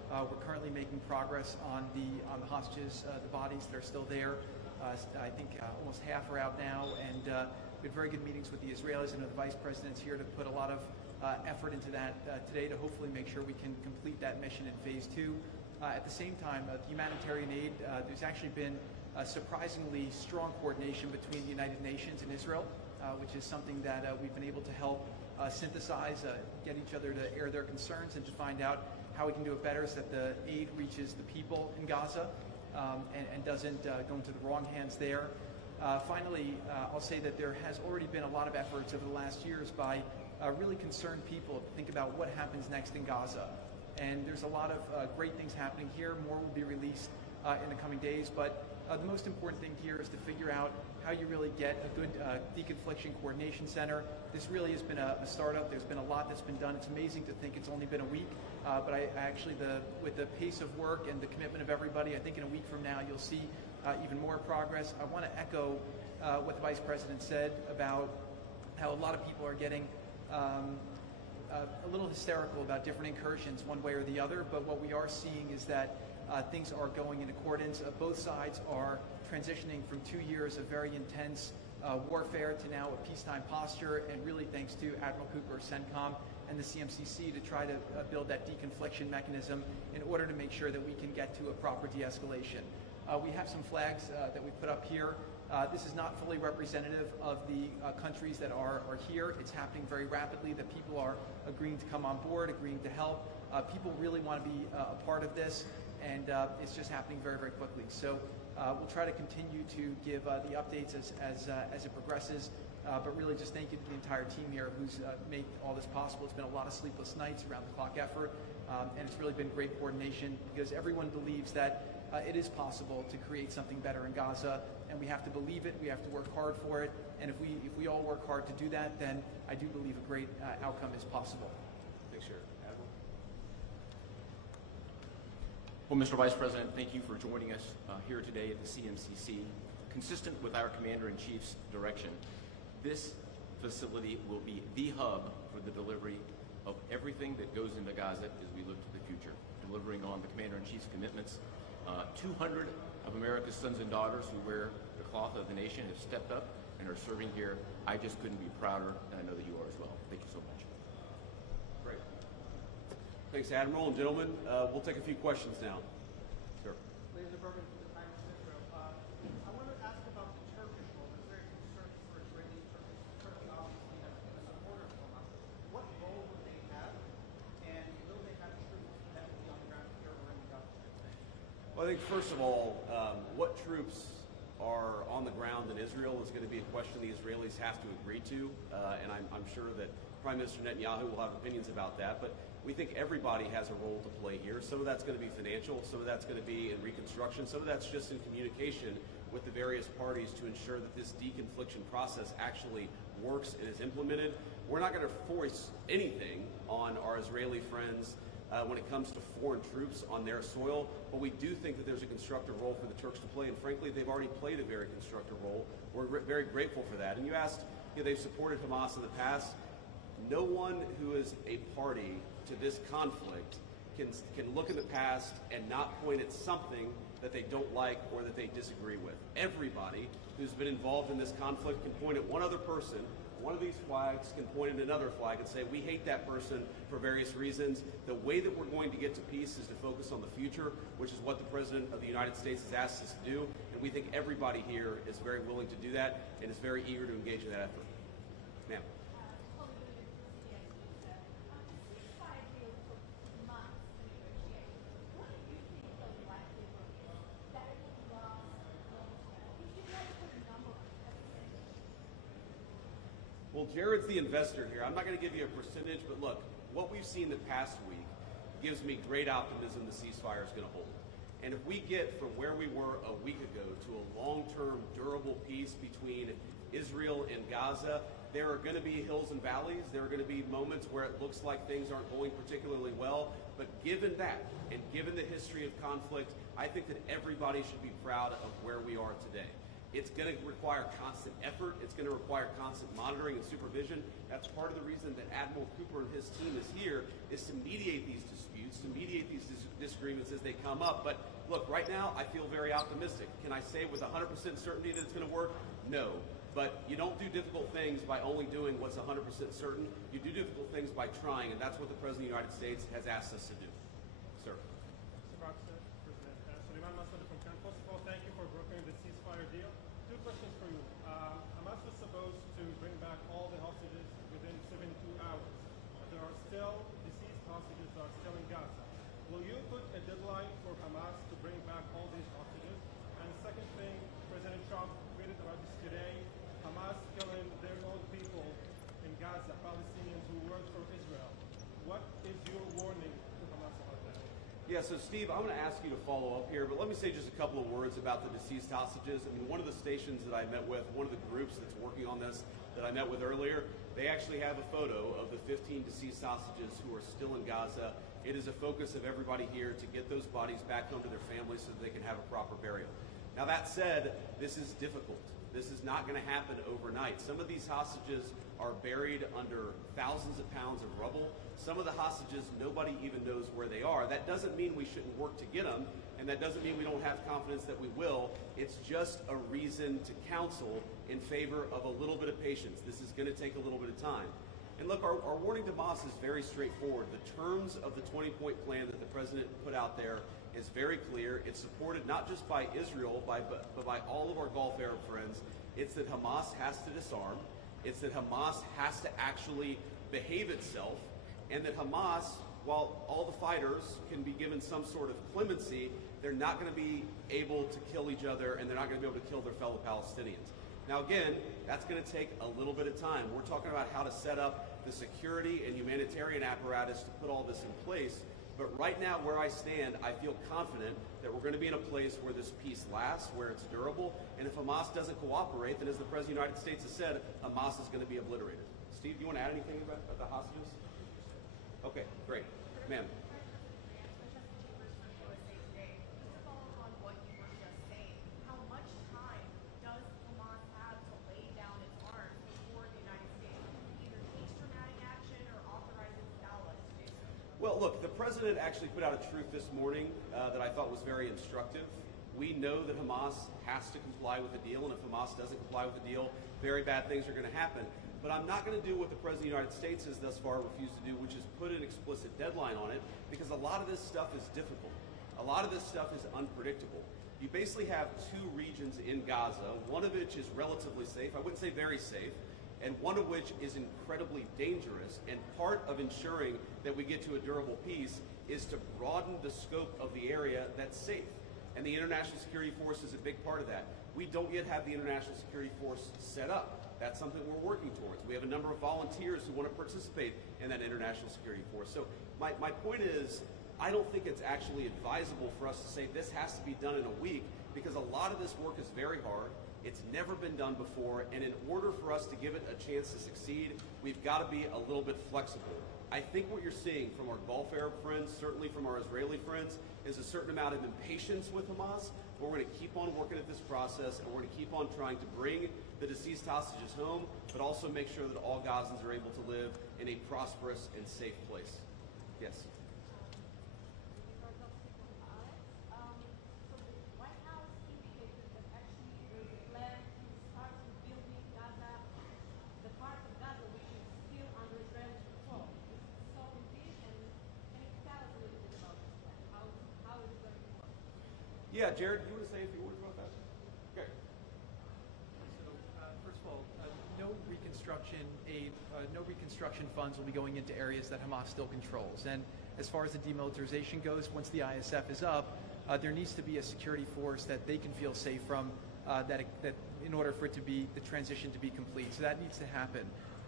We're currently making progress on the hostages, the bodies that are still there. I think almost half are out now, and we had very good meetings with the Israelis. I know the Vice President's here to put a lot of effort into that today to hopefully make sure we can complete that mission in phase 2. At the same time, the humanitarian aid, there's actually been surprisingly strong coordination between the United Nations and Israel, which is something that we've been able to help synthesize, get each other to air their concerns and to find out how we can do it better so that the aid reaches the people in Gaza and doesn't go into the wrong hands there. Finally, I'll say that there has already been a lot of efforts over the last years by really concerned people to think about what happens next in Gaza. And there's a lot of great things happening here. More will be released in the coming days. But the most important thing here is to figure out how you really get a good deconfliction coordination center. This really has been a startup. There's been a lot that's been done. It's amazing to think it's only been a week. But I actually, with the pace of work and the commitment of everybody, I think in a week from now you'll see even more progress. I want to echo what the Vice President said about how a lot of people are getting a little hysterical about different incursions one way or the other, but what we are seeing is that things are going in accordance. Both sides are transitioning from 2 years of very intense warfare to now a peacetime posture, and really thanks to Admiral Cooper, CENTCOM, and the CMCC to try to build that deconfliction mechanism in order to make sure that we can get to a proper de-escalation. We have some flags that we put up here. This is not fully representative of the countries that are here. It's happening very rapidly. The people are agreeing to come on board, agreeing to help. People really want to be a part of this, and it's just happening very, very quickly. So we'll try to continue to give the updates as it progresses. But really just thank you to the entire team here who's made all this possible. It's been a lot of sleepless nights, around-the-clock effort, and it's really been great coordination because everyone believes that it is possible to create something better in Gaza, and we have to believe it, we have to work hard for it, and if we all work hard to do that, then I do believe a great outcome is possible. Thanks, Jared. Admiral? Well, Mr. Vice President, thank you for joining us here today at the CMCC. Consistent with our Commander-in-Chief's direction, this facility will be the hub for the delivery of everything that goes into Gaza as we look to the future, delivering on the Commander-in-Chief's commitments. 200 of America's sons and daughters who wear the cloth of the nation have stepped up and are serving here. I just couldn't be prouder, and I know that you are as well. Thank you so much. Great. Thanks, Admiral. And gentlemen, we'll take a few questions now. Sure. Laser Berman from the Times of Israel. I want to ask about the Turkish role. There's very concerned for Israeli Turkey. Turkey obviously has been a supporter of Hamas. What role would they have, and will they have troops that will be on the ground here or in Gaza? Well, I think first of all, what troops are on the ground in Israel is going to be a question the Israelis have to agree to, and I'm sure that Prime Minister Netanyahu will have opinions about that, but we think everybody has a role to play here. Some of that's going to be financial, some of that's going to be in reconstruction, some of that's just in communication with the various parties to ensure that this deconfliction process actually works and is implemented. We're not going to force anything on our Israeli friends when it comes to foreign troops on their soil, but we do think that there's a constructive role for the Turks to play, and frankly, they've already played a very constructive role. We're very grateful for that. And you asked, they've supported Hamas in the past. No one who is a party to this conflict can look in the past and not point at something that they don't like or that they disagree with. Everybody who's been involved in this conflict can point at one other person. One of these flags can point at another flag and say, we hate that person for various reasons. The way that we're going to get to peace is to focus on the future, which is what the President of the United States has asked us to do. And we think everybody here is very willing to do that and is very eager to engage in that effort. Ma'am. Well, Jared's the investor here. I'm not going to give you a percentage, but look, what we've seen the past week gives me great optimism the ceasefire is going to hold. And if we get from where we were a week ago to a long-term, durable peace between Israel and Gaza, there are going to be hills and valleys. There are going to be moments where it looks like things aren't going particularly well. But given that, and given the history of conflict, I think that everybody should be proud of where we are today. It's going to require constant effort. It's going to require constant monitoring and supervision. That's part of the reason that Admiral Cooper and his team is here, is to mediate these disputes, to mediate these disagreements as they come up. But look, right now, I feel very optimistic. Can I say with 100% certainty that it's going to work? No. But you don't do difficult things by only doing what's 100% certain. You do difficult things by trying, and that's what the President of the United States has asked us to do. Sir. Suleiman Massoud from Cannes. First of all, thank you for brokering the ceasefire deal. Two questions for you. Hamas was supposed to bring back all the hostages within 72 hours. But there are still deceased hostages that are still in Gaza. Will you put a deadline for Hamas to bring back all these hostages? And the second thing, President Trump tweeted about this today, Hamas killing their own people in Gaza, Palestinians who work for Israel. What is your warning to Hamas about that? Yeah, so Steve, I'm going to ask you to follow up here, but let me say just a couple of words about the deceased hostages. I mean, one of the stations that I met with, one of the groups that's working on this that I met with earlier, they actually have a photo of the 15 deceased hostages who are still in Gaza. It is a focus of everybody here to get those bodies back home to their families so that they can have a proper burial. Now that said, this is difficult. This is not going to happen overnight. Some of these hostages are buried under thousands of pounds of rubble. Some of the hostages, nobody even knows where they are. That doesn't mean we shouldn't work to get them, and that doesn't mean we don't have confidence that we will. It's just a reason to counsel in favor of a little bit of patience. This is going to take a little bit of time. And look, our warning to Hamas is very straightforward. The terms of the 20-point plan that the president put out there is very clear. It's supported not just by Israel, but by all of our Gulf Arab friends. It's that Hamas has to disarm. It's that Hamas has to actually behave itself. And that Hamas, while all the fighters can be given some sort of clemency, they're not going to be able to kill each other, and they're not going to be able to kill their fellow Palestinians. Now again, that's going to take a little bit of time. We're talking about how to set up the security and humanitarian apparatus to put all this in place. But right now, where I stand, I feel confident that we're going to be in a place where this peace lasts, where it's durable. And if Hamas doesn't cooperate, then as the President of the United States has said, Hamas is going to be obliterated. Steve, do you want to add anything about the hostages? Okay, great. Ma'am. Well, look, the president actually put out a truth this morning that I thought was very instructive. We know that Hamas has to comply with the deal, and if Hamas doesn't comply with the deal, very bad things are going to happen. But I'm not going to do what the President of the United States has thus far refused to do, which is put an explicit deadline on it, because a lot of this stuff is difficult. A lot of this stuff is unpredictable. You basically have two regions in Gaza, one of which is relatively safe, I wouldn't say very safe, and one of which is incredibly dangerous. And part of ensuring that we get to a durable peace is to broaden the scope of the area that's safe. And the International Security Force is a big part of that. We don't yet have the International Security Force set up. That's something we're working towards. We have a number of volunteers who want to participate in that International Security Force. So my point is, I don't think it's actually advisable for us to say this has to be done in a week, because a lot of this work is very hard. It's never been done before, and in order for us to give it a chance to succeed, we've got to be a little bit flexible. I think what you're seeing from our Gulf Arab friends, certainly from our Israeli friends, is a certain amount of impatience with Hamas, but we're going to keep on working at this process, and we're going to keep on trying to bring the deceased hostages home, but also make sure that all Gazans are able to live in a prosperous and safe place. Yes? Yeah, Jared, you want to say a few words about that? Okay. So, first of all, no reconstruction funds will be going into areas that Hamas still controls. And as far as the demilitarization goes, once the ISF is up, there needs to be a security force that they can feel safe from, that in order for it to be the transition to be complete. So that needs to happen.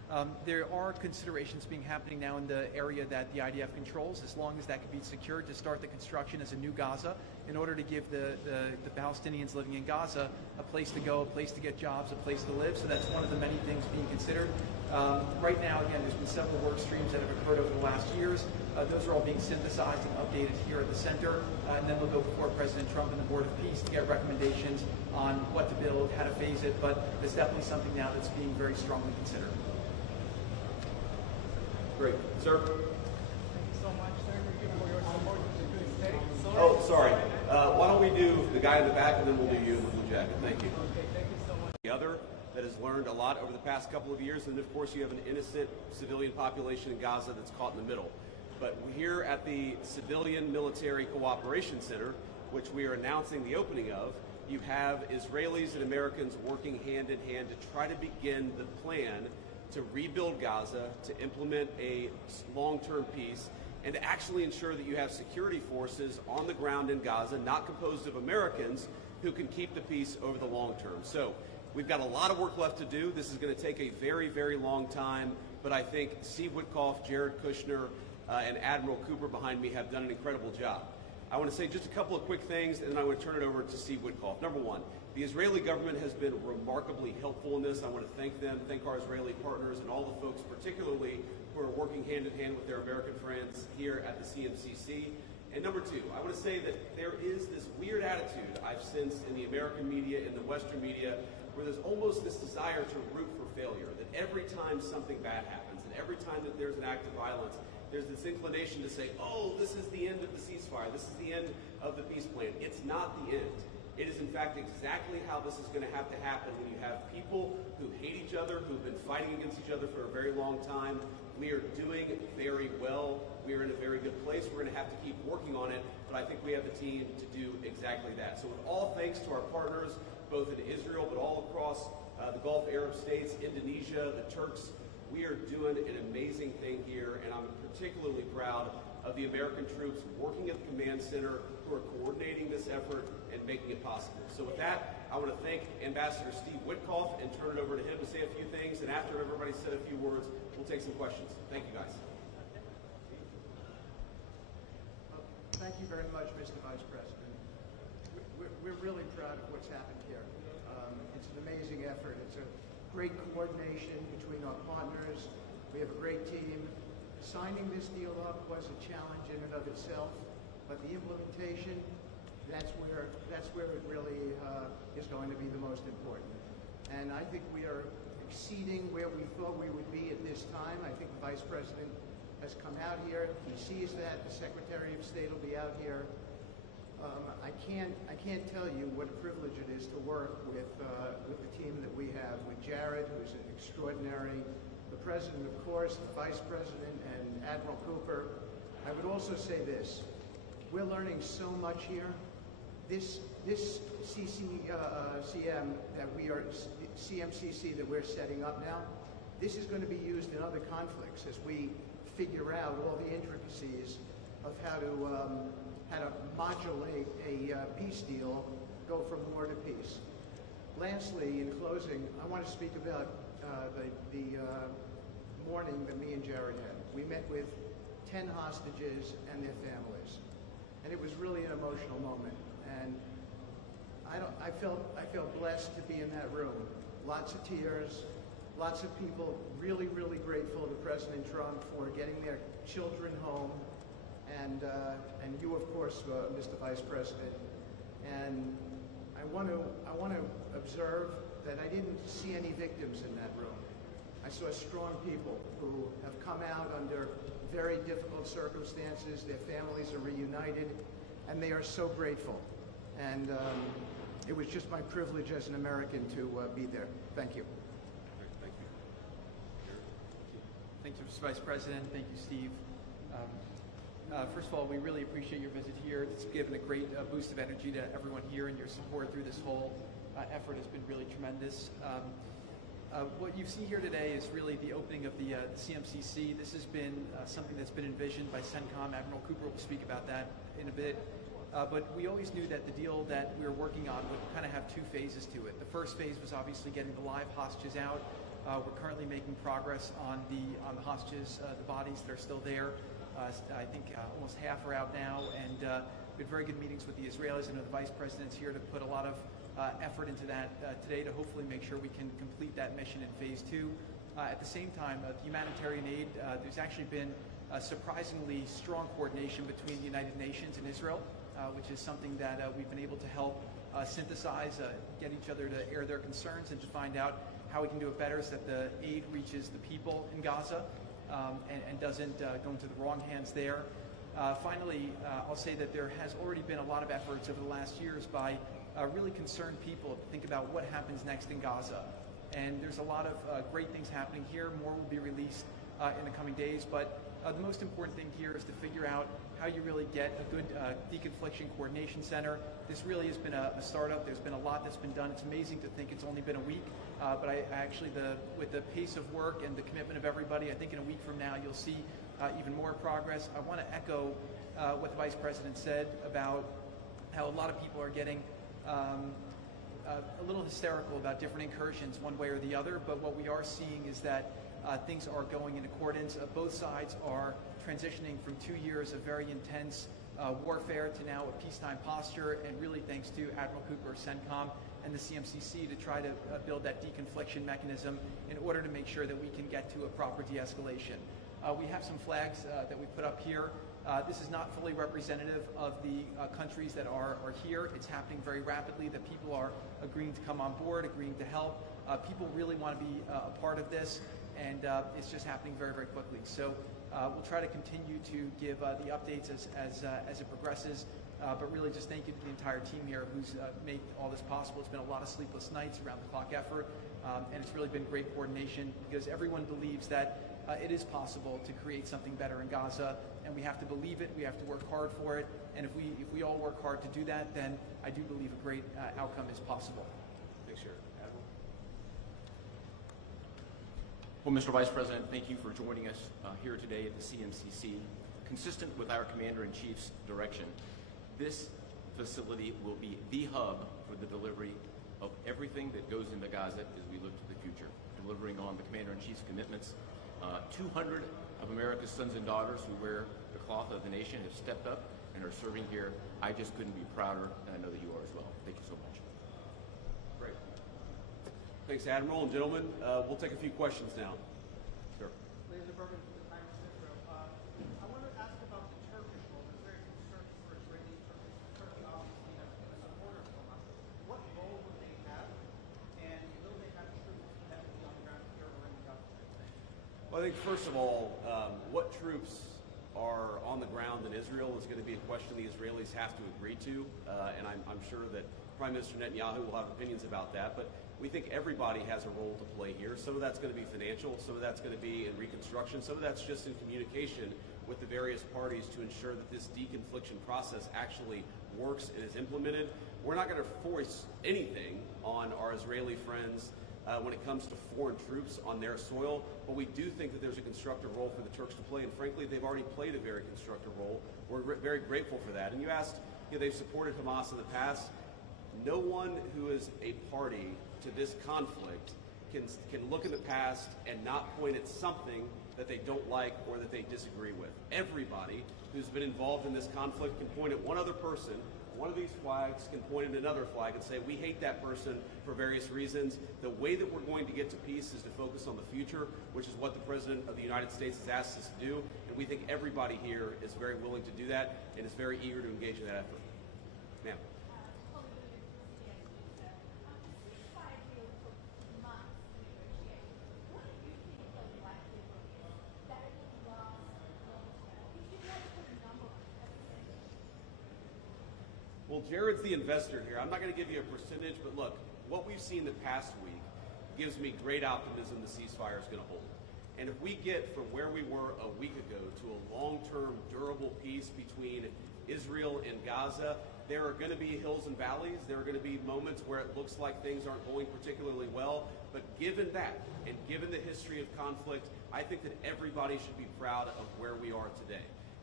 There are considerations being happening now in the area that the IDF controls, as long as that can be secured, to start the construction as a new Gaza in order to give the Palestinians living in Gaza a place to go, a place to get jobs, a place to live. So that's one of the many things being considered. Right now, again, there's been several work streams that have occurred over the last years. Those are all being synthesized and updated here at the center, and then they'll go before President Trump and the Board of Peace to get recommendations on what to build, how to phase it, but it's definitely something now that's being very strongly considered. Great. Sir? Thank you so much, sir. Thank you for your support to the state. Oh, sorry. Why don't we do the guy in the back, and then we'll do you in the blue jacket. Thank you. Okay, thank you so much. The other that has learned a lot over the past couple of years, and of course you have an innocent civilian population in Gaza that's caught in the middle. But here at the Civilian Military Cooperation Center, which we are announcing the opening of, you have Israelis and Americans working hand in hand to try to begin the plan to rebuild Gaza, to implement a long-term peace, and to actually ensure that you have security forces on the ground in Gaza, not composed of Americans, who can keep the peace over the long term. So we've got a lot of work left to do. This is going to take a very, very long time, but I think Steve Witkoff, Jared Kushner, and Admiral Cooper behind me have done an incredible job. I want to say just a couple of quick things, and then I want to turn it over to Steve Witkoff. Number one, the Israeli government has been remarkably helpful in this. I want to thank them, thank our Israeli partners, and all the folks particularly who are working hand in hand with their American friends here at the CMCC. And number two, I want to say that there is this weird attitude I've sensed in the American media, in the Western media, where there's almost this desire to root for failure, that every time something bad happens, and every time that there's an act of violence, there's this inclination to say, oh, this is the end of the ceasefire, this is the end of the peace plan. It's not the end. It is, in fact, exactly how this is going to have to happen when you have people who hate each other, who've been fighting against each other for a very long time. We are doing very well. We are in a very good place. We're going to have to keep working on it, but I think we have the team to do exactly that. So with all thanks to our partners, both in Israel, but all across the Gulf Arab states, Indonesia, the Turks, we are doing an amazing thing here, and I'm particularly proud of the American troops working at the command center who are coordinating this effort and making it possible. So with that, I want to thank Ambassador Steve Witkoff and turn it over to him to say a few things, and after everybody's said a few words, we'll take some questions. Thank you, guys. Thank you very much, Mr. Vice President. We're really proud of what's happened here. It's an amazing effort. It's a great coordination between our partners. We have a great team. Signing this deal up was a challenge in and of itself, but the implementation, that's where it really is going to be the most important. And I think we are exceeding where we thought we would be at this time. I think the Vice President has come out here. He sees that. The Secretary of State will be out here. I can't tell you what a privilege it is to work with the team that we have, with Jared, who's an extraordinary, the President, of course, the Vice President, and Admiral Cooper. I would also say this. We're learning so much here. This CMCC that we're setting up now, this is going to be used in other conflicts as we figure out all the intricacies of how to modulate a peace deal, go from war to peace. Lastly, in closing, I want to speak about the morning that me and Jared had. We met with 10 hostages and their families, and it was really an emotional moment. And I felt blessed to be in that room. Lots of tears, lots of people really, really grateful to President Trump for getting their children home, and you, of course, Mr. Vice President. And I want to observe that I didn't see any victims in that room. I saw strong people who have come out under very difficult circumstances. Their families are reunited, and they are so grateful. And it was just my privilege as an American to be there. Thank you. Thank you. Thank you, Mr. Vice President. Thank you, Steve. First of all, we really appreciate your visit here. It's given a great boost of energy to everyone here, and your support through this whole effort has been really tremendous. What you see here today is really the opening of the CMCC. This has been something that's been envisioned by CENTCOM. Admiral Cooper will speak about that in a bit. But we always knew that the deal that we were working on would kind of have two phases to it. The first phase was obviously getting the live hostages out. We're currently making progress on the hostages, the bodies that are still there. I think almost half are out now, and we had very good meetings with the Israelis. I know the Vice President's here to put a lot of effort into that today to hopefully make sure we can complete that mission in phase 2. At the same time, the humanitarian aid, there's actually been surprisingly strong coordination between the United Nations and Israel, which is something that we've been able to help synthesize, get each other to air their concerns and to find out how we can do it better so that the aid reaches the people in Gaza and doesn't go into the wrong hands there. Finally, I'll say that there has already been a lot of efforts over the last years by really concerned people to think about what happens next in Gaza. And there's a lot of great things happening here. More will be released in the coming days. But the most important thing here is to figure out how you really get a good deconfliction coordination center. This really has been a startup. There's been a lot that's been done. It's amazing to think it's only been a week. But I actually, with the pace of work and the commitment of everybody, I think in a week from now you'll see even more progress. I want to echo what the Vice President said about how a lot of people are getting a little hysterical about different incursions one way or the other, but what we are seeing is that things are going in accordance. Both sides are transitioning from 2 years of very intense warfare to now a peacetime posture, and really thanks to Admiral Cooper, CENTCOM, and the CMCC to try to build that deconfliction mechanism in order to make sure that we can get to a proper de-escalation. We have some flags that we put up here. This is not fully representative of the countries that are here. It's happening very rapidly. The people are agreeing to come on board, agreeing to help. People really want to be a part of this, and it's just happening very, very quickly. So we'll try to continue to give the updates as it progresses. But really just thank you to the entire team here who's made all this possible. It's been a lot of sleepless nights, around the clock effort, and it's really been great coordination because everyone believes that it is possible to create something better in Gaza, and we have to believe it, we have to work hard for it, and if we all work hard to do that, then I do believe a great outcome is possible. Thanks, Jared. Admiral? Well, Mr. Vice President, thank you for joining us here today at the CMCC. Consistent with our Commander-in-Chief's direction, this facility will be the hub for the delivery of everything that goes into Gaza as we look to the future, delivering on the Commander-in-Chief's commitments. 200 of America's sons and daughters who wear the cloth of the nation have stepped up and are serving here. I just couldn't be prouder, and I know that you are as well. Thank you so much. Great. Thanks, Admiral. And gentlemen, we'll take a few questions now. Sir. Ladies and gentlemen, from the Times of Israel, I want to ask about the Turkish role. There's very concerned for Israeli Turkey obviously has been a supporter of Hamas. What role would they have, and will they have troops heavily on the ground here or in Gaza? Well, I think first of all, what troops are on the ground in Israel is going to be a question the Israelis have to agree to, and I'm sure that Prime Minister Netanyahu will have opinions about that, but we think everybody has a role to play here. Some of that's going to be financial, some of that's going to be in reconstruction, some of that's just in communication with the various parties to ensure that this deconfliction process actually works and is implemented. We're not going to force anything on our Israeli friends when it comes to foreign troops on their soil, but we do think that there's a constructive role for the Turks to play, and frankly, they've already played a very constructive role. We're very grateful for that. And you asked, they've supported Hamas in the past. No one who is a party to this conflict can look in the past and not point at something that they don't like or that they disagree with. Everybody who's been involved in this conflict can point at one other person. One of these flags can point at another flag and say, we hate that person for various reasons. The way that we're going to get to peace is to focus on the future, which is what the President of the United States has asked us to do. And we think everybody here is very willing to do that and is very eager to engage in that effort. Ma'am. Well, Jared's the investor here. I'm not going to give you a percentage, but look, what we've seen the past week gives me great optimism the ceasefire is going to hold. And if we get from where we were a week ago to a long-term, durable peace between Israel and Gaza, there are going to be hills and valleys. There are going to be moments where it looks like things aren't going particularly well. But given that, and given the history of conflict, I think that everybody should be proud of where we are today.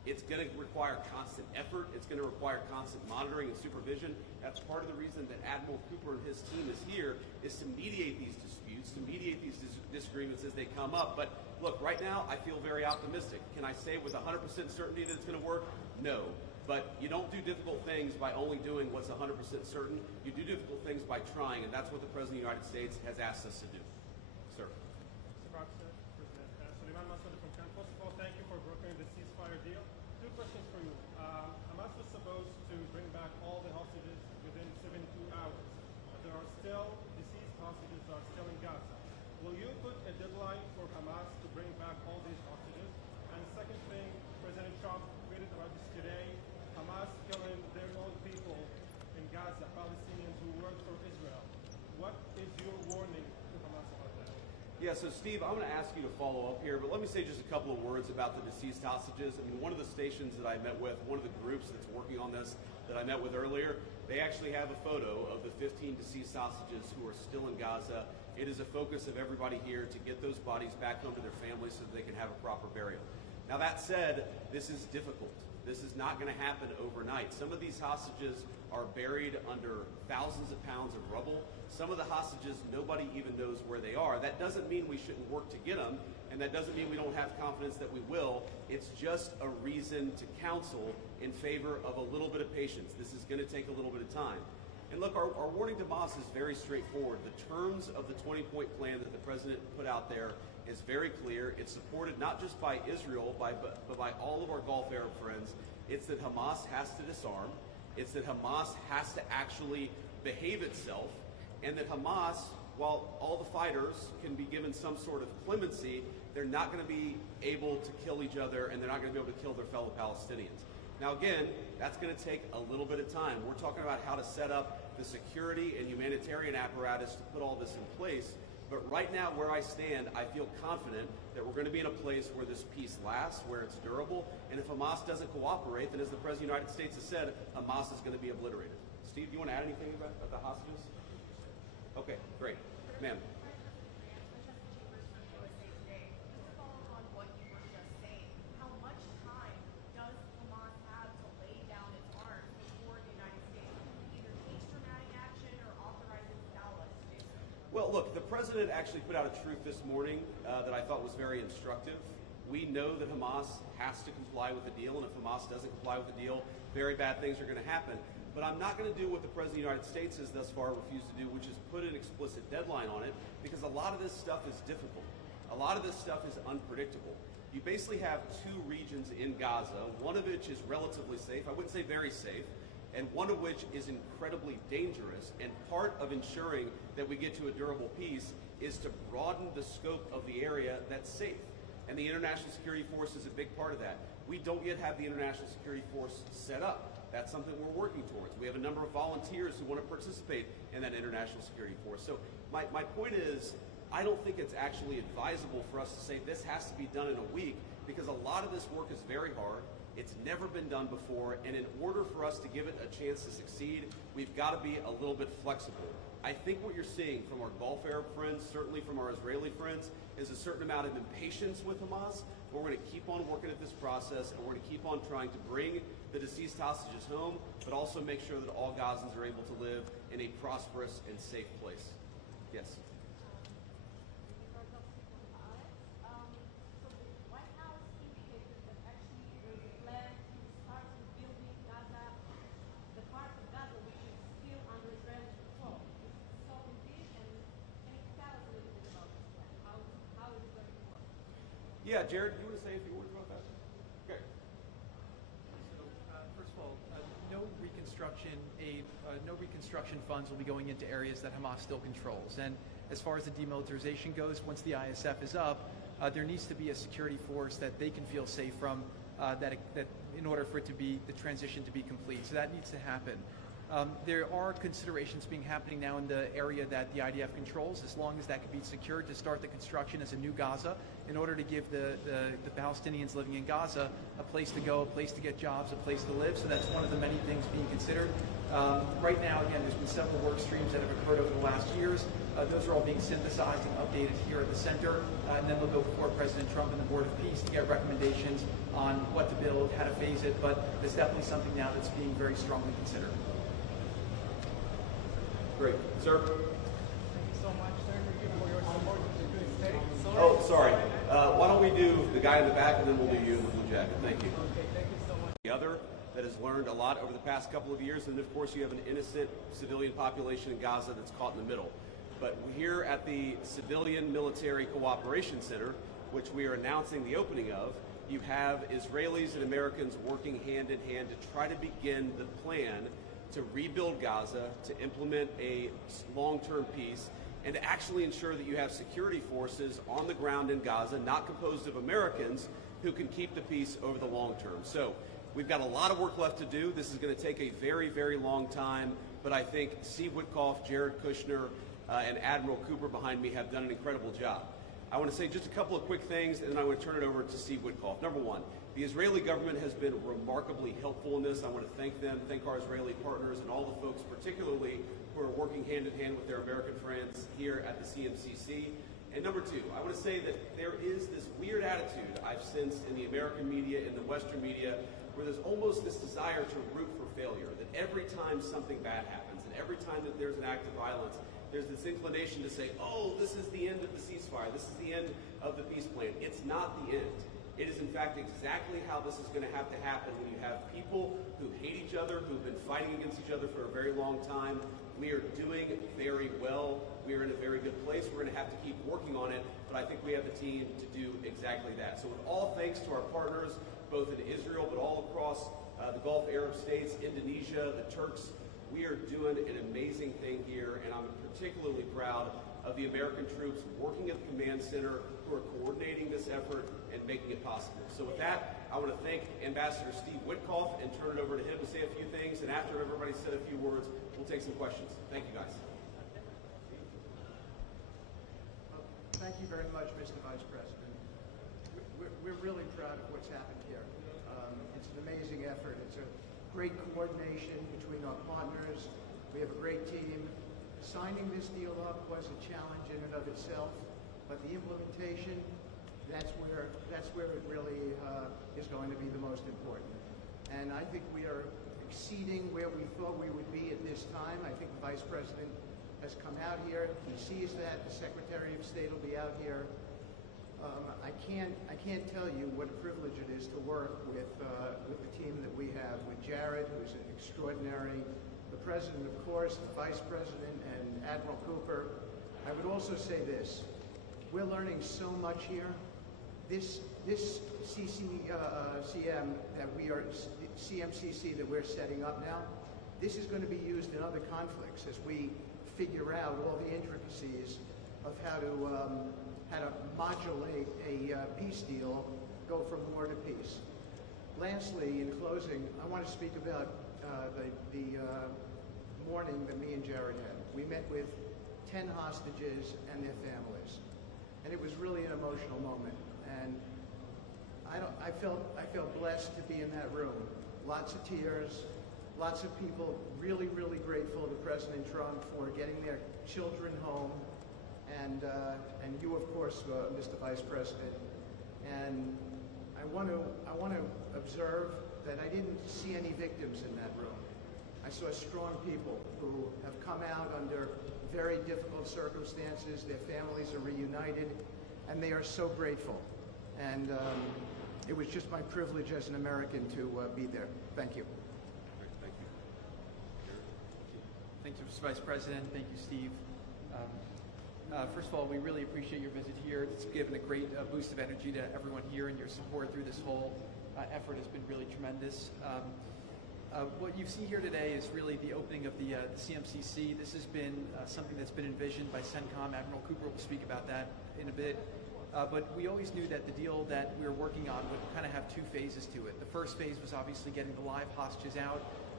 It's going to require constant effort. It's going to require constant monitoring and supervision. That's part of the reason that Admiral Cooper and his team is here, is to mediate these disputes, to mediate these disagreements as they come up. But look, right now, I feel very optimistic. Can I say with 100% certainty that it's going to work? No. But you don't do difficult things by only doing what's 100% certain. You do difficult things by trying, and that's what the President of the United States has asked us to do. Sir. Mr. President, Suleiman Massoud from Cannes. First of all, thank you for brokering the ceasefire deal. Two questions for you. Hamas was supposed to bring back all the hostages within 72 hours. There are still deceased hostages that are still in Gaza. Will you put a deadline for Hamas to bring back all these hostages? And second thing, President Trump tweeted about this today, Hamas killing their own people in Gaza, Palestinians who work for Israel. What is your warning to Hamas about that? Yeah, so Steve, I'm going to ask you to follow up here, but let me say just a couple of words about the deceased hostages. I mean, one of the stations that I met with, one of the groups that's working on this that I met with earlier, they actually have a photo of the 15 deceased hostages who are still in Gaza. It is a focus of everybody here to get those bodies back home to their families so that they can have a proper burial. Now that said, this is difficult. This is not going to happen overnight. Some of these hostages are buried under thousands of pounds of rubble. Some of the hostages, nobody even knows where they are. That doesn't mean we shouldn't work to get them, and that doesn't mean we don't have confidence that we will. It's just a reason to counsel in favor of a little bit of patience. This is going to take a little bit of time. And look, our warning to Hamas is very straightforward. The terms of the 20-point plan that the president put out there is very clear. It's supported not just by Israel, but by all of our Gulf Arab friends. It's that Hamas has to disarm. It's that Hamas has to actually behave itself. And that Hamas, while all the fighters can be given some sort of clemency, they're not going to be able to kill each other, and they're not going to be able to kill their fellow Palestinians. Now again, that's going to take a little bit of time. We're talking about how to set up the security and humanitarian apparatus to put all this in place. But right now, where I stand, I feel confident that we're going to be in a place where this peace lasts, where it's durable. And if Hamas doesn't cooperate, then as the President of the United States has said, Hamas is going to be obliterated. Steve, do you want to add anything about the hostages? Okay, great. Ma'am. Well, look, the president actually put out a truth this morning that I thought was very instructive. We know that Hamas has to comply with the deal, and if Hamas doesn't comply with the deal, very bad things are going to happen. But I'm not going to do what the President of the United States has thus far refused to do, which is put an explicit deadline on it, because a lot of this stuff is difficult. A lot of this stuff is unpredictable. You basically have two regions in Gaza, one of which is relatively safe, I wouldn't say very safe, and one of which is incredibly dangerous. And part of ensuring that we get to a durable peace is to broaden the scope of the area that's safe. And the International Security Force is a big part of that. We don't yet have the International Security Force set up. That's something we're working towards. We have a number of volunteers who want to participate in that International Security Force. So my point is, I don't think it's actually advisable for us to say this has to be done in a week, because a lot of this work is very hard. It's never been done before, and in order for us to give it a chance to succeed, we've got to be a little bit flexible. I think what you're seeing from our Gulf Arab friends, certainly from our Israeli friends, is a certain amount of impatience with Hamas, but we're going to keep on working at this process, and we're going to keep on trying to bring the deceased hostages home, but also make sure that all Gazans are able to live in a prosperous and safe place. Yes? Yeah, Jared, you want to say a few words about that? Okay. So, first of all, no reconstruction funds will be going into areas that Hamas still controls. And as far as the demilitarization goes, once the ISF is up, there needs to be a security force that they can feel safe from, that in order for it to be the transition to be complete. So that needs to happen. There are considerations happening now in the area that the IDF controls, as long as that can be secured, to start the construction as a new Gaza in order to give the Palestinians living in Gaza a place to go, a place to get jobs, a place to live. So that's one of the many things being considered. Right now, again, there's been several work streams that have occurred over the last years. Those are all being synthesized and updated here at the center, and then they'll go before President Trump and the Board of Peace to get recommendations on what to build, how to phase it, but there's definitely something now that's being very strongly considered. Great. Sir? Thank you so much, sir, for your support to the state. Oh, sorry. Why don't we do the guy in the back, and then we'll do you in the blue jacket. Thank you. Okay, thank you so much. The other that has learned a lot over the past couple of years, and of course you have an innocent civilian population in Gaza that's caught in the middle. But here at the Civilian Military Cooperation Center, which we are announcing the opening of, you have Israelis and Americans working hand in hand to try to begin the plan to rebuild Gaza, to implement a long-term peace, and to actually ensure that you have security forces on the ground in Gaza, not composed of Americans, who can keep the peace over the long term. So we've got a lot of work left to do. This is going to take a very, very long time, but I think Steve Witkoff, Jared Kushner, and Admiral Cooper behind me have done an incredible job. I want to say just a couple of quick things, and then I want to turn it over to Steve Witkoff. Number one, the Israeli government has been remarkably helpful in this. I want to thank them, thank our Israeli partners, and all the folks particularly who are working hand in hand with their American friends here at the CMCC. And number two, I want to say that there is this weird attitude I've sensed in the American media, in the Western media, where there's almost this desire to root for failure, that every time something bad happens, and every time that there's an act of violence, there's this inclination to say, oh, this is the end of the ceasefire, this is the end of the peace plan. It's not the end. It is, in fact, exactly how this is going to have to happen when you have people who hate each other, who've been fighting against each other for a very long time. We are doing very well. We are in a very good place. We're going to have to keep working on it, but I think we have the team to do exactly that. So with all thanks to our partners, both in Israel, but all across the Gulf Arab states, Indonesia, the Turks, we are doing an amazing thing here, and I'm particularly proud of the American troops working at the command center who are coordinating this effort and making it possible. So with that, I want to thank Ambassador Steve Witkoff and turn it over to him to say a few things, and after everybody said a few words, we'll take some questions. Thank you, guys. Thank you very much, Mr. Vice President. We're really proud of what's happened here. It's an amazing effort. It's a great coordination between our partners. We have a great team. Signing this deal up was a challenge in and of itself, but the implementation, that's where it really is going to be the most important. And I think we are exceeding where we thought we would be at this time. I think the Vice President has come out here. He sees that. The Secretary of State will be out here. I can't tell you what a privilege it is to work with the team that we have, with Jared, who's an extraordinary, the President, of course, the Vice President, and Admiral Cooper. I would also say this. We're learning so much here. This CMCC that we're setting up now, this is going to be used in other conflicts as we figure out all the intricacies of how to modulate a peace deal, go from war to peace. Lastly, in closing, I want to speak about the morning that me and Jared had. We met with 10 hostages and their families, and it was really an emotional moment. And I felt blessed to be in that room. Lots of tears, lots of people really, really grateful to President Trump for getting their children home, and you, of course, Mr. Vice President. And I want to observe that I didn't see any victims in that room. I saw strong people who have come out under very difficult circumstances. Their families are reunited, and they are so grateful. And it was just my privilege as an American to be there. Thank you. Thank you. Thank you, Mr. Vice President. Thank you, Steve. First of all, we really appreciate your visit here. It's given a great boost of energy to everyone here, and your support through this whole effort has been really tremendous. What you see here today is really the opening of the CMCC. This has been something that's been envisioned by CENTCOM. Admiral Cooper will speak about that in a bit. But we always knew that the deal that we were working on would kind of have two phases to it. The first phase was obviously getting the live hostages out.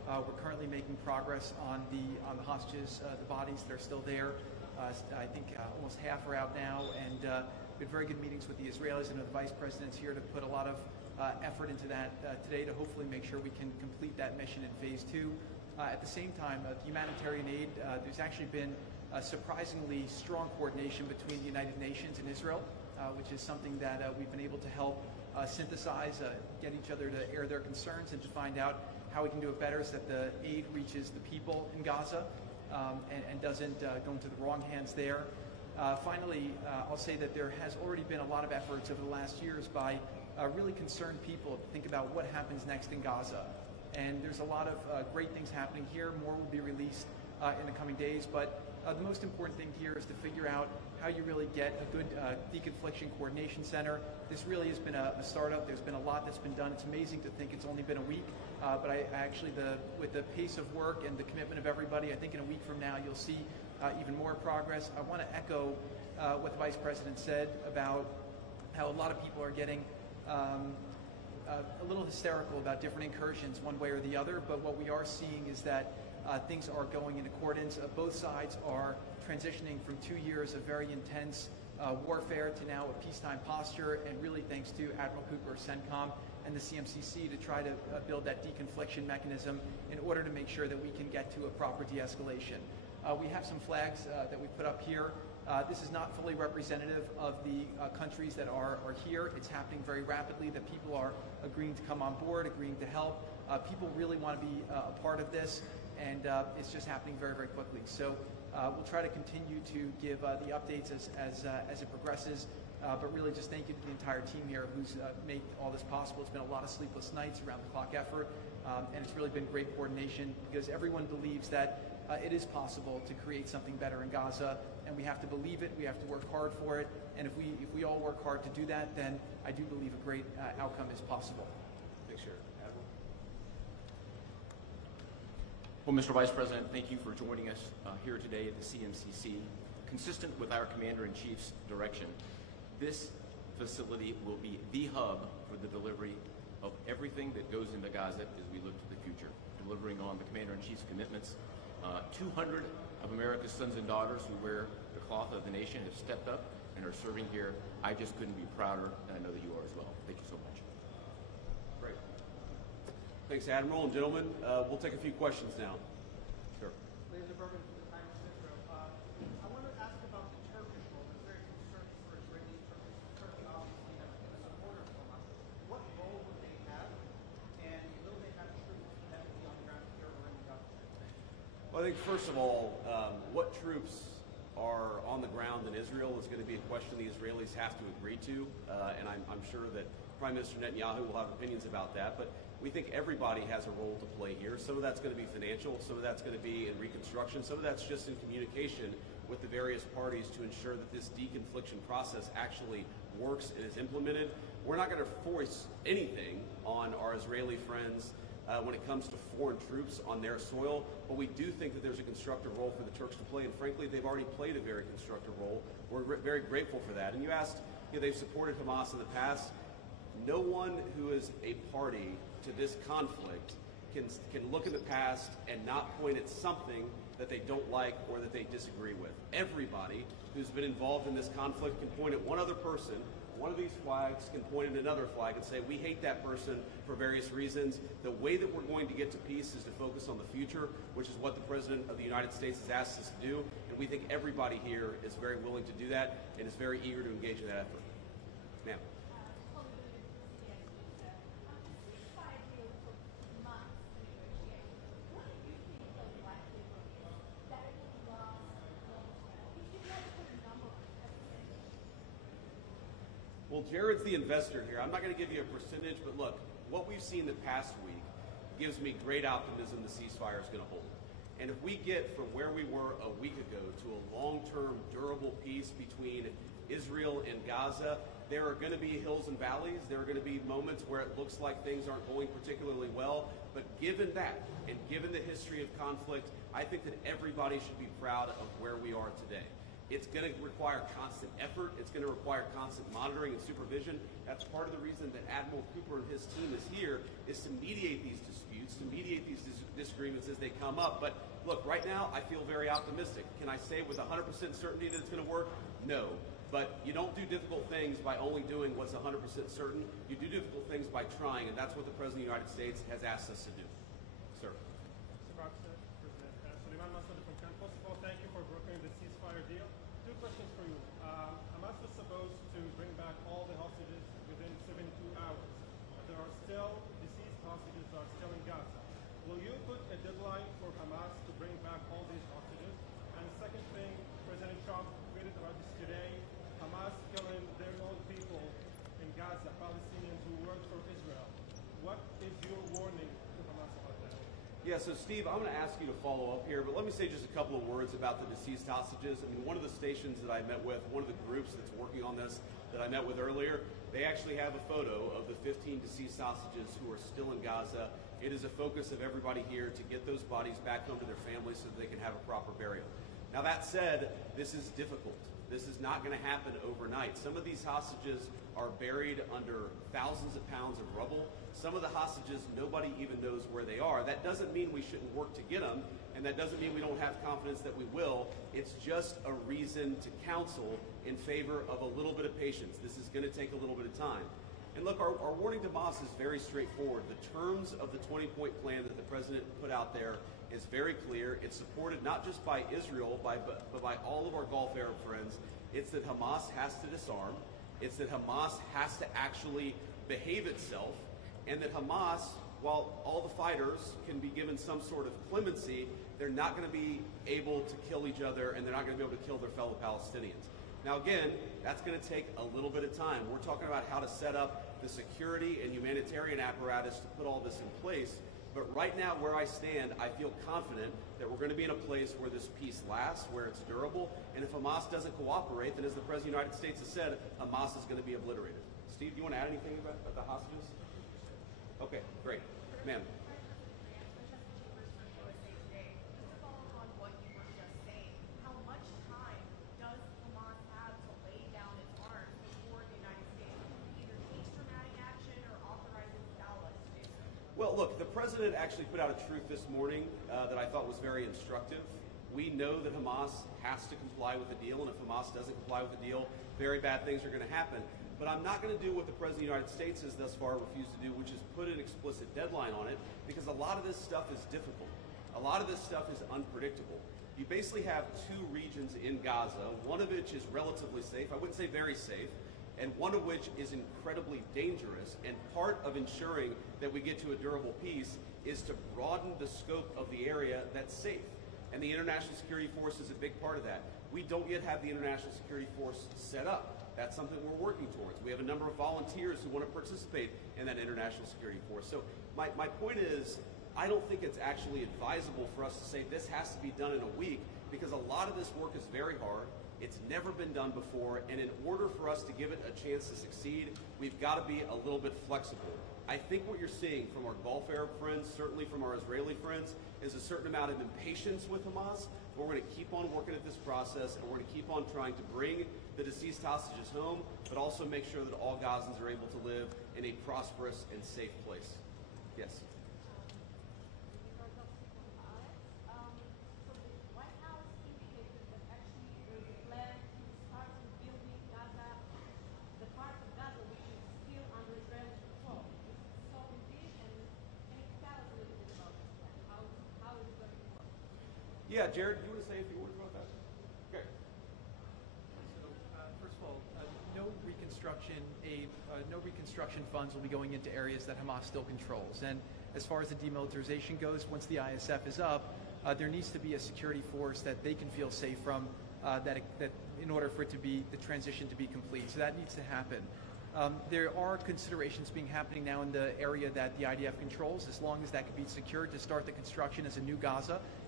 We're currently making progress on the hostages, the bodies that are still there. I think almost half are out now, and we had very good meetings with the Israelis. I know the Vice President's here to put a lot of effort into that today to hopefully make sure we can complete that mission in phase 2. At the same time, humanitarian aid, there's actually been surprisingly strong coordination between the United Nations and Israel, which is something that we've been able to help synthesize, get each other to air their concerns and to find out how we can do it better so that the aid reaches the people in Gaza and doesn't go into the wrong hands there. Finally, I'll say that there has already been a lot of efforts over the last years by really concerned people to think about what happens next in Gaza. And there's a lot of great things happening here. More will be released in the coming days. But the most important thing here is to figure out how you really get a good deconfliction coordination center. This really has been a startup. There's been a lot that's been done. It's amazing to think it's only been a week. But I actually, with the pace of work and the commitment of everybody, I think in a week from now you'll see even more progress. I want to echo what the Vice President said about how a lot of people are getting a little hysterical about different incursions one way or the other, but what we are seeing is that things are going in accordance. Both sides are transitioning from 2 years of very intense warfare to now a peacetime posture, and really thanks to Admiral Cooper, CENTCOM, and the CMCC to try to build that deconfliction mechanism in order to make sure that we can get to a proper de-escalation. We have some flags that we put up here. This is not fully representative of the countries that are here. It's happening very rapidly, that people are agreeing to come on board, agreeing to help. People really want to be a part of this, and it's just happening very, very quickly. So we'll try to continue to give the updates as it progresses, but really just thank you to the entire team here who's made all this possible. It's been a lot of sleepless nights, around-the-clock effort, and it's really been great coordination because everyone believes that it is possible to create something better in Gaza, and we have to believe it, we have to work hard for it, and if we all work hard to do that, then I do believe a great outcome is possible. Thanks, Jared. Admiral? Well, Mr. Vice President, thank you for joining us here today at the CMCC. Consistent with our Commander-in-Chief's direction, this facility will be the hub for the delivery of everything that goes into Gaza as we look to the future, delivering on the Commander-in-Chief's commitments. 200 of America's sons and daughters who wear the cloth of the nation have stepped up and are serving here. I just couldn't be prouder, and I know that you are as well. Thank you so much. Great. Thanks, Admiral. And gentlemen, we'll take a few questions now. Sure. Ladies and gentlemen, from the Times of Israel, I want to ask about the Turkish role. There's very concern for Israeli Turkey. Turkey obviously has been a supporter of Hamas. What role would they have, and will they have troops that will be on the ground here or in the Gaza? Well, I think first of all, what troops are on the ground in Israel is going to be a question the Israelis have to agree to, and I'm sure that Prime Minister Netanyahu will have opinions about that, but we think everybody has a role to play here. Some of that's going to be financial, some of that's going to be in reconstruction, some of that's just in communication with the various parties to ensure that this deconfliction process actually works and is implemented. We're not going to force anything on our Israeli friends when it comes to foreign troops on their soil, but we do think that there's a constructive role for the Turks to play, and frankly, they've already played a very constructive role. We're very grateful for that. And you asked, they've supported Hamas in the past. No one who is a party to this conflict can look at the past and not point at something that they don't like or that they disagree with. Everybody who's been involved in this conflict can point at one other person. One of these flags can point at another flag and say, we hate that person for various reasons. The way that we're going to get to peace is to focus on the future, which is what the President of the United States has asked us to do. And we think everybody here is very willing to do that and is very eager to engage in that effort. Ma'am. Well, Jared's the investor here. I'm not going to give you a percentage, but look, what we've seen the past week gives me great optimism the ceasefire is going to hold. And if we get from where we were a week ago to a long-term, durable peace between Israel and Gaza, there are going to be hills and valleys. There are going to be moments where it looks like things aren't going particularly well. But given that, and given the history of conflict, I think that everybody should be proud of where we are today. It's going to require constant effort. It's going to require constant monitoring and supervision. That's part of the reason that Admiral Cooper and his team is here, is to mediate these disputes, to mediate these disagreements as they come up. But look, right now, I feel very optimistic. Can I say with 100% certainty that it's going to work? No. But you don't do difficult things by only doing what's 100% certain. You do difficult things by trying, and that's what the President of the United States has asked us to do. Sir. First of all, thank you for brokering the ceasefire deal. Two questions for you. Hamas was supposed to bring back all the hostages within 72 hours. There are still deceased hostages that are still in Gaza. Will you put a deadline for Hamas to bring back all these hostages? And the second thing, President Trump tweeted about this today, Hamas killing their own people in Gaza, Palestinians who work for Israel. What is your warning to Hamas about that? Yeah, so Steve, I'm going to ask you to follow up here, but let me say just a couple of words about the deceased hostages. I mean, one of the stations that I met with, one of the groups that's working on this that I met with earlier, they actually have a photo of the 15 deceased hostages who are still in Gaza. It is a focus of everybody here to get those bodies back home to their families so that they can have a proper burial. Now that said, this is difficult. This is not going to happen overnight. Some of these hostages are buried under thousands of pounds of rubble. Some of the hostages, nobody even knows where they are. That doesn't mean we shouldn't work to get them, and that doesn't mean we don't have confidence that we will. It's just a reason to counsel in favor of a little bit of patience. This is going to take a little bit of time. And look, our warning to Hamas is very straightforward. The terms of the 20-point plan that the president put out there is very clear. It's supported not just by Israel, but by all of our Gulf Arab friends. It's that Hamas has to disarm. It's that Hamas has to actually behave itself, and that Hamas, while all the fighters can be given some sort of clemency, they're not going to be able to kill each other, and they're not going to be able to kill their fellow Palestinians. Now again, that's going to take a little bit of time. We're talking about how to set up the security and humanitarian apparatus to put all this in place. But right now, where I stand, I feel confident that we're going to be in a place where this peace lasts, where it's durable. And if Hamas doesn't cooperate, then as the President of the United States has said, Hamas is going to be obliterated. Steve, do you want to add anything about the hostages? Okay, great. Ma'am. Well, look, the president actually put out a truth this morning that I thought was very instructive. We know that Hamas has to comply with the deal, and if Hamas doesn't comply with the deal, very bad things are going to happen. But I'm not going to do what the President of the United States has thus far refused to do, which is put an explicit deadline on it, because a lot of this stuff is difficult. A lot of this stuff is unpredictable. You basically have two regions in Gaza, one of which is relatively safe, I wouldn't say very safe, and one of which is incredibly dangerous. And part of ensuring that we get to a durable peace is to broaden the scope of the area that's safe. And the International Security Force is a big part of that. We don't yet have the International Security Force set up. That's something we're working towards. We have a number of volunteers who want to participate in that International Security Force. So my point is, I don't think it's actually advisable for us to say this has to be done in a week, because a lot of this work is very hard. It's never been done before, and in order for us to give it a chance to succeed, we've got to be a little bit flexible. I think what you're seeing from our Gulf Arab friends, certainly from our Israeli friends, is a certain amount of impatience with Hamas. But we're going to keep on working at this process, and we're going to keep on trying to bring the deceased hostages home, but also make sure that all Gazans are able to live in a prosperous and safe place. Yes. Yeah, Jared, do you want to say a few words about that? Okay. So, first of all, no reconstruction funds will be going into areas that Hamas still controls. And as far as the demilitarization goes, once the ISF is up, there needs to be a security force that they can feel safe from, that in order for it to be the transition to be complete. So that needs to happen. There are considerations happening now in the area that the IDF controls, as long as that can be secured to start the construction as a new Gaza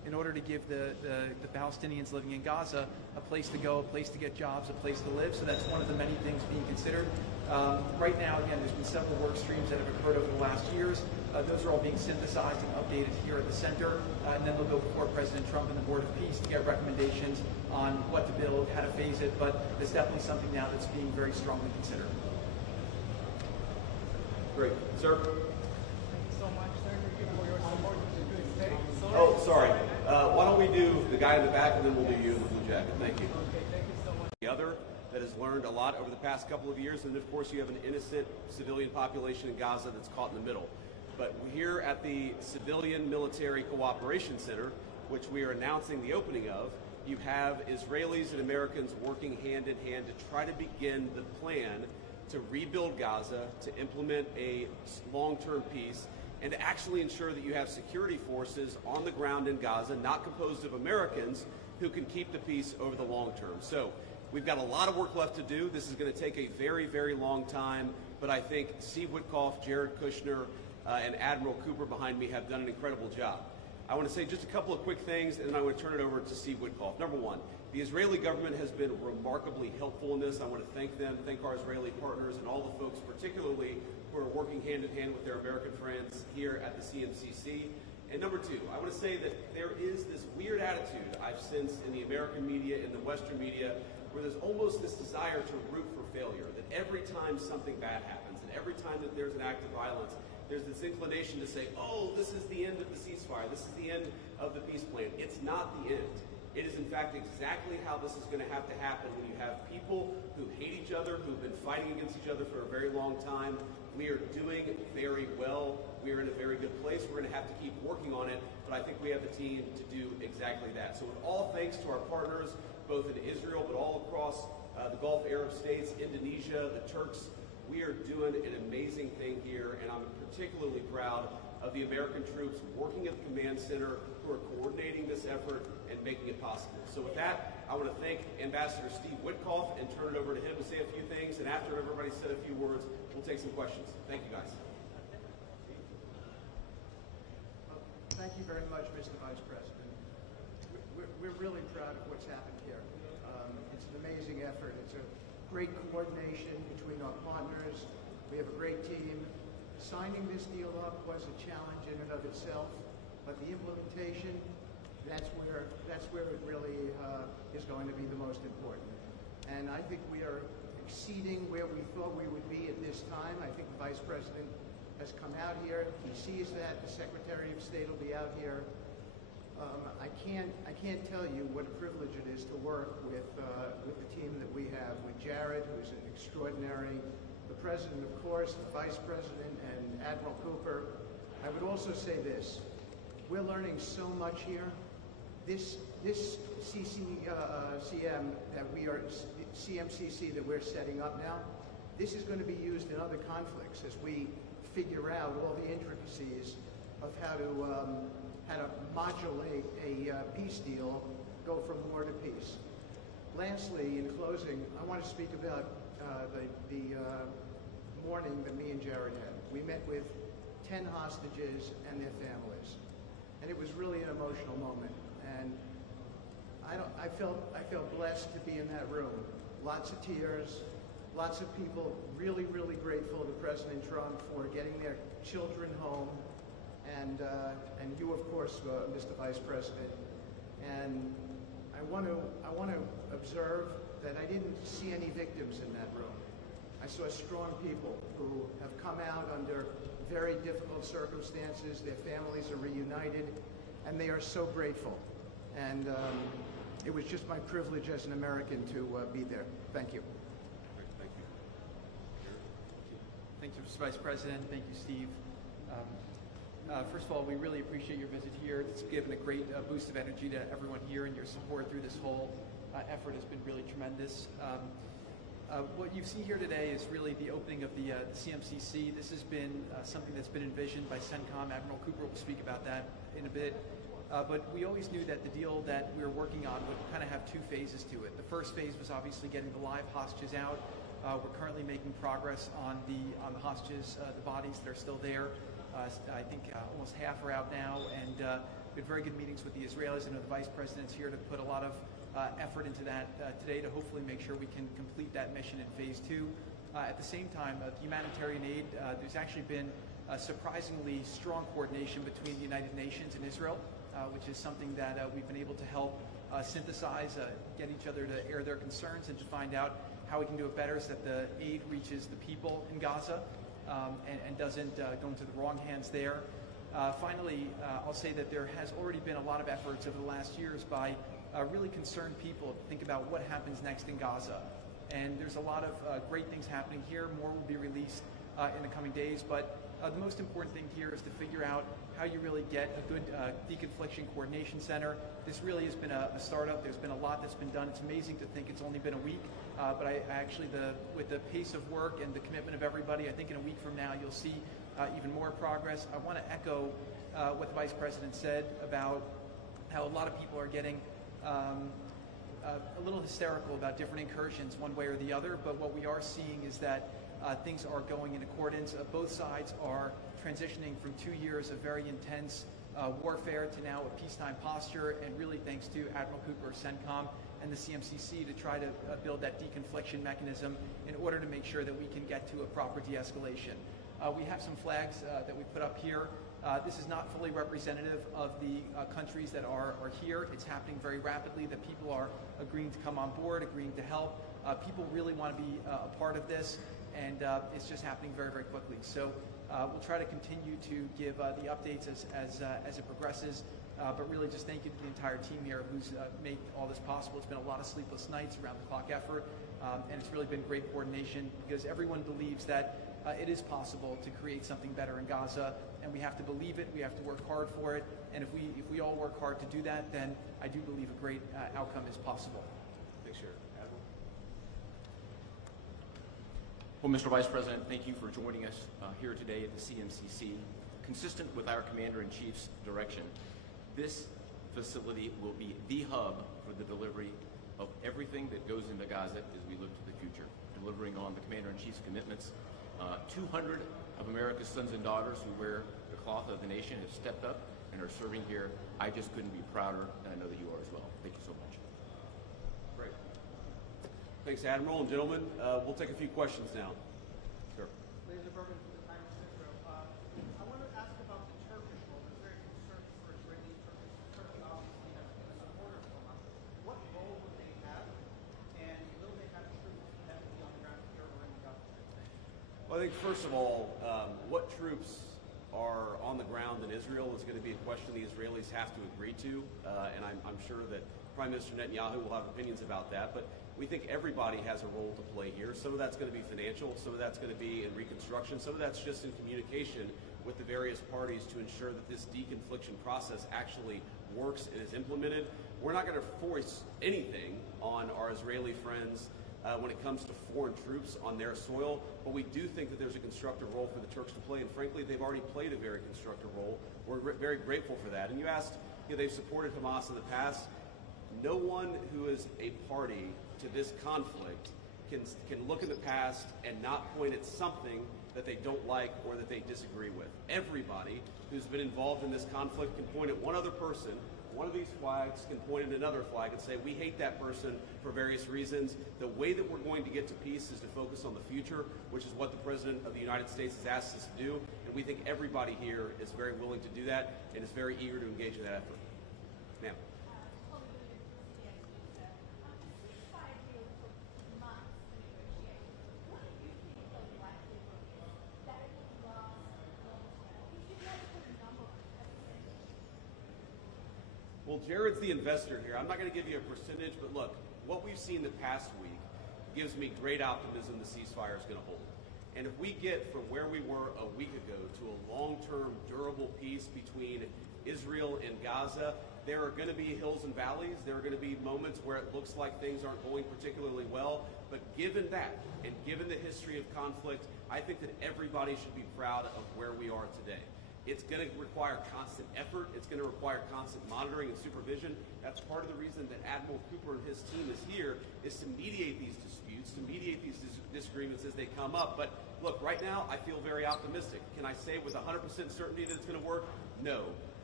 in order to give the Palestinians living in Gaza a place to go, a place to get jobs, a place to live. So that's one of the many things being considered. Right now, again, there's been several work streams that have occurred over the last years. Those are all being synthesized and updated here at the center, and then they'll go before President Trump and the Board of Peace to get recommendations on what to build, how to phase it, but it's definitely something now that's being very strongly considered. Great. Sir? Thank you so much, Senator, for your support to the good state. Oh, sorry. Why don't we do the guy in the back, and then we'll do you in the blue jacket. Thank you. Okay, thank you so much. The other that has learned a lot over the past couple of years, and of course you have an innocent civilian population in Gaza that's caught in the middle. But here at the Civilian Military Cooperation Center, which we are announcing the opening of, you have Israelis and Americans working hand in hand to try to begin the plan to rebuild Gaza, to implement a long-term peace, and to actually ensure that you have security forces on the ground in Gaza, not composed of Americans, who can keep the peace over the long term. So we've got a lot of work left to do. This is going to take a very, very long time, but I think Steve Witkoff, Jared Kushner, and Admiral Cooper behind me have done an incredible job. I want to say just a couple of quick things, and then I want to turn it over to Steve Witkoff. Number one, the Israeli government has been remarkably helpful in this. I want to thank them, thank our Israeli partners, and all the folks particularly who are working hand in hand with their American friends here at the CMCC. And number two, I want to say that there is this weird attitude I've sensed in the American media, in the Western media, where there's almost this desire to root for failure, that every time something bad happens, and every time that there's an act of violence, there's this inclination to say, oh, this is the end of the ceasefire, this is the end of the peace plan. It's not the end. It is, in fact, exactly how this is going to have to happen when you have people who hate each other, who've been fighting against each other for a very long time. We are doing very well. We are in a very good place. We're going to have to keep working on it, but I think we have the team to do exactly that. So with all thanks to our partners, both in Israel, but all across the Gulf Arab states, Indonesia, the Turks, we are doing an amazing thing here, and I'm particularly proud of the American troops working at the command center who are coordinating this effort and making it possible. So with that, I want to thank Ambassador Steve Witkoff and turn it over to him to say a few things, and after everybody's said a few words, we'll take some questions. Thank you, guys. Thank you very much, Mr. Vice President. We're really proud of what's happened here. It's an amazing effort. It's a great coordination between our partners. We have a great team. Signing this deal up was a challenge in and of itself, but the implementation, that's where it really is going to be the most important. And I think we are exceeding where we thought we would be at this time. I think the Vice President has come out here. He sees that. The Secretary of State will be out here. I can't tell you what a privilege it is to work with the team that we have, with Jared, who's an extraordinary, the President, of course, the Vice President, and Admiral Cooper. I would also say this. We're learning so much here. This CMCC that we're setting up now, this is going to be used in other conflicts as we figure out all the intricacies of how to modulate a peace deal, go from war to peace. Lastly, in closing, I want to speak about the morning that me and Jared had. We met with 10 hostages and their families, and it was really an emotional moment. And I felt blessed to be in that room. Lots of tears, lots of people really, really grateful to President Trump for getting their children home, and you, of course, Mr. Vice President. And I want to observe that I didn't see any victims in that room. I saw strong people who have come out under very difficult circumstances. Their families are reunited, and they are so grateful. And it was just my privilege as an American to be there. Thank you. Thank you. Thank you, Mr. Vice President. Thank you, Steve. First of all, we really appreciate your visit here. It's given a great boost of energy to everyone here, and your support through this whole effort has been really tremendous. What you've seen here today is really the opening of the CMCC. This has been something that's been envisioned by CENTCOM. Admiral Cooper will speak about that in a bit. But we always knew that the deal that we were working on would kind of have two phases to it. The first phase was obviously getting the live hostages out. We're currently making progress on the hostages, the bodies that are still there. I think almost half are out now, and We had very good meetings with the Israelis. I know the Vice President's here to put a lot of effort into that today to hopefully make sure we can complete that mission in phase 2. At the same time, humanitarian aid, there's actually been surprisingly strong coordination between the United Nations and Israel, which is something that we've been able to help synthesize, get each other to air their concerns and to find out how we can do it better so that the aid reaches the people in Gaza and doesn't go into the wrong hands there. Finally, I'll say that there has already been a lot of efforts over the last years by really concerned people to think about what happens next in Gaza. And there's a lot of great things happening here. More will be released in the coming days. But the most important thing here is to figure out how you really get a good deconfliction coordination center. This really has been a startup. There's been a lot that's been done. It's amazing to think it's only been a week. But I actually, with the pace of work and the commitment of everybody, I think in a week from now you'll see even more progress. I want to echo what the Vice President said about how a lot of people are getting a little hysterical about different incursions one way or the other, but what we are seeing is that things are going in accordance. Both sides are transitioning from 2 years of very intense warfare to now a peacetime posture, and really thanks to Admiral Cooper, CENTCOM, and the CMCC to try to build that deconfliction mechanism in order to make sure that we can get to a proper de-escalation. We have some flags that we put up here. This is not fully representative of the countries that are here. It's happening very rapidly. The people are agreeing to come on board, agreeing to help. People really want to be a part of this, and it's just happening very, very quickly. So we'll try to continue to give the updates as it progresses. But really just thank you to the entire team here who's made all this possible. It's been a lot of sleepless nights, around-the-clock effort, and it's really been great coordination because everyone believes that it is possible to create something better in Gaza, and we have to believe it, we have to work hard for it, and if we all work hard to do that, then I do believe a great outcome is possible. Thanks, Jared. Admiral? Well, Mr. Vice President, thank you for joining us here today at the CMCC. Consistent with our Commander-in-Chief's direction, this facility will be the hub for the delivery of everything that goes into Gaza as we look to the future, delivering on the Commander-in-Chief's commitments. 200 of America's sons and daughters who wear the cloth of the nation have stepped up and are serving here. I just couldn't be prouder, and I know that you are as well. Thank you so much. Great. Thanks, Admiral. And gentlemen, we'll take a few questions now. Sure. Laser Berman from the Times of Israel. I want to ask about the Turkish role. There's very concerned for Israeli Turkey. Turkey obviously has been a supporter of Hamas. What role would they have, and will they have troops that will be on the ground here or in Gaza? Well, I think first of all, what troops are on the ground in Israel is going to be a question the Israelis have to agree to, and I'm sure that Prime Minister Netanyahu will have opinions about that, but we think everybody has a role to play here. Some of that's going to be financial, some of that's going to be in reconstruction, some of that's just in communication with the various parties to ensure that this deconfliction process actually works and is implemented. We're not going to force anything on our Israeli friends when it comes to foreign troops on their soil, but we do think that there's a constructive role for the Turks to play, and frankly, they've already played a very constructive role. We're very grateful for that. And you asked, they've supported Hamas in the past. No one who is a party to this conflict can look in the past and not point at something that they don't like or that they disagree with. Everybody who's been involved in this conflict can point at one other person. One of these flags can point at another flag and say, we hate that person for various reasons. The way that we're going to get to peace is to focus on the future, which is what the President of the United States has asked us to do. And we think everybody here is very willing to do that and is very eager to engage in that effort. Ma'am. Well, Jared's the investor here. I'm not going to give you a percentage, but look, what we've seen the past week gives me great optimism the ceasefire is going to hold. And if we get from where we were a week ago to a long-term, durable peace between Israel and Gaza, there are going to be hills and valleys. There are going to be moments where it looks like things aren't going particularly well. But given that, and given the history of conflict, I think that everybody should be proud of where we are today. It's going to require constant effort. It's going to require constant monitoring and supervision. That's part of the reason that Admiral Cooper and his team is here, is to mediate these disputes, to mediate these disagreements as they come up. But look, right now, I feel very optimistic. Can I say with 100% certainty that it's going to work? No.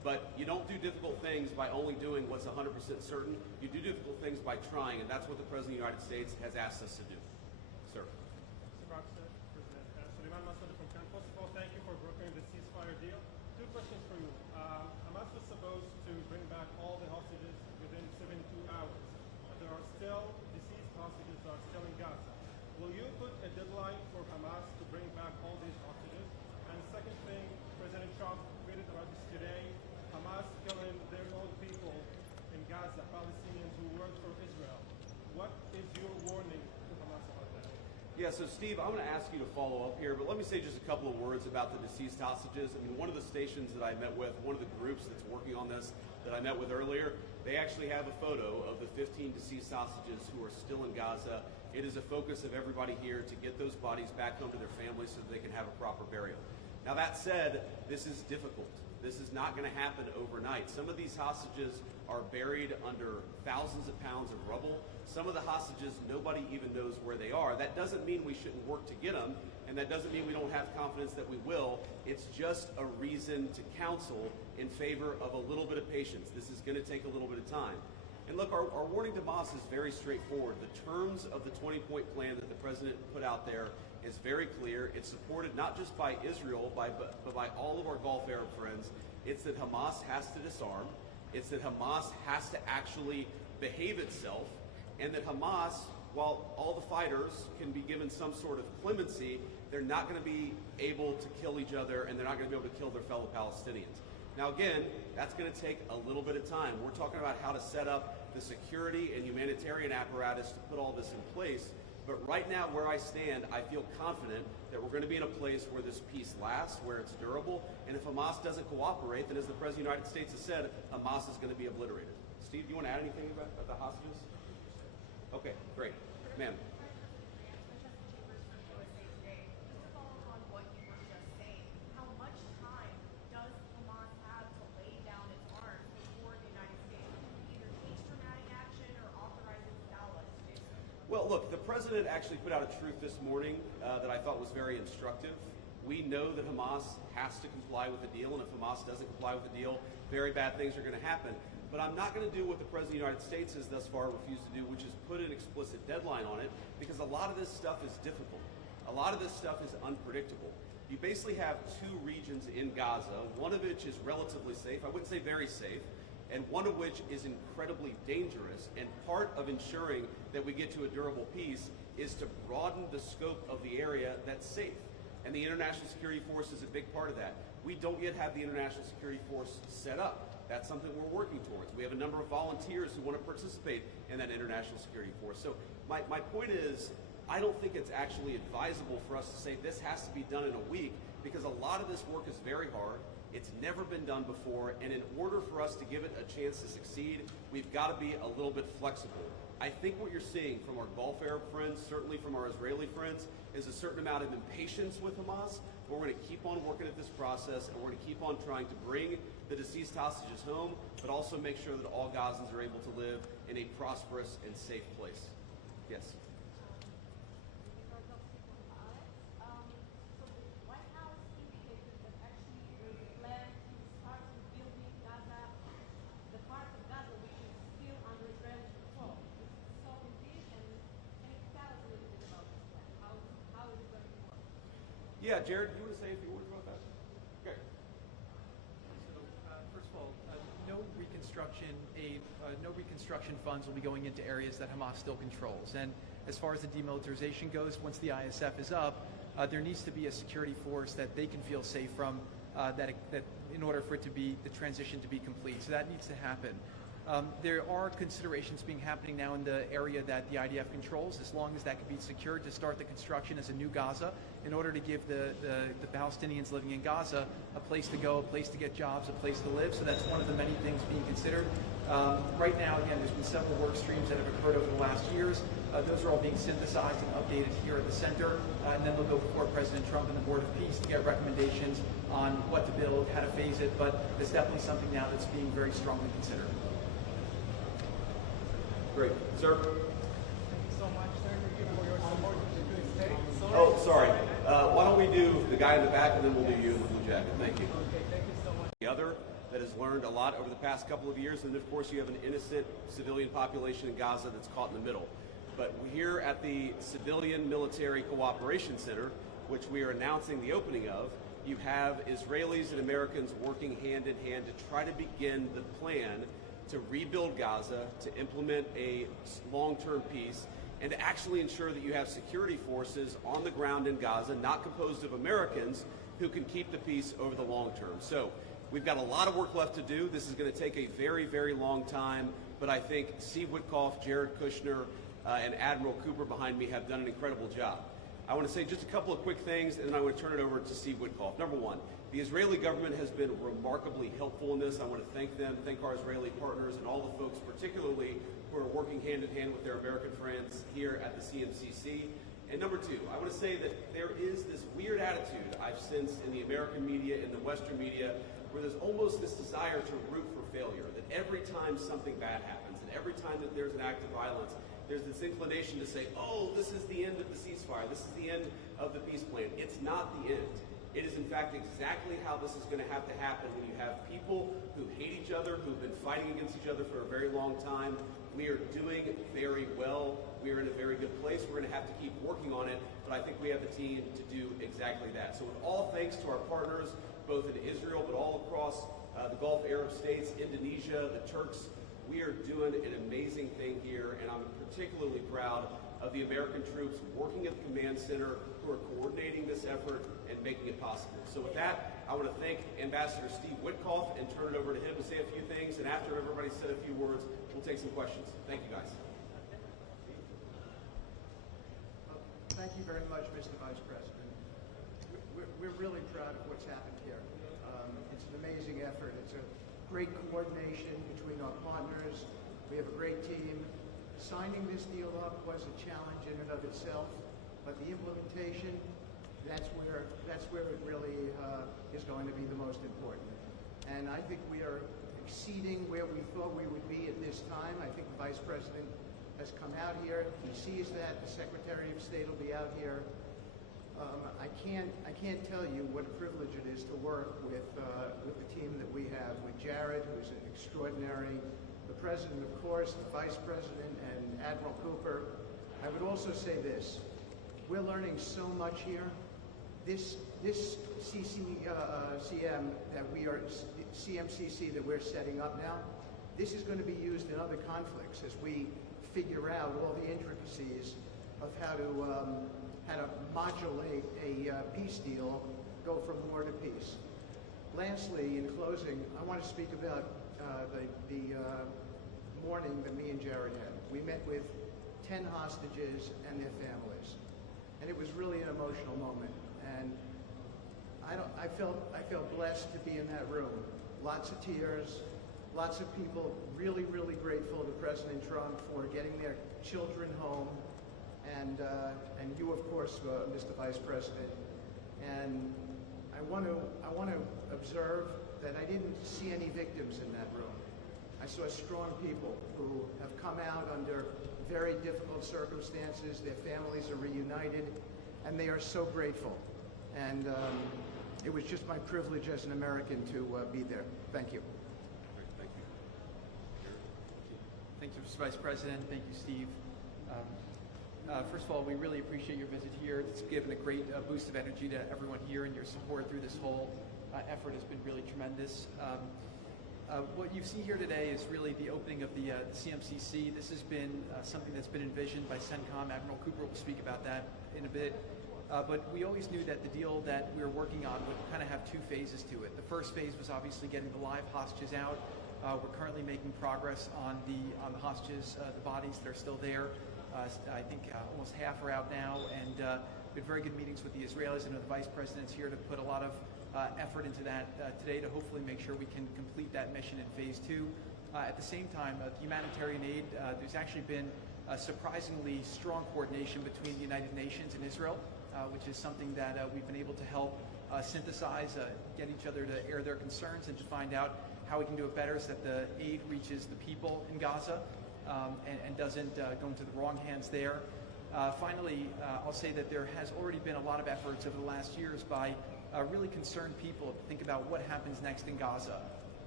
But you don't do difficult things by only doing what's 100% certain. You do difficult things by trying, and that's what the President of the United States has asked us to do. Sir. Mr. President, Suleiman Massoud from Cannes. First of all, thank you for brokering the ceasefire deal. Two questions for you. Hamas was supposed to bring back all the hostages within 72 hours. But there are still deceased hostages that are still in Gaza. Will you put a deadline for Hamas to bring back all these hostages? And the second thing, President Trump tweeted about this today. Hamas killing their own people in Gaza, Palestinians who work for Israel. What is your warning to Hamas about that? Yeah, so Steve, I'm going to ask you to follow up here, but let me say just a couple of words about the deceased hostages. I mean, one of the stations that I met with, one of the groups that's working on this that I met with earlier, they actually have a photo of the 15 deceased hostages who are still in Gaza. It is a focus of everybody here to get those bodies back home to their families so that they can have a proper burial. Now that said, this is difficult. This is not going to happen overnight. Some of these hostages are buried under thousands of pounds of rubble. Some of the hostages, nobody even knows where they are. That doesn't mean we shouldn't work to get them, and that doesn't mean we don't have confidence that we will. It's just a reason to counsel in favor of a little bit of patience. This is going to take a little bit of time. And look, our warning to Hamas is very straightforward. The terms of the 20-point plan that the president put out there is very clear. It's supported not just by Israel, but by all of our Gulf Arab friends. It's that Hamas has to disarm. It's that Hamas has to actually behave itself. And that Hamas, while all the fighters can be given some sort of clemency, they're not going to be able to kill each other, and they're not going to be able to kill their fellow Palestinians. Now again, that's going to take a little bit of time. We're talking about how to set up the security and humanitarian apparatus to put all this in place. But right now, where I stand, I feel confident that we're going to be in a place where this peace lasts, where it's durable. And if Hamas doesn't cooperate, then as the President of the United States has said, Hamas is going to be obliterated. Steve, do you want to add anything about the hostages? Okay, great. Ma'am. Well, look, the president actually put out a truth this morning that I thought was very instructive. We know that Hamas has to comply with the deal, and if Hamas doesn't comply with the deal, very bad things are going to happen. But I'm not going to do what the President of the United States has thus far refused to do, which is put an explicit deadline on it, because a lot of this stuff is difficult. A lot of this stuff is unpredictable. You basically have two regions in Gaza, one of which is relatively safe, I wouldn't say very safe, and one of which is incredibly dangerous. And part of ensuring that we get to a durable peace is to broaden the scope of the area that's safe. And the International Security Force is a big part of that. We don't yet have the International Security Force set up. That's something we're working towards. We have a number of volunteers who want to participate in that International Security Force. So my point is, I don't think it's actually advisable for us to say this has to be done in a week, because a lot of this work is very hard. It's never been done before, and in order for us to give it a chance to succeed, we've got to be a little bit flexible. I think what you're seeing from our Gulf Arab friends, certainly from our Israeli friends, is a certain amount of impatience with Hamas, but we're going to keep on working at this process, and we're going to keep on trying to bring the deceased hostages home, but also make sure that all Gazans are able to live in a prosperous and safe place. Yes? Yeah, Jared, you want to say a few words about that? Okay. So, first of all, no reconstruction funds will be going into areas that Hamas still controls. And as far as the demilitarization goes, once the ISF is up, there needs to be a security force that they can feel safe from, that in order for it to be the transition to be complete. So that needs to happen. There are considerations being happening now in the area that the IDF controls, as long as that can be secured, to start the construction as a new Gaza, in order to give the Palestinians living in Gaza a place to go, a place to get jobs, a place to live. So that's one of the many things being considered. Right now, again, there's been several work streams that have occurred over the last years. Those are all being synthesized and updated here at the center, and then they'll go before President Trump and the Board of Peace to get recommendations on what to build, how to phase it, but it's definitely something now that's being very strongly considered. Great. Sir? Thank you so much, sir. Thank you for your support to the state. Oh, sorry. Why don't we do the guy in the back, and then we'll do you in the blue jacket. Thank you. Okay, thank you so much. The other that is learned a lot over the past couple of years, and of course you have an innocent civilian population in Gaza that's caught in the middle. But here at the Civilian Military Cooperation Center, which we are announcing the opening of, you have Israelis and Americans working hand in hand to try to begin the plan to rebuild Gaza, to implement a long-term peace, and to actually ensure that you have security forces on the ground in Gaza, not composed of Americans, who can keep the peace over the long term. So we've got a lot of work left to do. This is going to take a very, very long time, but I think Steve Witkoff, Jared Kushner, and Admiral Cooper behind me have done an incredible job. I want to say just a couple of quick things, and then I want to turn it over to Steve Witkoff. Number one, the Israeli government has been remarkably helpful in this. I want to thank them, thank our Israeli partners, and all the folks, particularly who are working hand in hand with their American friends here at the CMCC. And number two, I want to say that there is this weird attitude I've sensed in the American media, in the Western media, where there's almost this desire to root for failure, that every time something bad happens, and every time that there's an act of violence, there's this inclination to say, oh, this is the end of the ceasefire, this is the end of the peace plan. It's not the end. It is, in fact, exactly how this is going to happen when you have people who hate each other, who've been fighting against each other for a very long time. We are doing very well. We are in a very good place. We're going to have to keep working on it, but I think we have the team to do exactly that. So with all thanks to our partners, both in Israel, but all across the Gulf Arab states, Indonesia, the Turks, we are doing an amazing thing here, and I'm particularly proud of the American troops working at the command center who are coordinating this effort and making it possible. So with that, I want to thank Ambassador Steve Witkoff and turn it over to him to say a few things, and after everybody's said a few words, we'll take some questions. Thank you, guys. Thank you very much, Mr. Vice President. We're really proud of what's happened here. It's an amazing effort. It's a great coordination between our partners. We have a great team. Signing this deal up was a challenge in and of itself, but the implementation, that's where it really is going to be the most important. And I think we are exceeding where we thought we would be at this time. I think the Vice President has come out here. He sees that. The Secretary of State will be out here. I can't tell you what a privilege it is to work with the team that we have, with Jared, who's an extraordinary, the President, of course, the Vice President, and Admiral Cooper. I would also say this. We're learning so much here. This CMCC that we're setting up now, this is going to be used in other conflicts as we figure out all the intricacies of how to modulate a peace deal, go from war to peace. Lastly, in closing, I want to speak about the morning that me and Jared had. We met with 10 hostages and their families, and it was really an emotional moment. And I felt blessed to be in that room. Lots of tears, lots of people really, really grateful to President Trump for getting their children home, and you, of course, Mr. Vice President. And I want to observe that I didn't see any victims in that room. I saw strong people who have come out under very difficult circumstances. Their families are reunited, and they are so grateful. And it was just my privilege as an American to be there. Thank you. Thank you. Thank you, Mr. Vice President. Thank you, Steve. First of all, we really appreciate your visit here. It's given a great boost of energy to everyone here, and your support through this whole effort has been really tremendous. What you see here today is really the opening of the CMCC. This has been something that's been envisioned by CENTCOM. Admiral Cooper will speak about that in a bit. But we always knew that the deal that we were working on would kind of have two phases to it. The first phase was obviously getting the live hostages out. We're currently making progress on the hostages, the bodies that are still there. I think almost half are out now, and we had very good meetings with the Israelis, and the Vice President's here to put a lot of effort into that today to hopefully make sure we can complete that mission in phase two. At the same time, humanitarian aid, there's actually been surprisingly strong coordination between the United Nations and Israel, which is something that we've been able to help synthesize, get each other to air their concerns and to find out how we can do it better so that the aid reaches the people in Gaza and doesn't go into the wrong hands there. Finally, I'll say that there has already been a lot of efforts over the last years by really concerned people to think about what happens next in Gaza.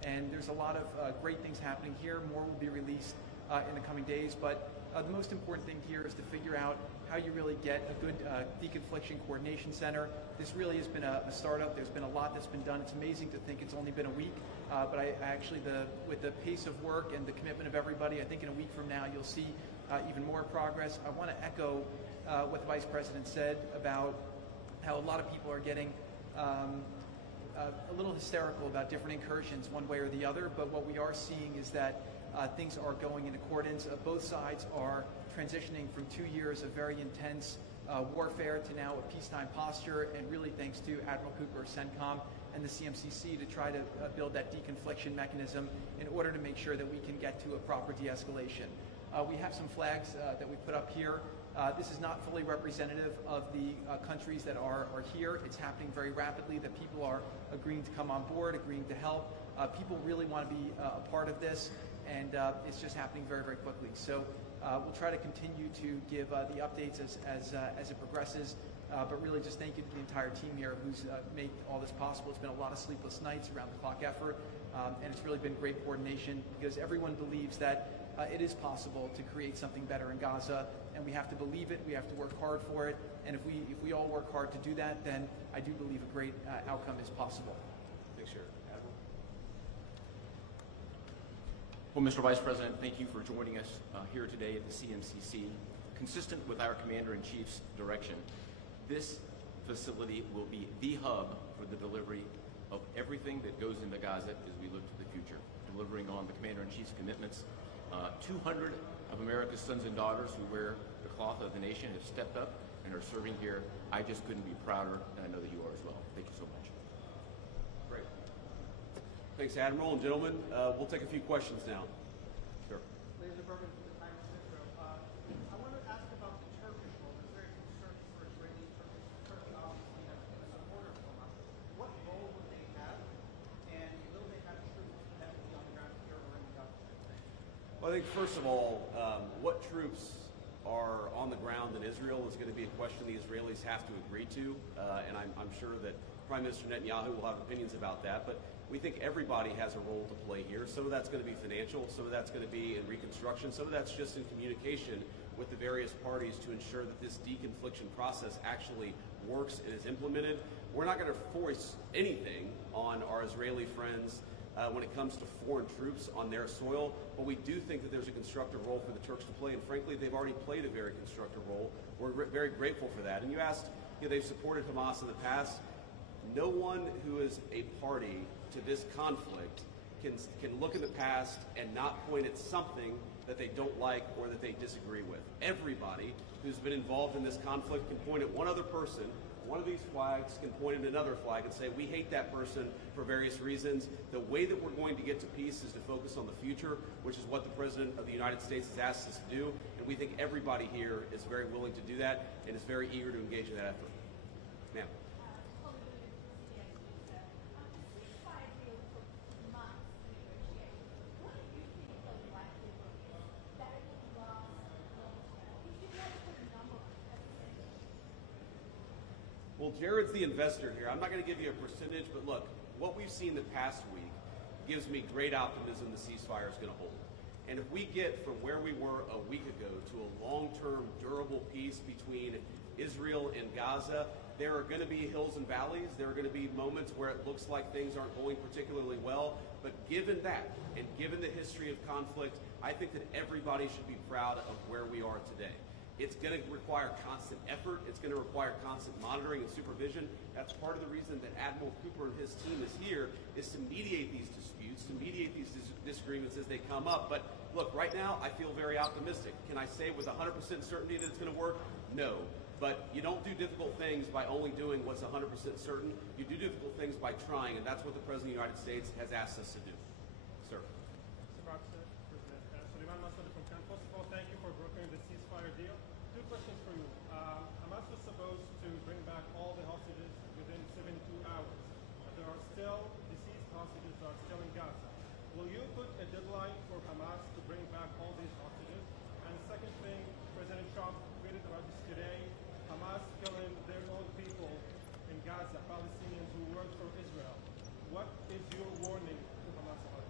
And there's a lot of great things happening here. More will be released in the coming days. But the most important thing here is to figure out how you really get a good deconfliction coordination center. This really has been a startup. There's been a lot that's been done. It's amazing to think it's only been a week. But I actually, with the pace of work and the commitment of everybody, I think in a week from now you'll see even more progress. I want to echo what the Vice President said about how a lot of people are getting a little hysterical about different incursions one way or the other, but what we are seeing is that things are going in accordance. Both sides are transitioning from 2 years of very intense warfare to now a peacetime posture, and really thanks to Admiral Cooper, CENTCOM, and the CMCC to try to build that deconfliction mechanism in order to make sure that we can get to a proper de-escalation. We have some flags that we put up here. This is not fully representative of the countries that are here. It's happening very rapidly, that people are agreeing to come on board, agreeing to help. People really want to be a part of this, and it's just happening very, very quickly. So we'll try to continue to give the updates as it progresses, but really just thank you to the entire team here who's made all this possible. It's been a lot of sleepless nights, around the clock effort, and it's really been great coordination because everyone believes that it is possible to create something better in Gaza, and we have to believe it, we have to work hard for it, and if we all work hard to do that, then I do believe a great outcome is possible. Thanks, Jared. Admiral? Well, Mr. Vice President, thank you for joining us here today at the CMCC. Consistent with our Commander-in-Chief's direction, this facility will be the hub for the delivery of everything that goes into Gaza as we look to the future, delivering on the Commander-in-Chief's commitments. 200 of America's sons and daughters who wear the cloth of the nation have stepped up and are serving here. I just couldn't be prouder, and I know that you are as well. Thank you so much. Great. Thanks, Admiral. And gentlemen, we'll take a few questions now. Sure. Ladies and gentlemen, from the Times of Israel, I want to ask about the Turkish role. There's very concern for Israeli Turkey obviously has been a supporter of Hamas. What role would they have, and will they have troops that will be on the ground here or in Gaza? Well, I think first of all, what troops are on the ground in Israel is going to be a question the Israelis have to agree to, and I'm sure that Prime Minister Netanyahu will have opinions about that, but we think everybody has a role to play here. Some of that's going to be financial, some of that's going to be in reconstruction, some of that's just in communication with the various parties to ensure that this deconfliction process actually works and is implemented. We're not going to force anything on our Israeli friends when it comes to foreign troops on their soil, but we do think that there's a constructive role for the Turks to play, and frankly, they've already played a very constructive role. We're very grateful for that. And you asked, they've supported Hamas in the past. No one who is a party to this conflict can look in the past and not point at something that they don't like or that they disagree with. Everybody who's been involved in this conflict can point at one other person. One of these flags can point at another flag and say, we hate that person for various reasons. The way that we're going to get to peace is to focus on the future, which is what the President of the United States has asked us to do. And we think everybody here is very willing to do that and is very eager to engage in that effort. Ma'am. Well, Jared's the investor here. I'm not going to give you a percentage, but look, what we've seen the past week gives me great optimism the ceasefire is going to hold. And if we get from where we were a week ago to a long-term, durable peace between Israel and Gaza, there are going to be hills and valleys. There are going to be moments where it looks like things aren't going particularly well. But given that, and given the history of conflict, I think that everybody should be proud of where we are today. It's going to require constant effort. It's going to require constant monitoring and supervision. That's part of the reason that Admiral Cooper and his team is here, is to mediate these disputes, to mediate these disagreements as they come up. But look, right now, I feel very optimistic. Can I say with 100% certainty that it's going to work? No. But you don't do difficult things by only doing what's 100% certain. You do difficult things by trying, and that's what the President of the United States has asked us to do. Sir. Mr. President, Suleiman Massoud from Cannes. First of all, thank you for brokering the ceasefire deal. Two questions for you. Hamas was supposed to bring back all the hostages within 72 hours. There are still deceased hostages that are still in Gaza. Will you put a deadline for Hamas to bring back all these hostages? And second thing, President Trump tweeted about this today. Hamas killing their own people in Gaza, Palestinians who work for Israel. What is your warning to Hamas about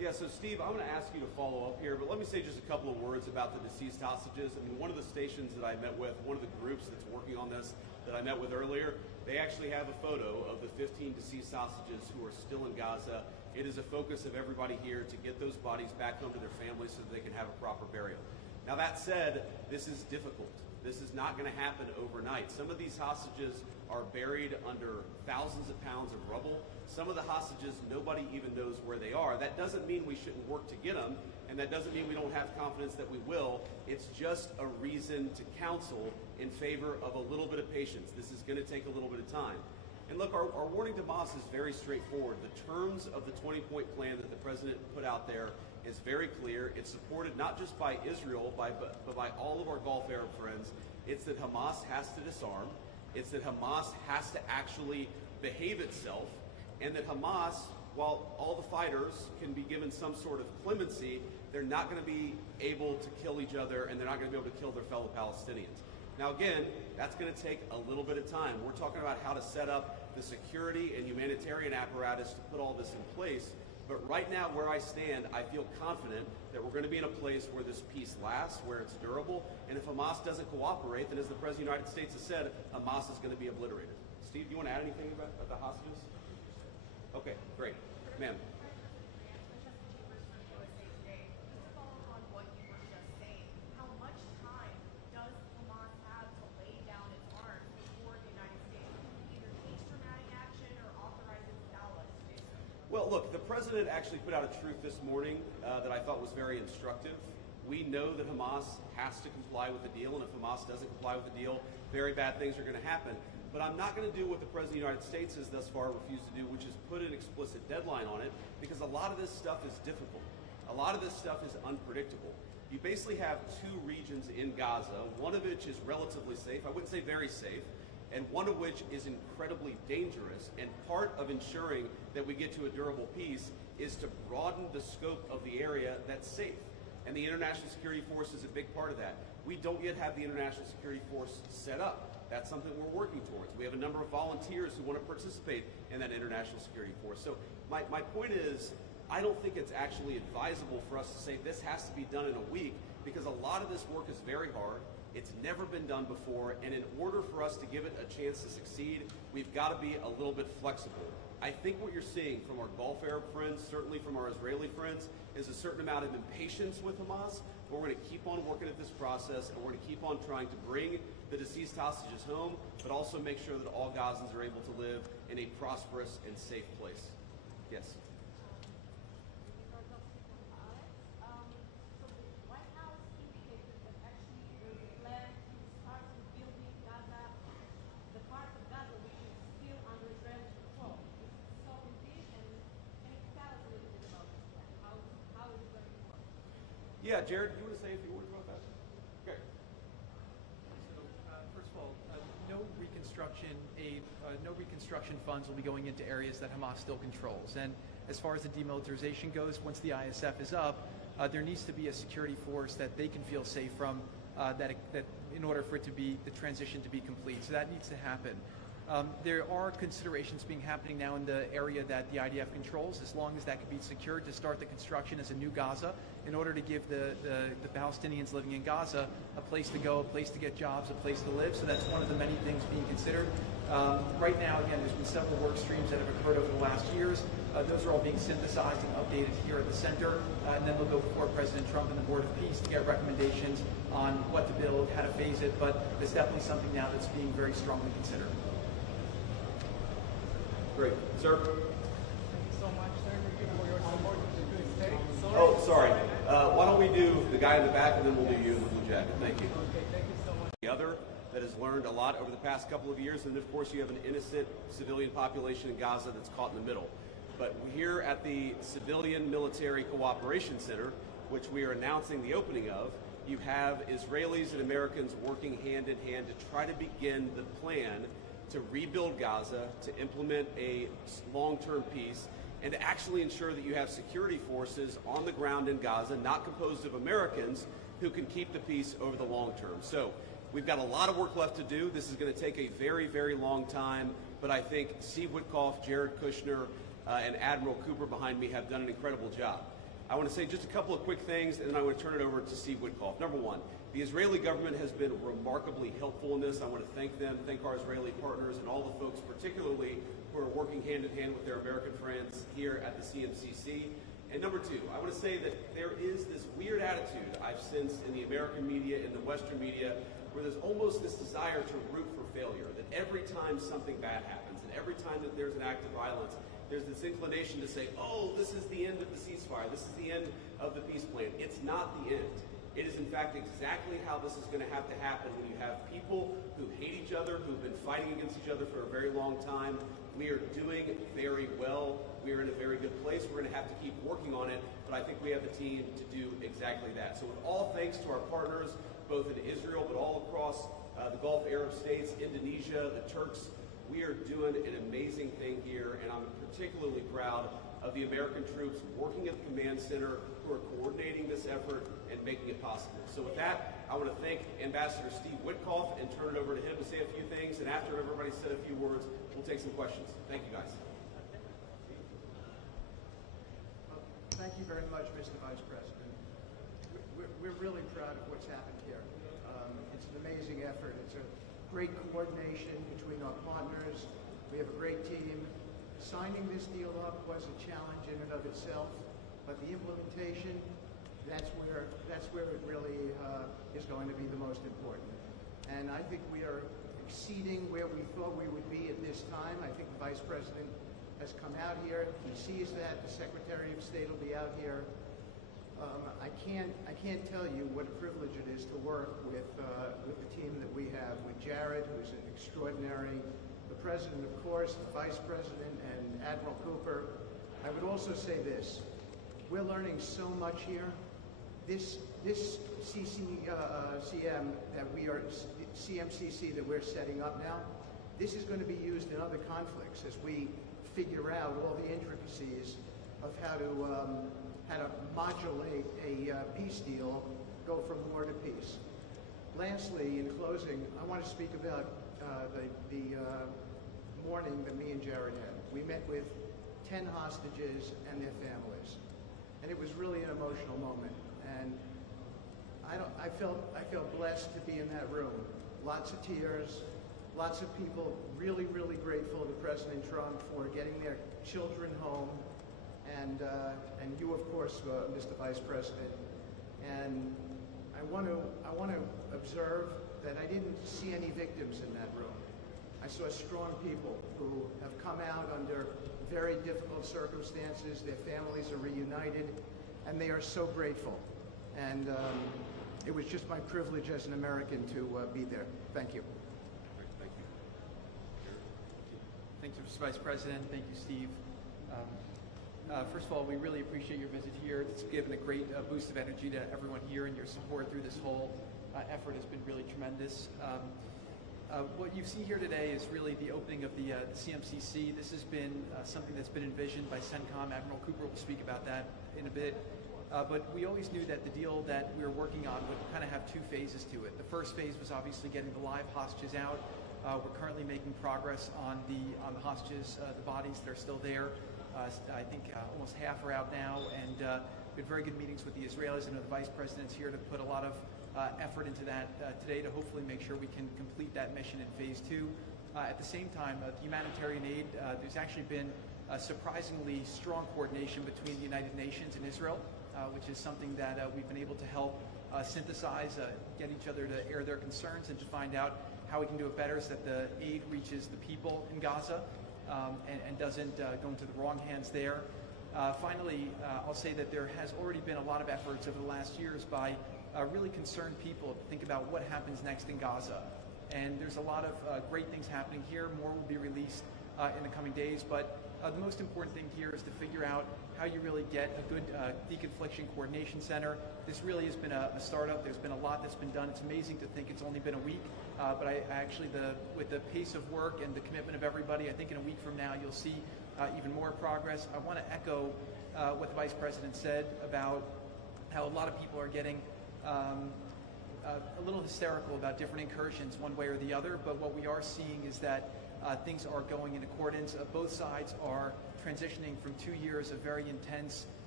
Yeah, so Steve, I'm going to ask you to follow up here, but let me say just a couple of words about the deceased hostages. I mean, one of the stations that I met with, one of the groups that's working on this that I met with earlier, they actually have a photo of the 15 deceased hostages who are still in Gaza. It is a focus of everybody here to get those bodies back home to their families so that they can have a proper burial. Now that said, this is difficult. This is not going to happen overnight. Some of these hostages are buried under thousands of pounds of rubble. Some of the hostages, nobody even knows where they are. That doesn't mean we shouldn't work to get them, and that doesn't mean we don't have confidence that we will. It's just a reason to counsel in favor of a little bit of patience. This is going to take a little bit of time. And look, our warning to Hamas is very straightforward. The terms of the 20-point plan that the president put out there is very clear. It's supported not just by Israel, but by all of our Gulf Arab friends. It's that Hamas has to disarm. It's that Hamas has to actually behave itself. And that Hamas, while all the fighters can be given some sort of clemency, they're not going to be able to kill each other, and they're not going to be able to kill their fellow Palestinians. Now again, that's going to take a little bit of time. We're talking about how to set up the security and humanitarian apparatus to put all this in place. But right now, where I stand, I feel confident that we're going to be in a place where this peace lasts, where it's durable. And if Hamas doesn't cooperate, then as the President of the United States has said, Hamas is going to be obliterated. Steve, do you want to add anything about the hostages? Okay, great. Ma'am. Well, look, the president actually put out a truth this morning that I thought was very instructive. We know that Hamas has to comply with the deal, and if Hamas doesn't comply with the deal, very bad things are going to happen. But I'm not going to do what the President of the United States has thus far refused to do, which is put an explicit deadline on it, because a lot of this stuff is difficult. A lot of this stuff is unpredictable. You basically have two regions in Gaza, one of which is relatively safe, I wouldn't say very safe, and one of which is incredibly dangerous. And part of ensuring that we get to a durable peace is to broaden the scope of the area that's safe. And the International Security Force is a big part of that. We don't yet have the International Security Force set up. That's something we're working towards. We have a number of volunteers who want to participate in that International Security Force. So my point is, I don't think it's actually advisable for us to say this has to be done in a week, because a lot of this work is very hard. It's never been done before, and in order for us to give it a chance to succeed, we've got to be a little bit flexible. I think what you're seeing from our Gulf Arab friends, certainly from our Israeli friends, is a certain amount of impatience with Hamas, but we're going to keep on working at this process, and we're going to keep on trying to bring the deceased hostages home, but also make sure that all Gazans are able to live in a prosperous and safe place. Yes? Yeah, Jared, you want to say a few words about that? Okay. So, first of all, no reconstruction funds will be going into areas that Hamas still controls. And as far as the demilitarization goes, once the ISF is up, there needs to be a security force that they can feel safe from, that in order for it to be the transition to be complete. So that needs to happen. There are considerations happening now in the area that the IDF controls, as long as that can be secured, to start the construction as a new Gaza, in order to give the Palestinians living in Gaza a place to go, a place to get jobs, a place to live. So that's one of the many things being considered. Right now, again, there's been several work streams that have occurred over the last years. Those are all being synthesized and updated here at the center, and then they'll go before President Trump and the Board of Peace to get recommendations on what to build, how to phase it. But there's definitely something now that's being very strongly considered. Great. Sir? Thank you so much, sir, for your support to the state. Oh, sorry. Why don't we do the guy in the back, and then we'll do you in the blue jacket. Thank you. Okay, thank you so much. The other that has learned a lot over the past couple of years, and of course you have an innocent civilian population in Gaza that's caught in the middle. But here at the Civilian Military Cooperation Center, which we are announcing the opening of, you have Israelis and Americans working hand in hand to try to begin the plan to rebuild Gaza, to implement a long-term peace, and to actually ensure that you have security forces on the ground in Gaza, not composed of Americans, who can keep the peace over the long term. So we've got a lot of work left to do. This is going to take a very, very long time, but I think Steve Witkoff, Jared Kushner, and Admiral Cooper behind me have done an incredible job. I want to say just a couple of quick things, and then I want to turn it over to Steve Witkoff. Number one, the Israeli government has been remarkably helpful in this. I want to thank them, thank our Israeli partners, and all the folks particularly who are working hand in hand with their American friends here at the CMCC. And number two, I want to say that there is this weird attitude I've sensed in the American media, in the Western media, where there's almost this desire to root for failure, that every time something bad happens, and every time that there's an act of violence, there's this inclination to say, oh, this is the end of the ceasefire, this is the end of the peace plan. It's not the end. It is in fact exactly how this is going to have to happen when you have people who hate each other, who've been fighting against each other for a very long time. We are doing very well. We are in a very good place. We're going to have to keep working on it, but I think we have the team to do exactly that. So with all thanks to our partners, both in Israel but all across the Gulf Arab states, Indonesia, the Turks, we are doing an amazing thing here, and I'm particularly proud of the American troops working at the command center who are coordinating this effort and making it possible. So with that, I want to thank Ambassador Steve Witkoff and turn it over to him to say a few things, and after everybody's said a few words, we'll take some questions. Thank you, guys. Thank you very much, Mr. Vice President. We're really proud of what's happened here. It's an amazing effort. It's a great coordination between our partners. We have a great team. Signing this deal up was a challenge in and of itself, but the implementation, that's where it really is going to be the most important. And I think we are exceeding where we thought we would be at this time. I think the Vice President has come out here. He sees that. The Secretary of State will be out here. I can't tell you what a privilege it is to work with the team that we have, with Jared, who's an extraordinary, the President, of course, the Vice President, and Admiral Cooper. I would also say this. We're learning so much here. This CMCC that we're setting up now, this is going to be used in other conflicts as we figure out all the intricacies of how to modulate a peace deal, go from war to peace. Lastly, in closing, I want to speak about the morning that me and Jared had. We met with 10 hostages and their families, and it was really an emotional moment. And I felt blessed to be in that room. Lots of tears, lots of people really, really grateful to President Trump for getting their children home, and you, of course, Mr. Vice President. And I want to observe that I didn't see any victims in that room. I saw strong people who have come out under very difficult circumstances. Their families are reunited, and they are so grateful. And it was just my privilege as an American to be there. Thank you. Thank you. Thank you, Mr. Vice President. Thank you, Steve. First of all, we really appreciate your visit here. It's given a great boost of energy to everyone here, and your support through this whole effort has been really tremendous. What you see here today is really the opening of the CMCC. This has been something that's been envisioned by CENTCOM. Admiral Cooper will speak about that in a bit. But we always knew that the deal that we were working on would kind of have two phases to it. The first phase was obviously getting the live hostages out. We're currently making progress on the hostages, the bodies that are still there. I think almost half are out now, and we had very good meetings with the Israelis. I know the Vice President's here to put a lot of effort into that today to hopefully make sure we can complete that mission in phase two. At the same time, the humanitarian aid, there's actually been surprisingly strong coordination between the United Nations and Israel, which is something that we've been able to help synthesize, get each other to air their concerns and to find out how we can do it better so that the aid reaches the people in Gaza and doesn't go into the wrong hands there. Finally, I'll say that there has already been a lot of efforts over the last years by really concerned people to think about what happens next in Gaza. And there's a lot of great things happening here. More will be released in the coming days. But the most important thing here is to figure out how you really get a good deconfliction coordination center. This really has been a startup. There's been a lot that's been done. It's amazing to think it's only been a week. But I actually, with the pace of work and the commitment of everybody, I think in a week from now you'll see even more progress. I want to echo what the Vice President said about how a lot of people are getting a little hysterical about different incursions one way or the other, but what we are seeing is that things are going in accordance. Both sides are transitioning from 2 years of very intense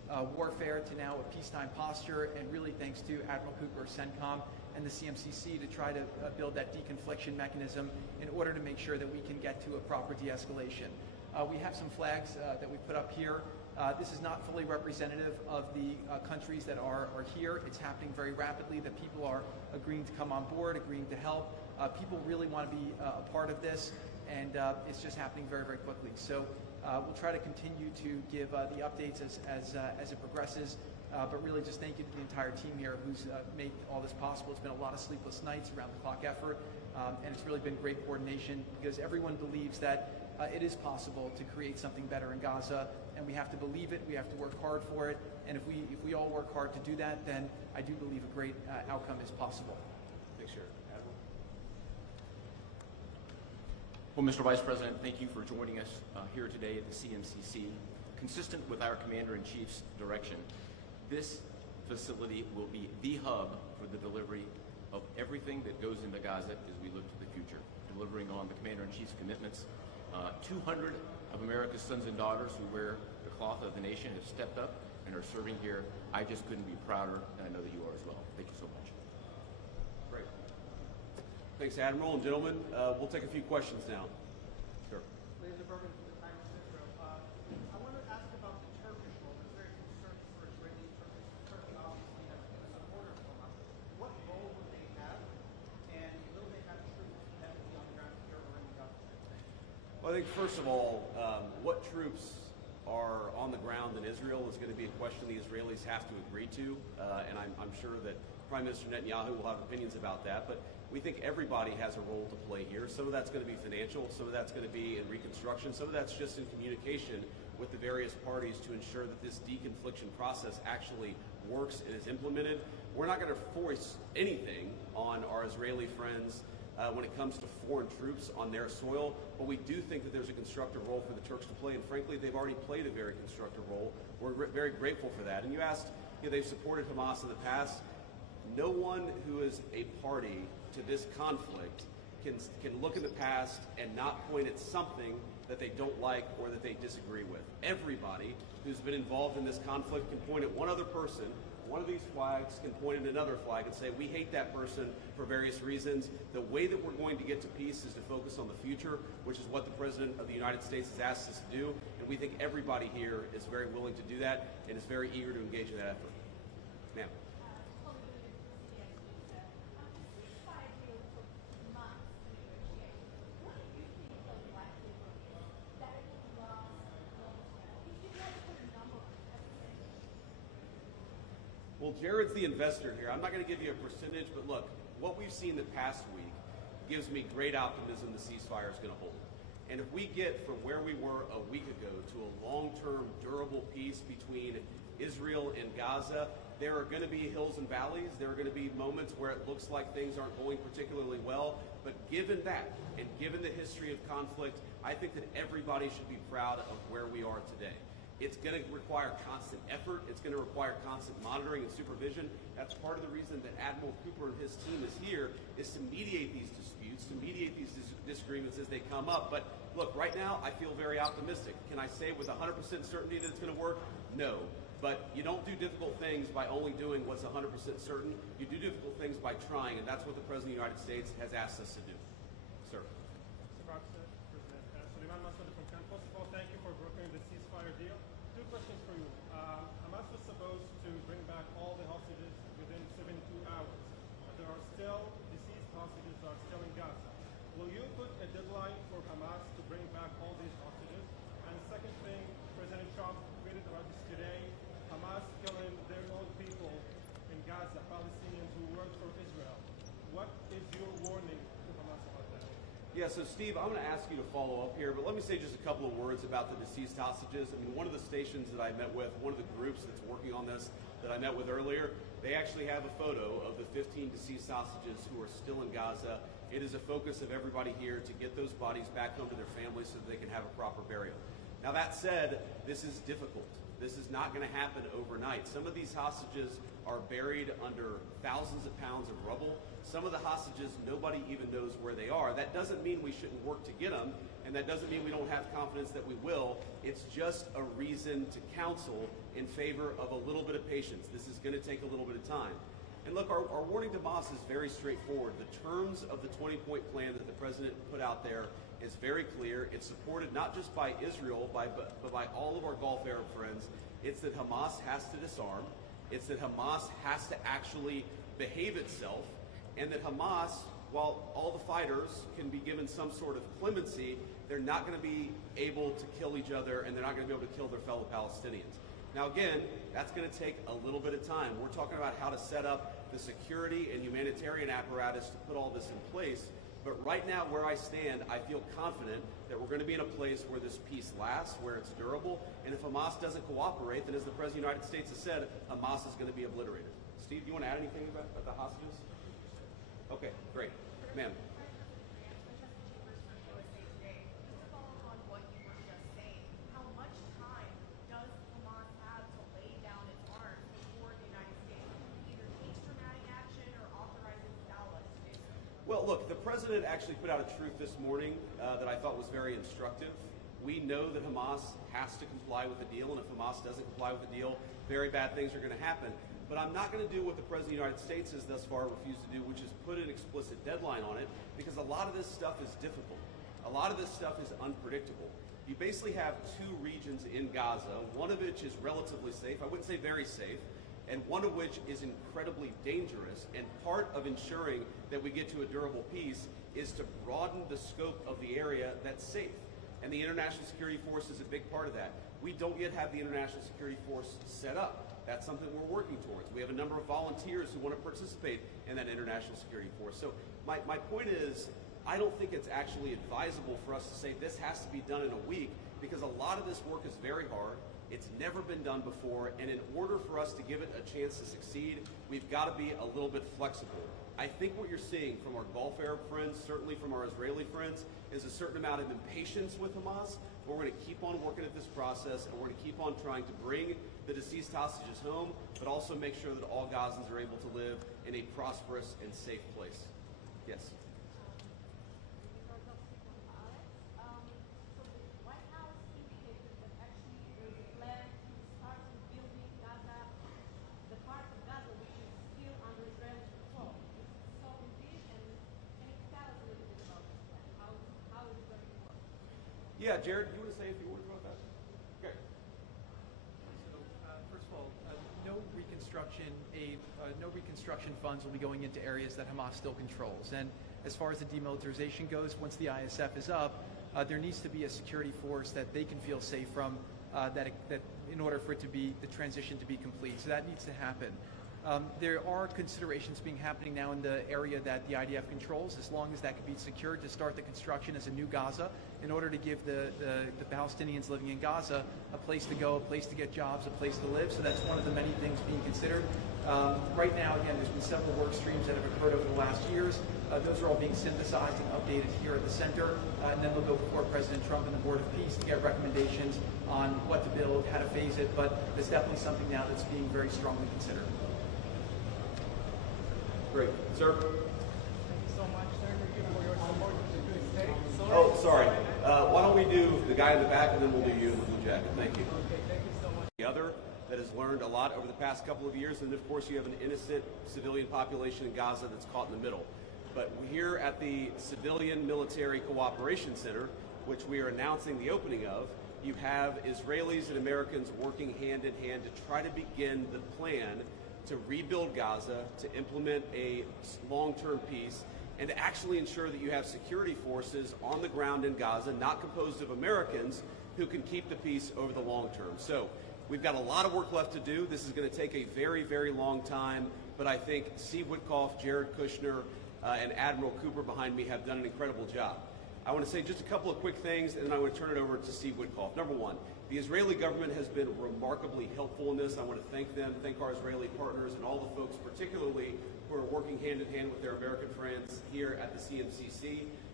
warfare to now a peacetime posture, and really thanks to Admiral Cooper, CENTCOM, and the CMCC to try to build that deconfliction mechanism in order to make sure that we can get to a proper de-escalation. We have some flags that we put up here. This is not fully representative of the countries that are here. It's happening very rapidly, that people are agreeing to come on board, agreeing to help. People really want to be a part of this, and it's just happening very, very quickly. So we'll try to continue to give the updates as it progresses, but really just thank you to the entire team here who's made all this possible. It's been a lot of sleepless nights, around-the-clock effort, and it's really been great coordination because everyone believes that it is possible to create something better in Gaza, and we have to believe it, we have to work hard for it, and if we all work hard to do that, then I do believe a great outcome is possible. Thanks, Jared. Admiral? Well, Mr. Vice President, thank you for joining us here today at the CMCC. Consistent with our Commander-in-Chief's direction, this facility will be the hub for the delivery of everything that goes into Gaza as we look to the future, delivering on the Commander-in-Chief's commitments. 200 of America's sons and daughters who wear the cloth of the nation have stepped up and are serving here. I just couldn't be prouder, and I know that you are as well. Thank you so much. Great. Thanks, Admiral. And gentlemen, we'll take a few questions now. Sure. Ladies and Bergen from the Times of Israel. I want to ask about the Turkish role. There's very concerned for Israeli Turkish. Turkey obviously has been a supporter of Hamas. What role would they have, and will they have troops heavily on the ground here or in Gaza? Well, I think first of all, what troops are on the ground in Israel is going to be a question the Israelis have to agree to, and I'm sure that Prime Minister Netanyahu will have opinions about that, but we think everybody has a role to play here. Some of that's going to be financial, some of that's going to be in reconstruction, some of that's just in communication with the various parties to ensure that this deconfliction process actually works and is implemented. We're not going to force anything on our Israeli friends when it comes to foreign troops on their soil, but we do think that there's a constructive role for the Turks to play, and frankly, they've already played a very constructive role. We're very grateful for that. And you asked, they've supported Hamas in the past. No one who is a party to this conflict can look in the past and not point at something that they don't like or that they disagree with. Everybody who's been involved in this conflict can point at one other person. One of these flags can point at another flag and say, we hate that person for various reasons. The way that we're going to get to peace is to focus on the future, which is what the President of the United States has asked us to do. And we think everybody here is very willing to do that and is very eager to engage in that effort. Ma'am. Well, Jared's the investor here. I'm not going to give you a percentage, but look, what we've seen the past week gives me great optimism the ceasefire is going to hold. And if we get from where we were a week ago to a long-term, durable peace between Israel and Gaza, there are going to be hills and valleys. There are going to be moments where it looks like things aren't going particularly well. But given that, and given the history of conflict, I think that everybody should be proud of where we are today. It's going to require constant effort. It's going to require constant monitoring and supervision. That's part of the reason that Admiral Cooper and his team is here, is to mediate these disputes, to mediate these disagreements as they come up. But look, right now, I feel very optimistic. Can I say with 100% certainty that it's going to work? No. But you don't do difficult things by only doing what's 100% certain. You do difficult things by trying, and that's what the President of the United States has asked us to do. Sir. Mr. President, Suleiman Massoud from Cannes. First of all, thank you for brokering the ceasefire deal. Two questions for you. Hamas was supposed to bring back all the hostages within 72 hours, but there are still deceased hostages that are still in Gaza. Will you put a deadline for Hamas to bring back all these hostages? And the second thing, President Trump tweeted about this today, Hamas killing their own people in Gaza, Palestinians who work for Israel. What is your warning to Hamas about that? Yeah, so Steve, I'm going to ask you to follow up here, but let me say just a couple of words about the deceased hostages. I mean, one of the stations that I met with, one of the groups that's working on this that I met with earlier, they actually have a photo of the 15 deceased hostages who are still in Gaza. It is a focus of everybody here to get those bodies back home to their families so that they can have a proper burial. Now that said, this is difficult. This is not going to happen overnight. Some of these hostages are buried under thousands of pounds of rubble. Some of the hostages, nobody even knows where they are. That doesn't mean we shouldn't work to get them, and that doesn't mean we don't have confidence that we will. It's just a reason to counsel in favor of a little bit of patience. This is going to take a little bit of time. And look, our warning to Hamas is very straightforward. The terms of the 20-point plan that the president put out there is very clear. It's supported not just by Israel, but by all of our Gulf Arab friends. It's that Hamas has to disarm. It's that Hamas has to actually behave itself, and that Hamas, while all the fighters can be given some sort of clemency, they're not going to be able to kill each other, and they're not going to be able to kill their fellow Palestinians. Now again, that's going to take a little bit of time. We're talking about how to set up the security and humanitarian apparatus to put all this in place. But right now, where I stand, I feel confident that we're going to be in a place where this peace lasts, where it's durable. And if Hamas doesn't cooperate, then as the President of the United States has said, Hamas is going to be obliterated. Steve, do you want to add anything about the hostages? Okay, great. Ma'am. Well, look, the president actually put out a truth this morning that I thought was very instructive. We know that Hamas has to comply with the deal, and if Hamas doesn't comply with the deal, very bad things are going to happen. But I'm not going to do what the President of the United States has thus far refused to do, which is put an explicit deadline on it, because a lot of this stuff is difficult. A lot of this stuff is unpredictable. You basically have two regions in Gaza, one of which is relatively safe, I wouldn't say very safe, and one of which is incredibly dangerous. And part of ensuring that we get to a durable peace is to broaden the scope of the area that's safe. And the International Security Force is a big part of that. We don't yet have the International Security Force set up. That's something we're working towards. We have a number of volunteers who want to participate in that International Security Force. So my point is, I don't think it's actually advisable for us to say this has to be done in a week, because a lot of this work is very hard. It's never been done before, and in order for us to give it a chance to succeed, we've got to be a little bit flexible. I think what you're seeing from our Gulf Arab friends, certainly from our Israeli friends, is a certain amount of impatience with Hamas. But we're going to keep on working at this process, and we're going to keep on trying to bring the deceased hostages home, but also make sure that all Gazans are able to live in a prosperous and safe place. Yes? Yeah, Jared, you want to say a few words about that? Okay. So, first of all, no reconstruction funds will be going into areas that Hamas still controls. And as far as the demilitarization goes, once the ISF is up, there needs to be a security force that they can feel safe from, that in order for it to be the transition to be complete. So that needs to happen. There are considerations happening now in the area that the IDF controls, as long as that can be secured, to start the construction as a new Gaza, in order to give the Palestinians living in Gaza a place to go, a place to get jobs, a place to live. So that's one of the many things being considered. Right now, again, there's been several work streams that have occurred over the last years. Those are all being synthesized and updated here at the center, and then they'll go before President Trump and the Board of Peace to get recommendations on what to build, how to phase it. But it's definitely something now that's being very strongly considered. Great. Sir? Thank you so much, Senator, for your support to the state. Oh, sorry. Why don't we do the guy in the back, and then we'll do you in the blue jacket. Thank you. Okay, thank you so much. The other that has learned a lot over the past couple of years, and of course you have an innocent civilian population in Gaza that's caught in the middle. But here at the Civilian Military Cooperation Center, which we are announcing the opening of, you have Israelis and Americans working hand in hand to try to begin the plan to rebuild Gaza, to implement a long-term peace, and to actually ensure that you have security forces on the ground in Gaza, not composed of Americans, who can keep the peace over the long term. So we've got a lot of work left to do. This is going to take a very, very long time, but I think Steve Witkoff, Jared Kushner, and Admiral Cooper behind me have done an incredible job. I want to say just a couple of quick things, and then I want to turn it over to Steve Witkoff. Number one, the Israeli government has been remarkably helpful in this. I want to thank them, thank our Israeli partners, and all the folks particularly who are working hand in hand with their American friends here at the CMCC.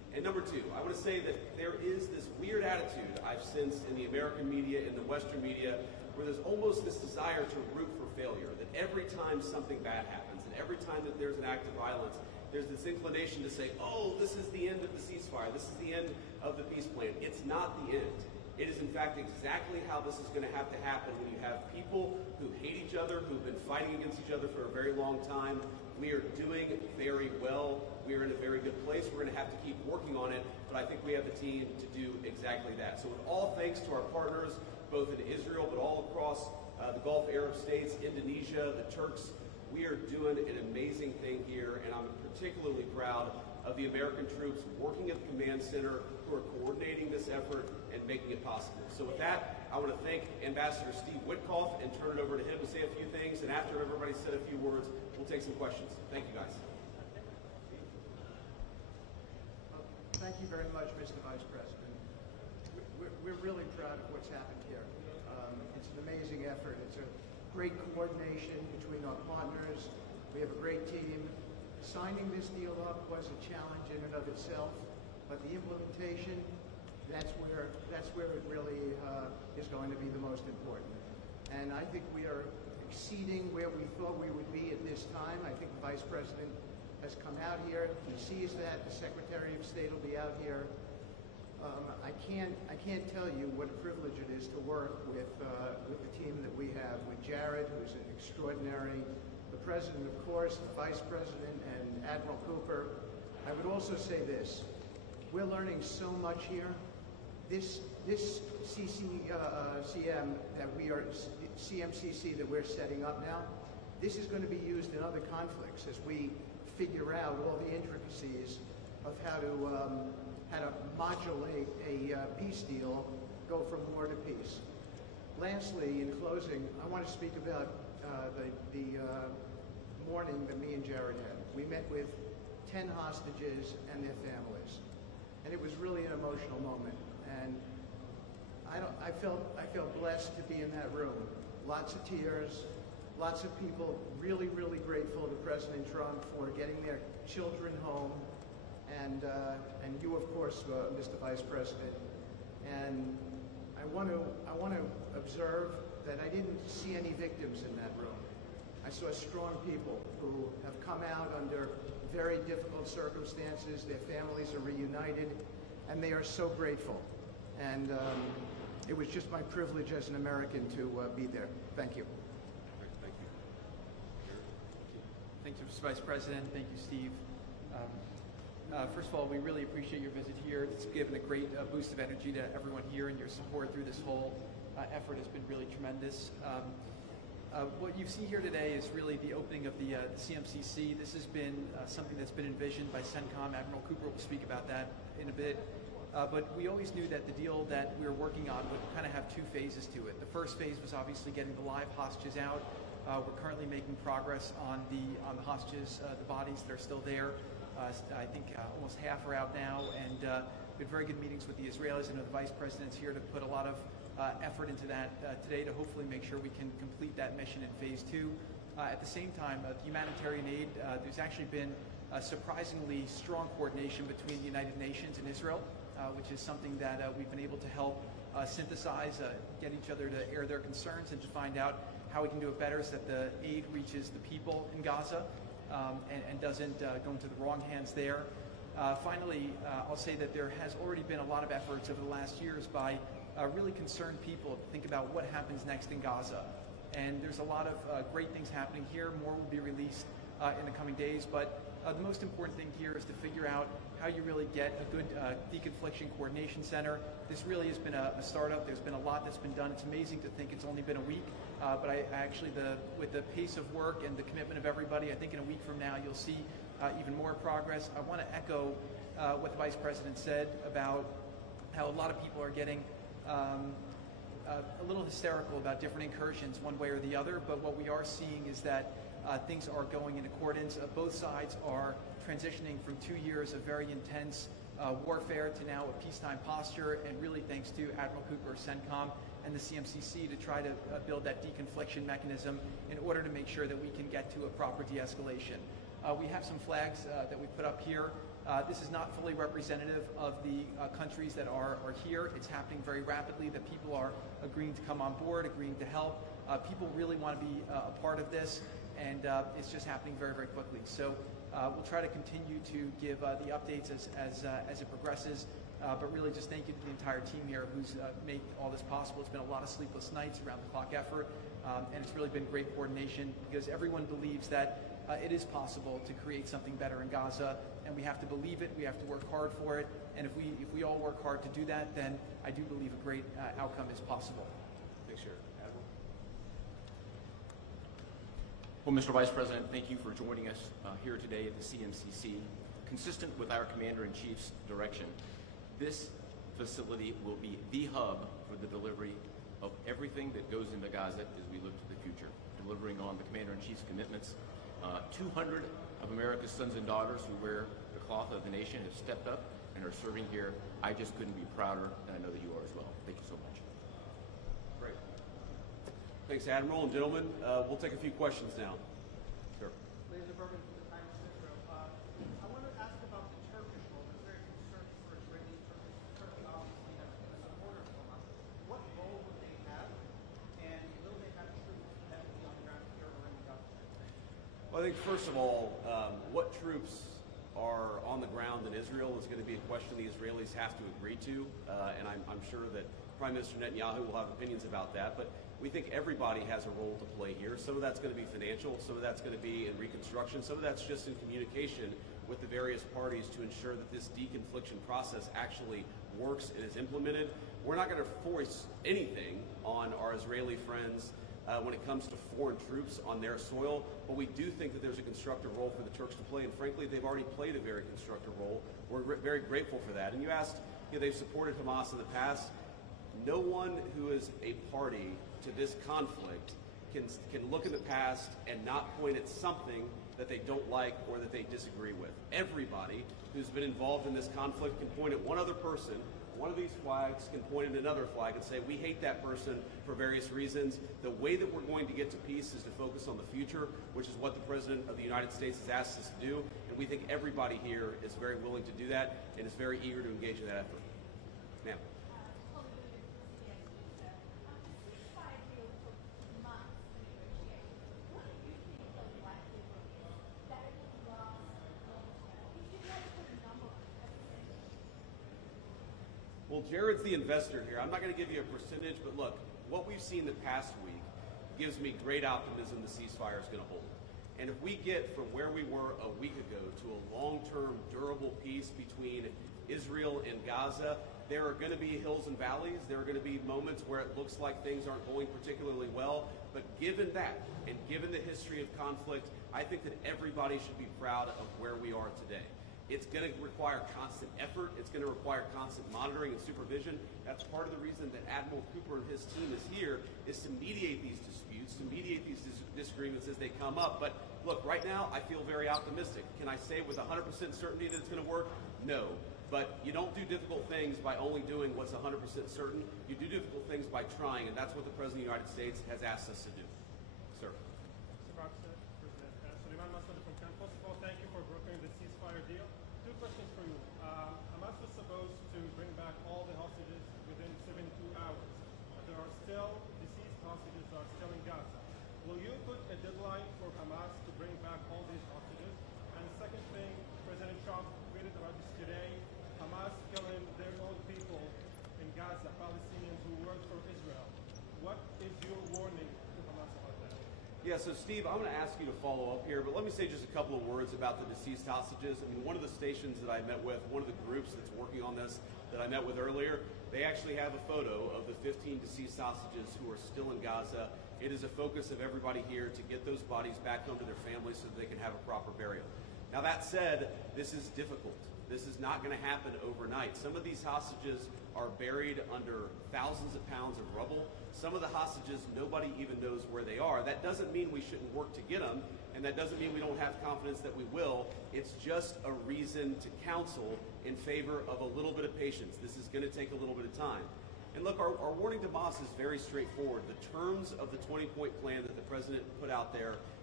And number two, I want to say that there is this weird attitude I've sensed in the American media, in the Western media, where there's almost this desire to root for failure, that every time something bad happens, and every time that there's an act of violence, there's this inclination to say, oh, this is the end of the ceasefire, this is the end of the peace plan. It's not the end. It is, in fact, exactly how this is going to have to happen when you have people who hate each other, who've been fighting against each other for a very long time. We are doing very well. We are in a very good place. We're going to have to keep working on it, but I think we have the team to do exactly that. So with all thanks to our partners, both in Israel, but all across the Gulf Arab states, Indonesia, the Turks, we are doing an amazing thing here, and I'm particularly proud of the American troops working at the command center who are coordinating this effort and making it possible. So with that, I want to thank Ambassador Steve Witkoff and turn it over to him to say a few things, and after everybody's said a few words, we'll take some questions. Thank you, guys. Thank you very much, Mr. Vice President. We're really proud of what's happened here. It's an amazing effort. It's a great coordination between our partners. We have a great team. Signing this deal up was a challenge in and of itself, but the implementation, that's where it really is going to be the most important. And I think we are exceeding where we thought we would be at this time. I think the Vice President has come out here. He sees that. The Secretary of State will be out here. I can't tell you what a privilege it is to work with the team that we have, with Jared, who's an extraordinary, the President, of course, the Vice President, and Admiral Cooper. I would also say this. We're learning so much here. This CMCC that we're setting up now, this is going to be used in other conflicts as we figure out all the intricacies of how to modulate a peace deal, go from war to peace. Lastly, in closing, I want to speak about the morning that me and Jared had. We met with 10 hostages and their families, and it was really an emotional moment. And I felt blessed to be in that room. Lots of tears, lots of people really, really grateful to President Trump for getting their children home, and you, of course, Mr. Vice President. And I want to observe that I didn't see any victims in that room. I saw strong people who have come out under very difficult circumstances. Their families are reunited, and they are so grateful. And it was just my privilege as an American to be there. Thank you. Thank you. Thank you, Mr. Vice President. Thank you, Steve. First of all, we really appreciate your visit here. It's given a great boost of energy to everyone here, and your support through this whole effort has been really tremendous. What you see here today is really the opening of the CMCC. This has been something that's been envisioned by CENTCOM. Admiral Cooper will speak about that in a bit. But we always knew that the deal that we were working on would kind of have two phases to it. The first phase was obviously getting the live hostages out. We're currently making progress on the hostages, the bodies that are still there. I think almost half are out now, and we had very good meetings with the Israelis. I know the Vice President's here to put a lot of effort into that today to hopefully make sure we can complete that mission in phase two. At the same time, the humanitarian aid, there's actually been surprisingly strong coordination between the United Nations and Israel, which is something that we've been able to help synthesize, get each other to air their concerns and to find out how we can do it better so that the aid reaches the people in Gaza and doesn't go into the wrong hands there. Finally, I'll say that there has already been a lot of efforts over the last years by really concerned people to think about what happens next in Gaza. And there's a lot of great things happening here. More will be released in the coming days. But the most important thing here is to figure out how you really get a good deconfliction coordination center. This really has been a startup. There's been a lot that's been done. It's amazing to think it's only been a week. But I actually, with the pace of work and the commitment of everybody, I think in a week from now you'll see even more progress. I want to echo what the Vice President said about how a lot of people are getting a little hysterical about different incursions one way or the other, but what we are seeing is that things are going in accordance. Both sides are transitioning from 2 years of very intense warfare to now a peacetime posture, and really thanks to Admiral Cooper, CENTCOM, and the CMCC to try to build that deconfliction mechanism in order to make sure that we can get to a proper de-escalation. We have some flags that we put up here. This is not fully representative of the countries that are here. It's happening very rapidly, that people are agreeing to come on board, agreeing to help. People really want to be a part of this, and it's just happening very, very quickly. So we'll try to continue to give the updates as it progresses, but really just thank you to the entire team here who's made all this possible. It's been a lot of sleepless nights, around-the-clock effort, and it's really been great coordination because everyone believes that it is possible to create something better in Gaza, and we have to believe it, we have to work hard for it, and if we all work hard to do that, then I do believe a great outcome is possible. Thanks, Jared. Admiral? Well, Mr. Vice President, thank you for joining us here today at the CMCC. Consistent with our Commander-in-Chief's direction, this facility will be the hub for the delivery of everything that goes into Gaza as we look to the future, delivering on the Commander-in-Chief's commitments. 200 of America's sons and daughters who wear the cloth of the nation have stepped up and are serving here. I just couldn't be prouder, and I know that you are as well. Thank you so much. Great. Thanks, Admiral. And gentlemen, we'll take a few questions now. Sure. Laser Berman from the Times of Israel. I want to ask about the Turkish role. There's very concern for Israeli Turkish. Turkey obviously has been a supporter of Hamas. What role would they have, and will they have troops that will be on the ground here or in Gaza? Well, I think first of all, what troops are on the ground in Israel is going to be a question the Israelis have to agree to, and I'm sure that Prime Minister Netanyahu will have opinions about that, but we think everybody has a role to play here. Some of that's going to be financial, some of that's going to be in reconstruction, some of that's just in communication with the various parties to ensure that this deconfliction process actually works and is implemented. We're not going to force anything on our Israeli friends when it comes to foreign troops on their soil, but we do think that there's a constructive role for the Turks to play, and frankly, they've already played a very constructive role. We're very grateful for that. And you asked, they've supported Hamas in the past. No one who is a party to this conflict can look in the past and not point at something that they don't like or that they disagree with. Everybody who's been involved in this conflict can point at one other person. One of these flags can point at another flag and say, we hate that person for various reasons. The way that we're going to get to peace is to focus on the future, which is what the President of the United States has asked us to do. And we think everybody here is very willing to do that and is very eager to engage in that effort. Ma'am. Well, Jared's the investor here. I'm not going to give you a percentage, but look, what we've seen the past week gives me great optimism the ceasefire is going to hold. And if we get from where we were a week ago to a long-term, durable peace between Israel and Gaza, there are going to be hills and valleys. There are going to be moments where it looks like things aren't going particularly well. But given that, and given the history of conflict, I think that everybody should be proud of where we are today. It's going to require constant effort. It's going to require constant monitoring and supervision. That's part of the reason that Admiral Cooper and his team is here, is to mediate these disputes, to mediate these disagreements as they come up. But look, right now, I feel very optimistic. Can I say with 100% certainty that it's going to work? No. But you don't do difficult things by only doing what's 100% certain. You do difficult things by trying, and that's what the President of the United States has asked us to do. Sir. Mr. President, Suleiman Massoud from Cannes. First of all, thank you for brokering the ceasefire deal. Two questions for you. Hamas was supposed to bring back all the hostages within 72 hours. But there are still deceased hostages that are still in Gaza. Will you put a deadline for Hamas to bring back all these hostages? And the second thing, President Trump tweeted about this today, Hamas killing their own people in Gaza, Palestinians who work for Israel. What is your warning to Hamas about that? Yeah, so Steve, I'm going to ask you to follow up here, but let me say just a couple of words about the deceased hostages. I mean, one of the stations that I met with, one of the groups that's working on this that I met with earlier, they actually have a photo of the 15 deceased hostages who are still in Gaza. It is a focus of everybody here to get those bodies back home to their families so that they can have a proper burial. Now that said, this is difficult. This is not going to happen overnight. Some of these hostages are buried under thousands of pounds of rubble. Some of the hostages, nobody even knows where they are. That doesn't mean we shouldn't work to get them, and that doesn't mean we don't have confidence that we will. It's just a reason to counsel in favor of a little bit of patience. This is going to take a little bit of time. And look, our warning to Hamas is very straightforward. The terms of the 20-point plan that the President put out there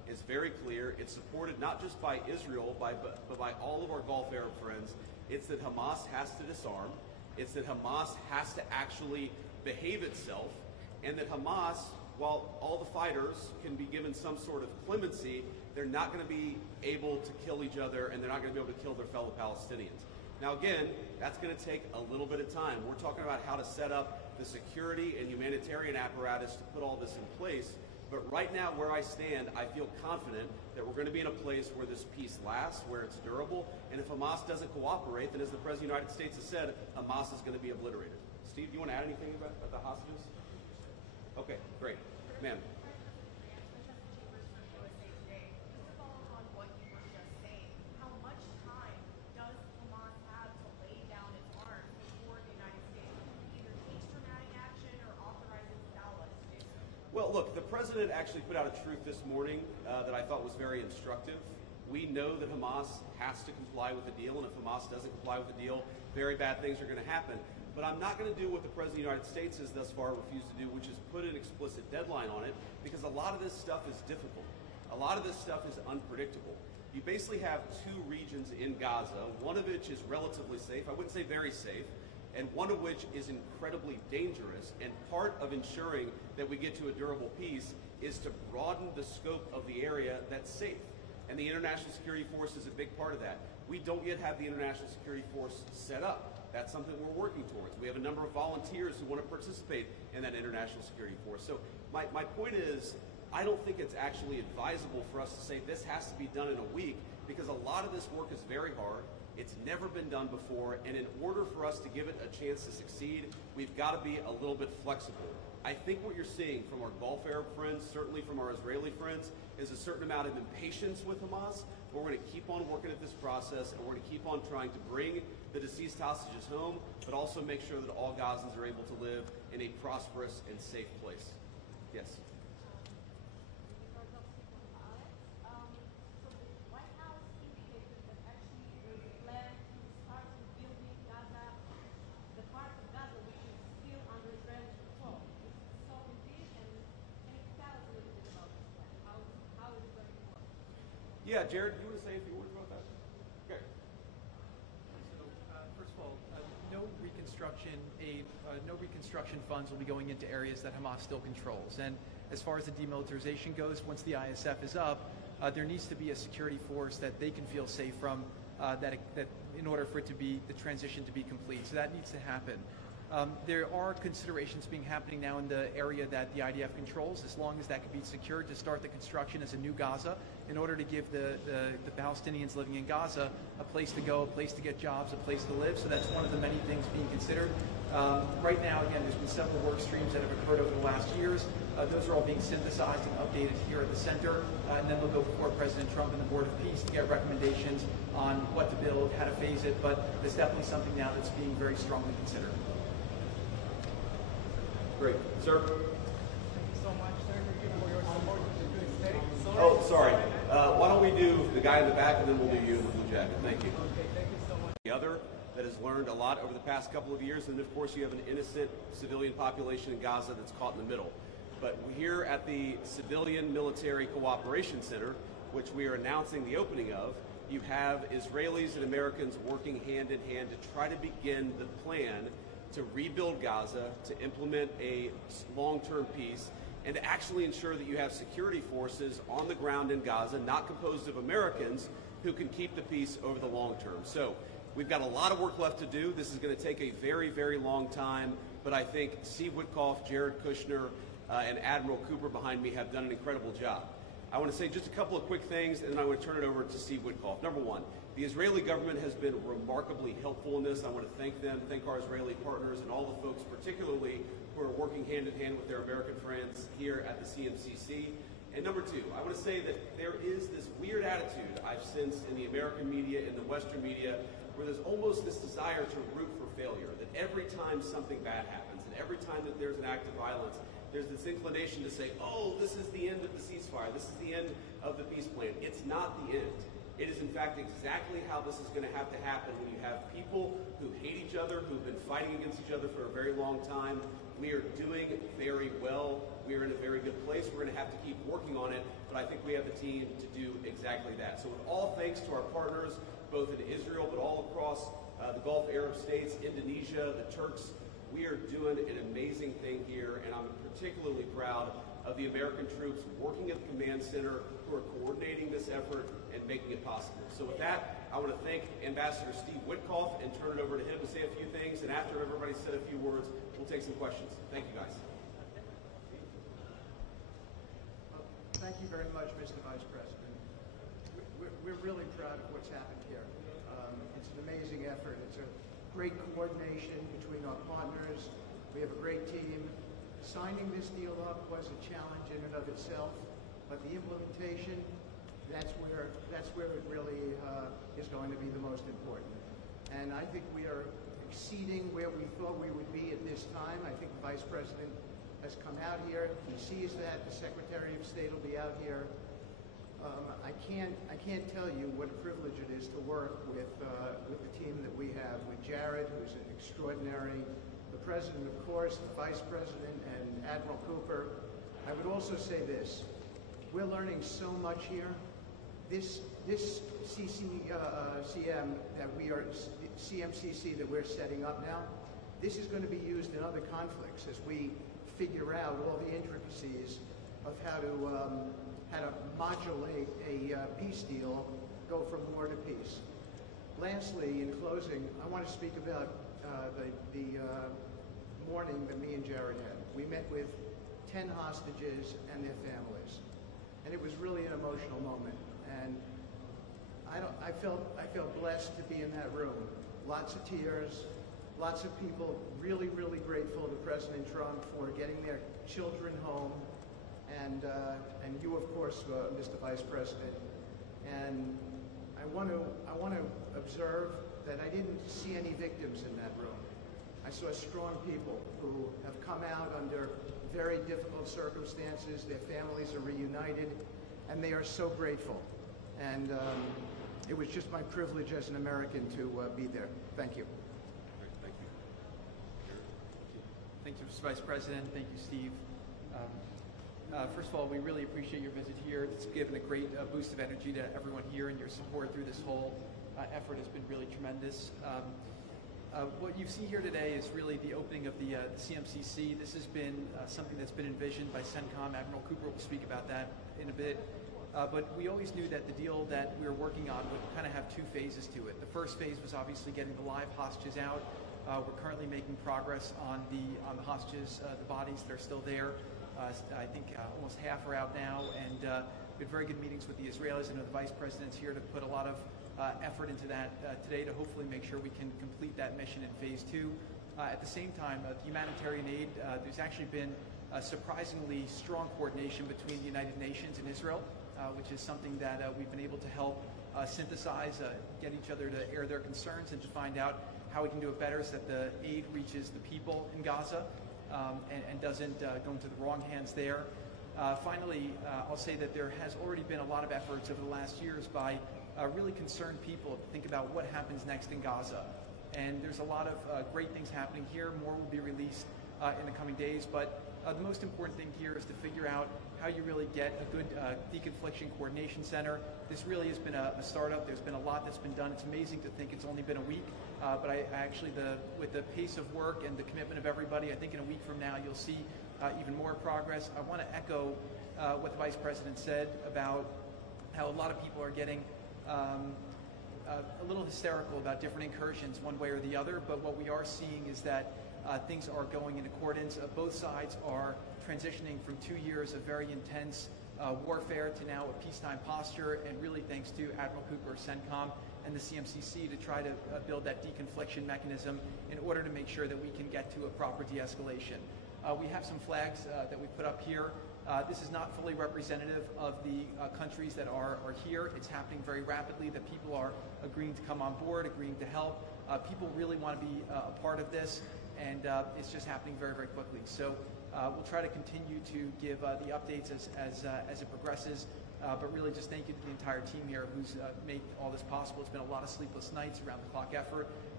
is very clear. It's supported not just by Israel, but by all of our Gulf Arab friends. It's that Hamas has to disarm. It's that Hamas has to actually behave itself, and that Hamas, while all the fighters can be given some sort of clemency, they're not going to be able to kill each other, and they're not going to be able to kill their fellow Palestinians. Now again, that's going to take a little bit of time. We're talking about how to set up the security and humanitarian apparatus to put all this in place. But right now, where I stand, I feel confident that we're going to be in a place where this peace lasts, where it's durable, and if Hamas doesn't cooperate, then as the President of the United States has said, Hamas is going to be obliterated. Steve, do you want to add anything about the hostages? Okay, great. Ma'am. Well, look, the president actually put out a truth this morning that I thought was very instructive. We know that Hamas has to comply with the deal, and if Hamas doesn't comply with the deal, very bad things are going to happen. But I'm not going to do what the President of the United States has thus far refused to do, which is put an explicit deadline on it, because a lot of this stuff is difficult. A lot of this stuff is unpredictable. You basically have two regions in Gaza, one of which is relatively safe, I wouldn't say very safe, and one of which is incredibly dangerous. And part of ensuring that we get to a durable peace is to broaden the scope of the area that's safe. And the International Security Force is a big part of that. We don't yet have the International Security Force set up. That's something we're working towards. We have a number of volunteers who want to participate in that International Security Force. So my point is, I don't think it's actually advisable for us to say this has to be done in a week, because a lot of this work is very hard. It's never been done before, and in order for us to give it a chance to succeed, we've got to be a little bit flexible. I think what you're seeing from our Gulf Arab friends, certainly from our Israeli friends, is a certain amount of impatience with Hamas, but we're going to keep on working at this process, and we're going to keep on trying to bring the deceased hostages home, but also make sure that all Gazans are able to live in a prosperous and safe place. Yes? Yeah, Jared, you want to say a few words about that? Okay. So, first of all, no reconstruction funds will be going into areas that Hamas still controls. And as far as the demilitarization goes, once the ISF is up, there needs to be a security force that they can feel safe from, that in order for it to be the transition to be complete. So that needs to happen. There are considerations being happening now in the area that the IDF controls, as long as that can be secured, to start the construction as a new Gaza, in order to give the Palestinians living in Gaza a place to go, a place to get jobs, a place to live. So that's one of the many things being considered. Right now, again, there's been several work streams that have occurred over the last years. Those are all being synthesized and updated here at the center, and then they'll go before President Trump and the Board of Peace to get recommendations on what to build, how to phase it, but there's definitely something now that's being very strongly considered. Great. Sir? Thank you so much, sir. Thank you for your support to the state. Oh, sorry. Why don't we do the guy in the back, and then we'll do you in the blue jacket. Thank you. Okay, thank you so much. The other that has learned a lot over the past couple of years, and of course you have an innocent civilian population in Gaza that's caught in the middle. But here at the Civilian Military Cooperation Center, which we are announcing the opening of, you have Israelis and Americans working hand in hand to try to begin the plan to rebuild Gaza, to implement a long-term peace, and to actually ensure that you have security forces on the ground in Gaza, not composed of Americans, who can keep the peace over the long term. So we've got a lot of work left to do. This is going to take a very, very long time, but I think Steve Witkoff, Jared Kushner, and Admiral Cooper behind me have done an incredible job. I want to say just a couple of quick things, and then I want to turn it over to Steve Witkoff. Number one, the Israeli government has been remarkably helpful in this. I want to thank them, thank our Israeli partners, and all the folks particularly who are working hand in hand with their American friends here at the CMCC. And number two, I want to say that there is this weird attitude I've sensed in the American media, in the Western media, where there's almost this desire to root for failure, that every time something bad happens, and every time that there's an act of violence, there's this inclination to say, oh, this is the end of the ceasefire, this is the end of the peace plan. It's not the end. It is, in fact, exactly how this is going to have to happen when you have people who hate each other, who've been fighting against each other for a very long time, We are doing very well. We are in a very good place. We're going to have to keep working on it, but I think we have the team to do exactly that. So with all thanks to our partners, both in Israel but all across the Gulf Arab states, Indonesia, the Turks, we are doing an amazing thing here, and I'm particularly proud of the American troops working at the command center who are coordinating this effort and making it possible. So with that, I want to thank Ambassador Steve Witkoff and turn it over to him to say a few things, and after everybody's said a few words, we'll take some questions. Thank you, guys. Thank you very much, Mr. Vice President. We're really proud of what's happened here. It's an amazing effort. It's a great coordination between our partners. We have a great team. Signing this deal up was a challenge in and of itself, but the implementation, that's where it really is going to be the most important. And I think we are exceeding where we thought we would be at this time. I think the Vice President has come out here. He sees that. The Secretary of State will be out here. I can't tell you what a privilege it is to work with the team that we have, with Jared, who's an extraordinary, the President, of course, the Vice President, and Admiral Cooper. I would also say this. We're learning so much here. This CMCC that we're setting up now, this is going to be used in other conflicts as we figure out all the intricacies of how to modulate a peace deal, go from war to peace. Lastly, in closing, I want to speak about the morning that me and Jared had. We met with 10 hostages and their families, and it was really an emotional moment. And I felt blessed to be in that room. Lots of tears, lots of people really, really grateful to President Trump for getting their children home, and you, of course, Mr. Vice President. And I want to observe that I didn't see any victims in that room. I saw strong people who have come out under very difficult circumstances. Their families are reunited, and they are so grateful. And it was just my privilege as an American to be there. Thank you. Thank you. Thank you, Mr. Vice President. Thank you, Steve. First of all, we really appreciate your visit here. It's given a great boost of energy to everyone here, and your support through this whole effort has been really tremendous. What you see here today is really the opening of the CMCC. This has been something that's been envisioned by CENTCOM. Admiral Cooper will speak about that in a bit. But we always knew that the deal that we were working on would kind of have two phases to it. The first phase was obviously getting the live hostages out. We're currently making progress on the hostages, the bodies that are still there. I think almost half are out now, and we had very good meetings with the Israelis. I know the Vice President's here to put a lot of effort into that today to hopefully make sure we can complete that mission in phase two. At the same time, humanitarian aid, there's actually been surprisingly strong coordination between the United Nations and Israel, which is something that we've been able to help synthesize, get each other to air their concerns and to find out how we can do it better so that the aid reaches the people in Gaza and doesn't go into the wrong hands there. Finally, I'll say that there has already been a lot of efforts over the last years by really concerned people to think about what happens next in Gaza. And there's a lot of great things happening here. More will be released in the coming days. But the most important thing here is to figure out how you really get a good deconfliction coordination center. This really has been a startup. There's been a lot that's been done. It's amazing to think it's only been a week. But I actually, with the pace of work and the commitment of everybody, I think in a week from now you'll see even more progress. I want to echo what the Vice President said about how a lot of people are getting a little hysterical about different incursions one way or the other, but what we are seeing is that things are going in accordance. Both sides are transitioning from 2 years of very intense warfare to now a peacetime posture, and really thanks to Admiral Cooper, CENTCOM, and the CMCC to try to build that deconfliction mechanism in order to make sure that we can get to a proper de-escalation. We have some flags that we put up here. This is not fully representative of the countries that are here. It's happening very rapidly, that people are agreeing to come on board, agreeing to help. People really want to be a part of this, and it's just happening very, very quickly. So we'll try to continue to give the updates as it progresses, but really just thank you to the entire team here who's made all this possible. It's been a lot of sleepless nights, around the clock effort,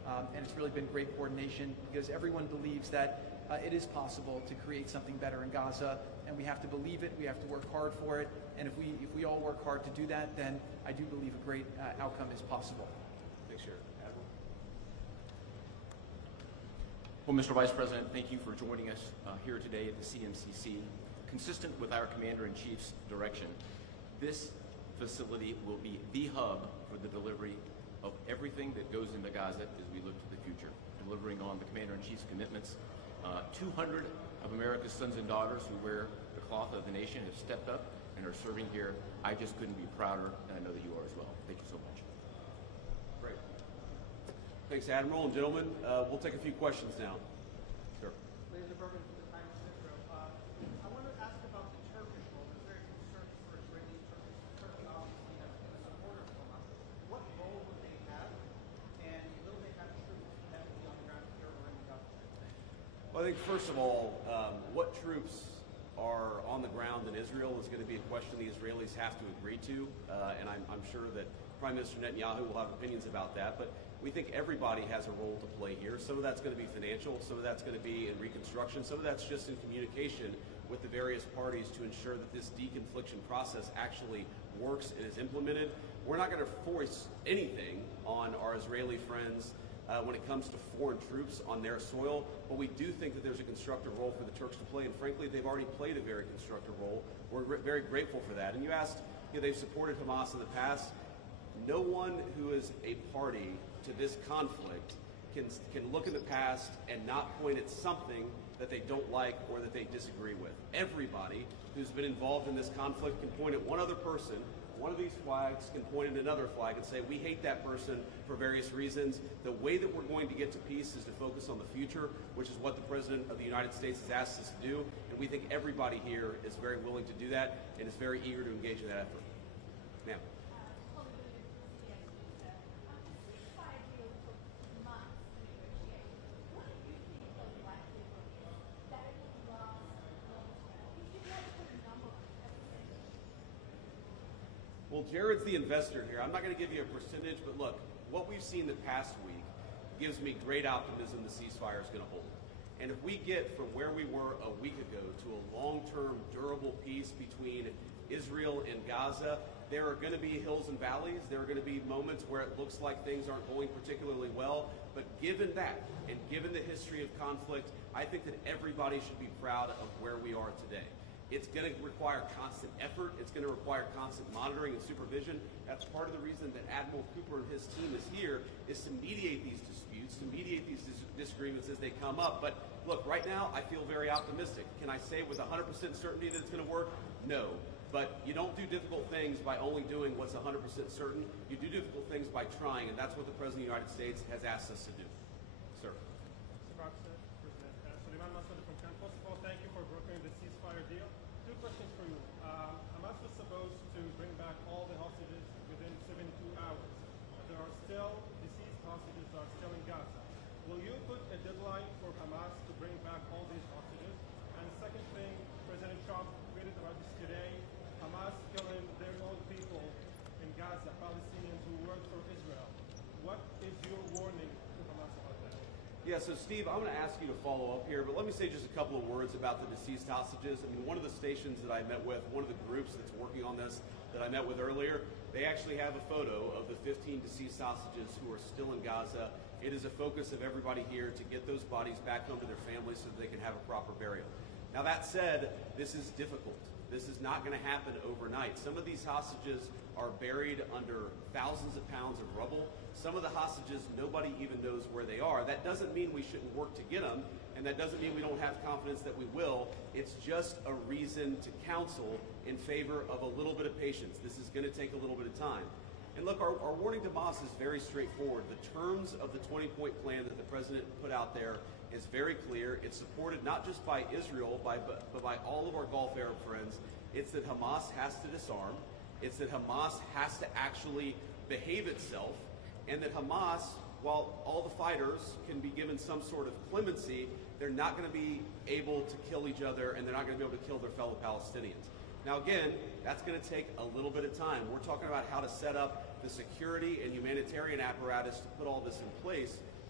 And it's really been great coordination because everyone believes that it is possible to create something better in Gaza, and we have to believe it, we have to work hard for it, and if we all work hard to do that, then I do believe a great outcome is possible. Thanks, Jared. Admiral? Well, Mr. Vice President, thank you for joining us here today at the CMCC. Consistent with our Commander-in-Chief's direction, this facility will be the hub for the delivery of everything that goes into Gaza as we look to the future, delivering on the Commander-in-Chief's commitments. 200 of America's sons and daughters who wear the cloth of the nation have stepped up and are serving here. I just couldn't be prouder, and I know that you are as well. Thank you so much. Great. Thanks, Admiral. And gentlemen, we'll take a few questions now. Sir. Ladies and gentlemen, from the Times of Israel, I want to ask about the Turkish role. There's very concern for Israeli Turkish. Turkey obviously has been a supporter of Hamas. What role would they have, and will they have troops heavily on the ground here or in the Gaza? Well, I think first of all, what troops are on the ground in Israel is going to be a question the Israelis have to agree to, and I'm sure that Prime Minister Netanyahu will have opinions about that, but we think everybody has a role to play here. Some of that's going to be financial, some of that's going to be in reconstruction, some of that's just in communication with the various parties to ensure that this deconfliction process actually works and is implemented. We're not going to force anything on our Israeli friends when it comes to foreign troops on their soil, but we do think that there's a constructive role for the Turks to play, and frankly, they've already played a very constructive role. We're very grateful for that. And you asked, they've supported Hamas in the past. No one who is a party to this conflict can look in the past and not point at something that they don't like or that they disagree with. Everybody who's been involved in this conflict can point at one other person. One of these flags can point at another flag and say, we hate that person for various reasons. The way that we're going to get to peace is to focus on the future, which is what the President of the United States has asked us to do. And we think everybody here is very willing to do that and is very eager to engage in that effort. Ma'am. Well, Jared's the investor here. I'm not going to give you a percentage, but look, what we've seen the past week gives me great optimism the ceasefire is going to hold. And if we get from where we were a week ago to a long-term, durable peace between Israel and Gaza, there are going to be hills and valleys. There are going to be moments where it looks like things aren't going particularly well. But given that, and given the history of conflict, I think that everybody should be proud of where we are today. It's going to require constant effort. It's going to require constant monitoring and supervision. That's part of the reason that Admiral Cooper and his team is here, is to mediate these disputes, to mediate these disagreements as they come up. But look, right now, I feel very optimistic. Can I say with 100% certainty that it's going to work? No. But you don't do difficult things by only doing what's 100% certain. You do difficult things by trying, and that's what the President of the United States has asked us to do. Sir. Mr. President, Suleiman Massoud from Cannes. First of all, thank you for brokering the ceasefire deal. Two questions for you. Hamas was supposed to bring back all the hostages within 72 hours. There are still deceased hostages that are still in Gaza. Will you put a deadline for Hamas to bring back all these hostages? And the second thing, President Trump tweeted about this today, Hamas killing their own people in Gaza, Palestinians who work for Israel. What is your warning to Hamas about that? Yeah, so Steve, I'm going to ask you to follow up here, but let me say just a couple of words about the deceased hostages. I mean, one of the stations that I met with, one of the groups that's working on this that I met with earlier, they actually have a photo of the 15 deceased hostages who are still in Gaza. It is a focus of everybody here to get those bodies back home to their families so that they can have a proper burial. Now that said, this is difficult. This is not going to happen overnight. Some of these hostages are buried under thousands of pounds of rubble. Some of the hostages, nobody even knows where they are. That doesn't mean we shouldn't work to get them, and that doesn't mean we don't have confidence that we will. It's just a reason to counsel in favor of a little bit of patience. This is going to take a little bit of time. And look, our warning to Hamas is very straightforward. The terms of the 20-point plan that the President put out there is very clear. It's supported not just by Israel, but by all of our Gulf Arab friends. It's that Hamas has to disarm. It's that Hamas has to actually behave itself. And that Hamas, while all the fighters can be given some sort of clemency, they're not going to be able to kill each other, and they're not going to be able to kill their fellow Palestinians. Now again, that's going to take a little bit of time. We're talking about how to set up the security and humanitarian apparatus to put all this in place.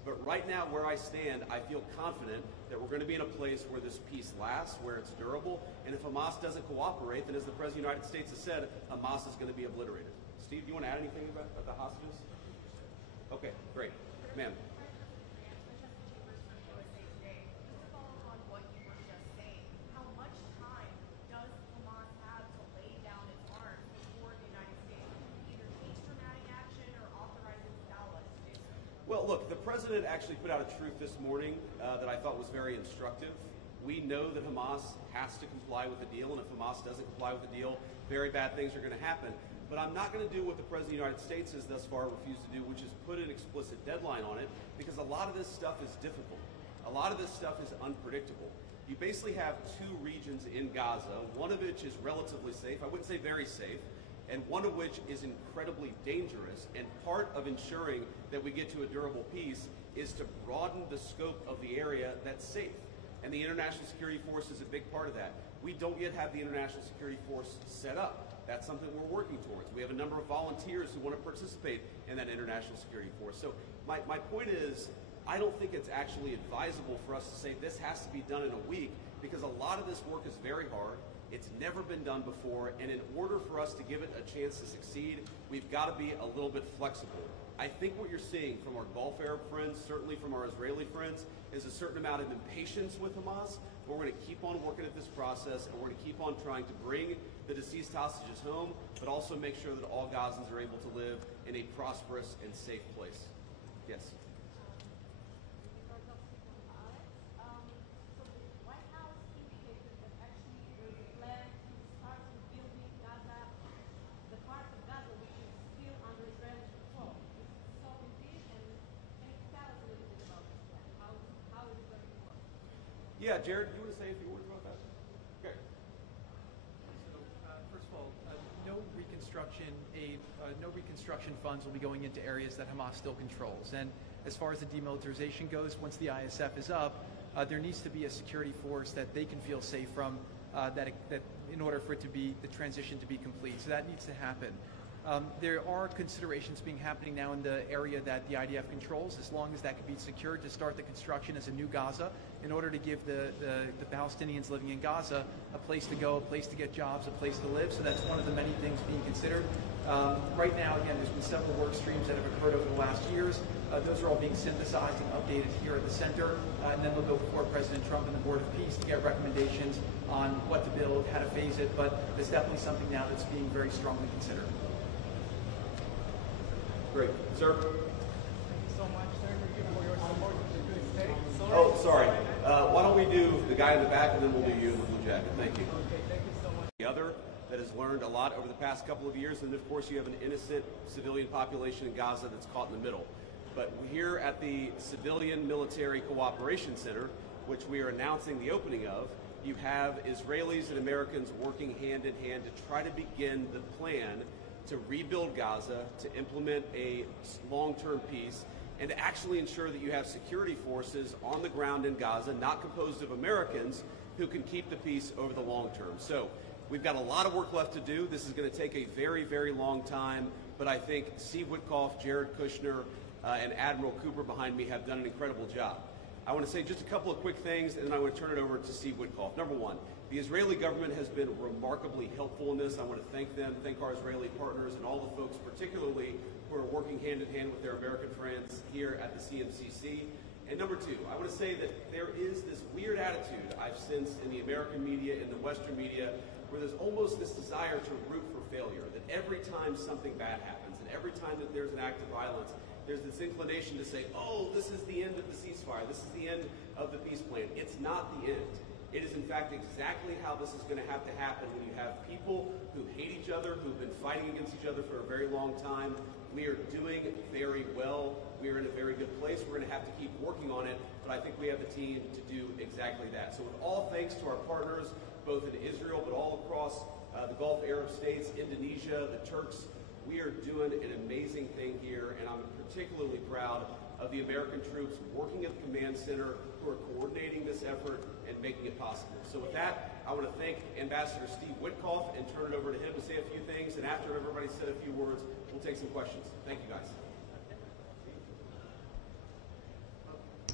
But right now, where I stand, I feel confident that we're going to be in a place where this peace lasts, where it's durable, and if Hamas doesn't cooperate, then as the President of the United States has said, Hamas is going to be obliterated. Steve, do you want to add anything about the hostages? Okay, great. Ma'am. Well, look, the President actually put out a truth this morning that I thought was very instructive. We know that Hamas has to comply with the deal, and if Hamas doesn't comply with the deal, very bad things are going to happen. But I'm not going to do what the President of the United States has thus far refused to do, which is put an explicit deadline on it, because a lot of this stuff is difficult. A lot of this stuff is unpredictable. You basically have two regions in Gaza, one of which is relatively safe, I wouldn't say very safe, and one of which is incredibly dangerous. And part of ensuring that we get to a durable peace is to broaden the scope of the area that's safe. And the International Security Force is a big part of that. We don't yet have the International Security Force set up. That's something we're working towards. We have a number of volunteers who want to participate in that International Security Force. So my point is, I don't think it's actually advisable for us to say this has to be done in a week, because a lot of this work is very hard. It's never been done before, and in order for us to give it a chance to succeed, we've got to be a little bit flexible. I think what you're seeing from our Gulf Arab friends, certainly from our Israeli friends, is a certain amount of impatience with Hamas, but we're going to keep on working at this process, and we're going to keep on trying to bring the deceased hostages home, but also make sure that all Gazans are able to live in a prosperous and safe place. Yes? Yeah, Jared, do you want to say a few words about that? Okay. So, first of all, no reconstruction funds will be going into areas that Hamas still controls. And as far as the demilitarization goes, once the ISF is up, there needs to be a security force that they can feel safe from, that in order for it to be the transition to be complete. So that needs to happen. There are considerations happening now in the area that the IDF controls, as long as that can be secured, to start the construction as a new Gaza, in order to give the Palestinians living in Gaza a place to go, a place to get jobs, a place to live. So that's one of the many things being considered. Right now, again, there's been several work streams that have occurred over the last years. Those are all being synthesized and updated here at the center, and then they'll go before President Trump and the Board of Peace to get recommendations on what to build, how to phase it. But there's definitely something now that's being very strongly considered. Great. Sir? Thank you so much, sir, for your support to this day. Oh, sorry. Why don't we do the guy in the back, and then we'll do you in the blue jacket. Thank you. Okay, thank you so much. The other that has learned a lot over the past couple of years, and of course you have an innocent civilian population in Gaza that's caught in the middle. But here at the Civilian Military Cooperation Center, which we are announcing the opening of, you have Israelis and Americans working hand in hand to try to begin the plan to rebuild Gaza, to implement a long-term peace, and to actually ensure that you have security forces on the ground in Gaza, not composed of Americans, who can keep the peace over the long term. So we've got a lot of work left to do. This is going to take a very, very long time, but I think Steve Witkoff, Jared Kushner, and Admiral Cooper behind me have done an incredible job. I want to say just a couple of quick things, and then I want to turn it over to Steve Witkoff. Number one, the Israeli government has been remarkably helpful in this. I want to thank them, thank our Israeli partners, and all the folks particularly who are working hand in hand with their American friends here at the CMCC. And number two, I want to say that there is this weird attitude I've sensed in the American media, in the Western media, where there's almost this desire to root for failure, that every time something bad happens, and every time that there's an act of violence, there's this inclination to say, oh, this is the end of the ceasefire, this is the end of the peace plan. It's not the end. It is, in fact, exactly how this is going to have to happen when you have people who hate each other, who've been fighting against each other for a very long time. We are doing very well. We are in a very good place. We're going to have to keep working on it, but I think we have the team to do exactly that. So with all thanks to our partners, both in Israel, but all across the Gulf Arab states, Indonesia, the Turks, we are doing an amazing thing here, and I'm particularly proud of the American troops working at the command center who are coordinating this effort and making it possible. So with that, I want to thank Ambassador Steve Witkoff and turn it over to him to say a few things, and after everybody's said a few words, we'll take some questions. Thank you, guys.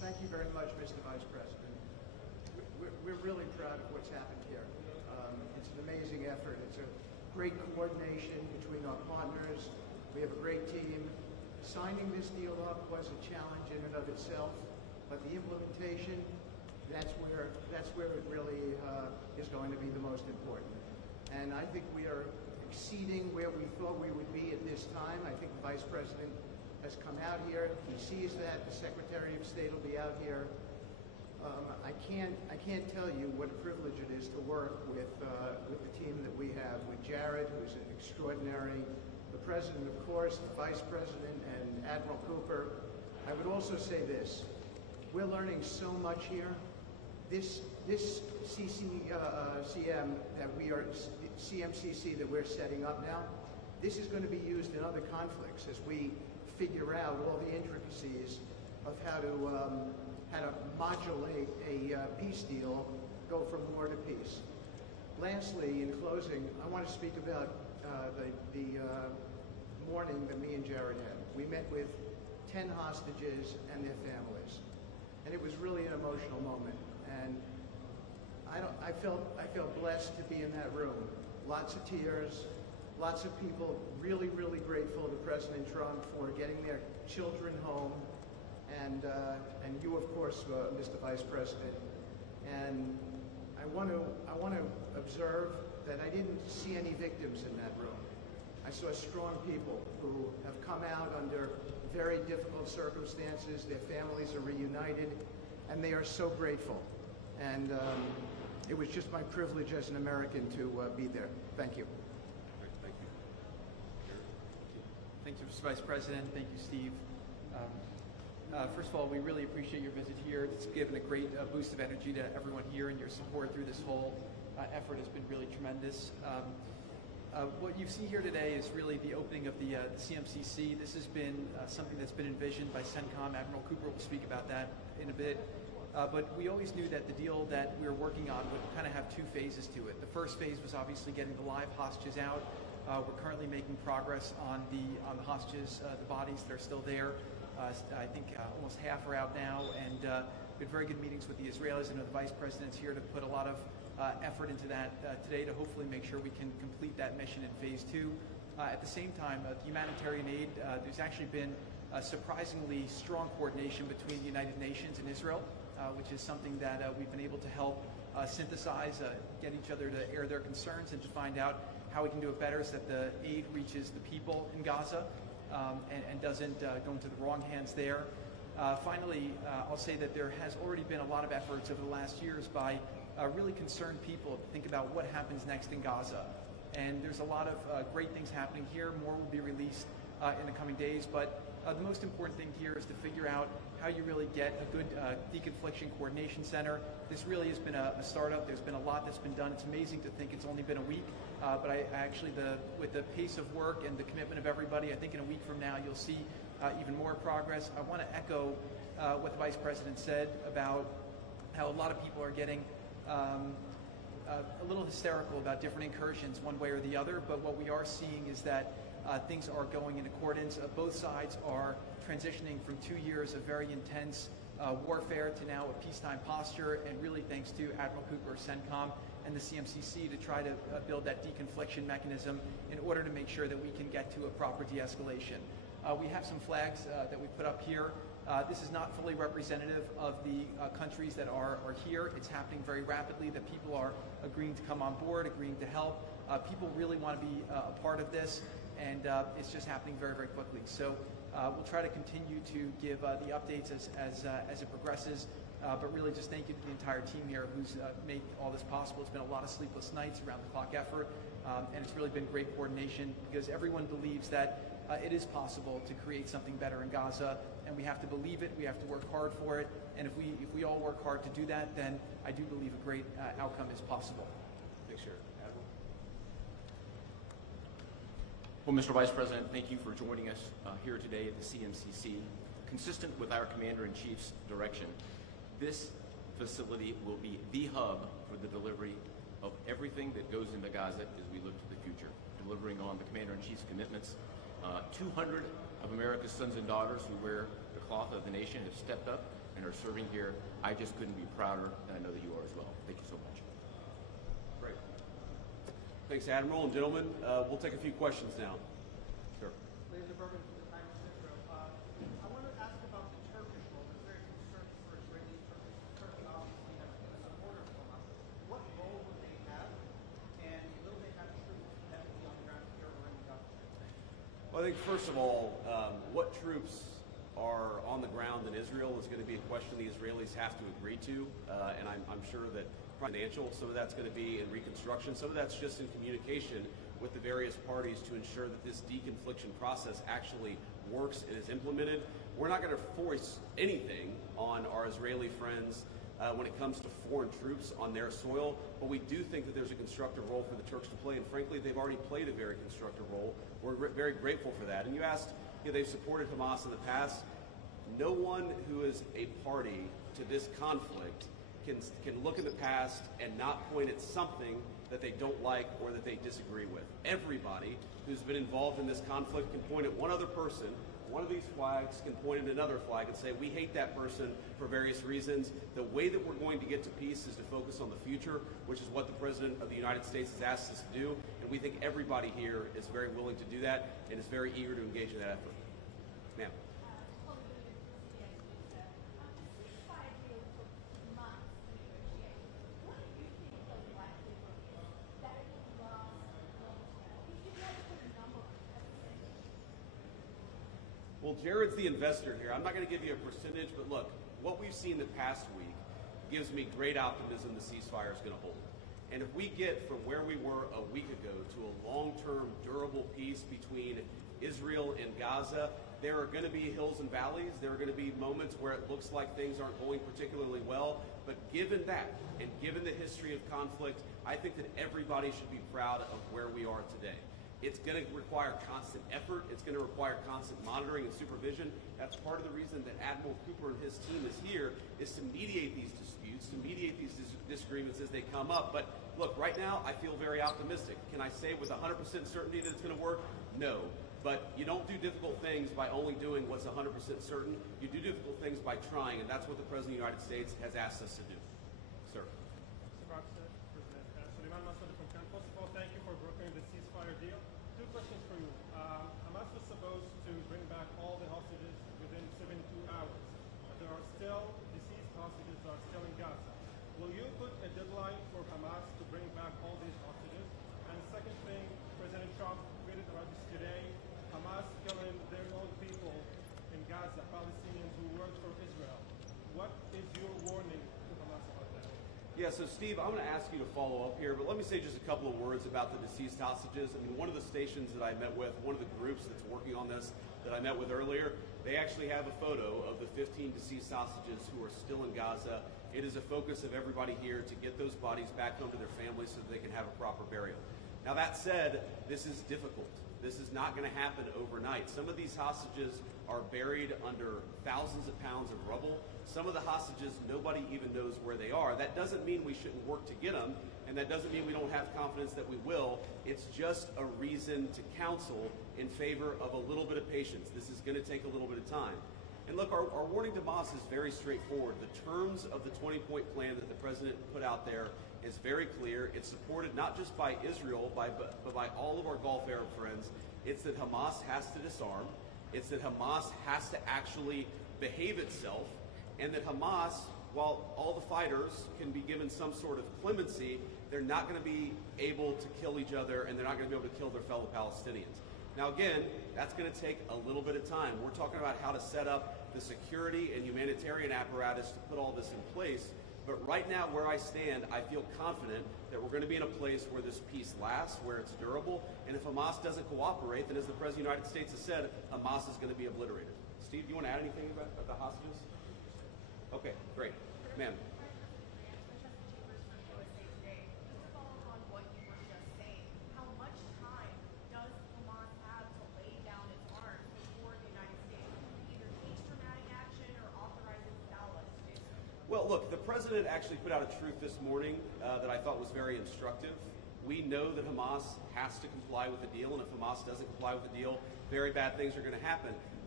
Thank you very much, Mr. Vice President. We're really proud of what's happened here. It's an amazing effort. It's a great coordination between our partners. We have a great team. Signing this deal up was a challenge in and of itself, but the implementation, that's where it really is going to be the most important. And I think we are exceeding where we thought we would be at this time. I think the Vice President has come out here. He sees that. The Secretary of State will be out here. I can't tell you what a privilege it is to work with the team that we have, with Jared, who's an extraordinary, the President, of course, the Vice President, and Admiral Cooper. I would also say this. We're learning so much here. This CMCC that we're setting up now, this is going to be used in other conflicts as we figure out all the intricacies of how to modulate a peace deal, go from war to peace. Lastly, in closing, I want to speak about the morning that me and Jared had. We met with 10 hostages and their families, and it was really an emotional moment. And I felt blessed to be in that room. Lots of tears, lots of people really, really grateful to President Trump for getting their children home, and you, of course, Mr. Vice President. And I want to observe that I didn't see any victims in that room. I saw strong people who have come out under very difficult circumstances. Their families are reunited, and they are so grateful. And it was just my privilege as an American to be there. Thank you. Thank you. Thank you, Mr. Vice President. Thank you, Steve. First of all, we really appreciate your visit here. It's given a great boost of energy to everyone here, and your support through this whole effort has been really tremendous. What you see here today is really the opening of the CMCC. This has been something that's been envisioned by CENTCOM. Admiral Cooper will speak about that in a bit. But we always knew that the deal that we were working on would kind of have two phases to it. The first phase was obviously getting the live hostages out. We're currently making progress on the hostages, the bodies that are still there. I think almost half are out now, and we had very good meetings with the Israelis. I know the Vice President's here to put a lot of effort into that today to hopefully make sure we can complete that mission in phase 2. At the same time, the humanitarian aid, there's actually been surprisingly strong coordination between the United Nations and Israel, which is something that we've been able to help synthesize, get each other to air their concerns and to find out how we can do it better so that the aid reaches the people in Gaza and doesn't go into the wrong hands there. Finally, I'll say that there has already been a lot of efforts over the last years by really concerned people to think about what happens next in Gaza. And there's a lot of great things happening here. More will be released in the coming days. But the most important thing here is to figure out how you really get a good deconfliction coordination center. This really has been a startup. There's been a lot that's been done. It's amazing to think it's only been a week. But I actually, with the pace of work and the commitment of everybody, I think in a week from now you'll see even more progress. I want to echo what the Vice President said about how a lot of people are getting a little hysterical about different incursions one way or the other, but what we are seeing is that things are going in accordance. Both sides are transitioning from 2 years of very intense warfare to now a peacetime posture, and really thanks to Admiral Cooper, CENTCOM, and the CMCC to try to build that deconfliction mechanism in order to make sure that we can get to a proper de-escalation. We have some flags that we put up here. This is not fully representative of the countries that are here. It's happening very rapidly, that people are agreeing to come on board, agreeing to help. People really want to be a part of this, and it's just happening very, very quickly. So we'll try to continue to give the updates as it progresses, but really just thank you to the entire team here who's made all this possible. It's been a lot of sleepless nights, around-the-clock effort, and it's really been great coordination because everyone believes that it is possible to create something better in Gaza, and we have to believe it, we have to work hard for it, and if we all work hard to do that, then I do believe a great outcome is possible. Thanks, Jared. Admiral? Well, Mr. Vice President, thank you for joining us here today at the CMCC. Consistent with our Commander-in-Chief's direction, this facility will be the hub for the delivery of everything that goes into Gaza as we look to the future, delivering on the Commander-in-Chief's commitments. 200 of America's sons and daughters who wear the cloth of the nation have stepped up and are serving here. I just couldn't be prouder, and I know that you are as well. Thank you so much. Great. Thanks, Admiral. And gentlemen, we'll take a few questions now. Sure. Ladies and gentlemen, from the Times of Israel, I want to ask about the Turkish role. There's very concern for Israeli Turkey. Turkey obviously has been a supporter of Hamas. What role would they have, and will they have troops heavily on the ground here or in Gaza? Well, I think first of all, what troops are on the ground in Israel is going to be a question the Israelis have to agree to, and I'm sure that financial, some of that's going to be in Reconstruction, some of that's just in communication with the various parties to ensure that this deconfliction process actually works and is implemented. We're not going to force anything on our Israeli friends when it comes to foreign troops on their soil, but we do think that there's a constructive role for the Turks to play, and frankly, they've already played a very constructive role. We're very grateful for that. And you asked, they've supported Hamas in the past. No one who is a party to this conflict can look in the past and not point at something that they don't like or that they disagree with. Everybody who's been involved in this conflict can point at one other person. One of these flags can point at another flag and say, we hate that person for various reasons. The way that we're going to get to peace is to focus on the future, which is what the President of the United States has asked us to do. And we think everybody here is very willing to do that and is very eager to engage in that effort. Ma'am. Well, Jared's the investor here. I'm not going to give you a percentage, but look, what we've seen the past week gives me great optimism the ceasefire is going to hold. And if we get from where we were a week ago to a long-term, durable peace between Israel and Gaza, there are going to be hills and valleys. There are going to be moments where it looks like things aren't going particularly well. But given that, and given the history of conflict, I think that everybody should be proud of where we are today. It's going to require constant effort. It's going to require constant monitoring and supervision. That's part of the reason that Admiral Cooper and his team is here, is to mediate these disputes, to mediate these disagreements as they come up. But look, right now, I feel very optimistic. Can I say with 100% certainty that it's going to work? No. But you don't do difficult things by only doing what's 100% certain. You do difficult things by trying, and that's what the President of the United States has asked us to do. Sir. First of all, thank you for brokering the ceasefire deal. Two questions for you. Hamas was supposed to bring back all the hostages within 72 hours. There are still deceased hostages that are still in Gaza. Will you put a deadline for Hamas to bring back all these hostages? And the second thing, President Trump tweeted about this today, Hamas killing their own people in Gaza, Palestinians who work for Israel. What is your warning to Hamas about that? Yeah, so Steve, I'm going to ask you to follow up here, but let me say just a couple of words about the deceased hostages. I mean, one of the stations that I met with, one of the groups that's working on this that I met with earlier, they actually have a photo of the 15 deceased hostages who are still in Gaza. It is a focus of everybody here to get those bodies back home to their families so that they can have a proper burial. Now, that said, this is difficult. This is not going to happen overnight. Some of these hostages are buried under thousands of pounds of rubble. Some of the hostages, nobody even knows where they are. That doesn't mean we shouldn't work to get them, and that doesn't mean we don't have confidence that we will. It's just a reason to counsel in favor of a little bit of patience. This is going to take a little bit of time. And look, our warning to Hamas is very straightforward. The terms of the 20-point plan that the President put out there is very clear. It's supported not just by Israel, but by all of our Gulf Arab friends. It's that Hamas has to disarm. It's that Hamas has to actually behave itself. And that Hamas, while all the fighters can be given some sort of clemency, they're not going to be able to kill each other, and they're not going to be able to kill their fellow Palestinians. Now again, that's going to take a little bit of time. We're talking about how to set up the security and humanitarian apparatus to put all this in place. But right now, where I stand, I feel confident that we're going to be in a place where this peace lasts, where it's durable. And if Hamas doesn't cooperate, then as the President of the United States has said, Hamas is going to be obliterated. Steve, do you want to add anything about the hostages? Okay, great. Ma'am. Well, look, the President actually put out a truth this morning that I thought was very instructive. We know that Hamas has to comply with the deal, and if Hamas doesn't comply with the deal, very bad things are going to happen.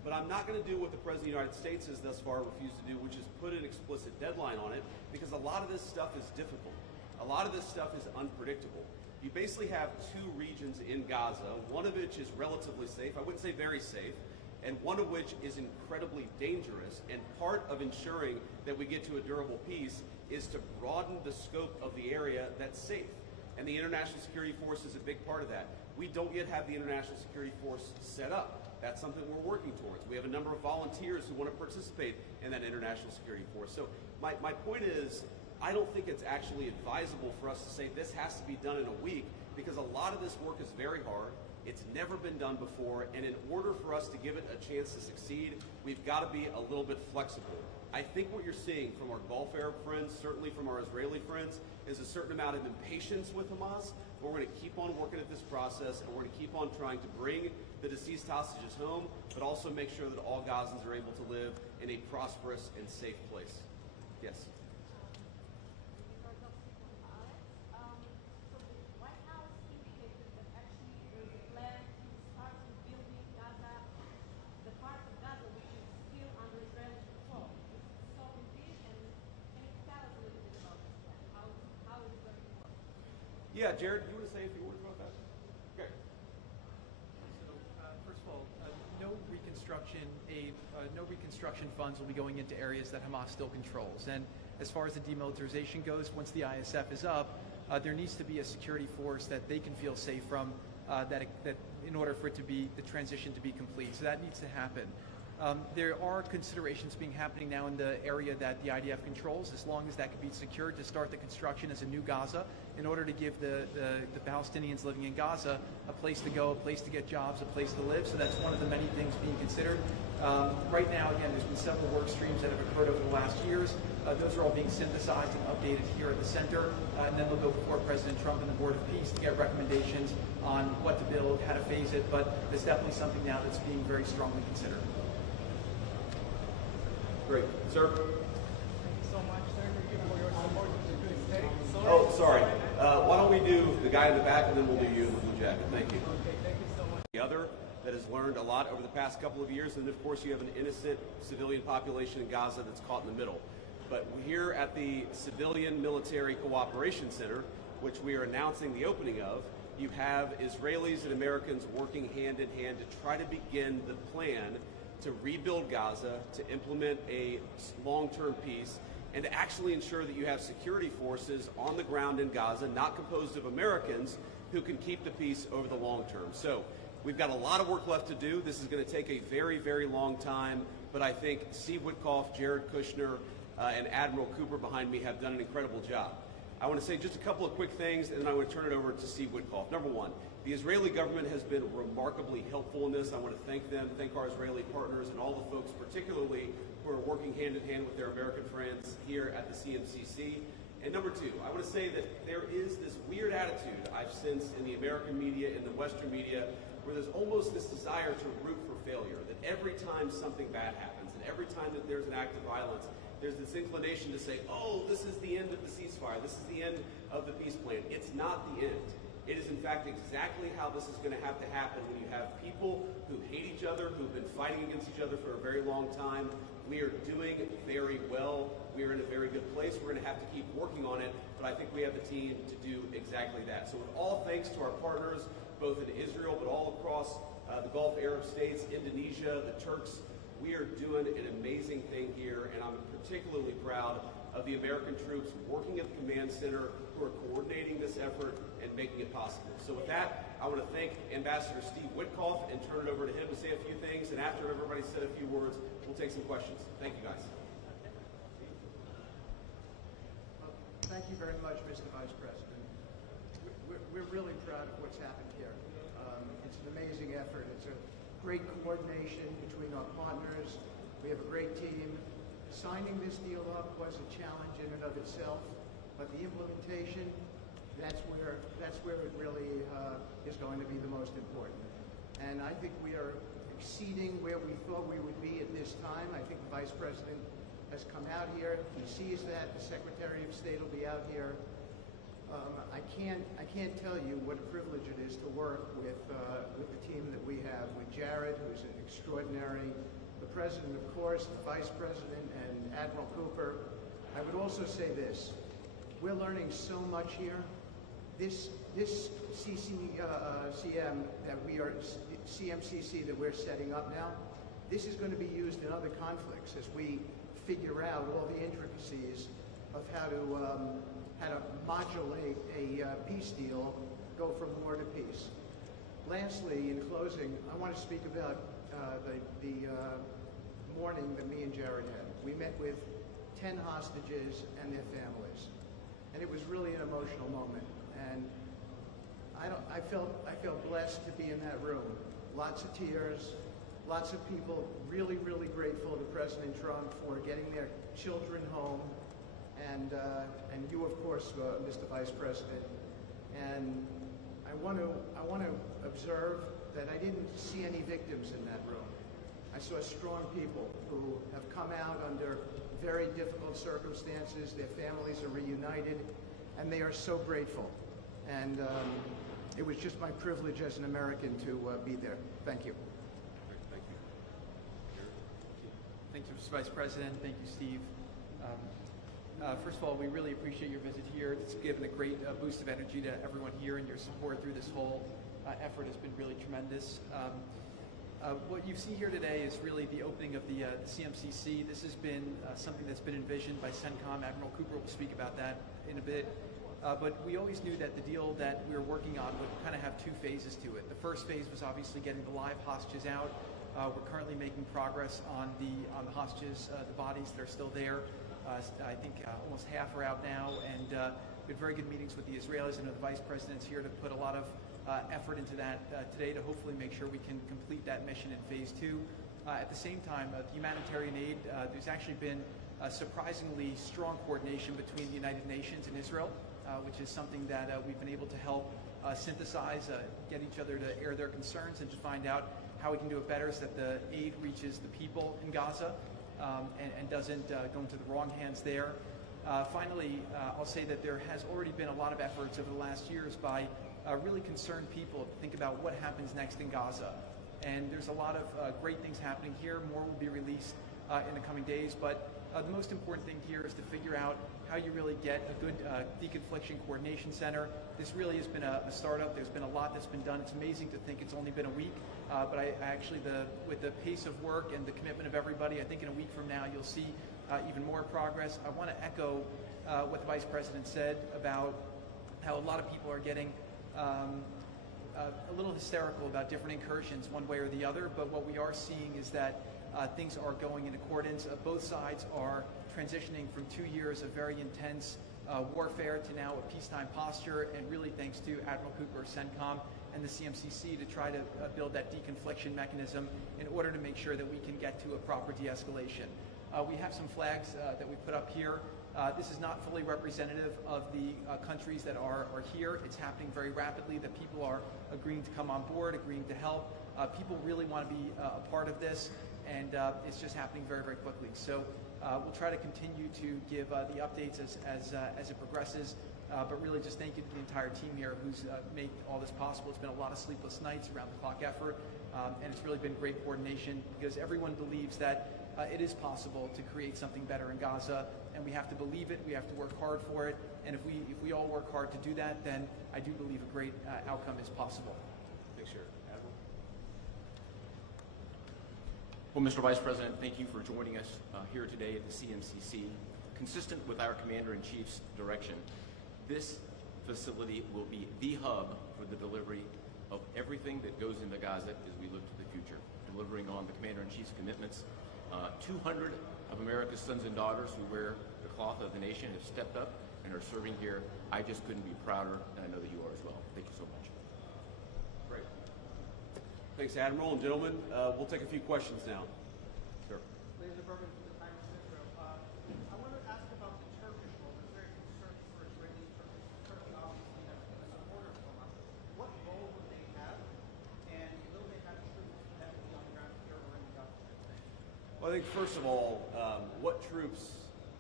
But I'm not going to do what the President of the United States has thus far refused to do, which is put an explicit deadline on it, because a lot of this stuff is difficult. A lot of this stuff is unpredictable. You basically have two regions in Gaza, one of which is relatively safe, I wouldn't say very safe, and one of which is incredibly dangerous. And part of ensuring that we get to a durable peace is to broaden the scope of the area that's safe. And the International Security Force is a big part of that. We don't yet have the International Security Force set up. That's something we're working towards. We have a number of volunteers who want to participate in that International Security Force. So my point is, I don't think it's actually advisable for us to say this has to be done in a week, because a lot of this work is very hard. It's never been done before, and in order for us to give it a chance to succeed, we've got to be a little bit flexible. I think what you're seeing from our Gulf Arab friends, certainly from our Israeli friends, is a certain amount of impatience with Hamas, but we're going to keep on working at this process, and we're going to keep on trying to bring the deceased hostages home, but also make sure that all Gazans are able to live in a prosperous and safe place. Yes? Yeah, Jared, you want to say a few words about that? Okay. So, first of all, no reconstruction funds will be going into areas that Hamas still controls. And as far as the demilitarization goes, once the ISF is up, there needs to be a security force that they can feel safe from, that in order for it to be the transition to be complete. So that needs to happen. There are considerations being happening now in the area that the IDF controls, as long as that can be secured, to start the construction as a new Gaza, in order to give the Palestinians living in Gaza a place to go, a place to get jobs, a place to live. So that's one of the many things being considered. Right now, again, there's been several work streams that have occurred over the last years. Those are all being synthesized and updated here at the center, and then they'll go before President Trump and the Board of Peace to get recommendations on what to build, how to phase it. But it's definitely something now that's being very strongly considered. Great. Sir? Thank you so much, sir, for your support to the state. Oh, sorry. Why don't we do the guy in the back, and then we'll do you in the blue jacket. Thank you. Okay, thank you so much. The other that has learned a lot over the past couple of years, and of course you have an innocent civilian population in Gaza that's caught in the middle. But here at the Civilian Military Cooperation Center, which we are announcing the opening of, you have Israelis and Americans working hand in hand to try to begin the plan to rebuild Gaza, to implement a long-term peace, and to actually ensure that you have security forces on the ground in Gaza, not composed of Americans, who can keep the peace over the long term. So we've got a lot of work left to do. This is going to take a very, very long time, but I think Steve Witkoff, Jared Kushner, and Admiral Cooper behind me have done an incredible job. I want to say just a couple of quick things, and then I want to turn it over to Steve Witkoff. Number one, the Israeli government has been remarkably helpful in this. I want to thank them, thank our Israeli partners, and all the folks particularly who are working hand in hand with their American friends here at the CMCC. And number two, I want to say that there is this weird attitude I've sensed in the American media, in the Western media, where there's almost this desire to root for failure, that every time something bad happens, and every time that there's an act of violence, there's this inclination to say, oh, this is the end of the ceasefire, this is the end of the peace plan. It's not the end. It is, in fact, exactly how this is going to have to happen when you have people who hate each other, who've been fighting against each other for a very long time. We are doing very well. We are in a very good place. We're going to have to keep working on it, but I think we have the team to do exactly that. So with all thanks to our partners, both in Israel, but all across the Gulf Arab states, Indonesia, the Turks, we are doing an amazing thing here, and I'm particularly proud of the American troops working at the command center who are coordinating this effort and making it possible. So with that, I want to thank Ambassador Steve Witkoff and turn it over to him to say a few things, and after everybody's said a few words, we'll take some questions. Thank you, guys. Thank you very much, Mr. Vice President. We're really proud of what's happened here. It's an amazing effort. It's a great coordination between our partners. We have a great team. Signing this deal up was a challenge in and of itself, but the implementation, that's where it really is going to be the most important. And I think we are exceeding where we thought we would be at this time. I think the Vice President has come out here. He sees that. The Secretary of State will be out here. I can't tell you what a privilege it is to work with the team that we have, with Jared, who's an extraordinary, the president, of course, the vice president, and Admiral Cooper. I would also say this: we're learning so much here. This CMCC that we're setting up now, this is going to be used in other conflicts as we figure out all the intricacies of how to modulate a peace deal, go from war to peace. Lastly, in closing, I want to speak about the morning that me and Jared had. We met with 10 hostages and their families, and it was really an emotional moment. And I felt blessed to be in that room. Lots of tears, lots of people really, really grateful to President Trump for getting their children home, and you, of course, Mr. Vice President. And I want to observe that I didn't see any victims in that room. I saw strong people who have come out under very difficult circumstances. Their families are reunited, and they are so grateful. And it was just my privilege as an American to be there. Thank you. Thank you. Thank you, Mr. Vice President. Thank you, Steve. First of all, we really appreciate your visit here. It's given a great boost of energy to everyone here, and your support through this whole effort has been really tremendous. What you see here today is really the opening of the CMCC. This has been something that's been envisioned by CENTCOM. Admiral Cooper will speak about that in a bit. But we always knew that the deal that we were working on would kind of have two phases to it. The first phase was obviously getting the live hostages out. We're currently making progress on the hostages, the bodies that are still there. I think almost half are out now, and we had very good meetings with the Israelis. I know the Vice President's here to put a lot of effort into that today to hopefully make sure we can complete that mission in phase two. At the same time, the humanitarian aid, there's actually been surprisingly strong coordination between the United Nations and Israel, which is something that we've been able to help synthesize, get each other to air their concerns and to find out how we can do it better so that the aid reaches the people in Gaza and doesn't go into the wrong hands there. Finally, I'll say that there has already been a lot of efforts over the last years by really concerned people to think about what happens next in Gaza. And there's a lot of great things happening here. More will be released in the coming days. But the most important thing here is to figure out how you really get a good deconfliction coordination center. This really has been a startup. There's been a lot that's been done. It's amazing to think it's only been a week. But I actually, with the pace of work and the commitment of everybody, I think in a week from now you'll see even more progress. I want to echo what the Vice President said about how a lot of people are getting a little hysterical about different incursions one way or the other, but what we are seeing is that things are going in accordance. Both sides are transitioning from 2 years of very intense warfare to now a peacetime posture, and really thanks to Admiral Cooper, CENTCOM, and the CMCC to try to build that deconfliction mechanism in order to make sure that we can get to a proper de-escalation. We have some flags that we put up here. This is not fully representative of the countries that are here. It's happening very rapidly. The people are agreeing to come on board, agreeing to help. People really want to be a part of this, and it's just happening very, very quickly. So we'll try to continue to give the updates as it progresses. But really just thank you to the entire team here who's made all this possible. It's been a lot of sleepless nights, around the clock effort, and it's really been great coordination because everyone believes that it is possible to create something better in Gaza, and we have to believe it, we have to work hard for it, and if we all work hard to do that, then I do believe a great outcome is possible. Thanks, Jared. Admiral? Well, Mr. Vice President, thank you for joining us here today at the CMCC. Consistent with our Commander-in-Chief's direction, this facility will be the hub for the delivery of everything that goes into Gaza as we look to the future, delivering on the Commander-in-Chief's commitments. 200 of America's sons and daughters who wear the cloth of the nation have stepped up and are serving here. I just couldn't be prouder, and I know that you are as well. Thank you so much. Great. Thanks, Admiral. And gentlemen, we'll take a few questions now. Sure. Ladies and gentlemen, from the Times of Israel, I want to ask about the Turkish role. There's very concerned for Israeli Turkey. Turkey obviously has been a supporter of Hamas. What role would they have, and will they have troops that will be on the ground here or in Gaza? Well, I think first of all, what troops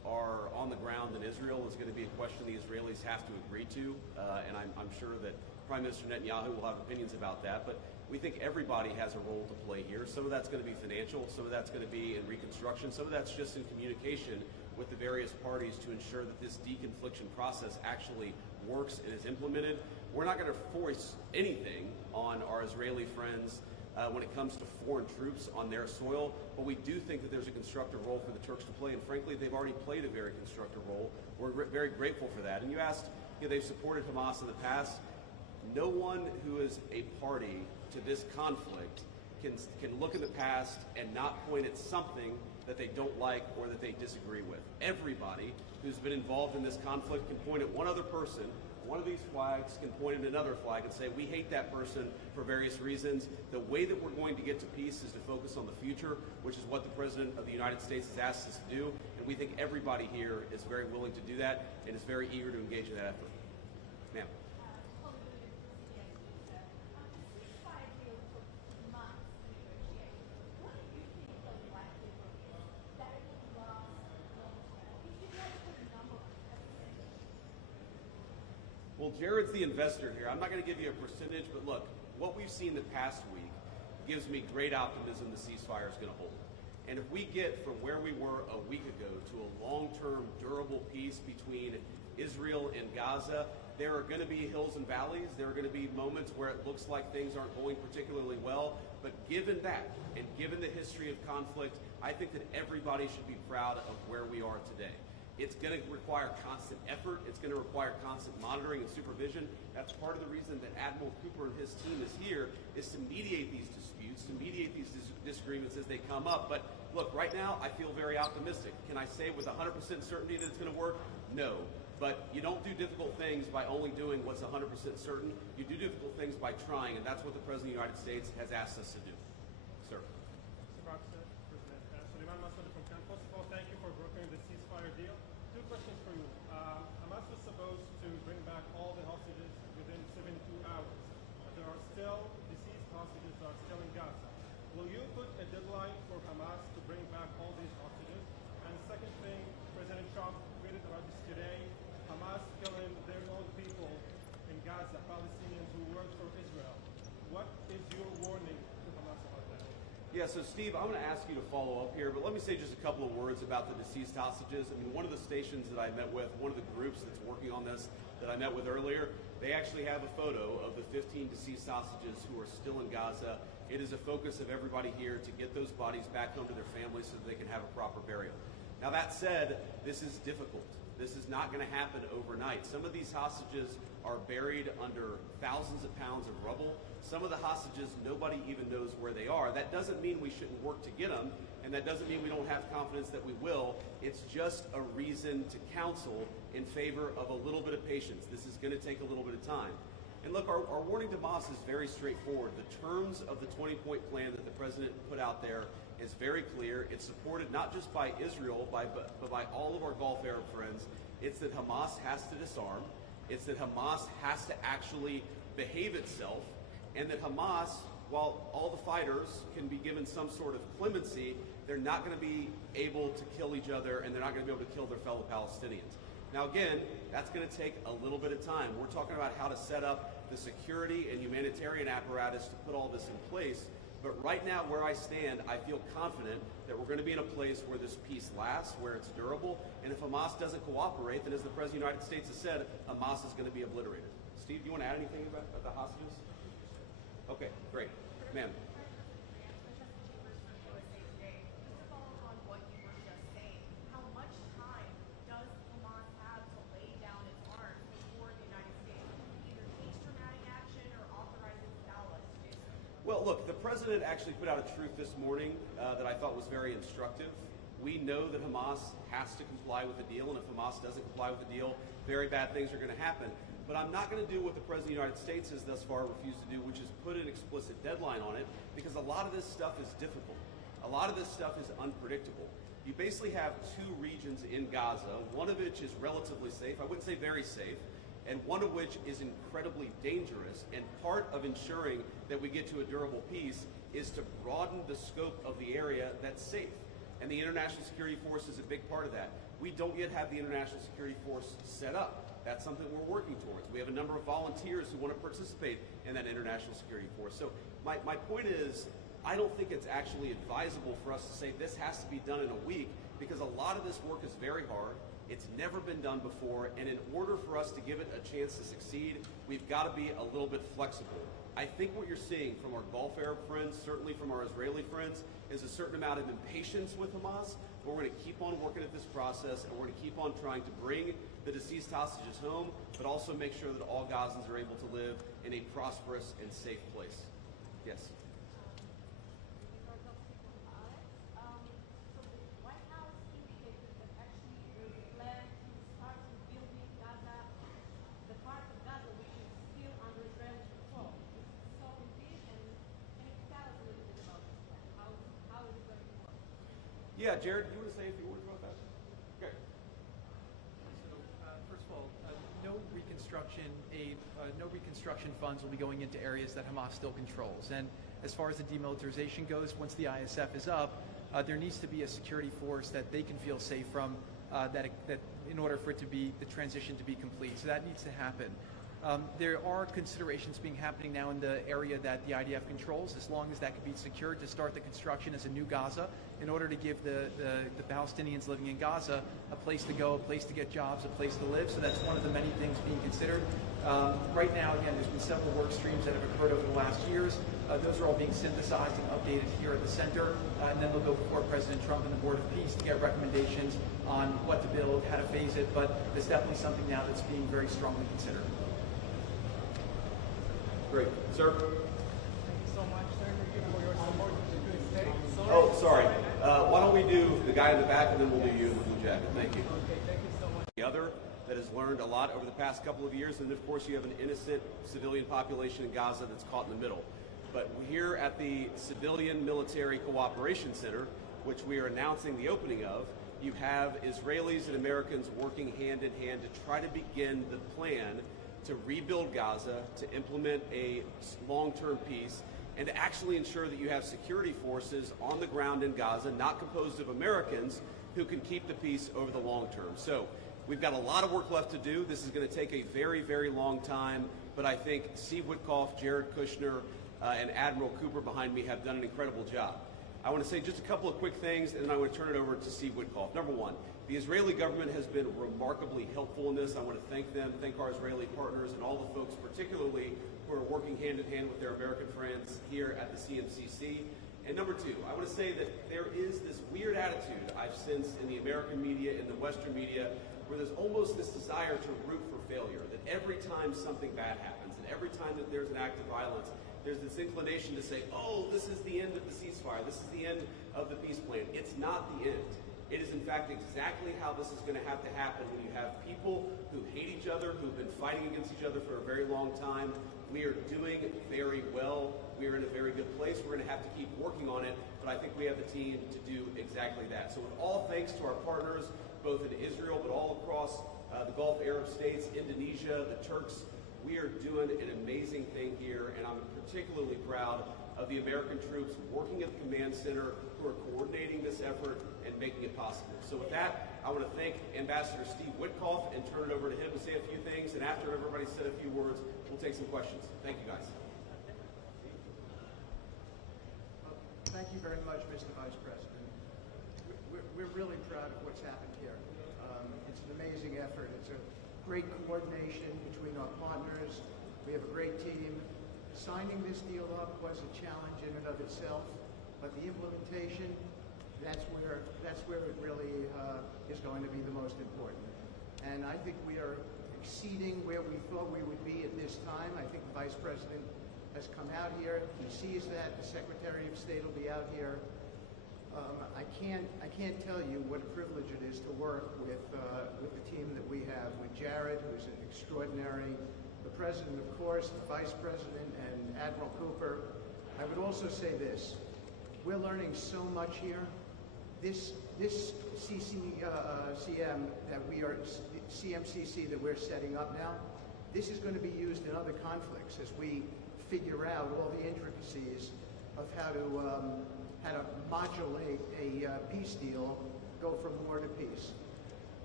are on the ground in Israel is going to be a question the Israelis have to agree to, and I'm sure that Prime Minister Netanyahu will have opinions about that, but we think everybody has a role to play here. Some of that's going to be financial, some of that's going to be in reconstruction, some of that's just in communication with the various parties to ensure that this deconfliction process actually works and is implemented. We're not going to force anything on our Israeli friends when it comes to foreign troops on their soil, but we do think that there's a constructive role for the Turks to play, and frankly, they've already played a very constructive role. We're very grateful for that. And you asked, they've supported Hamas in the past. No one who is a party to this conflict can look in the past and not point at something that they don't like or that they disagree with. Everybody who's been involved in this conflict can point at one other person. One of these flags can point at another flag and say, we hate that person for various reasons. The way that we're going to get to peace is to focus on the future, which is what the President of the United States has asked us to do. And we think everybody here is very willing to do that and is very eager to engage in that effort. Ma'am. Well, Jared's the investor here. I'm not going to give you a percentage, but look, what we've seen the past week gives me great optimism the ceasefire is going to hold. And if we get from where we were a week ago to a long-term, durable peace between Israel and Gaza, there are going to be hills and valleys. There are going to be moments where it looks like things aren't going particularly well. But given that, and given the history of conflict, I think that everybody should be proud of where we are today. It's going to require constant effort. It's going to require constant monitoring and supervision. That's part of the reason that Admiral Cooper and his team is here, is to mediate these disputes, to mediate these disagreements as they come up. But look, right now, I feel very optimistic. Can I say with 100% certainty that it's going to work? No. But you don't do difficult things by only doing what's 100% certain. You do difficult things by trying, and that's what the President of the United States has asked us to do. Sir. Mr. President, Suleiman Massoud from Cannes. First of all, thank you for brokering the ceasefire deal. Two questions for you. Hamas was supposed to bring back all the hostages within 72 hours. But there are still deceased hostages that are still in Gaza. Will you put a deadline for Hamas to bring back all these hostages? And the second thing, President Trump tweeted about this today, Hamas killing their own people in Gaza, Palestinians who work for Israel. What is your warning to Hamas about that? Yeah, so Steve, I'm going to ask you to follow up here, but let me say just a couple of words about the deceased hostages. I mean, one of the stations that I met with, one of the groups that's working on this that I met with earlier, they actually have a photo of the 15 deceased hostages who are still in Gaza. It is a focus of everybody here to get those bodies back home to their families so that they can have a proper burial. Now that said, this is difficult. This is not going to happen overnight. Some of these hostages are buried under thousands of pounds of rubble. Some of the hostages, nobody even knows where they are. That doesn't mean we shouldn't work to get them, and that doesn't mean we don't have confidence that we will. It's just a reason to counsel in favor of a little bit of patience. This is going to take a little bit of time. And look, our warning to Hamas is very straightforward. The terms of the 20-point plan that the President put out there is very clear. It's supported not just by Israel, but by all of our Gulf Arab friends. It's that Hamas has to disarm. It's that Hamas has to actually behave itself. And that Hamas, while all the fighters can be given some sort of clemency, they're not going to be able to kill each other, and they're not going to be able to kill their fellow Palestinians. Now again, that's going to take a little bit of time. We're talking about how to set up the security and humanitarian apparatus to put all this in place. But right now, where I stand, I feel confident that we're going to be in a place where this peace lasts, where it's durable. And if Hamas doesn't cooperate, then as the President of the United States has said, Hamas is going to be obliterated. Steve, do you want to add anything about the hostages? Okay, great. Ma'am. Well, look, the President actually put out a truth this morning that I thought was very instructive. We know that Hamas has to comply with the deal, and if Hamas doesn't comply with the deal, very bad things are going to happen. But I'm not going to do what the President of the United States has thus far refused to do, which is put an explicit deadline on it, because a lot of this stuff is difficult. A lot of this stuff is unpredictable. You basically have two regions in Gaza, one of which is relatively safe, I wouldn't say very safe, and one of which is incredibly dangerous. And part of ensuring that we get to a durable peace is to broaden the scope of the area that's safe. And the International Security Force is a big part of that. We don't yet have the International Security Force set up. That's something we're working towards. We have a number of volunteers who want to participate in that International Security Force. So my point is, I don't think it's actually advisable for us to say this has to be done in a week, because a lot of this work is very hard. It's never been done before, and in order for us to give it a chance to succeed, we've got to be a little bit flexible. I think what you're seeing from our Gulf Arab friends, certainly from our Israeli friends, is a certain amount of impatience with Hamas, but we're going to keep on working at this process, and we're going to keep on trying to bring the deceased hostages home, but also make sure that all Gazans are able to live in a prosperous and safe place. Yes? Yeah, Jared, you want to say a few words about that? Okay. So, first of all, no reconstruction funds will be going into areas that Hamas still controls. And as far as the demilitarization goes, once the ISF is up, there needs to be a security force that they can feel safe from, that in order for it to be the transition to be complete. So that needs to happen. There are considerations happening now in the area that the IDF controls, as long as that can be secured, to start the construction as a new Gaza, in order to give the Palestinians living in Gaza a place to go, a place to get jobs, a place to live. So that's one of the many things being considered. Right now, again, there's been several work streams that have occurred over the last years. Those are all being synthesized and updated here at the center, and then they'll go before President Trump and the Board of Peace to get recommendations on what to build, how to phase it. But there's definitely something now that's being very strongly considered. Great. Sir? Thank you so much, sir, for your support to the good state. Oh, sorry. Why don't we do the guy in the back, and then we'll do you in the blue jacket. Thank you. Okay, thank you so much. The other that has learned a lot over the past couple of years, and of course you have an innocent civilian population in Gaza that's caught in the middle. But here at the Civilian Military Cooperation Center, which we are announcing the opening of, you have Israelis and Americans working hand in hand to try to begin the plan to rebuild Gaza, to implement a long-term peace, and to actually ensure that you have security forces on the ground in Gaza, not composed of Americans, who can keep the peace over the long term. So we've got a lot of work left to do. This is going to take a very, very long time, but I think Steve Witkoff, Jared Kushner, and Admiral Cooper behind me have done an incredible job. I want to say just a couple of quick things, and then I want to turn it over to Steve Witkoff. Number one, the Israeli government has been remarkably helpful in this. I want to thank them, thank our Israeli partners, and all the folks particularly who are working hand in hand with their American friends here at the CMCC. And number two, I want to say that there is this weird attitude I've sensed in the American media, in the Western media, where there's almost this desire to root for failure, that every time something bad happens, and every time that there's an act of violence, there's this inclination to say, oh, this is the end of the ceasefire, this is the end of the peace plan. It's not the end. It is, in fact, exactly how this is going to have to happen when you have people who hate each other, who've been fighting against each other for a very long time. We are doing very well. We are in a very good place. We're going to have to keep working on it, but I think we have the team to do exactly that. So with all thanks to our partners, both in Israel, but all across the Gulf Arab states, Indonesia, the Turks, we are doing an amazing thing here, and I'm particularly proud of the American troops working at the command center who are coordinating this effort and making it possible. So with that, I want to thank Ambassador Steve Witkoff and turn it over to him to say a few things, and after everybody's said a few words, we'll take some questions. Thank you, guys. Thank you very much, Mr. Vice President. We're really proud of what's happened here. It's an amazing effort. It's a great coordination between our partners. We have a great team. Signing this deal up was a challenge in and of itself, but the implementation, that's where it really is going to be the most important. And I think we are exceeding where we thought we would be at this time. I think the Vice President has come out here. He sees that. The Secretary of State will be out here. I can't tell you what a privilege it is to work with the team that we have, with Jared, who's an extraordinary, the President, of course, the Vice President, and Admiral Cooper. I would also say this. We're learning so much here. This CMCC that we're setting up now, this is going to be used in other conflicts as we figure out all the intricacies of how to modulate a peace deal, go from war to peace.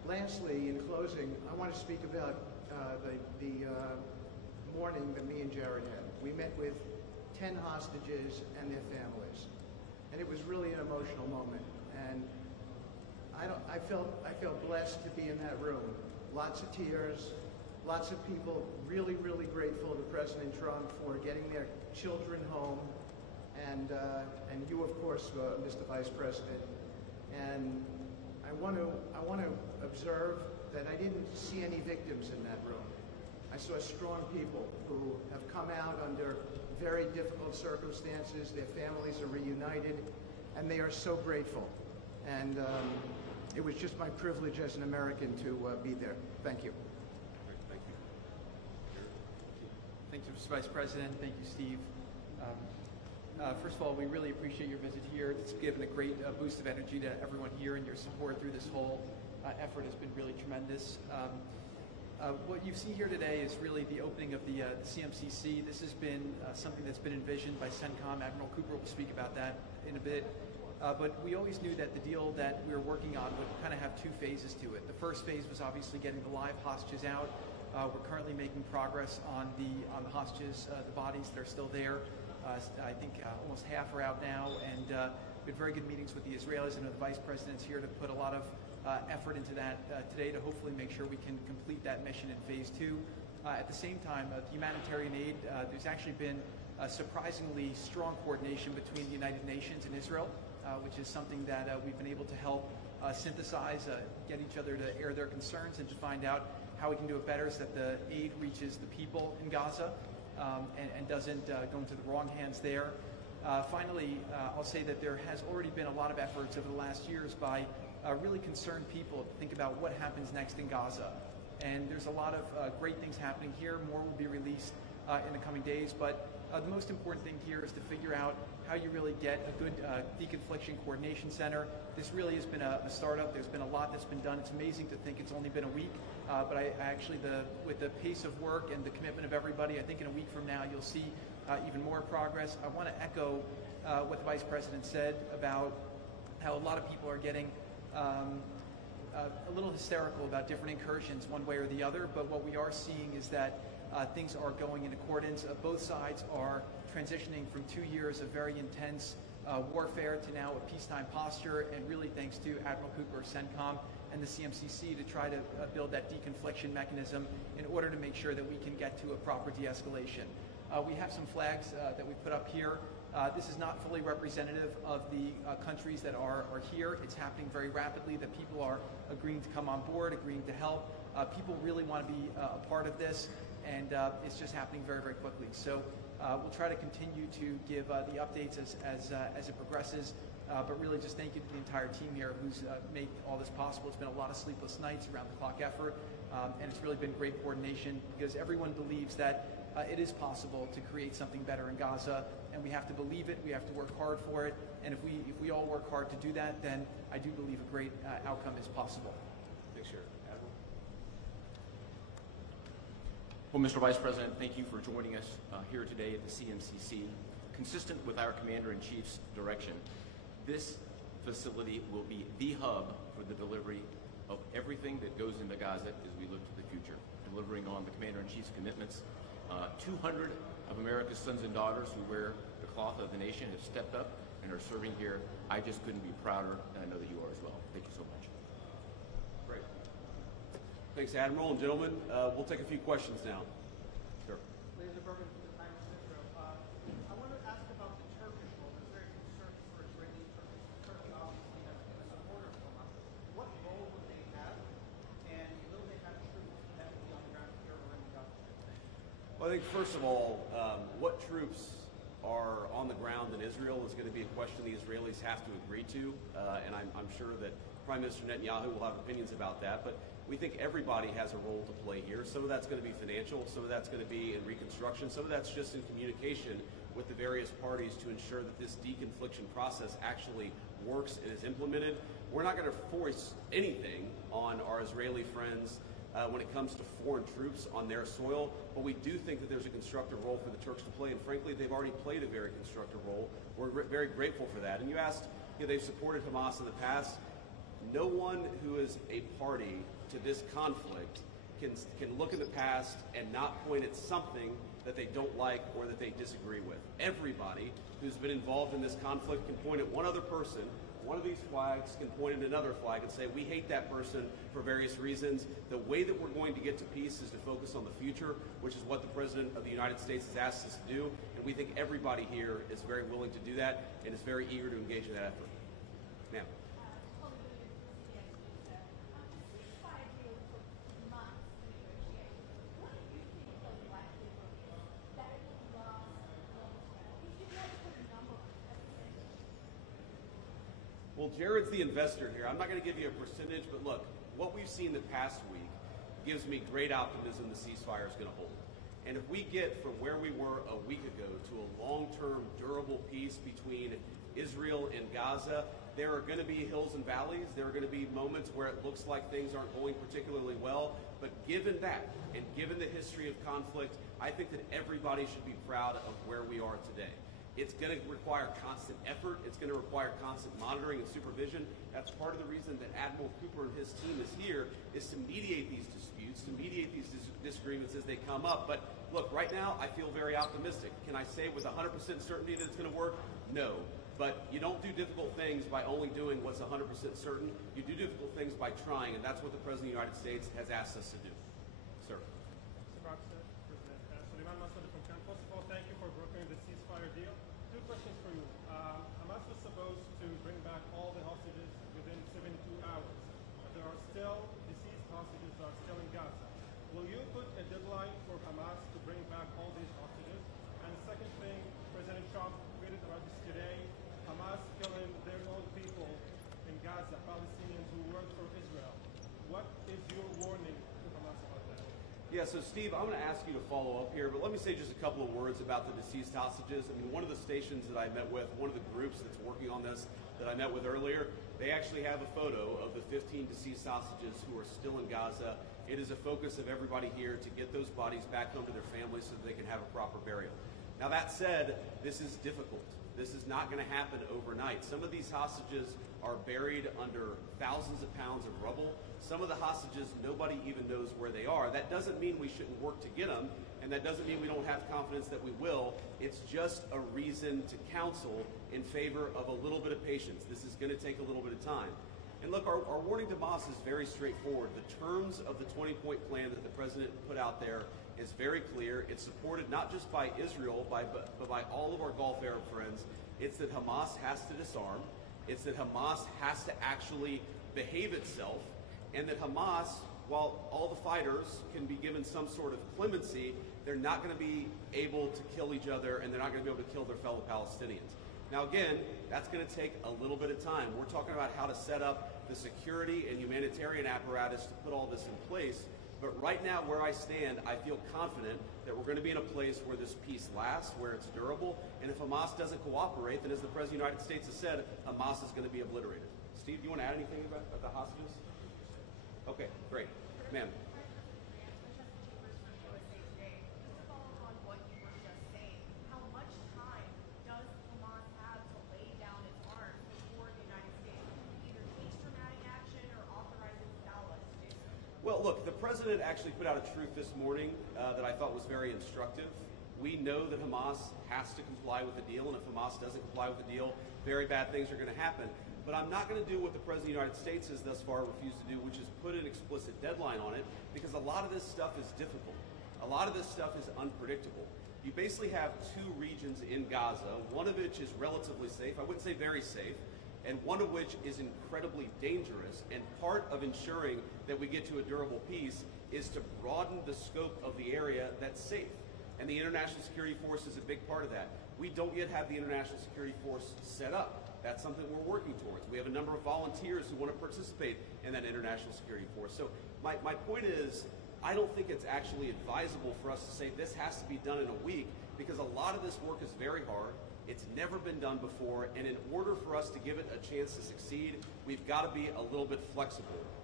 Lastly, in closing, I want to speak about the morning that me and Jared had. We met with 10 hostages and their families, and it was really an emotional moment. And I felt blessed to be in that room. Lots of tears, lots of people really, really grateful to President Trump for getting their children home, and you, of course, Mr. Vice President. And I want to observe that I didn't see any victims in that room. I saw strong people who have come out under very difficult circumstances. Their families are reunited, and they are so grateful. And it was just my privilege as an American to be there. Thank you. Thank you. Thank you, Mr. Vice President. Thank you, Steve. First of all, we really appreciate your visit here. It's given a great boost of energy to everyone here, and your support through this whole effort has been really tremendous. What you see here today is really the opening of the CMCC. This has been something that's been envisioned by CENTCOM. Admiral Cooper will speak about that in a bit. But we always knew that the deal that we were working on would kind of have two phases to it. The first phase was obviously getting the live hostages out. We're currently making progress on the hostages, the bodies that are still there. I think almost half are out now, and we had very good meetings with the Israelis. I know the Vice President's here to put a lot of effort into that today to hopefully make sure we can complete that mission in phase 2. At the same time, the humanitarian aid, there's actually been surprisingly strong coordination between the United Nations and Israel, which is something that we've been able to help synthesize, get each other to air their concerns and to find out how we can do it better so that the aid reaches the people in Gaza and doesn't go into the wrong hands there. Finally, I'll say that there has already been a lot of efforts over the last years by really concerned people to think about what happens next in Gaza. And there's a lot of great things happening here. More will be released in the coming days. But the most important thing here is to figure out how you really get a good deconfliction coordination center. This really has been a startup. There's been a lot that's been done. It's amazing to think it's only been a week. But I actually, with the pace of work and the commitment of everybody, I think in a week from now you'll see even more progress. I want to echo what the Vice President said about how a lot of people are getting a little hysterical about different incursions one way or the other, but what we are seeing is that things are going in accordance. Both sides are transitioning from 2 years of very intense warfare to now a peacetime posture, and really thanks to Admiral Cooper, CENTCOM, and the CMCC to try to build that deconfliction mechanism in order to make sure that we can get to a proper de-escalation. We have some flags that we put up here. This is not fully representative of the countries that are here. It's happening very rapidly, that people are agreeing to come on board, agreeing to help. People really want to be a part of this, and it's just happening very, very quickly. So we'll try to continue to give the updates as it progresses, but really just thank you to the entire team here who's made all this possible. It's been a lot of sleepless nights, around-the-clock effort, and it's really been great coordination because everyone believes that it is possible to create something better in Gaza, and we have to believe it, we have to work hard for it, and if we all work hard to do that, then I do believe a great outcome is possible. Thanks, Jared. Admiral? Well, Mr. Vice President, thank you for joining us here today at the CMCC. Consistent with our Commander-in-Chief's direction, this facility will be the hub for the delivery of everything that goes into Gaza as we look to the future, delivering on the Commander-in-Chief's commitments. 200 of America's sons and daughters who wear the cloth of the nation have stepped up and are serving here. I just couldn't be prouder, and I know that you are as well. Thank you so much. Great. Thanks, Admiral. And gentlemen, we'll take a few questions now. Sure. Laser Bergen from the Times of Israel. I want to ask about the Turkish role. There's very concern for Israeli Turkey. Turkey obviously has been a supporter of Hamas. What role would they have, and will they have troops that will be on the ground here or in Gaza? Well, I think first of all, what troops are on the ground in Israel is going to be a question the Israelis have to agree to, and I'm sure that Prime Minister Netanyahu will have opinions about that, but we think everybody has a role to play here. Some of that's going to be financial, some of that's going to be in reconstruction, some of that's just in communication with the various parties to ensure that this deconfliction process actually works and is implemented. We're not going to force anything on our Israeli friends when it comes to foreign troops on their soil, but we do think that there's a constructive role for the Turks to play, and frankly, they've already played a very constructive role. We're very grateful for that. And you asked, they've supported Hamas in the past. no one who is a party to this conflict can look in the past and not point at something that they don't like or that they disagree with. Everybody who's been involved in this conflict can point at one other person. One of these flags can point at another flag and say, we hate that person for various reasons. The way that we're going to get to peace is to focus on the future, which is what the President of the United States has asked us to do. And we think everybody here is very willing to do that and is very eager to engage in that effort. Ma'am. Well, Jared's the investor here. I'm not going to give you a percentage, but look, what we've seen the past week gives me great optimism the ceasefire is going to hold. And if we get from where we were a week ago to a long-term, durable peace between Israel and Gaza, there are going to be hills and valleys. There are going to be moments where it looks like things aren't going particularly well. But given that, and given the history of conflict, I think that everybody should be proud of where we are today. It's going to require constant effort. It's going to require constant monitoring and supervision. That's part of the reason that Admiral Cooper and his team is here, is to mediate these disputes, to mediate these disagreements as they come up. But look, right now, I feel very optimistic. Can I say with 100% certainty that it's going to work? No. But you don't do difficult things by only doing what's 100% certain. You do difficult things by trying, and that's what the President of the United States has asked us to do. Sir. First of all, thank you for brokering the ceasefire deal. Two questions for you. Hamas was supposed to bring back all the hostages within 72 hours. There are still deceased hostages that are still in Gaza. Will you put a deadline for Hamas to bring back all these hostages? And second thing, President Trump tweeted about this today, Hamas killing their own people in Gaza, Palestinians who work for Israel. What is your warning to Hamas about that? Yeah, so Steve, I'm going to ask you to follow up here, but let me say just a couple of words about the deceased hostages. I mean, one of the stations that I met with, one of the groups that's working on this that I met with earlier, they actually have a photo of the 15 deceased hostages who are still in Gaza. It is a focus of everybody here to get those bodies back home to their families so that they can have a proper burial. Now, that said, this is difficult. This is not going to happen overnight. Some of these hostages are buried under thousands of pounds of rubble. Some of the hostages, nobody even knows where they are. That doesn't mean we shouldn't work to get them, and that doesn't mean we don't have confidence that we will. It's just a reason to counsel in favor of a little bit of patience. This is going to take a little bit of time. And look, our warning to Hamas is very straightforward. The terms of the 20-point plan that the President put out there is very clear. It's supported not just by Israel, but by all of our Gulf Arab friends. It's that Hamas has to disarm. It's that Hamas has to actually behave itself, and that Hamas, while all the fighters can be given some sort of clemency, they're not going to be able to kill each other, and they're not going to be able to kill their fellow Palestinians. Now again, that's going to take a little bit of time. We're talking about how to set up the security and humanitarian apparatus to put all this in place. But right now, where I stand, I feel confident that we're going to be in a place where this peace lasts, where it's durable. And if Hamas doesn't cooperate, then as the President of the United States has said, Hamas is going to be obliterated. Steve, do you want to add anything about the hostages? Okay, great. Ma'am. Well, look, the President actually put out a truth this morning that I thought was very instructive. We know that Hamas has to comply with the deal, and if Hamas doesn't comply with the deal, very bad things are going to happen. But I'm not going to do what the President of the United States has thus far refused to do, which is put an explicit deadline on it, because a lot of this stuff is difficult. A lot of this stuff is unpredictable. You basically have two regions in Gaza, one of which is relatively safe, I wouldn't say very safe, and one of which is incredibly dangerous. And part of ensuring that we get to a durable peace is to broaden the scope of the area that's safe. And the International Security Force is a big part of that. We don't yet have the International Security Force set up. That's something we're working towards. We have a number of volunteers who want to participate in that International Security Force. So my point is, I don't think it's actually advisable for us to say this has to be done in a week, because a lot of this work is very hard. It's never been done before, and in order for us to give it a chance to succeed, we've got to be a little bit flexible.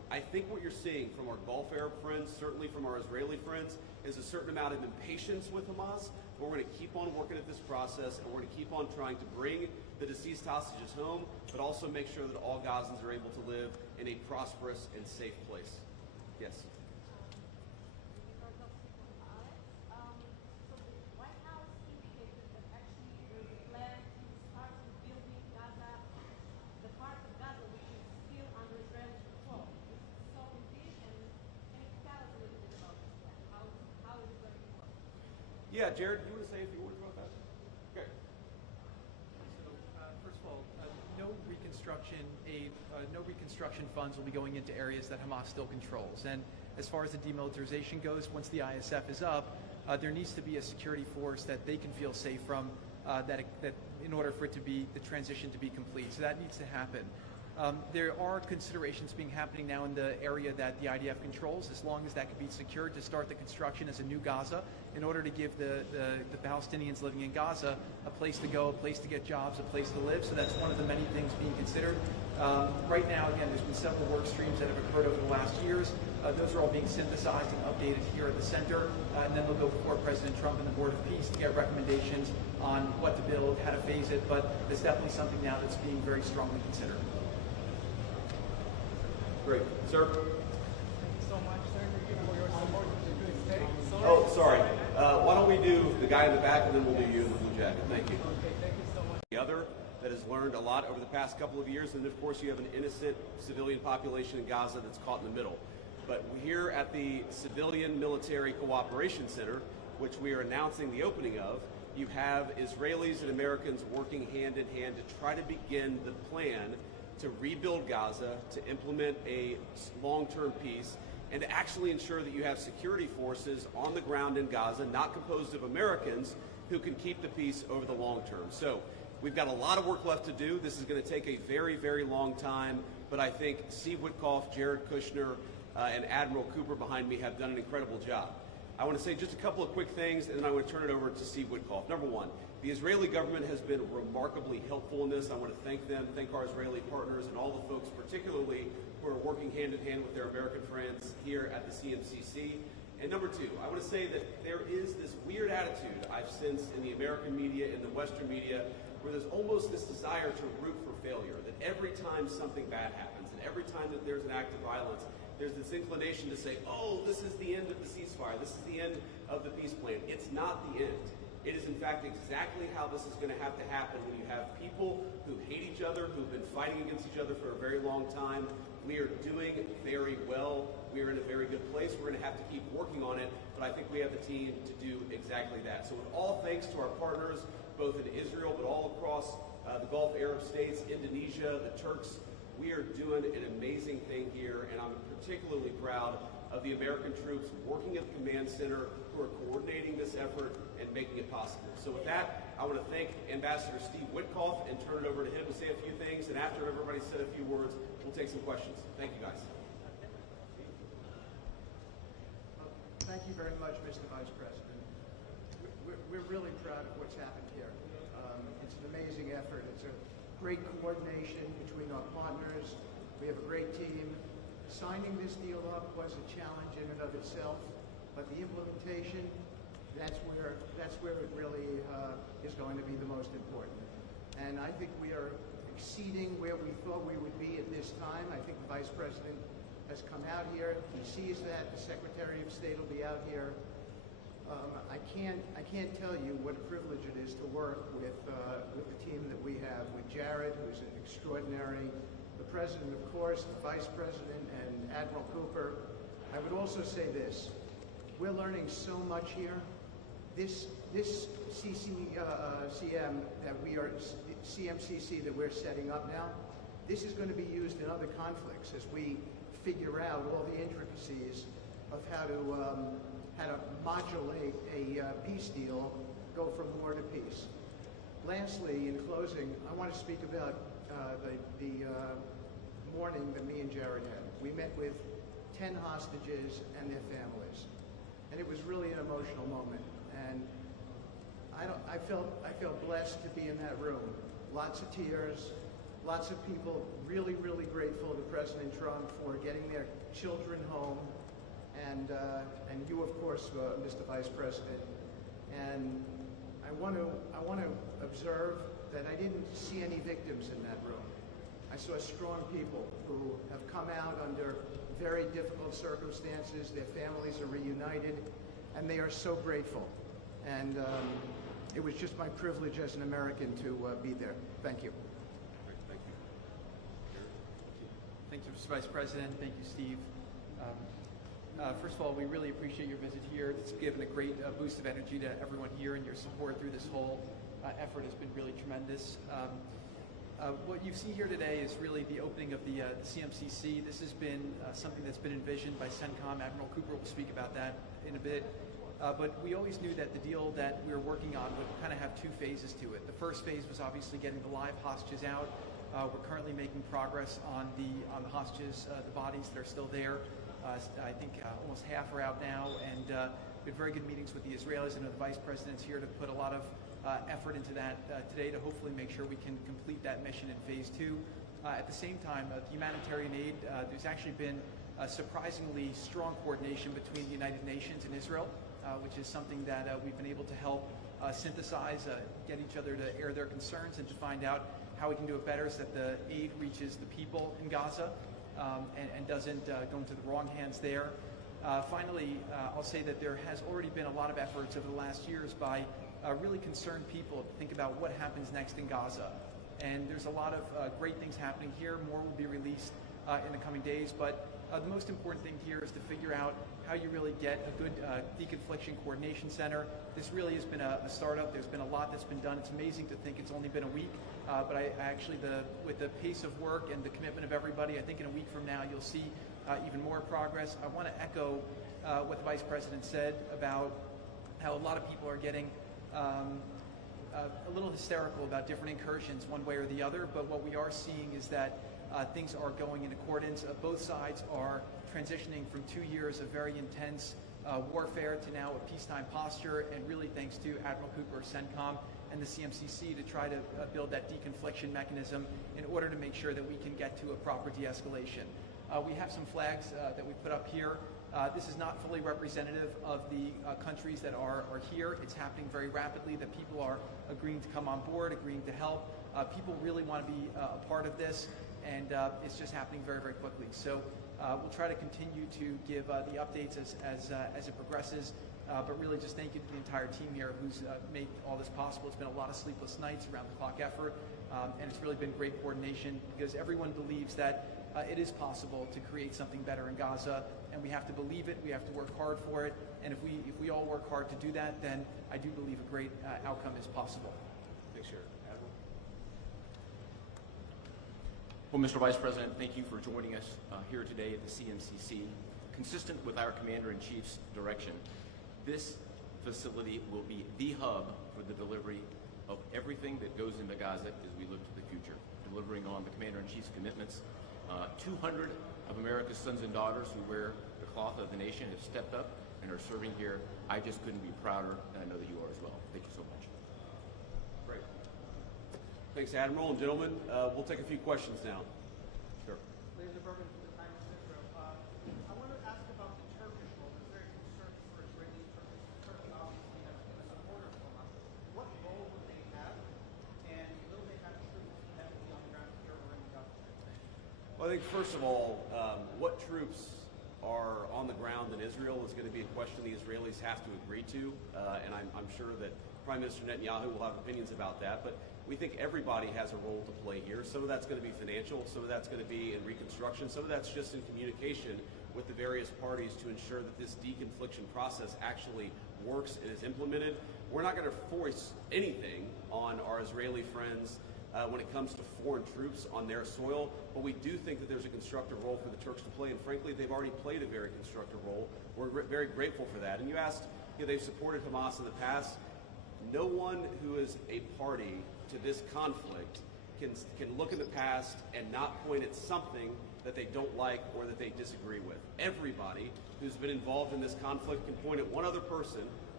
I think what you're seeing from our Gulf Arab friends, certainly from our Israeli friends, is a certain amount of impatience with Hamas. But we're going to keep on working at this process, and we're going to keep on trying to bring the deceased hostages home, but also make sure that all Gazans are able to live in a prosperous and safe place. Yes. Yeah, Jared, you want to say a few words about that? Okay. So, first of all, no reconstruction funds will be going into areas that Hamas still controls. And as far as the demilitarization goes, once the ISF is up, there needs to be a security force that they can feel safe from, that in order for it to be the transition to be complete. So that needs to happen. There are considerations happening now in the area that the IDF controls, as long as that can be secured, to start the construction as a new Gaza, in order to give the Palestinians living in Gaza a place to go, a place to get jobs, a place to live. So that's one of the many things being considered. Right now, again, there's been several work streams that have occurred over the last years. Those are all being synthesized and updated here at the center, and then they'll go before President Trump and the Board of Peace to get recommendations on what to build, how to phase it. But there's definitely something now that's being very strongly considered. Great. Sir? Thank you so much, sir, for your support to the state. Oh, sorry. Why don't we do the guy in the back, and then we'll do you in the blue jacket. Thank you. Okay, thank you so much. The other that has learned a lot over the past couple of years, and of course you have an innocent civilian population in Gaza that's caught in the middle. But here at the Civilian Military Cooperation Center, which we are announcing the opening of, you have Israelis and Americans working hand in hand to try to begin the plan to rebuild Gaza, to implement a long-term peace, and to actually ensure that you have security forces on the ground in Gaza, not composed of Americans, who can keep the peace over the long term. So we've got a lot of work left to do. This is going to take a very, very long time, but I think Steve Witkoff, Jared Kushner, and Admiral Cooper behind me have done an incredible job. I want to say just a couple of quick things, and then I want to turn it over to Steve Witkoff. Number one, the Israeli government has been remarkably helpful in this. I want to thank them, thank our Israeli partners, and all the folks particularly who are working hand in hand with their American friends here at the CMCC. And number two, I want to say that there is this weird attitude I've sensed in the American media, in the Western media, where there's almost this desire to root for failure, that every time something bad happens, and every time that there's an act of violence, there's this inclination to say, oh, this is the end of the ceasefire, this is the end of the peace plan. It's not the end. It is, in fact, exactly how this is going to happen when you have people who hate each other, who've been fighting against each other for a very long time. We are doing very well. We are in a very good place. We're going to have to keep working on it, but I think we have the team to do exactly that. So with all thanks to our partners, both in Israel, but all across the Gulf Arab states, Indonesia, the Turks, we are doing an amazing thing here, and I'm particularly proud of the American troops working at the command center who are coordinating this effort and making it possible. So with that, I want to thank Ambassador Steve Witkoff and turn it over to him to say a few things, and after everybody's said a few words, we'll take some questions. Thank you, guys. Thank you very much, Mr. Vice President. We're really proud of what's happened here. It's an amazing effort. It's a great coordination between our partners. We have a great team. Signing this deal up was a challenge in and of itself, but the implementation, that's where it really is going to be the most important. And I think we are exceeding where we thought we would be at this time. I think the Vice President has come out here. He sees that. The Secretary of State will be out here. I can't tell you what a privilege it is to work with the team that we have, with Jared, who's an extraordinary, the President, of course, the Vice President, and Admiral Cooper. I would also say this. We're learning so much here. This CMCC that we're setting up now, this is going to be used in other conflicts as we figure out all the intricacies of how to modulate a peace deal, go from war to peace. Lastly, in closing, I want to speak about the morning that me and Jared had. We met with 10 hostages and their families, and it was really an emotional moment. And I felt blessed to be in that room. Lots of tears, Lots of people really, really grateful to President Trump for getting their children home, and you, of course, Mr. Vice President. And I want to observe that I didn't see any victims in that room. I saw strong people who have come out under very difficult circumstances. Their families are reunited, and they are so grateful. And it was just my privilege as an American to be there. Thank you. Thank you. Thank you, Mr. Vice President. Thank you, Steve. First of all, we really appreciate your visit here. It's given a great boost of energy to everyone here, and your support through this whole effort has been really tremendous. What you see here today is really the opening of the CMCC. This has been something that's been envisioned by CENTCOM. Admiral Cooper will speak about that in a bit. But we always knew that the deal that we were working on would kind of have two phases to it. The first phase was obviously getting the live hostages out. We're currently making progress on the hostages, the bodies that are still there. I think almost half are out now, and we had very good meetings with the Israelis. I know the Vice President's here to put a lot of effort into that today to hopefully make sure we can complete that mission in phase 2. At the same time, the humanitarian aid, there's actually been surprisingly strong coordination between the United Nations and Israel, which is something that we've been able to help synthesize, get each other to air their concerns and to find out how we can do it better so that the aid reaches the people in Gaza and doesn't go into the wrong hands there. Finally, I'll say that there has already been a lot of efforts over the last years by really concerned people to think about what happens next in Gaza. And there's a lot of great things happening here. More will be released in the coming days. But the most important thing here is to figure out how you really get a good deconfliction coordination center. This really has been a startup. There's been a lot that's been done. It's amazing to think it's only been a week. But I actually, with the pace of work and the commitment of everybody, I think in a week from now you'll see even more progress. I want to echo what the Vice President said about how a lot of people are getting a little hysterical about different incursions one way or the other, but what we are seeing is that things are going in accordance. Both sides are transitioning from 2 years of very intense warfare to now a peacetime posture, and really thanks to Admiral Cooper, CENTCOM, and the CMCC to try to build that deconfliction mechanism in order to make sure that we can get to a proper de-escalation. We have some flags that we put up here. This is not fully representative of the countries that are here. It's happening very rapidly, that people are agreeing to come on board, agreeing to help. People really want to be a part of this, and it's just happening very, very quickly. So we'll try to continue to give the updates as it progresses, but really just thank you to the entire team here who's made all this possible. It's been a lot of sleepless nights, around-the-clock effort, and it's really been great coordination because everyone believes that it is possible to create something better in Gaza, and we have to believe it, we have to work hard for it, and if we all work hard to do that, then I do believe a great outcome is possible. Thanks, Jared. Admiral? Well, Mr. Vice President, thank you for joining us here today at the CMCC. Consistent with our Commander-in-Chief's direction, this facility will be the hub for the delivery of everything that goes into Gaza as we look to the future, delivering on the Commander-in-Chief's commitments. 200 of America's sons and daughters who wear the cloth of the nation have stepped up and are serving here. I just couldn't be prouder, and I know that you are as well. Thank you so much. Great. Thanks, Admiral. And gentlemen, we'll take a few questions now. Sure. Ladies and gentlemen, from the Times of Israel, I want to ask about the Turkish role. There's very concern for Israeli Turkey. Turkey obviously has been a supporter of Hamas. What role would they have, and will they have troops heavily on the ground here or in the government? Well, I think first of all, what troops are on the ground in Israel is going to be a question the Israelis have to agree to, and I'm sure that Prime Minister Netanyahu will have opinions about that, but we think everybody has a role to play here. Some of that's going to be financial, some of that's going to be in reconstruction, some of that's just in communication with the various parties to ensure that this deconfliction process actually works and is implemented. We're not going to force anything on our Israeli friends when it comes to foreign troops on their soil, but we do think that there's a constructive role for the Turks to play, and frankly, they've already played a very constructive role. We're very grateful for that. And you asked, they've supported Hamas in the past. No one who is a party to this conflict can look in the past and not point at something that they don't like or that they disagree with. Everybody who's been involved in this conflict can point at one other person,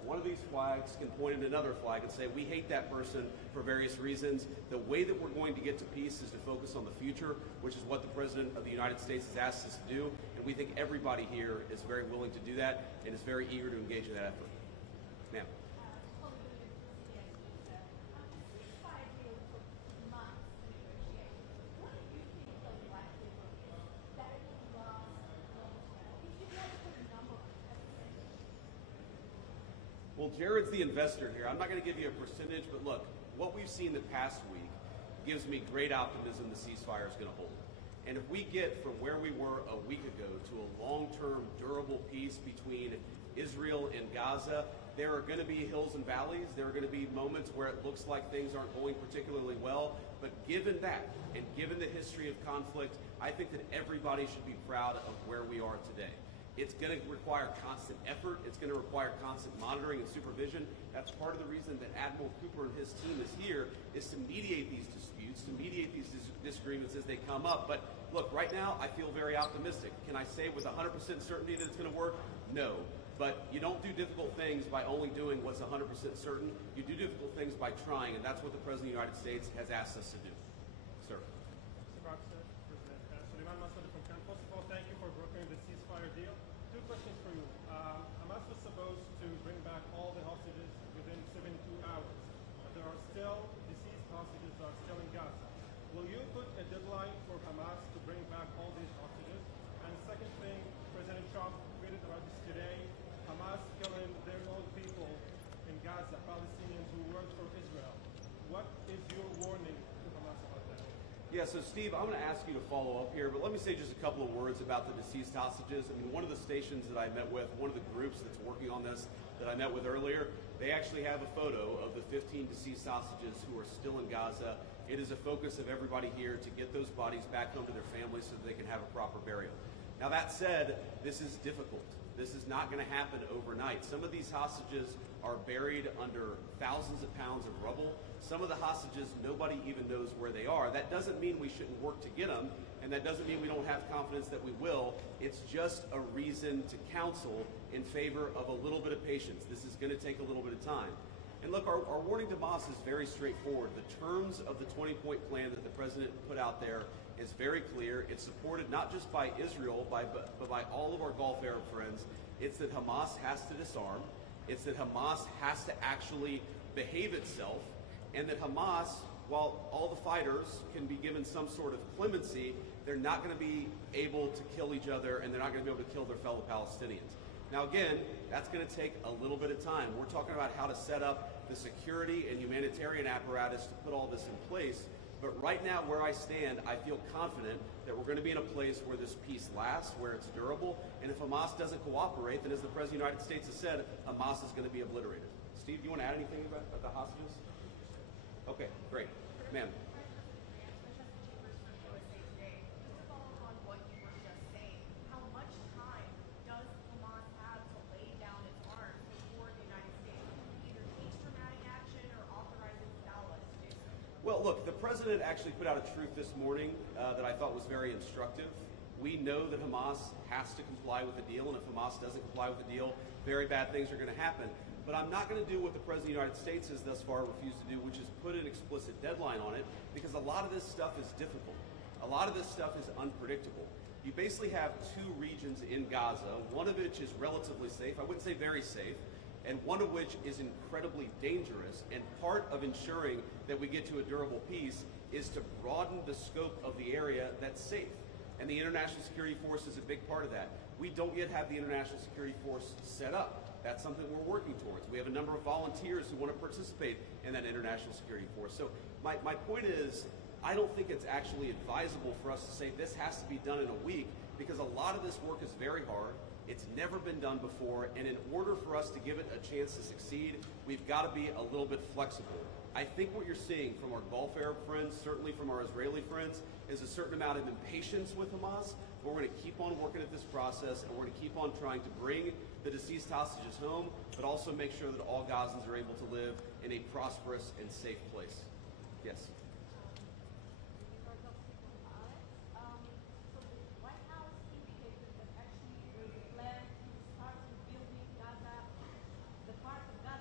one of these flags can point at another flag and say, we hate that person for various reasons. The way that we're going to get to peace is to focus on the future, which is what the President of the United States has asked us to do. And we think everybody here is very willing to do that and is very eager to engage in that effort. Ma'am. Well, Jared's the investor here. I'm not going to give you a percentage, but look, what we've seen the past week gives me great optimism the ceasefire is going to hold. And if we get from where we were a week ago to a long-term, durable peace between Israel and Gaza, there are going to be hills and valleys. There are going to be moments where it looks like things aren't going particularly well. But given that, and given the history of conflict, I think that everybody should be proud of where we are today. It's going to require constant effort. It's going to require constant monitoring and supervision. That's part of the reason that Admiral Cooper and his team is here, is to mediate these disputes, to mediate these disagreements as they come up. But look, right now, I feel very optimistic. Can I say with 100% certainty that it's going to work? No. But you don't do difficult things by only doing what's 100% certain. You do difficult things by trying, and that's what the President of the United States has asked us to do. Sir. First of all, thank you for brokering the ceasefire deal. Two questions for you. Hamas was supposed to bring back all the hostages within 72 hours. But there are still deceased hostages that are still in Gaza. Will you put a deadline for Hamas to bring back all these hostages? And the second thing, President Trump tweeted about this today, Hamas killing their own people in Gaza, Palestinians who work for Israel. What is your warning to Hamas about that? Yeah, so Steve, I'm going to ask you to follow up here, but let me say just a couple of words about the deceased hostages. I mean, one of the stations that I met with, one of the groups that's working on this that I met with earlier, they actually have a photo of the 15 deceased hostages who are still in Gaza. It is a focus of everybody here to get those bodies back home to their families so that they can have a proper burial. Now that said, this is difficult. This is not going to happen overnight. Some of these hostages are buried under thousands of pounds of rubble. Some of the hostages, nobody even knows where they are. That doesn't mean we shouldn't work to get them, and that doesn't mean we don't have confidence that we will. It's just a reason to counsel in favor of a little bit of patience. This is going to take a little bit of time. And look, our warning to Hamas is very straightforward. The terms of the 20-point plan that the president put out there is very clear. It's supported not just by Israel, but by all of our Gulf Arab friends. It's that Hamas has to disarm. It's that Hamas has to actually behave itself. And that Hamas, while all the fighters can be given some sort of clemency, they're not going to be able to kill each other, and they're not going to be able to kill their fellow Palestinians. Now again, that's going to take a little bit of time. We're talking about how to set up the security and humanitarian apparatus to put all this in place. But right now, where I stand, I feel confident that we're going to be in a place where this peace lasts, where it's durable. And if Hamas doesn't cooperate, then as the President of the United States has said, Hamas is going to be obliterated. Steve, do you want to add anything about the hostages? Okay, great. Ma'am. Well, look, the president actually put out a truth this morning that I thought was very instructive. We know that Hamas has to comply with the deal, and if Hamas doesn't comply with the deal, very bad things are going to happen. But I'm not going to do what the President of the United States has thus far refused to do, which is put an explicit deadline on it, because a lot of this stuff is difficult. A lot of this stuff is unpredictable. You basically have two regions in Gaza, one of which is relatively safe, I wouldn't say very safe, and one of which is incredibly dangerous. And part of ensuring that we get to a durable peace is to broaden the scope of the area that's safe. And the International Security Force is a big part of that. We don't yet have the International Security Force set up. That's something we're working towards. We have a number of volunteers who want to participate in that International Security Force. So my point is, I don't think it's actually advisable for us to say this has to be done in a week, because a lot of this work is very hard. It's never been done before, and in order for us to give it a chance to succeed, we've got to be a little bit flexible. I think what you're seeing from our Gulf Arab friends, certainly from our Israeli friends, is a certain amount of impatience with Hamas, but we're going to keep on working at this process, and we're going to keep on trying to bring the deceased hostages home, but also make sure that all Gazans are able to live in a prosperous and safe place. Yes? Gaza, the part of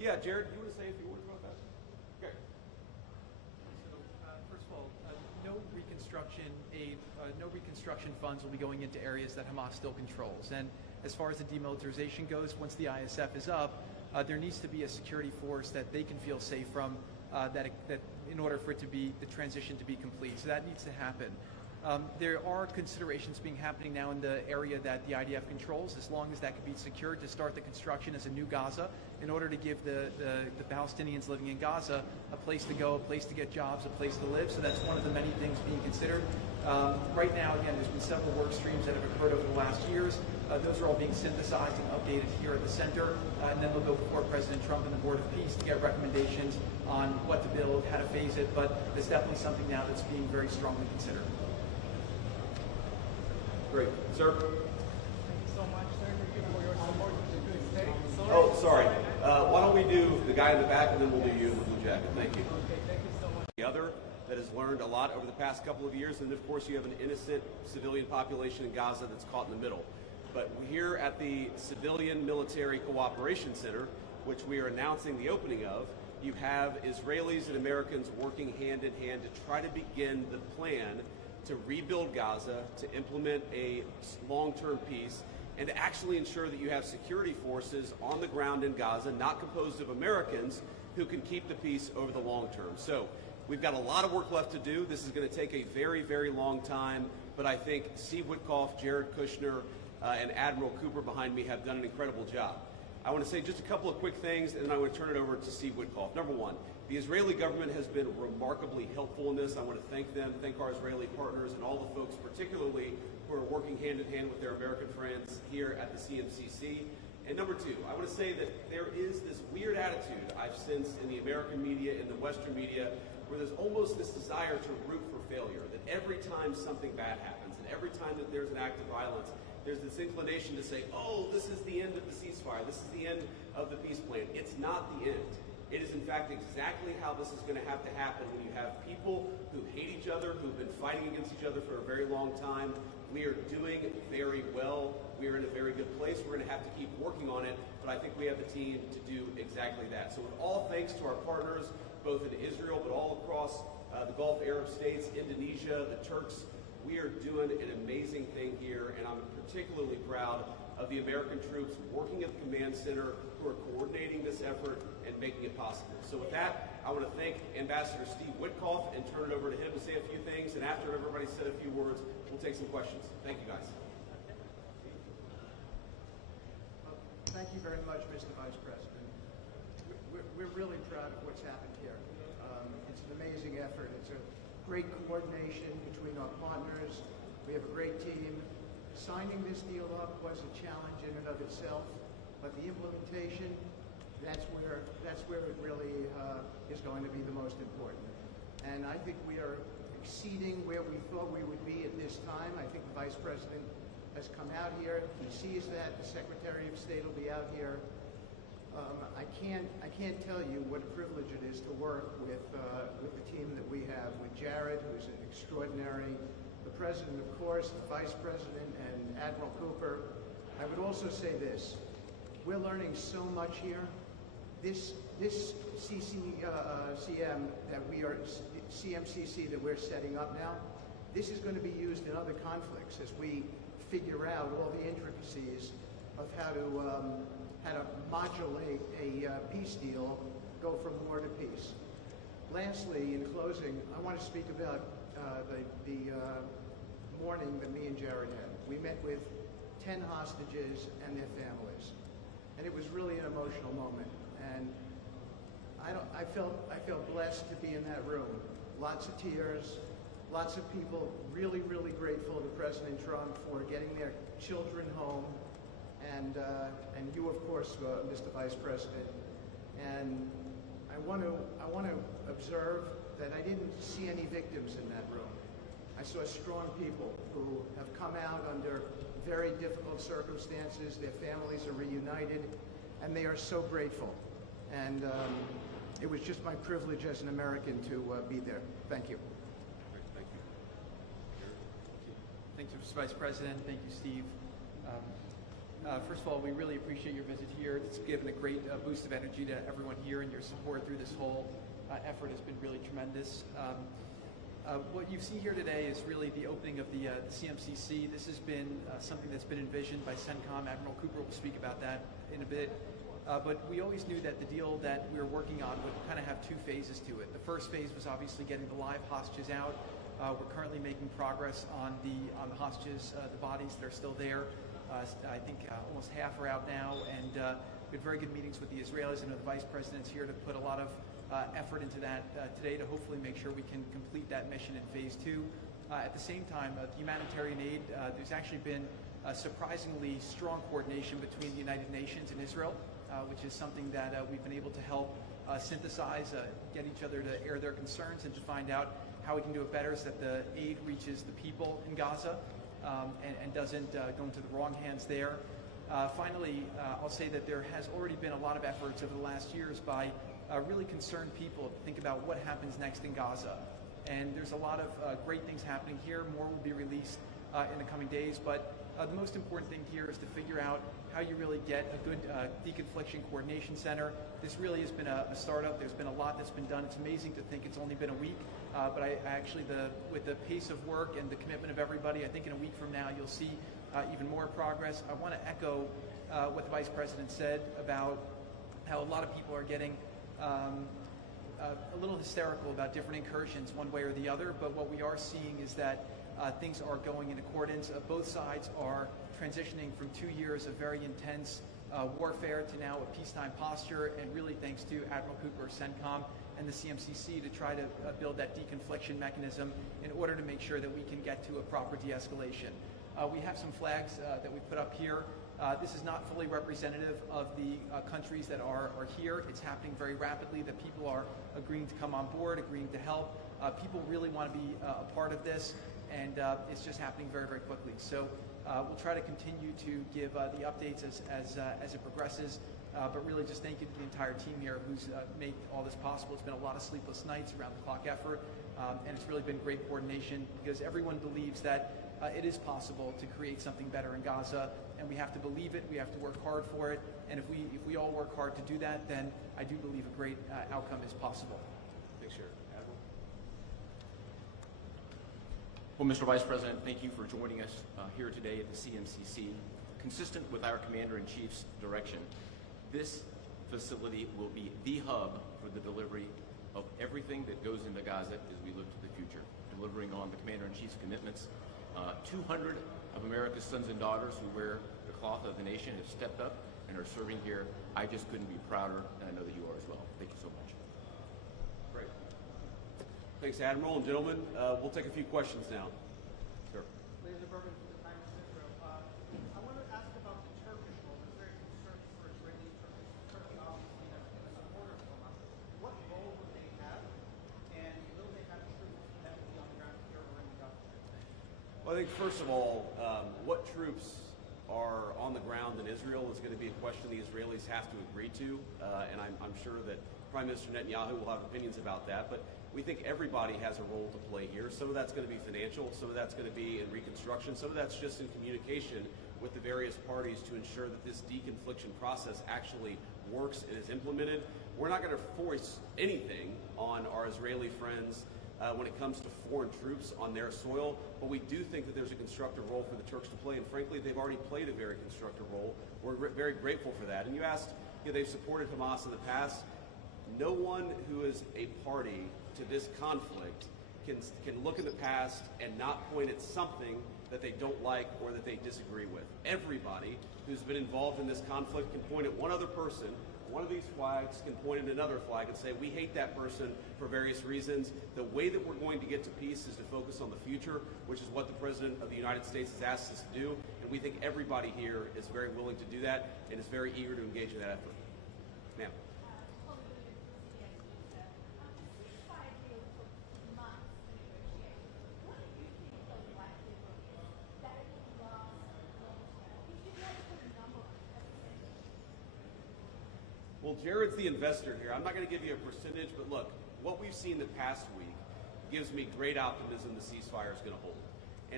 Yeah, Jared, you want to say a few words about that? Okay. So, first of all, no reconstruction funds will be going into areas that Hamas still controls. And as far as the demilitarization goes, once the ISF is up, there needs to be a security force that they can feel safe from, that in order for the transition to be complete. So that needs to happen. There are considerations happening now in the area that the IDF controls, as long as that can be secured, to start the construction as a new Gaza, in order to give the Palestinians living in Gaza a place to go, a place to get jobs, a place to live. So that's one of the many things being considered. Right now, again, there's been several work streams that have occurred over the last years. Those are all being synthesized and updated here at the center, and then they'll go before President Trump and the Board of Peace to get recommendations on what to build, how to phase it, but it's definitely something now that's being very strongly considered. Great. Sir? Thank you so much, sir. Thank you for your support to the state. Oh, sorry. Why don't we do the guy in the back, and then we'll do you in the blue jacket. Thank you. Okay, thank you so much. The other that has learned a lot over the past couple of years, and of course you have an innocent civilian population in Gaza that's caught in the middle. But here at the Civilian Military Cooperation Center, which we are announcing the opening of, you have Israelis and Americans working hand in hand to try to begin the plan to rebuild Gaza, to implement a long-term peace, and to actually ensure that you have security forces on the ground in Gaza, not composed of Americans, who can keep the peace over the long term. So we've got a lot of work left to do. This is going to take a very, very long time, but I think Steve Witkoff, Jared Kushner, and Admiral Cooper behind me have done an incredible job. I want to say just a couple of quick things, and then I want to turn it over to Steve Witkoff. Number one, the Israeli government has been remarkably helpful in this. I want to thank them, thank our Israeli partners, and all the folks, particularly who are working hand in hand with their American friends here at the CMCC. And number two, I want to say that there is this weird attitude I've sensed in the American media, in the Western media, where there's almost this desire to root for failure, that every time something bad happens, and every time that there's an act of violence, there's this inclination to say, oh, this is the end of the ceasefire, this is the end of the peace plan. It's not the end. It is, in fact, exactly how this is going to have to happen when you have people who hate each other, who've been fighting against each other for a very long time. We are doing very well. We are in a very good place. We're going to have to keep working on it, but I think we have the team to do exactly that. So with all thanks to our partners, both in Israel, but all across the Gulf Arab states, Indonesia, the Turks, we are doing an amazing thing here, and I'm particularly proud of the American troops working at the command center who are coordinating this effort and making it possible. So with that, I want to thank Ambassador Steve Witkoff and turn it over to him to say a few things, and after everybody said a few words, we'll take some questions. Thank you, guys. Thank you very much, Mr. Vice President. We're really proud of what's happened here. It's an amazing effort. It's a great coordination between our partners. We have a great team. Signing this deal up was a challenge in and of itself, but the implementation, that's where it really is going to be the most important. And I think we are exceeding where we thought we would be at this time. I think the Vice President has come out here. He sees that. The Secretary of State will be out here. I can't tell you what a privilege it is to work with the team that we have, with Jared, who's an extraordinary, the President, of course, the Vice President, and Admiral Cooper. I would also say this. We're learning so much here. This CMCC that we're setting up now, this is going to be used in other conflicts as we figure out all the intricacies of how to modulate a peace deal, go from war to peace. Lastly, in closing, I want to speak about the morning that me and Jared had. We met with 10 hostages and their families, and it was really an emotional moment. And I felt blessed to be in that room. Lots of tears, lots of people really, really grateful to President Trump for getting their children home, and you, of course, Mr. Vice President. And I want to observe that I didn't see any victims in that room. I saw strong people who have come out under very difficult circumstances. Their families are reunited, and they are so grateful. And it was just my privilege as an American to be there. Thank you. Great, thank you. Thank you, Mr. Vice President. Thank you, Steve. First of all, we really appreciate your visit here. It's given a great boost of energy to everyone here, and your support through this whole effort has been really tremendous. What you see here today is really the opening of the CMCC. This has been something that's been envisioned by CENTCOM. Admiral Cooper will speak about that in a bit. But we always knew that the deal that we were working on would kind of have two phases to it. The first phase was obviously getting the live hostages out. We're currently making progress on the hostages, the bodies that are still there. I think almost half are out now, and we had very good meetings with the Israelis. I know the Vice President's here to put a lot of effort into that today to hopefully make sure we can complete that mission in phase two. At the same time, the humanitarian aid, there's actually been surprisingly strong coordination between the United Nations and Israel, which is something that we've been able to help synthesize, get each other to air their concerns and to find out how we can do it better so that the aid reaches the people in Gaza and doesn't go into the wrong hands there. Finally, I'll say that there has already been a lot of efforts over the last years by really concerned people to think about what happens next in Gaza. And there's a lot of great things happening here. More will be released in the coming days. But the most important thing here is to figure out how you really get a good deconfliction coordination center. This really has been a startup. There's been a lot that's been done. It's amazing to think it's only been a week. But I actually, with the pace of work and the commitment of everybody, I think in a week from now you'll see even more progress. I want to echo what the Vice President said about how a lot of people are getting a little hysterical about different incursions one way or the other, but what we are seeing is that things are going in accordance. Both sides are transitioning from 2 years of very intense warfare to now a peacetime posture, and really thanks to Admiral Cooper, CENTCOM, and the CMCC to try to build that deconfliction mechanism in order to make sure that we can get to a proper de-escalation. We have some flags that we put up here. This is not fully representative of the countries that are here. It's happening very rapidly, that people are agreeing to come on board, agreeing to help. People really want to be a part of this, and it's just happening very, very quickly. So we'll try to continue to give the updates as it progresses, but really just thank you to the entire team here who's made all this possible. It's been a lot of sleepless nights, around the clock effort, and it's really been great coordination because everyone believes that it is possible to create something better in Gaza, and we have to believe it, we have to work hard for it, and if we all work hard to do that, then I do believe a great outcome is possible. Thanks, Jared. Admiral? Well, Mr. Vice President, thank you for joining us here today at the CMCC. Consistent with our Commander-in-Chief's direction, this facility will be the hub for the delivery of everything that goes into Gaza as we look to the future, delivering on the Commander-in-Chief's commitments. 200 of America's sons and daughters who wear the cloth of the nation have stepped up and are serving here. I just couldn't be prouder, and I know that you are as well. Thank you so much. Great. Thanks, Admiral. And gentlemen, we'll take a few questions now. Sir. Ladies and gentlemen, from the Times of Israel, I want to ask about the Turkish role. There's very concerned for Israeli Turkey. Turkey obviously has been a supporter of Hamas. What role would they have, and will they have troops that will be on the ground here or in Gaza? Well, I think first of all, what troops are on the ground in Israel is going to be a question the Israelis have to agree to, and I'm sure that Prime Minister Netanyahu will have opinions about that, but we think everybody has a role to play here. Some of that's going to be financial, some of that's going to be in reconstruction, some of that's just in communication with the various parties to ensure that this deconfliction process actually works and is implemented. We're not going to force anything on our Israeli friends when it comes to foreign troops on their soil, but we do think that there's a constructive role for the Turks to play, and frankly, they've already played a very constructive role. We're very grateful for that. And you asked, they've supported Hamas in the past. No one who is a party to this conflict can look in the past and not point at something that they don't like or that they disagree with. Everybody who's been involved in this conflict can point at one other person. One of these flags can point at another flag and say, we hate that person for various reasons. The way that we're going to get to peace is to focus on the future, which is what the President of the United States has asked us to do. And we think everybody here is very willing to do that and is very eager to engage in that effort. Ma'am. Well, Jared's the investor here. I'm not going to give you a percentage, but look, what we've seen the past week gives me great optimism the ceasefire is going to hold. And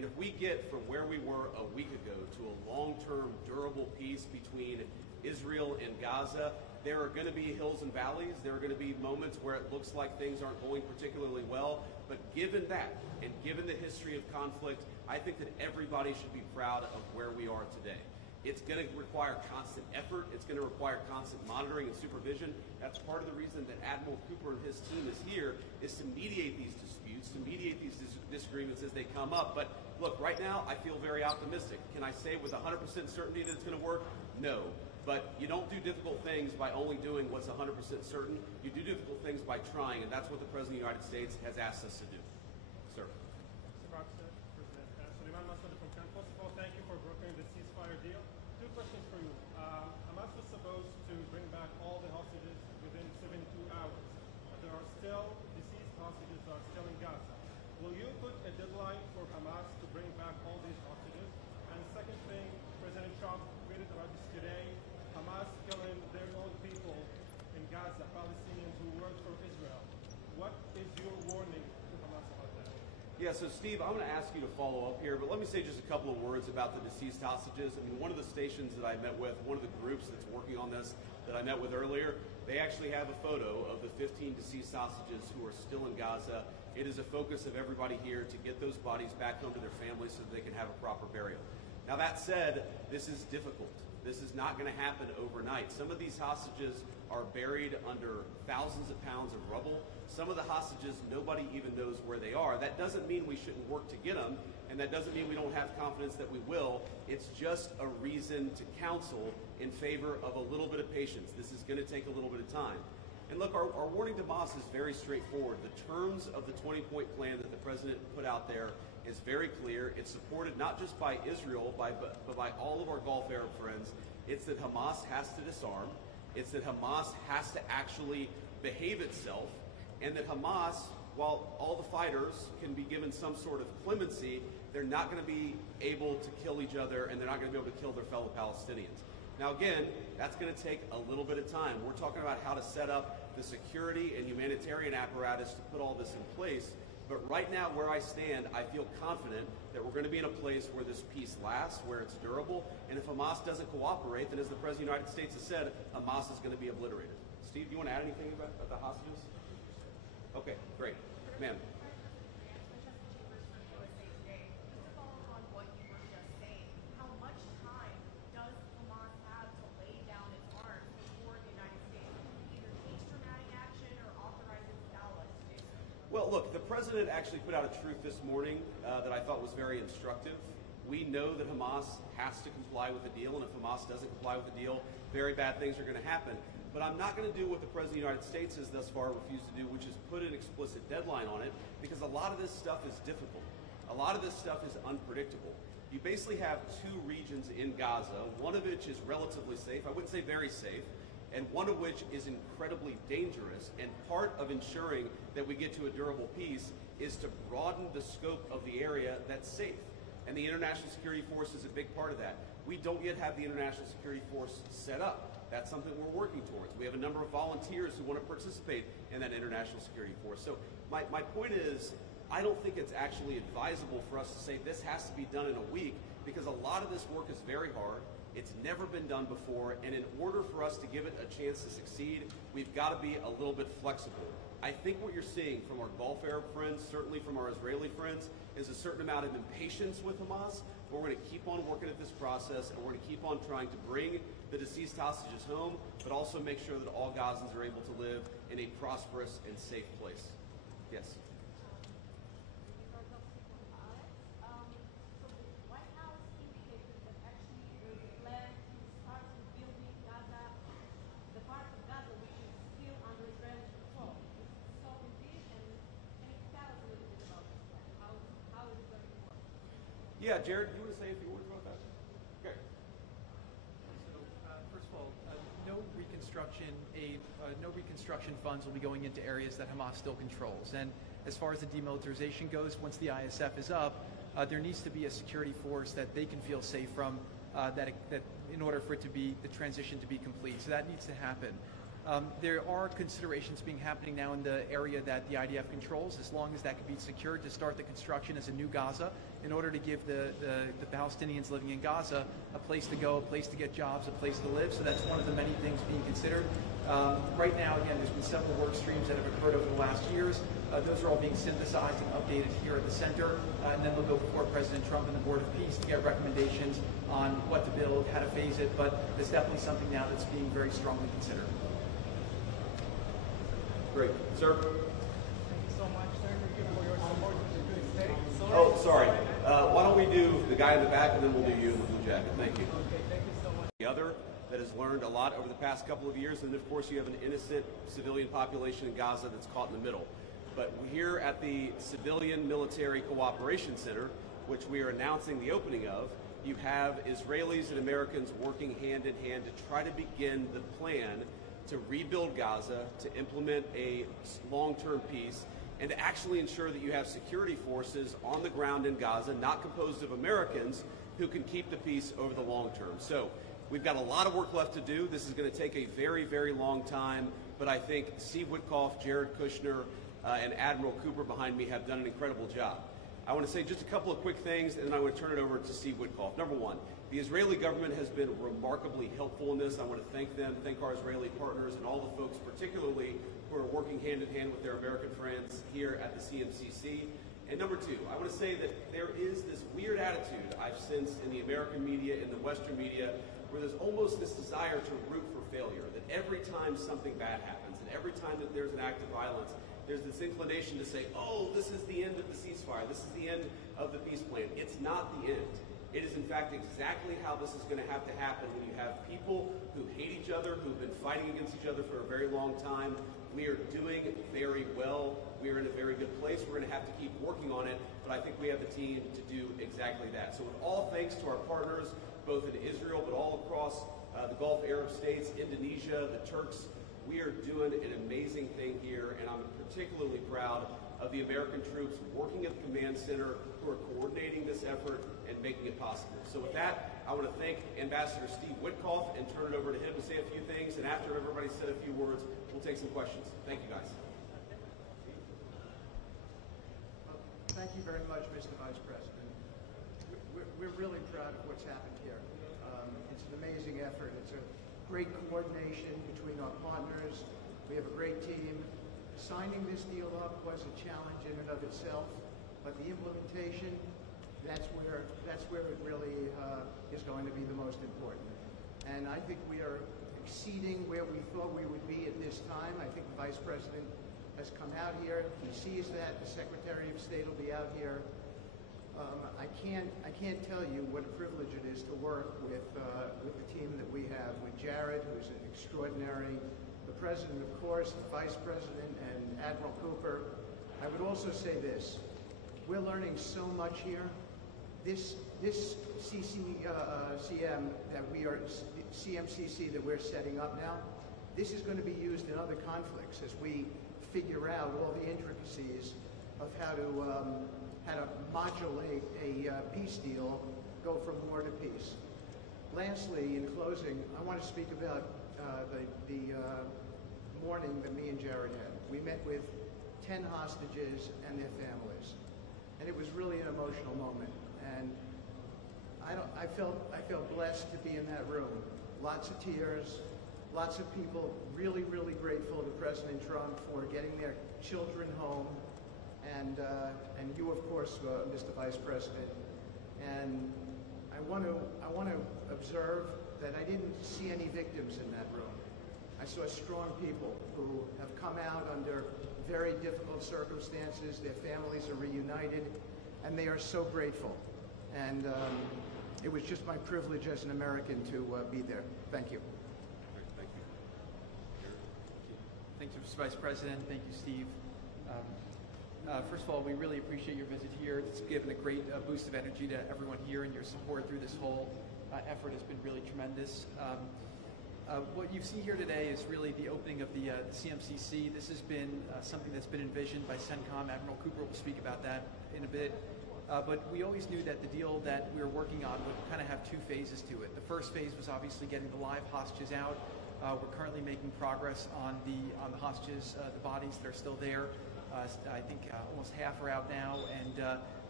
And if we get from where we were a week ago to a long-term, durable peace between Israel and Gaza, there are going to be hills and valleys. There are going to be moments where it looks like things aren't going particularly well. But given that, and given the history of conflict, I think that everybody should be proud of where we are today. It's going to require constant effort. It's going to require constant monitoring and supervision. That's part of the reason that Admiral Cooper and his team is here, is to mediate these disputes, to mediate these disagreements as they come up. But look, right now, I feel very optimistic. Can I say with 100% certainty that it's going to work? No. But you don't do difficult things by only doing what's 100% certain. You do difficult things by trying, and that's what the President of the United States has asked us to do. Sir. Suleiman Massoud from Cannes. First of all, thank you for brokering the ceasefire deal. Two questions for you. Hamas was supposed to bring back all the hostages within 72 hours. But there are still deceased hostages that are still in Gaza. Will you put a deadline for Hamas to bring back all these hostages? And the second thing, President Trump tweeted about this today, Hamas killing their own people in Gaza, Palestinians who work for Israel. What is your warning to Hamas about that? Yeah, so Steve, I'm going to ask you to follow up here, but let me say just a couple of words about the deceased hostages. I mean, one of the stations that I met with, one of the groups that's working on this that I met with earlier, they actually have a photo of the 15 deceased hostages who are still in Gaza. It is a focus of everybody here to get those bodies back home to their families so that they can have a proper burial. Now that said, this is difficult. This is not going to happen overnight. Some of these hostages are buried under thousands of pounds of rubble. Some of the hostages, nobody even knows where they are. That doesn't mean we shouldn't work to get them, and that doesn't mean we don't have confidence that we will. It's just a reason to counsel in favor of a little bit of patience. This is going to take a little bit of time. And look, our warning to Hamas is very straightforward. The terms of the 20-point plan that the president put out there is very clear. It's supported not just by Israel, but by all of our Gulf Arab friends. It's that Hamas has to disarm. It's that Hamas has to actually behave itself. And that Hamas, while all the fighters can be given some sort of clemency, they're not going to be able to kill each other, and they're not going to be able to kill their fellow Palestinians. Now again, that's going to take a little bit of time. We're talking about how to set up the security and humanitarian apparatus to put all this in place. But right now, where I stand, I feel confident that we're going to be in a place where this peace lasts, where it's durable. And if Hamas doesn't cooperate, then as the President of the United States has said, Hamas is going to be obliterated. Steve, do you want to add anything about the hostages? Okay, great. Ma'am. Well, look, the president actually put out a truth this morning that I thought was very instructive. We know that Hamas has to comply with the deal, and if Hamas doesn't comply with the deal, very bad things are going to happen. But I'm not going to do what the President of the United States has thus far refused to do, which is put an explicit deadline on it, because a lot of this stuff is difficult. A lot of this stuff is unpredictable. You basically have two regions in Gaza, one of which is relatively safe, I wouldn't say very safe, and one of which is incredibly dangerous. And part of ensuring that we get to a durable peace is to broaden the scope of the area that's safe. And the International Security Force is a big part of that. We don't yet have the International Security Force set up. That's something we're working towards. We have a number of volunteers who want to participate in that International Security Force. So my point is, I don't think it's actually advisable for us to say this has to be done in a week, because a lot of this work is very hard. It's never been done before, and in order for us to give it a chance to succeed, we've got to be a little bit flexible. I think what you're seeing from our Gulf Arab friends, certainly from our Israeli friends, is a certain amount of impatience with Hamas, but we're going to keep on working at this process, and we're going to keep on trying to bring the deceased hostages home, but also make sure that all Gazans are able to live in a prosperous and safe place. Yes? Yeah, Jared, you want to say a few words about that? Okay. So, first of all, no reconstruction funds will be going into areas that Hamas still controls. And as far as the demilitarization goes, once the ISF is up, there needs to be a security force that they can feel safe from, that in order for it to be the transition to be complete. So that needs to happen. There are considerations happening now in the area that the IDF controls, as long as that can be secured to start the construction as a new Gaza in order to give the Palestinians living in Gaza a place to go, a place to get jobs, a place to live. So that's one of the many things being considered. Right now, again, there's been several work streams that have occurred over the last years. Those are all being synthesized and updated here at the center, and then they'll go before President Trump and the Board of Peace to get recommendations on what to build, how to phase it, but it's definitely something now that's being very strongly considered. Great. Sir? Thank you so much, sir. Thank you for your support to the state. Oh, sorry. Why don't we do the guy in the back, and then we'll do you in the blue jacket. Thank you. Okay, thank you so much. The other that has learned a lot over the past couple of years, and of course you have an innocent civilian population in Gaza that's caught in the middle. But here at the Civilian Military Cooperation Center, which we are announcing the opening of, you have Israelis and Americans working hand in hand to try to begin the plan to rebuild Gaza, to implement a long-term peace, and to actually ensure that you have security forces on the ground in Gaza, not composed of Americans, who can keep the peace over the long term. So we've got a lot of work left to do. This is going to take a very, very long time, but I think Steve Witkoff, Jared Kushner, and Admiral Cooper behind me have done an incredible job. I want to say just a couple of quick things, and then I want to turn it over to Steve Witkoff. Number one, the Israeli government has been remarkably helpful in this. I want to thank them, thank our Israeli partners, and all the folks particularly who are working hand in hand with their American friends here at the CMCC. And number two, I want to say that there is this weird attitude I've sensed in the American media, in the Western media, where there's almost this desire to root for failure, that every time something bad happens, and every time that there's an act of violence, there's this inclination to say, oh, this is the end of the ceasefire, this is the end of the peace plan. It's not the end. It is in fact exactly how this is going to have to happen when you have people who hate each other, who've been fighting against each other for a very long time. We are doing very well. We are in a very good place. We're going to have to keep working on it, but I think we have the team to do exactly that. So with all thanks to our partners, both in Israel, but all across the Gulf Arab states, Indonesia, the Turks, we are doing an amazing thing here, and I'm particularly proud of the American troops working at the command center who are coordinating this effort and making it possible. So with that, I want to thank Ambassador Steve Witkoff and turn it over to him to say a few things, and after everybody's said a few words, we'll take some questions. Thank you, guys. Thank you very much, Mr. Vice President. We're really proud of what's happened here. It's an amazing effort. It's a great coordination between our partners. We have a great team. Signing this deal up was a challenge in and of itself, but the implementation, that's where it really is going to be the most important. And I think we are exceeding where we thought we would be at this time. I think the Vice President has come out here. He sees that. The Secretary of State will be out here. I can't tell you what a privilege it is to work with the team that we have, with Jared, who's an extraordinary, the President, of course, the Vice President, and Admiral Cooper. I would also say this. We're learning so much here. This CMCC that we're setting up now, this is going to be used in other conflicts as we figure out all the intricacies of how to modulate a peace deal, go from war to peace. Lastly, in closing, I want to speak about the morning that me and Jared had. We met with 10 hostages and their families, and it was really an emotional moment. And I felt blessed to be in that room. Lots of tears, lots of people really, really grateful to President Trump for getting their children home, and you, of course, Mr. Vice President. And I want to observe that I didn't see any victims in that room. I saw strong people who have come out under very difficult circumstances. Their families are reunited, and they are so grateful. And it was just my privilege as an American to be there. Thank you. Thank you. Thank you, Mr. Vice President. Thank you, Steve. First of all, we really appreciate your visit here. It's given a great boost of energy to everyone here, and your support through this whole effort has been really tremendous. What you see here today is really the opening of the CMCC. This has been something that's been envisioned by CENTCOM. Admiral Cooper will speak about that in a bit. But we always knew that the deal that we were working on would kind of have two phases to it. The first phase was obviously getting the live hostages out. We're currently making progress on the hostages, the bodies that are still there. I think almost half are out now, and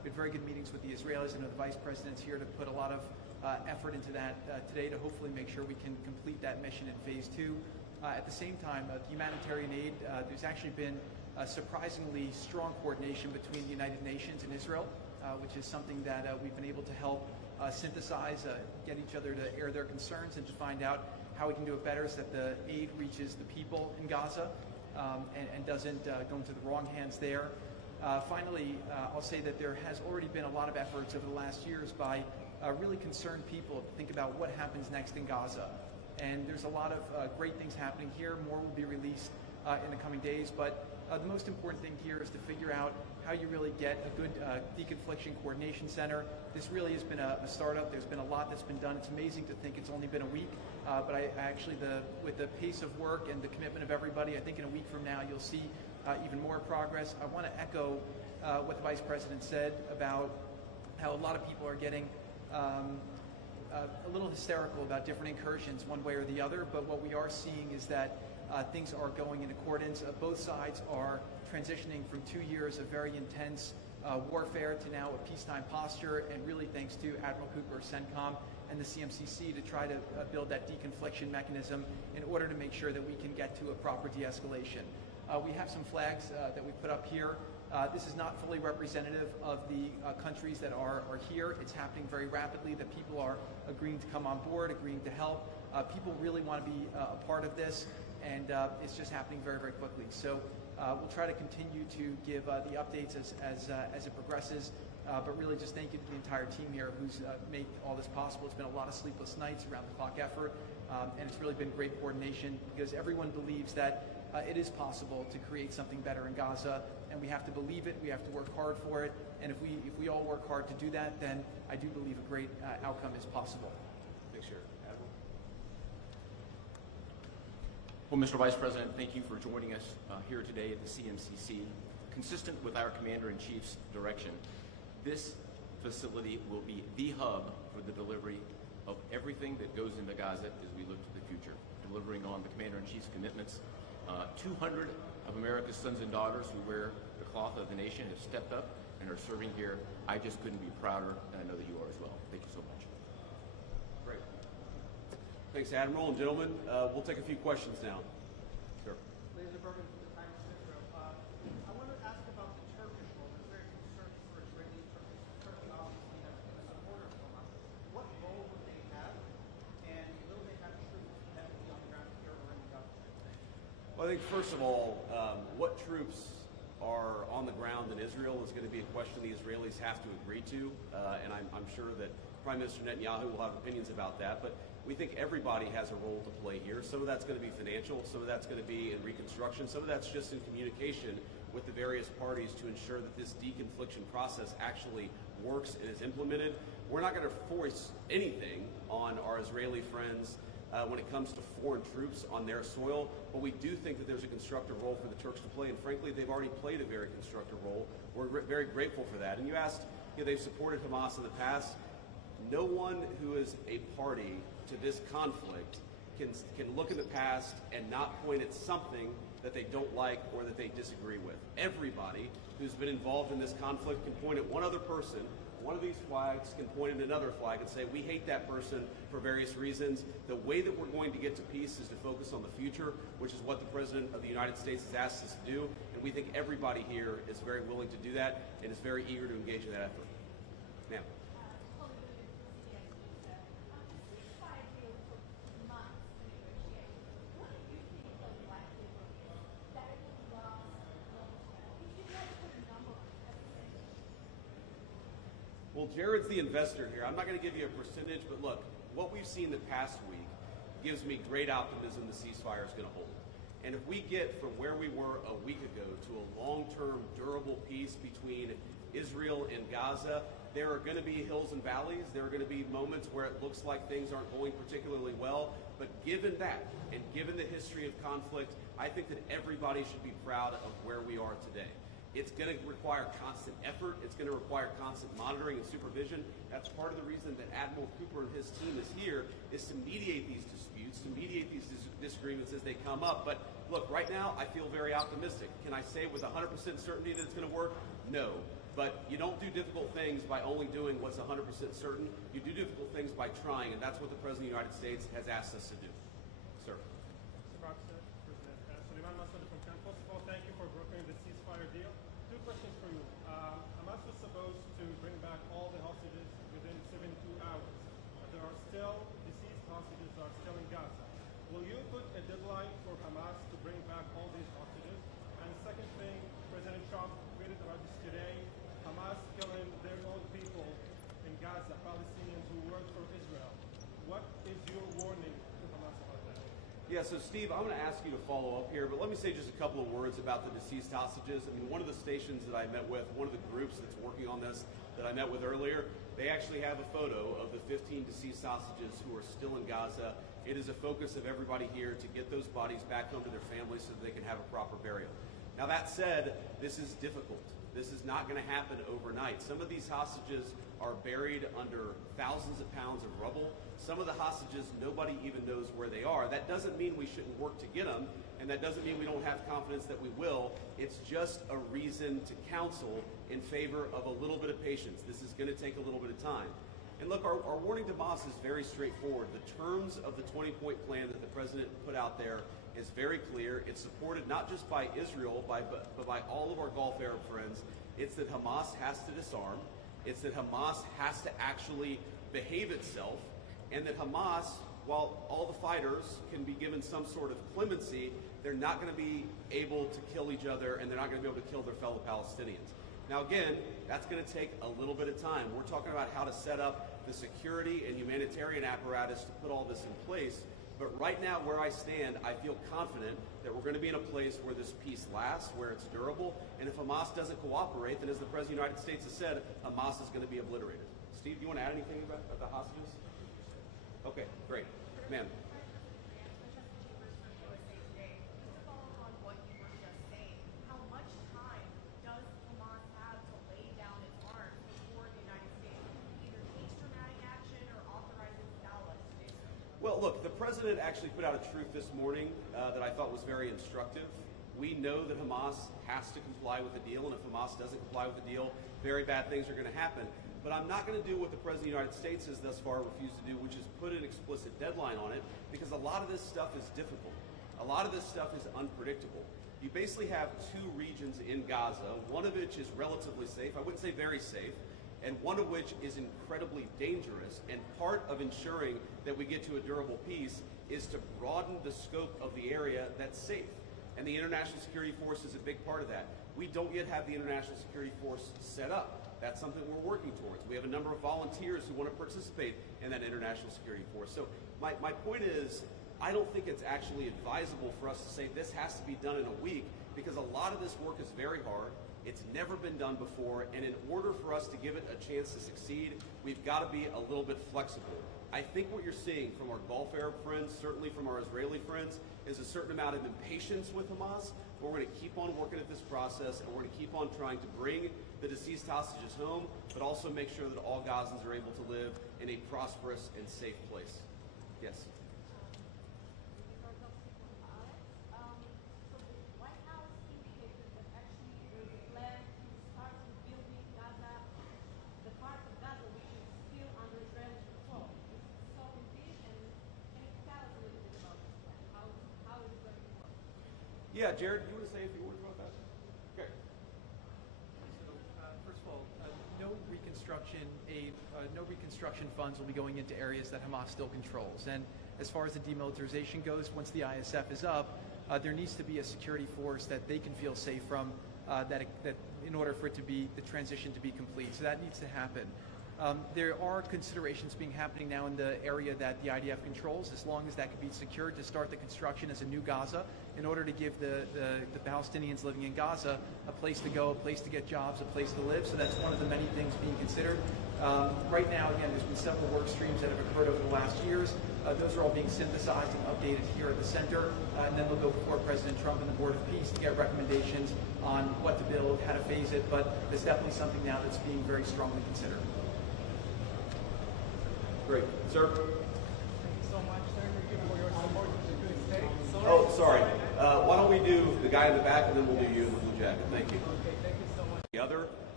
We had very good meetings with the Israelis. I know the Vice President's here to put a lot of effort into that today to hopefully make sure we can complete that mission in phase 2. At the same time, humanitarian aid, there's actually been surprisingly strong coordination between the United Nations and Israel, which is something that we've been able to help synthesize, get each other to air their concerns and to find out how we can do it better so that the aid reaches the people in Gaza and doesn't go into the wrong hands there. Finally, I'll say that there has already been a lot of efforts over the last years by really concerned people to think about what happens next in Gaza. And there's a lot of great things happening here. More will be released in the coming days. But the most important thing here is to figure out how you really get a good deconfliction coordination center. This really has been a startup. There's been a lot that's been done. It's amazing to think it's only been a week. But I actually, with the pace of work and the commitment of everybody, I think in a week from now you'll see even more progress. I want to echo what the Vice President said about how a lot of people are getting a little hysterical about different incursions one way or the other, but what we are seeing is that things are going in accordance. Both sides are transitioning from 2 years of very intense warfare to now a peacetime posture, and really thanks to Admiral Cooper, CENTCOM, and the CMCC to try to build that deconfliction mechanism in order to make sure that we can get to a proper de-escalation. We have some flags that we put up here. This is not fully representative of the countries that are here. It's happening very rapidly. The people are agreeing to come on board, agreeing to help. People really want to be a part of this, and it's just happening very, very quickly. So we'll try to continue to give the updates as it progresses. But really just thank you to the entire team here who's made all this possible. It's been a lot of sleepless nights, around the clock effort, and it's really been great coordination because everyone believes that it is possible to create something better in Gaza, and we have to believe it, we have to work hard for it, and if we all work hard to do that, then I do believe a great outcome is possible. Thanks, Jared. Admiral? Well, Mr. Vice President, thank you for joining us here today at the CMCC. Consistent with our Commander-in-Chief's direction, this facility will be the hub for the delivery of everything that goes into Gaza as we look to the future, delivering on the Commander-in-Chief's commitments. 200 of America's sons and daughters who wear the cloth of the nation have stepped up and are serving here. I just couldn't be prouder, and I know that you are as well. Thank you so much. Great. Thanks, Admiral. And gentlemen, we'll take a few questions now. Sir. Laser Berman from the Times of Israel. I want to ask about the Turkish role. There's very concerned for Israeli Turkey. Turkey obviously has been a supporter of Hamas. What role would they have, and will they have troops heavily on the ground here or in Gaza? Well, I think first of all, what troops are on the ground in Israel is going to be a question the Israelis have to agree to, and I'm sure that Prime Minister Netanyahu will have opinions about that, but we think everybody has a role to play here. Some of that's going to be financial, some of that's going to be in reconstruction, some of that's just in communication with the various parties to ensure that this deconfliction process actually works and is implemented. We're not going to force anything on our Israeli friends when it comes to foreign troops on their soil, but we do think that there's a constructive role for the Turks to play, and frankly, they've already played a very constructive role. We're very grateful for that. And you asked, they've supported Hamas in the past. No one who is a party to this conflict can look in the past and not point at something that they don't like or that they disagree with. Everybody who's been involved in this conflict can point at one other person. One of these flags can point at another flag and say, we hate that person for various reasons. The way that we're going to get to peace is to focus on the future, which is what the President of the United States has asked us to do. And we think everybody here is very willing to do that and is very eager to engage in that effort. Ma'am. Well, Jared's the investor here. I'm not going to give you a percentage, but look, what we've seen the past week gives me great optimism the ceasefire is going to hold. And if we get from where we were a week ago to a long-term, durable peace between Israel and Gaza, there are going to be hills and valleys. There are going to be moments where it looks like things aren't going particularly well. But given that, and given the history of conflict, I think that everybody should be proud of where we are today. It's going to require constant effort. It's going to require constant monitoring and supervision. That's part of the reason that Admiral Cooper and his team is here, is to mediate these disputes, to mediate these disagreements as they come up. But look, right now, I feel very optimistic. Can I say with 100% certainty that it's going to work? No. But you don't do difficult things by only doing what's 100% certain. You do difficult things by trying, and that's what the President of the United States has asked us to do. Sir. Mr. President, Suleiman Massoud from Cannes. First of all, thank you for brokering the ceasefire deal. Two questions for you. Hamas was supposed to bring back all the hostages within 72 hours. There are still deceased hostages that are still in Gaza. Will you put a deadline for Hamas to bring back all these hostages? And the second thing, President Trump tweeted about this today. Hamas killing their own people in Gaza, Palestinians who work for Israel. What is your warning to Hamas about that? Yeah, so Steve, I'm going to ask you to follow up here, but let me say just a couple of words about the deceased hostages. I mean, one of the stations that I met with, one of the groups that's working on this that I met with earlier, they actually have a photo of the 15 deceased hostages who are still in Gaza. It is a focus of everybody here to get those bodies back home to their families so that they can have a proper burial. Now that said, this is difficult. This is not going to happen overnight. Some of these hostages are buried under thousands of pounds of rubble. Some of the hostages, nobody even knows where they are. That doesn't mean we shouldn't work to get them, and that doesn't mean we don't have confidence that we will. It's just a reason to counsel in favor of a little bit of patience. This is going to take a little bit of time. And look, our warning to Hamas is very straightforward. The terms of the 20-point plan that the president put out there is very clear. It's supported not just by Israel, but by all of our Gulf Arab friends. It's that Hamas has to disarm. It's that Hamas has to actually behave itself. And that Hamas, while all the fighters can be given some sort of clemency, they're not going to be able to kill each other, and they're not going to be able to kill their fellow Palestinians. Now again, that's going to take a little bit of time. We're talking about how to set up the security and humanitarian apparatus to put all this in place. But right now, where I stand, I feel confident that we're going to be in a place where this peace lasts, where it's durable. And if Hamas doesn't cooperate, then as the President of the United States has said, Hamas is going to be obliterated. Steve, do you want to add anything about the hostages? Okay, great. Ma'am. Well, look, the president actually put out a truth this morning that I thought was very instructive. We know that Hamas has to comply with the deal, and if Hamas doesn't comply with the deal, very bad things are going to happen. But I'm not going to do what the President of the United States has thus far refused to do, which is put an explicit deadline on it, because a lot of this stuff is difficult. A lot of this stuff is unpredictable. You basically have two regions in Gaza, one of which is relatively safe, I wouldn't say very safe, and one of which is incredibly dangerous. And part of ensuring that we get to a durable peace is to broaden the scope of the area that's safe. And the International Security Force is a big part of that. We don't yet have the International Security Force set up. That's something we're working towards. We have a number of volunteers who want to participate in that International Security Force. So my point is, I don't think it's actually advisable for us to say this has to be done in a week, because a lot of this work is very hard. It's never been done before, and in order for us to give it a chance to succeed, we've got to be a little bit flexible. I think what you're seeing from our Gulf Arab friends, certainly from our Israeli friends, is a certain amount of impatience with Hamas, but we're going to keep on working at this process, and we're going to keep on trying to bring the deceased hostages home, but also make sure that all Gazans are able to live in a prosperous and safe place. Yes? Yeah, Jared, you want to say a few words about that? Okay. So, first of all, no reconstruction funds will be going into areas that Hamas still controls. And as far as the demilitarization goes, once the ISF is up, there needs to be a security force that they can feel safe from, that in order for it to be the transition to be complete. So that needs to happen. There are considerations happening now in the area that the IDF controls, as long as that can be secured, to start the construction as a new Gaza, in order to give the Palestinians living in Gaza a place to go, a place to get jobs, a place to live. So that's one of the many things being considered. Right now, again, there's been several work streams that have occurred over the last years. Those are all being synthesized and updated here at the center, and then they'll go before President Trump and the Board of Peace to get recommendations on what to build, how to phase it. But there's definitely something now that's being very strongly considered. Great. Sir? Thank you so much, sir, for your support to the good state. Oh, sorry. Why don't we do the guy in the back, and then we'll do you in the blue jacket. Thank you. Okay, thank you so much. The other,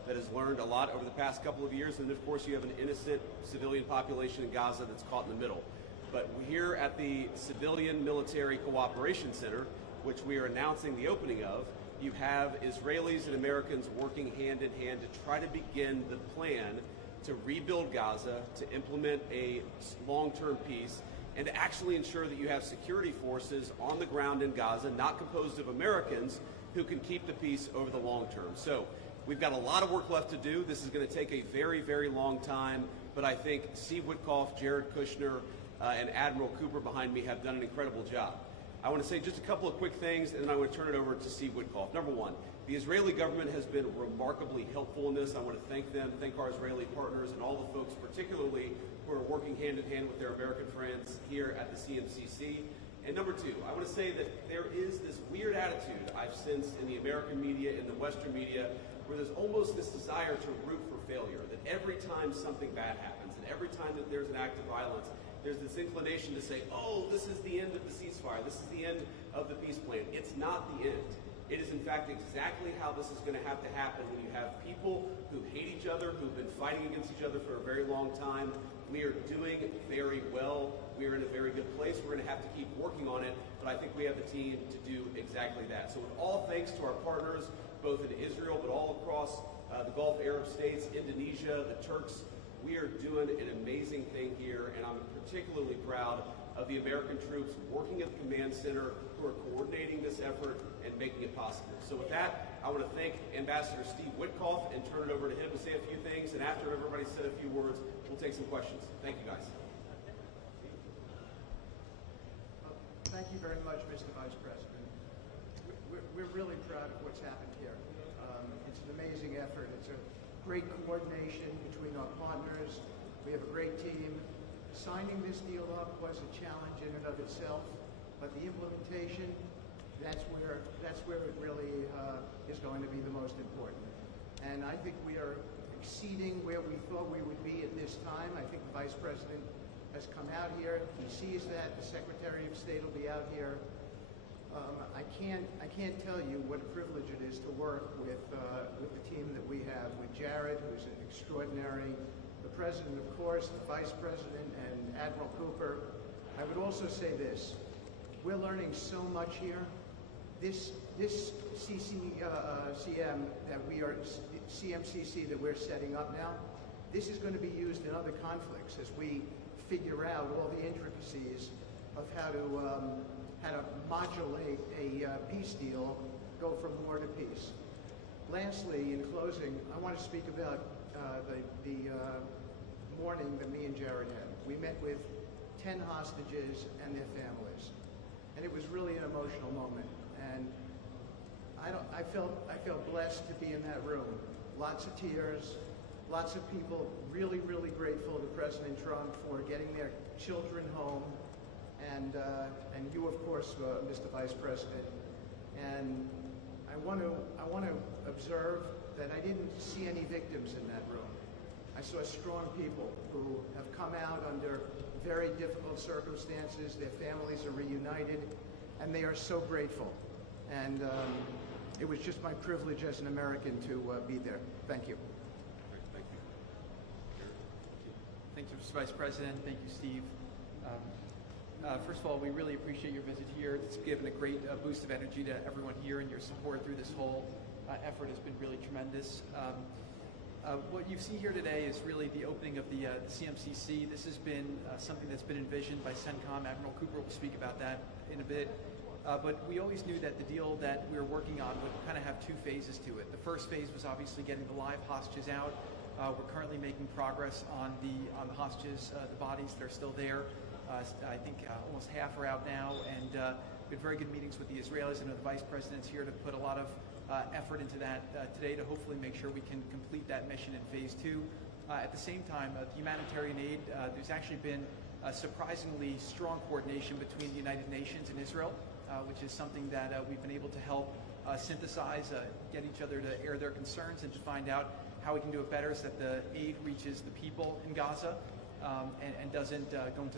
that has learned a lot over the past couple of years, and of course you have an innocent civilian population in Gaza that's caught in the middle. But here at the Civilian Military Cooperation Center, which we are announcing the opening of, you have Israelis and Americans working hand in hand to try to begin the plan to rebuild Gaza, to implement a long-term peace, and to actually ensure that you have security forces on the ground in Gaza, not composed of Americans, who can keep the peace over the long term. So we've got a lot of work left to do. This is going to take a very, very long time, but I think Steve Witkoff, Jared Kushner, and Admiral Cooper behind me have done an incredible job. I want to say just a couple of quick things, and then I want to turn it over to Steve Witkoff. Number one, the Israeli government has been remarkably helpful in this. I want to thank them, thank our Israeli partners, and all the folks particularly who are working hand in hand with their American friends here at the CMCC. And number two, I want to say that there is this weird attitude I've sensed in the American media, in the Western media, where there's almost this desire to root for failure, that every time something bad happens, and every time that there's an act of violence, there's this inclination to say, oh, this is the end of the ceasefire, this is the end of the peace plan. It's not the end. It is in fact exactly how this is going to have to happen when you have people who hate each other, who've been fighting against each other for a very long time. We are doing very well. We are in a very good place. We're going to have to keep working on it, but I think we have the team to do exactly that. So with all thanks to our partners, both in Israel, but all across the Gulf Arab states, Indonesia, the Turks, we are doing an amazing thing here, and I'm particularly proud of the American troops working at the command center who are coordinating this effort and making it possible. So with that, I want to thank Ambassador Steve Witkoff and turn it over to him to say a few things, and after everybody's said a few words, we'll take some questions. Thank you, guys. Thank you very much, Mr. Vice President. We're really proud of what's happened here. It's an amazing effort. It's a great coordination between our partners. We have a great team. Signing this deal up was a challenge in and of itself, but the implementation, that's where it really is going to be the most important. And I think we are exceeding where we thought we would be at this time. I think the Vice President has come out here. He sees that. The Secretary of State will be out here. I can't tell you what a privilege it is to work with the team that we have, with Jared, who's an extraordinary, the President, of course, the Vice President, and Admiral Cooper. I would also say this. We're learning so much here. This CMCC that we're setting up now, this is going to be used in other conflicts as we figure out all the intricacies of how to modulate a peace deal, go from war to peace. Lastly, in closing, I want to speak about the morning that me and Jared had. We met with 10 hostages and their families, and it was really an emotional moment. And I felt blessed to be in that room. Lots of tears, lots of people really, really grateful to President Trump for getting their children home, and you, of course, Mr. Vice President. And I want to observe that I didn't see any victims in that room. I saw strong people who have come out under very difficult circumstances. Their families are reunited, and they are so grateful. And it was just my privilege as an American to be there. Thank you. Thank you. Thank you, Mr. Vice President. Thank you, Steve. First of all, we really appreciate your visit here. It's given a great boost of energy to everyone here, and your support through this whole effort has been really tremendous. What you see here today is really the opening of the CMCC. This has been something that's been envisioned by CENTCOM. Admiral Cooper will speak about that in a bit. But we always knew that the deal that we were working on would kind of have two phases to it. The first phase was obviously getting the live hostages out. We're currently making progress on the hostages, the bodies that are still there. I think almost half are out now, and we had very good meetings with the Israelis. I know the Vice President's here to put a lot of effort into that today to hopefully make sure we can complete that mission in phase two. At the same time, the humanitarian aid, there's actually been surprisingly strong coordination between the United Nations and Israel, which is something that we've been able to help synthesize, get each other to air their concerns and to find out how we can do it better so that the aid reaches the people in Gaza and doesn't go into